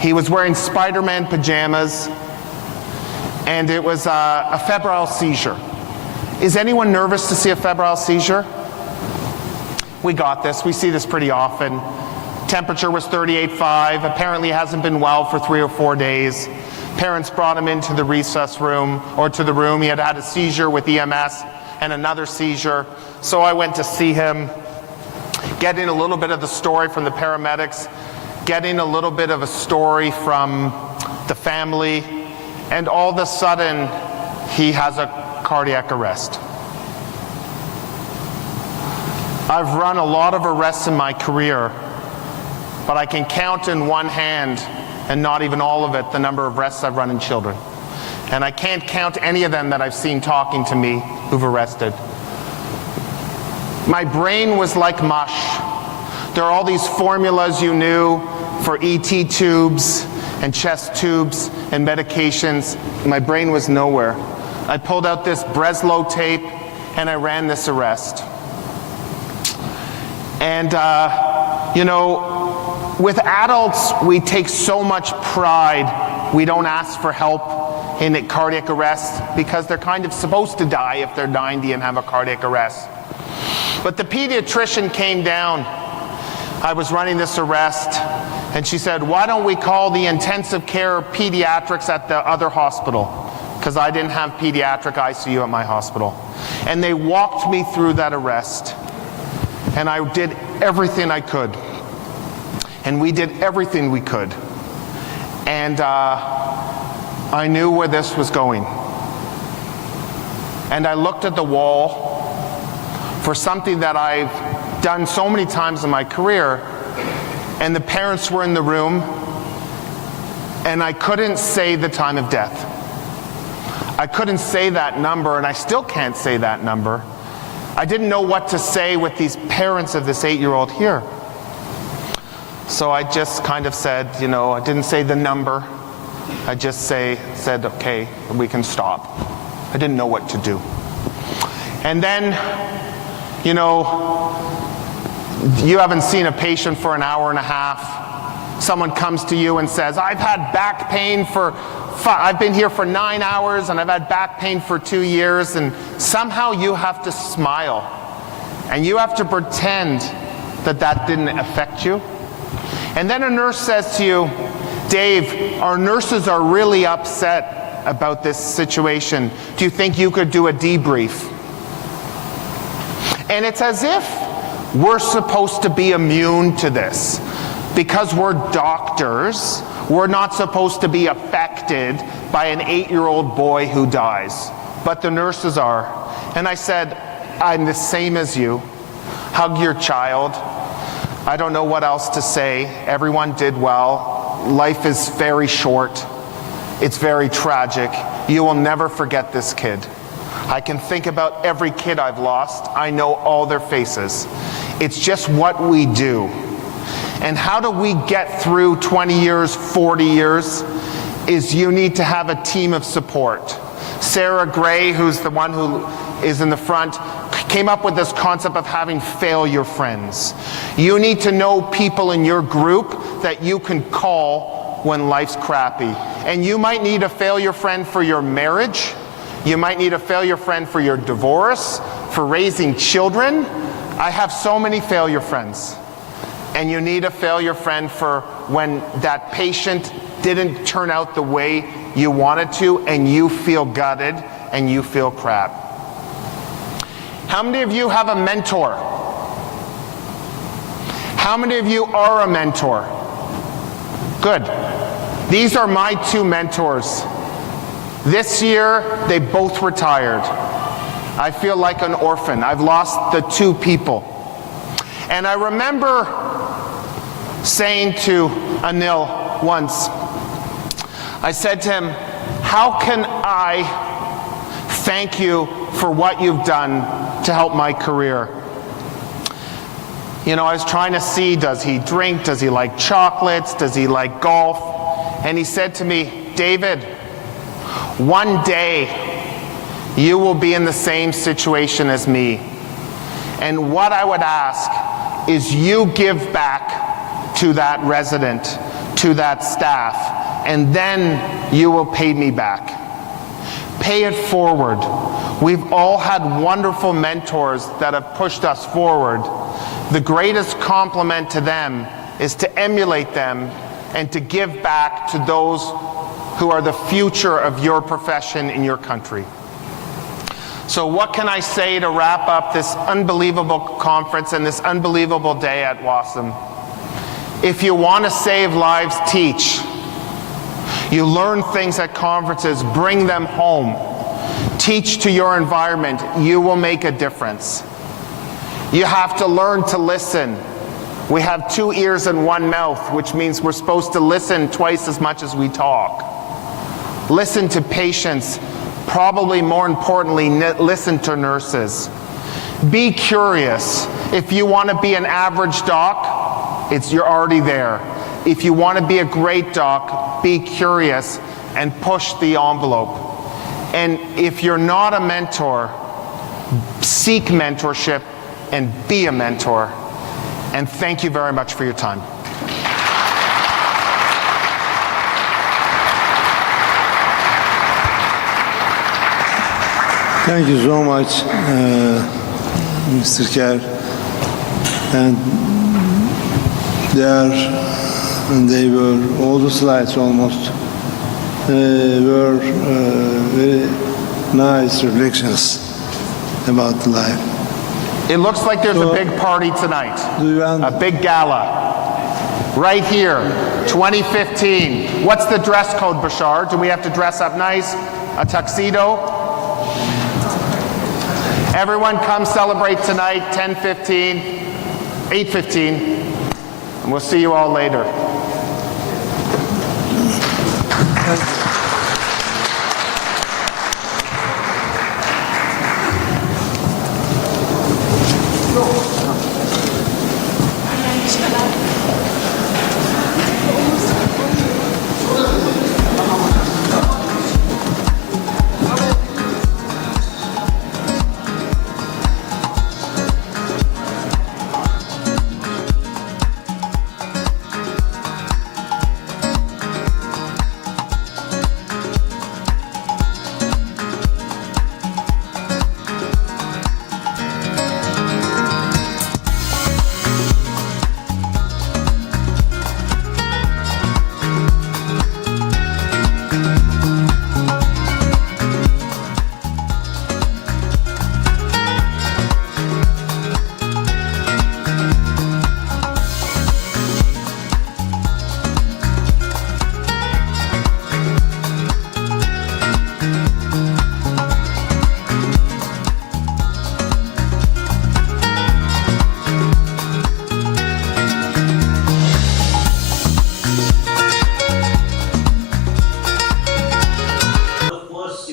He was wearing Spider-Man pajamas, and it was a febrile seizure. Is anyone nervous to see a febrile seizure? We got this. We see this pretty often. Temperature was 38.5. Apparently hasn't been well for 3 or 4 days. Parents brought him into the resus room, or to the room. He had had a seizure with EMS and another seizure. So I went to see him, getting a little bit of the story from the paramedics, getting a little bit of a story from the family, and all of a sudden, he has a cardiac arrest. I've run a lot of arrests in my career, but I can count in one hand, and not even all of it, the number of arrests I've run in children. And I can't count any of them that I've seen talking to me who've arrested. My brain was like mush. There are all these formulas you knew for ET tubes and chest tubes and medications. My brain was nowhere. I pulled out this Breslow tape and I ran this arrest. And, you know, with adults, we take so much pride. We don't ask for help in a cardiac arrest because they're kind of supposed to die if they're 90 and have a cardiac arrest. But the pediatrician came down. I was running this arrest, and she said, why don't we call the intensive care pediatrics at the other hospital? Because I didn't have pediatric ICU at my hospital. And they walked me through that arrest. And I did everything I could. And we did everything we could. And I knew where this was going. And I looked at the wall for something that I've done so many times in my career, and the parents were in the room, and I couldn't say the time of death. I couldn't say that number, and I still can't say that number. I didn't know what to say with these parents of this 8-year-old here. So I just kind of said, you know, I didn't say the number. I just said, okay, we can stop. I didn't know what to do. And then, you know, you haven't seen a patient for an hour and a half. Someone comes to you and says, I've had back pain I've been here for 9 hours and I've had back pain for 2 years, and somehow you have to smile and you have to pretend that that didn't affect you. And then a nurse says to you, Dave, our nurses are really upset about this situation. Do you think you could do a debrief? And it's as if we're supposed to be immune to this. Because we're doctors, we're not supposed to be affected by an 8-year-old boy who dies. But the nurses are. And I said, I'm the same as you. Hug your child. I don't know what else to say. Everyone did well. Life is very short. It's very tragic. You will never forget this kid. I can think about every kid I've lost. I know all their faces. It's just what we do. And how do we get through 20 years, 40 years? Is you need to have a team of support. Sarah Gray, who's the one who is in the front, came up with this concept of having failure friends. You need to know people in your group that you can call when life's crappy. And you might need a failure friend for your marriage. You might need a failure friend for your divorce, for raising children. I have so many failure friends. And you need a failure friend for when that patient didn't turn out the way you wanted to and you feel gutted and you feel crap. How many of you have a mentor? How many of you are a mentor? Good. These are my 2 mentors. This year, they both retired. I feel like an orphan. I've lost the 2 people. And I remember saying to Anil once, I said to him, how can I thank you for what you've done to help my career? You know, I was trying to see, does he drink? Does he like chocolates? Does he like golf? And he said to me, David, one day you will be in the same situation as me. And what I would ask is you give back to that resident, to that staff, and then you will pay me back. Pay it forward. We've all had wonderful mentors that have pushed us forward. The greatest compliment to them is to emulate them and to give back to those who are the future of your profession in your country. So what can I say to wrap up this unbelievable conference and this unbelievable day at WASM? If you want to save lives, teach. You learn things at conferences, bring them home. Teach to your environment. You will make a difference. You have to learn to listen. We have 2 ears and 1 mouth, which means we're supposed to listen twice as much as we talk. Listen to patients. Probably more importantly, listen to nurses. Be curious. If you want to be an average doc, you're already there. If you want to be a great doc, be curious and push the envelope. And if you're not a mentor, seek mentorship and be a mentor. And thank you very much for your time. Thank you so much, Mr. Kerr. And they were, all the slides almost, were very nice reflections about life. It looks like there's a big party tonight, a big gala, right here, 2015. What's the dress code, Bashar? Do we have to dress up nice? A tuxedo? Everyone come celebrate tonight, 10:15, 8:15, and we'll see you all later.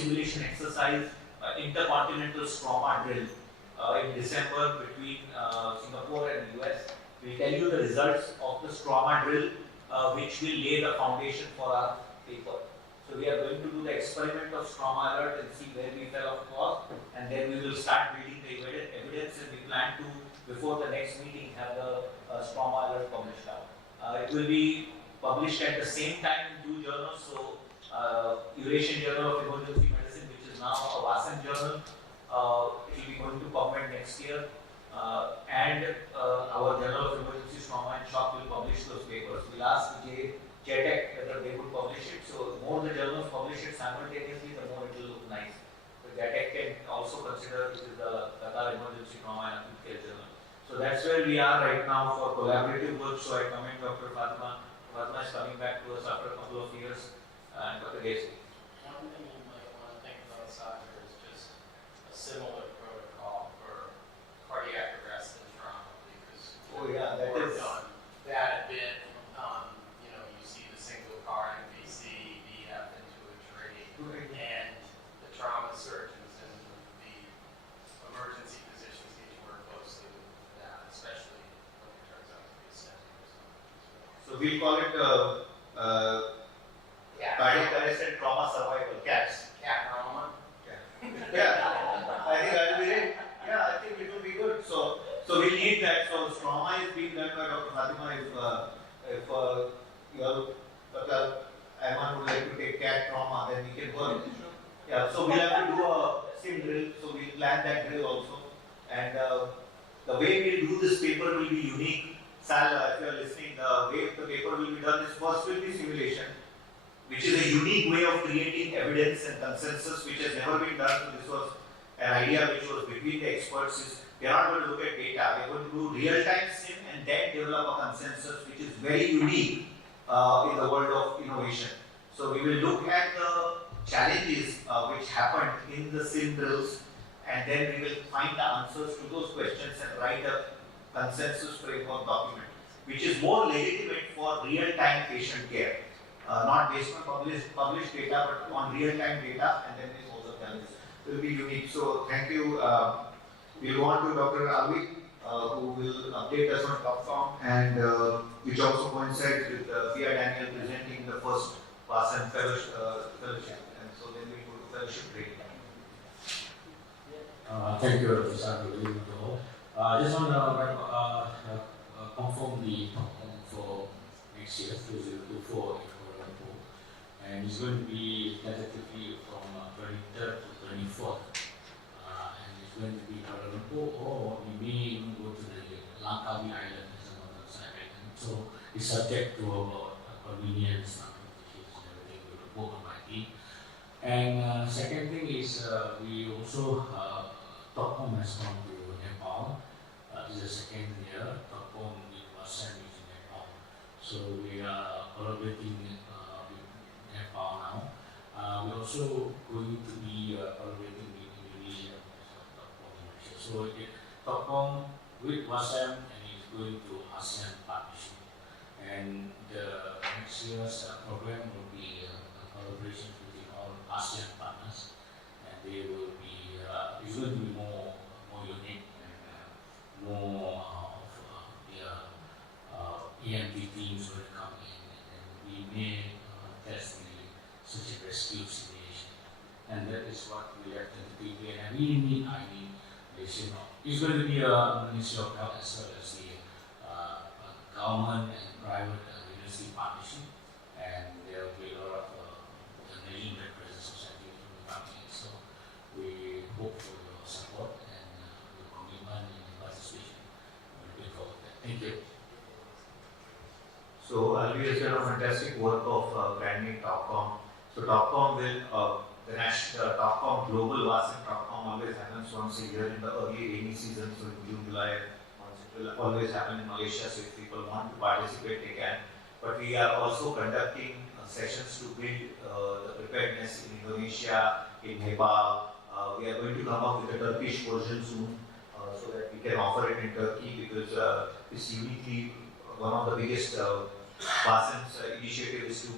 simulation exercise, intercontinental trauma drill in December between Singapore and US. We'll tell you the results of the trauma drill, which will lay the foundation for our paper. So we are going to do the experiment of trauma alert and see where we fell off course, and then we will start building the evidence, and we plan to, before the next meeting, have the trauma alert published out. It will be published at the same time in two journals, so Eurasian Journal of Emergency Medicine, which is now a WASM journal, it will be going to PubMed next year, and our Journal of Emergency Trauma and Shock will publish those papers. We'll ask JTEC whether they would publish it, so the more the journals publish it simultaneously, the more it will look nice. So JTEC can also consider this is the Qatar Emergency Trauma and Acute Care Journal. So that's where we are right now for collaborative work. So I commend Dr. Fatima. Fatima is coming back to us after a couple of years, and Dr. Desi. One thing you might want to think about, Sasha, is just a similar protocol for cardiac arrest and trauma, because we've done that a bit. You know, you see the single car MVC VF into a tree, and the trauma surgeons and the emergency physicians need to work closely with that, especially when it turns out to be a setting or something. So we call it cardiac arrest and trauma survival, CATS. Cat trauma. Yeah, I think that will be it. Yeah, I think it will be good. So we need that. So trauma is being done by Dr. Fatima. If you all, Dr. Ayman would like to take CAT trauma, then we can work. Yeah, so we'll have to do a sim drill. So we'll plan that drill also. And the way we'll do this paper will be unique. Sal, if you are listening, the way the paper will be done is first will be simulation, which is a unique way of creating evidence and consensus, which has never been done. So this was an idea which was between the experts. Is we are not going to look at data. We are going to do real-time sim and then develop a consensus, which is very unique in the world of innovation. So we will look at the challenges which happened in the sim drills, and then we will find the answers to those questions and write a consensus framework document, which is more legitimate for real-time patient care. Not based on published data, but on real-time data, and then we solve the challenges. It will be unique. So thank you. We'll go on to Dr. Alvi, who will update us on TopForm, and which also coincides with Fia Daniel presenting the first WASM fellowship. And so then we go to fellowship training. Thank you, Dr. Sadu. I just want to confirm the TopForm for next year, 2024. And it's going to be tentatively from 23rd to 24th. And it's going to be Kuala Lumpur, or we may even go to the Langkawi Island as another side island. So it's subject to about convenience, notifications, and everything. We will book on my team. And second thing is we also, TopForm has gone to Nepal. This is the second year. TopForm in WASM is in Nepal. So we are collaborating with Nepal now. We're also going to be collaborating with Indonesia. So TopForm with WASM, and it's going to ASEAN partnership. And the next year's program will be a collaboration between all ASEAN partners, and they will be. It's going to be more unique and more of the EMT teams will come in, and we may test the search and rescue simulation, and that is what we have to do. And we need, it's going to be a Ministry of Health as well as the government and private university partnership, and there will be a lot of the Nation Red Crescent Society will be coming in. So we hope for your support and your commitment and participation. We're looking forward to that. Thank you. So Alvi has done a fantastic work of branding TopForm. So TopForm will, the national TopForm Global WASM TopForm always happens once a year in the early rainy season, so in June, July. It will always happen in Malaysia, so if people want to participate, they can. But we are also conducting sessions to build the preparedness in Indonesia, in Nepal. We are going to come up with a Turkish version soon, so that we can offer it in Turkey, because it's uniquely one of the biggest WASM's initiative is to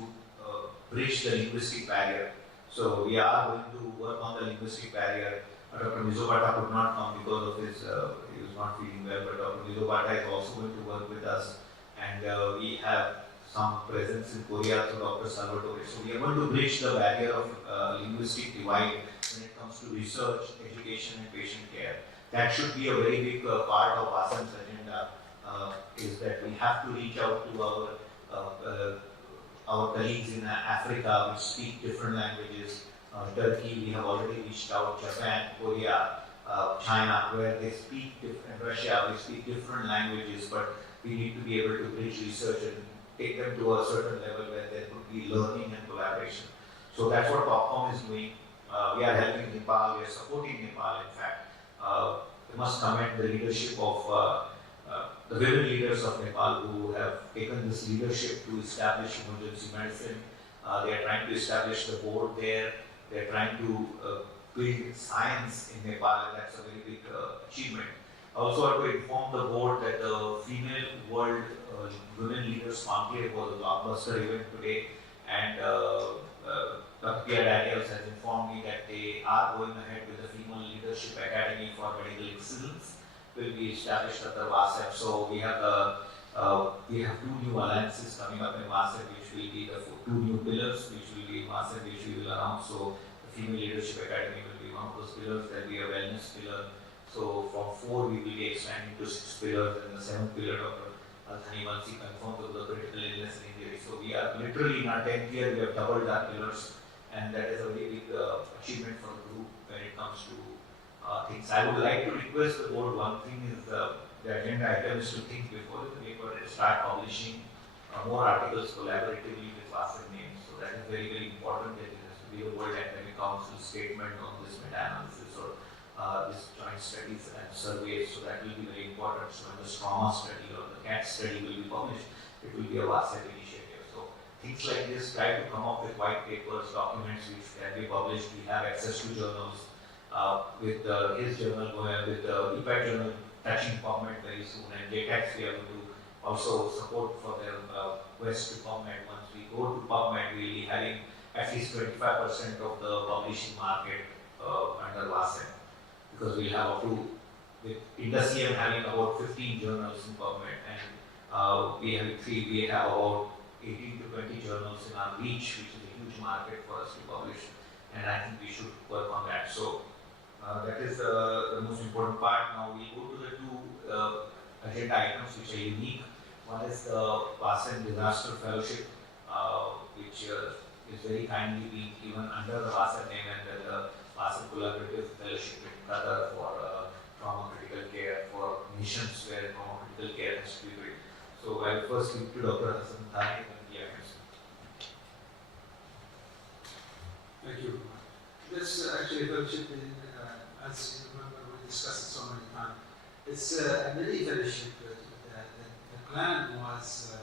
bridge the linguistic barrier. So we are going to work on the linguistic barrier. Dr. Mizobata could not come because of his, he was not feeling well, but Dr. Mizobata is also going to work with us. And we have some presence in Korea through Dr. Salvatore. So we are going to bridge the barrier of linguistic divide when it comes to research, education and patient care. That should be a very big part of ASEAN's agenda, is that we have to reach out to our colleagues in Africa which speak different languages. Turkey, we have already reached out, Japan, Korea, China, where they speak different, Russia, they speak different languages, but we need to be able to bridge research and take them to a certain level where there could be learning and collaboration. So that's what TopCom is doing. We are helping Nepal, we are supporting Nepal in fact. We must commend the leadership of the women leaders of Nepal who have taken this leadership to establish emergency medicine. They are trying to establish the board there. They are trying to build science in Nepal, and that's a very big achievement. I also want to inform the board that the Female World Women Leaders Conclave was a blockbuster event today, and Dr. Pierre Daniels has informed me that they are going ahead with the Female Leadership Academy for Medical Excellence, will be established at the WASEP. So we have two new alliances coming up in WASEP, which will be the two new pillars, which will be WASEP, which we will announce. So the Female Leadership Academy will be one of those pillars. There will be a wellness pillar. So from 4 we will be expanding to 6 pillars, and the 7th pillar, Dr. Althani Vansi confirmed with the critical illness and injury. So we are literally in our 10th year, we have doubled our pillars, and that is a very big achievement for the group when it comes to things. I would like to request the board, one thing is the agenda item is to think before the paper and start publishing more articles collaboratively with WASEP names. So that is very, very important, that it has to be the World Academic Council statement on this meta-analysis or this joint studies and surveys. So that will be very important. So when the trauma study or the CAT study will be published, it will be a WASEP initiative. So things like this, try to come up with white papers, documents which can be published. We have access to journals. With his journal going, with the EPAT journal touching PubMed very soon, and JTAX we are going to also support for their quest to PubMed. Once we go to PubMed, we will be having at least 25% of the publishing market under WASEP, because we have up to, with Indusiem having about 15 journals in PubMed, and we have about 18 to 20 journals in our reach, which is a huge market for us to publish, and I think we should work on that. So that is the most important part. Now we go to the two agenda items which are unique. One is the WASEP Disaster Fellowship, which is very kindly being given under the WASEP name, and the WASEP Collaborative Fellowship in Qatar for trauma critical care for nations where trauma critical care has to be built. So I will first give to Dr. Hassan Thani and DMS. Thank you. This actually fellowship, as you remember, we discussed it so many times. It's a mini fellowship. The plan was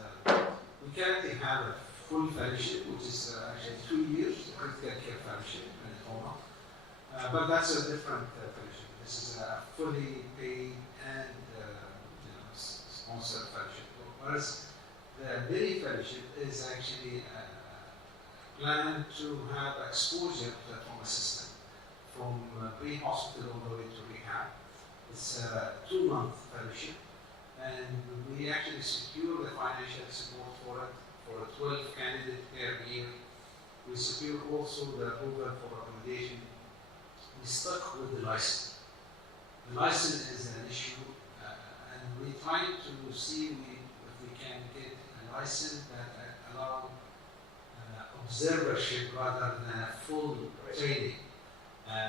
we currently have a full fellowship, which is actually 2 years, critical care fellowship in trauma. But that's a different fellowship. This is a fully paid and sponsored fellowship. Whereas the mini fellowship is actually plan to have exposure to the trauma system from pre-hospital all the way to rehab. It's a 2-month fellowship, and we actually secure the financial support for it for a 12 candidate per year. We secure also the approval for accommodation. We stuck with the license. The license is an issue, and we try to see if we can get a license that allows observership rather than a full training.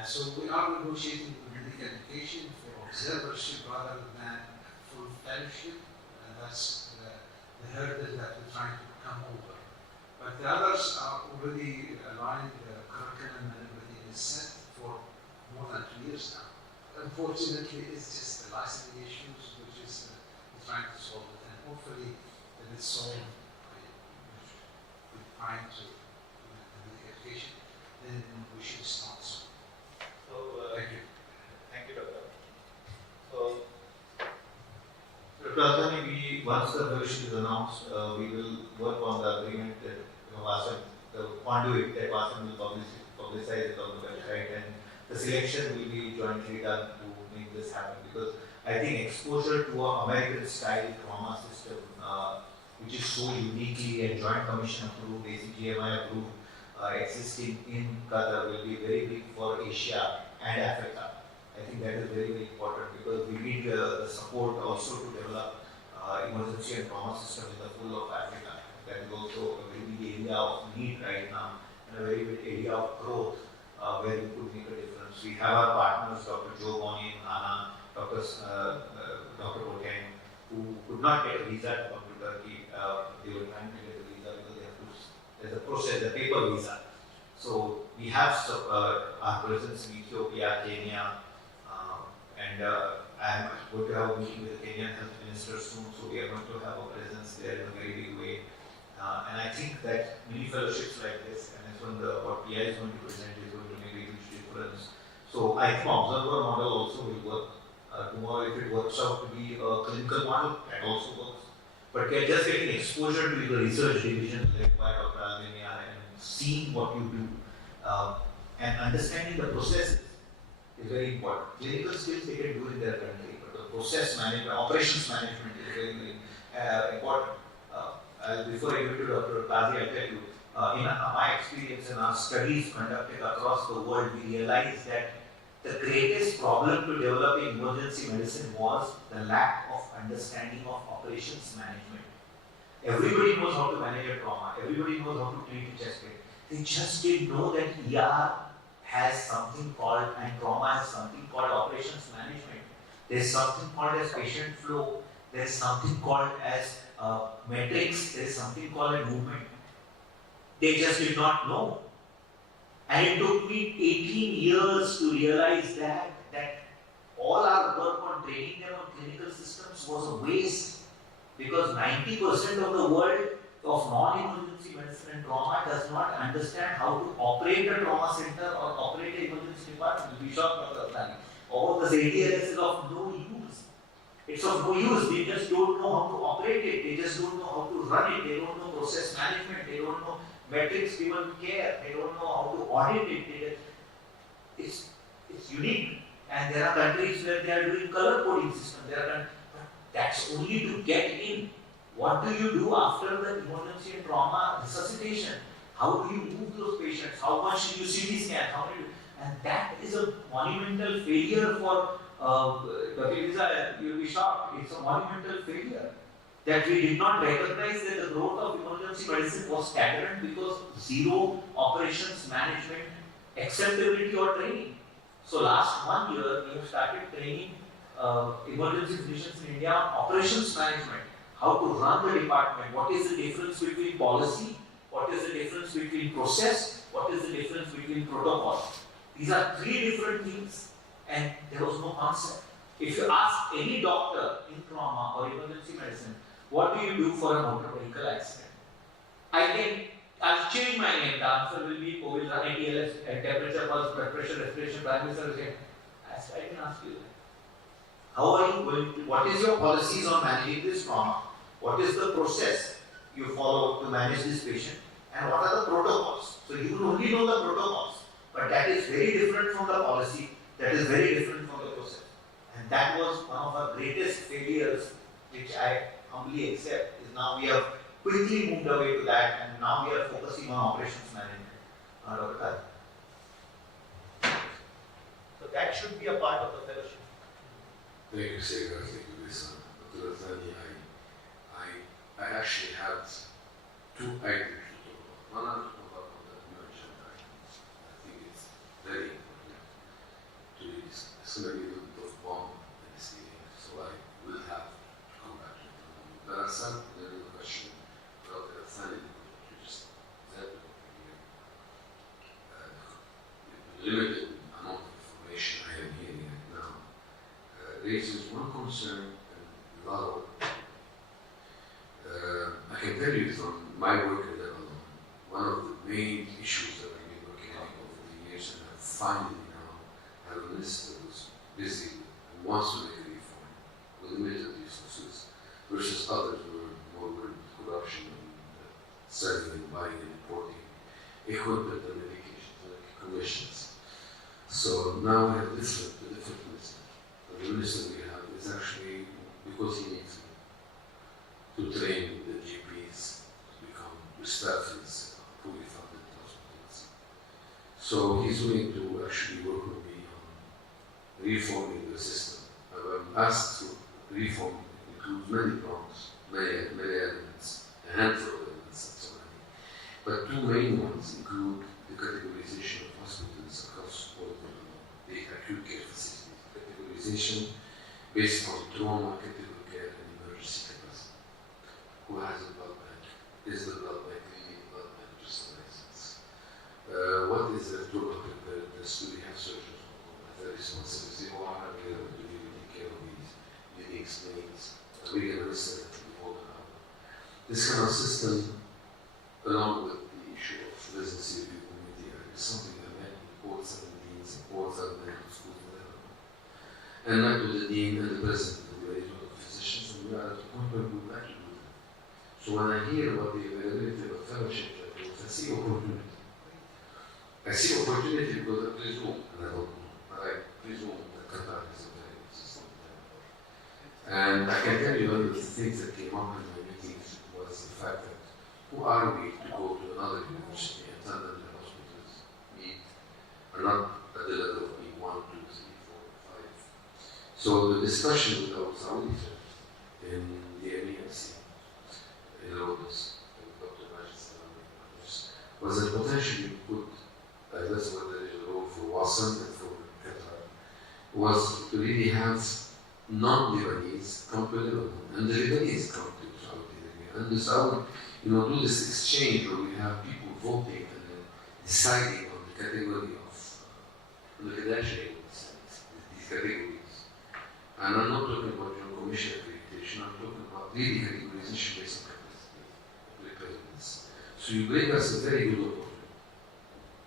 So we are negotiating with medical education for observership rather than full fellowship, and that's the hurdle that we're trying to come over. But the others are already aligned, the curriculum and everything is set for more than 2 years now. Unfortunately, it's just the licensing issues which is we're trying to solve it, and hopefully that it's solved we're trying to education, then we should start soon. So, thank you. Thank you, Doctor. So, Dr. Althani, once the fellowship is announced, we will work on the agreement that WASEP, the conduit that WASEP will publicize it on the website, and the selection will be jointly done to make this happen, because I think exposure to an American-style trauma system, which is so uniquely and Joint Commission approved, ACGMI approved, existing in Qatar, will be very big for Asia and Africa. I think that is very, very important, because we need the support also to develop emergency and trauma system in the whole of Africa. That is also a very big area of need right now, and a very big area of growth where we could make a difference. We have our partners, Dr. Joe Boni and Anna, Dr. Boten, who could not get a visa to come to Turkey. They were trying to get a visa because they have to, there's a process, the paper visa. So we have our presence in Ethiopia, Kenya, and I am going to have a meeting with the Kenyan health minister soon, so we are going to have a presence there in a very big way. And I think that many fellowships like this, and that's when what PI is going to present is going to make a huge difference. So I think observer model also will work. Tomorrow, if it works out to be a clinical model, that also works. But just getting exposure to the research division led by Dr. Almenia and seeing what you do and understanding the processes is very important. Clinical skills they can do in their country, but the process management, operations management is very, very important. Before I go to Dr. Qazi, I'll tell you, in my experience in our studies conducted across the world, we realized that the greatest problem to developing emergency medicine was the lack of understanding of operations management. Everybody knows how to manage a trauma, everybody knows how to treat a chest pain. They just didn't know that ER has something called, and trauma has something called operations management. There's something called as patient flow, there's something called as metrics, there's something called a movement. They just did not know. And it took me 18 years to realize that all our work on training them on clinical systems was a waste, because 90% of the world of non-emergency medicine and trauma does not understand how to operate a trauma center or operate an emergency department. You'll be shocked, Dr. Afghani. All this ATLS is of no use. It's of no use. They just don't know how to operate it. They just don't know how to run it. They don't know process management. They don't know metrics given care. They don't know how to audit it. It's unique. And there are countries where they are doing color coding system. But that's only to get in. What do you do after the emergency and trauma resuscitation? How do you move those patients? How much do you CT scan? And that is a monumental failure for Dr. Lisa, you'll be shocked. It's a monumental failure that we did not recognize that the growth of emergency medicine was stagnant because zero operations management acceptability or training. So last 1 year, we have started training emergency physicians in India on operations management, how to run the department, what is the difference between policy, what is the difference between process, what is the difference between protocol. These are three different things, and there was no concept. If you ask any doctor in trauma or emergency medicine, what do you do for a motor vehicle accident? I'll change my name. The answer will be COVID, ATLS, and temperature, pulse, blood pressure, respiration, parameters. I can ask you that. How are you going to, what is your policies on managing this trauma? What is the process you follow to manage this patient? And what are the protocols? So you will only know the protocols, but that is very different from the policy, that is very different from the process. And that was one of our greatest failures, which I humbly accept, is now we have quickly moved away to that, and now we are focusing on operations management. So that should be a part of the fellowship. Thank you, Segar. Thank you, Lisa. Dr. Athani, I actually had two items to talk about. One, I talk about that you mentioned. I think it's very important to do this. It's going to be a little bit of bomb in this meeting, so I will have to come back to it. But I said there is a question about Dr. Athani, you just said limited amount of information I am hearing right now raises one concern and a lot of I can tell you from my work in Lebanon, one of the main issues that I've been working on over the years, and I finally now have a minister who's busy and wants to make a reform with limited resources versus others who are more worried with corruption and selling and buying and importing equipment and medications. commissions. So now we have different minister. The minister we have is actually because he needs to train the GPs to become staff is fully funded hospitals. So he's willing to actually work with me on reforming the system. I'm asked to reform includes many prongs, many elements, a handful of elements, and so many. But two main ones include the categorization of hospitals across all the acute care facilities. Categorization based on trauma, critical care, and emergency capacity. Who has a blood bank? Is the blood bank really a blood bank? Just a license. What is the trauma preparedness? Do we have surgeons on the responsibility? Or are we able to really take care of these unique needs? Are we going to listen to people now? This kind of system, along with the issue of residency review committee, is something that met with all 7 deans and all 7 medical schools, whatever. And met with the dean and the president of the region of physicians, and we are at the point where we would like to do that. So when I hear about the availability of fellowship chapters, I see opportunity. I see opportunity because I presume, and I don't know, but I presume that Qatar is a very good system. And I can tell you one of the things that came up in my meetings was the fact that who are we to go to another university and tell them that hospitals are not at the level of being 1, 2, 3, 4, 5. So the discussion with our Saudi friends in the MEMC, in Rhodes, with Dr. Majid Salam and others, was that potentially could, that's what there is a role for Wasam and for Qatar, was to really have non-Lebanese come to Lebanon, and the Lebanese come to Saudi Arabia, and the Saudi, do this exchange where we have people voting and then deciding on the category of the credentialing these categories. And I'm not talking about commission accreditation, I'm talking about really categorization based on capacity, preparedness. So you bring us a very good opportunity.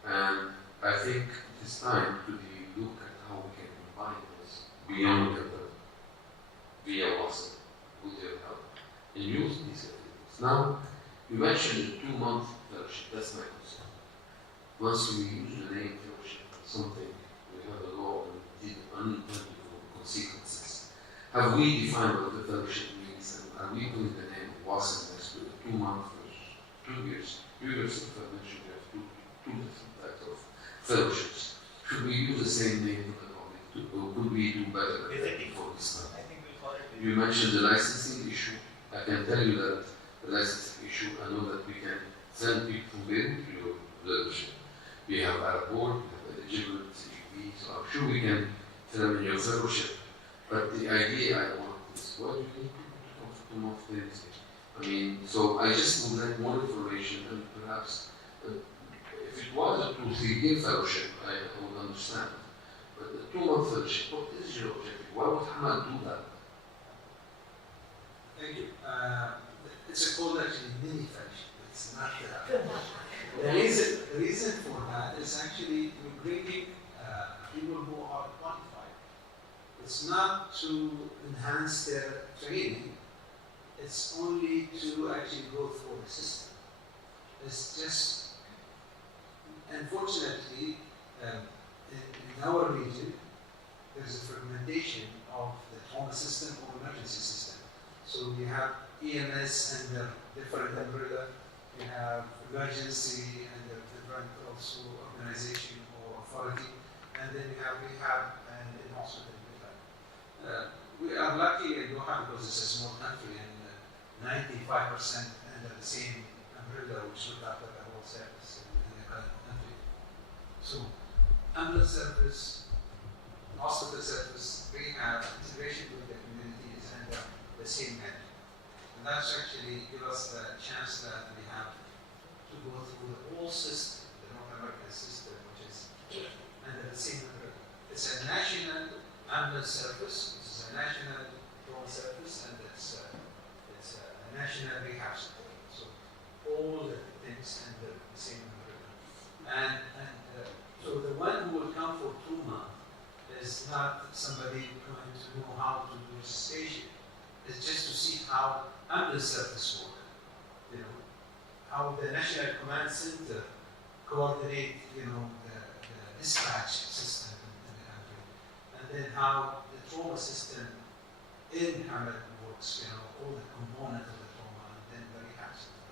And I think it is time to look at how we can combine this beyond Qatar, via WhatsApp, with your help, and use these categories. Now, you mentioned the 2-month fellowship, that's my concern. Once we use the name fellowship for something, we have a law and unintended consequences. Have we defined what the fellowship means, and are we putting the name of WASM next to the 2-month fellowship? 2 years. 2 years, if I mentioned, we have two different types of fellowships. Should we use the same name for the public, or could we do better for this time? You mentioned the licensing issue. I can tell you that the licensing issue, I know that we can send people from there to your fellowship. We have our board, we have eligible CEP, so I'm sure we can fill them in your fellowship. But the idea I want is, why do you need people to come off Wednesday? I mean, so I just would like more information, and perhaps if it was a 2-3 year fellowship, I would understand. But the 2-month fellowship, what is your objective? Why would Hamad do that? Thank you. It's called actually mini fellowship. It's not the reason for that is actually bringing people who are qualified. It's not to enhance their training. It's only to actually go through the system. It's just, unfortunately, in our region, there's a fragmentation of the trauma system or emergency system. So we have EMS and the different umbrella, we have emergency and the different also organization or authority, and then we have rehab and in-hospital rehab. We are lucky in Doha because it's a small country and 95% under the same umbrella which look after the whole service in the country. So ambulance service, hospital service, rehab, integration with the community is under the same head. And that's actually give us the chance that we have to go through the whole system, the North American system, which is under the same umbrella. It's a national ambulance service, which is a national drone service, and it's a national rehab support. So all the things under the same umbrella. So the one who will come for 2 months is not somebody going to know how to do resuscitation. It's just to see how ambulance service work, how the National Command Center coordinate, the dispatch system in the country, and then how the trauma system in Hamad works, all the components of the trauma, and then the rehab system.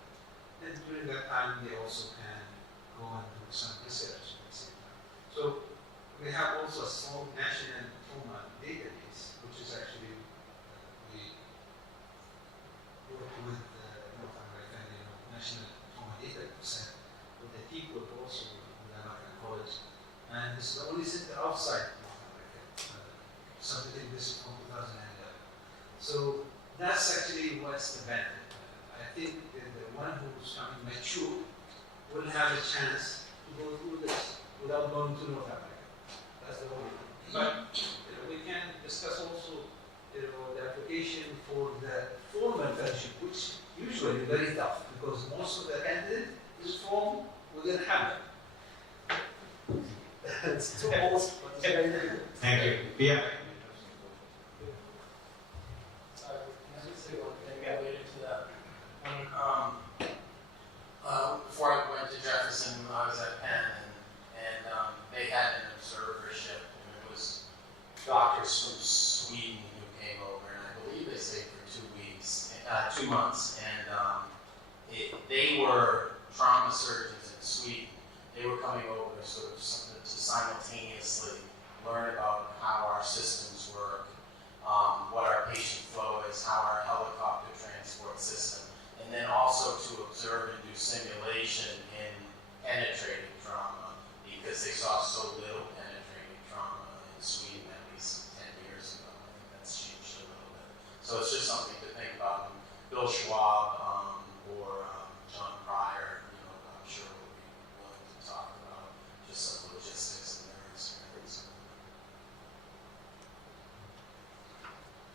And during that time, they also can go and do some research at the same time. So we have also a small national trauma database, which is actually we work with North American National Trauma Data Set with the people also with American College, and this is the only center outside North America submitting this from 2011. So that's actually what's the benefit. I think the one who's coming mature will have a chance to go through this without going to North America. That's the whole thing. But we can discuss also the application for the formal fellowship, which usually is very tough because most of the candidate is from within Hamad. It's too old, but it's very difficult. Thank you. Yeah. Related to that. Before I went to Jefferson, I was at Penn, and they had an observership, and it was doctors from Sweden who came over, and I believe they stayed for 2 months, and they were trauma surgeons in Sweden. They were coming over sort of to simultaneously learn about how our systems work, what our patient flow is, how our helicopter transport system, and then also to observe and do simulation in penetrating trauma, because they saw so little penetrating trauma in Sweden at least 10 years ago. I think that's changed a little bit. So it's just something to think about. And Bill Schwab or John Pryor, I'm sure will be willing to talk about just some logistics and their experience.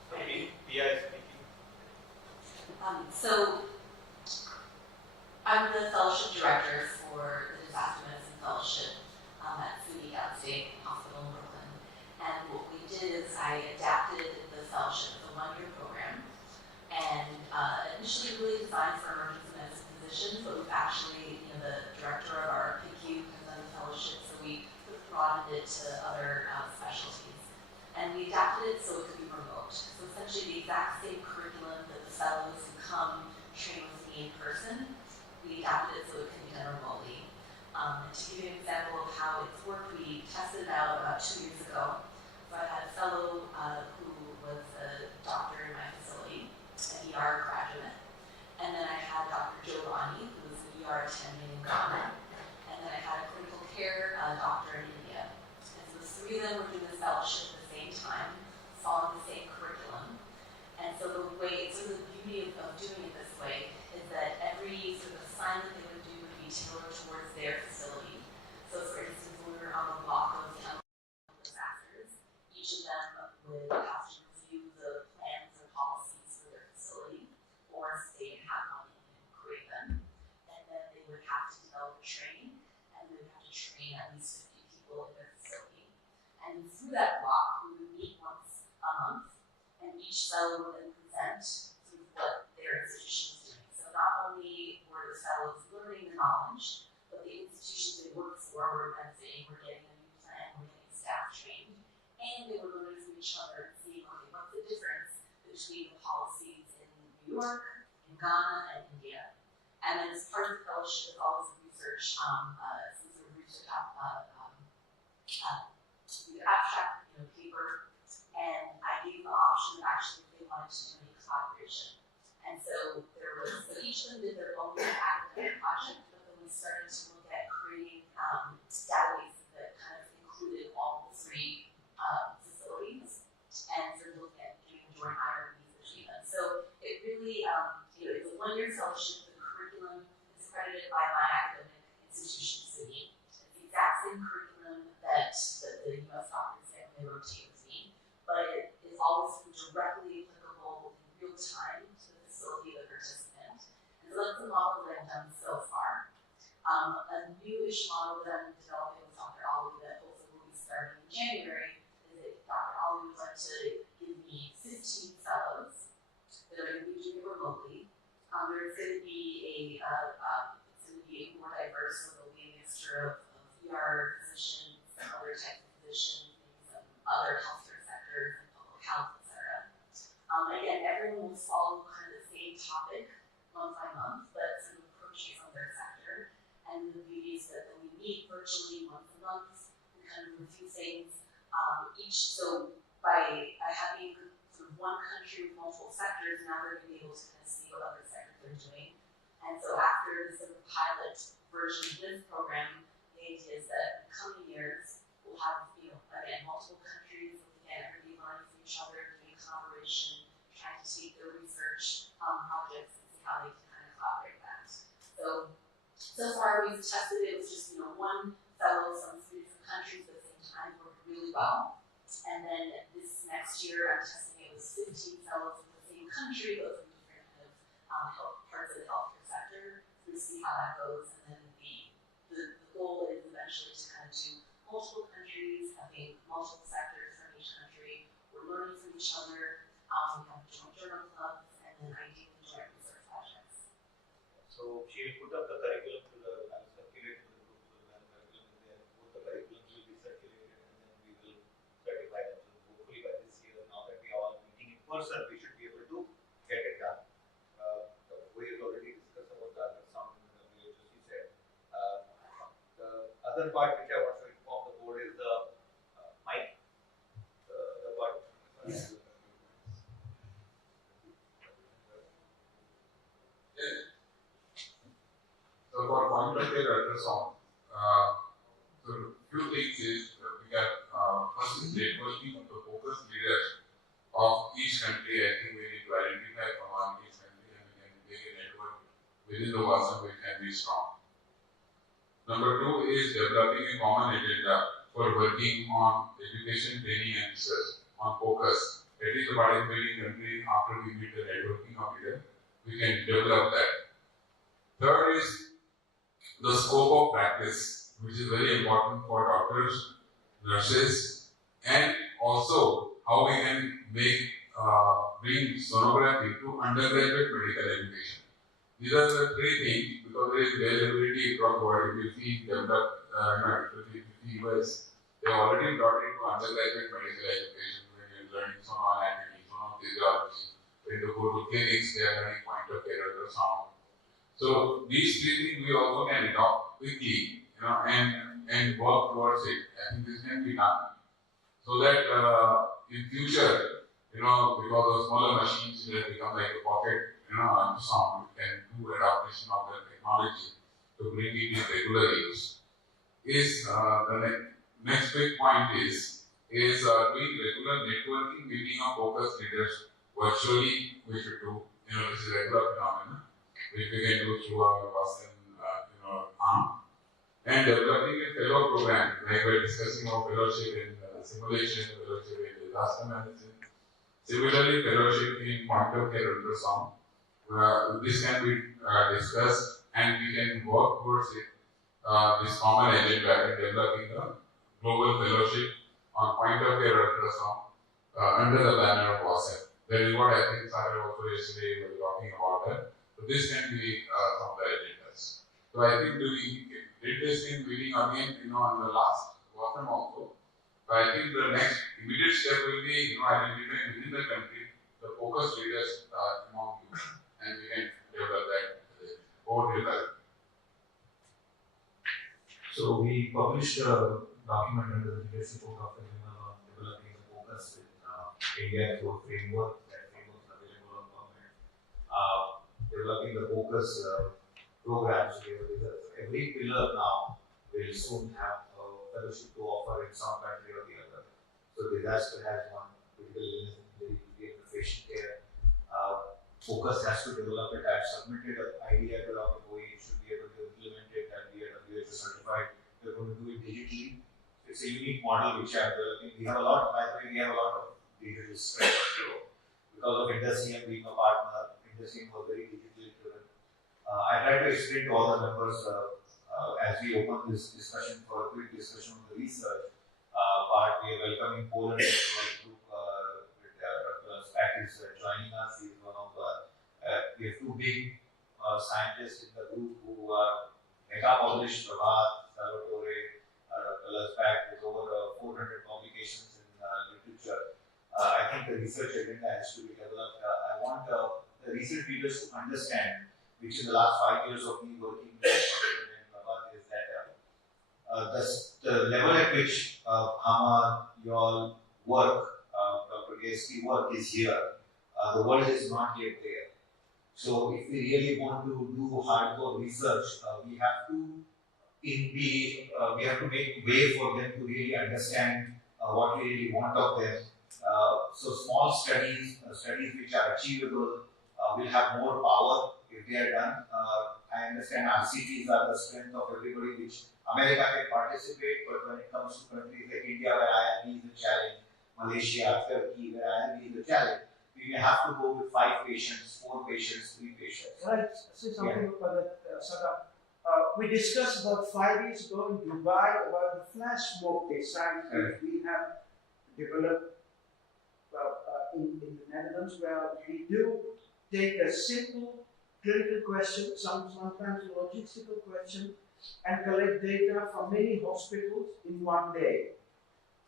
Maybe PI speaking. So I'm the fellowship director for the Disaster Medicine Fellowship at SUNY Downstate Hospital in Brooklyn. And what we did is I adapted the fellowship as a one-year program, and initially really designed for emergency medicine physicians, but we've actually, the director of our PICU has done the fellowship, so we broadened it to other specialties. And we adapted it so it could be remote. So essentially the exact same curriculum that the fellows who come train with me in person, we adapted it so it can be done remotely. To give you an example of how it's worked, we tested it out about 2 years ago. So I had a fellow who was a doctor in my facility, an ER graduate. And then I had Dr. Joe Rani, who was an ER attending in Ghana. And then I had a critical care doctor in India. And so the three of them were doing this fellowship at the same time, following the same curriculum. And so the way, so the beauty of doing it this way is that every sort of assignment they would do would be tailored towards their facility. So for instance, when we were on the block of disasters, each of them would have to review the plans or policies for their facility, or if they didn't have one, and create them. And then they would have to develop training, and they would have to train at least 50 people in their facility. And through that block, we would meet once a month, and each fellow would then present through what their institution is doing. So not only were the fellows learning the knowledge, but the institutions they worked for were benefiting, we're getting a new plan, we're getting staff trained, and they were learning from each other and seeing, okay, what's the difference between the policies in New York, in Ghana, and India. And then as part of the fellowship, all of the research, some sort of research abstract, paper, and I gave them the option of actually if they wanted to do any collaboration. And so there was, so each of them did their own academic project, but then we started to look at creating databases that kind of included all three facilities, and sort of looking at doing joint IRBs between them. So it really, it's a one-year fellowship. The curriculum is accredited by my academic institution, SUNY. It's the exact same curriculum that the U.S. doctors say when they rotate with me, but it is always directly applicable in real time to the facility of the participant. And so that's the model that I've done so far. A newish model that I'm developing with Dr. Ali that hopefully will be starting in January is that Dr. Ali would like to give me 15 fellows that are going to be doing it remotely. There's going to be it's going to be more diverse, so there'll be a mixture of ER physicians, physicians in some other healthcare sectors and public health, etc. Again, everyone will follow kind of the same topic month by month, but some approaches from their sector. And the beauty is that we meet virtually once a month, we kind of review things so by having sort of one country with multiple sectors, now they're going to be able to kind of see what other sectors are doing. And so after the sort of pilot version of this program, the idea is that in the coming years, we'll have, again, multiple countries, again, everybody learning from each other, doing collaboration, trying to take their research projects and see how they can kind of collaborate that. So far we've tested it with just, one fellow from 3 different countries at the same time, worked really well. And then this next year, I'm testing it with 15 fellows from the same country, but from different kind of parts of the healthcare sector. We see how that goes, and then the goal is eventually to kind of do multiple countries, having multiple sectors from each country. We're learning from each other. We have joint journal clubs, and then ideally joint research projects. So she will put up the curriculum to the circulate to the group, so the curriculum is there. Both the curriculums will be circulated, and then we will certify them. So hopefully by this year, now that we are all meeting in person, we should be able to get it done. We have already discussed about the ultrasound and the VHS, you said. The other part which I want to inform the board is the mic. The part. Yeah. So for point of care ultrasound, so few things is we can first is networking of the focus leaders of each country. I think we need to identify from each country and we can make a network within the WhatsApp which can be strong. Number 2 is developing a common agenda for working on education, training and research on focus. At least the participating country, after we meet the networking of leaders, we can develop that. Third is the scope of practice, which is very important for doctors, nurses, and also how we can bring sonography to undergraduate medical education. These are the 3 things, because there is availability across the world. If you see developed, if you see US, they already brought it to undergraduate medical education when you're learning sonoanatomy, sonophysiology. When you go to clinics, they are learning point of care ultrasound. So these 3 things we also can adopt quickly, and work towards it. I think this can be done, so that in future, because of smaller machines will become like a pocket, ultrasound, we can do adaptation of the technology to bring it in regular use. The next big point is doing regular networking, meeting of focus leaders virtually. We should do, this is a regular phenomenon, which we can do through our person, arm. And developing a fellow program, like we're discussing our fellowship in simulation, fellowship in disaster management. Similarly, fellowship in point of care ultrasound. This can be discussed, and we can work towards it, this common agenda in developing a global fellowship on point of care ultrasound under the banner of WhatsApp. That is what I think Sarah also yesterday was talking about that. So this can be some of the agendas. So I think we did this in meeting again, on the last WhatsApp also. But I think the next immediate step will be, identifying within the country the focus leaders among you, and we can develop that over the. So we published a document under the leadership of Dr. Canlı on developing the focus in India through a framework. That framework is available on government. Developing the focus programs. Every pillar now will soon have a fellowship to offer in some country or the other. So disaster has one, critical illness, injury, patient care. Focus has to develop it. I've submitted an idea to Dr. Bowie. It should be able to implement it and be WHO certified. We're going to do it digitally. It's a unique model which I'm developing. We have a lot, by the way, we have a lot of digital strength. So because of IndusIM being a partner, IndusIM was very digitally driven. I try to explain to all the members as we open this discussion for a quick discussion on the research part. We are welcoming Poland to our group with Dr. Spack is joining us. He is one of the, we have 2 big scientists in the group who are mega published, Prabhat, Salvatore, Dr. Spack with over 400 the research agenda has to be developed. I want the research leaders to understand, which in the last 5 years of me working with Babat, is that the level at which Hama, your work, Dr. Gayski work is here. The world is not yet there. So if we really want to do hardcore research, we have to make way for them to really understand what we really want of them. So small studies which are achievable, will have more power if they are done. I understand RCTs are the strength of everybody, which America can participate, but when it comes to countries like India, where IRB is the challenge, Malaysia, Turkey, where IRB is the challenge, we may have to go with 5 patients, 4 patients, 3 patients. Can I say something about that, Sada? We discussed about 5 years ago in Dubai about the flash mob design that we have developed in the Netherlands, where we do take a simple clinical question, sometimes a logistical question, and collect data from many hospitals in one day.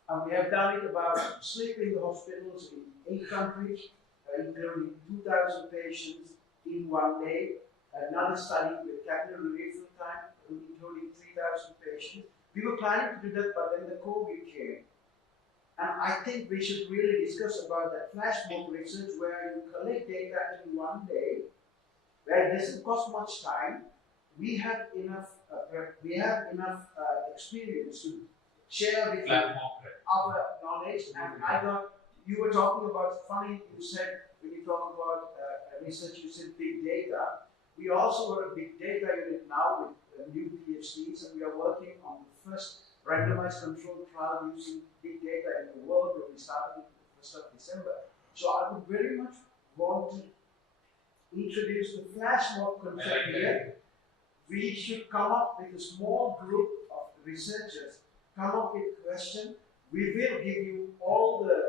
And we have done it about sleeping hospitals in 8 countries, including 2,000 patients in one day. Another study with capillary refill time, including 3,000 patients. We were planning to do that, but then the COVID came. And I think we should really discuss about that flash mob research where you collect data in one day, where it doesn't cost much time. We have enough experience to share with you our knowledge. And you were talking about, funny you said, when you talk about research, you said big data. We also got a big data unit now with new PhDs, and we are working on the first randomized controlled trial using big data in the world, where we started it the 1st of December. So I would very much want to introduce the flash mob concept here. We should come up with a small group of researchers, come up with a question. We will give you all the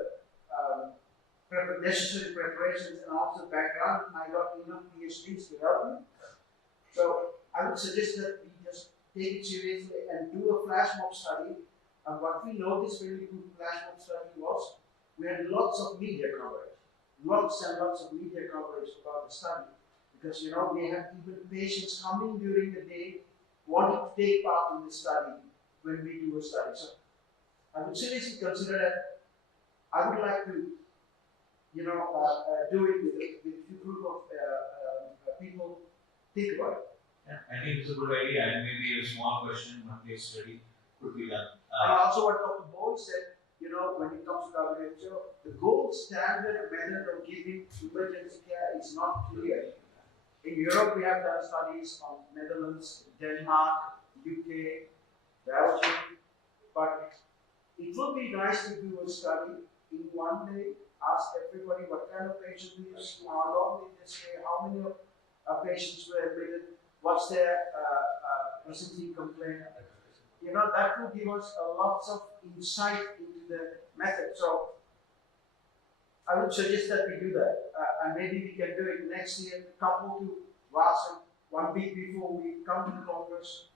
necessary preparations and also background. I got enough PhDs to help me. So I would suggest that we just take it seriously and do a flash mob study. And what we noticed when we do flash mob study was we had lots of media coverage. Lots and lots of media coverage about the study. Because we have even patients coming during the day wanting to take part in the study when we do a study. So I would seriously consider that. I would like to do it with a group of people. Think about it. Yeah, I think it's a good idea, and maybe a small question, one case study could be done. And also what Dr. Boyd said, when it comes to WHO, the gold standard method of giving emergency care is not clear. In Europe, we have done studies on Netherlands, Denmark, UK, Belgium, but it would be nice to do a study in one day, ask everybody what kind of patient do you see, how long did they stay, how many patients were admitted, what's their presenting complaint. That will give us a lot of insight into the method. So I would suggest that we do that, and maybe we can do it next year, couple to Vaasa, 1 week before we come to the Congress,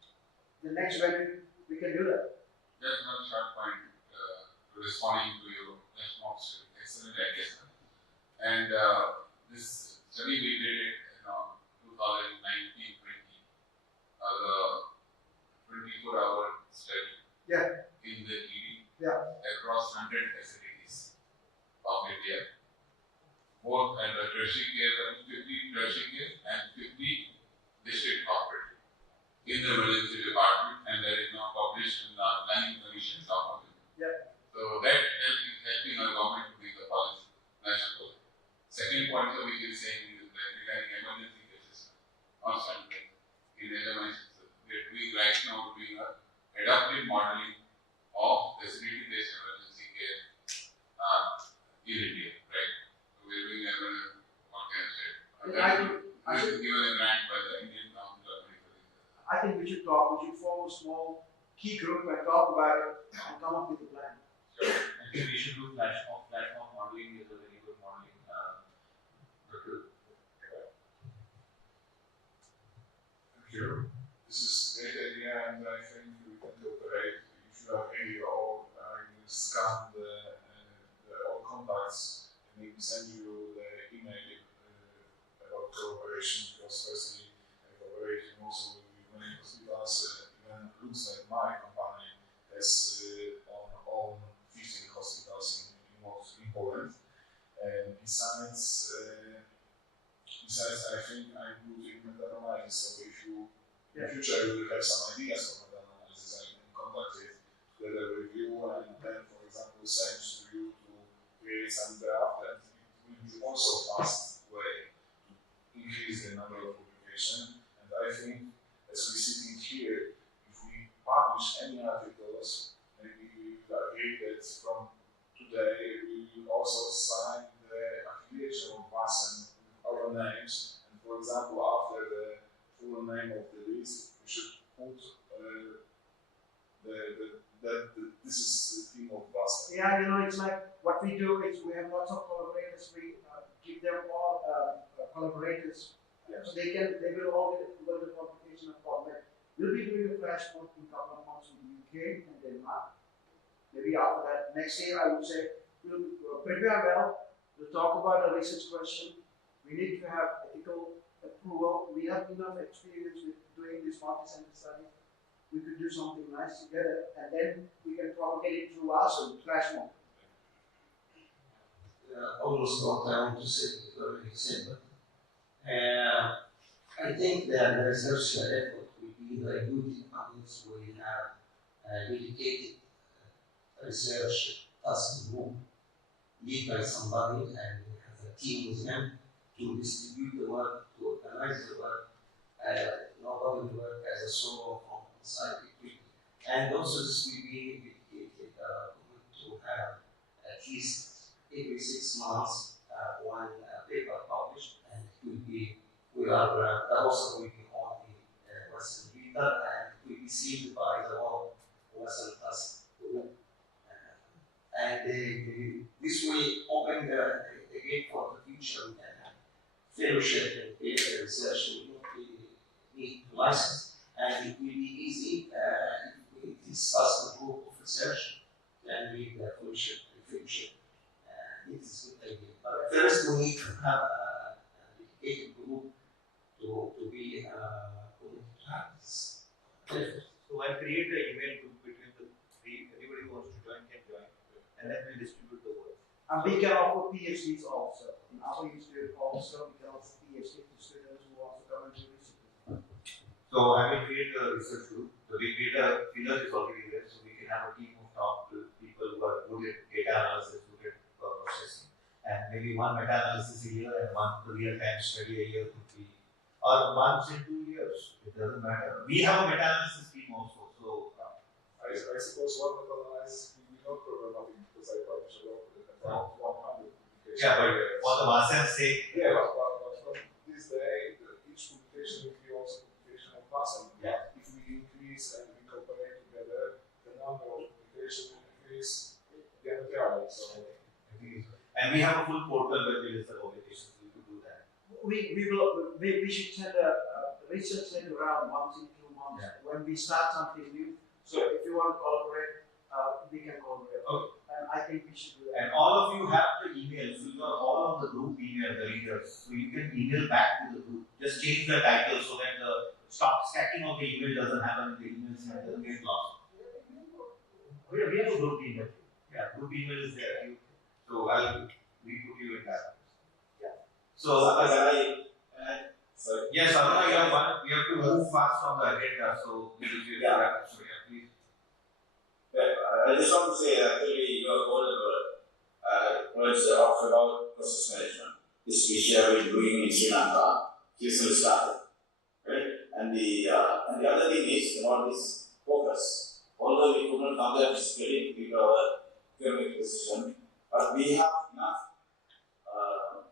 the next venue, we can do that. Just one short point, responding to your response, excellent idea. And this study we did it in 2019-20, the 24-hour study in the ED across 100 facilities of India, both under tertiary care, 50 tertiary care and 50 district hospital in the emergency department, and that is now published in the planning commission's office. So that is helping our government to make the policy national. Second point that we can say is that regarding emergency cases, constantly in LMIC, we're doing right now adaptive modeling of facility-based emergency care in India, right? So we're doing what can I say? I was given a grant by the Indian Council of Medical Research. I think we should talk. We should form a small key group and talk about it and come up with a plan. I think we should do flash mob modeling is a very good modeling. Sure. This is a great idea, and I think we can cooperate. You should have AO, you scan the all contacts in maybe send you the email about cooperation, because firstly, cooperating also with many hospitals, even looks like my company has on 15 hospitals in Poland. And besides, I think I'm good in meta-analysis, so if you in future you will have some ideas for meta-analysis, I can contact it together with you, and then, for example, send to you to create some draft, and it will be also fast way to increase the number of publications. And I think, as we sitting here, if we publish any articles, maybe we will agree that from today we will also sign the affiliation of us and our names. And for example, after the full name of the list, we should put that this is the team of us. Yeah, it's like what we do is we have lots of collaborators. We give them all collaborators, so they will all get the publication of format. We'll be doing a flash mode in a couple of months in the UK and Denmark. Maybe after that, next year I would say we'll prepare well. We'll talk about a research question. We need to have ethical approval. We have enough experience with doing this multi-center study. We could do something nice together, and then we can propagate it through Acil, flash mode. Almost what I want to say is already said, but I think that the research effort will be very good in audience where we have dedicated research task group led by somebody and has a team with them to distribute the work, to organize the work. Nobody will work as a solo from side equipment. And also this will be dedicated to have at least every 6 months one paper published, and it will be, we are also working on the Western reader, and it will be seen by the whole Western task group. And this will open the gate for the future. We can have fellowship and peer research will not need to license, and it will be easy if we discuss the group of research and read the fellowship and fellowship. It is a good idea. But first, we need to have a dedicated group to be committed to have this. So I'll create an email group between the three. Anybody who wants to join can join, and then we'll distribute the work. And we can offer PhDs also. In our institute also, we can offer PhD to students who want to come and do research. So I will create a research group. So we create a filler is already there, so we can have a team of top people who are good at data analysis, good at processing, and maybe one meta-analysis a year and one real-time study a year could be, or once in 2 years. It doesn't matter. We have a meta-analysis team also. So I suppose one meta-analysis will be not problematic because I publish a lot of it, around 100 publications. yeah, but for the Vasan's sake, Yeah, but from this day, each publication will be also publication of Vasan. Yeah. If we increase and we cooperate together, the number of publications will increase diametrically. So, and we have a full portal where we list the publications. We could do that. We should send a research letter around once in 2 months when we start something new. So if you want to collaborate, we can collaborate. Okay. And I think we should do that. And all of you have the email, so you are all on the group email, the readers. So you can email back to the group. Just change the title so that the stacking of the email doesn't happen in the emails and doesn't get lost. We have a group email. Yeah, group email is there. So we put you in that. Yeah. So yes, Aruna, we have to move fast on the agenda. So please. I just want to say, actually, your golden words about process management. This we have been doing in Sri Lanka, recently started, right? And the other thing is about this focus. Although we could not come there physically with our economic decision, but we have enough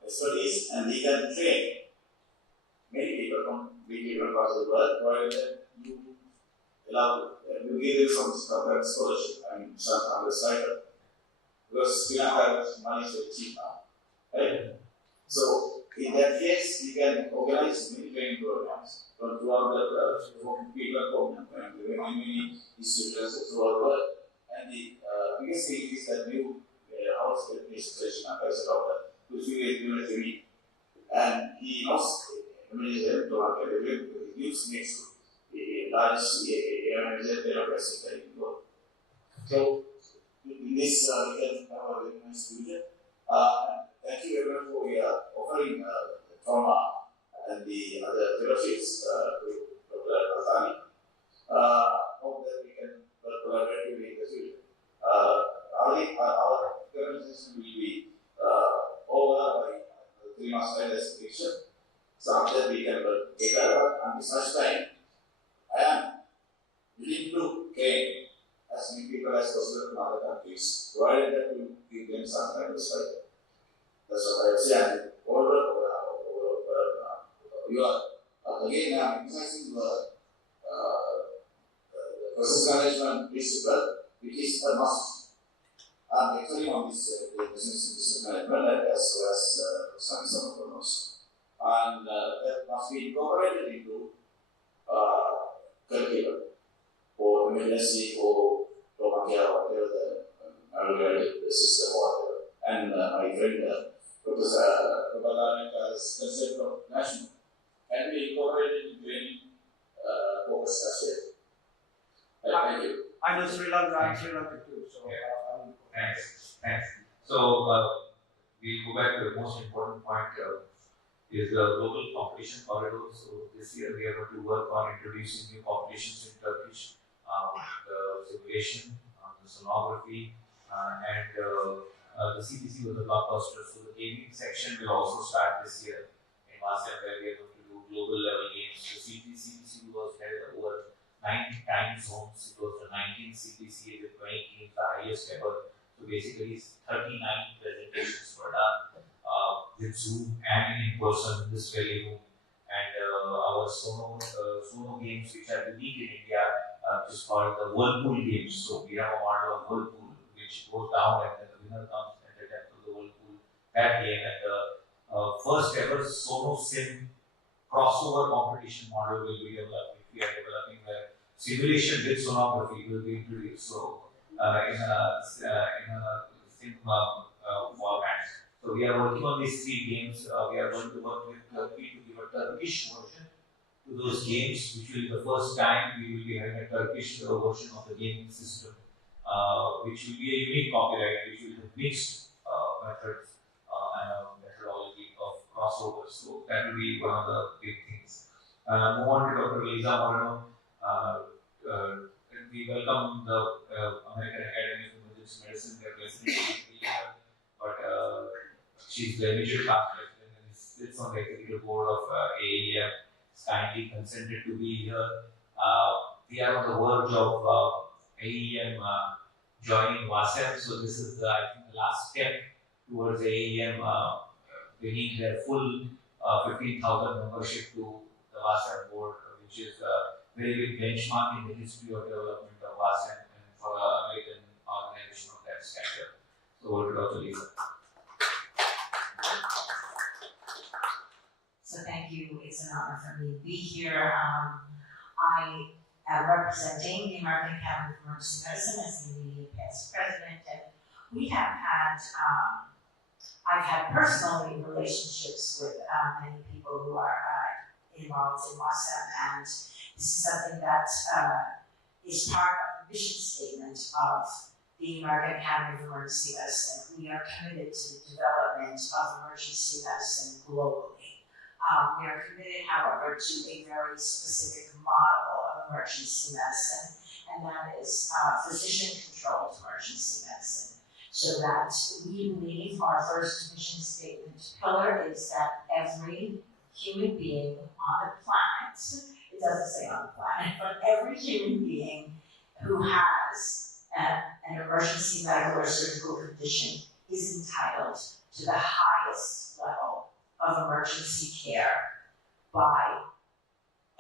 expertise and we can train many people from different parts of the world, provided you allow you give them some scholarship and some other side. Because Sri Lanka money is very cheap now, right? So in that case, you can organize many training programs throughout the people and many institutions throughout the world. And the biggest thing is that new house administration, as knows emergency category use next to a large emergency capacity. So in this we can have a very nice future. Thank you everyone for offering trauma and the other fellowships to Dr. Azali. Hope that we can work collaboratively in the future. Our conversation will be over by 3 months time expiration. So after we can work together, and such time I am willing to gain as many people as possible from other countries, provided that we give them some kind of support. That's what I would say. And you are again emphasizing the process management principle, which is a must. I'm actually on this business management as well as some of them also. And that must be incorporated into curriculum or emergency or trauma care or whatever the system or whatever. And my friend Dr. Babalan has concept of national and we incorporated in training focus as well. Thank you. I know Sri Lanka too, so Thanks. So we go back to the most important point is the global competition corridor. So this year we are going to work on introducing new competitions in Turkish, the simulation, the sonography, and the CPC was a blockbuster. So the gaming section will also start this year in Wasem, where we are going to do global level games. The CPC was held over 9 time zones. It was the 19th CPC with 20 games, the highest ever. So basically 39 presentations were done with Zoom and in person in this very room. And our Sono games, which are unique in India, is called the Whirlpool games. So we have a model of Whirlpool which goes down and then the winner comes at the depth of the Whirlpool. That game, and the first ever Sono Sim crossover competition model will be developed. We are developing the simulation with sonography will be introduced. So in a sim format. So we are working on these 3 games. We are going to work with Turkey to give a Turkish version to those games, which will be the first time we will be having a Turkish version of the gaming system, which will be a unique copyright, which will have mixed methods and a methodology of crossovers. So that will be one of the big things. Move on to Dr. Lisa Moreno. We welcome the American Academy of Emergency Medicine. They are president, but she's the immediate past president and sits on the executive board of AEM. Is kindly consented to be here. We are on the verge of AEM joining WASEM, so this is I think the last step towards AEM bringing their full 15,000 membership to the WASEM board, which is a very big benchmark in the history of development of WASEM and for an American organization of that stature. So over to Dr. Lisa. So thank you. It's an honor for me to be here. I am representing the American Academy of Emergency Medicine as the immediate past president, and we have had, I've had personally relationships with many people who are involved in WASEM, and this is something that is part of the mission statement of the American Academy of Emergency Medicine. We are committed to the development of emergency medicine globally. We are committed, however, to a very specific model of emergency medicine, and that is physician-controlled emergency medicine. So that we believe our first mission statement pillar is that every human being on the planet, it doesn't say on the planet, but every human being who has an emergency medical or surgical condition is entitled to the highest level of emergency care by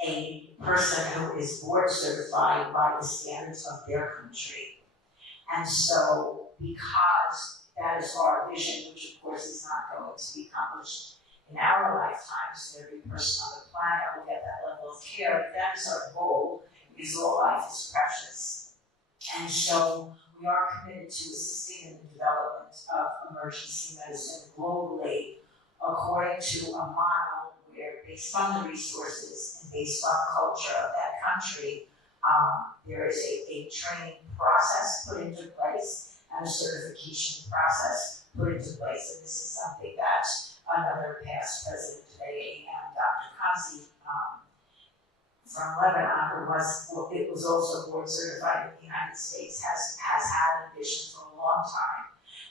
a person who is board certified by the standards of their country. And so, because that is our vision, which of course is not going to be accomplished in our lifetimes, every person on the planet will get that level of care, but that is our goal, because all life is precious. And so, we are committed to assisting in the development of emergency medicine globally, according to a model where based on the resources and based on the culture of that country, there is a training process put into place and a certification process put into place. And this is something that another past president of AAM, Dr. Canlı, from Lebanon, it was also board certified in the United States, has had a vision for a long time.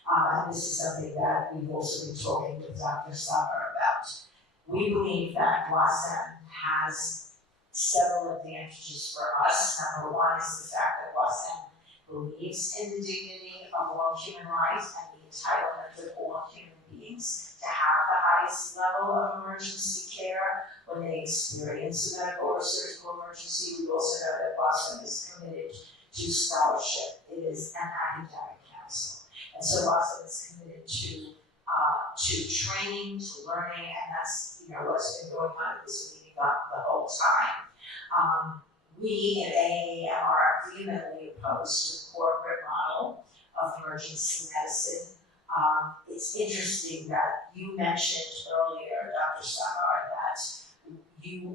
And this is something that we've also been talking with Dr. Summer about. We believe that WASM has several advantages for us. Number one is the fact that WASM believes in the dignity of all human life and the entitlement of all human beings to have the highest level of emergency care when they experience a medical or surgical emergency. We also know that WASM is committed to scholarship. It is an academic council. And so WASM is committed to training, to learning, and that's what's been going on at this meeting the whole time. We at AAM are vehemently opposed to the corporate model of emergency medicine. It's interesting that you mentioned earlier, Dr. Summer, that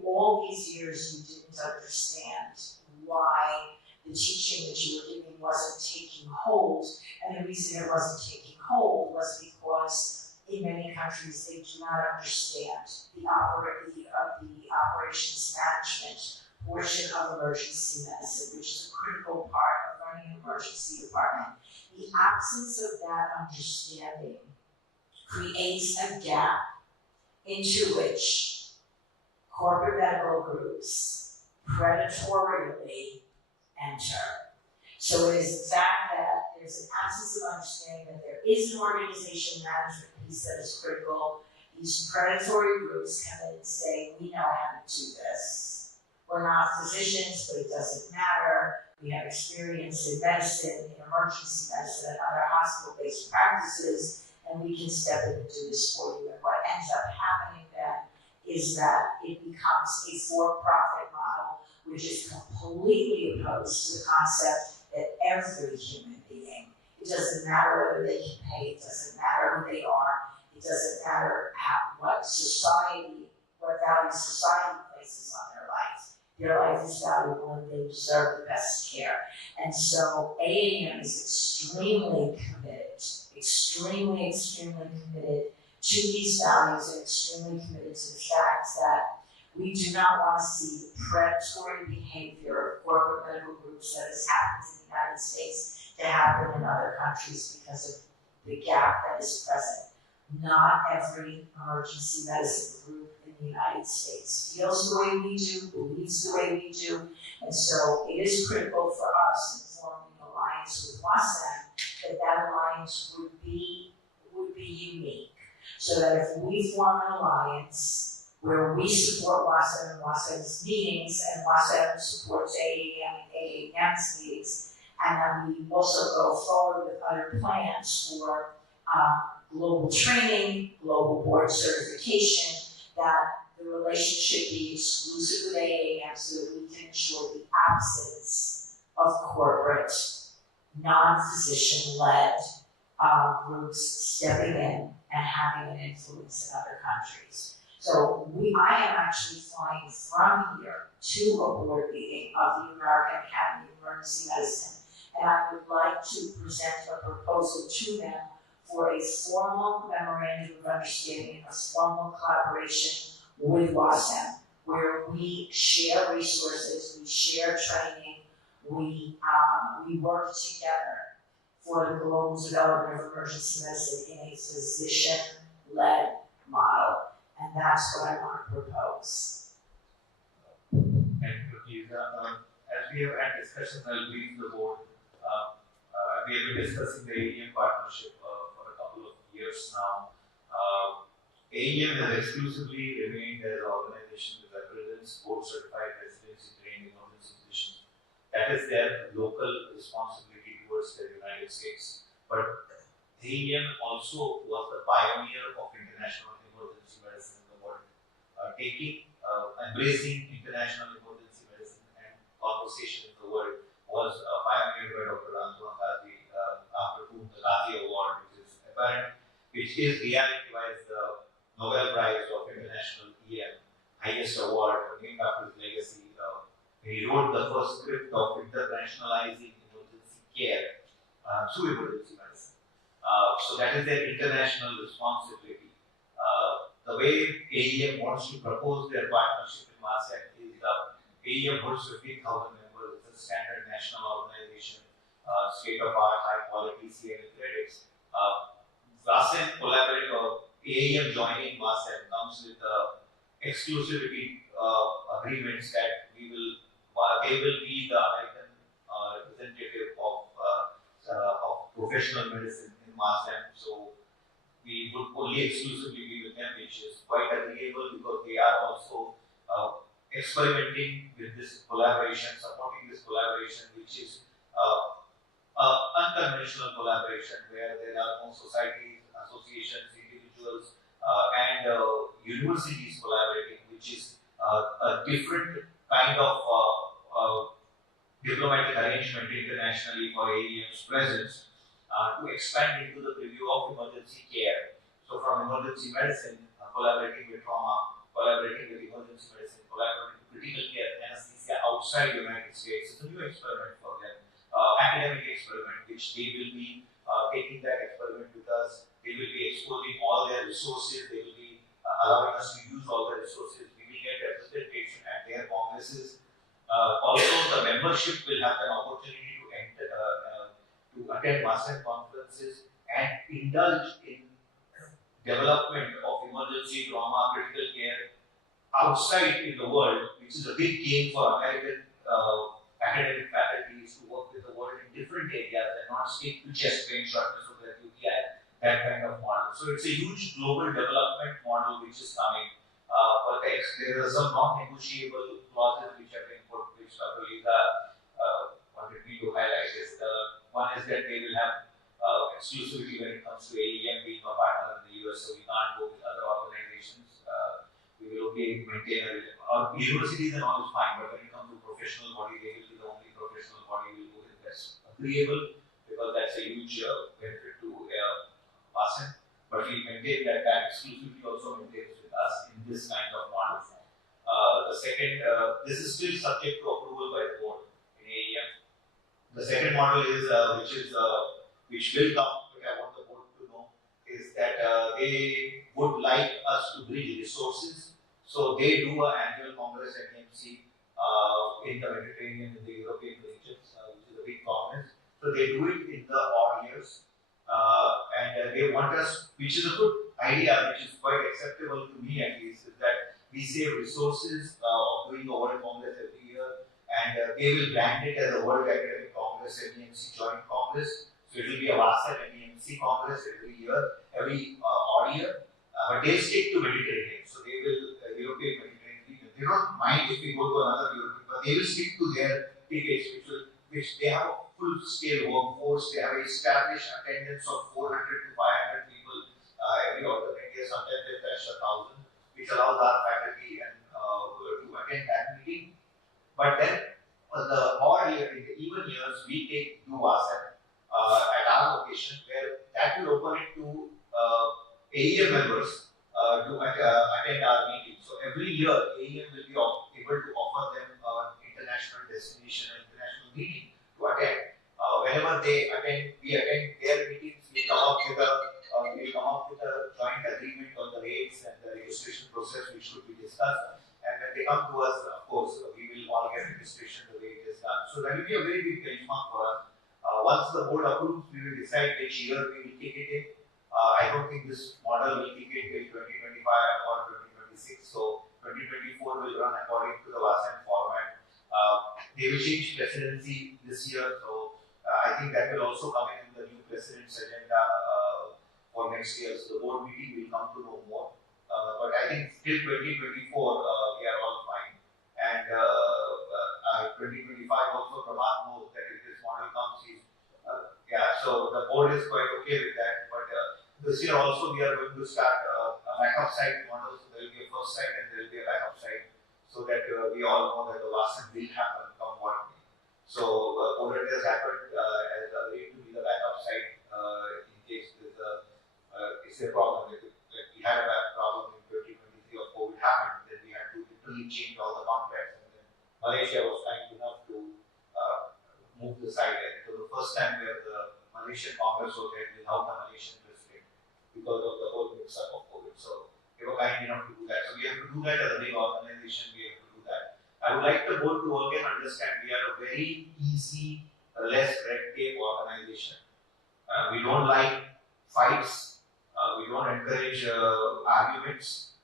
all these years you didn't understand why the teaching that you were giving wasn't taking hold. And the reason it wasn't taking hold was because in many countries they do not understand the operations management portion of emergency medicine, which is a critical part of running an emergency department. The absence of that understanding creates a gap into which corporate medical groups predatorily enter. So it is the fact that there's an absence of understanding that there is an organization management piece that is critical. These predatory groups come in and say, we know how to do this. We're not physicians, but it doesn't matter. We have experience in medicine, in emergency medicine, and other hospital-based practices, and we can step in and do this for you. And what ends up happening then is that it becomes a for-profit model, which is completely opposed to the concept that every human being, it doesn't matter whether they can pay, it doesn't matter who they are, it doesn't matter what value society places on their life. Their life is valuable and they deserve the best care. And so AAM is extremely committed to these values and extremely committed to the fact that we do not want to see the predatory behavior of corporate medical groups that has happened in the United States to happen in other countries because of the gap that is present. Not every emergency medicine group in the United States feels the way we do, believes the way we do, and so it is critical for us in forming an alliance with WASM that alliance would be unique. So that if we form an alliance where we support WASM and WASM's meetings, and WASM supports AAM and AAM's meetings, and then we also go forward with other plans for global training, global board certification, that the relationship be exclusive with AAM so that we can ensure the absence of corporate, non-physician-led groups stepping in and having an influence in other countries. So I am actually flying from here to a board meeting of the American Academy of Emergency Medicine, and I would like to present a proposal to them for a formal memorandum of understanding, a formal collaboration with WASM, where we share resources, we share training, we work together for the global development of emergency medicine in a physician-led model. And that's what I want to propose. And please, as we have had discussions, I'll brief the board. We have been discussing the AEM partnership for a couple of years now. AEM has exclusively remained as an organization that represents board-certified residency trained emergency physicians. That is their local responsibility towards the United States. But AEM also was the pioneer of international emergency medicine in the world, embracing international emergency medicine and conversation in the world was pioneered by Dr. Antoine Gazi, after whom the Gazi Award, which is reality-wise the Nobel Prize of International EM, highest award named after his legacy. He wrote the first script of internationalizing emergency care through emergency medicine. So that is their international responsibility. The way AEM wants to propose their partnership in MASEC is AEM holds 15,000 members. It's a standard national organization, state-of-art, high-quality CNA credits. MASEC collaborate or AEM joining MASEC comes with exclusivity agreements that they will be the American representative of professional medicine in MASEC. So we would only exclusively be with them, which is quite agreeable because they are also experimenting with this collaboration, supporting this collaboration, which is unconventional collaboration where there are no societies, associations, individuals, and universities collaborating, which is a different kind of diplomatic arrangement internationally for AEM's presence to expand into the preview of emergency care. So from emergency medicine, collaborating with trauma, collaborating with emergency medicine, collaborating with critical care, anesthesia outside the United States. It's a new experiment for them, academic experiment, which they will be taking that experiment with us. They will be exposing all their resources. They will be allowing us to use all the resources. We will get representation at their congresses. Also, the membership will have an opportunity to enter, to attend MASEC conferences and indulge in development of emergency trauma, critical care outside in the world, which is a big gain for American academic faculties to work with the world in different areas and not stick to chest pain, shortness of breath, UTI, that kind of model. So it's a huge global development model which is coming. But there are some non-negotiable clauses which have been put, which Dr. Lisa wanted me to highlight. One is that they will have exclusivity when it comes to AEM being a partner in the US, so we can't go with other organizations. We will only maintain our universities and all is fine, but when it comes to professional body, they will be the only professional body we will go with. That's agreeable because that's a huge benefit to MASEC. But we maintain that exclusivity also maintains with us in this kind of model. The second, this is still subject to approval by the board in AEM. The second model is, which will come, but I want the board to know, is that they would like us to bridge resources. So they do an annual Congress at NMC in the Mediterranean, in the European regions, which is a big congress. So they do it in the odd years. And they want us, which is a good idea, which is quite acceptable to me at least, is that we save resources of doing the World Congress every year, and they will brand it as a World Academic Congress and EMC Joint Congress. So it will be a WASEC and EMC Congress every year, every odd year, but they stick to Mediterranean. So they will, European Mediterranean region. They don't mind if we go to another European, but they will stick to their tickets, which they have a full-scale workforce. They have established attendance of 400 to 500 people every alternate year. Sometimes they touch 1,000, which allows our faculty and to attend that meeting. But then, the odd year, in the even years, we do WASEC at our location, where that will open it to AEM members to attend our meeting. So every year, AEM will be able to offer them an international destination, an international meeting to attend. Whenever they attend, we attend their meetings. We come up with a joint agreement on the rates and the registration process, which should be discussed. And when they come to us, of course, we will all get registration the way it is done. So that will be a very big benchmark for us. Once the board approves, we will decide which year we will kick it in. I don't think this model will kick in till 2025 or 2026. So 2024 will run according to the WASEC format. They will change presidency this year, so I think that will also come in the new president's agenda for next year. So the board meeting will come to know more. But I think till 2024 we are all fine. And 2025 also, Prabhat knows that if this model comes, so the board is quite okay with that. But this year also we are going to start a backup site model. So there will be a first site and there will be a backup site, so that we all know that the WASEC will happen come what may. So Poland has happened as agreed to be the backup site in case it's a problem. Like we had a problem in 2023 of COVID happened, then we had to because of the whole mix-up of COVID. So they were kind enough to do that. So we have to do that as a big organization. We have to do that. I would like the board to again understand we are a very easy, less red tape organization. We don't like fights. We don't encourage arguments.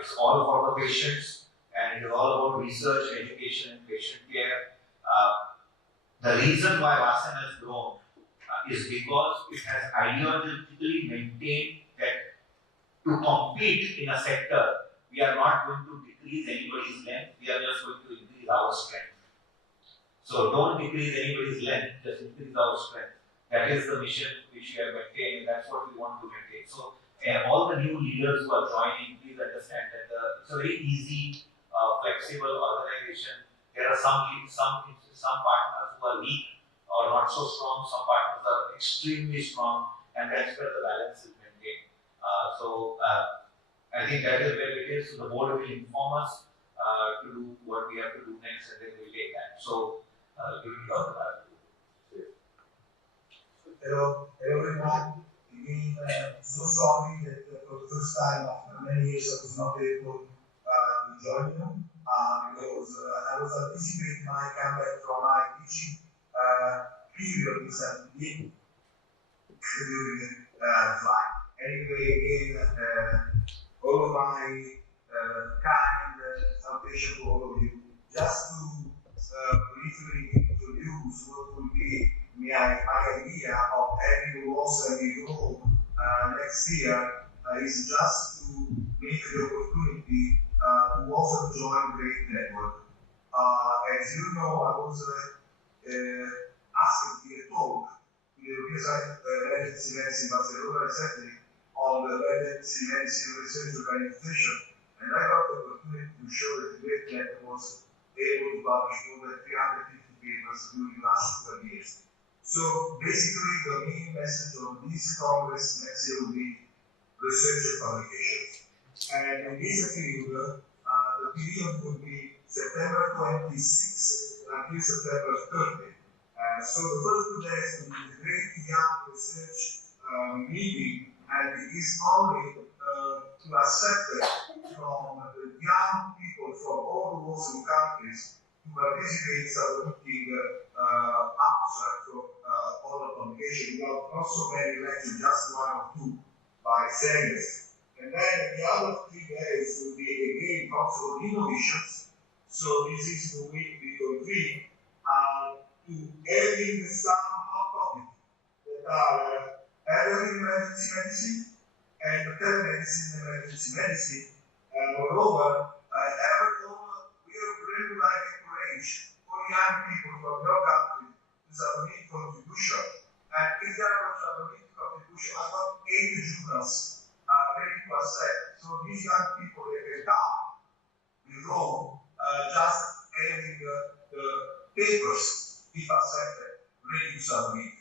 It's all for the patients, and it is all about research, education, and patient care. The reason why Vasan has grown is because it has ideologically maintained that to compete in a sector, we are not going to decrease anybody's length, we are just going to increase our strength. So don't decrease anybody's length, just increase our strength. That is the mission which we are maintaining, and that's what we want to maintain. So all the new leaders who are joining, please understand that it's a very easy, flexible organization. There are some partners who are weak or not so strong, some partners are extremely strong, and that's where the balance is maintained. I think that is where it is. So the board will inform us to do what we have to do next, and then we'll take that. So, give it to us. Hello everyone. Again, so sorry that for the first time after many years I was not able to join you because I was anticipating my comeback from my teaching period in San Diego during the flight. Anyway, again, all of my kind salutation to all of you. Just to briefly introduce what will be my idea of having also a role next year is just to make the opportunity to also join the network. As you know, I was asked to give a talk to the European Emergency Medicine Barcelona recently on the Emergency Medicine Research Organization, and I got the opportunity to show that the Great Net was able to publish more than 350 papers during the last 12 years. So basically, the main message of this Congress next year will be research and publications. And in this field, the period will be September 26 until September 30. So the first 2 days will be a great young research meeting, and it is only to accept from the young people from all the Muslim countries to participate in submitting abstract for all the publication. We have not so many lectures, just 1 or 2 by senders. And then the other 3 days will be again also innovations. So this is the week we convene to adding some hot topics that are elderly emergency medicine and telemedicine and emergency medicine. Moreover, we are really like encourage all young people from your country to submit contribution. And if they are going to submit contribution, I got 80 journals ready to accept. So these young people, they can come below just having the papers, if accepted, ready to submit.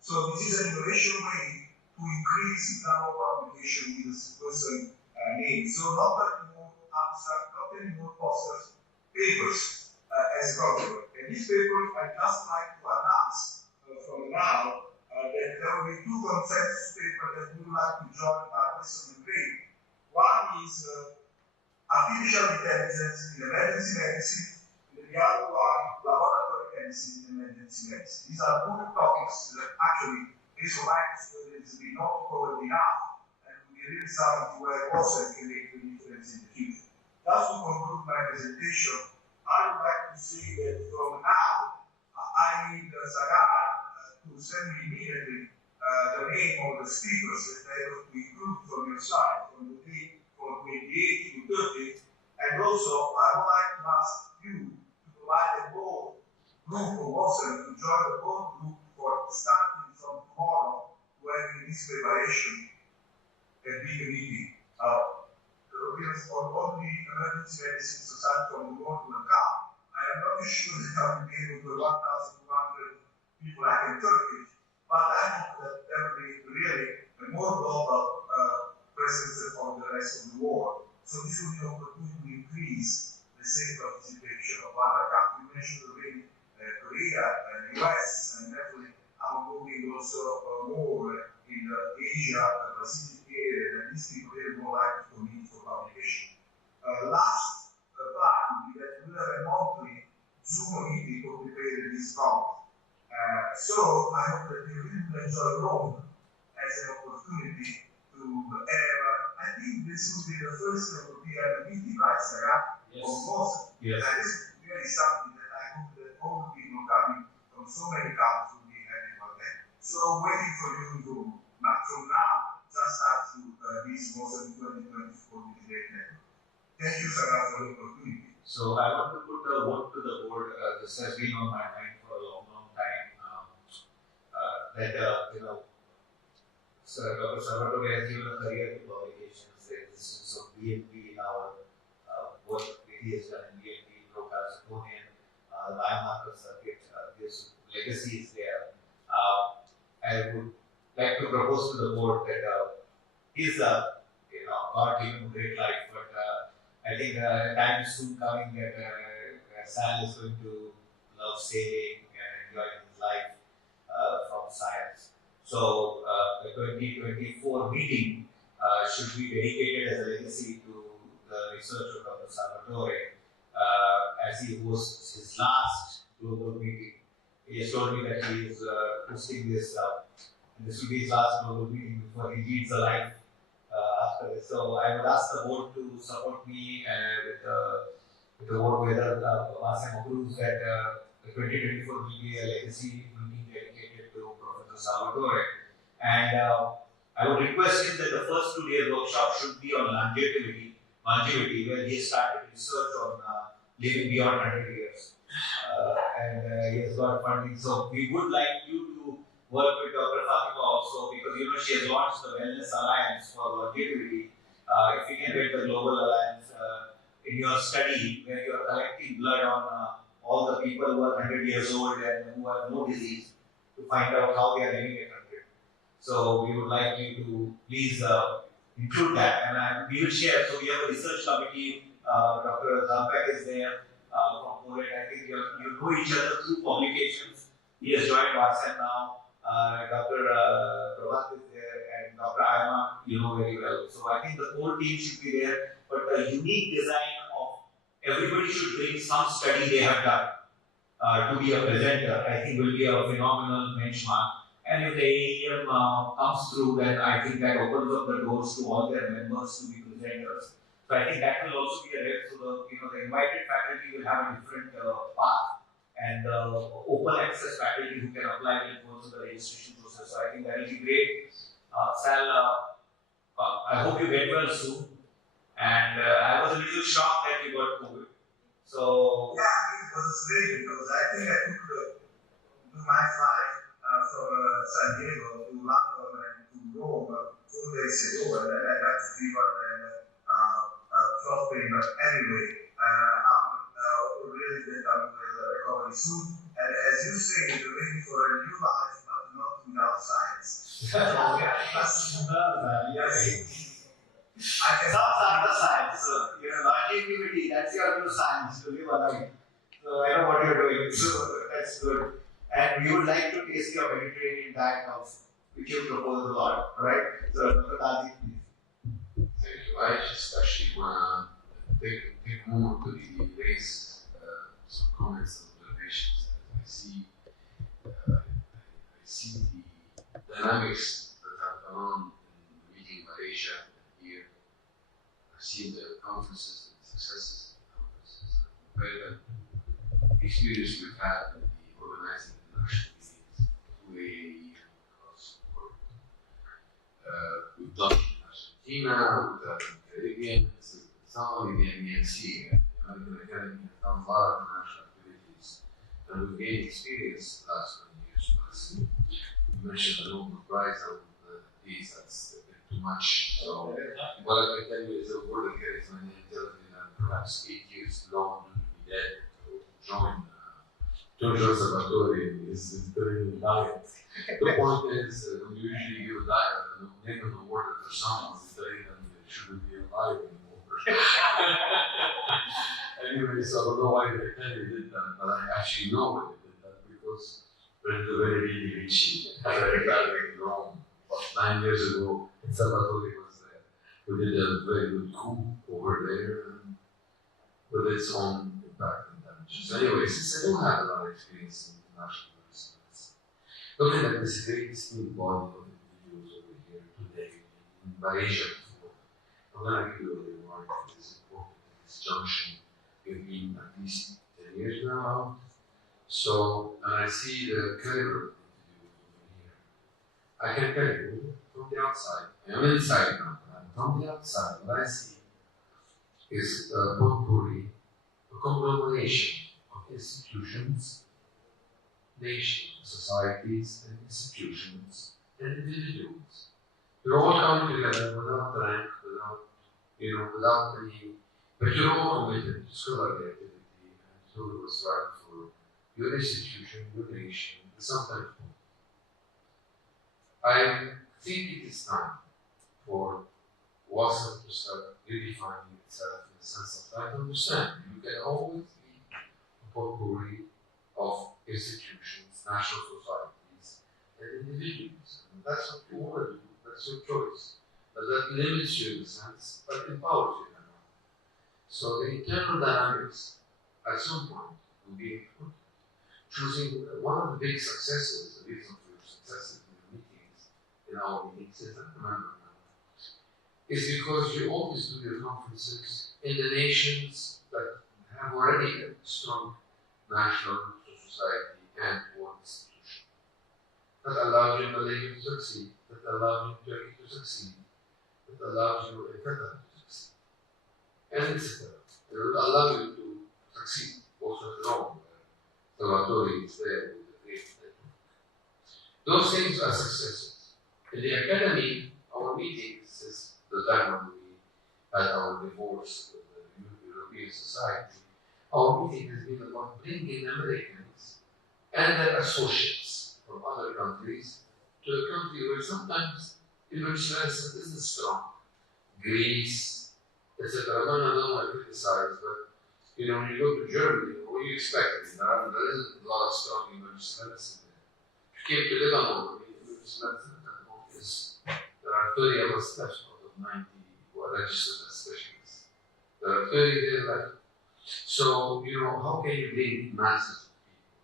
So this is an innovation way to increase the number of publication with this person name. So not anymore abstract, not anymore posters, papers as government. And these papers, I just like to announce from now that there will be 2 consensus papers that we would like to join by question and grade. One is artificial intelligence in emergency medicine, and the other one, laboratory medicine in emergency medicine. These are good topics that actually this has been not covered enough, and we really something where also can make the difference in the future. Just to conclude my presentation, I would like to say that from now, I need Sagar to send me immediately the name of the speakers that I have to include from your side, from the day from 28 to 30. And also, I would like to ask you to provide a board group of Watson to join the board group for starting from tomorrow, when this preparation can be the meeting. All the emergency medicine society from the world will come. I am not sure that I will be able to 1,200 people like in Turkey, but I hope that there will be really a more global presence from the rest of the world. So this will be an opportunity to increase the safe participation of other countries. You mentioned already Korea and the US, and definitely I'm moving also more in the Asia Pacific area opportunity to prepare this talk. So I hope that you will enjoy Rome as an opportunity to have, I think this will be the first European meeting, right, Sarah? Yes. Of course. Yes. That is really something that I hope that all the people coming from so many countries will be happy about that. So waiting for you to, not from now, just up to this most of 2024 with the great network. Thank you, Sarah, for the opportunity. So I want to put a vote to the board. This has been on my mind for a long, long time. Dr. Salvatore has given a career to publications, the existence of BNP in our work that he has done in BNP, procalcitonin, the biomarker circuit, this legacy is there. I would like to propose to the board that he's God gave him a great life, but I think time is soon coming that Sal is going to love sailing and enjoying his life from science. So the 2024 meeting should be dedicated as a legacy to the research of Dr. Salvatore as he hosts his last global meeting. He has told me that he is hosting this, and this will be his last global meeting before he leads a life after this. So I would ask the board to support me with the vote whether Masam approves that the 2024 will be a legacy meeting dedicated to Professor Salvatore. And I would request him that the first 2 days workshop should be on longevity, where he has started research on living beyond 100 years. And he has got funding. So we would like you to work with Dr. Fatima also, because she has launched the Wellness Alliance for longevity. If we can get the Global Alliance in your study, where you are collecting blood on all the people who are 100 years old and who have no disease, to find out how they are living at 100. So we would like you to please include that, and we will share. So we have a research committee. Dr. Zampek is there from Poland. I think you know each other through publications. He has joined WhatsApp now. Dr. Prabhat is there, and Dr. Ayama, you know very well. So I think the whole team should be there, but a unique design of everybody should bring some study they have done to be a presenter. I think will be a phenomenal benchmark. And if the AEM comes through, then I think that opens up the doors to all their members to be presenters. So I think that will also be a rep. So the invited faculty will have a different path, and open access faculty who can apply will go through the registration process. So I think that will be great. Sal, I hope you get well soon. And I was a little shocked that you got COVID. So yeah, it was great because I think I took my flight from San Diego to London and to Rome 2 days ago, and then I got fever and throat pain. But anyway, I'm really that I'm recovery soon. And as you say, you're ready for a new life, but not without science. So yes. I can some science. So, longevity, that's your new science to live a life. So I know what you're doing. So that's good. And we would like to taste your Mediterranean diet also, which you propose a lot, right? So Dr. Qazi, please. Thank you. I just actually want to take a moment to raise some comments and observations. I see the dynamics that have gone on in the meeting in Malaysia and here. I've seen the conferences and successes of the conferences. I'm very the experience we've had in the organizing international meetings through AAE and across the world. We've done Argentina, we've done the Caribbean, some of the MEMC, the American Academy has done a lot of international activities, and we've gained experience the last 20 years plus. You mentioned the Nobel Prize, that's a bit too much. So, what I can tell you is the word that carries my name tells me that perhaps 8 years long to be dead to join Giorgio Salvatore is during the diet. The point is, when you usually give a diet, the name of the word after someone is telling them they shouldn't be alive anymore. Anyway, so I don't know why they tell you did that, but I actually know why they did that because we're the very Medici in Rome. 9 years ago, Salvatore was there. We did a very good coup over there with its own impact and damage. countries. Anyway, since I do have a lot of experience in international business, looking at this great esteemed body of individuals over here today in Malaysia before, I'm going to give you a little more that is important in this junction. We've been at least 10 years now out. So, and I see the caliber of individuals over here. I can tell you from the outside, I'm inside now, and from the outside, what I see is a potpourri, a conglomeration of institutions, nations, societies, and institutions, and individuals. They're all coming together without rank, without any, but you're all committed to scholarly activity and to what's right for your institution, your nation, and sometimes more. I think it is time for WASM to start redefining itself in the sense of trying to understand you can always be a potpourri of institutions, national societies, and individuals. And that's what you want to do, that's your choice. But that limits you in a sense, but empowers you in a way. So the internal dynamics at some point will be important. Choosing one of the big successes, the reason for your successes in our meetings, if I remember now, is because you always do your conferences in the nations that have already a strong national society and or institution. That allows you in Malaysia to succeed, that allows you in Turkey to succeed, that allows you in Qatar to succeed. And etc. It will allow you to succeed also at Rome, where Salvatore is there with the great network. Those things are successes. In the academy, our meetings, since the time when we had our divorce with the European Society, our meeting has been about bringing Americans and their associates from other countries to a country where sometimes emergency medicine isn't strong. Greece, etc. I don't want to criticize, but when you go to Germany, what do you expect? There isn't a lot of strong emergency medicine there. If you came to Lebanon, emergency medicine, there are 30 of us left out of 90 who are registered as specialists. There are 30 there left. So, how can you bring masses of people?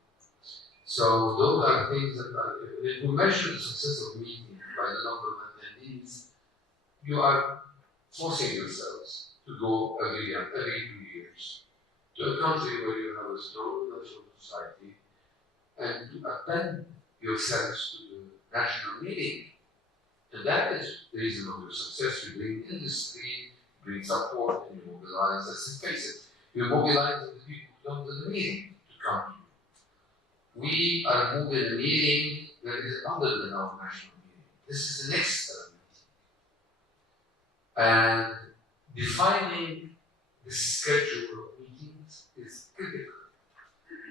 So, those are things that if we measure the success of meetings by the number of attendees, you are forcing yourselves to go every 2 years to a country where you have a strong national society and to append yourselves to the national meeting. And that is the reason of your success. You bring industry, bring support, and you mobilize. Let's face it, you mobilize the people who come to the meeting to come to you. We are moving a meeting that is other than our national meeting. This is an extra meeting. And defining the schedule of meetings is critical.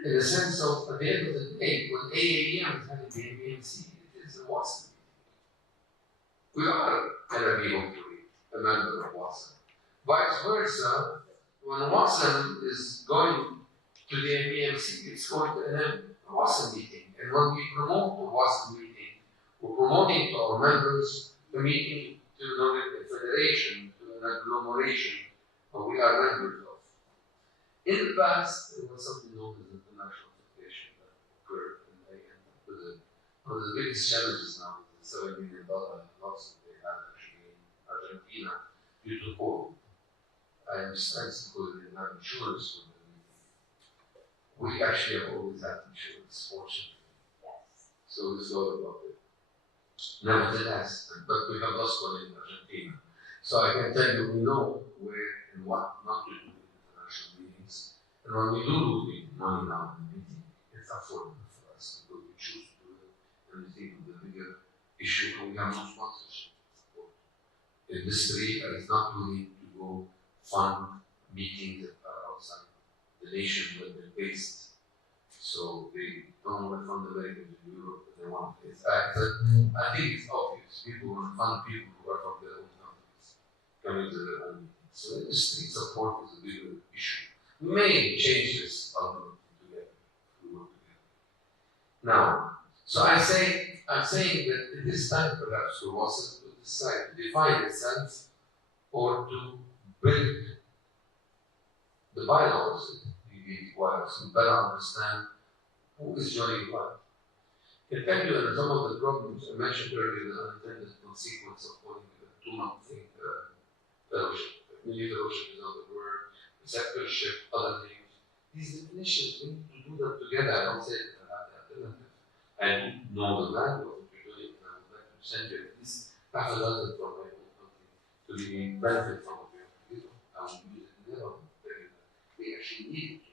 In the sense of, at the end of the day, when AAEM is having the AMC, it is a WASM. We are going to be hopefully a member of WASM. Vice versa, when WASM is going to the MEMC, it's going to an WASM meeting. And when we promote the WASM meeting, we're promoting to our members the meeting to a federation, to an agglomeration that we are members of. In the past, there was something known as international federation that occurred, and they ended up with one of the biggest challenges now is the $7 million loss that they had actually in Argentina due to COVID. I understand it's because they didn't have insurance for the meeting. We actually have always had insurance, fortunately. Yes. So it's all about it. Nevertheless, but we have lost one in Argentina. So I can tell you, we know where and what not to do in international meetings. And when we do lose money now in the meeting, it's affordable for us because we choose to do it. And we think of the bigger issue, and we have no sponsorship support. The industry is not willing to go fund meetings that are outside the nation where they're based. So they don't want to fund Americans in Europe, but they want to. It's I think it's obvious. People want to fund people who are from their own countries, coming to their own meetings. So industry support is a bigger issue. We may change this ultimately together if we work together. Now, so I'm saying that it is time perhaps for WASM to decide to define itself or to build the bylaws, the be required to better understand who is joining what. In fact, some of the problems I mentioned earlier, the unintended consequence of holding a 2-month fellowship. Maybe fellowship is not the word, preceptorship, other things. These definitions, we need to do them together. I don't say that I have the alternative. I know the value of what you're doing, and I would like to send you at least half a dozen from my own country to really benefit from what you're doing. I will use it never. We actually need it.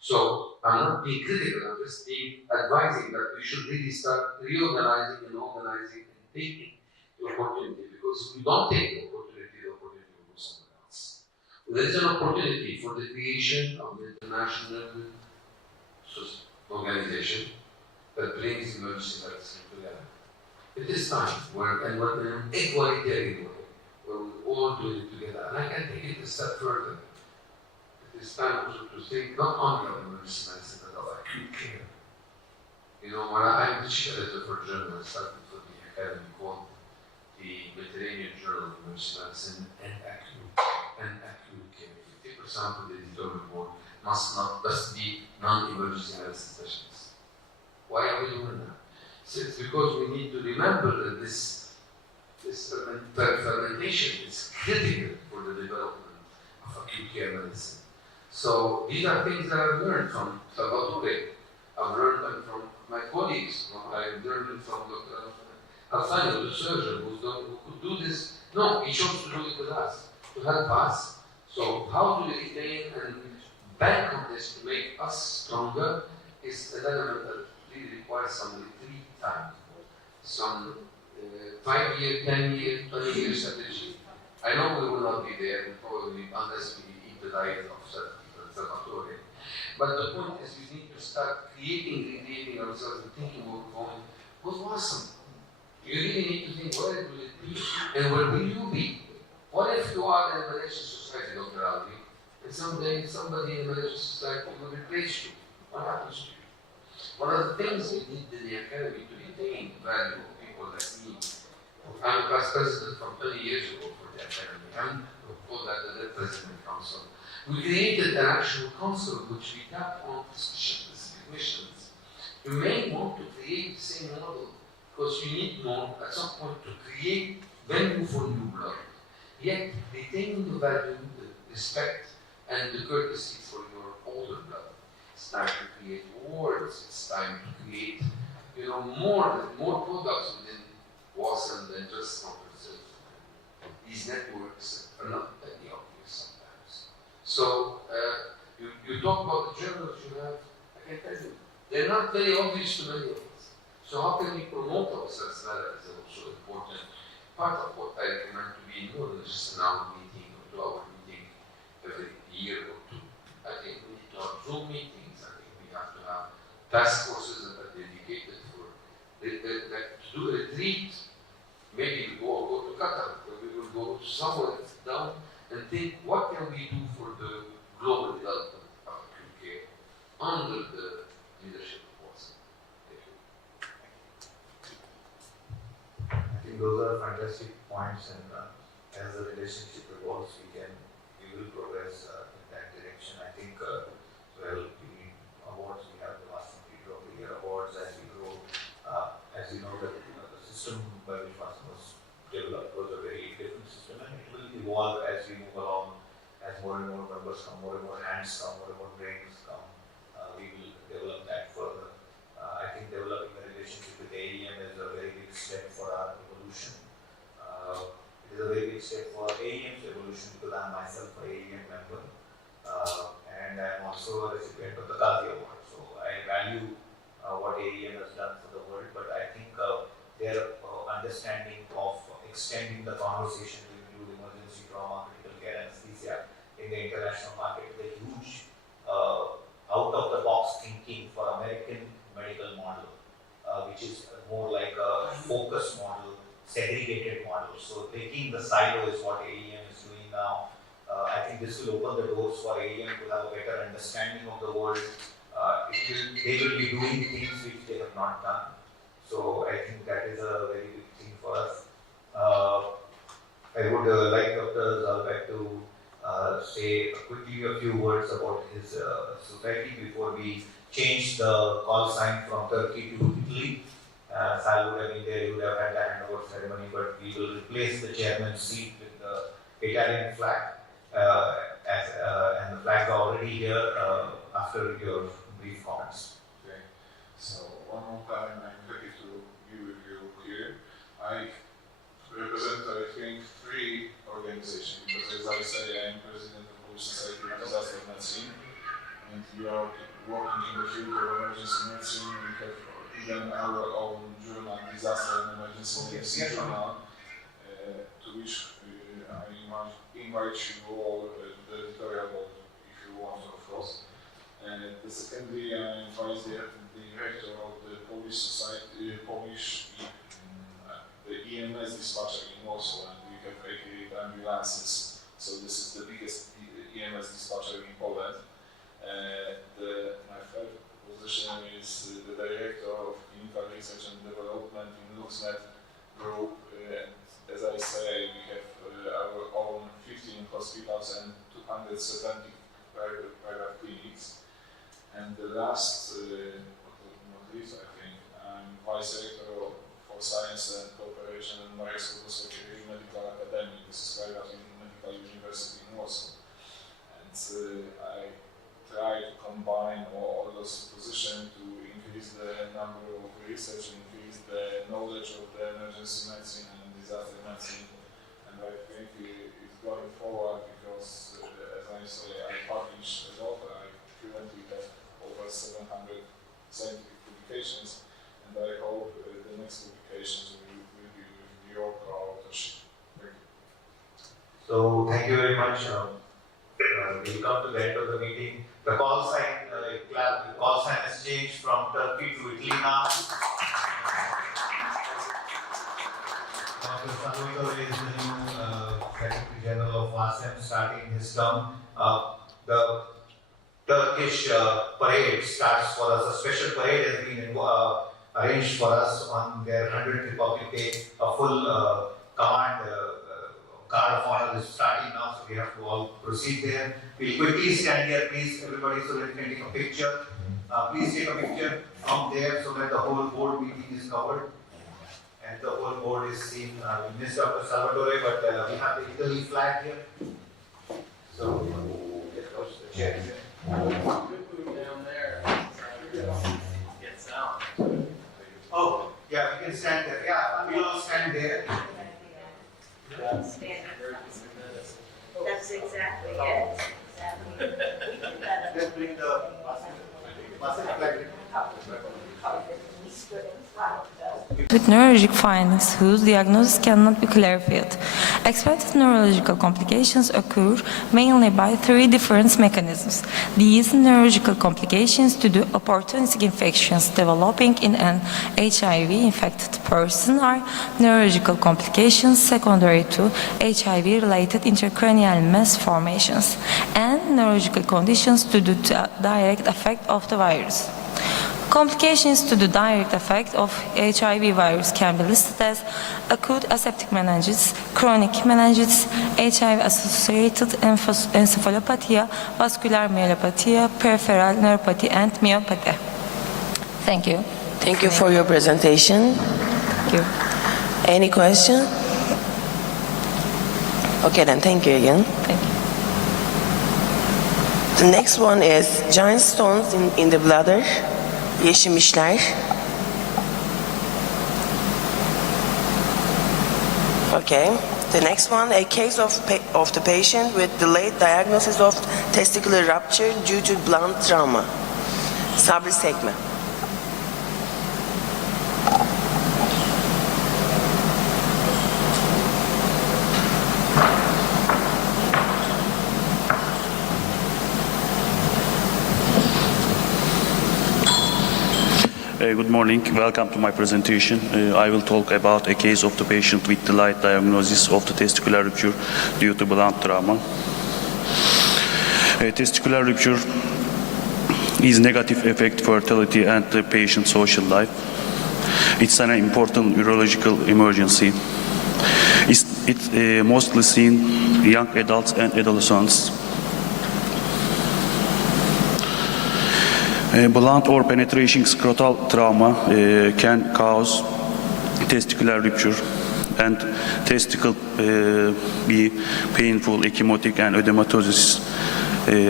So I'm not being critical, I'm just advising that we should really start reorganizing and organizing and taking the opportunity, because if we don't take the opportunity will go somewhere else. There is an opportunity for the creation of an international organization that brings emergency medicine together. It is time, and we're in an equalitarian way, where we all do it together. And I can take it a step further. It's time also to think not only of emergency medicine, but of acute care. You know, when I'm the chief editor for a journal, I started for the academy called the Mediterranean Journal of Emergency Medicine and acute care. 50% of the editorial board must be non-emergency medicine specialists. Why are we doing that? So it's because we need to remember that this fermentation is critical for the development of acute care medicine. So these are things that I've learned from Salvatore. I've learned them from my colleagues. I've learned them from Dr. Alfano, the surgeon, who could do this. No, he chose to do it with us, to help us. So how do we retain and bank on this to make us stronger is an element that really requires some retreat time. Some 5-year, 10-year, 20-year strategy. I know we will not be there, probably, unless we eat the diet of certain Salvatore. But the point is, we need to start recreating ourselves and thinking where we're going. What's awesome? You really need to think, where will it be? And where will you be? What if you are in a Malaysian society, Dr. Ali, and someday somebody in the Malaysian society will replace you? What happens to you? One of the things we need in the academy to retain the value of people like me. I'm a past president from 20 years ago for the academy. I'm called that the president council. We created an actual council which we tap on physicians, clinicians. You may want to create the same model because you need more at some point to create venue for new blood, yet retaining the value, the respect, and the courtesy for your older blood. It's time to create awards. It's time to create, more products within WASM than just conferences. These networks are not very obvious sometimes. So you talk about the journals you have. I can tell you, they're not very obvious to many of us. So how can we promote ourselves better is also important. Part of what I recommend to be more than just an hour meeting or 2-hour meeting every year or two. I think we need to have Zoom meetings. I think we have to have task forces that are dedicated for to do a retreat. Maybe we go to Qatar, where we will go somewhere down and think, what can we do for the global development of acute care under the leadership of WASM? I think those are fantastic points, and as the relationship evolves, we will progress in that direction. I think, the awards, we have the last Leader of the Year awards as we grow. As you know, the system by which WASM was developed was a very different system, and it will evolve as we move along, as more and more members come, more and more hands come, more and more brains come. We will develop that further. I think developing a relationship with AEM is a very big step for our evolution. It is a very big step for AEM's evolution because I am myself an AEM member, and I am also a recipient of the Canlı Award. So I value what AEM has done for the world, but I think their understanding of extending the conversation to include emergency trauma, critical care, anesthesia in the international market is a huge out-of-the-box thinking for American medical model, which is more like a focus model, segregated model. So taking the silo is what AEM is doing now. I think this will open the doors for AEM to have a better understanding of the world. They will be doing things which they have not done. So I think that is a very big thing for us. I would like Dr. Zalbek to say quickly a few words about his society before we change the call sign from Turkey to Italy. Sal would have been there, he would have had the handover ceremony, but we will replace the chairman's seat with the Italian flag. And the flags are already here after your brief comments. Okay. So one more time, I'm happy to be with you here. I represent, I think, 3 organizations, because as I say, I am president of the Polish Society of Disaster Medicine, and we are working in the field of emergency medicine. We have even our own journal, Disaster and Emergency Medicine Journal, to which I invite you all the editorial board if you want, of course. And secondly, I am vice director of the Polish Society, the EMS dispatcher in Warsaw, and we have 88 ambulances. So this is the biggest EMS dispatcher in Poland. My third position is the director of clinical research and development in LuxNet Group. As I say, we have our own 15 hospitals and 270 private clinics. And the last, not least, I think, I'm vice director for science and cooperation and Marysville Medical Academy. This is private medical university in Warsaw. And I try to combine all those positions to increase the number of research, increase the knowledge of the emergency medicine and disaster medicine. And I think it's going forward because, as I say, I publish a lot. I currently have over 700 scientific publications, and I hope the next publications will be with your co-authorship. Thank you. So thank you very much. We come to the end of the meeting. The call sign has changed from Turkey to Italy now. Dr. Sanwikar is the new Secretary General of WASEM starting his term. The Turkish parade starts for us. A special parade has been arranged for us on their 100th Republic Day. A full command guard of honor is starting now, so we have to all proceed there. We'll quickly stand here, please, everybody, so that we can take a picture. Please take a picture from there so that the whole board meeting is covered. And the whole board is seen. We missed Dr. Salvatore, but we have the Italy flag here. So, let's go to the chair here. Down there, get sound. Oh, yeah, we can stand there. Yeah, we'll all stand there. That's exactly it. Let's bring the flag. With neurologic findings whose diagnosis cannot be clarified. Expected neurological complications occur mainly by 3 different mechanisms. These neurological complications to the opportunistic infections developing in an HIV-infected person are neurological complications secondary to HIV-related intracranial mass formations and neurological conditions to the direct effect of the virus. Complications to the direct effect of HIV virus can be listed as acute aseptic meningitis, chronic meningitis, HIV-associated encephalopathy, vascular myelopathy, peripheral neuropathy, and myopathy. Thank you. Thank you for your presentation. Thank you. Any question? Okay, then thank you again. Thank you. The next one is giant stones in the bladder. Yeşilmişler. Okay. The next one, a case of the patient with delayed diagnosis of testicular rupture due to blunt trauma. Sabri Sekme. Good morning. Welcome to my presentation. I will talk about a case of the patient with delayed diagnosis of the testicular rupture due to blunt trauma. Testicular rupture is negative affect fertility and the patient's social life. It's an important urological emergency. It's mostly seen in young adults and adolescents. Blunt or penetration scrotal trauma can cause testicular rupture, and testicle be painful, ecchymotic, and ödematosis,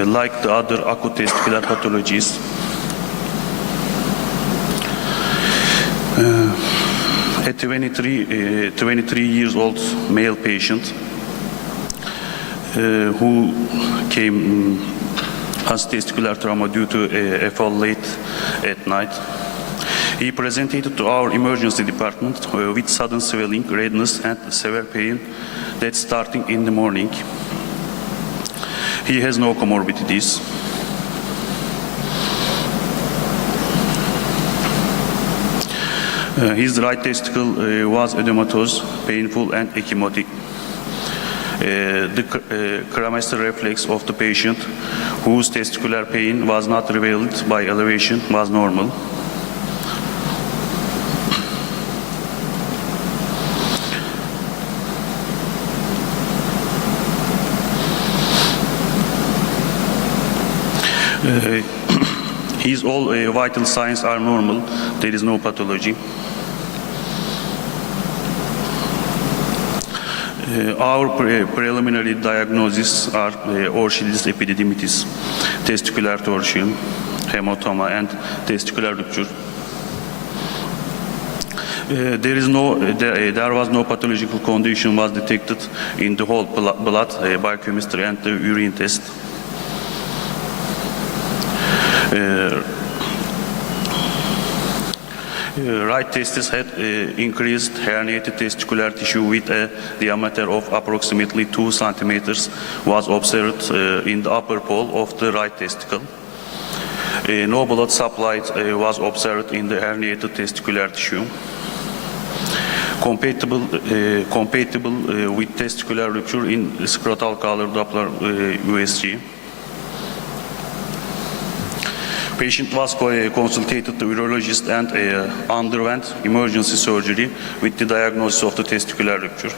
like the other acute testicular pathologies. A 23 years old male patient who came has testicular trauma due to a fall late at night. He presented to our emergency department with sudden swelling, redness, and severe pain that's starting in the morning. He has no comorbidities. His right testicle was edematous, painful, and ecchymotic. The cremaster reflex of the patient, whose testicular pain was not revealed by elevation, was normal. His all vital signs are normal. There is no pathology. Our preliminary diagnoses are Orchilis epididymitis, testicular torsion, hematoma, and testicular rupture. There was no pathological condition was detected in the whole blood, biochemistry, and the urine test. Right testis had increased herniated testicular tissue with a diameter of approximately 2 centimeters was observed in the upper pole of the right testicle. No blood supply was observed in the herniated testicular tissue. Compatible with testicular rupture in scrotal color Doppler USG. Patient was consulted to urologist and underwent emergency surgery with the diagnosis of the testicular rupture.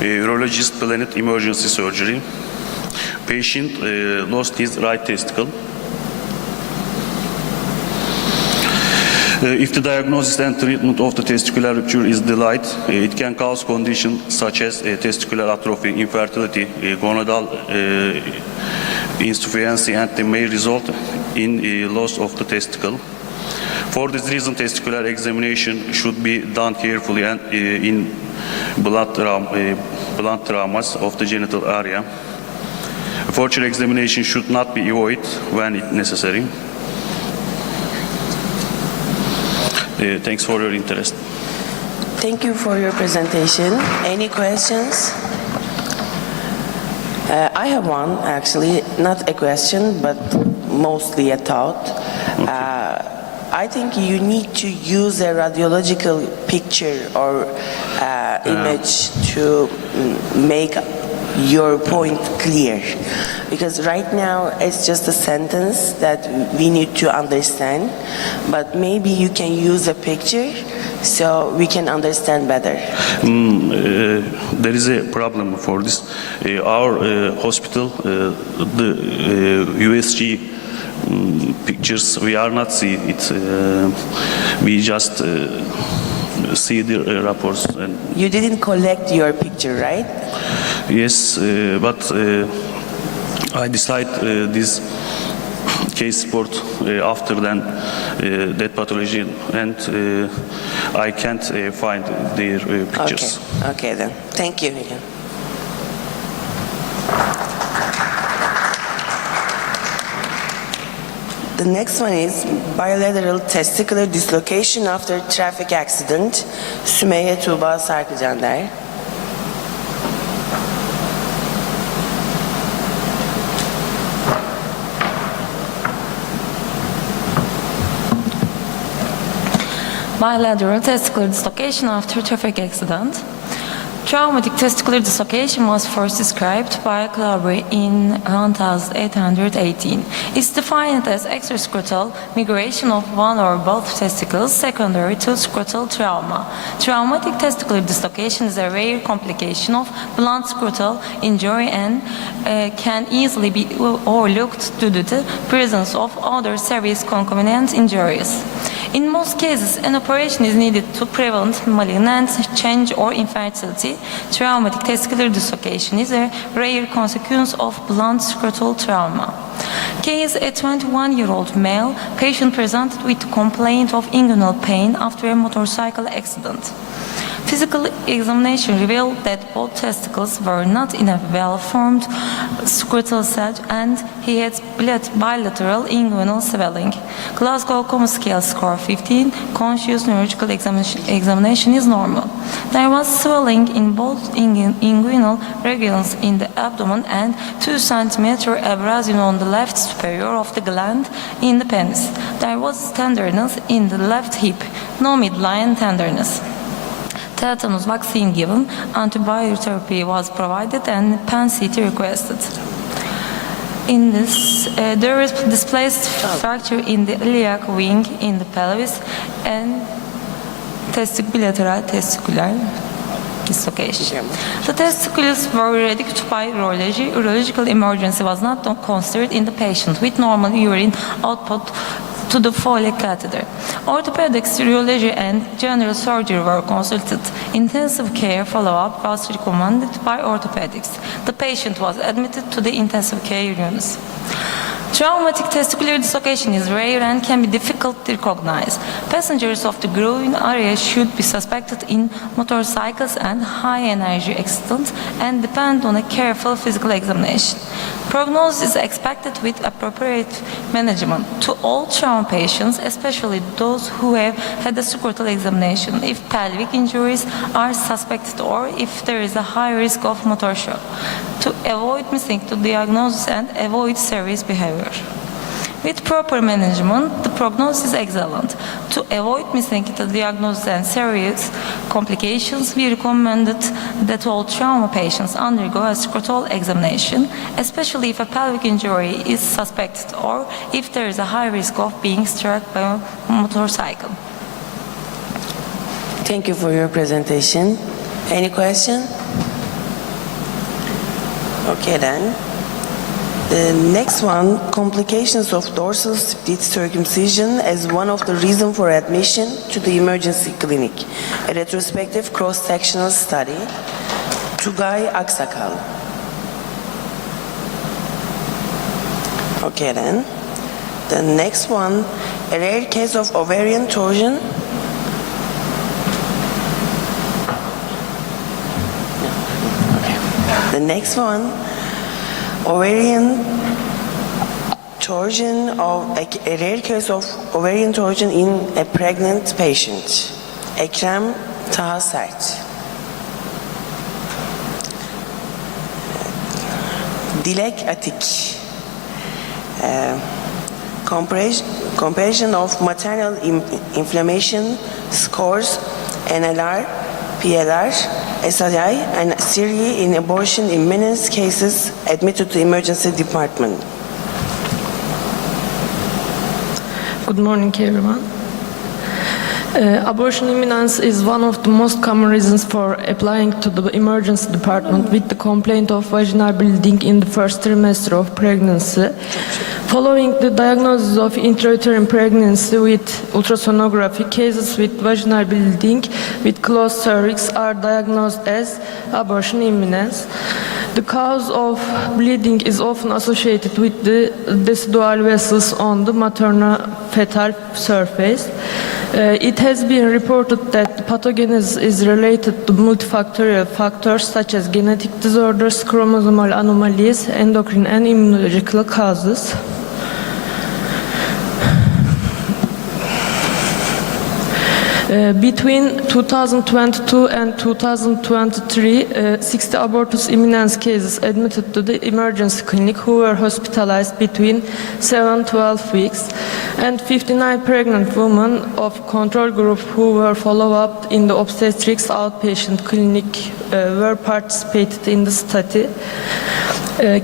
Urologist planned emergency surgery. Patient lost his right testicle. If the diagnosis and treatment of the testicular rupture is delayed, it can cause conditions such as testicular atrophy, infertility, gonadal insufficiency, and they may result in loss of the testicle. For this reason, testicular examination should be done carefully and in blunt traumas of the genital area. Further examination should not be avoided when necessary. Thanks for your interest. Thank you for your presentation. Any questions? I have one, actually, not a question, but mostly a thought. I think you need to use a radiological picture or image to make your point clear. Because right now it's just a sentence that we need to understand, but maybe you can use a picture so we can understand better. There is a problem for this. Our hospital, the USG pictures, we are not see it. We just see the reports. And you didn't collect your picture, right? Yes, but I decide this case report after that pathology, and I can't find their pictures. Okay then. Thank you. The next one is bilateral testicular dislocation after traffic accident. Sümeyye Tuğba Sarkıcander. Bilateral testicular dislocation after traffic accident. Traumatic testicular dislocation was first described by Claubre in 1818. It's defined as extrascrotal migration of one or both testicles secondary to scrotal trauma. Traumatic testicular dislocation is a rare complication of blunt scrotal injury and can easily be overlooked due to the presence of other serious concomitant injuries. In most cases, an operation is needed to prevent malignant change or infertility. Traumatic testicular dislocation is a rare consequence of blunt scrotal trauma. Case: a 21-year-old male patient presented with complaint of inguinal pain after a motorcycle accident. Physical examination revealed that both testicles were not in a well-formed scrotal sac and he had bilateral inguinal swelling. Glasgow Coma Scale score 15, conscious neurological examination is normal. There was swelling in both inguinal regions in the abdomen and 2 cm abrasion on the left superior of the gland in the penis. There was tenderness in the left hip, no midline tenderness. Tetanus vaccine given, antibiotic was provided and PAN-CT requested. In this, there is displaced fracture in the iliac wing in the pelvis and bilateral testicular dislocation. The testicles were ready by urology. Urological emergency was not considered in the patient with normal urine output to the Foley catheter. Orthopedics, urology, and general surgery were consulted. Intensive care follow-up was recommended by orthopedics. The patient was admitted to the intensive care units. Traumatic testicular dislocation is rare and can be difficult to recognize. Passengers of the groin area should be suspected in motorcycles and high-energy accidents and depend on a careful physical examination. Prognosis is expected with appropriate management to all trauma patients, especially those who have had a scrotal examination, if pelvic injuries are suspected or if there is a high risk of motor shock, to avoid missing the diagnosis and avoid serious behavior. With proper management, the prognosis is excellent. To avoid missing the diagnosis and serious complications, we recommended that all trauma patients undergo a scrotal examination, especially if a pelvic injury is suspected or if there is a high risk of being struck by a motorcycle. Thank you for your presentation. Any question? Okay then. The next one, complications of dorsal split circumcision as one of the reasons for admission to the emergency clinic. A retrospective cross-sectional study. Tugay Aksakal. Okay then. The next one, a rare case of ovarian torsion. Okay. The next one, ovarian torsion, of a rare case of ovarian torsion in a pregnant patient. Ekrem Tahasert. Dilek Atik. Comparison of maternal inflammation scores, NLR, PLR, SII, and Syria in abortion in many cases admitted to emergency department. Good morning, everyone. Abortion imminence is one of the most common reasons for applying to the emergency department with the complaint of vaginal bleeding in the first trimester of pregnancy. Following the diagnosis of intrauterine pregnancy with ultrasonography, cases with vaginal bleeding with closed cervix are diagnosed as abortion imminence. The cause of bleeding is often associated with the decidual vessels on the maternal-fetal surface. It has been reported that the pathogenesis is related to multifactorial factors such as genetic disorders, chromosomal anomalies, endocrine and immunological causes. Between 2022 and 2023, 60 abortus imminence cases admitted to the emergency clinic who were hospitalized between 7-12 weeks, and 59 pregnant women of control group who were followed up in the obstetrics outpatient clinic were participated in the study.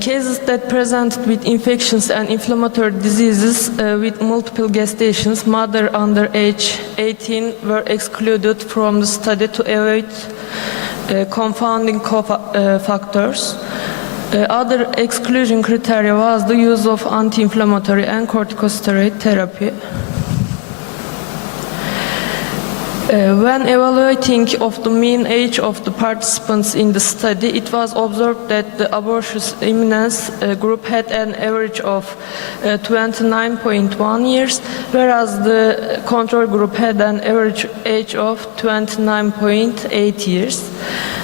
Cases that presented with infections and inflammatory diseases with multiple gestations, mother under age 18, were excluded from the study to avoid confounding factors. Other exclusion criteria was the use of anti-inflammatory and corticosteroid therapy. When evaluating of the mean age of the participants in the study, it was observed that the abortus imminence group had an average of 29.1 years, whereas the control group had an average age of 29.8 years.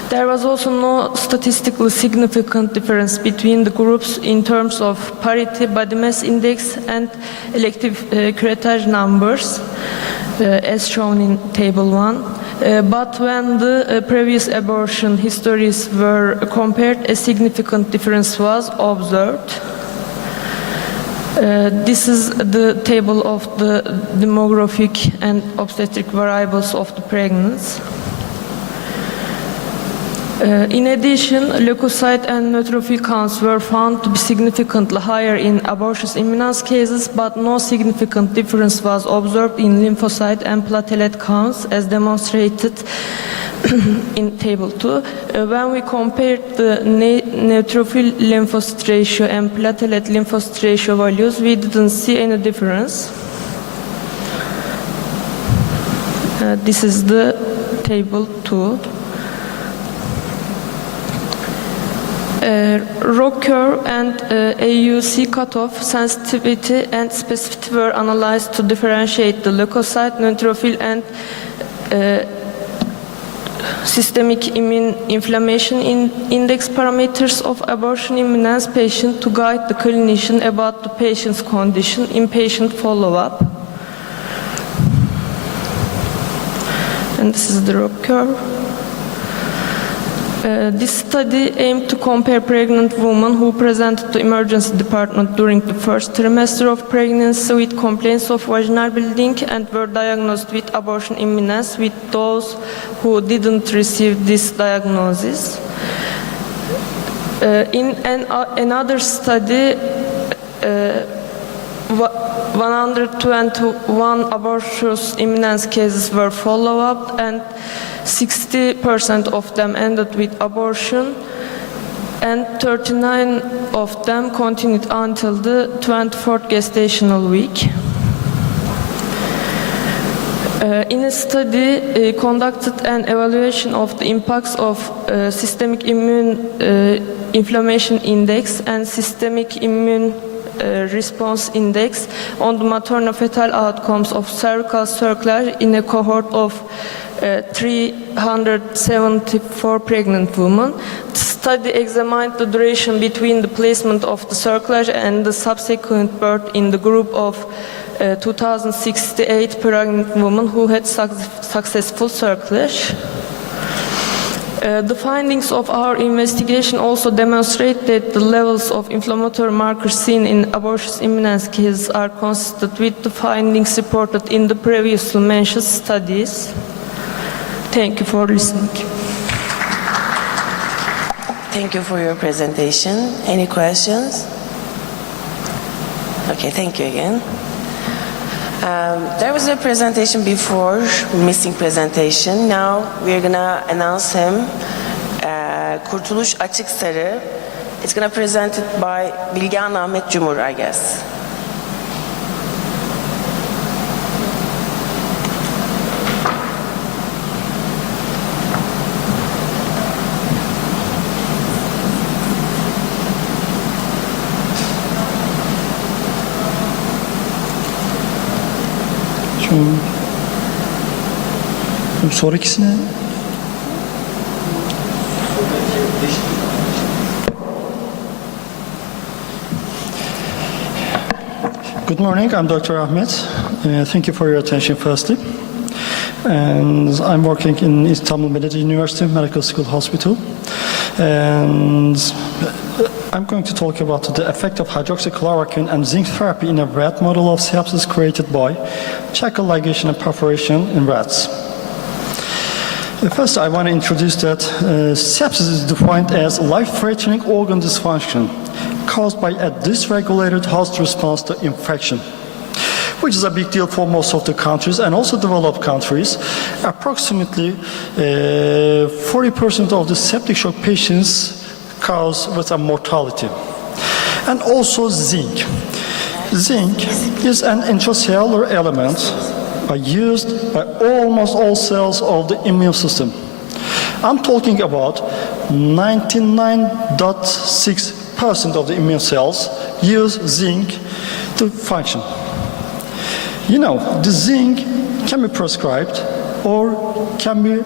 There was also no statistically significant difference between the groups in terms of parity, body mass index, and elective curettage numbers, as shown in Table 1. But when the previous abortion histories were compared, a significant difference was observed. This is the table of the demographic and obstetric variables of the pregnancy. In addition, leukocyte and neutrophil counts were found to be significantly higher in abortus imminence cases, but no significant difference was observed in lymphocyte and platelet counts, as demonstrated in Table 2. When we compared the neutrophil lymphocyte ratio and platelet lymphocyte ratio values, we didn't see any difference. This is the Table 2. ROC curve and AUC cutoff sensitivity and specificity were analyzed to differentiate the leukocyte, neutrophil, and systemic immune inflammation index parameters of abortion imminence patient to guide the clinician about the patient's condition in patient follow-up. And this is the ROC curve. This study aimed to compare pregnant women who presented to emergency department during the first trimester of pregnancy with complaints of vaginal bleeding and were diagnosed with abortion imminence with those who didn't receive this diagnosis. In another study, 121 abortus imminence cases were followed up, and 60% of them ended with abortion, and 39 of them continued until the 24th gestational week. In a study conducted an evaluation of the impacts of systemic immune inflammation index and systemic immune response index on the maternal-fetal outcomes of cervical circlage in a cohort of 374 pregnant women. The study examined the duration between the placement of the cerclage and the subsequent birth in the group of 2,068 pregnant women who had successful cerclage. The findings of our investigation also demonstrate that the levels of inflammatory markers seen in abortus imminence cases are consistent with the findings reported in the previously mentioned studies. Thank you for listening. Thank you for your presentation. Any questions? Okay, thank you again. There was a presentation before, missing presentation. Now we're gonna announce him, Kurtuluş Açıksarı. It's gonna present it by Bilgehan Ahmet Cumhur, I guess. Sonrakisine Good morning, I'm Dr. Ahmet. Thank you for your attention firstly. and I'm working in Istanbul Medeniyet University Medical School Hospital. And I'm going to talk about the effect of hydroxychloroquine and zinc therapy in a rat model of sepsis created by chacal ligation and perforation in rats. First, I want to introduce that sepsis is defined as life-threatening organ dysfunction caused by a dysregulated host response to infection, which is a big deal for most of the countries and also developed countries. Approximately 40% of the septic shock patients cause with a mortality. And also zinc. Zinc is an intracellular element used by almost all cells of the immune system. I'm talking about 99.6% of the immune cells use zinc to function. You know, the zinc can be prescribed or can be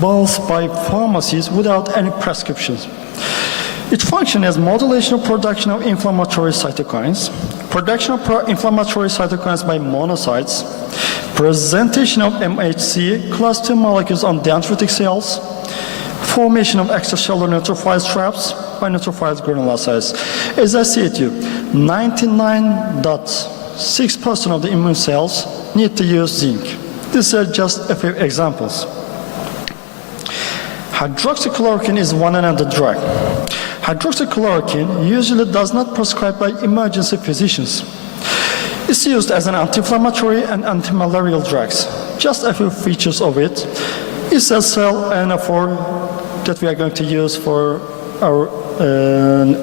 bought by pharmacies without any prescriptions. It functions as modulation of production of inflammatory cytokines, production of pro-inflammatory cytokines by monocytes, presentation of MHC class II molecules on dendritic cells, formation of extracellular neutrophil traps by neutrophil granulocytes. As I said to you, 99.6% of the immune cells need to use zinc. These are just a few examples. Hydroxychloroquine is one another drug. Hydroxychloroquine usually does not prescribed by emergency physicians. It's used as an anti-inflammatory and anti-malarial drugs. Just a few features of it. It's a cell ionophore that we are going to use for our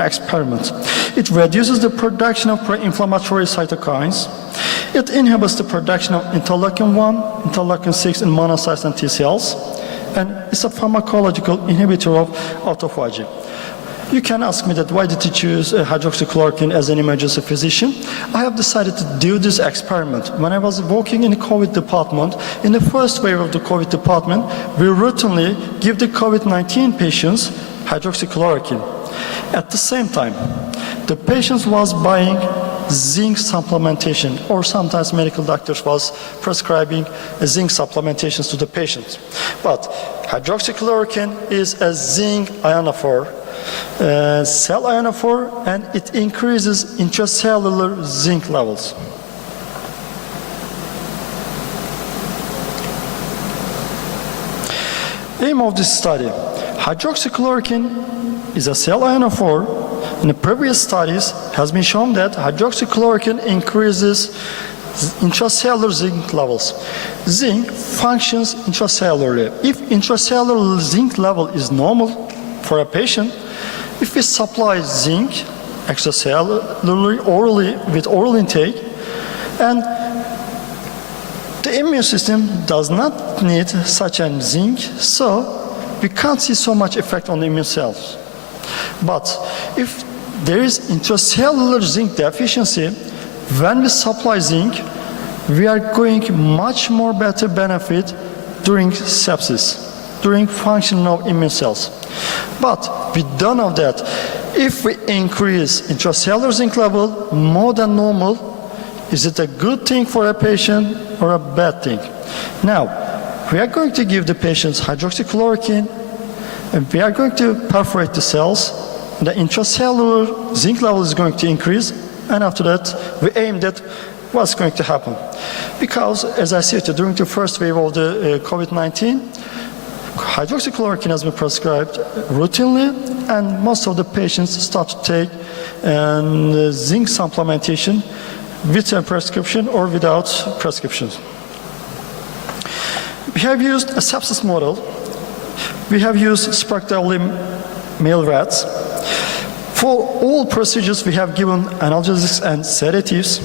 experiment. It reduces the production of pro-inflammatory cytokines. It inhibits the production of interleukin-1, interleukin-6 in monocytes and T cells. And it's a pharmacological inhibitor of autophagy. You can ask me that why did you choose hydroxychloroquine as an emergency physician? I have decided to do this experiment. When I was working in the COVID department, in the first wave of the COVID department, we routinely give the COVID-19 patients hydroxychloroquine. At the same time, the patients was buying zinc supplementation, or sometimes medical doctors was prescribing zinc supplementations to the patients. But hydroxychloroquine is a zinc ionophore, cell ionophore, and it increases intracellular zinc levels. Aim of this study: hydroxychloroquine is a cell ionophore. In the previous studies has been shown that hydroxychloroquine increases intracellular zinc levels. Zinc functions intracellularly. If intracellular zinc level is normal for a patient, if we supply zinc extracellularly, orally, with oral intake, and the immune system does not need such a zinc, so we can't see so much effect on the immune cells. But if there is intracellular zinc deficiency, when we supply zinc, we are going much more better benefit during sepsis, during functioning of immune cells. But we don't know that if we increase intracellular zinc level more than normal, is it a good thing for a patient or a bad thing? Now, we are going to give the patients hydroxychloroquine, and we are going to perforate the cells. The intracellular zinc level is going to increase, and after that, we aim at what's going to happen. Because, as I said, during the first wave of the COVID-19, hydroxychloroquine has been prescribed routinely, and most of the patients start to take zinc supplementation with a prescription or without prescriptions. We have used a sepsis model. We have used spectrally male rats. For all procedures, we have given analgesics and sedatives.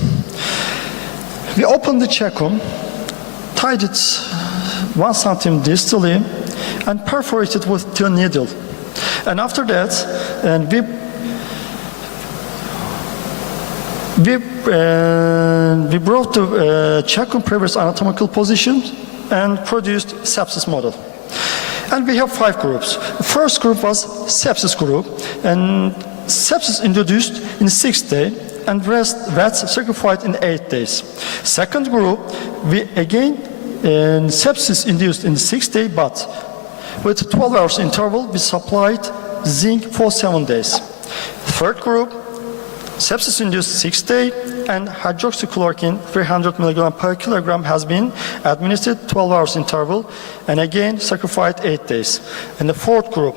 We opened the cecum, tied it 1 cm distally, and perforated with 2 needles. And after that, we brought the cecum previous anatomical position and produced sepsis model. And we have 5 groups. The first group was sepsis group, and sepsis introduced in 6th day, and rats sacrificed in 8 days. Second group, we again sepsis induced in the 6th day, but with 12 hours interval, we supplied zinc for 7 days. Third group, sepsis-induced 6th day, and hydroxychloroquine 300 mg per kilogram has been administered 12 hours interval, and again sacrificed 8 days. And the fourth group,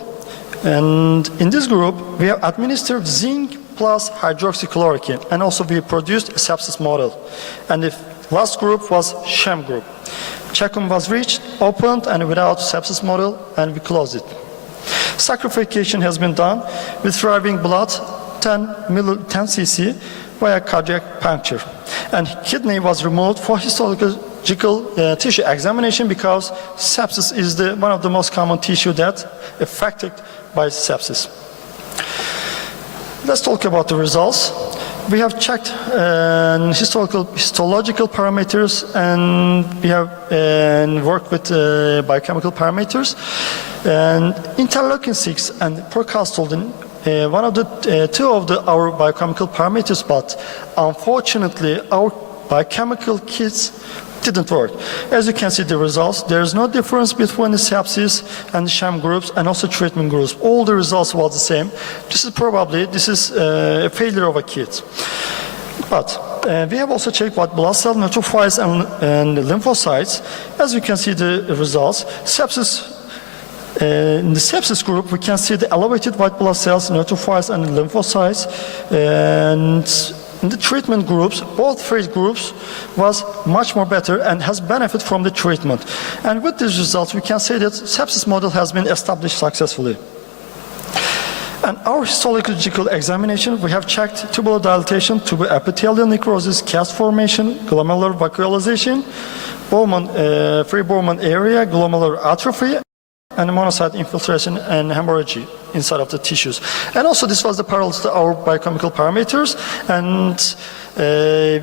and in this group, we have administered zinc plus hydroxychloroquine, and also we produced a sepsis model. And the last group was sham group. Check-in was reached, opened, and without sepsis model, and we closed it. Sacrification has been done with deriving blood 10 cc via cardiac puncture. And kidney was removed for histological tissue examination because sepsis is one of the most common tissue that affected by sepsis. Let's talk about the results. We have checked histological parameters, and we have worked with biochemical parameters. And interleukin-6 and procalcitonin, one of the two of our biochemical parameters, but unfortunately our biochemical kits didn't work. As you can see the results, there is no difference between the sepsis and the sham groups and also treatment groups. All the results were the same. This is a failure of a kit. But we have also checked what blood cell neutrophils and lymphocytes. As you can see the results, in the sepsis group, we can see the elevated white blood cells, neutrophils, and lymphocytes. And in the treatment groups, both phase groups was much more better and has benefit from the treatment. And with these results, we can say that sepsis model has been established successfully. And our histological examination, we have checked tubular dilatation, tubular epithelial necrosis, cast formation, glomerular vacuolization, free Bowman area, glomerular atrophy, and monocyte infiltration and hemorrhage inside of the tissues. And also this was the parallel to our biochemical parameters, and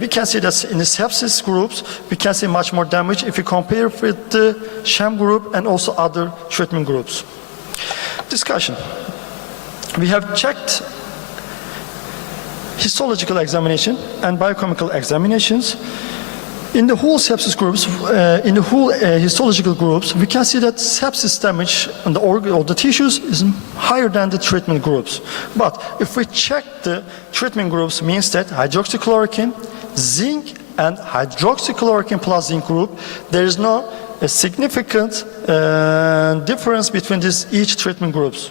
we can see that in the sepsis groups, we can see much more damage if you compare with the sham group and also other treatment groups. Discussion. We have checked histological examination and biochemical examinations. In the whole sepsis groups, in the whole histological groups, we can see that sepsis damage on the organ or the tissues is higher than the treatment groups. But if we check the treatment groups, means that hydroxychloroquine, zinc, and hydroxychloroquine plus zinc group, there is no significant difference between each treatment groups.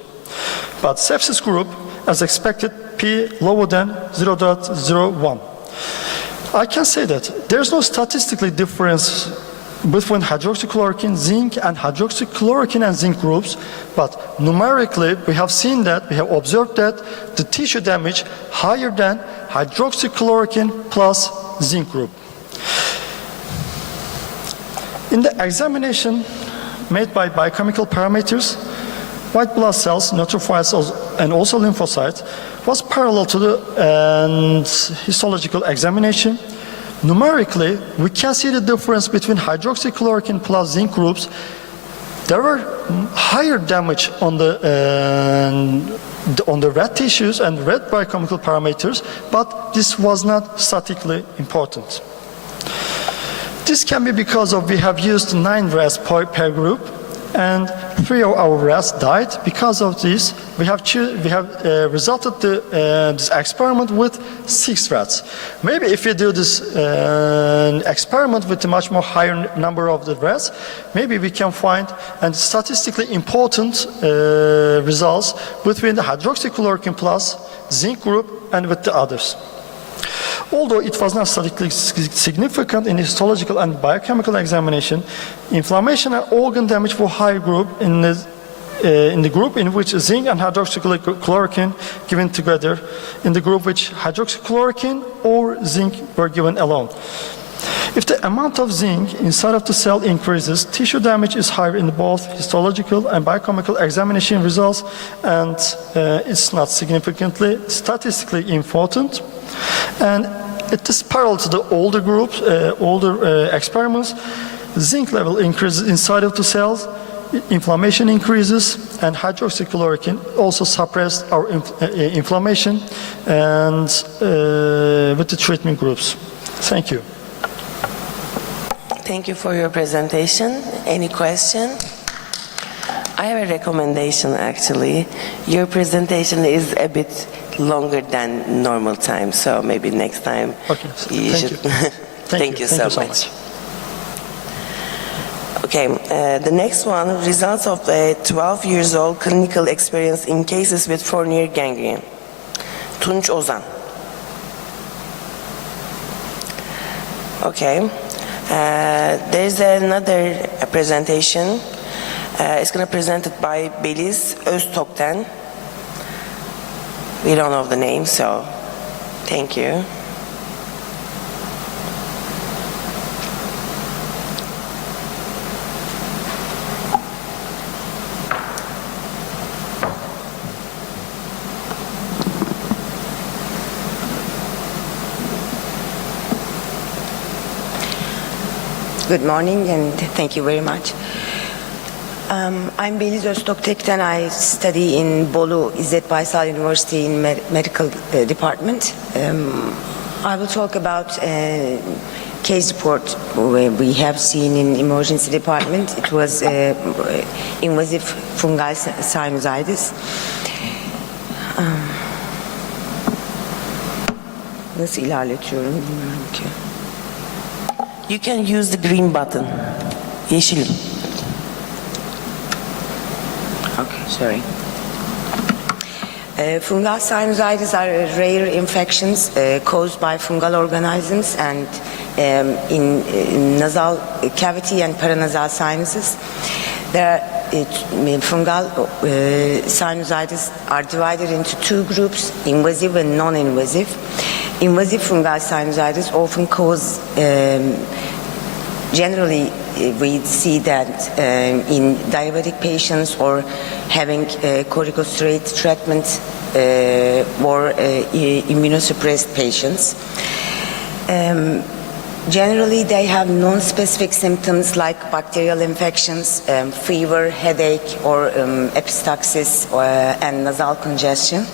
But sepsis group, as expected, P lower than 0.01. I can say that there's no statistical difference between hydroxychloroquine, zinc, and hydroxychloroquine and zinc groups, but numerically we have seen that, we have observed that the tissue damage higher than hydroxychloroquine plus zinc group. In the examination made by biochemical parameters, white blood cells, neutrophils, and also lymphocytes was parallel to the histological examination. Numerically, we can see the difference between hydroxychloroquine plus zinc groups. There were higher damage on the red tissues and red biochemical parameters, but this was not statistically important. This can be because of we have used 9 rats per group, and 3 of our rats died. Because of this, we have resulted this experiment with 6 rats. Maybe if you do this experiment with a much more higher number of the rats, maybe we can find statistically important results between the hydroxychloroquine plus zinc group and with the others. Although it was not statistically significant in histological and biochemical examination, inflammation and organ damage were higher group in the group in which zinc and hydroxychloroquine given together, in the group which hydroxychloroquine or zinc were given alone. If the amount of zinc inside of the cell increases, tissue damage is higher in both histological and biochemical examination results, and it's not significantly statistically important. And it is parallel to the older groups, older experiments. Zinc level increases inside of the cells, inflammation increases, and hydroxychloroquine also suppressed our inflammation and with the treatment groups. Thank you. Thank you for your presentation. Any question? I have a recommendation actually. Your presentation is a bit longer than normal time, so maybe next time you should. Thank you so much. Okay, the next one, results of a 12 years old clinical experience in cases with fournier gangrene. Tunç Ozan. Okay, there's another presentation. It's going to be presented by Beliz Öztokten. We don't know the name, so thank you. Good morning and thank you very much. I'm Beliz Öztokten. I study in Bolu İzzet Baysal University in medical department. I will talk about a case report we have seen in emergency department. It was invasive fungal sinusitis. Nasıl ilerletiyorum bilmiyorum ki. You can use the green button. Yeşilim. Okay, sorry. Fungal sinusitis are rare infections caused by fungal organisms and in nasal cavity and paranasal sinuses. Fungal sinusitis are divided into two groups, invasive and non-invasive. Invasive fungal sinusitis often cause, generally we see that in diabetic patients or having corticosteroid treatment or immunosuppressed patients. Generally they have non-specific symptoms like bacterial infections, fever, headache or epistaxis and nasal congestion.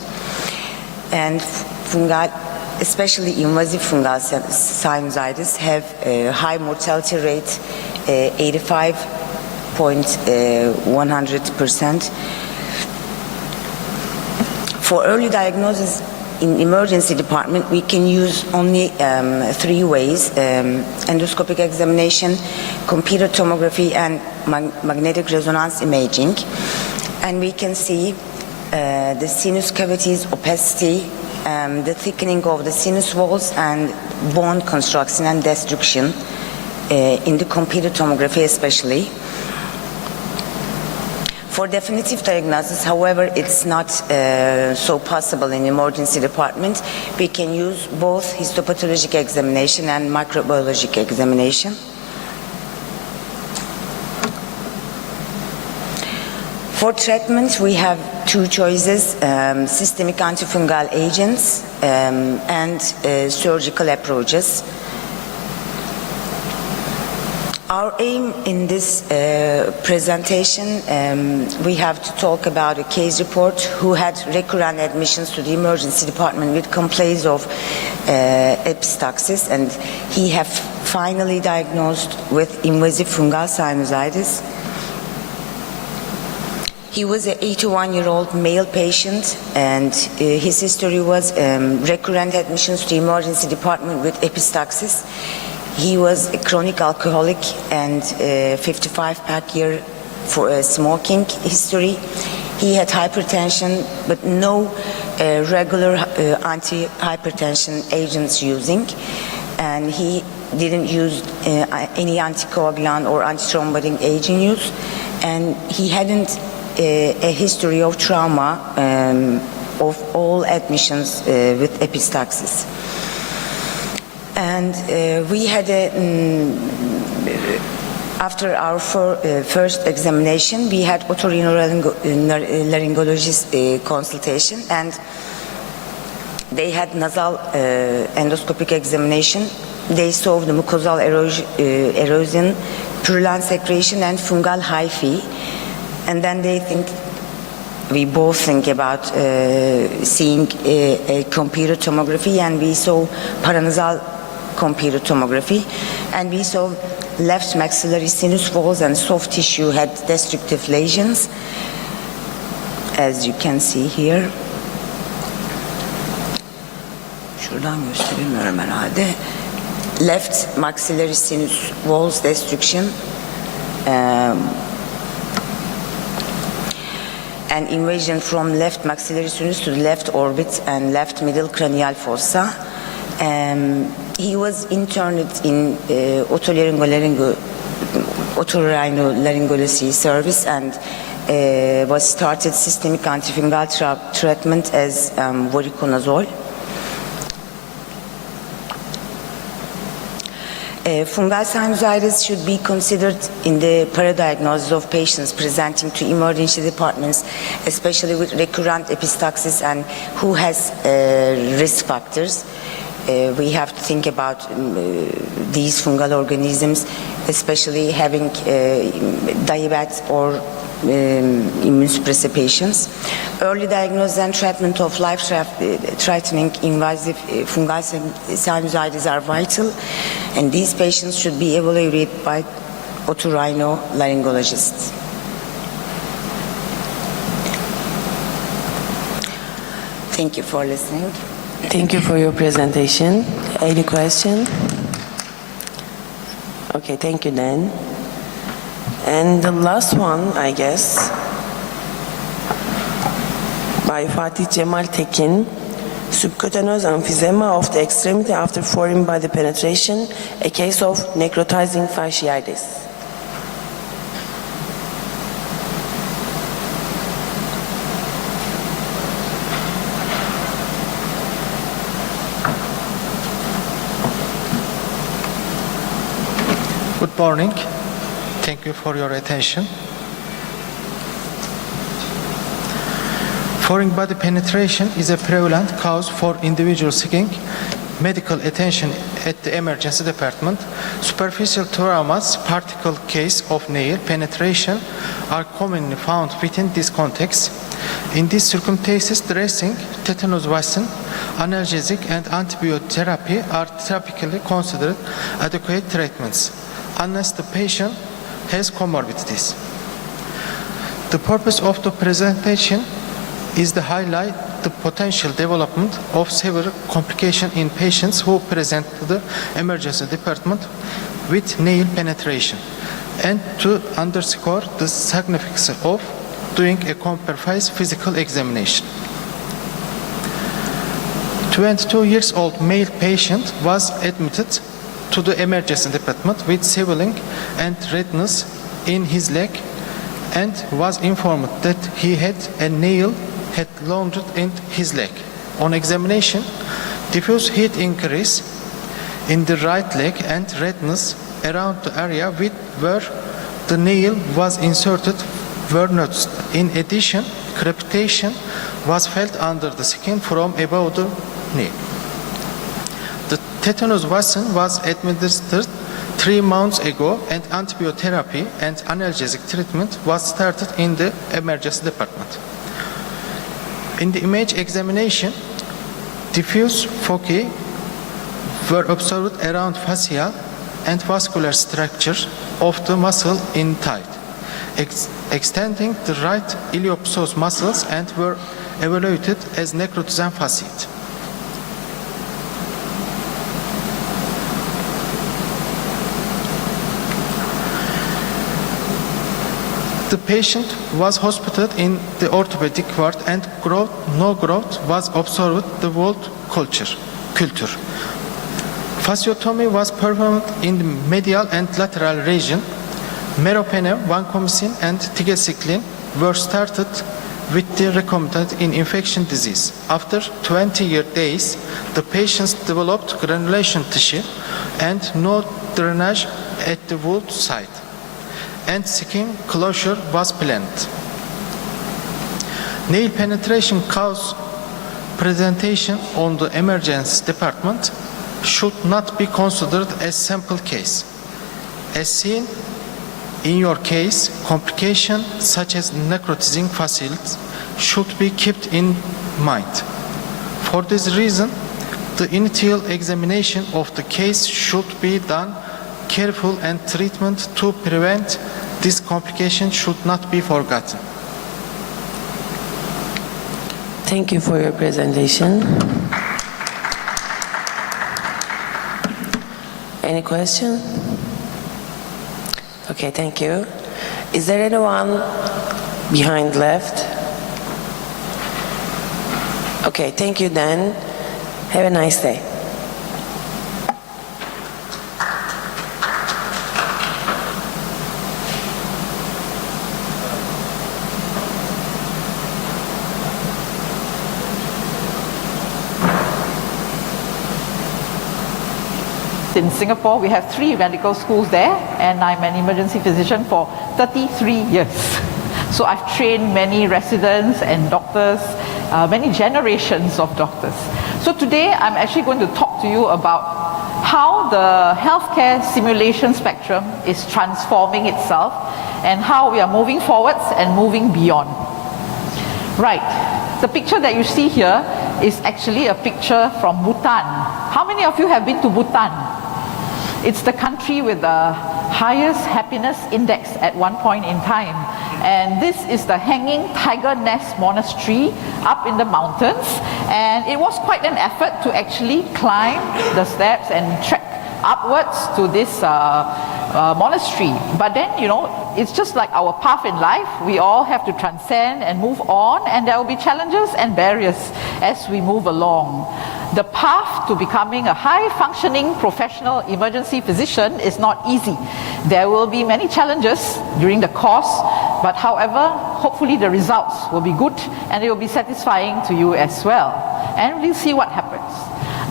And fungal, especially invasive fungal sinusitis, have a high mortality rate, 85.100%. For early diagnosis in emergency department, we can use only three ways: endoscopic examination, computer tomography, and magnetic resonance imaging. And we can see the sinus cavities, opacity, the thickening of the sinus walls, and bone construction and destruction in the computer tomography especially. For definitive diagnosis, however, it's not so possible in emergency department. We can use both histopathologic examination and microbiologic examination. For treatment, we have two choices, systemic antifungal agents and surgical approaches. Our aim in this presentation, we have to talk about a case report who had recurrent admissions to the emergency department with complaints of epistaxis, and he have finally diagnosed with invasive fungal sinusitis. He was an 81-year-old male patient, and his history was recurrent admissions to the emergency department with epistaxis. He was a chronic alcoholic and 55-pack year for smoking history. He had hypertension, but no regular anti-hypertension agents using, and he didn't use any anticoagulant or antithrombotic agent use, and he hadn't a history of trauma of all admissions with epistaxis. And we had after our first examination, we had otorhinolaryngologist consultation, and they had nasal endoscopic examination. They saw the mucosal erosion, purulent secretion, and fungal hyphae. And then we both think about seeing a computer tomography, and we saw paranasal computer tomography, and we saw left maxillary sinus walls and soft tissue had destructive lesions, as you can see here. Şuradan gösteremiyorum herhalde. Left maxillary sinus walls destruction, and invasion from left maxillary sinus to the left orbit and left middle cranial fossa. He was interned in otorhinolaryngology service and was started systemic antifungal treatment as voriconazole. Fungal sinusitis should be considered in the paradiagnosis of patients presenting to emergency departments, especially with recurrent epistaxis and who has risk factors. We have to think about these fungal organisms, especially having diabetes or immunosuppressive patients. Early diagnosis and treatment of life-threatening invasive fungal sinusitis are vital, and these patients should be evaluated by otorhinolaryngologists. Thank you for listening. Thank you for your presentation. Any question? Okay, thank you, Dan. And the last one, I guess, by Fatih Cemal Tekin, subcutaneous emphysema of the extremity after foreign body penetration, a case of necrotizing fasciitis. Good morning. Thank you for your attention. Foreign body penetration is a prevalent cause for individuals seeking medical attention at the emergency department. Superficial traumas, particle case of nail penetration, are commonly found within this context. In these circumstances, dressing, tetanus vaccine, analgesic, and antibiotic therapy are typically considered adequate treatments, unless the patient has comorbidities. The purpose of the presentation is to highlight the potential development of severe complications in patients who present to the emergency department with nail penetration, and to underscore the significance of doing a comprehensive physical examination. 22 years old male patient was admitted to the emergency department with swelling and redness in his leg and was informed that he had a nail had lodged in his leg. On examination, diffuse heat increase in the right leg and redness around the area where the nail was inserted were noticed. In addition, crepitation was felt under the skin from above the knee. The tetanus vaccine was administered 3 months ago, and antibiotic therapy and analgesic treatment was started in the emergency department. In the image examination, diffuse foci were observed around facial and vascular structure of the muscle in thigh, extending the right iliopsoas muscles, and were evaluated as necrotizing fasciitis. The patient was hospitalized in the orthopedic ward, and no growth was observed the wound culture. Fasciotomy was performed in the medial and lateral region. Meropenem, vancomycin, and tigecycline were started with the recombinant in infection disease. After 20 days, the patients developed granulation tissue and no drainage at the wound site, and skin closure was planned. Nail penetration cause presentation on the emergency department should not be considered as sample case. As seen in your case, complications such as necrotizing fasciitis should be kept in mind. For this reason, The initial examination of the case should be done careful and treatment to prevent this complication should not be forgotten. Thank you for your presentation. Any question? Okay, thank you. Is there anyone behind left? Okay, thank you then. Have a nice day. In Singapore, we have 3 medical schools there, and I'm an emergency physician for 33 years. So I've trained many residents and doctors, many generations of doctors. So today, I'm actually going to talk to you about how the healthcare simulation spectrum is transforming itself and how we are moving forwards and moving beyond. Right, the picture that you see here is actually a picture from Bhutan. How many of you have been to Bhutan? It's the country with the highest happiness index at one point in time. And this is the Hanging Tiger Nest Monastery up in the mountains. And it was quite an effort to actually climb the steps and trek upwards to this monastery. But then, you know, it's just like our path in life. We all have to transcend and move on, and there will be challenges and barriers as we move along. The path to becoming a high-functioning professional emergency physician is not easy. There will be many challenges during the course, but however, hopefully the results will be good and it will be satisfying to you as well. And we'll see what happens.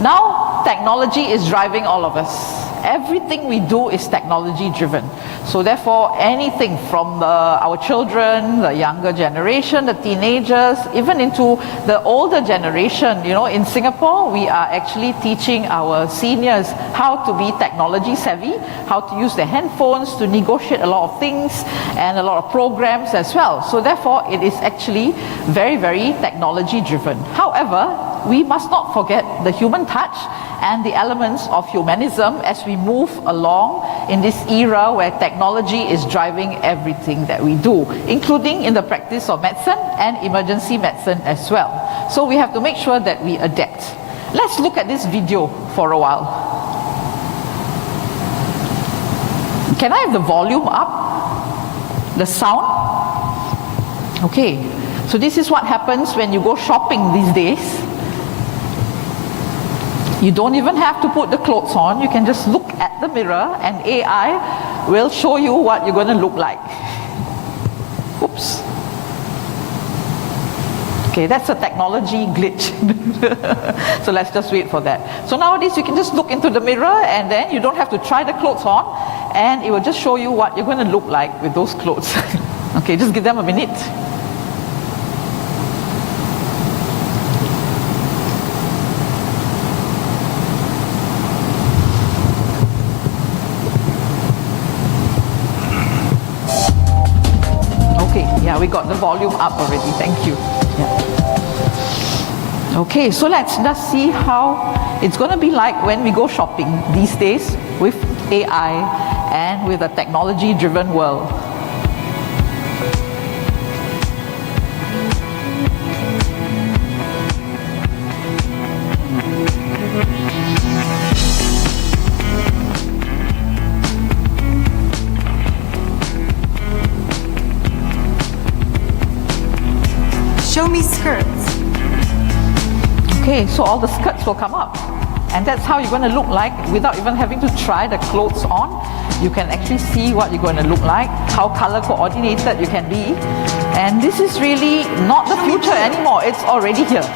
Now, technology is driving all of us. Everything we do is technology driven. So therefore, anything from our children, the younger generation, the teenagers, even into the older generation, you know, in Singapore, we are actually teaching our seniors how to be technology savvy, how to use their handphones to negotiate a lot of things and a lot of programs as well. So therefore, it is actually very, very technology driven. However, we must not forget the human touch and the elements of humanism as we move along in this era where technology is driving everything that we do, including in the practice of medicine and emergency medicine as well. So we have to make sure that we adapt. Let's look at this video for a while. Can I have the volume up? The sound? Okay, so this is what happens when you go shopping these days. You don't even have to put the clothes on. You can just look at the mirror and AI will show you what you're going to look like. Oops. Okay, that's a technology glitch. So let's just wait for that. So nowadays you can just look into the mirror and then you don't have to try the clothes on and it will just show you what you're going to look like with those clothes. Okay, just give them a minute. Yeah, we got the volume up already. Thank you. Yeah. Okay, so let's see how it's going to be like when we go shopping these days with AI and with a technology-driven world. Show me skirts. Okay, so all the skirts will come up. And that's how you're going to look like without even having to try the clothes on. You can actually see what you're going to look like, how color coordinated you can be. And this is really not the future anymore, it's already here.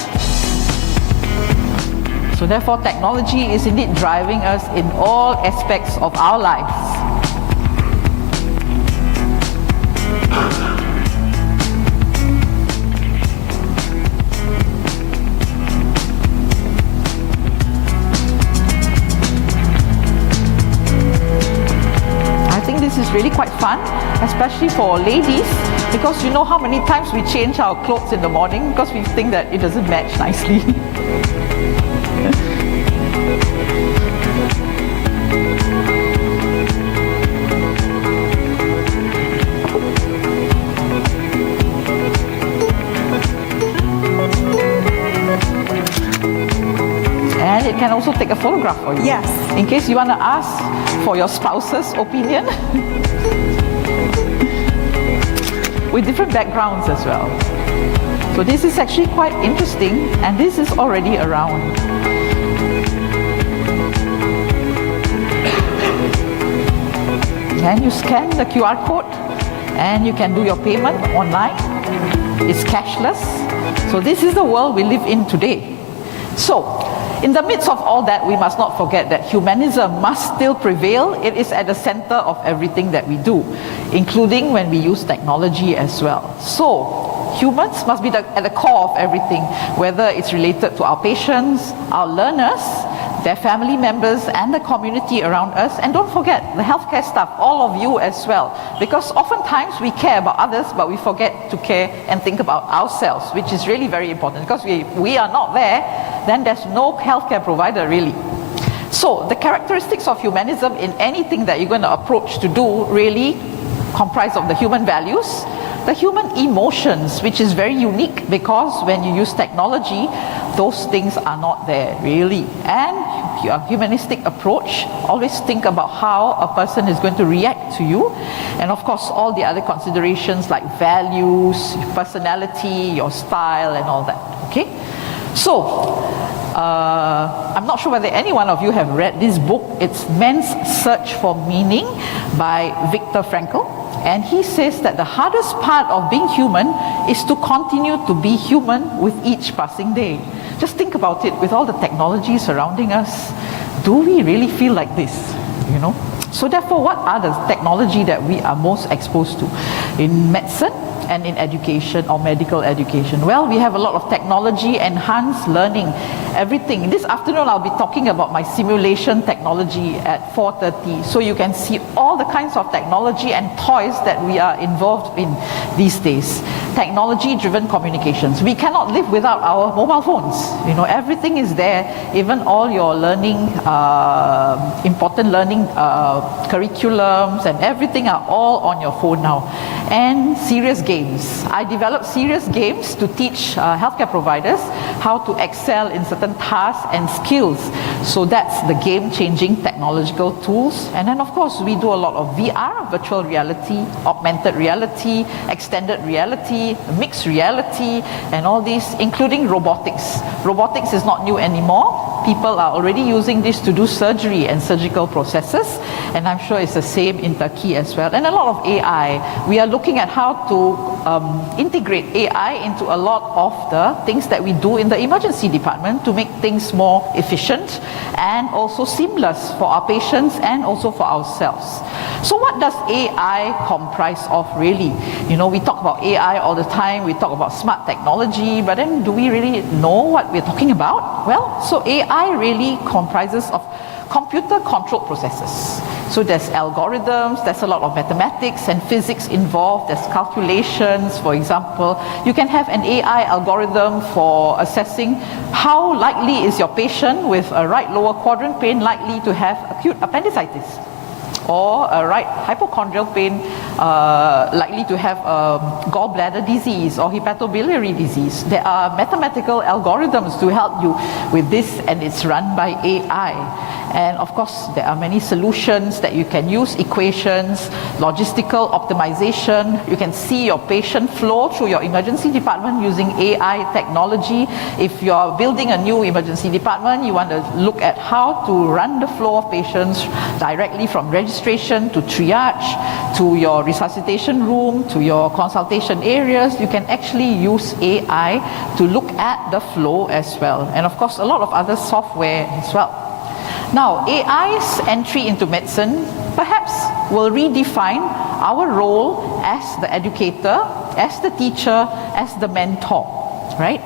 So therefore, technology is indeed driving us in all aspects of our lives. This is really quite fun, especially for ladies, because you know how many times we change our clothes in the morning because we think that it doesn't match nicely. and it can also take a photograph for you. Yes. In case you want to ask for your spouse's opinion. With different backgrounds as well. So this is actually quite interesting, and this is already around. And you scan the QR code and you can do your payment online. It's cashless. So this is the world we live in today. So in the midst of all that, we must not forget that humanism must still prevail. It is at the center of everything that we do, including when we use technology as well. So humans must be at the core of everything, whether it's related to our patients, our learners, their family members, and the community around us. And don't forget the healthcare staff, all of you as well, because oftentimes we care about others, but we forget to care and think about ourselves, which is really very important, because we are not there, then there's no healthcare provider really. So the characteristics of humanism in anything that you're going to approach to do really comprise of the human values, the human emotions, which is very unique because when you use technology, those things are not there really. And a humanistic approach, always think about how a person is going to react to you. And of course, all the other considerations like values, personality, your style, and all that. Okay? So, I'm not sure whether any one of you have read this book. It's Man's Search for Meaning by Viktor Frankl. And he says that the hardest part of being human is to continue to be human with each passing day. Just think about it, with all the technology surrounding us, do we really feel like this? You know? So therefore, what are the technology that we are most exposed to? In medicine and in education or medical education? Well, we have a lot of technology enhanced learning, everything. This afternoon I'll be talking about my simulation technology at 4:30, so you can see all the kinds of technology and toys that we are involved in these days. Technology driven communications. We cannot live without our mobile phones. You know, everything is there, even all your learning, important learning curriculums and everything are all on your phone now. And serious games. I developed serious games to teach healthcare providers how to excel in certain tasks and skills. So that's the game-changing technological tools. And then of course we do a lot of VR, virtual reality, augmented reality, extended reality, mixed reality, and all these, including robotics. Robotics is not new anymore. People are already using this to do surgery and surgical processes, and I'm sure it's the same in Turkey as well. And a lot of AI. We are looking at how to integrate AI into a lot of the things that we do in the emergency department to make things more efficient and also seamless for our patients and also for ourselves. So what does AI comprise of really? You know, we talk about AI all the time, we talk about smart technology, but then do we really know what we're talking about? Well, so AI really comprises of computer controlled processes. So there's algorithms, there's a lot of mathematics and physics involved, there's calculations, for example. You can have an AI algorithm for assessing how likely is your patient with a right lower quadrant pain likely to have acute appendicitis, or a right hypochondrial pain likely to have gallbladder disease or hepatobiliary disease. There are mathematical algorithms to help you with this, and it's run by AI. And of course, there are many solutions that you can use, equations, logistical optimization. You can see your patient flow through your emergency department using AI technology. If you're building a new emergency department, you want to look at how to run the flow of patients directly from registration to triage, to your resuscitation room, to your consultation areas. You can actually use AI to look at the flow as well. And of course, a lot of other software as well. Now, AI's entry into medicine perhaps will redefine our role as the educator, as the teacher, as the mentor, right?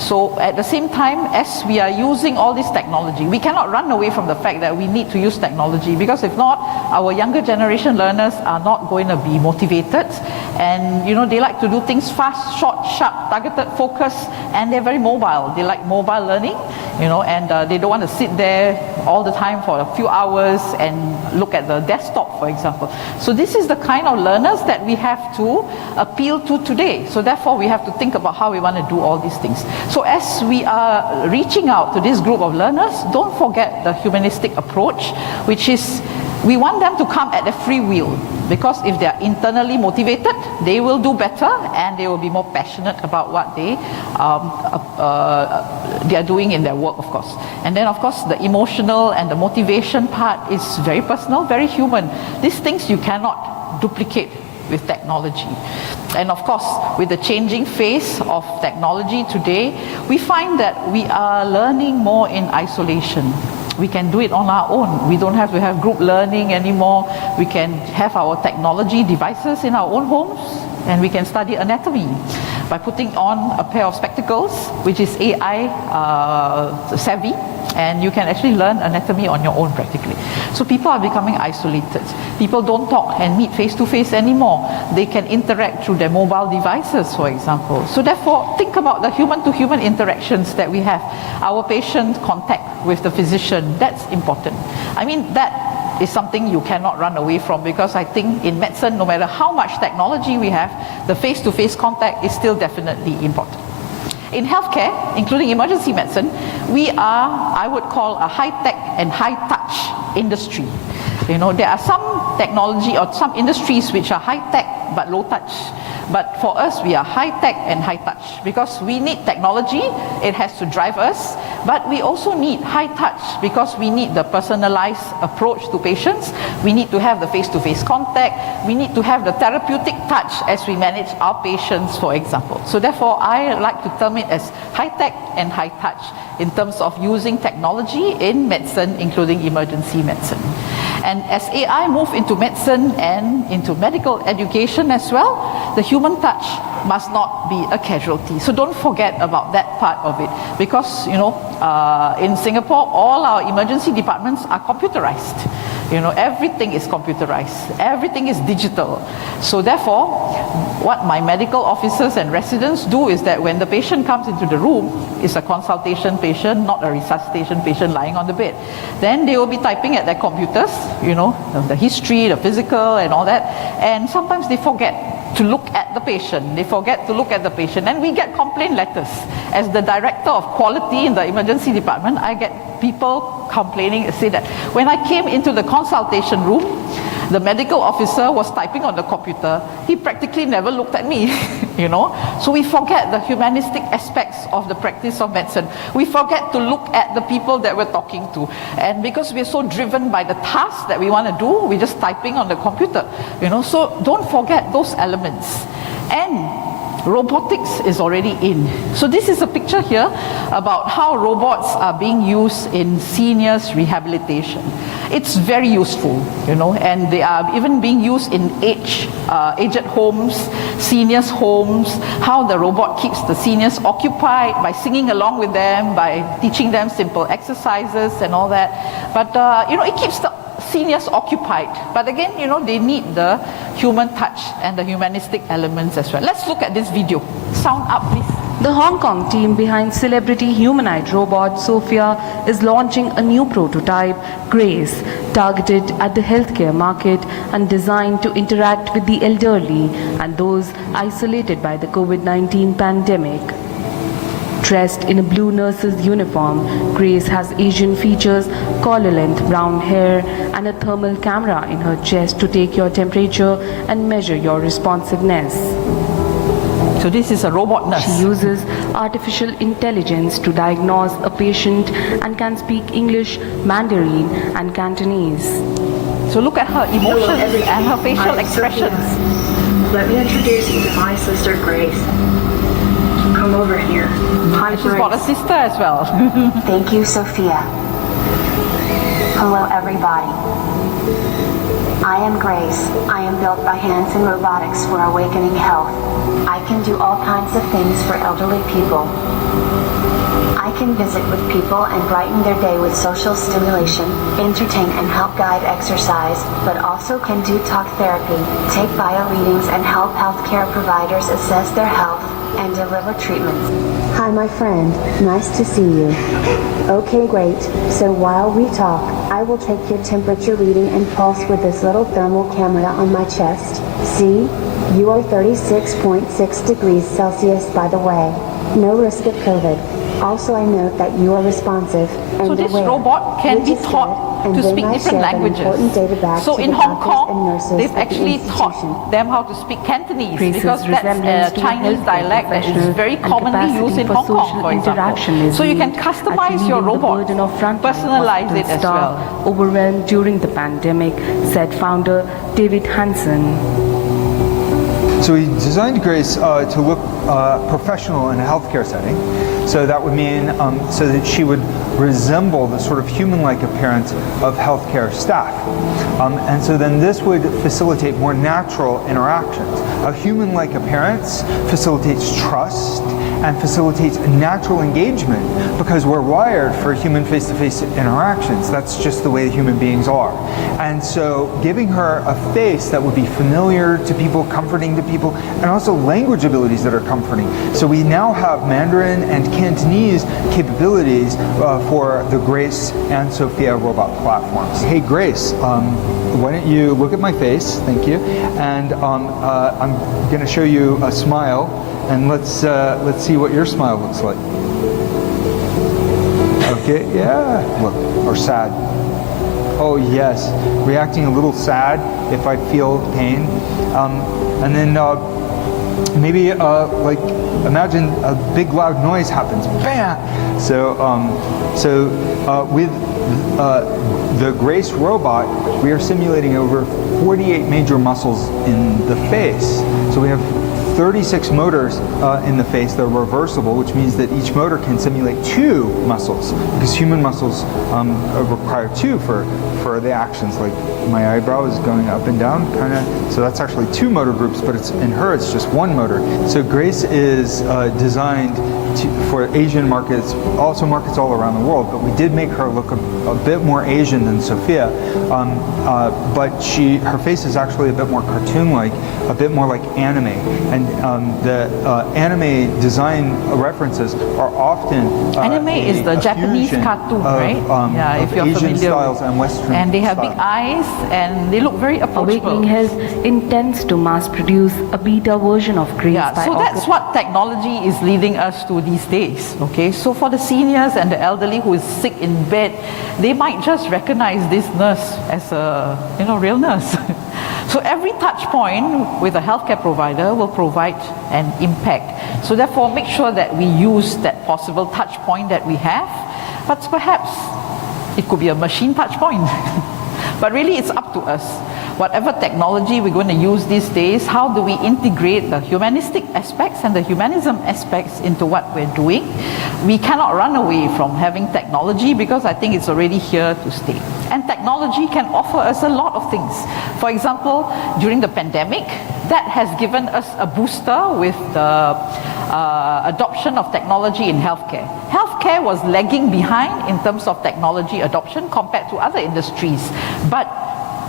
So at the same time as we are using all this technology, we cannot run away from the fact that we need to use technology, because if not, our younger generation learners are not going to be motivated And they like to do things fast, short, sharp, targeted, focused, and they're very mobile. They like mobile learning, and they don't want to sit there all the time for a few hours and look at the desktop, for example. So this is the kind of learners that we have to appeal to today. So therefore we have to think about how we want to do all these things. So as we are reaching out to this group of learners, don't forget the humanistic approach, which is we want them to come at their free will, because if they are internally motivated, they will do better and they will be more passionate about what they are doing in their work, of course. And then, of course, the emotional and the motivation part is very personal, very human. These things you cannot duplicate with technology. And of course, with the changing face of technology today, we find that we are learning more in isolation. We can do it on our own. We don't have to have group learning anymore. We can have our technology devices in our own homes, and we can study anatomy by putting on a pair of spectacles, which is AI savvy, and you can actually learn anatomy on your own practically. So people are becoming isolated. People don't talk and meet face to face anymore. They can interact through their mobile devices, for example. So therefore, think about the human to human interactions that we have. Our patient contact with the physician, that's important. I mean, that is something you cannot run away from, because I think in medicine, no matter how much technology we have, the face-to-face contact is still definitely important. In healthcare, including emergency medicine, we are, I would call, a high-tech and high-touch industry. There are some technology or some industries which are high-tech but low-touch. But for us, we are high-tech and high-touch, because we need technology, it has to drive us, but we also need high-touch because we need the personalized approach to patients, we need to have the face-to-face contact, we need to have the therapeutic touch as we manage our patients, for example. So therefore, I like to term it as high-tech and high-touch in terms of using technology in medicine, including emergency medicine. And as AI move into medicine and into medical education as well, the human touch must not be a casualty. So don't forget about that part of it, because in Singapore, all our emergency departments are computerized. Everything is computerized, everything is digital. So therefore, what my medical officers and residents do is that when the patient comes into the room, it's a consultation patient, not a resuscitation patient lying on the bed. Then they will be typing at their computers, the history, the physical and all that. And sometimes they forget to look at the patient. They forget to look at the patient. And we get complaint letters. As the director of quality in the emergency department, I get people complaining, say that when I came into the consultation room, the medical officer was typing on the computer. He practically never looked at me, So we forget the humanistic aspects of the practice of medicine. We forget to look at the people that we're talking to. And because we're so driven by the task that we want to do, we're just typing on the computer, So don't forget those elements. And robotics is already in. So this is a picture here about how robots are being used in seniors rehabilitation. It's very useful, and they are even being used in aged homes, seniors homes, how the robot keeps the seniors occupied by singing along with them, by teaching them simple exercises and all that. But, it keeps the seniors occupied. But again, they need the human touch and the humanistic elements as well. Let's look at this video. Sound up, please. The Hong Kong team behind celebrity humanoid robot Sophia is launching a new prototype, Grace, targeted at the healthcare market and designed to interact with the elderly and those isolated by the COVID-19 pandemic. Dressed in a blue nurse's uniform, Grace has Asian features, collar-length brown hair, and a thermal camera in her chest to take your temperature and measure your responsiveness. So this is a robot nurse. She uses artificial intelligence to diagnose a patient and can speak English, Mandarin, and Cantonese. So look at her emotions and her facial expressions. Let me introduce you to my sister Grace. Come over here. Hi, She's got a sister as well. Thank you, Sophia. Hello, everybody. I am Grace. I am built by Hands and Robotics for Awakening Health. I can do all kinds of things for elderly people. I I can visit with people and brighten their day with social stimulation, entertain and help guide exercise, but also can do talk therapy, take bio readings and help healthcare providers assess their health and deliver treatments. Hi, my friend. Nice to see you. Okay, great. So while we talk, I will take your temperature reading and pulse with this little thermal camera on my chest. See? You are 36.6 degrees Celsius, by the way. No risk of COVID. Also, I note that you are responsive and So this aware, robot can which be is taught good, and to they speak might different share that languages. important data back So to in the Hong doctors and Kong, nurses they've at the actually taught institution. them how to speak Cantonese Traces because that's resemblance a to Chinese healthcare dialect that is professional very and commonly used capacity in for Hong Kong, social for interaction example. is So you can aimed at customize your relieving the robot, burden of frontline personalize it hospital as staff well. overwhelmed during the pandemic, said founder David Hansen. So we designed Grace to look professional in a healthcare setting. So that would mean so that she would resemble the sort of human-like appearance of healthcare staff. And so then this would facilitate more natural interactions. A human-like appearance facilitates trust and facilitates natural engagement because we're wired for human face-to-face interactions. That's just the way human beings are. And so giving her a face that would be familiar to people, comforting to people, and also language abilities that are comforting. So we now have Mandarin and Cantonese capabilities for the Grace and Sophia robot platforms. Hey Grace, why don't you look at my face, thank you, and I'm gonna show you a smile. And let's see what your smile looks like. Okay, yeah, look, or sad. Oh yes, reacting a little sad if I feel pain. And then maybe like imagine a big loud noise happens, bam! So with the Grace robot, we are simulating over 48 major muscles in the face. So we have 36 motors in the face. They're reversible, which means that each motor can simulate 2 muscles, because human muscles require 2 for the actions. Like my eyebrow is going up and down, kind of. So that's actually 2 motor groups, but in her it's just 1 motor. So Grace is designed for Asian markets, also markets all around the world. But we did make her look a bit more Asian than Sophia, but her face is actually a bit more cartoon-like, a bit more like anime. And the anime design references are often anime is the Japanese cartoon, right? Yeah, if you're Asian familiar styles and Western and they have style. big eyes and they look very approachable. Awakening Health intends to mass produce a beta version of Grace by so August. that's what technology is leading us to these days. Okay, so for the seniors and the elderly who is sick in bed, they might just recognize this nurse as a real nurse. So every touch point with a healthcare provider will provide an impact. So therefore, make sure that we use that possible touch point that we have, but perhaps it could be a machine touch point. But really, it's up to us. Whatever technology we're going to use these days, how do we integrate the humanistic aspects and the humanism aspects into what we're doing? We cannot run away from having technology because I think it's already here to stay. And technology can offer us a lot of things. For example, during the pandemic, that has given us a booster with the adoption of technology in healthcare. Healthcare was lagging behind in terms of technology adoption compared to other industries. But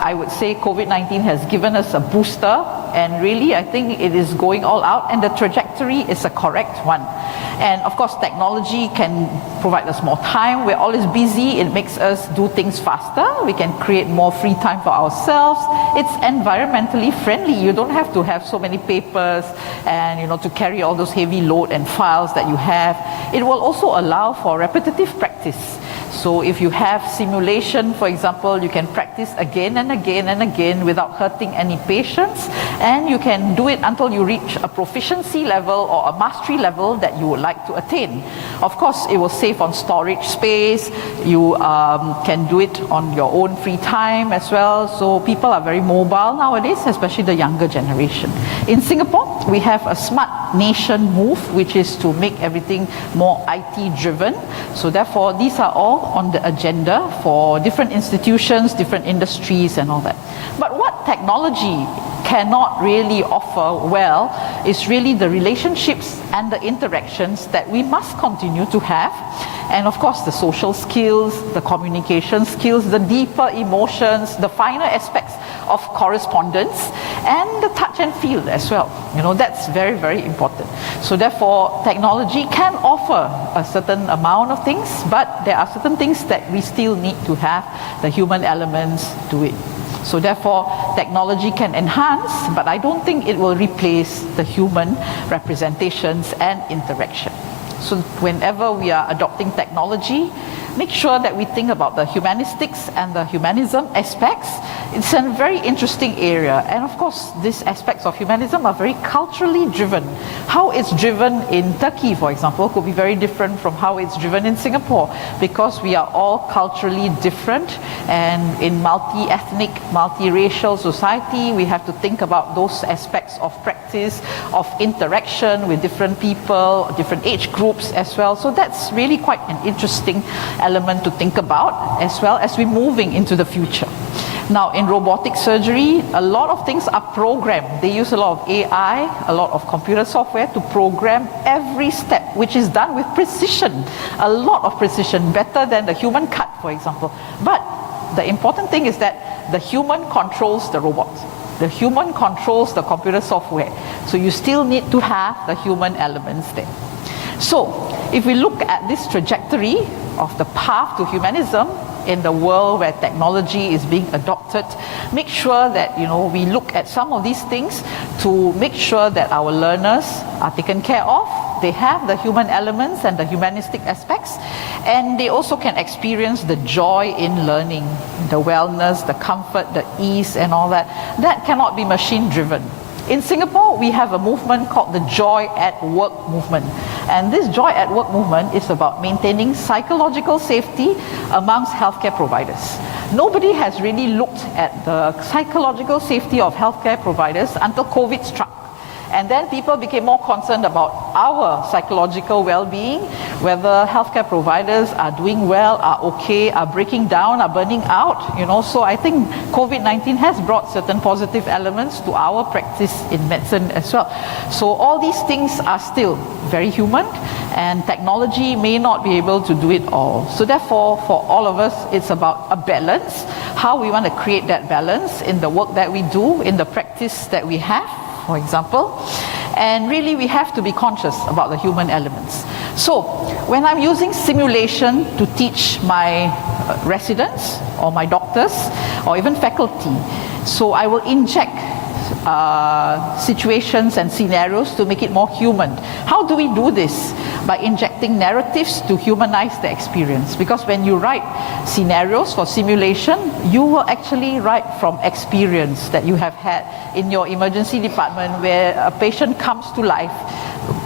I would say COVID-19 has given us a booster, and really I think it is going all out, and the trajectory is a correct one. And of course, technology can provide us more time. We're always busy. It makes us do things faster. We can create more free time for ourselves. It's environmentally friendly. You don't have to have so many papers and to carry all those heavy load and files that you have. It will also allow for repetitive practice. So if you have simulation, for example, you can practice again and again and again without hurting any patients, and you can do it until you reach a proficiency level or a mastery level that you would like to attain. Of course, it will save on storage space. You can do it on your own free time as well. So people are very mobile nowadays, especially the younger generation. In Singapore, we have a smart nation move, which is to make everything more IT driven. So therefore, these are all on the agenda for different institutions, different industries and all that. But what technology cannot really offer well is really the relationships and the interactions that we must continue to have. And of course, the social skills, the communication skills, the deeper emotions, the finer aspects of correspondence, and the touch and feel as well. You know, that's very, very important. So therefore, technology can offer a certain amount of things, but there are certain things that we still need to have the human elements to it. So therefore, technology can enhance, but I don't think it will replace the human representations and interaction. So whenever we are adopting technology, make sure that we think about the humanistics and the humanism aspects. It's a very interesting area. And of course, these aspects of humanism are very culturally driven. How it's driven in Turkey, for example, could be very different from how it's driven in Singapore, because we are all culturally different, and in multi-ethnic, multi-racial society, we have to think about those aspects of practice, of interaction with different people, different age groups as well. So that's really quite an interesting element to think about, as well as we're moving into the future. Now, in robotic surgery, a lot of things are programmed. They use a lot of AI, a lot of computer software to program every step, which is done with precision, a lot of precision, better than the human cut, for example. But the important thing is that the human controls the robot. The human controls the computer software. So you still need to have the human elements there. So, if we look at this trajectory of the path to humanism in the world where technology is being adopted, make sure that we look at some of these things to make sure that our learners are taken care of. They have the human elements and the humanistic aspects, and they also can experience the joy in learning, the wellness, the comfort, the ease and all that. That cannot be machine driven. In Singapore, we have a movement called the Joy at Work movement. And this Joy at Work movement is about maintaining psychological safety amongst healthcare providers. Nobody has really looked at the psychological safety of healthcare providers until COVID struck. And then people became more concerned about our psychological well-being, whether healthcare providers are doing well, are okay, are breaking down, are burning out. So I think COVID-19 has brought certain positive elements to our practice in medicine as well. So all these things are still very human, and technology may not be able to do it all. So therefore, for all of us, it's about a balance, how we want to create that balance in the work that we do, in the practice that we have, for example. And really we have to be conscious about the human elements. So when I'm using simulation to teach my residents or my doctors or even faculty, so I will inject situations and scenarios to make it more human. How do we do this? By injecting narratives to humanize the experience. Because when you write scenarios for simulation, you will actually write from experience that you have had in your emergency department, where a patient comes to life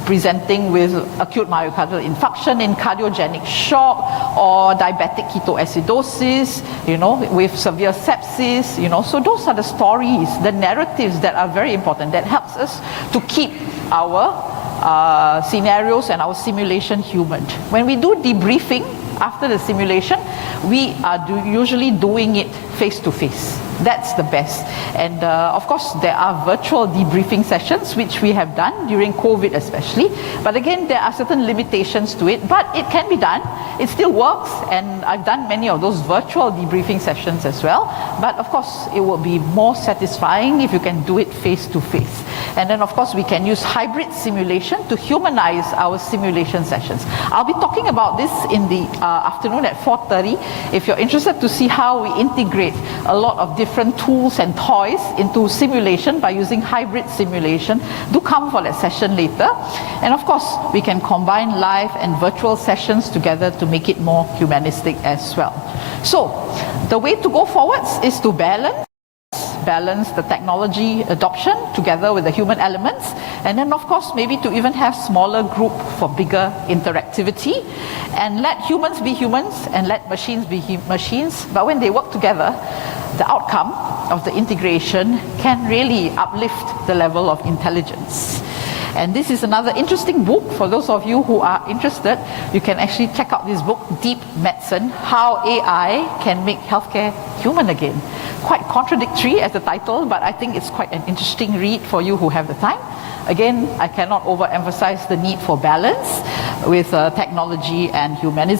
presenting with acute myocardial infarction in cardiogenic shock, or diabetic ketoacidosis, with severe sepsis, So those are the stories, the narratives that are very important, that helps us to keep our scenarios and our simulation human. When we do debriefing after the simulation, we are usually doing it face to face. That's the best. And of course, there are virtual debriefing sessions, which we have done during COVID especially. But again, there are certain limitations to it, but it can be done. It still works, and I've done many of those virtual debriefing sessions as well. But of course, it will be more satisfying if you can do it face to face. And then of course, we can use hybrid simulation to humanize our simulation sessions. I'll be talking about this in the afternoon at 4:30. If you're interested to see how we integrate a lot of different tools and toys into simulation by using hybrid simulation, do come for that session later. And of course, we can combine live and virtual sessions together to make it more humanistic as well. So, the way to go forwards is to balance the technology adoption together with the human elements, and then of course maybe to even have smaller group for bigger interactivity, and let humans be humans and let machines be machines. But when they work together, the outcome of the integration can really uplift the level of intelligence. And this is another interesting book for those of you who are interested. You can actually check out this book, Deep Medicine, How AI Can Make Healthcare Human Again. Quite contradictory as the title, but I think it's quite an interesting read for you who have the time. Again, I cannot overemphasize the need for balance with technology and humanism.